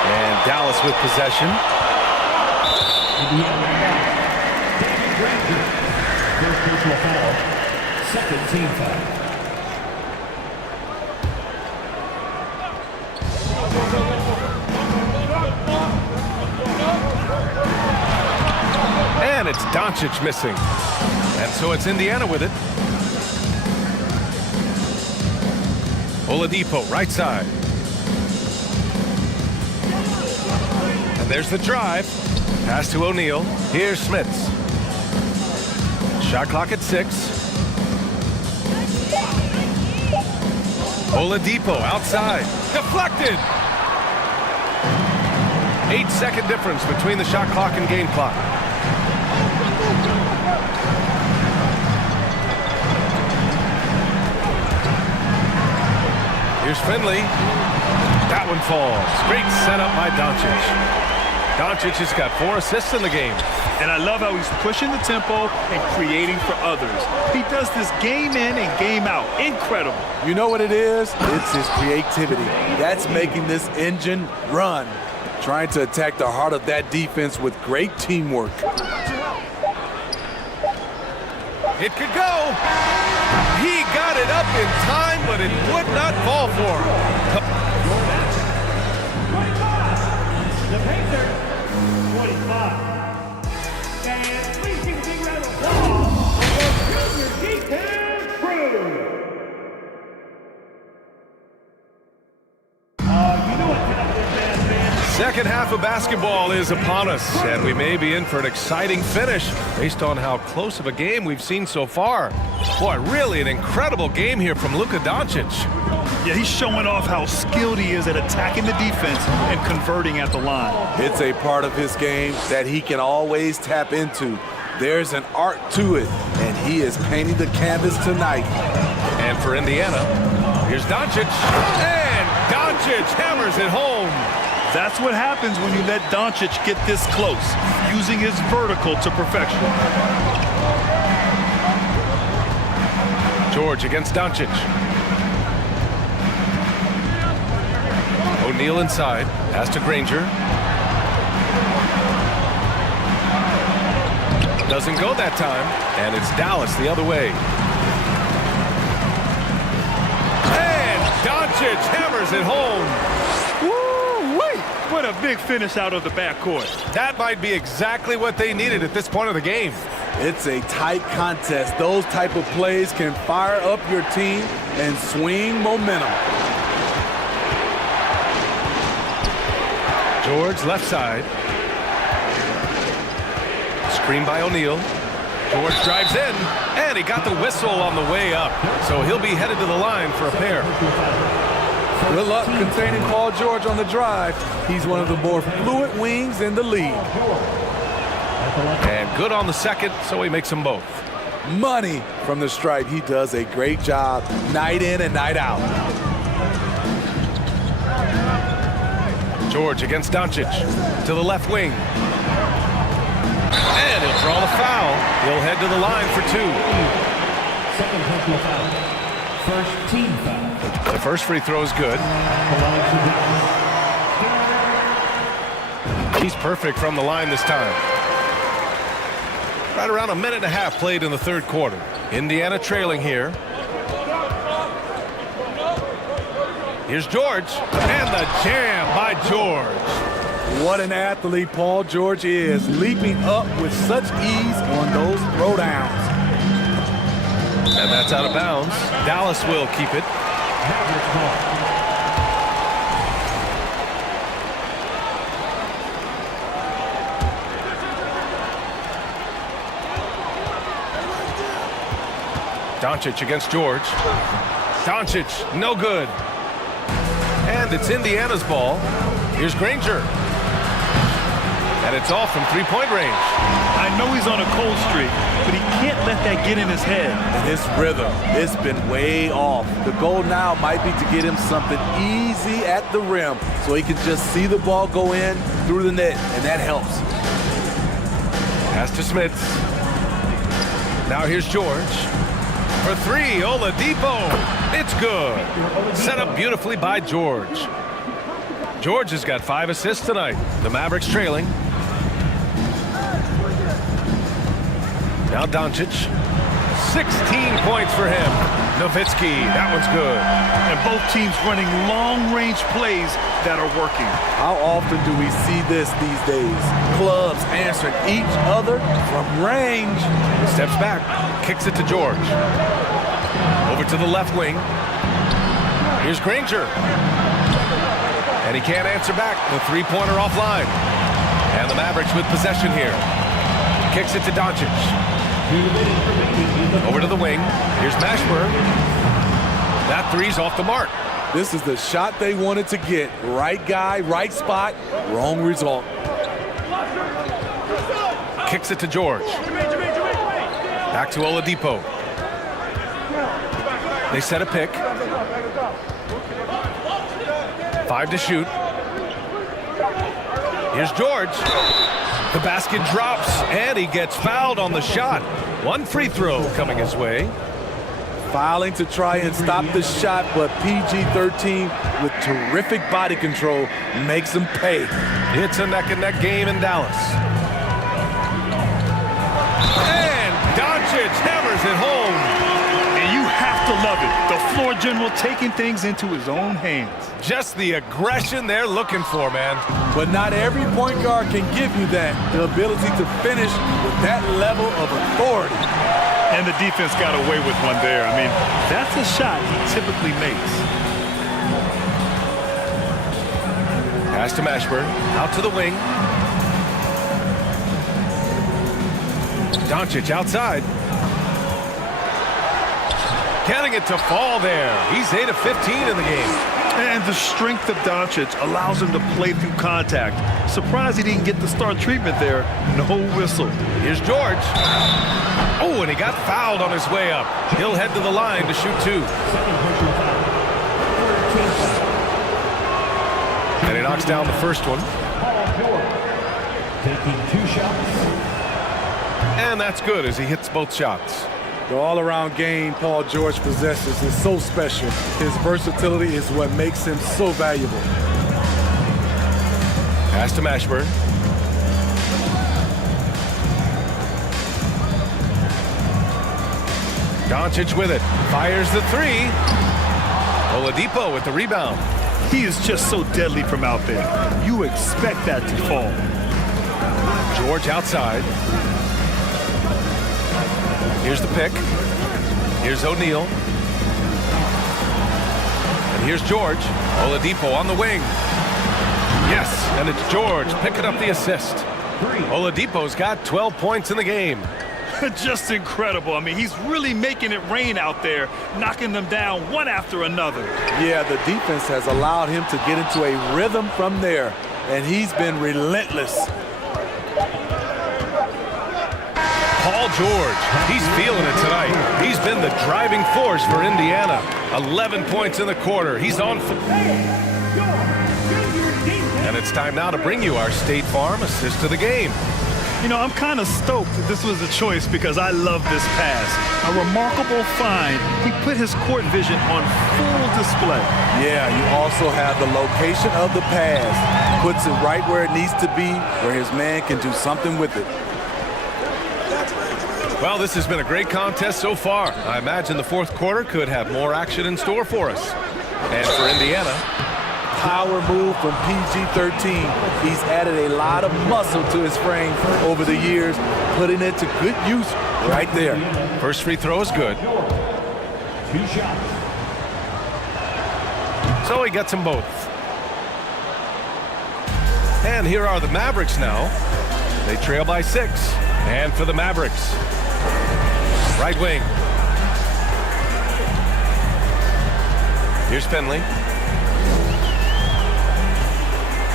And Dallas with possession. David Granger. First personal foul. Second team foul. And it's Doncic missing. And so it's Indiana with it. Oladipo, right side. And there's the drive. Pass to O'Neal. Here's Smits. Shot clock at 6. Oladipo outside. Deflected. 8-second difference between the shot clock and game clock. Here's Finley. That one falls. Great setup by Doncic. Doncic has got 4 assists in the game. And I love how he's pushing the tempo and creating for others. He does this game in and game out. Incredible. You know what it is? It's his creativity. That's making this engine run. Trying to attack the heart of that defense with great teamwork. It could go. He got it up in time, but it would not fall for him. The Pacers, 25. And please give a big round of applause for your junior defense crew. You know what happened, man. Second half of basketball is upon us, and we may be in for an exciting finish based on how close of a game we've seen so far. Boy, really an incredible game here from Luka Doncic. Yeah, he's showing off how skilled he is at attacking the defense and converting at the line. It's a part of his game that he can always tap into. There's an art to it, and he is painting the canvas tonight. And for Indiana, here's Doncic, and Doncic hammers it home. That's what happens when you let Doncic get this close, using his vertical to perfection. George against Doncic. O'Neal inside, pass to Granger. Doesn't go that time, and it's Dallas the other way. And Doncic hammers it home. Woo-wee! What a big finish out of the backcourt. That might be exactly what they needed at this point of the game. It's a tight contest. Those type of plays can fire up your team and swing momentum. George left side. Screen by O'Neal. George drives in, and he got the whistle on the way up. So he'll be headed to the line for a pair. Good luck containing Paul George on the drive. He's one of the more fluid wings in the league. And good on the second, so he makes them both. Money from the stripe. He does a great job night in and night out. George against Doncic to the left wing. And he'll draw the foul. He'll head to the line for two. Second personal foul. First team foul. The first free throw is good. He's perfect from the line this time. Right around a minute and a half played in the third quarter. Indiana trailing here. Here's George, and the jam by George. What an athlete Paul George is, leaping up with such ease on those throwdowns. And that's out of bounds. Dallas will keep it. Doncic against George. Doncic, no good. And it's Indiana's ball. Here's Granger. And it's off from three-point range. I know he's on a cold streak, but he can't let that get in his head. And his rhythm, it's been way off. The goal now might be to get him something easy at the rim so he can just see the ball go in through the net, and that helps. Pass to Smith. Now here's George. For three, Oladipo. It's good. Set up beautifully by George. George has got 5 assists tonight. The Mavericks trailing. Now Doncic. 16 points for him. Nowitzki, that one's good. And both teams running long-range plays that are working. How often do we see this these days? Clubs answering each other from range. Steps back, kicks it to George. Over to the left wing. Here's Granger. And he can't answer back. The three-pointer offline. And the Mavericks with possession here. Kicks it to Doncic. Over to the wing. Here's Mashburn. That three's off the mark. This is the shot they wanted to get. Right guy, right spot, wrong result. Kicks it to George. Back to Oladipo. They set a pick. 5 to shoot. Here's George. The basket drops, and he gets fouled on the shot. One free throw coming his way. Fouling to try and stop the shot, but PG-13 with terrific body control makes him pay. It's a neck-and-neck game in Dallas. And Doncic hammers it home. And you have to love it. The floor general taking things into his own hands. Just the aggression they're looking for, man. But not every point guard can give you that. The ability to finish with that level of authority. And the defense got away with one there. I mean, that's a shot he typically makes. Pass to Mashburn. Out to the wing. Doncic outside. Getting it to fall there. He's 8 of 15 in the game. And the strength of Doncic allows him to play through contact. Surprised he didn't get the star treatment there. No whistle. Here's George. Oh, and he got fouled on his way up. He'll head to the line to shoot 2. And he knocks down the first one. Taking 2 shots. And that's good as he hits both shots. The all-around game Paul George possesses is so special. His versatility is what makes him so valuable. Pass to Mashburn. Doncic with it. Fires the 3. Oladipo with the rebound. He is just so deadly from out there. You expect that to fall. George outside. Here's the pick. Here's O'Neal. And here's George. Oladipo on the wing. Yes, and it's George picking up the assist. Oladipo's got 12 points in the game. Just incredible. I mean, he's really making it rain out there, knocking them down one after another. Yeah, the defense has allowed him to get into a rhythm from there, and he's been relentless. Paul George, he's feeling it tonight. He's been the driving force for Indiana. 11 points in the quarter. He's on. And it's time now to bring you our State Farm assist of the game. You know, I'm kind of stoked that this was a choice because I love this pass. A remarkable find. He put his court vision on full display. Yeah, you also have the location of the pass. Puts it right where it needs to be, where his man can do something with it. Well, this has been a great contest so far. I imagine the fourth quarter could have more action in store for us. And for Indiana, power move from PG-13. He's added a lot of muscle to his frame over the years, putting it to good use right there. First free throw is good. 2 shots. So he gets them both. And here are the Mavericks now. They trail by 6. And for the Mavericks, right wing. Here's Finley.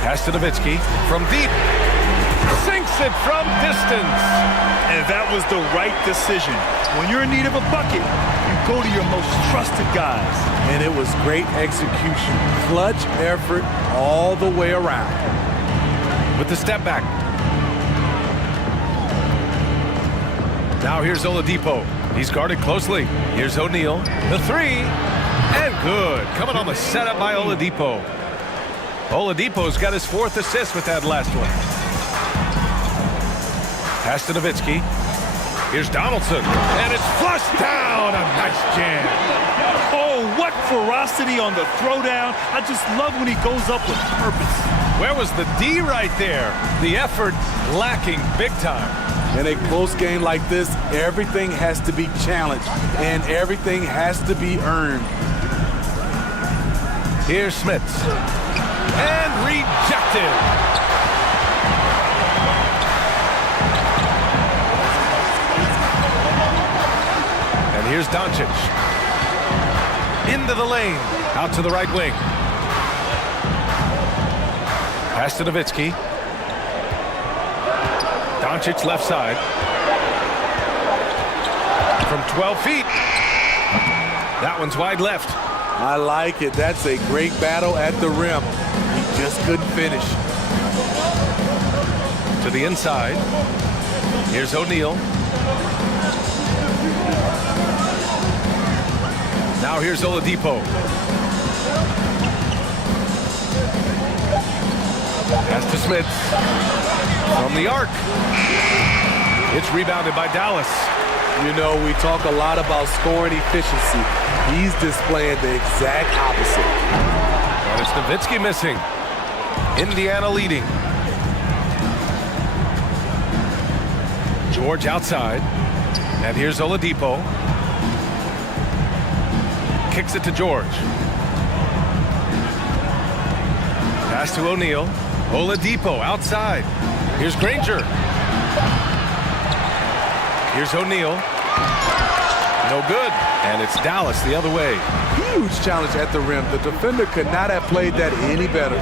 Pass to Nowitzki from deep. Sinks it from distance. And that was the right decision. When you're in need of a bucket, you go to your most trusted guys. And it was great execution. Clutch effort all the way around. With the step back. Now here's Oladipo. He's guarded closely. Here's O'Neal. The 3. And good. Coming on the setup by Oladipo. Oladipo's got his 4th assist with that last one. Pass to Nowitzki. Here's Donaldson. And it's flushed down. A nice jam. Oh, what ferocity on the throwdown. I just love when he goes up with purpose. Where was the D right there? The effort lacking big time. In a close game like this, everything has to be challenged, and everything has to be earned. Here's Smits. And rejected. And here's Doncic. Into the lane. Out to the right wing. Pass to Nowitzki. Doncic left side. From 12 feet. That one's wide left. I like it. That's a great battle at the rim. He just couldn't finish. To the inside. Here's O'Neal. Now here's Oladipo. Pass to Smith. From the arc. It's rebounded by Dallas. You know, we talk a lot about scoring efficiency. He's displaying the exact opposite. And it's Nowitzki missing. Indiana leading. George outside. And here's Oladipo. Kicks it to George. Pass to O'Neal. Oladipo outside. Here's Granger. Here's O'Neal. No good. And it's Dallas the other way. Huge challenge at the rim. The defender could not have played that any better.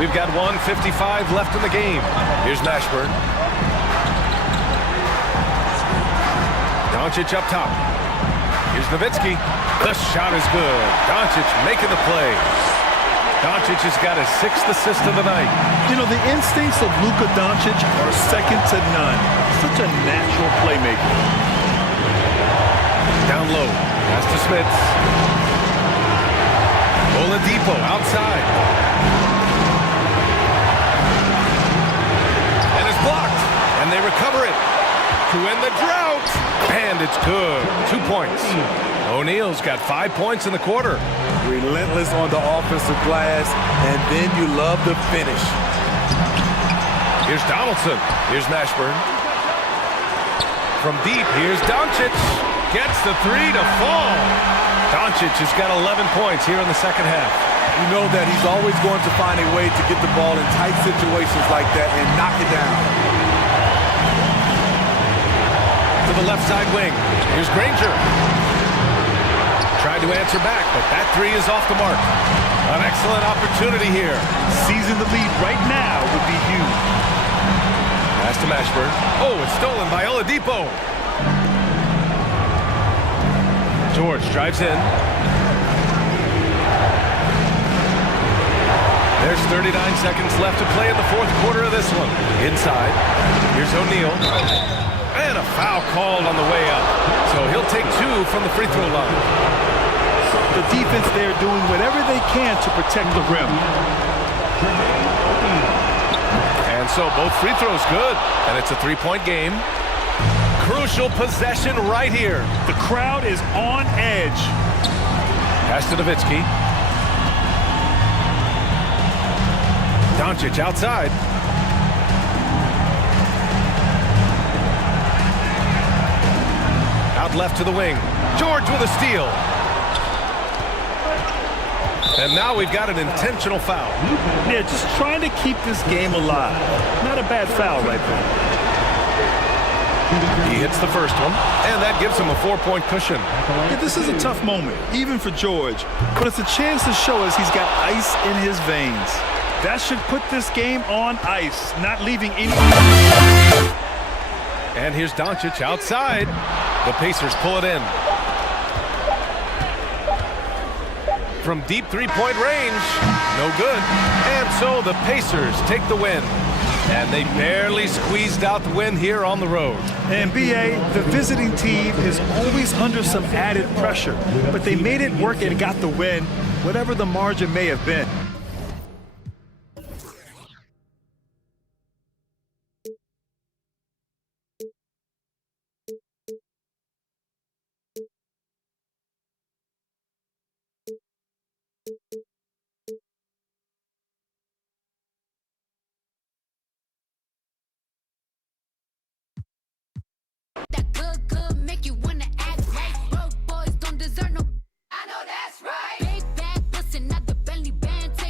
We've got 1:55 left in the game. Here's Mashburn. Doncic up top. Here's Nowitzki. The shot is good. Doncic making the play. Doncic has got his 6th assist of the night. You know, the instincts of Luka Doncic are second to none. Such a natural playmaker. Down low. Pass to Smith. Oladipo outside. And it's blocked. And they recover it to end the drought. And it's good. 2 points. O'Neal's got 5 points in the quarter. Relentless on the offensive glass, and then you love the finish. Here's Donaldson. Here's Mashburn. From deep, here's Doncic. Gets the 3 to fall. Doncic has got 11 points here in the second half. You know that he's always going to find a way to get the ball in tight situations like that and knock it down. To the left side wing. Here's Granger. Tried to answer back, but that 3 is off the mark. An excellent opportunity here. Seizing the lead right now would be huge. Pass to Mashburn. Oh, it's stolen by Oladipo. George drives in. There's 39 seconds left to play in the 4th quarter of this one. Inside. Here's O'Neal. And a foul called on the way up. So he'll take 2 from the free throw line. The defense there doing whatever they can to protect the rim. And so both free throws good. And it's a 3-point game. Crucial possession right here. The crowd is on edge. Pass to Nowitzki. Doncic outside. Out left to the wing. George with a steal. And now we've got an intentional foul. Yeah, just trying to keep this game alive. Not a bad foul right there. He hits the first one, and that gives him a 4-point cushion. Yeah, this is a tough moment, even for George. But it's a chance to show us he's got ice in his veins. That should put this game on ice, not leaving any... And here's Doncic outside. The Pacers pull it in. From deep 3-point range, no good. And so the Pacers take the win. And they barely squeezed out the win here on the road. And B.A., the visiting team is always under some added pressure. But they made it work and got the win, whatever the margin may have been. That good make you wanna act right. Broke boys don't deserve no. I know that's right. Big bag, bustin' out the Bentley Bentayga.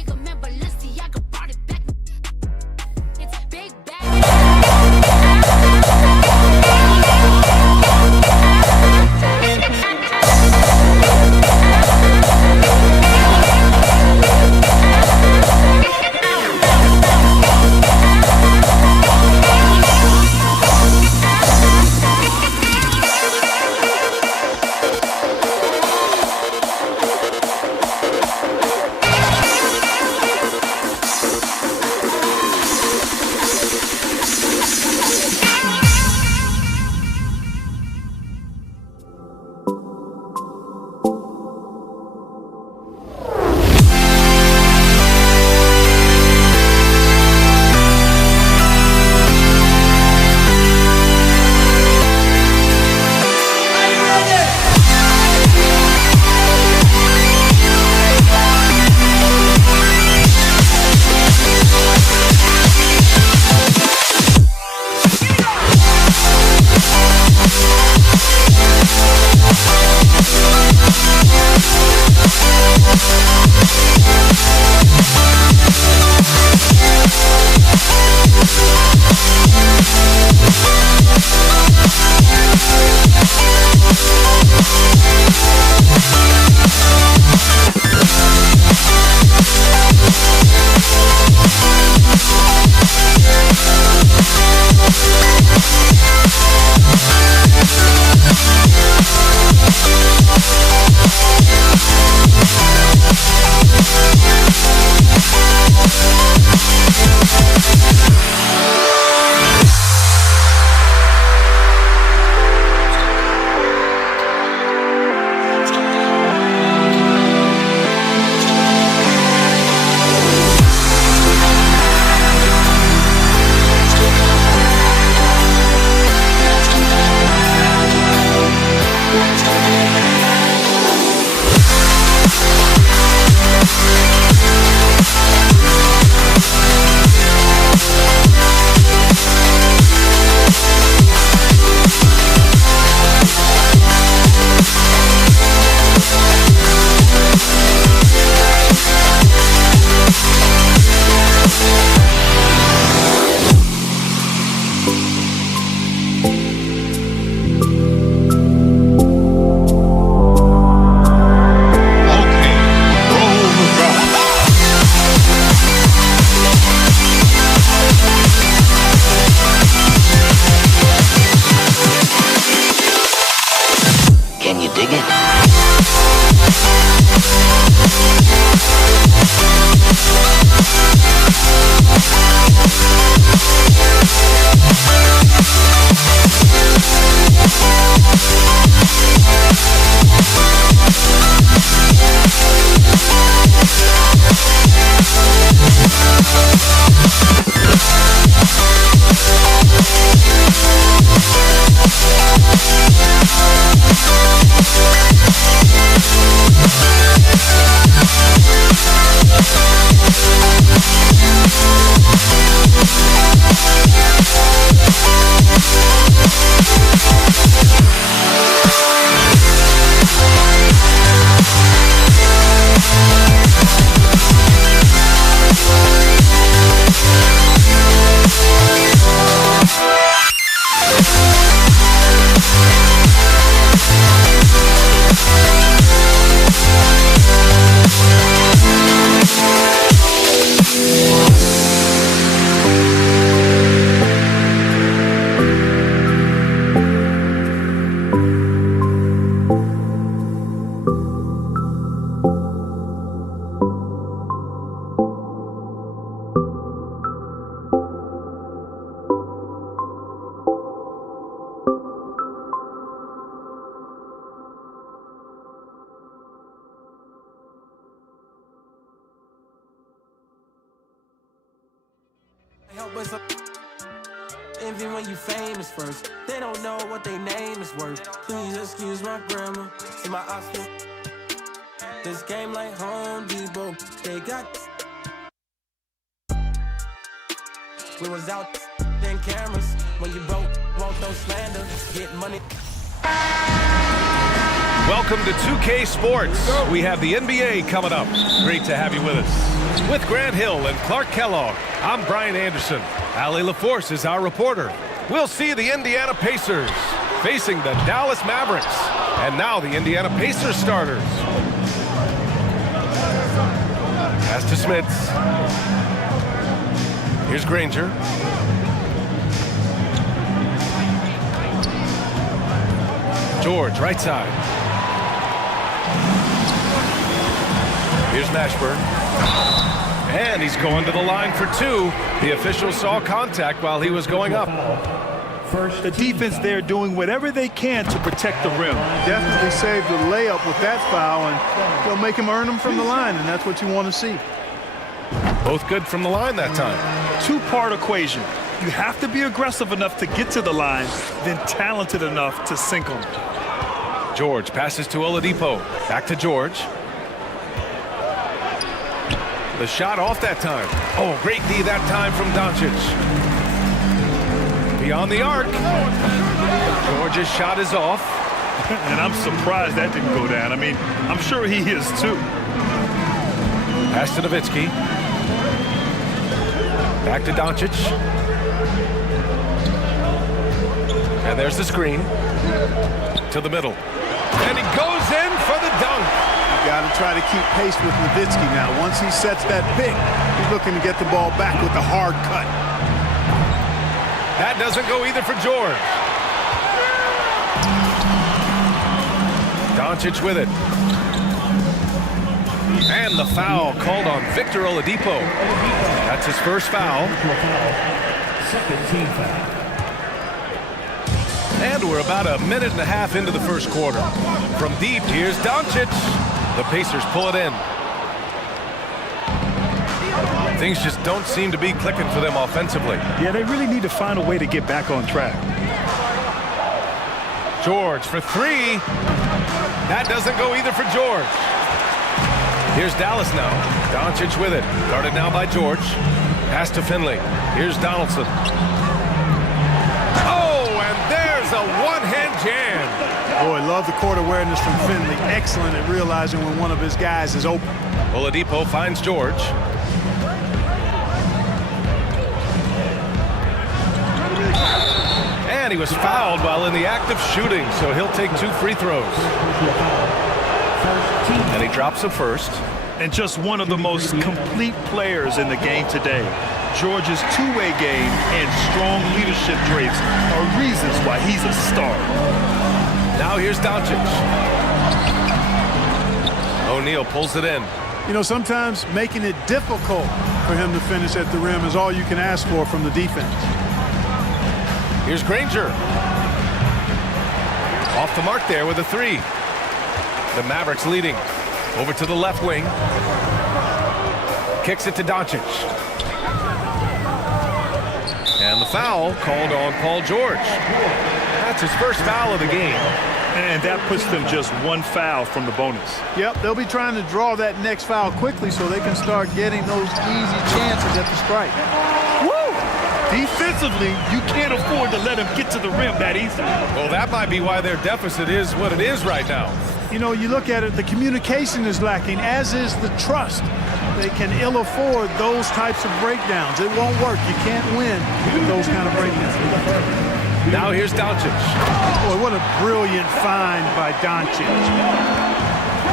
Envy when you famous first. They don't know what their name is worth. Please excuse my grammar. See my option. This game like Home Depot. They got. We was out then cameras. When you broke, won't throw slander. Get money. Welcome to 2K Sports. We have the NBA coming up. Great to have you with us. With Grant Hill and Clark Kellogg, I'm Brian Anderson. Allie LaForce is our reporter. We'll see the Indiana Pacers facing the Dallas Mavericks. And now the Indiana Pacers starters. Pass to Smits. Here's Granger. George, right side. Here's Mashburn. And he's going to the line for two. The official saw contact while he was going up. The defense there doing whatever they can to protect the rim. Definitely saved the layup with that foul, and they'll make him earn them from the line, and that's what you want to see. Both good from the line that time. Two-part equation. You have to be aggressive enough to get to the line, then talented enough to sink them. George passes to Oladipo. Back to George. The shot off that time. Oh, great D that time from Doncic. Beyond the arc. George's shot is off. And I'm surprised that didn't go down. I mean, I'm sure he is too. Pass to Nowitzki. Back to Doncic. And there's the screen. To the middle. And he goes in for the dunk. You got to try to keep pace with Nowitzki now. Once he sets that pick, he's looking to get the ball back with the hard cut. That doesn't go either for George. Doncic with it. And the foul called on Victor Oladipo. That's his first foul. Second team foul. And we're about a minute and a half into the first quarter. From deep, here's Doncic. The Pacers pull it in. Things just don't seem to be clicking for them offensively. Yeah, they really need to find a way to get back on track. George for three. That doesn't go either for George. Here's Dallas now. Doncic with it. Guarded now by George. Pass to Finley. Here's Donaldson. A one-hand jam. Boy, love the court awareness from Finley. Excellent at realizing when one of his guys is open. Oladipo finds George. And he was fouled while in the act of shooting, so he'll take 2 free throws. And he drops the first. And just one of the most complete players in the game today. George's two-way game and strong leadership traits are reasons why he's a star. Now here's Doncic. O'Neal pulls it in. You know, sometimes making it difficult for him to finish at the rim is all you can ask for from the defense. Here's Granger. Off the mark there with a three. The Mavericks leading. Over to the left wing. Kicks it to Doncic. And the foul called on Paul George. That's his first foul of the game. And that puts them just one foul from the bonus. Yep, they'll be trying to draw that next foul quickly so they can start getting those easy chances at the strike. Woo! Defensively, you can't afford to let him get to the rim that easy. Well, that might be why their deficit is what it is right now. You know, you look at it, the communication is lacking, as is the trust. They can ill afford those types of breakdowns. It won't work. You can't win with those kind of breakdowns. Now here's Doncic. Boy, what a brilliant find by Doncic.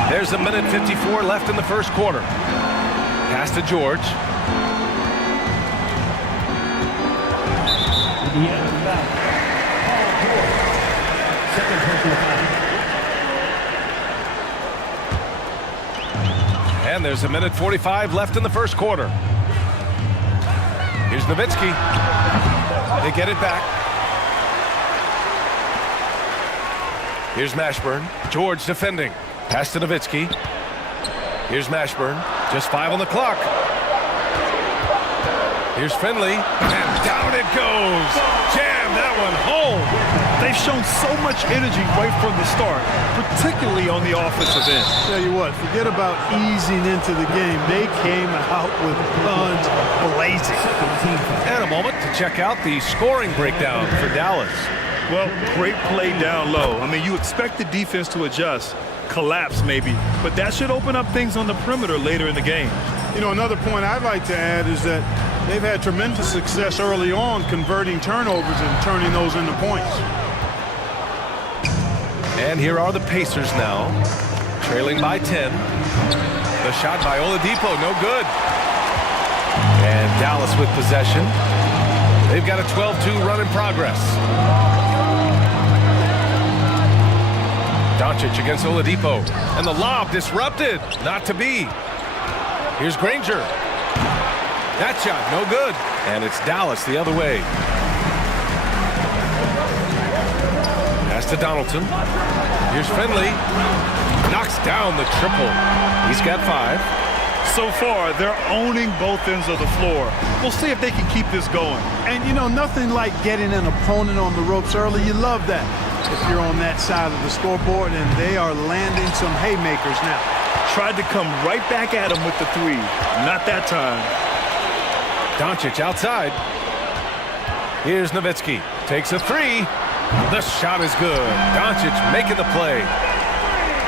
There's a minute 54 left in the first quarter. Pass to George. Second personal foul. And there's a minute 45 left in the first quarter. Here's Nowitzki. They get it back. Here's Mashburn. George defending. Pass to Nowitzki. Here's Mashburn. Just 5 on the clock. Here's Finley. And goes. Jam that one home. They've shown so much energy right from the start, particularly on the offensive end. Tell you what, forget about easing into the game. They came out with guns blazing. And a moment to check out the scoring breakdown for Dallas. Well, great play down low. I mean, you expect the defense to adjust, collapse maybe, but that should open up things on the perimeter later in the game. You know, another point I'd like to add is that they've had tremendous success early on converting turnovers and turning those into points. And here are the Pacers now, trailing by 10. The shot by Oladipo, no good. And Dallas with possession. They've got a 12-2 run in progress. Doncic against Oladipo. And the lob disrupted. Not to be. Here's Granger. That shot, no good. And it's Dallas the other way. Pass to Donaldson. Here's Finley. Knocks down the triple. He's got 5. So far, they're owning both ends of the floor. We'll see if they can keep this going. And, you know, nothing like getting an opponent on the ropes early. You love that if you're on that side of the scoreboard, and they are landing some haymakers now. Tried to come right back at him with the 3. Not that time. Doncic outside. Here's Nowitzki. Takes a 3. The shot is good. Doncic making the play.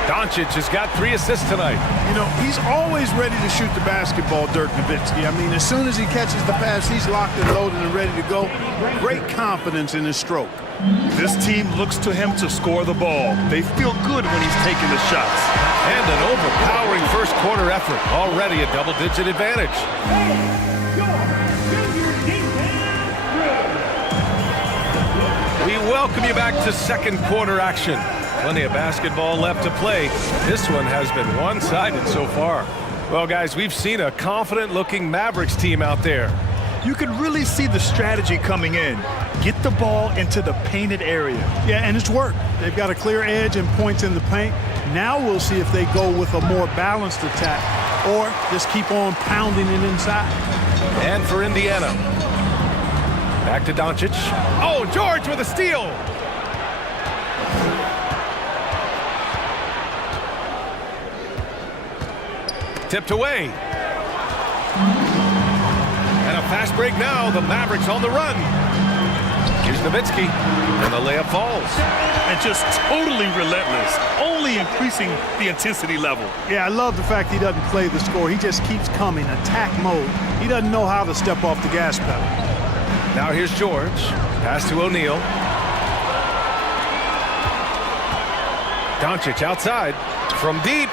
Doncic has got 3 assists tonight. You know, he's always ready to shoot the basketball, Dirk Nowitzki. I mean, as soon as he catches the pass, he's locked and loaded and ready to go. Great confidence in his stroke. This team looks to him to score the ball. They feel good when he's taking the shots. And an overpowering first quarter effort. Already a double-digit advantage. We welcome you back to second quarter action. Plenty of basketball left to play. This one has been one-sided so far. Well, guys, we've seen a confident-looking Mavericks team out there. You can really see the strategy coming in. Get the ball into the painted area. Yeah, and it's worked. They've got a clear edge and points in the paint. Now we'll see if they go with a more balanced attack or just keep on pounding it inside. And for Indiana. Back to Doncic. Oh, George with a steal. Tipped away. And a fast break now. The Mavericks on the run. Here's Nowitzki. And the layup falls. And just totally relentless. Only increasing the intensity level. Yeah, I love the fact he doesn't play the score. He just keeps coming. Attack mode. He doesn't know how to step off the gas pedal. Now here's George. Pass to O'Neal. Doncic outside. From deep.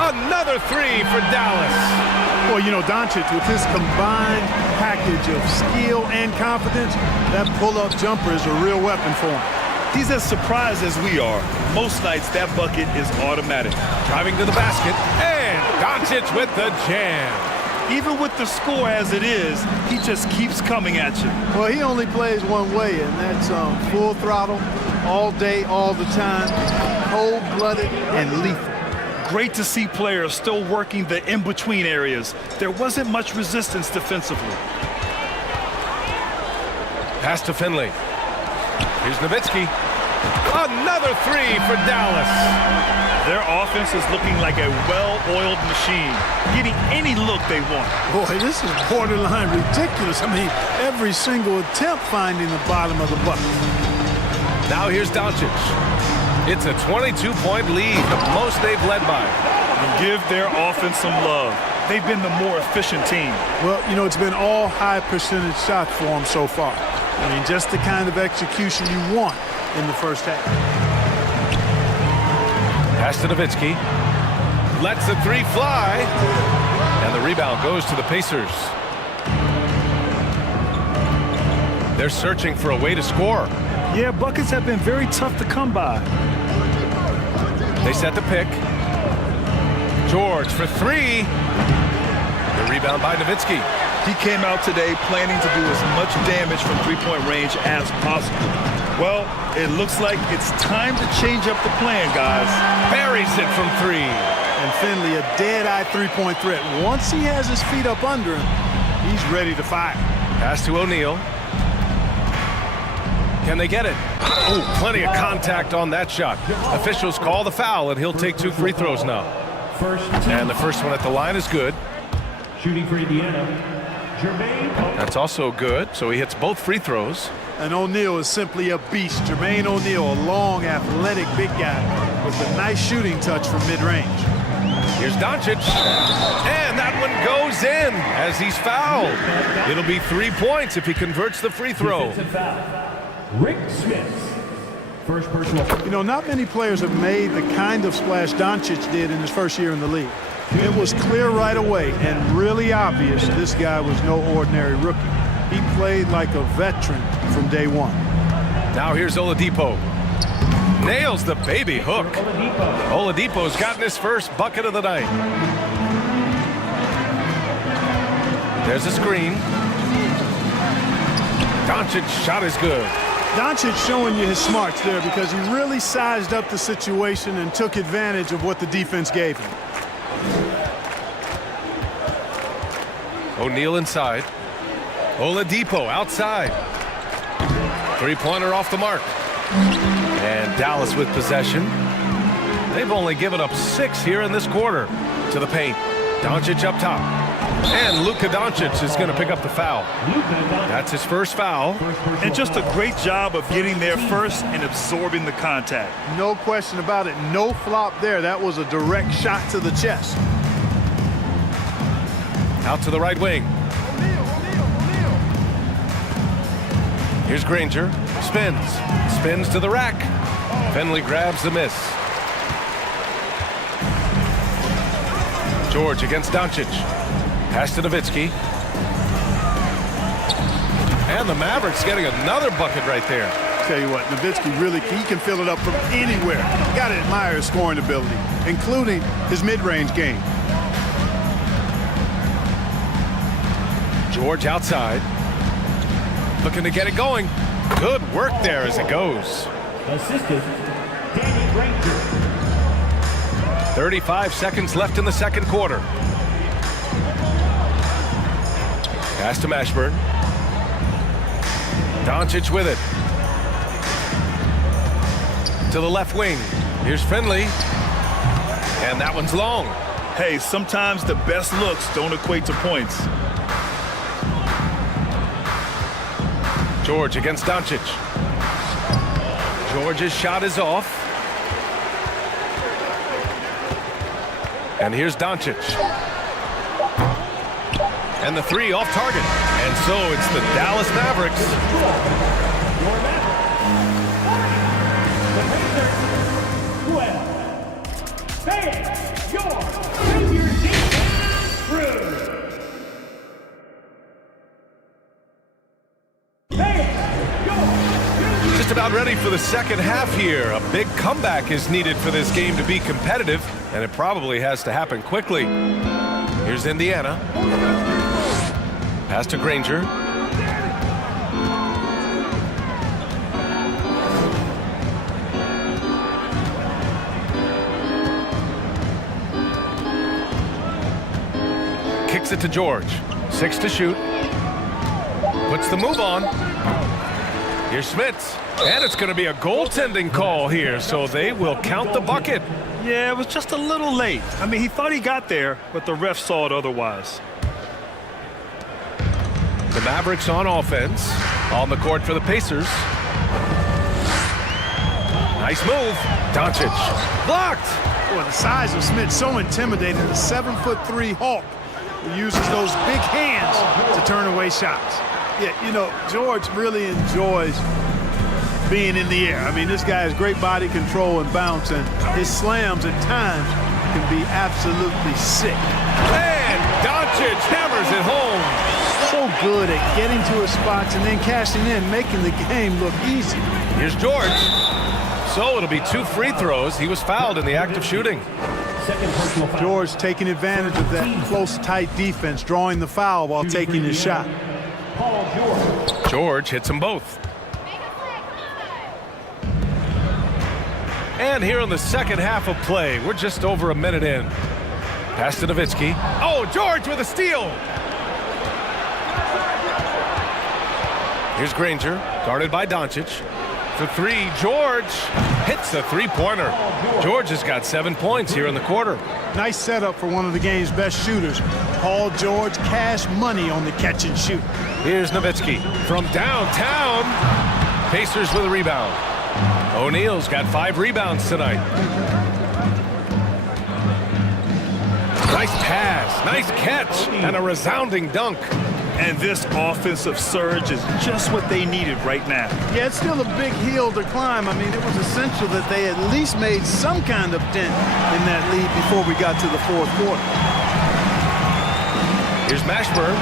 Another 3 for Dallas. Well, you know, Doncic, with his combined package of skill and confidence, that pull-up jumper is a real weapon for him. He's as surprised as we are. Most nights, that bucket is automatic. Driving to the basket. And Doncic with the jam. Even with the score as it is, he just keeps coming at you. Well, he only plays one way, and that's full throttle, all day, all the time, cold-blooded and lethal. Great to see players still working the in-between areas. There wasn't much resistance defensively. Pass to Finley. Here's Nowitzki. Another 3 for Dallas. Their offense is looking like a well-oiled machine, getting any look they want. Boy, this is borderline ridiculous. I mean, every single attempt finding the bottom of the bucket. Now here's Doncic. It's a 22-point lead, the most they've led by. And give their offense some love. They've been the more efficient team. Well, you know, it's been all high percentage shots for them so far. I mean, just the kind of execution you want in the first half. Pass to Nowitzki. Lets the 3 fly. And the rebound goes to the Pacers. They're searching for a way to score. Yeah, buckets have been very tough to come by. They set the pick. George for 3. The rebound by Nowitzki. He came out today planning to do as much damage from three-point range as possible. Well, it looks like it's time to change up the plan, guys. Buries it from 3. And Finley, a dead-eye three-point threat. Once he has his feet up under him, he's ready to fire. Pass to O'Neal. Can they get it? Oh, plenty of contact on that shot. Officials call the foul, and he'll take 2 free throws now. And the first one at the line is good. Shooting for Indiana, Jermaine. That's also good, so he hits both free throws. And O'Neal is simply a beast. Jermaine O'Neal, a long, athletic, big guy with a nice shooting touch from mid-range. Here's Doncic, and that one goes in as he's fouled. It'll be 3 points if he converts the free throw. Rick Smith. First personal. You know, not many players have made the kind of splash Doncic did in his first year in the league. It was clear right away and really obvious this guy was no ordinary rookie. He played like a veteran from day one. Now here's Oladipo. Nails the baby hook. Oladipo's gotten his first bucket of the night. There's a screen. Doncic's shot is good. Doncic showing you his smarts there because he really sized up the situation and took advantage of what the defense gave him. O'Neal inside. Oladipo outside. Three-pointer off the mark. And Dallas with possession. They've only given up 6 here in this quarter. To the paint. Doncic up top. And Luka Doncic is going to pick up the foul. That's his first foul. And just a great job of getting there first and absorbing the contact. No question about it. No flop there. That was a direct shot to the chest. Out to the right wing. Here's Granger. Spins. Spins to the rack. Finley grabs the miss. George against Doncic. Pass to Nowitzki. And the Mavericks getting another bucket right there. Tell you what, Nowitzki really, he can fill it up from anywhere. You got to admire his scoring ability, including his mid-range game. George outside. Looking to get it going. Good work there as it goes. Assistant, Danny Granger. 35 seconds left in the second quarter. Pass to Mashburn. Doncic with it. To the left wing. Here's Finley. And that one's long. Hey, sometimes the best looks don't equate to points. George against Doncic. George's shot is off. And here's Doncic. And the three off target. And so it's the Dallas Mavericks. Just about ready for the second half here. A big comeback is needed for this game to be competitive, and it probably has to happen quickly. Here's Indiana. Pass to Granger. Kicks it to George. 6 to shoot. Puts the move on. Here's Smits. And it's going to be a goaltending call here, so they will count the bucket. Yeah, it was just a little late. I mean, he thought he got there, but the ref saw it otherwise. The Mavericks on offense. On the court for the Pacers. Nice move. Doncic. Blocked. Boy, the size of Smith so intimidating. A 7'3" Hawk who uses those big hands to turn away shots. Yeah, you know, George really enjoys being in the air. I mean, this guy has great body control and bounce, and his slams at times can be absolutely sick. And Doncic hammers it home. So good at getting to his spots and then cashing in, making the game look easy. Here's George. So it'll be 2 free throws. He was fouled in the act of shooting. George taking advantage of that close, tight defense, drawing the foul while taking his shot. George hits them both. And here in the second half of play, we're just over a minute in. Pass to Nowitzki. Oh, George with a steal. Here's Granger, guarded by Doncic. For three, George hits a three-pointer. George has got 7 points here in the quarter. Nice setup for one of the game's best shooters. Paul George, cash money on the catch and shoot. Here's Nowitzki from downtown. Pacers with a rebound. O'Neal's got 5 rebounds tonight. Nice pass, nice catch, and a resounding dunk. And this offensive surge is just what they needed right now. Yeah, it's still a big hill to climb. I mean, it was essential that they at least made some kind of dent in that lead before we got to the fourth quarter. Here's Mashburn.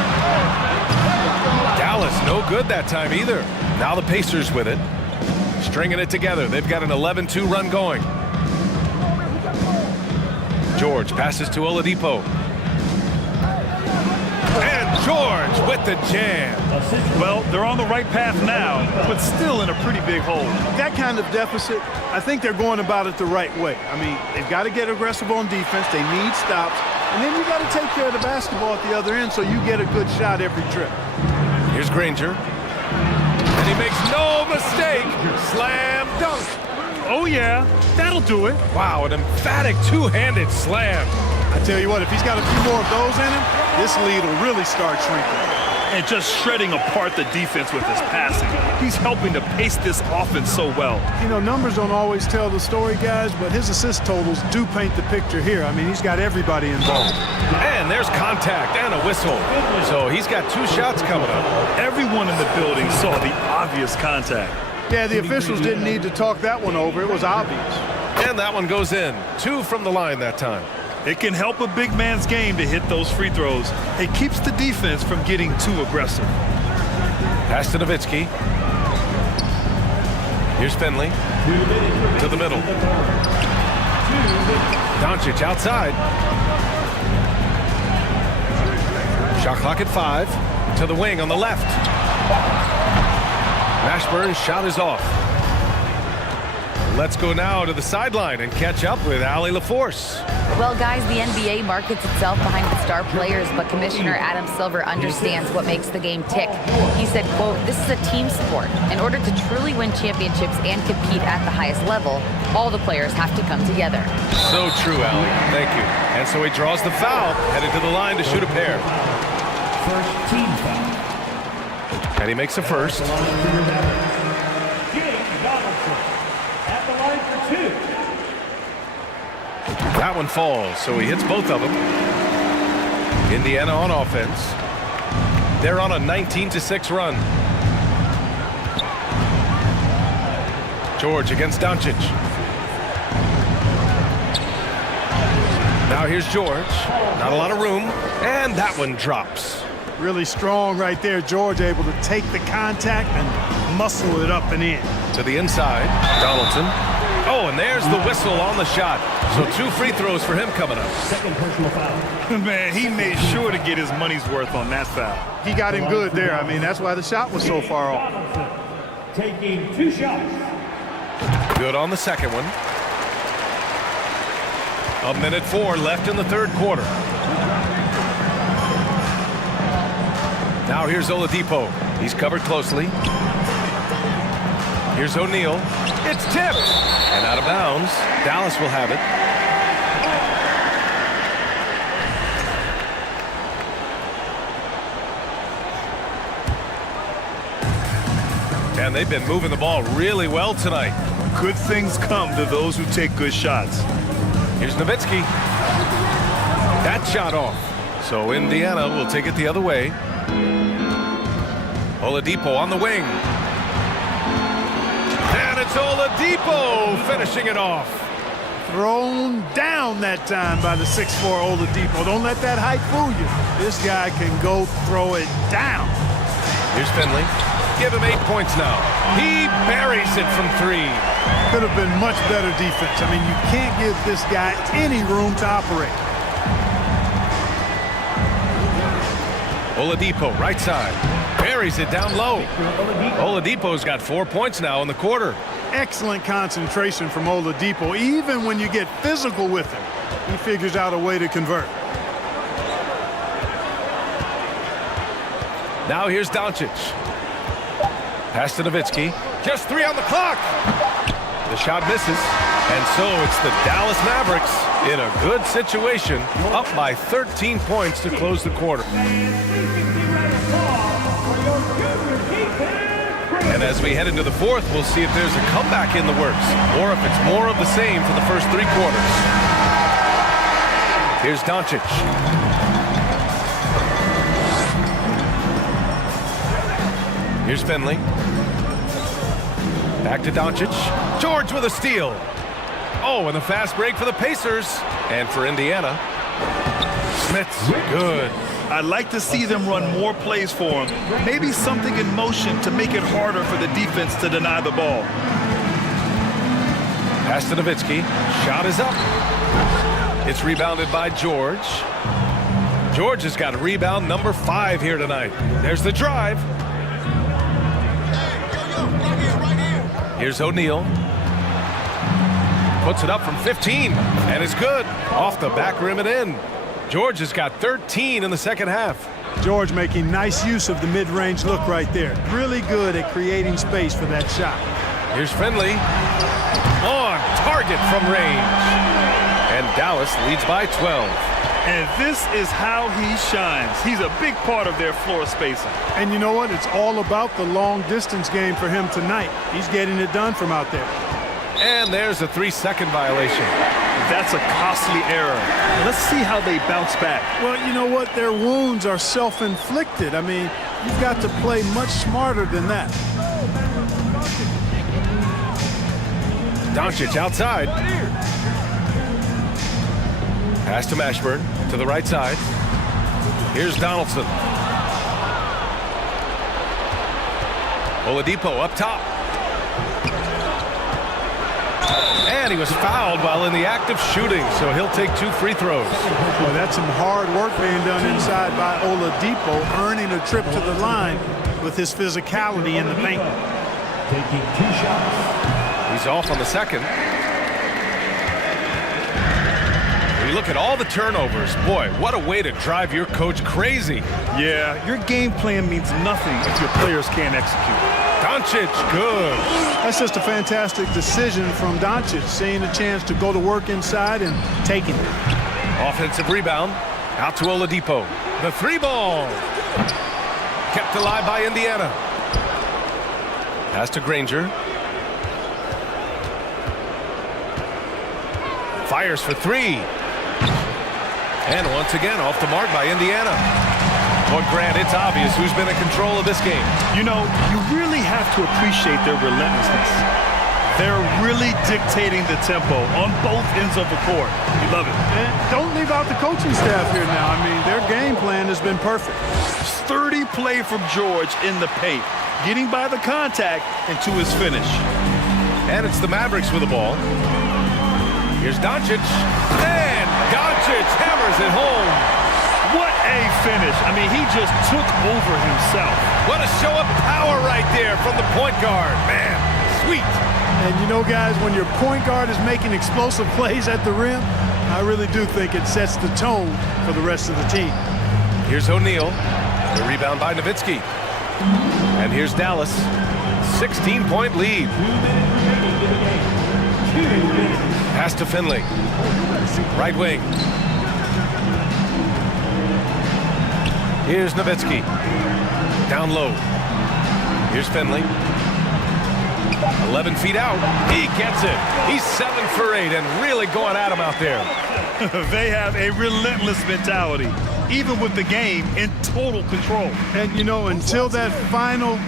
Dallas, no good that time either. Now the Pacers with it. Stringing it together. They've got an 11-2 run going. George passes to Oladipo. And George with the jam. Well, they're on the right path now, but still in a pretty big hole. That kind of deficit, I think they're going about it the right way. I mean, they've got to get aggressive on defense. They need stops. And then you got to take care of the basketball at the other end so you get a good shot every trip. Here's Granger. And he makes no mistake. Slam dunk. Oh, yeah. That'll do it. Wow, an emphatic two-handed slam. I tell you what, if he's got a few more of those in him, this lead will really start shrinking. And just shredding apart the defense with his passing. He's helping to pace this offense so well. You know, numbers don't always tell the story, guys, but his assist totals do paint the picture here. I mean, he's got everybody involved. And there's contact and a whistle. So he's got 2 shots coming up. Everyone in the building saw the obvious contact. Yeah, the officials didn't need to talk that one over. It was obvious. And that one goes in. 2 from the line that time. It can help a big man's game to hit those free throws. It keeps the defense from getting too aggressive. Pass to Nowitzki. Here's Finley. To the middle. Doncic outside. Shot clock at 5. To the wing on the left. Mashburn's shot is off. Let's go now to the sideline and catch up with Allie LaForce. Well, guys, the NBA markets itself behind its star players, but Commissioner Adam Silver understands what makes the game tick. He said, quote, "This is a team sport. In order to truly win championships and compete at the highest level, all the players have to come together." So true, Allie. Thank you. And so he draws the foul, headed to the line to shoot a pair. First team foul. And he makes a first. That one falls, so he hits both of them. Indiana on offense. They're on a 19-6 run. George against Doncic. Now here's George. Not a lot of room, and that one drops. Really strong right there. George able to take the contact and muscle it up and in. To the inside, Donaldson. Oh, and there's the whistle on the shot. So 2 free throws for him coming up. Second personal foul. Man, he made sure to get his money's worth on that foul. He got him good there. I mean, that's why the shot was so far off. Taking 2 shots. Good on the second one. 1:04 left in the third quarter. Now here's Oladipo. He's covered closely. Here's O'Neal. It's tipped and out of bounds. Dallas will have it. And they've been moving the ball really well tonight. Good things come to those who take good shots. Here's Nowitzki. That shot off. So Indiana will take it the other way. Oladipo on the wing. And it's Oladipo finishing it off. Thrown down that time by the 6'4" Oladipo. Don't let that height fool you. This guy can go throw it down. Here's Finley. Give him 8 points now. He buries it from 3. Could have been much better defense. I mean, you can't give this guy any room to operate. Oladipo, right side. Buries it down low. Oladipo's got 4 points now in the quarter. Excellent concentration from Oladipo. Even when you get physical with him, he figures out a way to convert. Now here's Doncic. Pass to Nowitzki. Just 3 on the clock. The shot misses. And so it's the Dallas Mavericks in a good situation, up by 13 points to close the quarter. And as we head into the fourth, we'll see if there's a comeback in the works or if it's more of the same for the first 3 quarters. Here's Doncic. Here's Finley. Back to Doncic. George with a steal. Oh, and the fast break for the Pacers. And for Indiana, Smith's good. I'd like to see them run more plays for him. Maybe something in motion to make it harder for the defense to deny the ball. Pass to Nowitzki. Shot is up. It's rebounded by George. George has got rebound number 5 here tonight. There's the drive. Here's O'Neal. Puts it up from 15, and it's good. Off the back rim and in. George has got 13 in the second half. George making nice use of the mid-range look right there. Really good at creating space for that shot. Here's Finley. On target from range. And Dallas leads by 12. And this is how he shines. He's a big part of their floor spacing. And you know what? It's all about the long distance game for him tonight. He's getting it done from out there. And there's a 3-second violation. That's a costly error. Let's see how they bounce back. Well, you know what? Their wounds are self-inflicted. I mean, you've got to play much smarter than that. Doncic outside. Pass to Mashburn to the right side. Here's Donaldson. Oladipo up top. And he was fouled while in the act of shooting, so he'll take 2 free throws. Well, that's some hard work being done inside by Oladipo, earning a trip to the line with his physicality in the paint. Taking 2 shots. He's off on the second. We look at all the turnovers. Boy, what a way to drive your coach crazy. Yeah, your game plan means nothing if your players can't execute. Doncic, good. That's just a fantastic decision from Doncic, seeing a chance to go to work inside and taking it. Offensive rebound, out to Oladipo. The 3-ball. Kept alive by Indiana. Pass to Granger. Fires for 3. And once again, off the mark by Indiana. Well, Grant, it's obvious who's been in control of this game. You know, you really have to appreciate their relentlessness. They're really dictating the tempo on both ends of the court. You love it. And don't leave out the coaching staff here now. I mean, their game plan has been perfect. Sturdy play from George in the paint, getting by the contact and to his finish. And it's the Mavericks with the ball. Here's Doncic. And Doncic hammers it home. What a finish. I mean, he just took over himself. What a show of power right there from the point guard. Man, sweet. And you know, guys, when your point guard is making explosive plays at the rim, I really do think it sets the tone for the rest of the team. Here's O'Neal. The rebound by Nowitzki. And here's Dallas. 16-point lead. Pass to Finley. Right wing. Here's Nowitzki. Down low. Here's Finley. 11 feet out. He gets it. He's 7 for 8 and really going at him out there. They have a relentless mentality, even with the game in total control. And, you know, until that final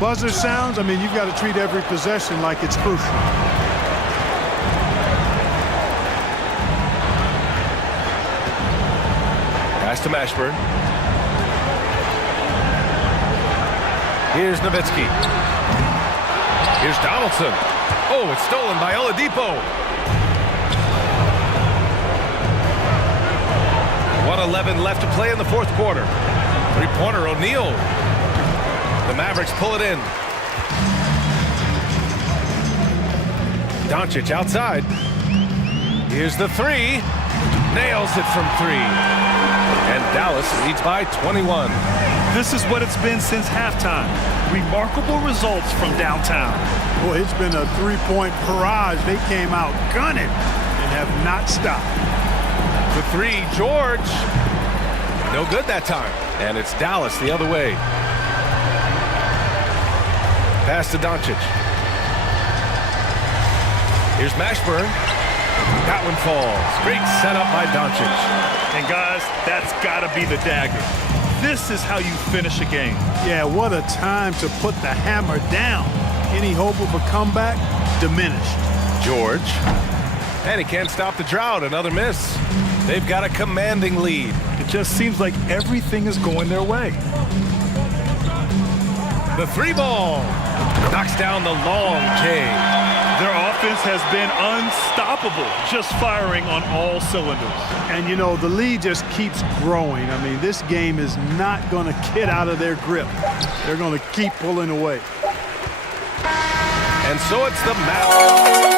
buzzer sounds, I mean, you've got to treat every possession like it's crucial. Pass to Mashburn. Here's Nowitzki. Here's Donaldson. Oh, it's stolen by Oladipo. 1:11 left to play in the fourth quarter. 3-pointer O'Neal. The Mavericks pull it in. Doncic outside. Here's the 3. Nails it from 3. And Dallas leads by 21. This is what it's been since halftime. Remarkable results from downtown. Boy, it's been a three-point barrage. They came out gunning and have not stopped. The three, George. No good that time. And it's Dallas the other way. Pass to Doncic. Here's Mashburn. That one falls. Great setup by Doncic. And guys, that's got to be the dagger. This is how you finish a game. Yeah, what a time to put the hammer down. Any hope of a comeback? Diminished. George. And he can't stop the drought. Another miss. They've got a commanding lead. It just seems like everything is going their way. The three ball. Knocks down the long J. Their offense has been unstoppable, just firing on all cylinders. And, you know, the lead just keeps growing. I mean, this game is not going to get out of their grip. They're going to keep pulling away. And so it's the Mavs.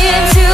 Into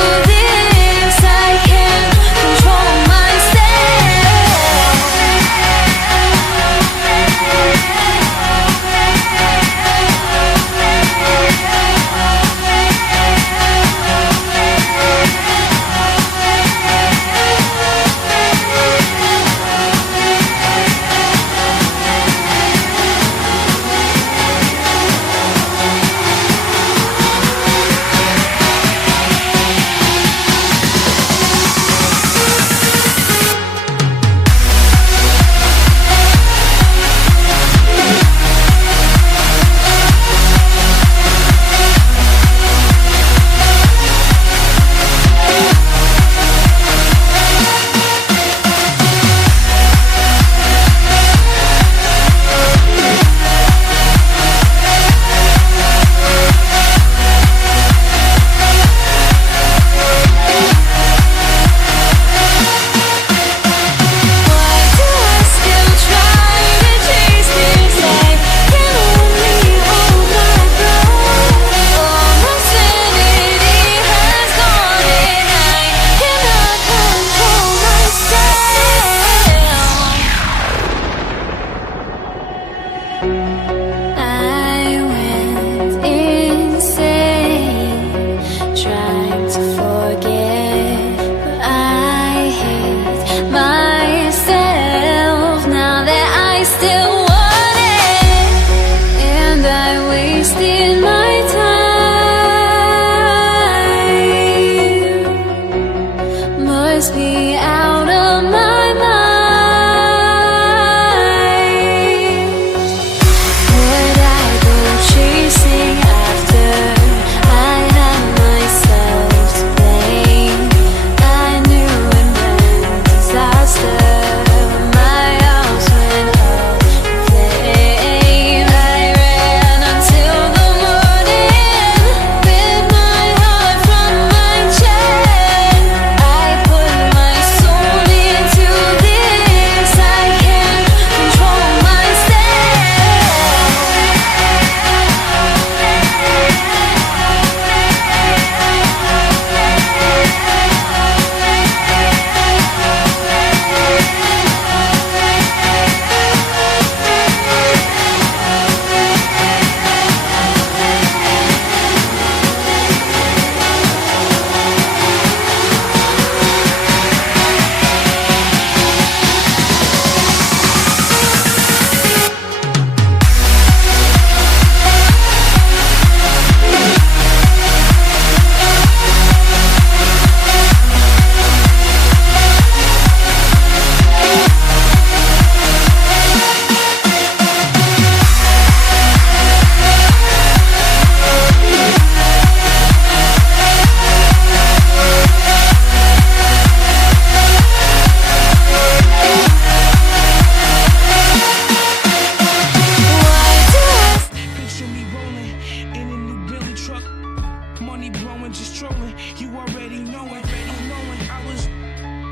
just trolling. You already know it.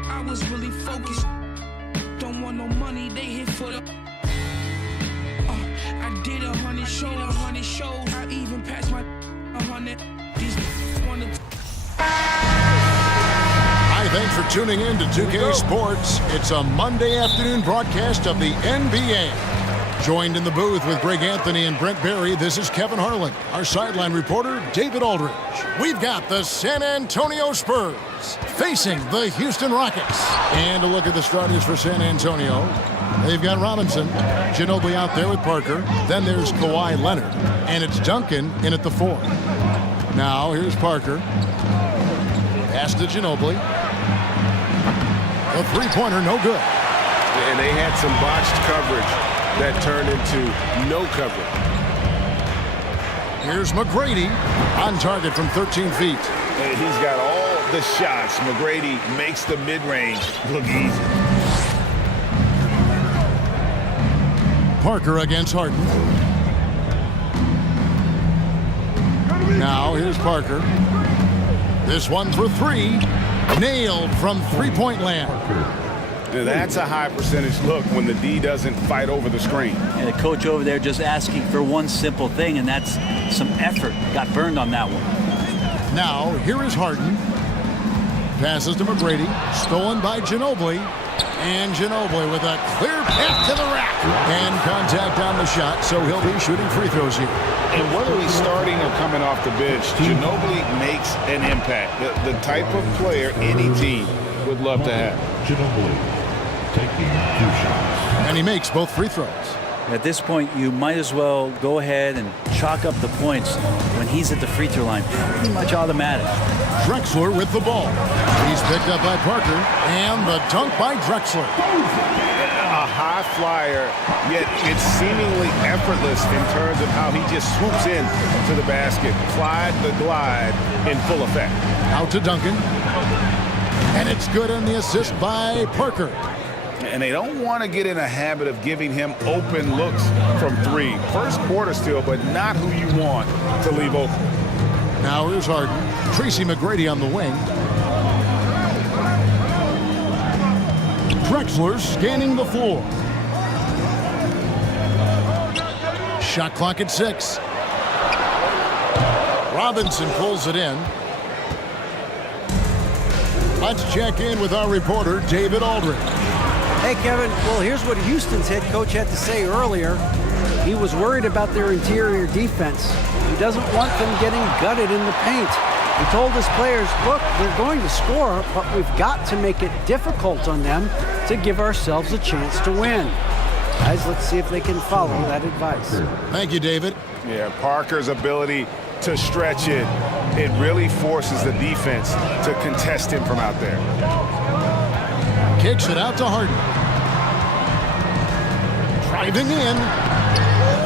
I was really focused. Don't want no money, they hit for the. I did 100 shows. I even passed my 100. These wanna. Hi, thanks for tuning in to 2K Sports. It's a Monday afternoon broadcast of the NBA. Joined in the booth with Greg Anthony and Brent Barry, this is Kevin Harlan. Our sideline reporter, David Aldridge. We've got the San Antonio Spurs facing the Houston Rockets. And a look at the starters for San Antonio. They've got Robinson, Ginobili out there with Parker. Then there's Kawhi Leonard. And it's Duncan in at the 4. Now, here's Parker. Pass to Ginobili. A three-pointer, no good. And they had some botched coverage that turned into no coverage. Here's McGrady on target from 13 feet. And he's got all the shots. McGrady makes the mid-range look easy. Parker against Harden. Now here's Parker. This one for 3. Nailed from three-point land. That's a high percentage look when the D doesn't fight over the screen. And the coach over there just asking for one simple thing, and that's some effort. Got burned on that one. Now, here is Harden. Passes to McGrady. Stolen by Ginobili. And Ginobili with a clear path to the rack. And contact on the shot, so he'll be shooting free throws here. And whether he's starting or coming off the bench, Ginobili makes an impact. The type of player any team would love to have. Ginobili taking 2 shots. And he makes both free throws. At this point, you might as well go ahead and chalk up the points when he's at the free throw line. Pretty much automatic. Drexler with the ball. He's picked up by Parker. And the dunk by Drexler. A high flyer, yet it's seemingly effortless in terms of how he just swoops in to the basket. Clyde the glide in full effect. Out to Duncan. And it's good on the assist by Parker. And they don't want to get in a habit of giving him open looks from 3. First quarter still, but not who you want to leave open. Now here's Harden. Tracy McGrady on the wing. Drexler scanning the floor. Shot clock at 6. Robinson pulls it in. Let's check in with our reporter, David Aldridge. Hey, Kevin. Well, here's what Houston's head coach had to say earlier. He was worried about their interior defense. He doesn't want them getting gutted in the paint. He told his players, look, they're going to score, but we've got to make it difficult on them to give ourselves a chance to win. Guys, let's see if they can follow that advice. Thank you, David. Yeah, Parker's ability to stretch it really forces the defense to contest him from out there. Kicks it out to Harden. Driving in.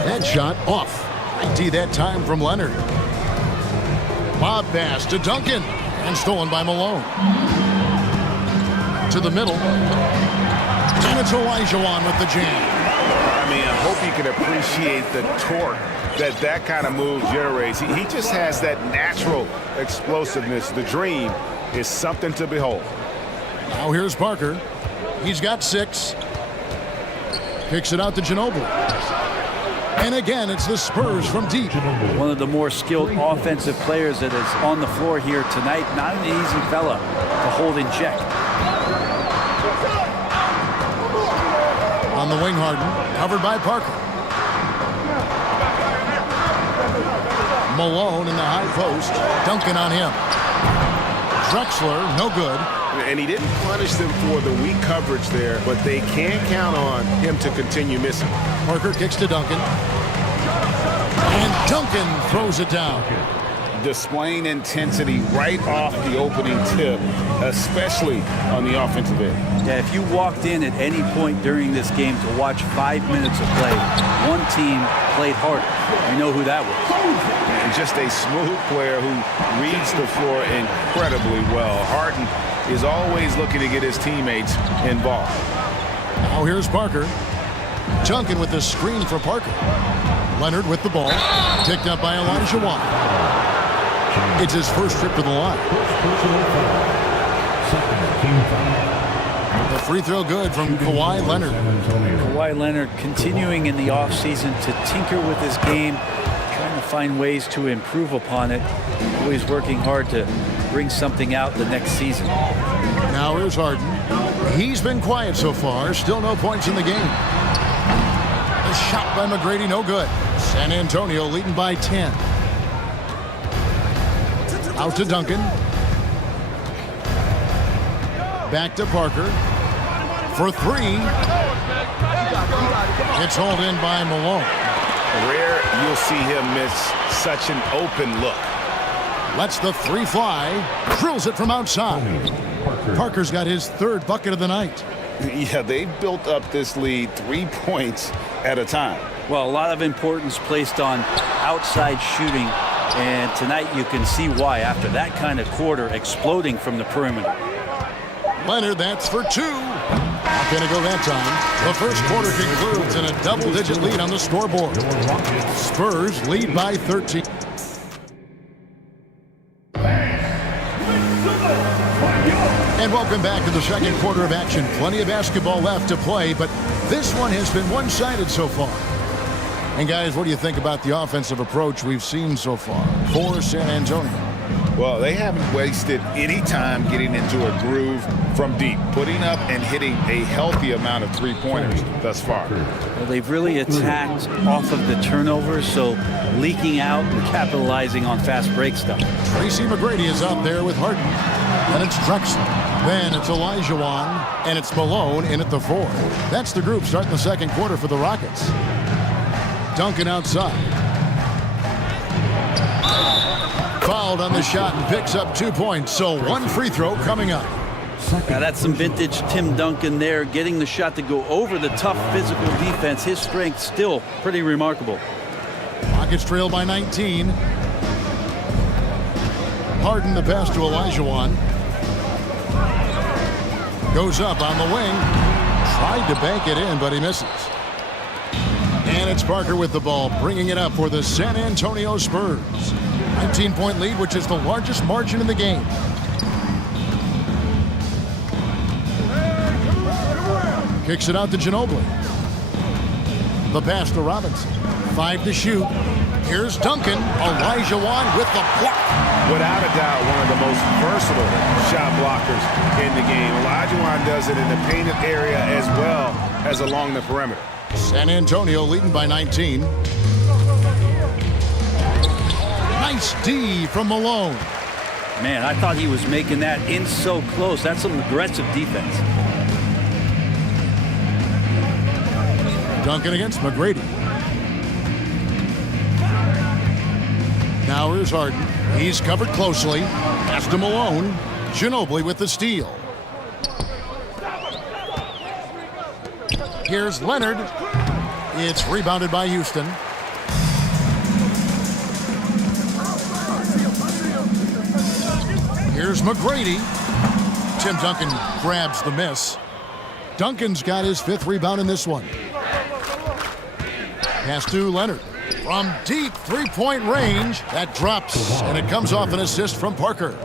That shot off. ID that time from Leonard. Bob pass to Duncan. And stolen by Malone. To the middle. And it's Olajuwon with the jam. I mean, I hope you can appreciate the torque that kind of move generates. He just has that natural explosiveness. The dream is something to behold. Now here's Parker. He's got 6. Kicks it out to Ginobili. And again, it's the Spurs from deep. One of the more skilled offensive players that is on the floor here tonight. Not an easy fella to hold in check. On the wing, Harden, covered by Parker. Malone in the high post. Duncan on him. Drexler, no good. And he didn't punish them for the weak coverage there, but they can count on him to continue missing. Parker kicks to Duncan. And Duncan throws it down. Displaying intensity right off the opening tip, especially on the offensive end. Yeah, if you walked in at any point during this game to watch 5 minutes of play, one team played harder. You know who that was. And just a smooth player who reads the floor incredibly well. Harden is always looking to get his teammates involved. Now here's Parker. Duncan with the screen for Parker. Leonard with the ball. Picked up by Olajuwon. It's his first trip to the line. Personal foul. Second team foul. The free throw good from Kawhi Leonard. Kawhi Leonard continuing in the offseason to tinker with his game, trying to find ways to improve upon it. Always working hard to bring something out the next season. Now here's Harden. He's been quiet so far. Still no points in the game. The shot by McGrady, no good. San Antonio leading by 10. Out to Duncan. Back to Parker. For three. It's hauled in by Malone. Rare you'll see him miss such an open look. Lets the three fly. Drills it from outside. Parker's got his third bucket of the night. Yeah, they built up this lead 3 points at a time. Well, a lot of importance placed on outside shooting, and tonight you can see why after that kind of quarter exploding from the perimeter. Leonard, that's for two. Not going to go that time. The first quarter concludes in a double-digit lead on the scoreboard. Spurs lead by 13. And welcome back to the second quarter of action. Plenty of basketball left to play, but this one has been one-sided so far. And guys, what do you think about the offensive approach we've seen so far for San Antonio? Well, they haven't wasted any time getting into a groove from deep, putting up and hitting a healthy amount of three-pointers thus far. Well, they've really attacked off of the turnovers, so leaking out and capitalizing on fast break stuff. Tracy McGrady is out there with Harden. And it's Drexler. Then it's Olajuwon. And it's Malone in at the 4. That's the group starting the second quarter for the Rockets. Duncan outside. Fouled on the shot and picks up 2 points. So one free throw coming up. Now that's some vintage Tim Duncan there, getting the shot to go over the tough physical defense. His strength still pretty remarkable. Rockets trail by 19. Harden the pass to Olajuwon. Goes up on the wing. Tried to bank it in, but he misses. And it's Parker with the ball, bringing it up for the San Antonio Spurs. 19-point lead, which is the largest margin in the game. Kicks it out to Ginobili. The pass to Robinson. 5 to shoot. Here's Duncan. Olajuwon with the block. Without a doubt, one of the most versatile shot blockers in the game. Olajuwon does it in the painted area as well as along the perimeter. San Antonio leading by 19. Nice D from Malone. Man, I thought he was making that in so close. That's some aggressive defense. Duncan against McGrady. Now here's Harden. He's covered closely. Pass to Malone. Ginobili with the steal. Here's Leonard. It's rebounded by Houston. Here's McGrady. Tim Duncan grabs the miss. Duncan's got his 5th rebound in this one. Pass to Leonard. From deep three-point range, that drops, and it comes off an assist from Parker.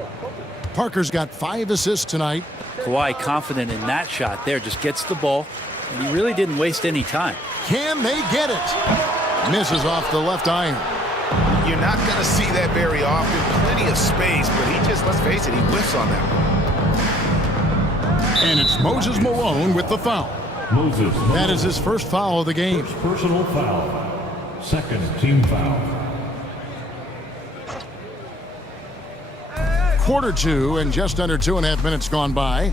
Parker's got 5 assists tonight. Kawhi confident in that shot there, just gets the ball, and he really didn't waste any time. Can they get it? Misses off the left iron. You're not going to see that very often. Plenty of space, but he just, let's face it, he whiffs on that one. And it's Moses Malone with the foul. Moses. That is his first foul of the game. First personal foul. Second team foul. Quarter 2 and just under 2.5 minutes gone by.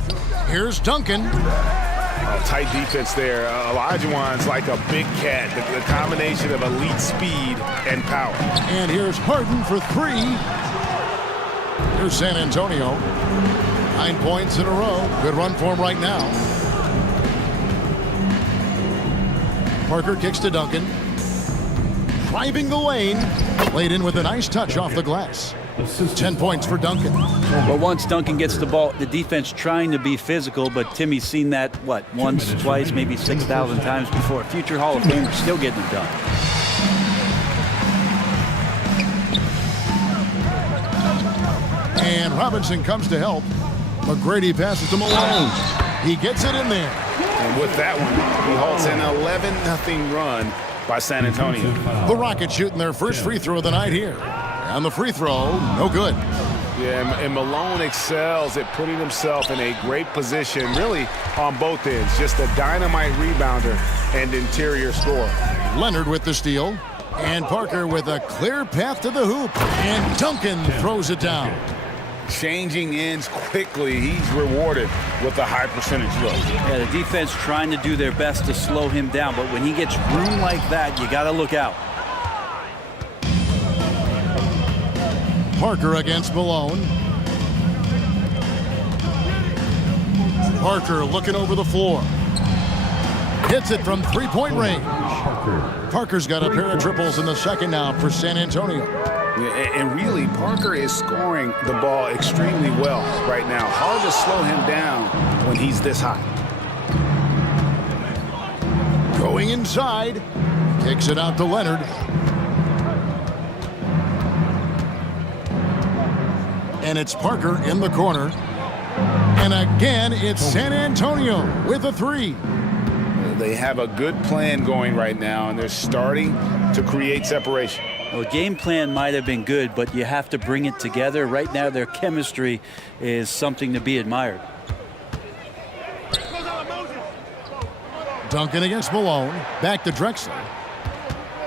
Here's Duncan. Oh, tight defense there. Olajuwon's like a big cat. The combination of elite speed and power. And here's Harden for 3. Here's San Antonio. 9 points in a row. Good run for him right now. Parker kicks to Duncan. Driving the lane. Laid in with a nice touch off the glass. 10 points for Duncan. Well, once Duncan gets the ball, the defense trying to be physical, but Timmy's seen that, what, once, twice, maybe 6,000 times before. Future Hall of Famer still getting it done. And Robinson comes to help. McGrady passes to Malone. He gets it in there. And with that one, he halts an 11-0 run by San Antonio. The Rockets shooting their first free throw of the night here. And the free throw, no good. Yeah, and Malone excels at putting himself in a great position, really on both ends. Just a dynamite rebounder and interior scorer. Leonard with the steal. And Parker with a clear path to the hoop. And Duncan throws it down. Changing ends quickly. He's rewarded with a high percentage look. Yeah, the defense trying to do their best to slow him down, but when he gets room like that, you got to look out. Parker against Malone. Parker looking over the floor. Hits it from three-point range. Parker's got a pair of triples in the second now for San Antonio. And really, Parker is scoring the ball extremely well right now. Hard to slow him down when he's this hot. Going inside. Kicks it out to Leonard. And it's Parker in the corner. And again, it's San Antonio with a three. They have a good plan going right now, and they're starting to create separation. Well, the game plan might have been good, but you have to bring it together. Right now, their chemistry is something to be admired. Duncan against Malone. Back to Drexler.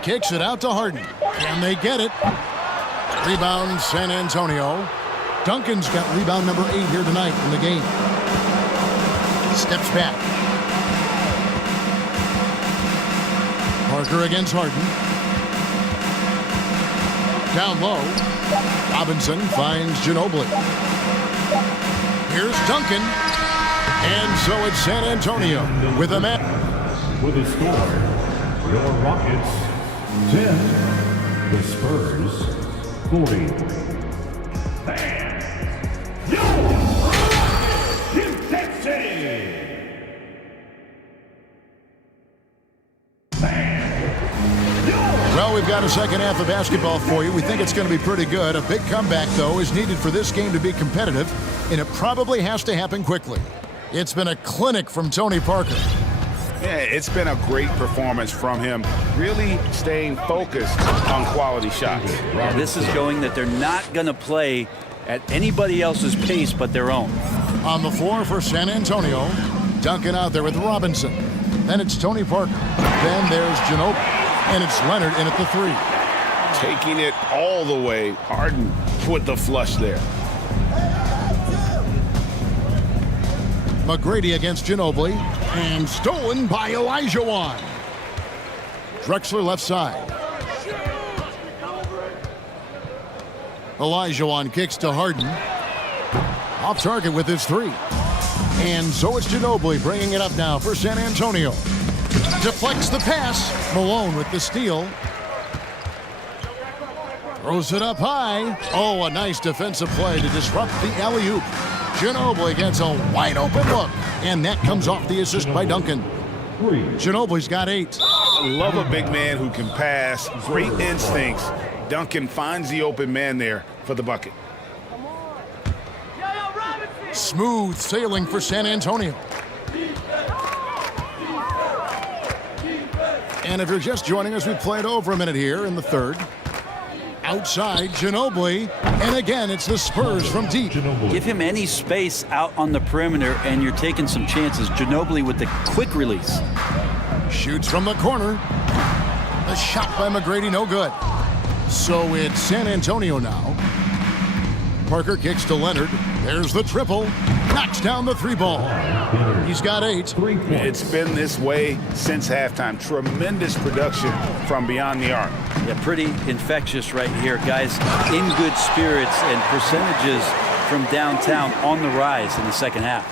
Kicks it out to Harden. Can they get it? Rebound San Antonio. Duncan's got rebound number 8 here tonight in the game. Steps back. Parker against Harden. Down low. Robinson finds Ginobili. Here's Duncan. And so it's San Antonio with a man. With a score, your Rockets 10, the Spurs 40. Well, we've got a second half of basketball for you. We think it's going to be pretty good. A big comeback, though, is needed for this game to be competitive, and it probably has to happen quickly. It's been a clinic from Tony Parker. Yeah, it's been a great performance from him, really staying focused on quality shots. Yeah, this is showing that they're not going to play at anybody else's pace but their own. On the floor for San Antonio, Duncan out there with Robinson. Then it's Tony Parker. Then there's Ginobili. And it's Leonard in at the 3. Taking it all the way. Harden with the flush there. McGrady against Ginobili. And stolen by Olajuwon. Drexler left side. Olajuwon kicks to Harden. Off target with his 3. And so it's Ginobili bringing it up now for San Antonio. Deflects the pass. Malone with the steal. Throws it up high. Oh, a nice defensive play to disrupt the alley-oop. Ginobili gets a wide open look. And that comes off the assist by Duncan. Ginobili's got 8. Love a big man who can pass. Great instincts. Duncan finds the open man there for the bucket. Smooth sailing for San Antonio. And if you're just joining us, we played over a minute here in the third. Outside, Ginobili. And again, it's the Spurs from deep. Give him any space out on the perimeter, and you're taking some chances. Ginobili with the quick release. Shoots from the corner. The shot by McGrady, no good. So it's San Antonio now. Parker kicks to Leonard. There's the triple. Knocks down the 3 ball. He's got 8. It's been this way since halftime. Tremendous production from beyond the arc. Yeah, pretty infectious right here. Guys in good spirits and percentages from downtown on the rise in the second half.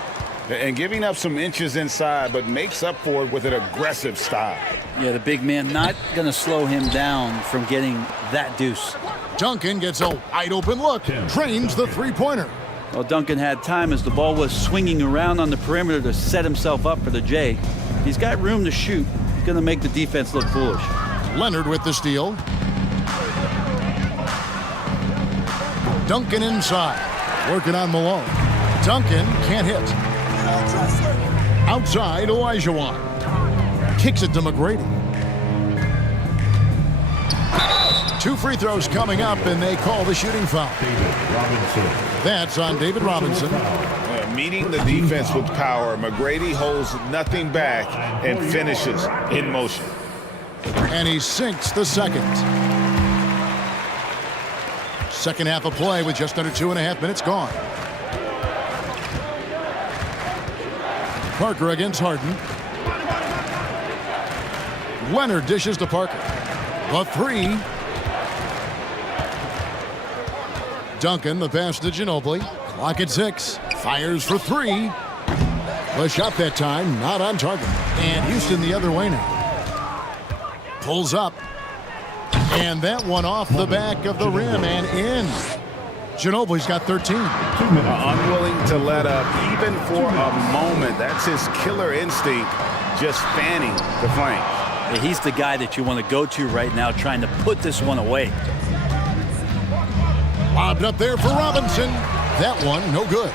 And giving up some inches inside, but makes up for it with an aggressive style. Yeah, the big man not going to slow him down from getting that deuce. Duncan gets a wide open look. Drains the 3-pointer. Well, Duncan had time as the ball was swinging around on the perimeter to set himself up for the J. He's got room to shoot. He's going to make the defense look foolish. Leonard with the steal. Duncan inside. Working on Malone. Duncan can't hit. Outside, Olajuwon. Kicks it to McGrady. 2 free throws coming up, and they call the shooting foul. That's on David Robinson. Meeting the defense with power, McGrady holds nothing back and finishes in motion. And he sinks the second. Second half of play with just under 2.5 minutes gone. Parker against Harden. Leonard dishes to Parker. The 3. Duncan, the pass to Ginobili. Clock at 6. Fires for 3. The shot that time, not on target. And Houston the other way now. Pulls up. And that one off the back of the rim and in. Ginobili's got 13. Unwilling to let up even for a moment. That's his killer instinct, just fanning the flame. Yeah, he's the guy that you want to go to right now, trying to put this one away. Lobbed up there for Robinson. That one, no good.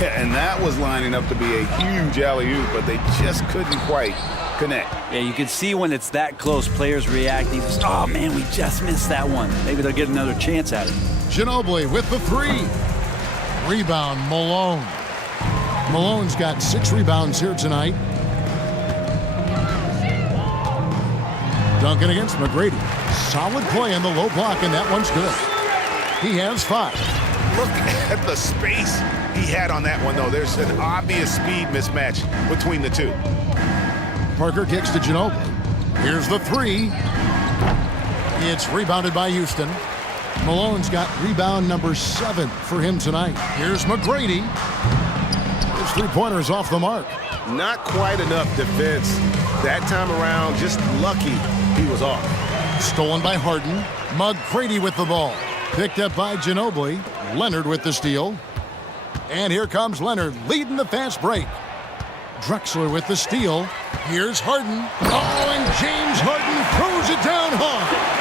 Yeah, and that was lining up to be a huge alley-oop, but they just couldn't quite connect. Yeah, you can see when it's that close, players reacting. Oh, man, we just missed that one. Maybe they'll get another chance at it. Ginobili with the 3. Rebound, Malone. Malone's got 6 rebounds here tonight. Duncan against McGrady. Solid play in the low block, and that one's good. He has 5. Look at the space he had on that one, though. There's an obvious speed mismatch between the two. Parker kicks to Ginobili. Here's the 3. It's rebounded by Houston. Malone's got rebound number 7 for him tonight. Here's McGrady. His 3-pointer is off the mark. Not quite enough defense that time around. Just lucky he was off. Stolen by Harden. McGrady with the ball. Picked up by Ginobili. Leonard with the steal. And here comes Leonard leading the fast break. Drexler with the steal. Here's Harden. Oh, and James Harden throws it down hard.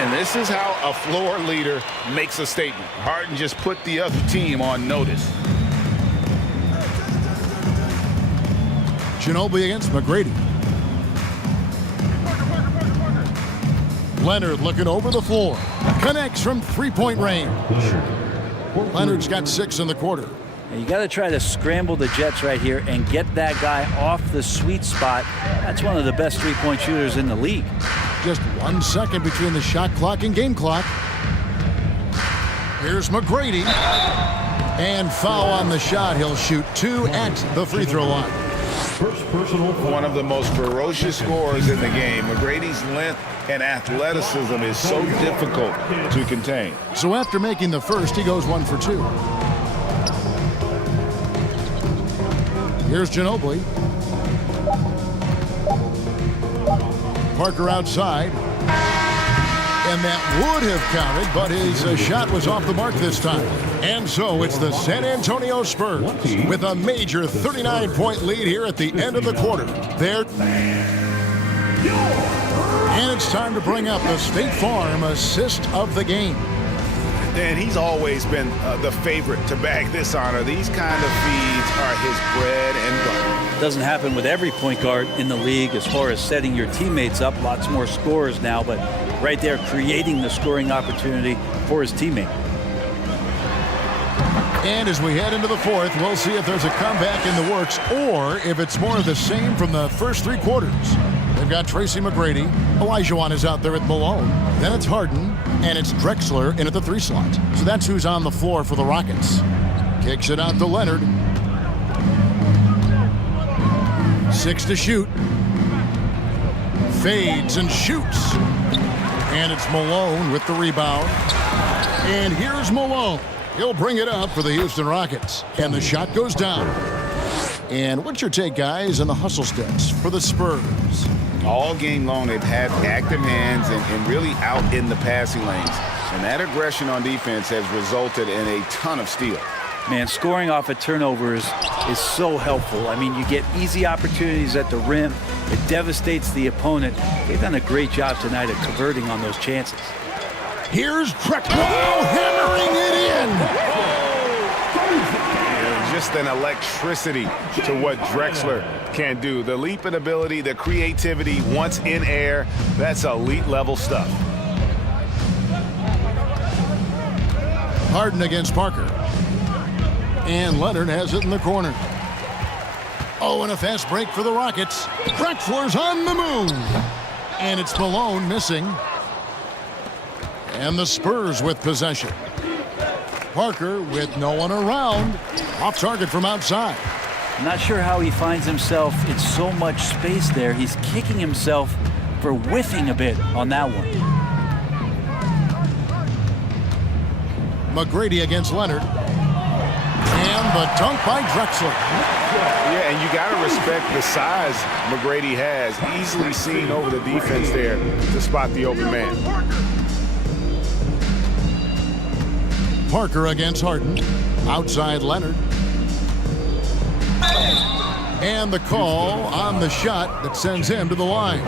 And this is how a floor leader makes a statement. Harden just put the other team on notice. Ginobili against McGrady. Leonard looking over the floor. Connects from 3-point range. Leonard's got 6 in the quarter. And you got to try to scramble the Jets right here and get that guy off the sweet spot. That's one of the best 3-point shooters in the league. Just 1 second between the shot clock and game clock. Here's McGrady. And foul on the shot. He'll shoot 2 at the free throw line. One of the most ferocious scorers in the game. McGrady's length and athleticism is so difficult to contain. So after making the first, he goes 1 for 2. Here's Ginobili. Parker outside. And that would have counted, but his shot was off the mark this time. And so it's the San Antonio Spurs with a major 39-point lead here at the end of the quarter. And it's time to bring up the State Farm assist of the game. And he's always been the favorite to bag this honor. These kind of feeds are his bread and butter. Doesn't happen with every point guard in the league as far as setting your teammates up. Lots more scorers now, but right there creating the scoring opportunity for his teammate. And as we head into the fourth, we'll see if there's a comeback in the works or if it's more of the same from the first 3 quarters. They've got Tracy McGrady. Olajuwon is out there with Malone. Then it's Harden, and it's Drexler in at the 3 slot. So that's who's on the floor for the Rockets. Kicks it out to Leonard. 6 to shoot. Fades and shoots. And it's Malone with the rebound. And here's Malone. He'll bring it up for the Houston Rockets. And the shot goes down. And what's your take, guys, on the hustle steps for the Spurs? All game long, they've had active hands and really out in the passing lanes. And that aggression on defense has resulted in a ton of steals. Man, scoring off of turnovers is so helpful. I mean, you get easy opportunities at the rim. It devastates the opponent. They've done a great job tonight of converting on those chances. Here's Drexler hammering it in. just an electricity to what Drexler can do. The leap in ability, the creativity once in air, that's elite level stuff. Harden against Parker. And Leonard has it in the corner. Oh, and a fast break for the Rockets. Drexler's on the move. And it's Malone missing. And the Spurs with possession. Parker with no one around. Off target from outside. Not sure how he finds himself in so much space there. He's kicking himself for whiffing a bit on that one. McGrady against Leonard. And the dunk by Drexler. Yeah, and you got to respect the size McGrady has. Easily seen over the defense there to spot the open man. Parker against Harden. Outside Leonard. And the call on the shot that sends him to the line.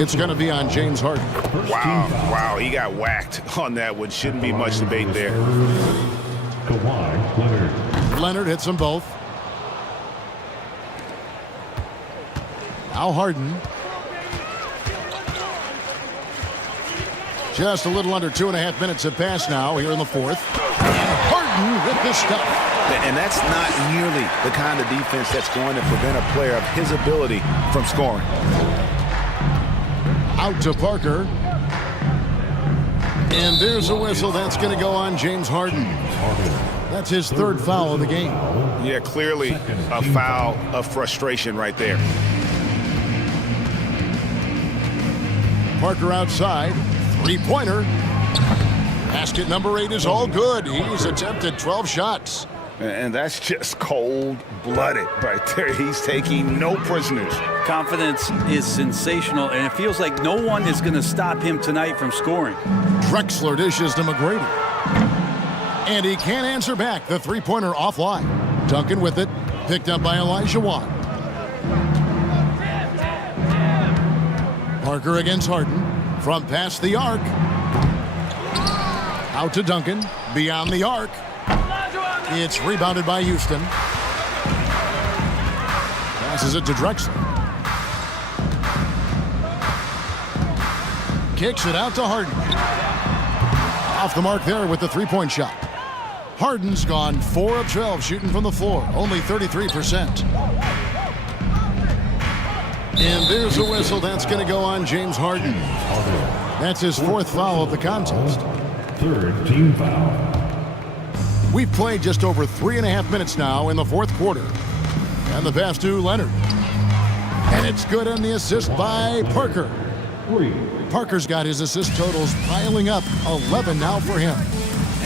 It's going to be on James Harden. Wow, he got whacked on that one. Shouldn't be much debate there. Leonard hits them both. Now Harden. Just a little under 2.5 minutes have passed now here in the fourth. And Harden with the stuff. And that's not nearly the kind of defense that's going to prevent a player of his ability from scoring. Out to Parker. And there's a whistle. That's going to go on James Harden. That's his third foul of the game. Yeah, clearly a foul of frustration right there. Parker outside. Three-pointer. Basket number 8 is all good. He's attempted 12 shots. And that's just cold-blooded right there. He's taking no prisoners. Confidence is sensational, and it feels like no one is going to stop him tonight from scoring. Drexler dishes to McGrady. And he can't answer back. The three-pointer offline. Duncan with it. Picked up by Elijah Wan. Parker against Harden. From past the arc. Out to Duncan. Beyond the arc. It's rebounded by Houston. Passes it to Drexler. Kicks it out to Harden. Off the mark there with the three-point shot. Harden's gone 4 of 12 shooting from the floor. Only 33%. And there's a whistle. That's going to go on James Harden. That's his 4th foul of the contest. 3rd team foul. We've played just over 3.5 minutes now in the 4th quarter. And the pass to Leonard. And it's good on the assist by Parker. Parker's got his assist totals piling up. 11 now for him.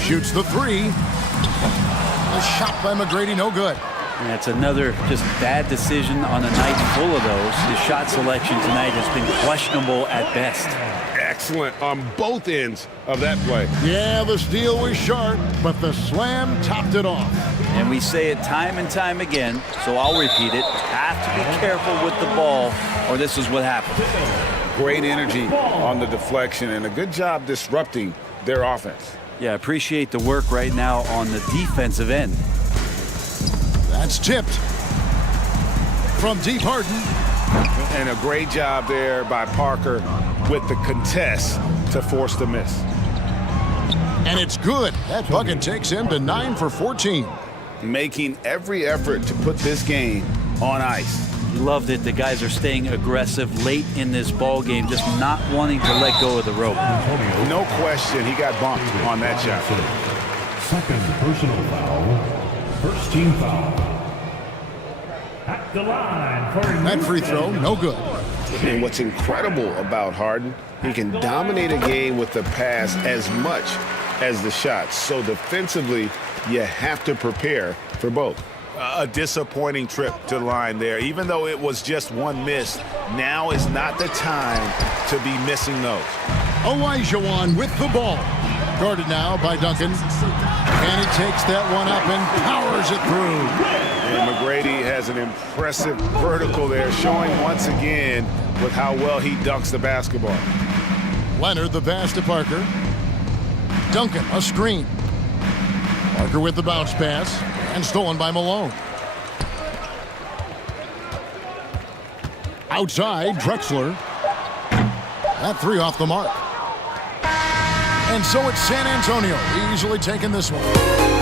Shoots the 3. A shot by McGrady, no good. That's another just bad decision on a night full of those. His shot selection tonight has been questionable at best. Excellent on both ends of that play. Yeah, the steal was sharp, but the slam topped it off. And we say it time and time again, so I'll repeat it. Have to be careful with the ball, or this is what happens. Great energy on the deflection, and a good job disrupting their offense. Yeah, appreciate the work right now on the defensive end. That's tipped. From deep Harden. And a great job there by Parker with the contest to force the miss. And it's good. That bucket takes him to 9 for 14. Making every effort to put this game on ice. Loved it. The guys are staying aggressive late in this ball game, just not wanting to let go of the rope. No question, he got bumped on that shot. 2nd personal foul. 1st team foul. At the line for that free throw, no good. And what's incredible about Harden, he can dominate a game with the pass as much as the shots. So defensively, you have to prepare for both. A disappointing trip to the line there. Even though it was just one miss, now is not the time to be missing those. Elijah Wan with the ball. Guarded now by Duncan. And he takes that one up and powers it through. And McGrady has an impressive vertical there, showing once again with how well he dunks the basketball. Leonard the pass to Parker. Duncan, a screen. Parker with the bounce pass, and stolen by Malone. Outside, Drexler. That three off the mark. And so it's San Antonio easily taking this one.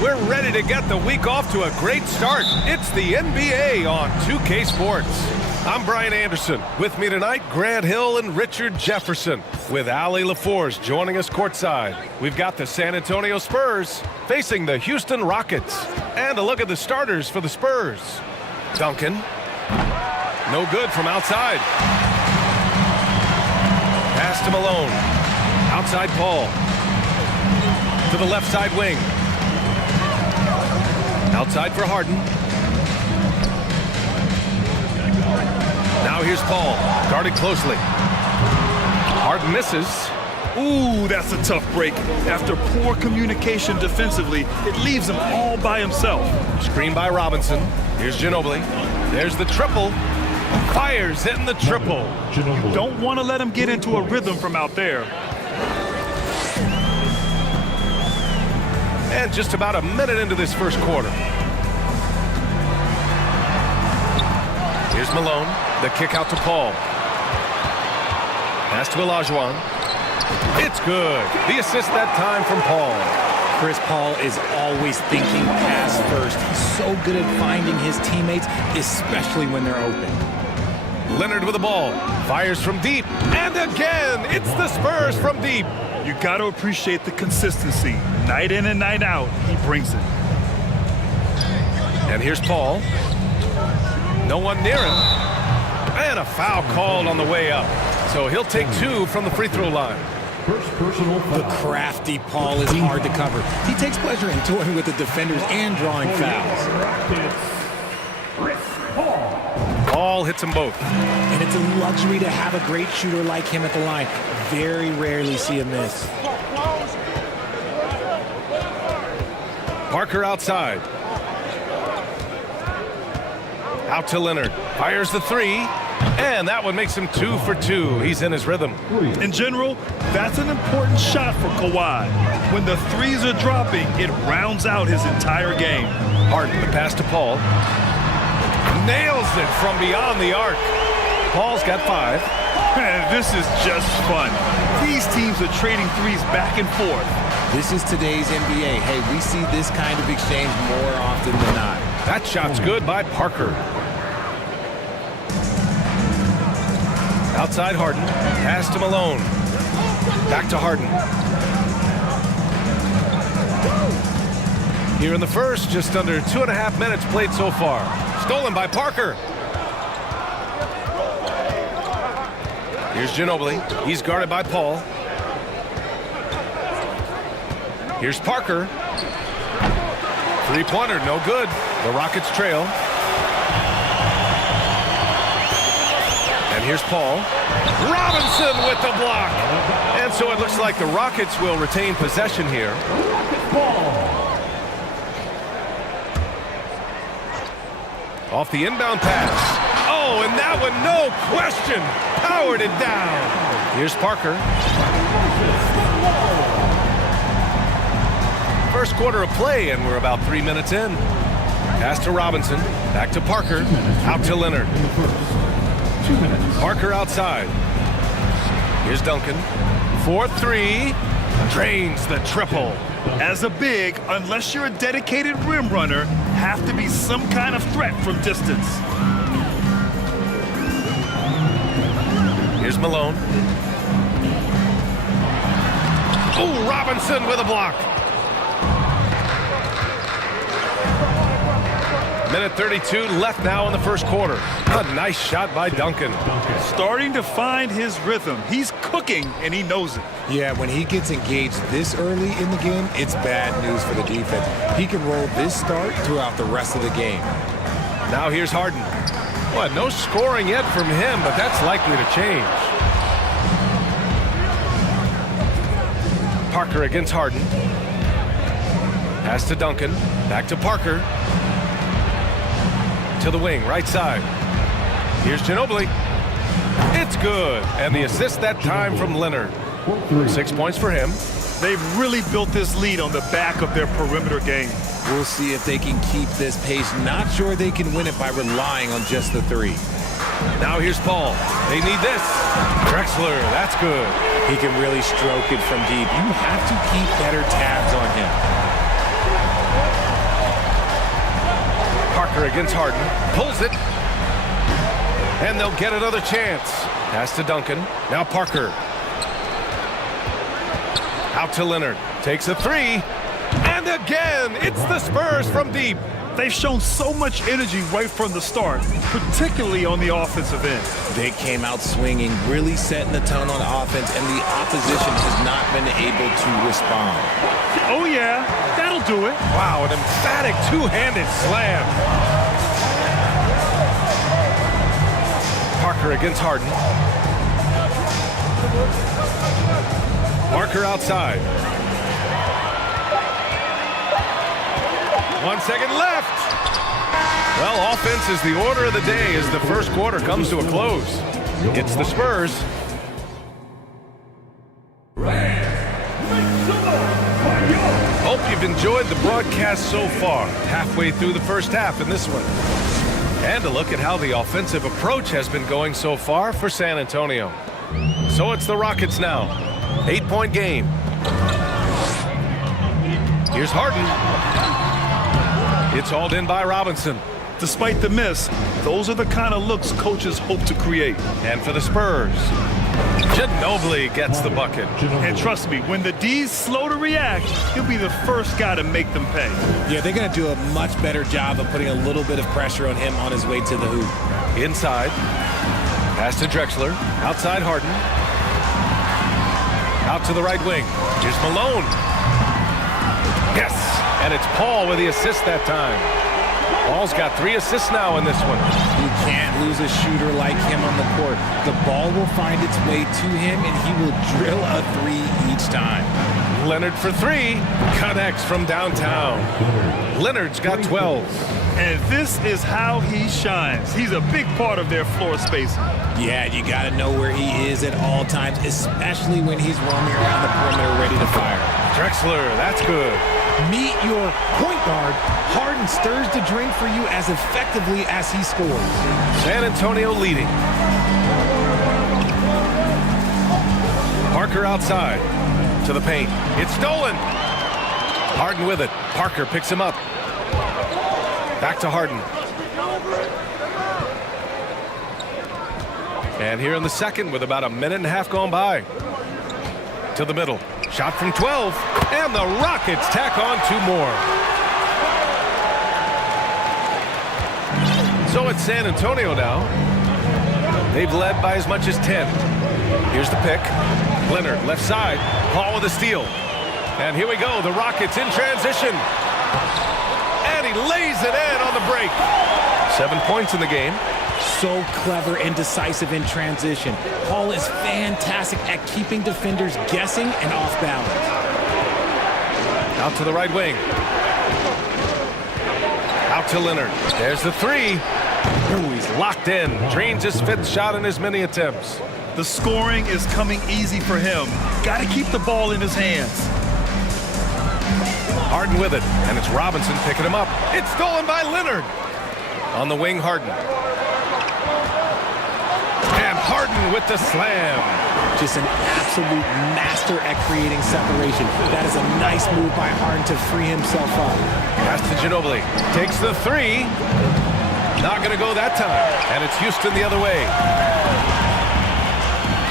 We're ready to get the week off to a great start. It's the NBA on 2K Sports. I'm Brian Anderson. With me tonight, Grant Hill and Richard Jefferson, with Allie LaForce joining us courtside. We've got the San Antonio Spurs facing the Houston Rockets. And a look at the starters for the Spurs. Duncan. No good from outside. Pass to Malone. Outside Paul. To the left side wing. Outside for Harden. Now here's Paul, guarded closely. Harden misses. Ooh, that's a tough break. After poor communication defensively, it leaves him all by himself. Screen by Robinson. Here's Ginobili. There's the triple. Fires hitting the triple. You don't want to let him get into a rhythm from out there. And just about a minute into this first quarter. Here's Malone. The kick out to Paul. Pass to Olajuwon. It's good. The assist that time from Paul. Chris Paul is always thinking pass first. He's so good at finding his teammates, especially when they're open. Leonard with the ball. Fires from deep. And again, it's the Spurs from deep. You got to appreciate the consistency. Night in and night out, he brings it. And here's Paul. No one near him. And a foul called on the way up. So he'll take two from the free throw line. First personal foul. The crafty Paul is hard to cover. He takes pleasure in toying with the defenders and drawing fouls. Paul hits them both. And it's a luxury to have a great shooter like him at the line. Very rarely see a miss. Parker outside. Out to Leonard. Fires the three. And that one makes him 2 for 2. He's in his rhythm. In general, that's an important shot for Kawhi. When the threes are dropping, it rounds out his entire game. Harden, the pass to Paul. Nails it from beyond the arc. Paul's got 5. Man, this is just fun. These teams are trading threes back and forth. This is today's NBA. Hey, we see this kind of exchange more often than not. That shot's good by Parker. Outside Harden. Pass to Malone. Back to Harden. Here in the first, just under 2.5 minutes played so far. Stolen by Parker. Here's Ginobili. He's guarded by Paul. Here's Parker. Three-pointer, no good. The Rockets trail. And here's Paul. Robinson with the block. And so it looks like the Rockets will retain possession here. Off the inbound pass. Oh, and that one, no question, powered it down. Here's Parker. First quarter of play, and we're about 3 minutes in. Pass to Robinson. Back to Parker. Out to Leonard. 2 minutes. Parker outside. Here's Duncan. 4-3. Drains the triple. As a big, unless you're a dedicated rim runner, have to be some kind of threat from distance. Here's Malone. Oh, Robinson with a block. Minute 32 left now in the first quarter. A nice shot by Duncan. Starting to find his rhythm. He's cooking, and he knows it. Yeah, when he gets engaged this early in the game, it's bad news for the defense. He can roll this start throughout the rest of the game. Now here's Harden. Well, no scoring yet from him, but that's likely to change. Parker against Harden. Pass to Duncan. Back to Parker. To the wing, right side. Here's Ginobili. It's good. And the assist that time from Leonard. 6 points for him. They've really built this lead on the back of their perimeter game. We'll see if they can keep this pace. Not sure they can win it by relying on just the three. Now here's Paul. They need this. Drexler, that's good. He can really stroke it from deep. You have to keep better tabs on him. Parker against Harden. Pulls it. And they'll get another chance. Pass to Duncan. Now Parker. Out to Leonard. Takes a three. And again, it's the Spurs from deep. They've shown so much energy right from the start, particularly on the offensive end. They came out swinging, really setting the tone on offense, and the opposition has not been able to respond. Oh, yeah, that'll do it. Wow, an emphatic two-handed slam. Parker against Harden. Parker outside. 1 second left. Well, offense is the order of the day as the first quarter comes to a close. It's the Spurs. Hope you've enjoyed the broadcast so far. Halfway through the first half in this one. And a look at how the offensive approach has been going so far for San Antonio. So it's the Rockets now. 8-point game. Here's Harden. It's hauled in by Robinson. Despite the miss, those are the kind of looks coaches hope to create. And for the Spurs, Ginobili gets the bucket. And trust me, when the D's slow to react, he'll be the first guy to make them pay. Yeah, they're going to do a much better job of putting a little bit of pressure on him on his way to the hoop. Inside. Pass to Drexler. Outside Harden. Out to the right wing. Here's Malone. Yes. And it's Paul with the assist that time. Paul's got 3 assists now in this one. You can't lose a shooter like him on the court. The ball will find its way to him, and he will drill a 3 each time. Leonard for 3. Connects from downtown. Leonard's got 12. And this is how he shines. He's a big part of their floor spacing. Yeah, you got to know where he is at all times, especially when he's roaming around the perimeter ready to fire. Drexler, that's good. Meet your point guard. Harden stirs the drink for you as effectively as he scores. San Antonio leading. Parker outside to the paint. It's stolen. Harden with it. Parker picks him up. Back to Harden. And here in the second with about a minute and a half gone by. To the middle. Shot from 12. And the Rockets tack on 2 more. So it's San Antonio now. They've led by as much as 10. Here's the pick. Leonard left side. Paul with a steal. And here we go. The Rockets in transition. And he lays it in on the break. 7 points in the game. So clever and decisive in transition. Paul is fantastic at keeping defenders guessing and off balance. Out to the right wing. Out to Leonard. There's the 3. Ooh, he's locked in. Drains his 5th shot in as many attempts. The scoring is coming easy for him. Got to keep the ball in his hands. Harden with it, and it's Robinson picking him up. It's stolen by Leonard. On the wing, Harden. Harden with the slam. Just an absolute master at creating separation. That is a nice move by Harden to free himself up. Pass to Ginobili. Takes the three. Not going to go that time. And it's Houston the other way.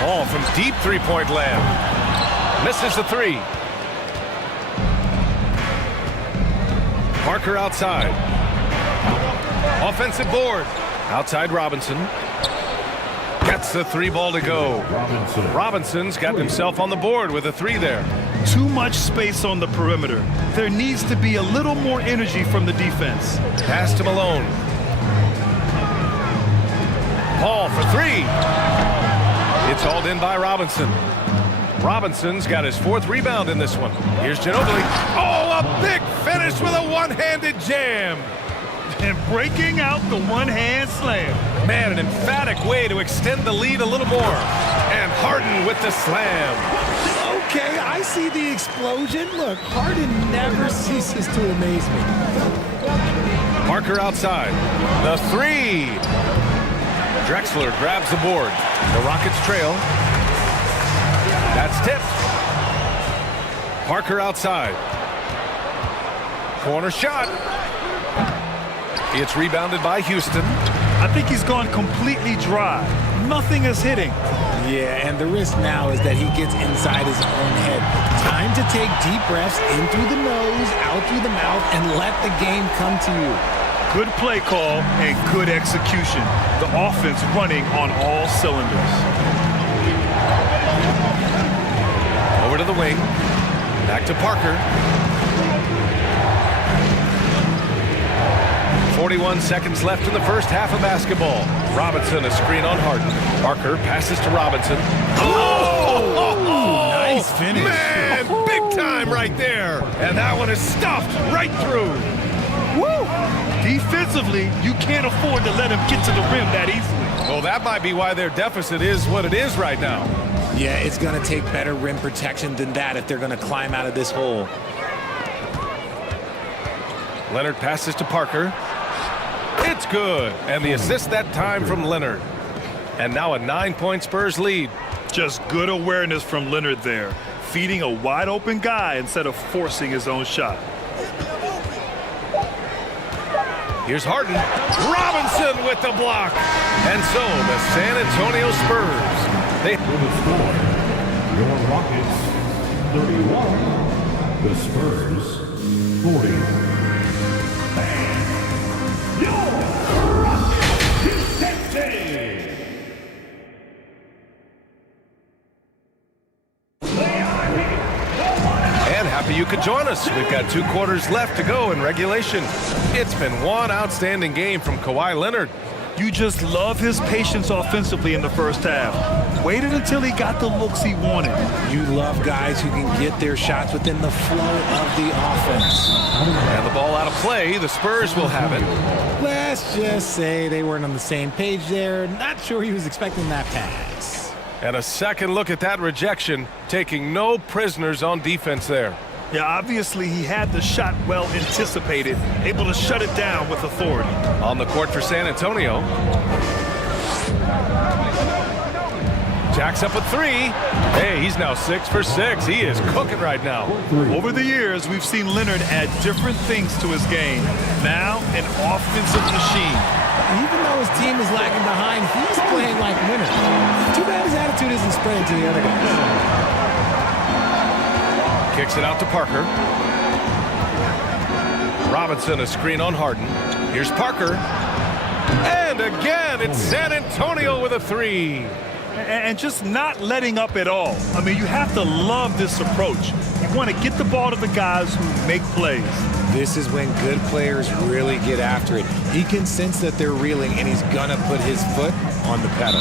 Ball from deep three-point land. Misses the three. Parker outside. Offensive board. Outside Robinson. Gets the three ball to go. Robinson's got himself on the board with a three there. Too much space on the perimeter. There needs to be a little more energy from the defense. Pass to Malone. Paul for three. It's hauled in by Robinson. Robinson's got his fourth rebound in this one. Here's Ginobili. Oh, a big finish with a one-handed jam. And breaking out the one-hand slam. Man, an emphatic way to extend the lead a little more. And Harden with the slam. Okay, I see the explosion. Look, Harden never ceases to amaze me. Parker outside. The three. Drexler grabs the board. The Rockets trail. That's tipped. Parker outside. Corner shot. It's rebounded by Houston. I think he's gone completely dry. Nothing is hitting. Yeah, and the risk now is that he gets inside his own head. Time to take deep breaths in through the nose, out through the mouth, and let the game come to you. Good play call and good execution. The offense running on all cylinders. Over to the wing. Back to Parker. 41 seconds left in the first half of basketball. Robinson, a screen on Harden. Parker passes to Robinson. Oh! Nice finish. Man, big time right there. And that one is stuffed right through. Woo! Defensively, you can't afford to let him get to the rim that easily. Well, that might be why their deficit is what it is right now. Yeah, it's going to take better rim protection than that if they're going to climb out of this hole. Leonard passes to Parker. It's good. And the assist that time from Leonard. And now a 9-point Spurs lead. Just good awareness from Leonard there. Feeding a wide open guy instead of forcing his own shot. Here's Harden. Robinson with the block. And so the San Antonio Spurs. They the score. Your Rockets 31. The Spurs 40. And happy you could join us. We've got 2 quarters left to go in regulation. It's been one outstanding game from Kawhi Leonard. You just love his patience offensively in the first half. Waited until he got the looks he wanted. You love guys who can get their shots within the flow of the offense. And the ball out of play. The Spurs will have it. Let's just say they weren't on the same page there. Not sure he was expecting that pass. And a second look at that rejection, taking no prisoners on defense there. Yeah, obviously he had the shot well anticipated, able to shut it down with authority. On the court for San Antonio. Jacks up a 3. Hey, he's now 6 for 6. He is cooking right now. Over the years, we've seen Leonard add different things to his game. Now, an offensive machine. Even though his team is lagging behind, he's playing like Leonard. Too bad his attitude isn't spreading to the other guys. Kicks it out to Parker. Robinson, a screen on Harden. Here's Parker. And again, it's San Antonio with a 3. And just not letting up at all. I mean, you have to love this approach. You want to get the ball to the guys who make plays. This is when good players really get after it. He can sense that they're reeling, and he's going to put his foot on the pedal.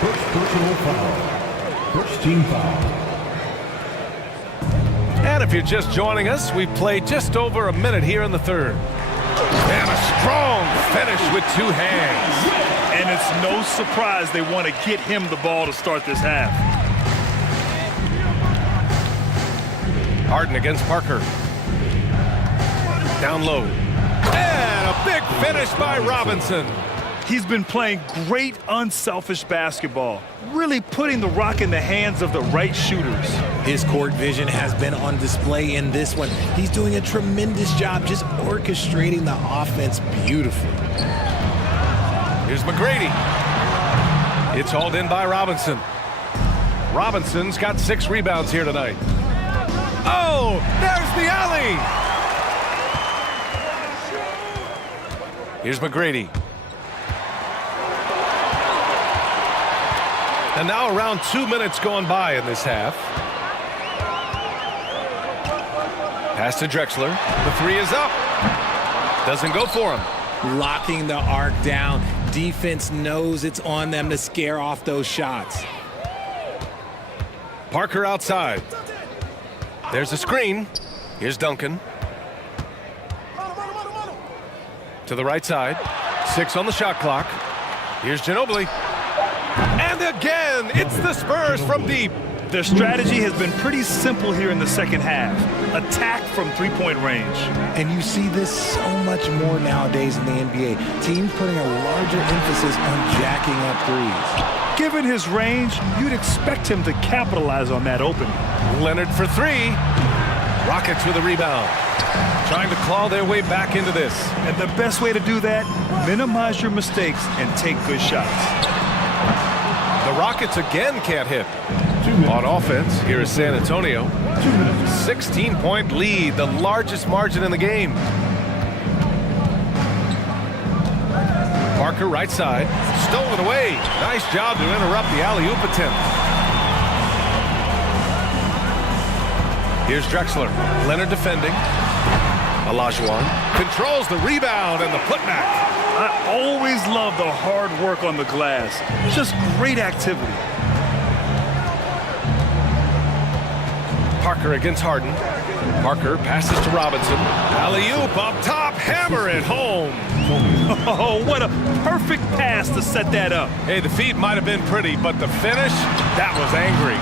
First personal foul. First team foul. And if you're just joining us, we've played just over a minute here in the third. And a strong finish with 2 hands. And it's no surprise they want to get him the ball to start this half. Harden against Parker. Down low. And a big finish by Robinson. He's been playing great unselfish basketball, really putting the rock in the hands of the right shooters. His court vision has been on display in this one. He's doing a tremendous job just orchestrating the offense beautifully. Here's McGrady. It's hauled in by Robinson. Robinson's got 6 rebounds here tonight. Oh, there's the alley. Here's McGrady. And now around 2 minutes gone by in this half. Pass to Drexler. The 3 is up. Doesn't go for him. Locking the arc down. Defense knows it's on them to scare off those shots. Parker outside. There's a screen. Here's Duncan. To the right side. 6 on the shot clock. Here's Ginobili. And again, it's the Spurs from deep. Their strategy has been pretty simple here in the second half. Attack from three-point range. And you see this so much more nowadays in the NBA. Teams putting a larger emphasis on jacking up threes. Given his range, you'd expect him to capitalize on that opening. Leonard for 3. Rockets with a rebound. Trying to claw their way back into this. And the best way to do that, minimize your mistakes and take good shots. The Rockets again can't hit. On offense, here is San Antonio. 16-point lead, the largest margin in the game. Parker right side, stolen away. Nice job to interrupt the alley-oop attempt. Here's Drexler. Leonard defending. Olajuwon controls the rebound and the putback. I always love the hard work on the glass. Just great activity. Parker against Harden. Parker passes to Robinson. Alley-oop up top, hammer it home. Oh, what a perfect pass to set that up. Hey, the feed might have been pretty, but the finish, that was angry.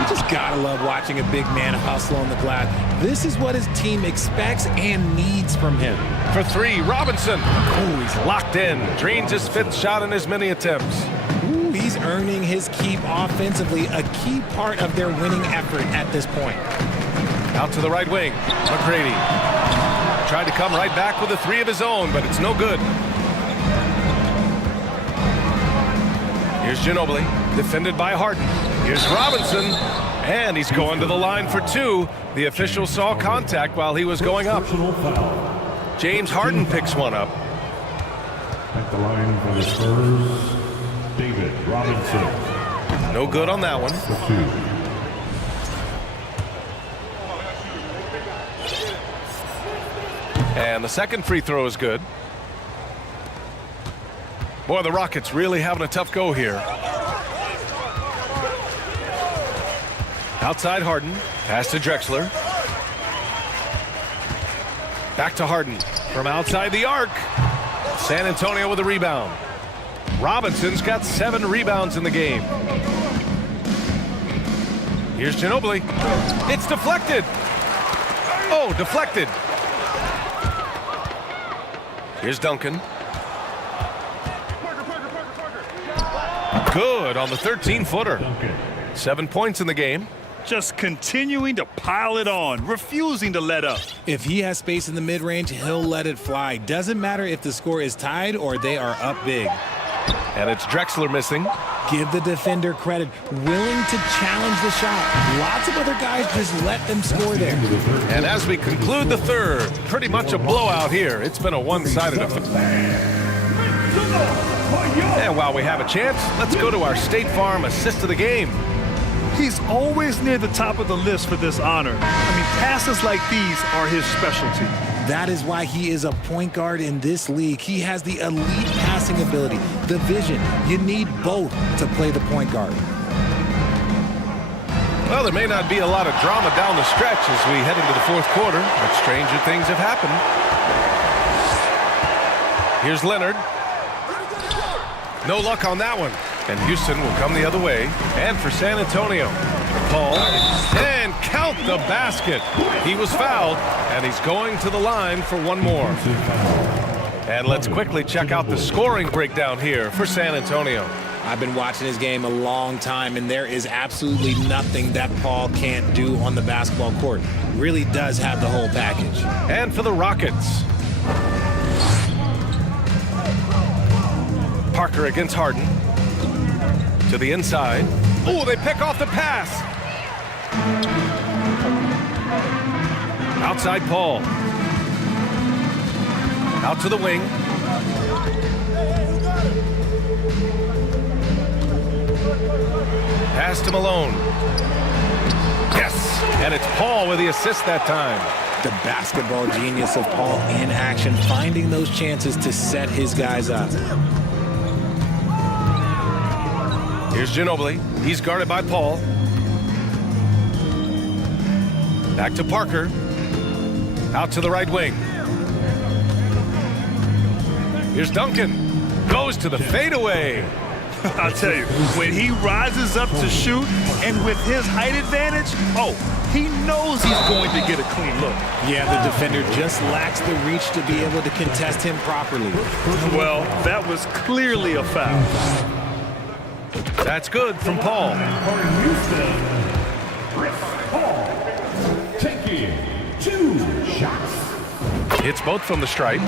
You just gotta love watching a big man hustle on the glass. This is what his team expects and needs from him. For 3, Robinson. Oh, he's locked in. Drains his 5th shot in as many attempts. Ooh, he's earning his keep offensively, a key part of their winning effort at this point. Out to the right wing. McGrady tried to come right back with a 3 of his own, but it's no good. Here's Ginobili, defended by Harden. Here's Robinson, and he's going to the line for 2. The official saw contact while he was going up. James Harden picks one up. At the line for the Spurs, David Robinson. No good on that one. For 2. And the second free throw is good. Boy, the Rockets really having a tough go here. Outside Harden. Pass to Drexler. Back to Harden. From outside the arc. San Antonio with a rebound. Robinson's got 7 rebounds in the game. Here's Ginobili. It's deflected. Oh, deflected. Here's Duncan. Good on the 13-footer. 7 points in the game. Just continuing to pile it on, refusing to let up. If he has space in the mid-range, he'll let it fly. Doesn't matter if the score is tied or they are up big. And it's Drexler missing. Give the defender credit. Willing to challenge the shot. Lots of other guys just let them score there. And as we conclude the third, pretty much a blowout here. It's been a one-sided affair. And while we have a chance, let's go to our State Farm assist of the game. He's always near the top of the list for this honor. I mean, passes like these are his specialty. That is why he is a point guard in this league. He has the elite passing ability, the vision. You need both to play the point guard. Well, there may not be a lot of drama down the stretch as we head into the 4th quarter, but stranger things have happened. Here's Leonard. No luck on that one. And Houston will come the other way. And for San Antonio, Paul, and count the basket. He was fouled, and he's going to the line for one more. And let's quickly check out the scoring breakdown here for San Antonio. I've been watching this game a long time, and there is absolutely nothing that Paul can't do on the basketball court. Really does have the whole package. And for the Rockets, Parker against Harden. To the inside. Oh, they pick off the pass. Outside Paul. Out to the wing. Pass to Malone. Yes, and it's Paul with the assist that time. The basketball genius of Paul in action, finding those chances to set his guys up. Here's Ginobili. He's guarded by Paul. Back to Parker. Out to the right wing. Here's Duncan. Goes to the fadeaway. I'll tell you, when he rises up to shoot and with his height advantage, oh, he knows he's going to get a clean look. Yeah, the defender just lacks the reach to be able to contest him properly. Well, that was clearly a foul. That's good from Paul. Taking 2 shots. Hits both from the stripe.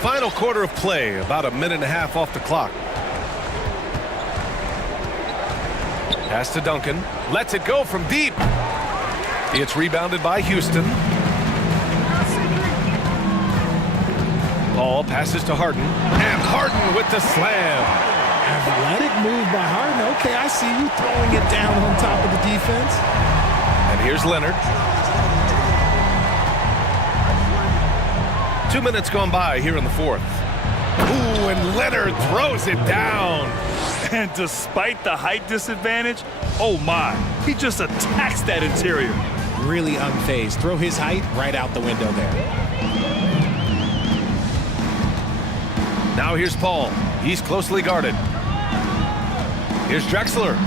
Final quarter of play, about a minute and a half off the clock. Pass to Duncan. Lets it go from deep. It's rebounded by Houston. Paul passes to Harden. And Harden with the slam. Athletic move by Harden. Okay, I see you throwing it down on top of the defense. And here's Leonard. 2 minutes gone by here in the fourth. Ooh, and Leonard throws it down. And despite the height disadvantage, oh my, he just attacks that interior. Really unfazed. Throw his height right out the window there. Now here's Paul. He's closely guarded. Here's Drexler.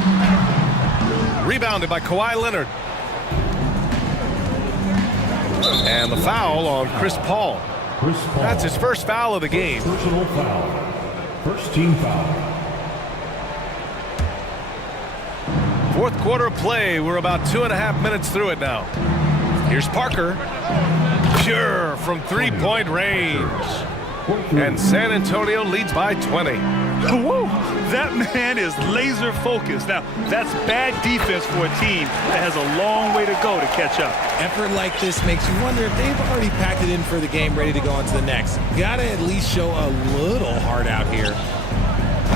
Rebounded by Kawhi Leonard. And the foul on Chris Paul. That's his first foul of the game. Personal foul. First team foul. Fourth quarter of play. We're about 2.5 minutes through it now. Here's Parker. Pure from three-point range. And San Antonio leads by 20. Whoa, that man is laser focused. Now, that's bad defense for a team that has a long way to go to catch up. Effort like this makes you wonder if they've already packed it in for the game, ready to go on to the next. Gotta at least show a little heart out here.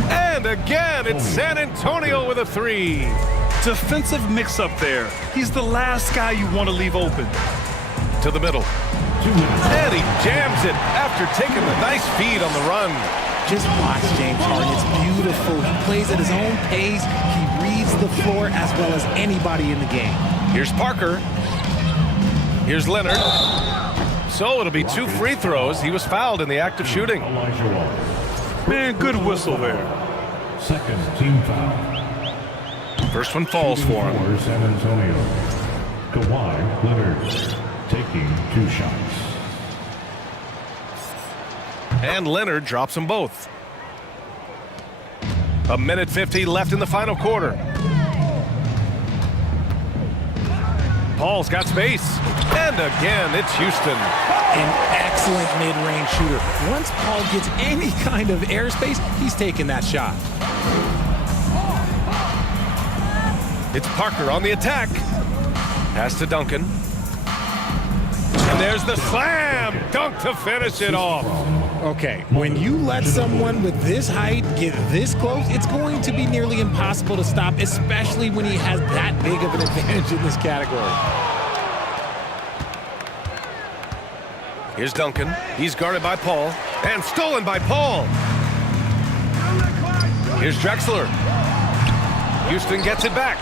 And again, it's San Antonio with a three. Defensive mix-up there. He's the last guy you want to leave open. To the middle. And he jams it after taking the nice feed on the run. Just watch James Harden. It's beautiful. He plays at his own pace. He reads the floor as well as anybody in the game. Here's Parker. Here's Leonard. So it'll be 2 free throws. He was fouled in the act of shooting. Man, good whistle there. Second team foul. First one falls for him. For San Antonio. Kawhi Leonard taking 2 shots. And Leonard drops them both. 1:50 left in the final quarter. Paul's got space. And again, it's Houston. An excellent mid-range shooter. Once Paul gets any kind of airspace, he's taking that shot. It's Parker on the attack. Pass to Duncan. And there's the slam dunk to finish it off. Okay, when you let someone with this height get this close, it's going to be nearly impossible to stop, especially when he has that big of an advantage in this category. Here's Duncan. He's guarded by Paul. And stolen by Paul. Here's Drexler. Houston gets it back.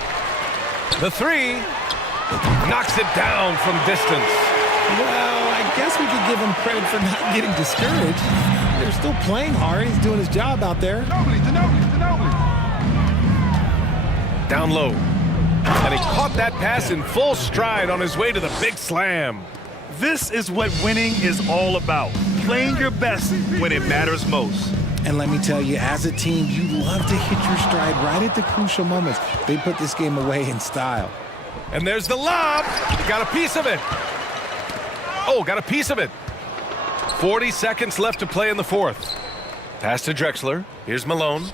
The three. Knocks it down from distance. Well, I guess we could give him credit for not getting discouraged. They're still playing hard. He's doing his job out there. Down low. And he caught that pass in full stride on his way to the big slam. This is what winning is all about. Playing your best when it matters most. And let me tell you, as a team, you love to hit your stride right at the crucial moments. They put this game away in style. And there's the lob. Got a piece of it. Oh, got a piece of it. 40 seconds left to play in the fourth. Pass to Drexler. Here's Malone.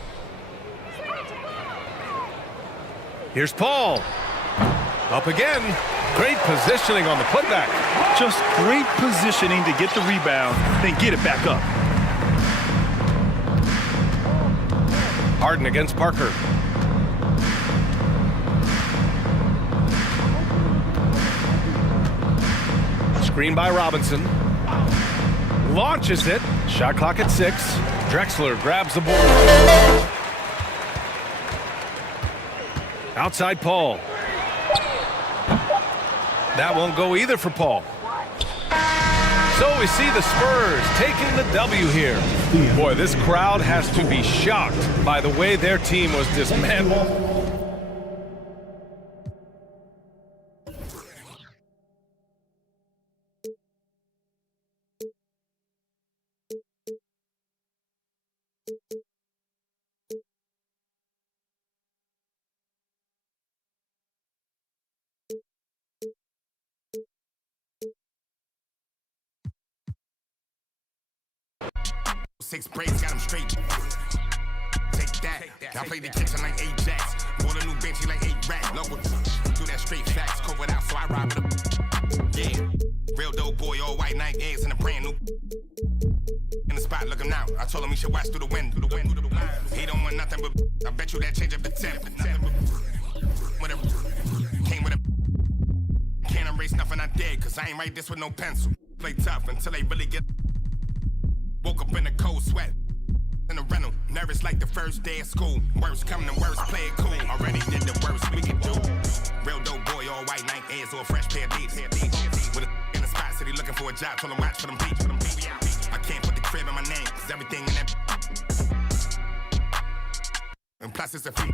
Here's Paul. Up again. Great positioning on the putback. Just great positioning to get the rebound, then get it back up. Harden against Parker. Screen by Robinson. Launches it. Shot clock at 6. Drexler grabs the board. Outside Paul. That won't go either for Paul. So we see the Spurs taking the W here. Boy, this crowd has to be shocked by the way their team was dismantled. Six braids got him straight. Take that. I play the kitchen like Ajax. Bought a new bench, he like 8 racks. Local. Do that straight facts. Cover it out, so I ride with him. Yeah. Real dope boy, all white Nike eggs and a brand new. In the spot, look him now. I told him he should watch through the wind. He don't want nothing but. I bet you that change up the temp. Whatever. Came with a. Can't erase nothing I did, cause I ain't write this with no pencil. Play tough until they really get. Woke up in a cold sweat, in a rental, nervous like the first day of school. Worst come to worst, play it cool. Already did the worst we can do. Real dope boy, all white Nike Airs or a fresh pair of beats. With a in the spot, city looking for a job, told him watch for them beats. I can't put the crib in my name, cause everything in that. And plus it's a fee.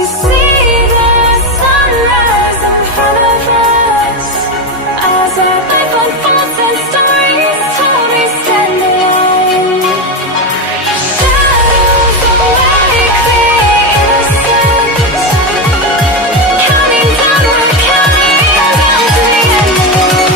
we see the sunrise in front of us. As our life unfolds and stories told, we stand alone. Shadows of light create innocence. Counting down, we're counting down to the end of us.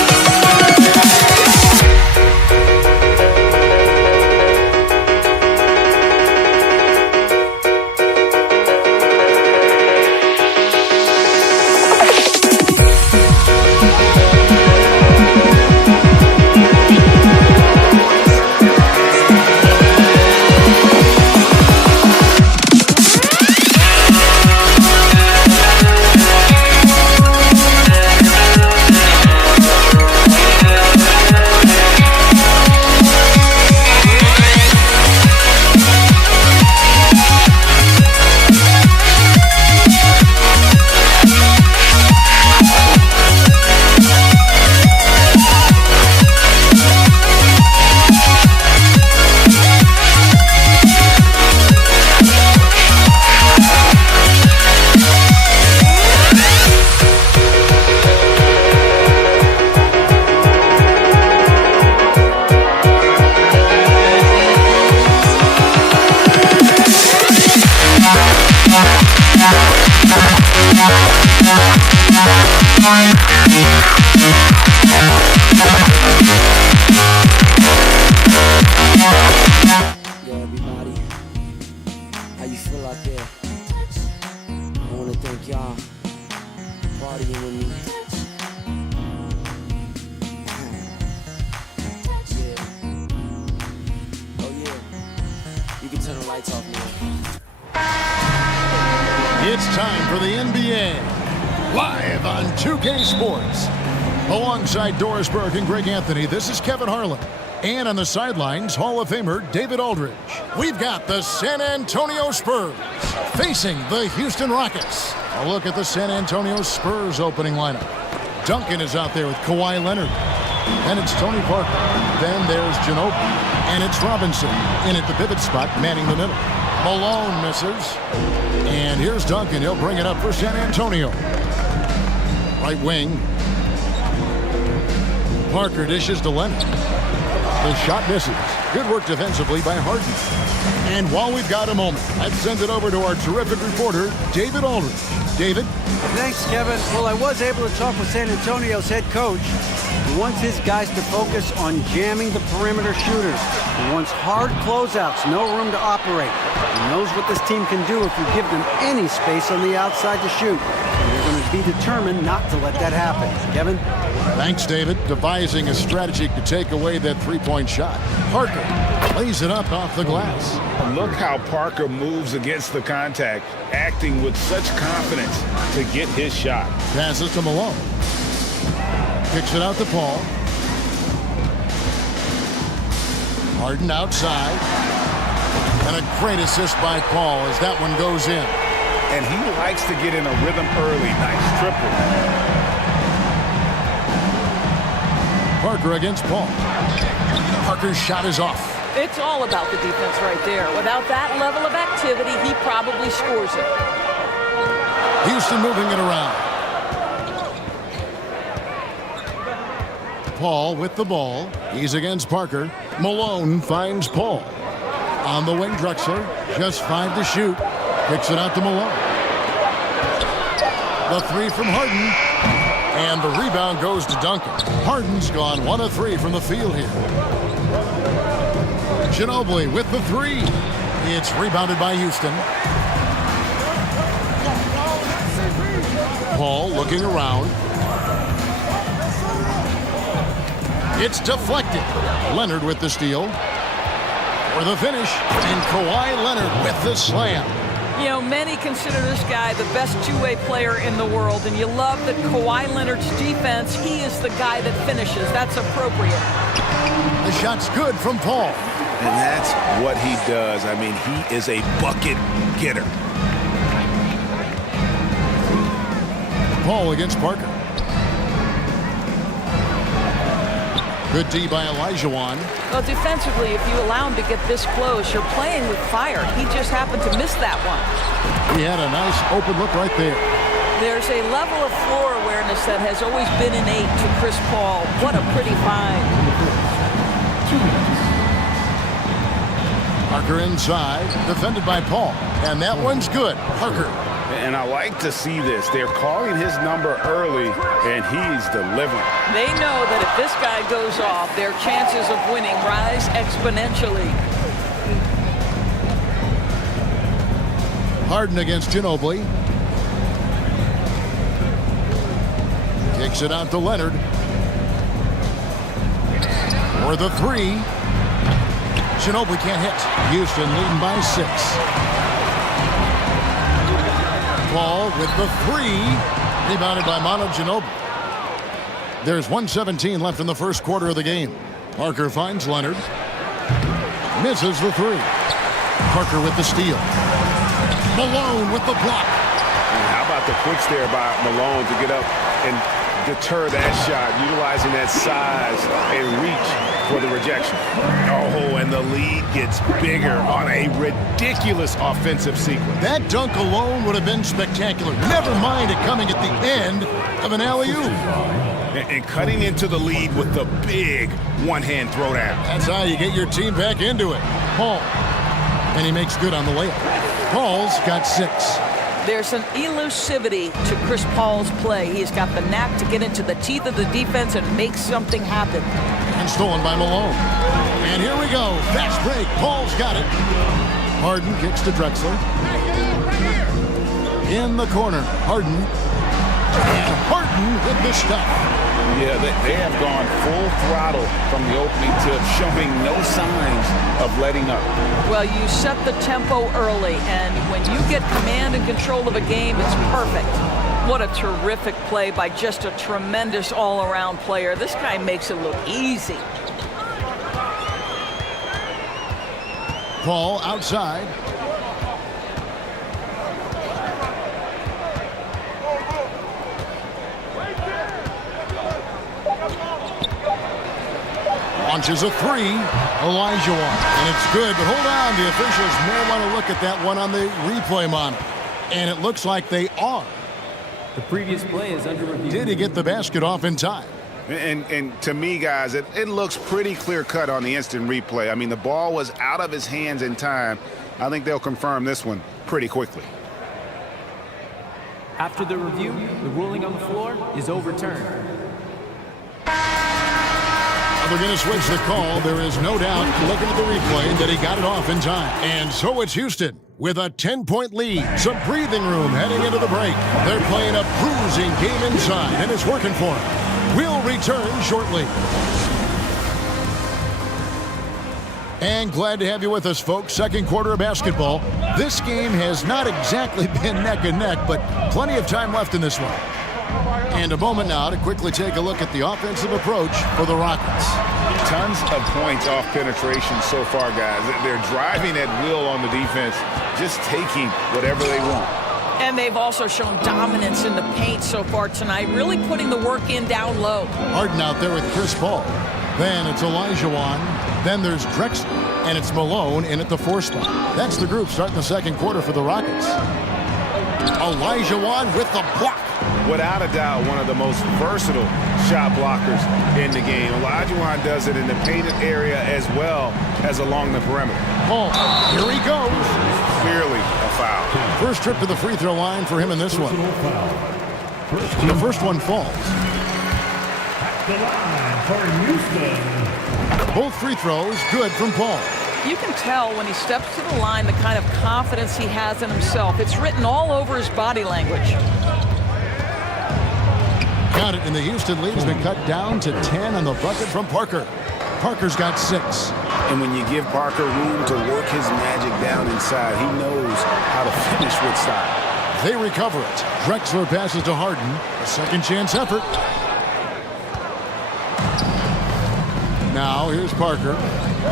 Yo, everybody, how you feel out there? I want to thank y'all for partying with me. Yeah. Oh yeah, you can turn the lights off now. It's time for the NBA, live on 2K Sports. Alongside Doris Burke and Greg Anthony, this is Kevin Harlan. And on the sidelines, Hall of Famer David Aldridge. We've got the San Antonio Spurs facing the Houston Rockets. A look at the San Antonio Spurs opening lineup. Duncan is out there with Kawhi Leonard. Then it's Tony Parker. Then there's Ginobili. And it's Robinson in at the pivot spot, manning the middle. Malone misses. And here's Duncan. He'll bring it up for San Antonio. Right wing. Parker dishes to Leonard. The shot misses. Good work defensively by Harden. And while we've got a moment, let's send it over to our terrific reporter, David Aldridge. David? Thanks, Kevin. Well, I was able to talk with San Antonio's head coach. He wants his guys to focus on jamming the perimeter shooters. He wants hard closeouts, no room to operate. He knows what this team can do if you give them any space on the outside to shoot. And they're going to be determined not to let that happen. Kevin? Thanks, David. Devising a strategy to take away that three-point shot. Parker lays it up off the glass. Look how Parker moves against the contact, acting with such confidence to get his shot. Passes to Malone. Kicks it out to Paul. Harden outside. And a great assist by Paul as that one goes in. And he likes to get in a rhythm early. Nice triple. Parker against Paul. Parker's shot is off. It's all about the defense right there. Without that level of activity, he probably scores it. Houston moving it around. Paul with the ball. He's against Parker. Malone finds Paul. On the wing, Drexler. Just 5 to shoot. Kicks it out to Malone. The three from Harden. And the rebound goes to Duncan. Harden's gone 1 of 3 from the field here. Ginobili with the three. It's rebounded by Houston. Paul looking around. It's deflected. Leonard with the steal. For the finish. And Kawhi Leonard with the slam. You know, many consider this guy the best two-way player in the world, and you love that Kawhi Leonard's defense, he is the guy that finishes. That's appropriate. The shot's good from Paul. And that's what he does. I mean, he is a bucket getter. Paul against Parker. Good D by Elijah Wan. Well, defensively, if you allow him to get this close, you're playing with fire. He just happened to miss that one. He had a nice open look right there. There's a level of floor awareness that has always been innate to Chris Paul. What a pretty find. Parker inside, defended by Paul. And that one's good. Parker. And I like to see this. They're calling his number early, and he's delivering. They know that if this guy goes off, their chances of winning rise exponentially. Harden against Ginobili. Kicks it out to Leonard. For the three. Ginobili can't hit. Houston leading by 6. Paul with the three. Rebounded by Manu Ginobili. There's 1:17 left in the first quarter of the game. Parker finds Leonard. Misses the three. Parker with the steal. Malone with the block. And how about the quicks there by Malone to get up and deter that shot, utilizing that size and reach for the rejection. Oh, and the lead gets bigger on a ridiculous offensive sequence. That dunk alone would have been spectacular. Never mind it coming at the end of an alley-oop. And cutting into the lead with the big one-hand throwdown. That's how you get your team back into it. Paul. And he makes good on the layup. Paul's got 6. There's an elusivity to Chris Paul's play. He's got the knack to get into the teeth of the defense and make something happen. And stolen by Malone. And here we go. Fast break. Paul's got it. Harden kicks to Drexler. In the corner. Harden. And Harden with the stuff. Yeah, they have gone full throttle from the opening tip, showing no signs of letting up. Well, you set the tempo early, and when you get command and control of a game, it's perfect. What a terrific play by just a tremendous all-around player. This guy makes it look easy. Paul outside. Launches a three. Olajuwon. And it's good, but hold on. The officials may want to look at that one on the replay monitor. And it looks like they are. The previous play is under review. Did he get the basket off in time? And to me, guys, it looks pretty clear-cut on the instant replay. I mean, the ball was out of his hands in time. I think they'll confirm this one pretty quickly. After the review, the ruling on the floor is overturned. They're going to switch the call. There is no doubt, looking at the replay, that he got it off in time. And so it's Houston with a 10-point lead. Some breathing room heading into the break. They're playing a bruising game inside, and it's working for them. We'll return shortly. And glad to have you with us, folks. Second quarter of basketball. This game has not exactly been neck and neck, but plenty of time left in this one. And a moment now to quickly take a look at the offensive approach for the Rockets. Tons of points off penetration so far, guys. They're driving at will on the defense, just taking whatever they want. And they've also shown dominance in the paint so far tonight, really putting the work in down low. Harden out there with Chris Paul. Then it's Olajuwon. Then there's Drexler. And it's Malone in at the 4 spot. That's the group starting the second quarter for the Rockets. Olajuwon with the block. Without a doubt, one of the most versatile shot blockers in the game. Olajuwon does it in the painted area as well as along the perimeter. Oh, here he goes. Clearly a foul. First trip to the free throw line for him in this one. The first one falls. At the line for Houston. Both free throws good from Paul. You can tell when he steps to the line the kind of confidence he has in himself. It's written all over his body language. Got it, and the Houston lead has been cut down to 10 on the bucket from Parker. Parker's got 6. And when you give Parker room to work his magic down inside, he knows how to finish with style. They recover it. Drexler passes to Harden. A second chance effort. Now here's Parker.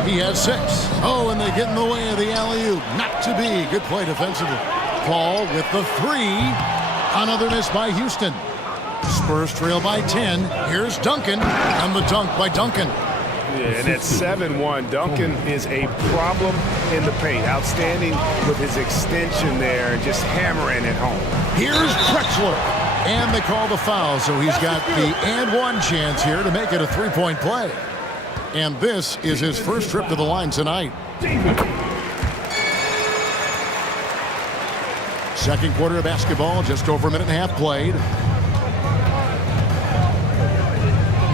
He has 6. Oh, and they get in the way of the alley-oop. Not to be. Good play defensively. Paul with the 3. Another miss by Houston. Spurs trail by 10. Here's Duncan. And the dunk by Duncan. Yeah, and at 7'1", Duncan is a problem in the paint. Outstanding with his extension there and just hammering it home. Here's Drexler. And they call the foul, so he's got the and one chance here to make it a three-point play. And this is his first trip to the line tonight. Second quarter of basketball, just over a minute and a half played.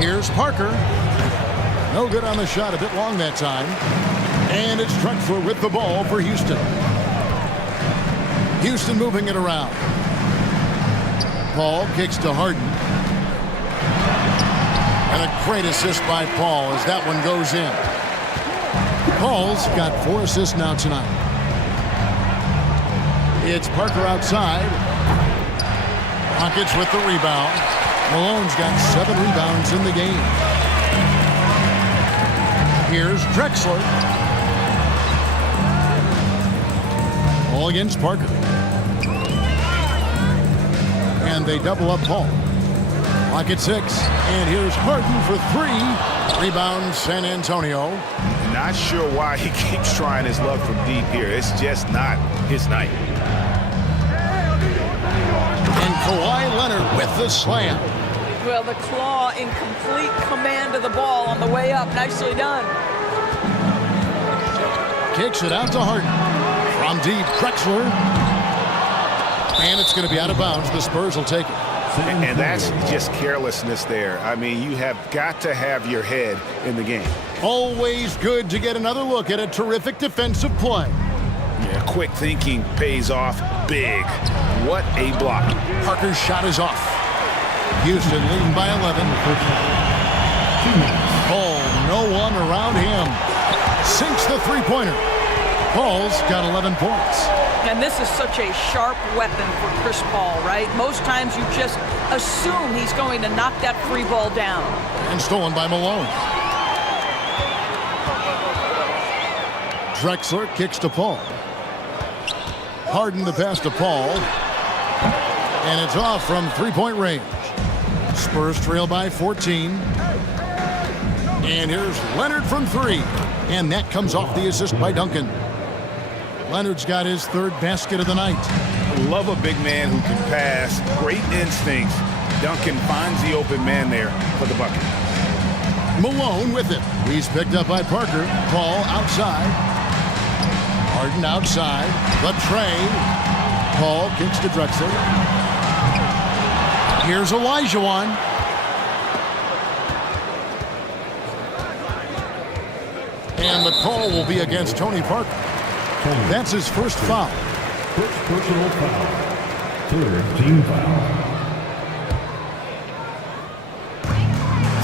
Here's Parker. No good on the shot, a bit long that time. And it's Drexler with the ball for Houston. Houston moving it around. Paul kicks to Harden. And a great assist by Paul as that one goes in. Paul's got 4 assists now tonight. It's Parker outside. Rockets with the rebound. Malone's got 7 rebounds in the game. Here's Drexler. All against Parker. And they double up Paul. Clock at 6. And here's Harden for 3. Rebound San Antonio. Not sure why he keeps trying his luck from deep here. It's just not his night. And Kawhi Leonard with the slam. Well, the claw in complete command of the ball on the way up. Nicely done. Kicks it out to Harden. From deep, Drexler. And it's going to be out of bounds. The Spurs will take it. And that's just carelessness there. I mean, you have got to have your head in the game. Always good to get another look at a terrific defensive play. Yeah, quick thinking pays off big. What a block. Parker's shot is off. Houston leading by 11. Paul, no one around him. Sinks the three-pointer. Paul's got 11 points. And this is such a sharp weapon for Chris Paul, right? Most times you just assume he's going to knock that free ball down. And stolen by Malone. Drexler kicks to Paul. Harden the pass to Paul. And it's off from three-point range. Spurs trail by 14. And here's Leonard from 3. And that comes off the assist by Duncan. Leonard's got his 3rd basket of the night. Love a big man who can pass. Great instincts. Duncan finds the open man there for the bucket. Malone with it. He's picked up by Parker. Paul outside. Harden outside. The tray. Paul kicks to Drexler. Here's Olajuwon. And the call will be against Tony Parker. That's his first foul. First personal foul. 3rd team foul.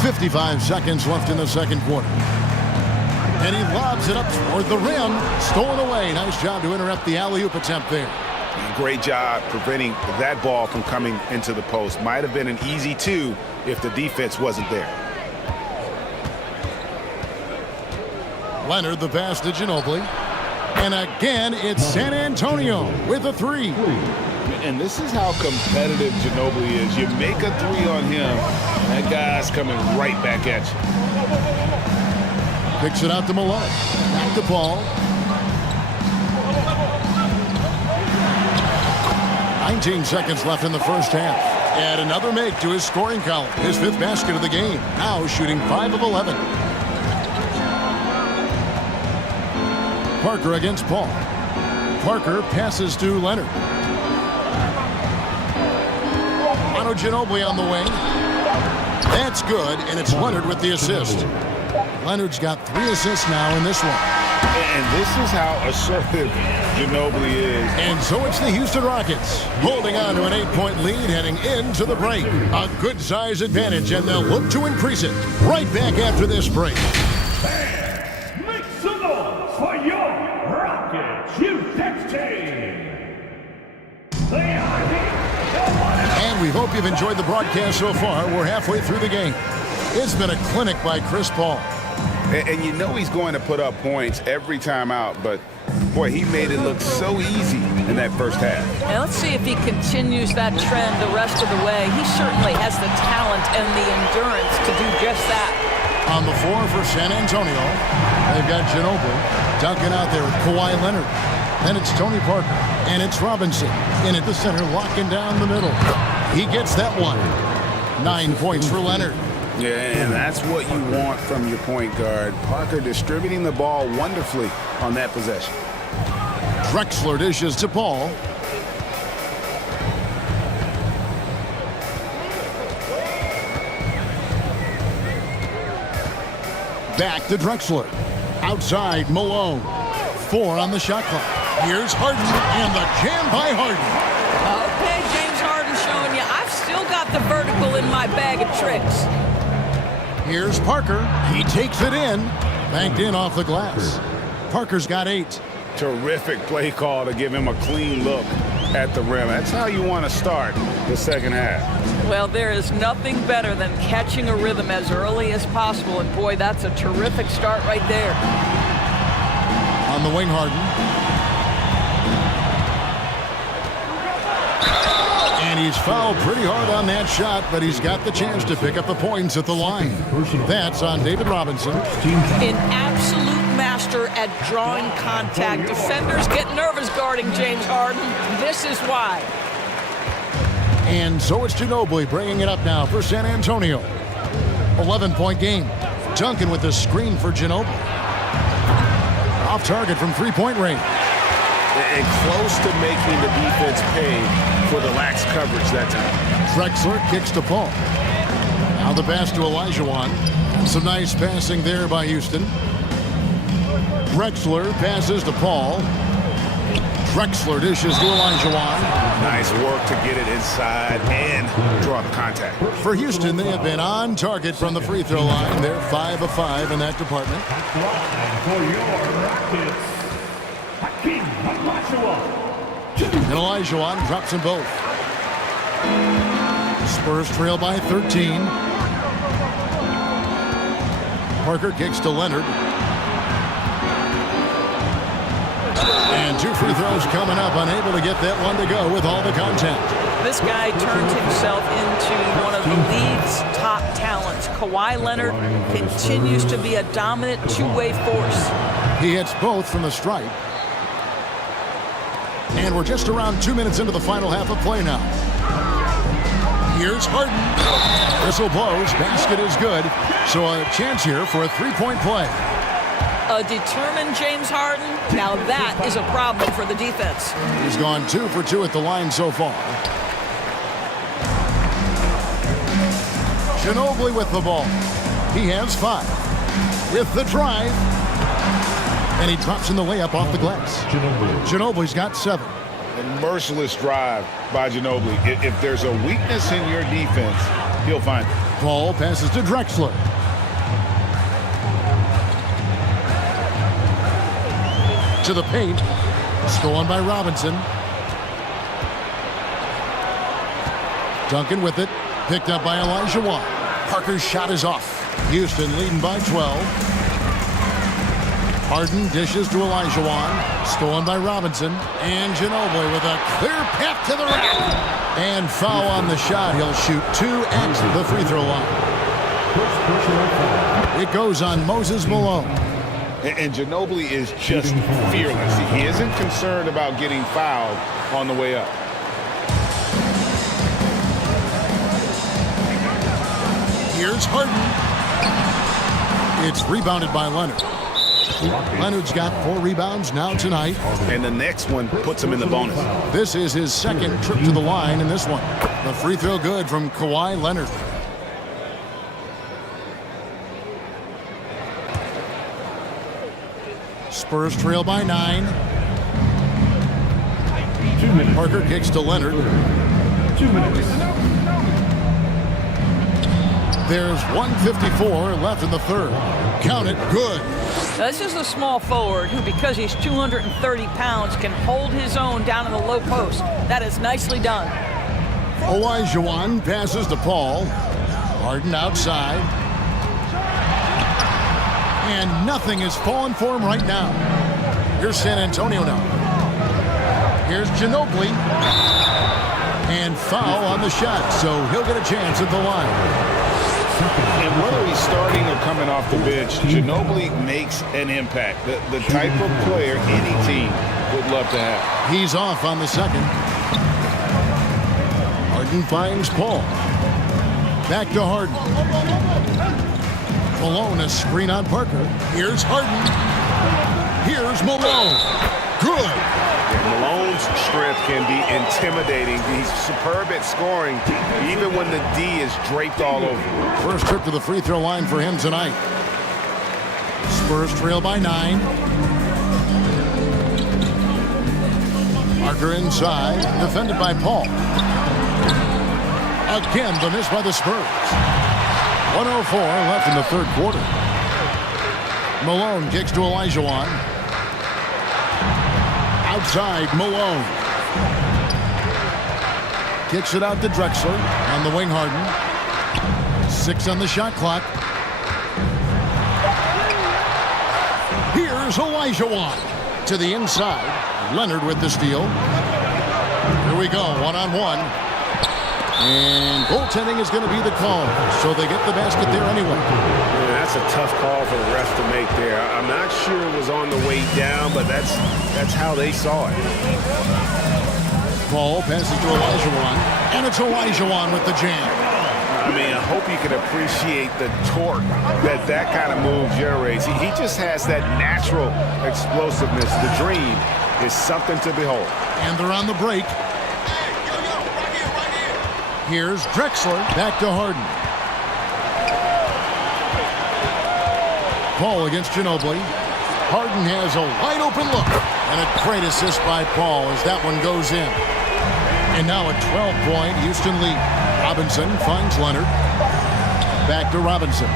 55 seconds left in the second quarter. And he lobs it up toward the rim. Stolen away. Nice job to interrupt the alley-oop attempt there. Great job preventing that ball from coming into the post. Might have been an easy 2 if the defense wasn't there. Leonard the pass to Ginobili. And again, it's San Antonio with a 3. And this is how competitive Ginobili is. You make a 3 on him, and that guy's coming right back at you. Picks it out to Malone. Back to Paul. 19 seconds left in the first half. And another make to his scoring column. His 5th basket of the game. Now shooting 5 of 11. Parker against Paul. Parker passes to Leonard. Manu Ginobili on the wing. That's good, and it's Leonard with the assist. Leonard's got 3 assists now in this one. And this is how assertive Ginobili is. And so it's the Houston Rockets holding on to an 8-point lead heading into the break. A good size advantage, and they'll look to increase it right back after this break. Make some noise for your Rockets Houston team. They are here. And we hope you've enjoyed the broadcast so far. We're halfway through the game. It's been a clinic by Chris Paul. And you know he's going to put up points every time out, but boy, he made it look so easy in that first half. Now let's see if he continues that trend the rest of the way. He certainly has the talent and the endurance to do just that. On the floor for San Antonio, they've got Ginobili. Duncan out there with Kawhi Leonard. Then it's Tony Parker. And it's Robinson. In at the center, locking down the middle. He gets that one. 9 points for Leonard. Yeah, and that's what you want from your point guard. Parker distributing the ball wonderfully on that possession. Drexler dishes to Paul. Back to Drexler. Outside, Malone. 4 on the shot clock. Here's Harden, and the jam by Harden. Okay, James Harden showing you I've still got the vertical in my bag of tricks. Here's Parker. He takes it in. Banked in off the glass. Parker's got 8. Terrific play call to give him a clean look at the rim. That's how you want to start the second half. Well, there is nothing better than catching a rhythm as early as possible, and boy, that's a terrific start right there. On the wing, Harden. And he's fouled pretty hard on that shot, but he's got the chance to pick up the points at the line. That's on David Robinson. An absolute master at drawing contact. Defenders get nervous guarding James Harden. This is why. And so it's Ginobili bringing it up now for San Antonio. 11-point game. Duncan with the screen for Ginobili. Off target from three-point range. And close to making the defense pay for the lax coverage that time. Drexler kicks to Paul. Now the pass to Olajuwon. Some nice passing there by Houston. Drexler passes to Paul. Drexler dishes to Olajuwon. Nice work to get it inside and draw the contact. For Houston, they have been on target from the free throw line. They're 5 of 5 in that department. For your Rockets, Hakeem Olajuwon. And Olajuwon drops them both. Spurs trail by 13. Parker kicks to Leonard. And 2 free throws coming up, unable to get that one to go with all the contact. This guy turned himself into one of the league's top talents. Kawhi Leonard continues to be a dominant two-way force. He hits both from the stripe. And we're just around 2 minutes into the final half of play now. Here's Harden. Whistle blows. Basket is good. So a chance here for a three-point play. A determined James Harden. Now that is a problem for the defense. He's gone 2 for 2 at the line so far. Ginobili with the ball. He has 5. With the drive. And he drops in the layup off the glass. Ginobili's got 7. A merciless drive by Ginobili. If there's a weakness in your defense, he'll find it. Paul passes to Drexler. To the paint. Stolen by Robinson. Duncan with it. Picked up by Olajuwon. Parker's shot is off. Houston leading by 12. Harden dishes to Olajuwon. Stolen by Robinson. And Ginobili with a clear path to the rack. And foul on the shot. He'll shoot 2 at the free throw line. It goes on Moses Malone. And Ginobili is just fearless. He isn't concerned about getting fouled on the way up. Here's Harden. It's rebounded by Leonard. Leonard's got 4 rebounds now tonight. And the next one puts him in the bonus. This is his second trip to the line in this one. The free throw good from Kawhi Leonard. Spurs trail by 9. 2 minutes. Parker kicks to Leonard. 2 minutes. There's 1:54 left in the third. Count it, good. Now, this is a small forward who, because he's 230 pounds, can hold his own down in the low post. That is nicely done. Olajuwon passes to Paul. Harden outside. And nothing is falling for him right now. Here's San Antonio now. Here's Ginobili. And foul on the shot, so he'll get a chance at the line. And whether he's starting or coming off the bench, Ginobili makes an impact. The type of player any team would love to have. He's off on the second. Harden finds Paul. Back to Harden. Malone, a screen on Parker. Here's Harden. Here's Malone. Good. Malone's strength can be intimidating. He's superb at scoring, even when the D is draped all over. First trip to the free throw line for him tonight. Spurs trail by 9. Parker inside, defended by Paul. Again, the miss by the Spurs. 1:04 left in the third quarter. Malone kicks to Olajuwon. Outside, Malone. Kicks it out to Drexler. On the wing, Harden. 6 on the shot clock. Here's Olajuwon. To the inside. Leonard with the steal. Here we go, one-on-one. And goaltending is going to be the call. So they get the basket there anyway. Yeah, that's a tough call for the ref to make there. I'm not sure it was on the way down, but that's how they saw it. Paul passes to Olajuwon. And it's Olajuwon with the jam. I mean, I hope you can appreciate the torque that kind of move generates. He just has that natural explosiveness. The dream is something to behold. And they're on the break. Here's Drexler. Back to Harden. Paul against Ginobili. Harden has a wide open look. And a great assist by Paul as that one goes in. And now a 12-point Houston lead. Robinson finds Leonard. Back to Robinson.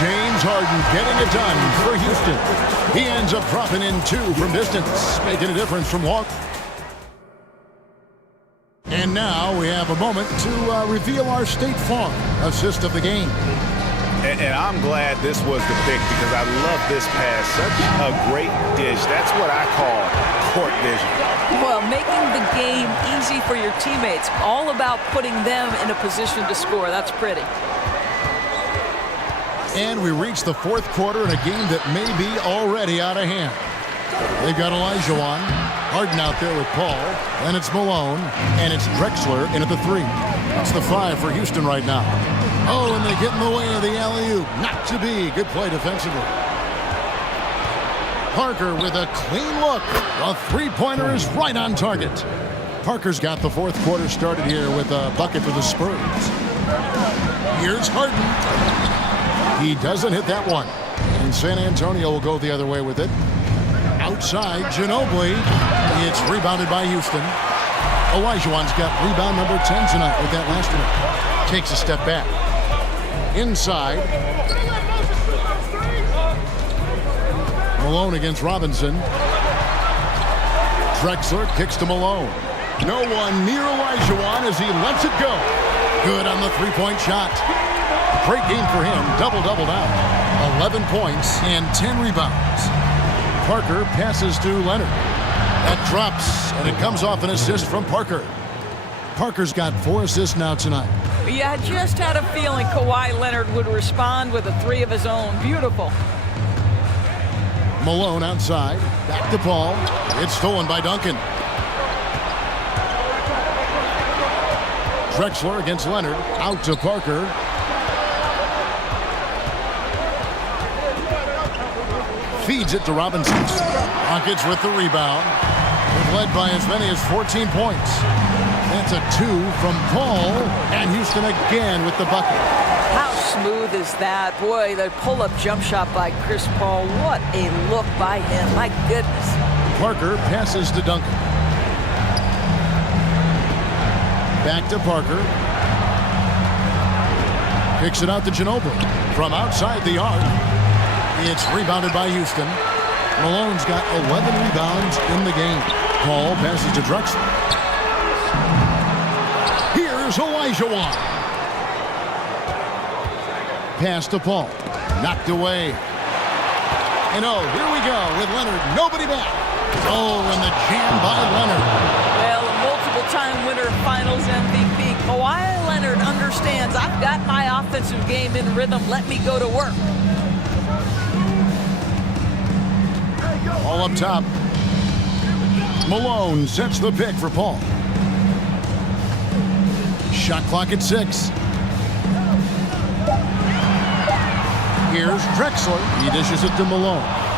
James Harden getting it done for Houston. He ends up dropping in 2 from distance, making a difference from walk. And now we have a moment to reveal our State Farm assist of the game. And I'm glad this was the pick because I love this pass. Such a great dish. That's what I call court vision. Well, making the game easy for your teammates. All about putting them in a position to score. That's pretty. And we reach the fourth quarter in a game that may be already out of hand. They've got Olajuwon. Harden out there with Paul. And it's Malone. And it's Drexler in at the 3. That's the 5 for Houston right now. Oh, and they get in the way of the alley-oop. Not to be. Good play defensively. Parker with a clean look. A three-pointer is right on target. Parker's got the fourth quarter started here with a bucket for the Spurs. Here's Harden. He doesn't hit that one. And San Antonio will go the other way with it. Outside, Ginobili. It's rebounded by Houston. Olajuwon's got rebound number 10 tonight with that last one. Takes a step back. Inside. Malone against Robinson. Drexler kicks to Malone. No one near Olajuwon as he lets it go. Good on the three-point shot. Great game for him. Double-double now. 11 points and 10 rebounds. Parker passes to Leonard. That drops, and it comes off an assist from Parker. Parker's got 4 assists now tonight. Yeah, I just had a feeling Kawhi Leonard would respond with a 3 of his own. Beautiful. Malone outside. Back to Paul. It's stolen by Duncan. Drexler against Leonard. Out to Parker. Feeds it to Robinson. Rockets with the rebound. They've led by as many as 14 points. That's a 2 from Paul. And Houston again with the bucket. How smooth is that? Boy, the pull-up jump shot by Chris Paul. What a look by him. My goodness. Parker passes to Duncan. Back to Parker. Kicks it out to Ginobili. From outside the arc. It's rebounded by Houston. Malone's got 11 rebounds in the game. Paul passes to Drexler. Here's Olajuwon. Pass to Paul. Knocked away. And oh, here we go with Leonard. Nobody back. Oh, and the jam by Leonard. Well, a multiple-time winner, Finals MVP. Kawhi Leonard understands I've got my offensive game in rhythm. Let me go to work. All up top. Malone sets the pick for Paul. Shot clock at 6. Here's Drexler. He dishes it to Malone.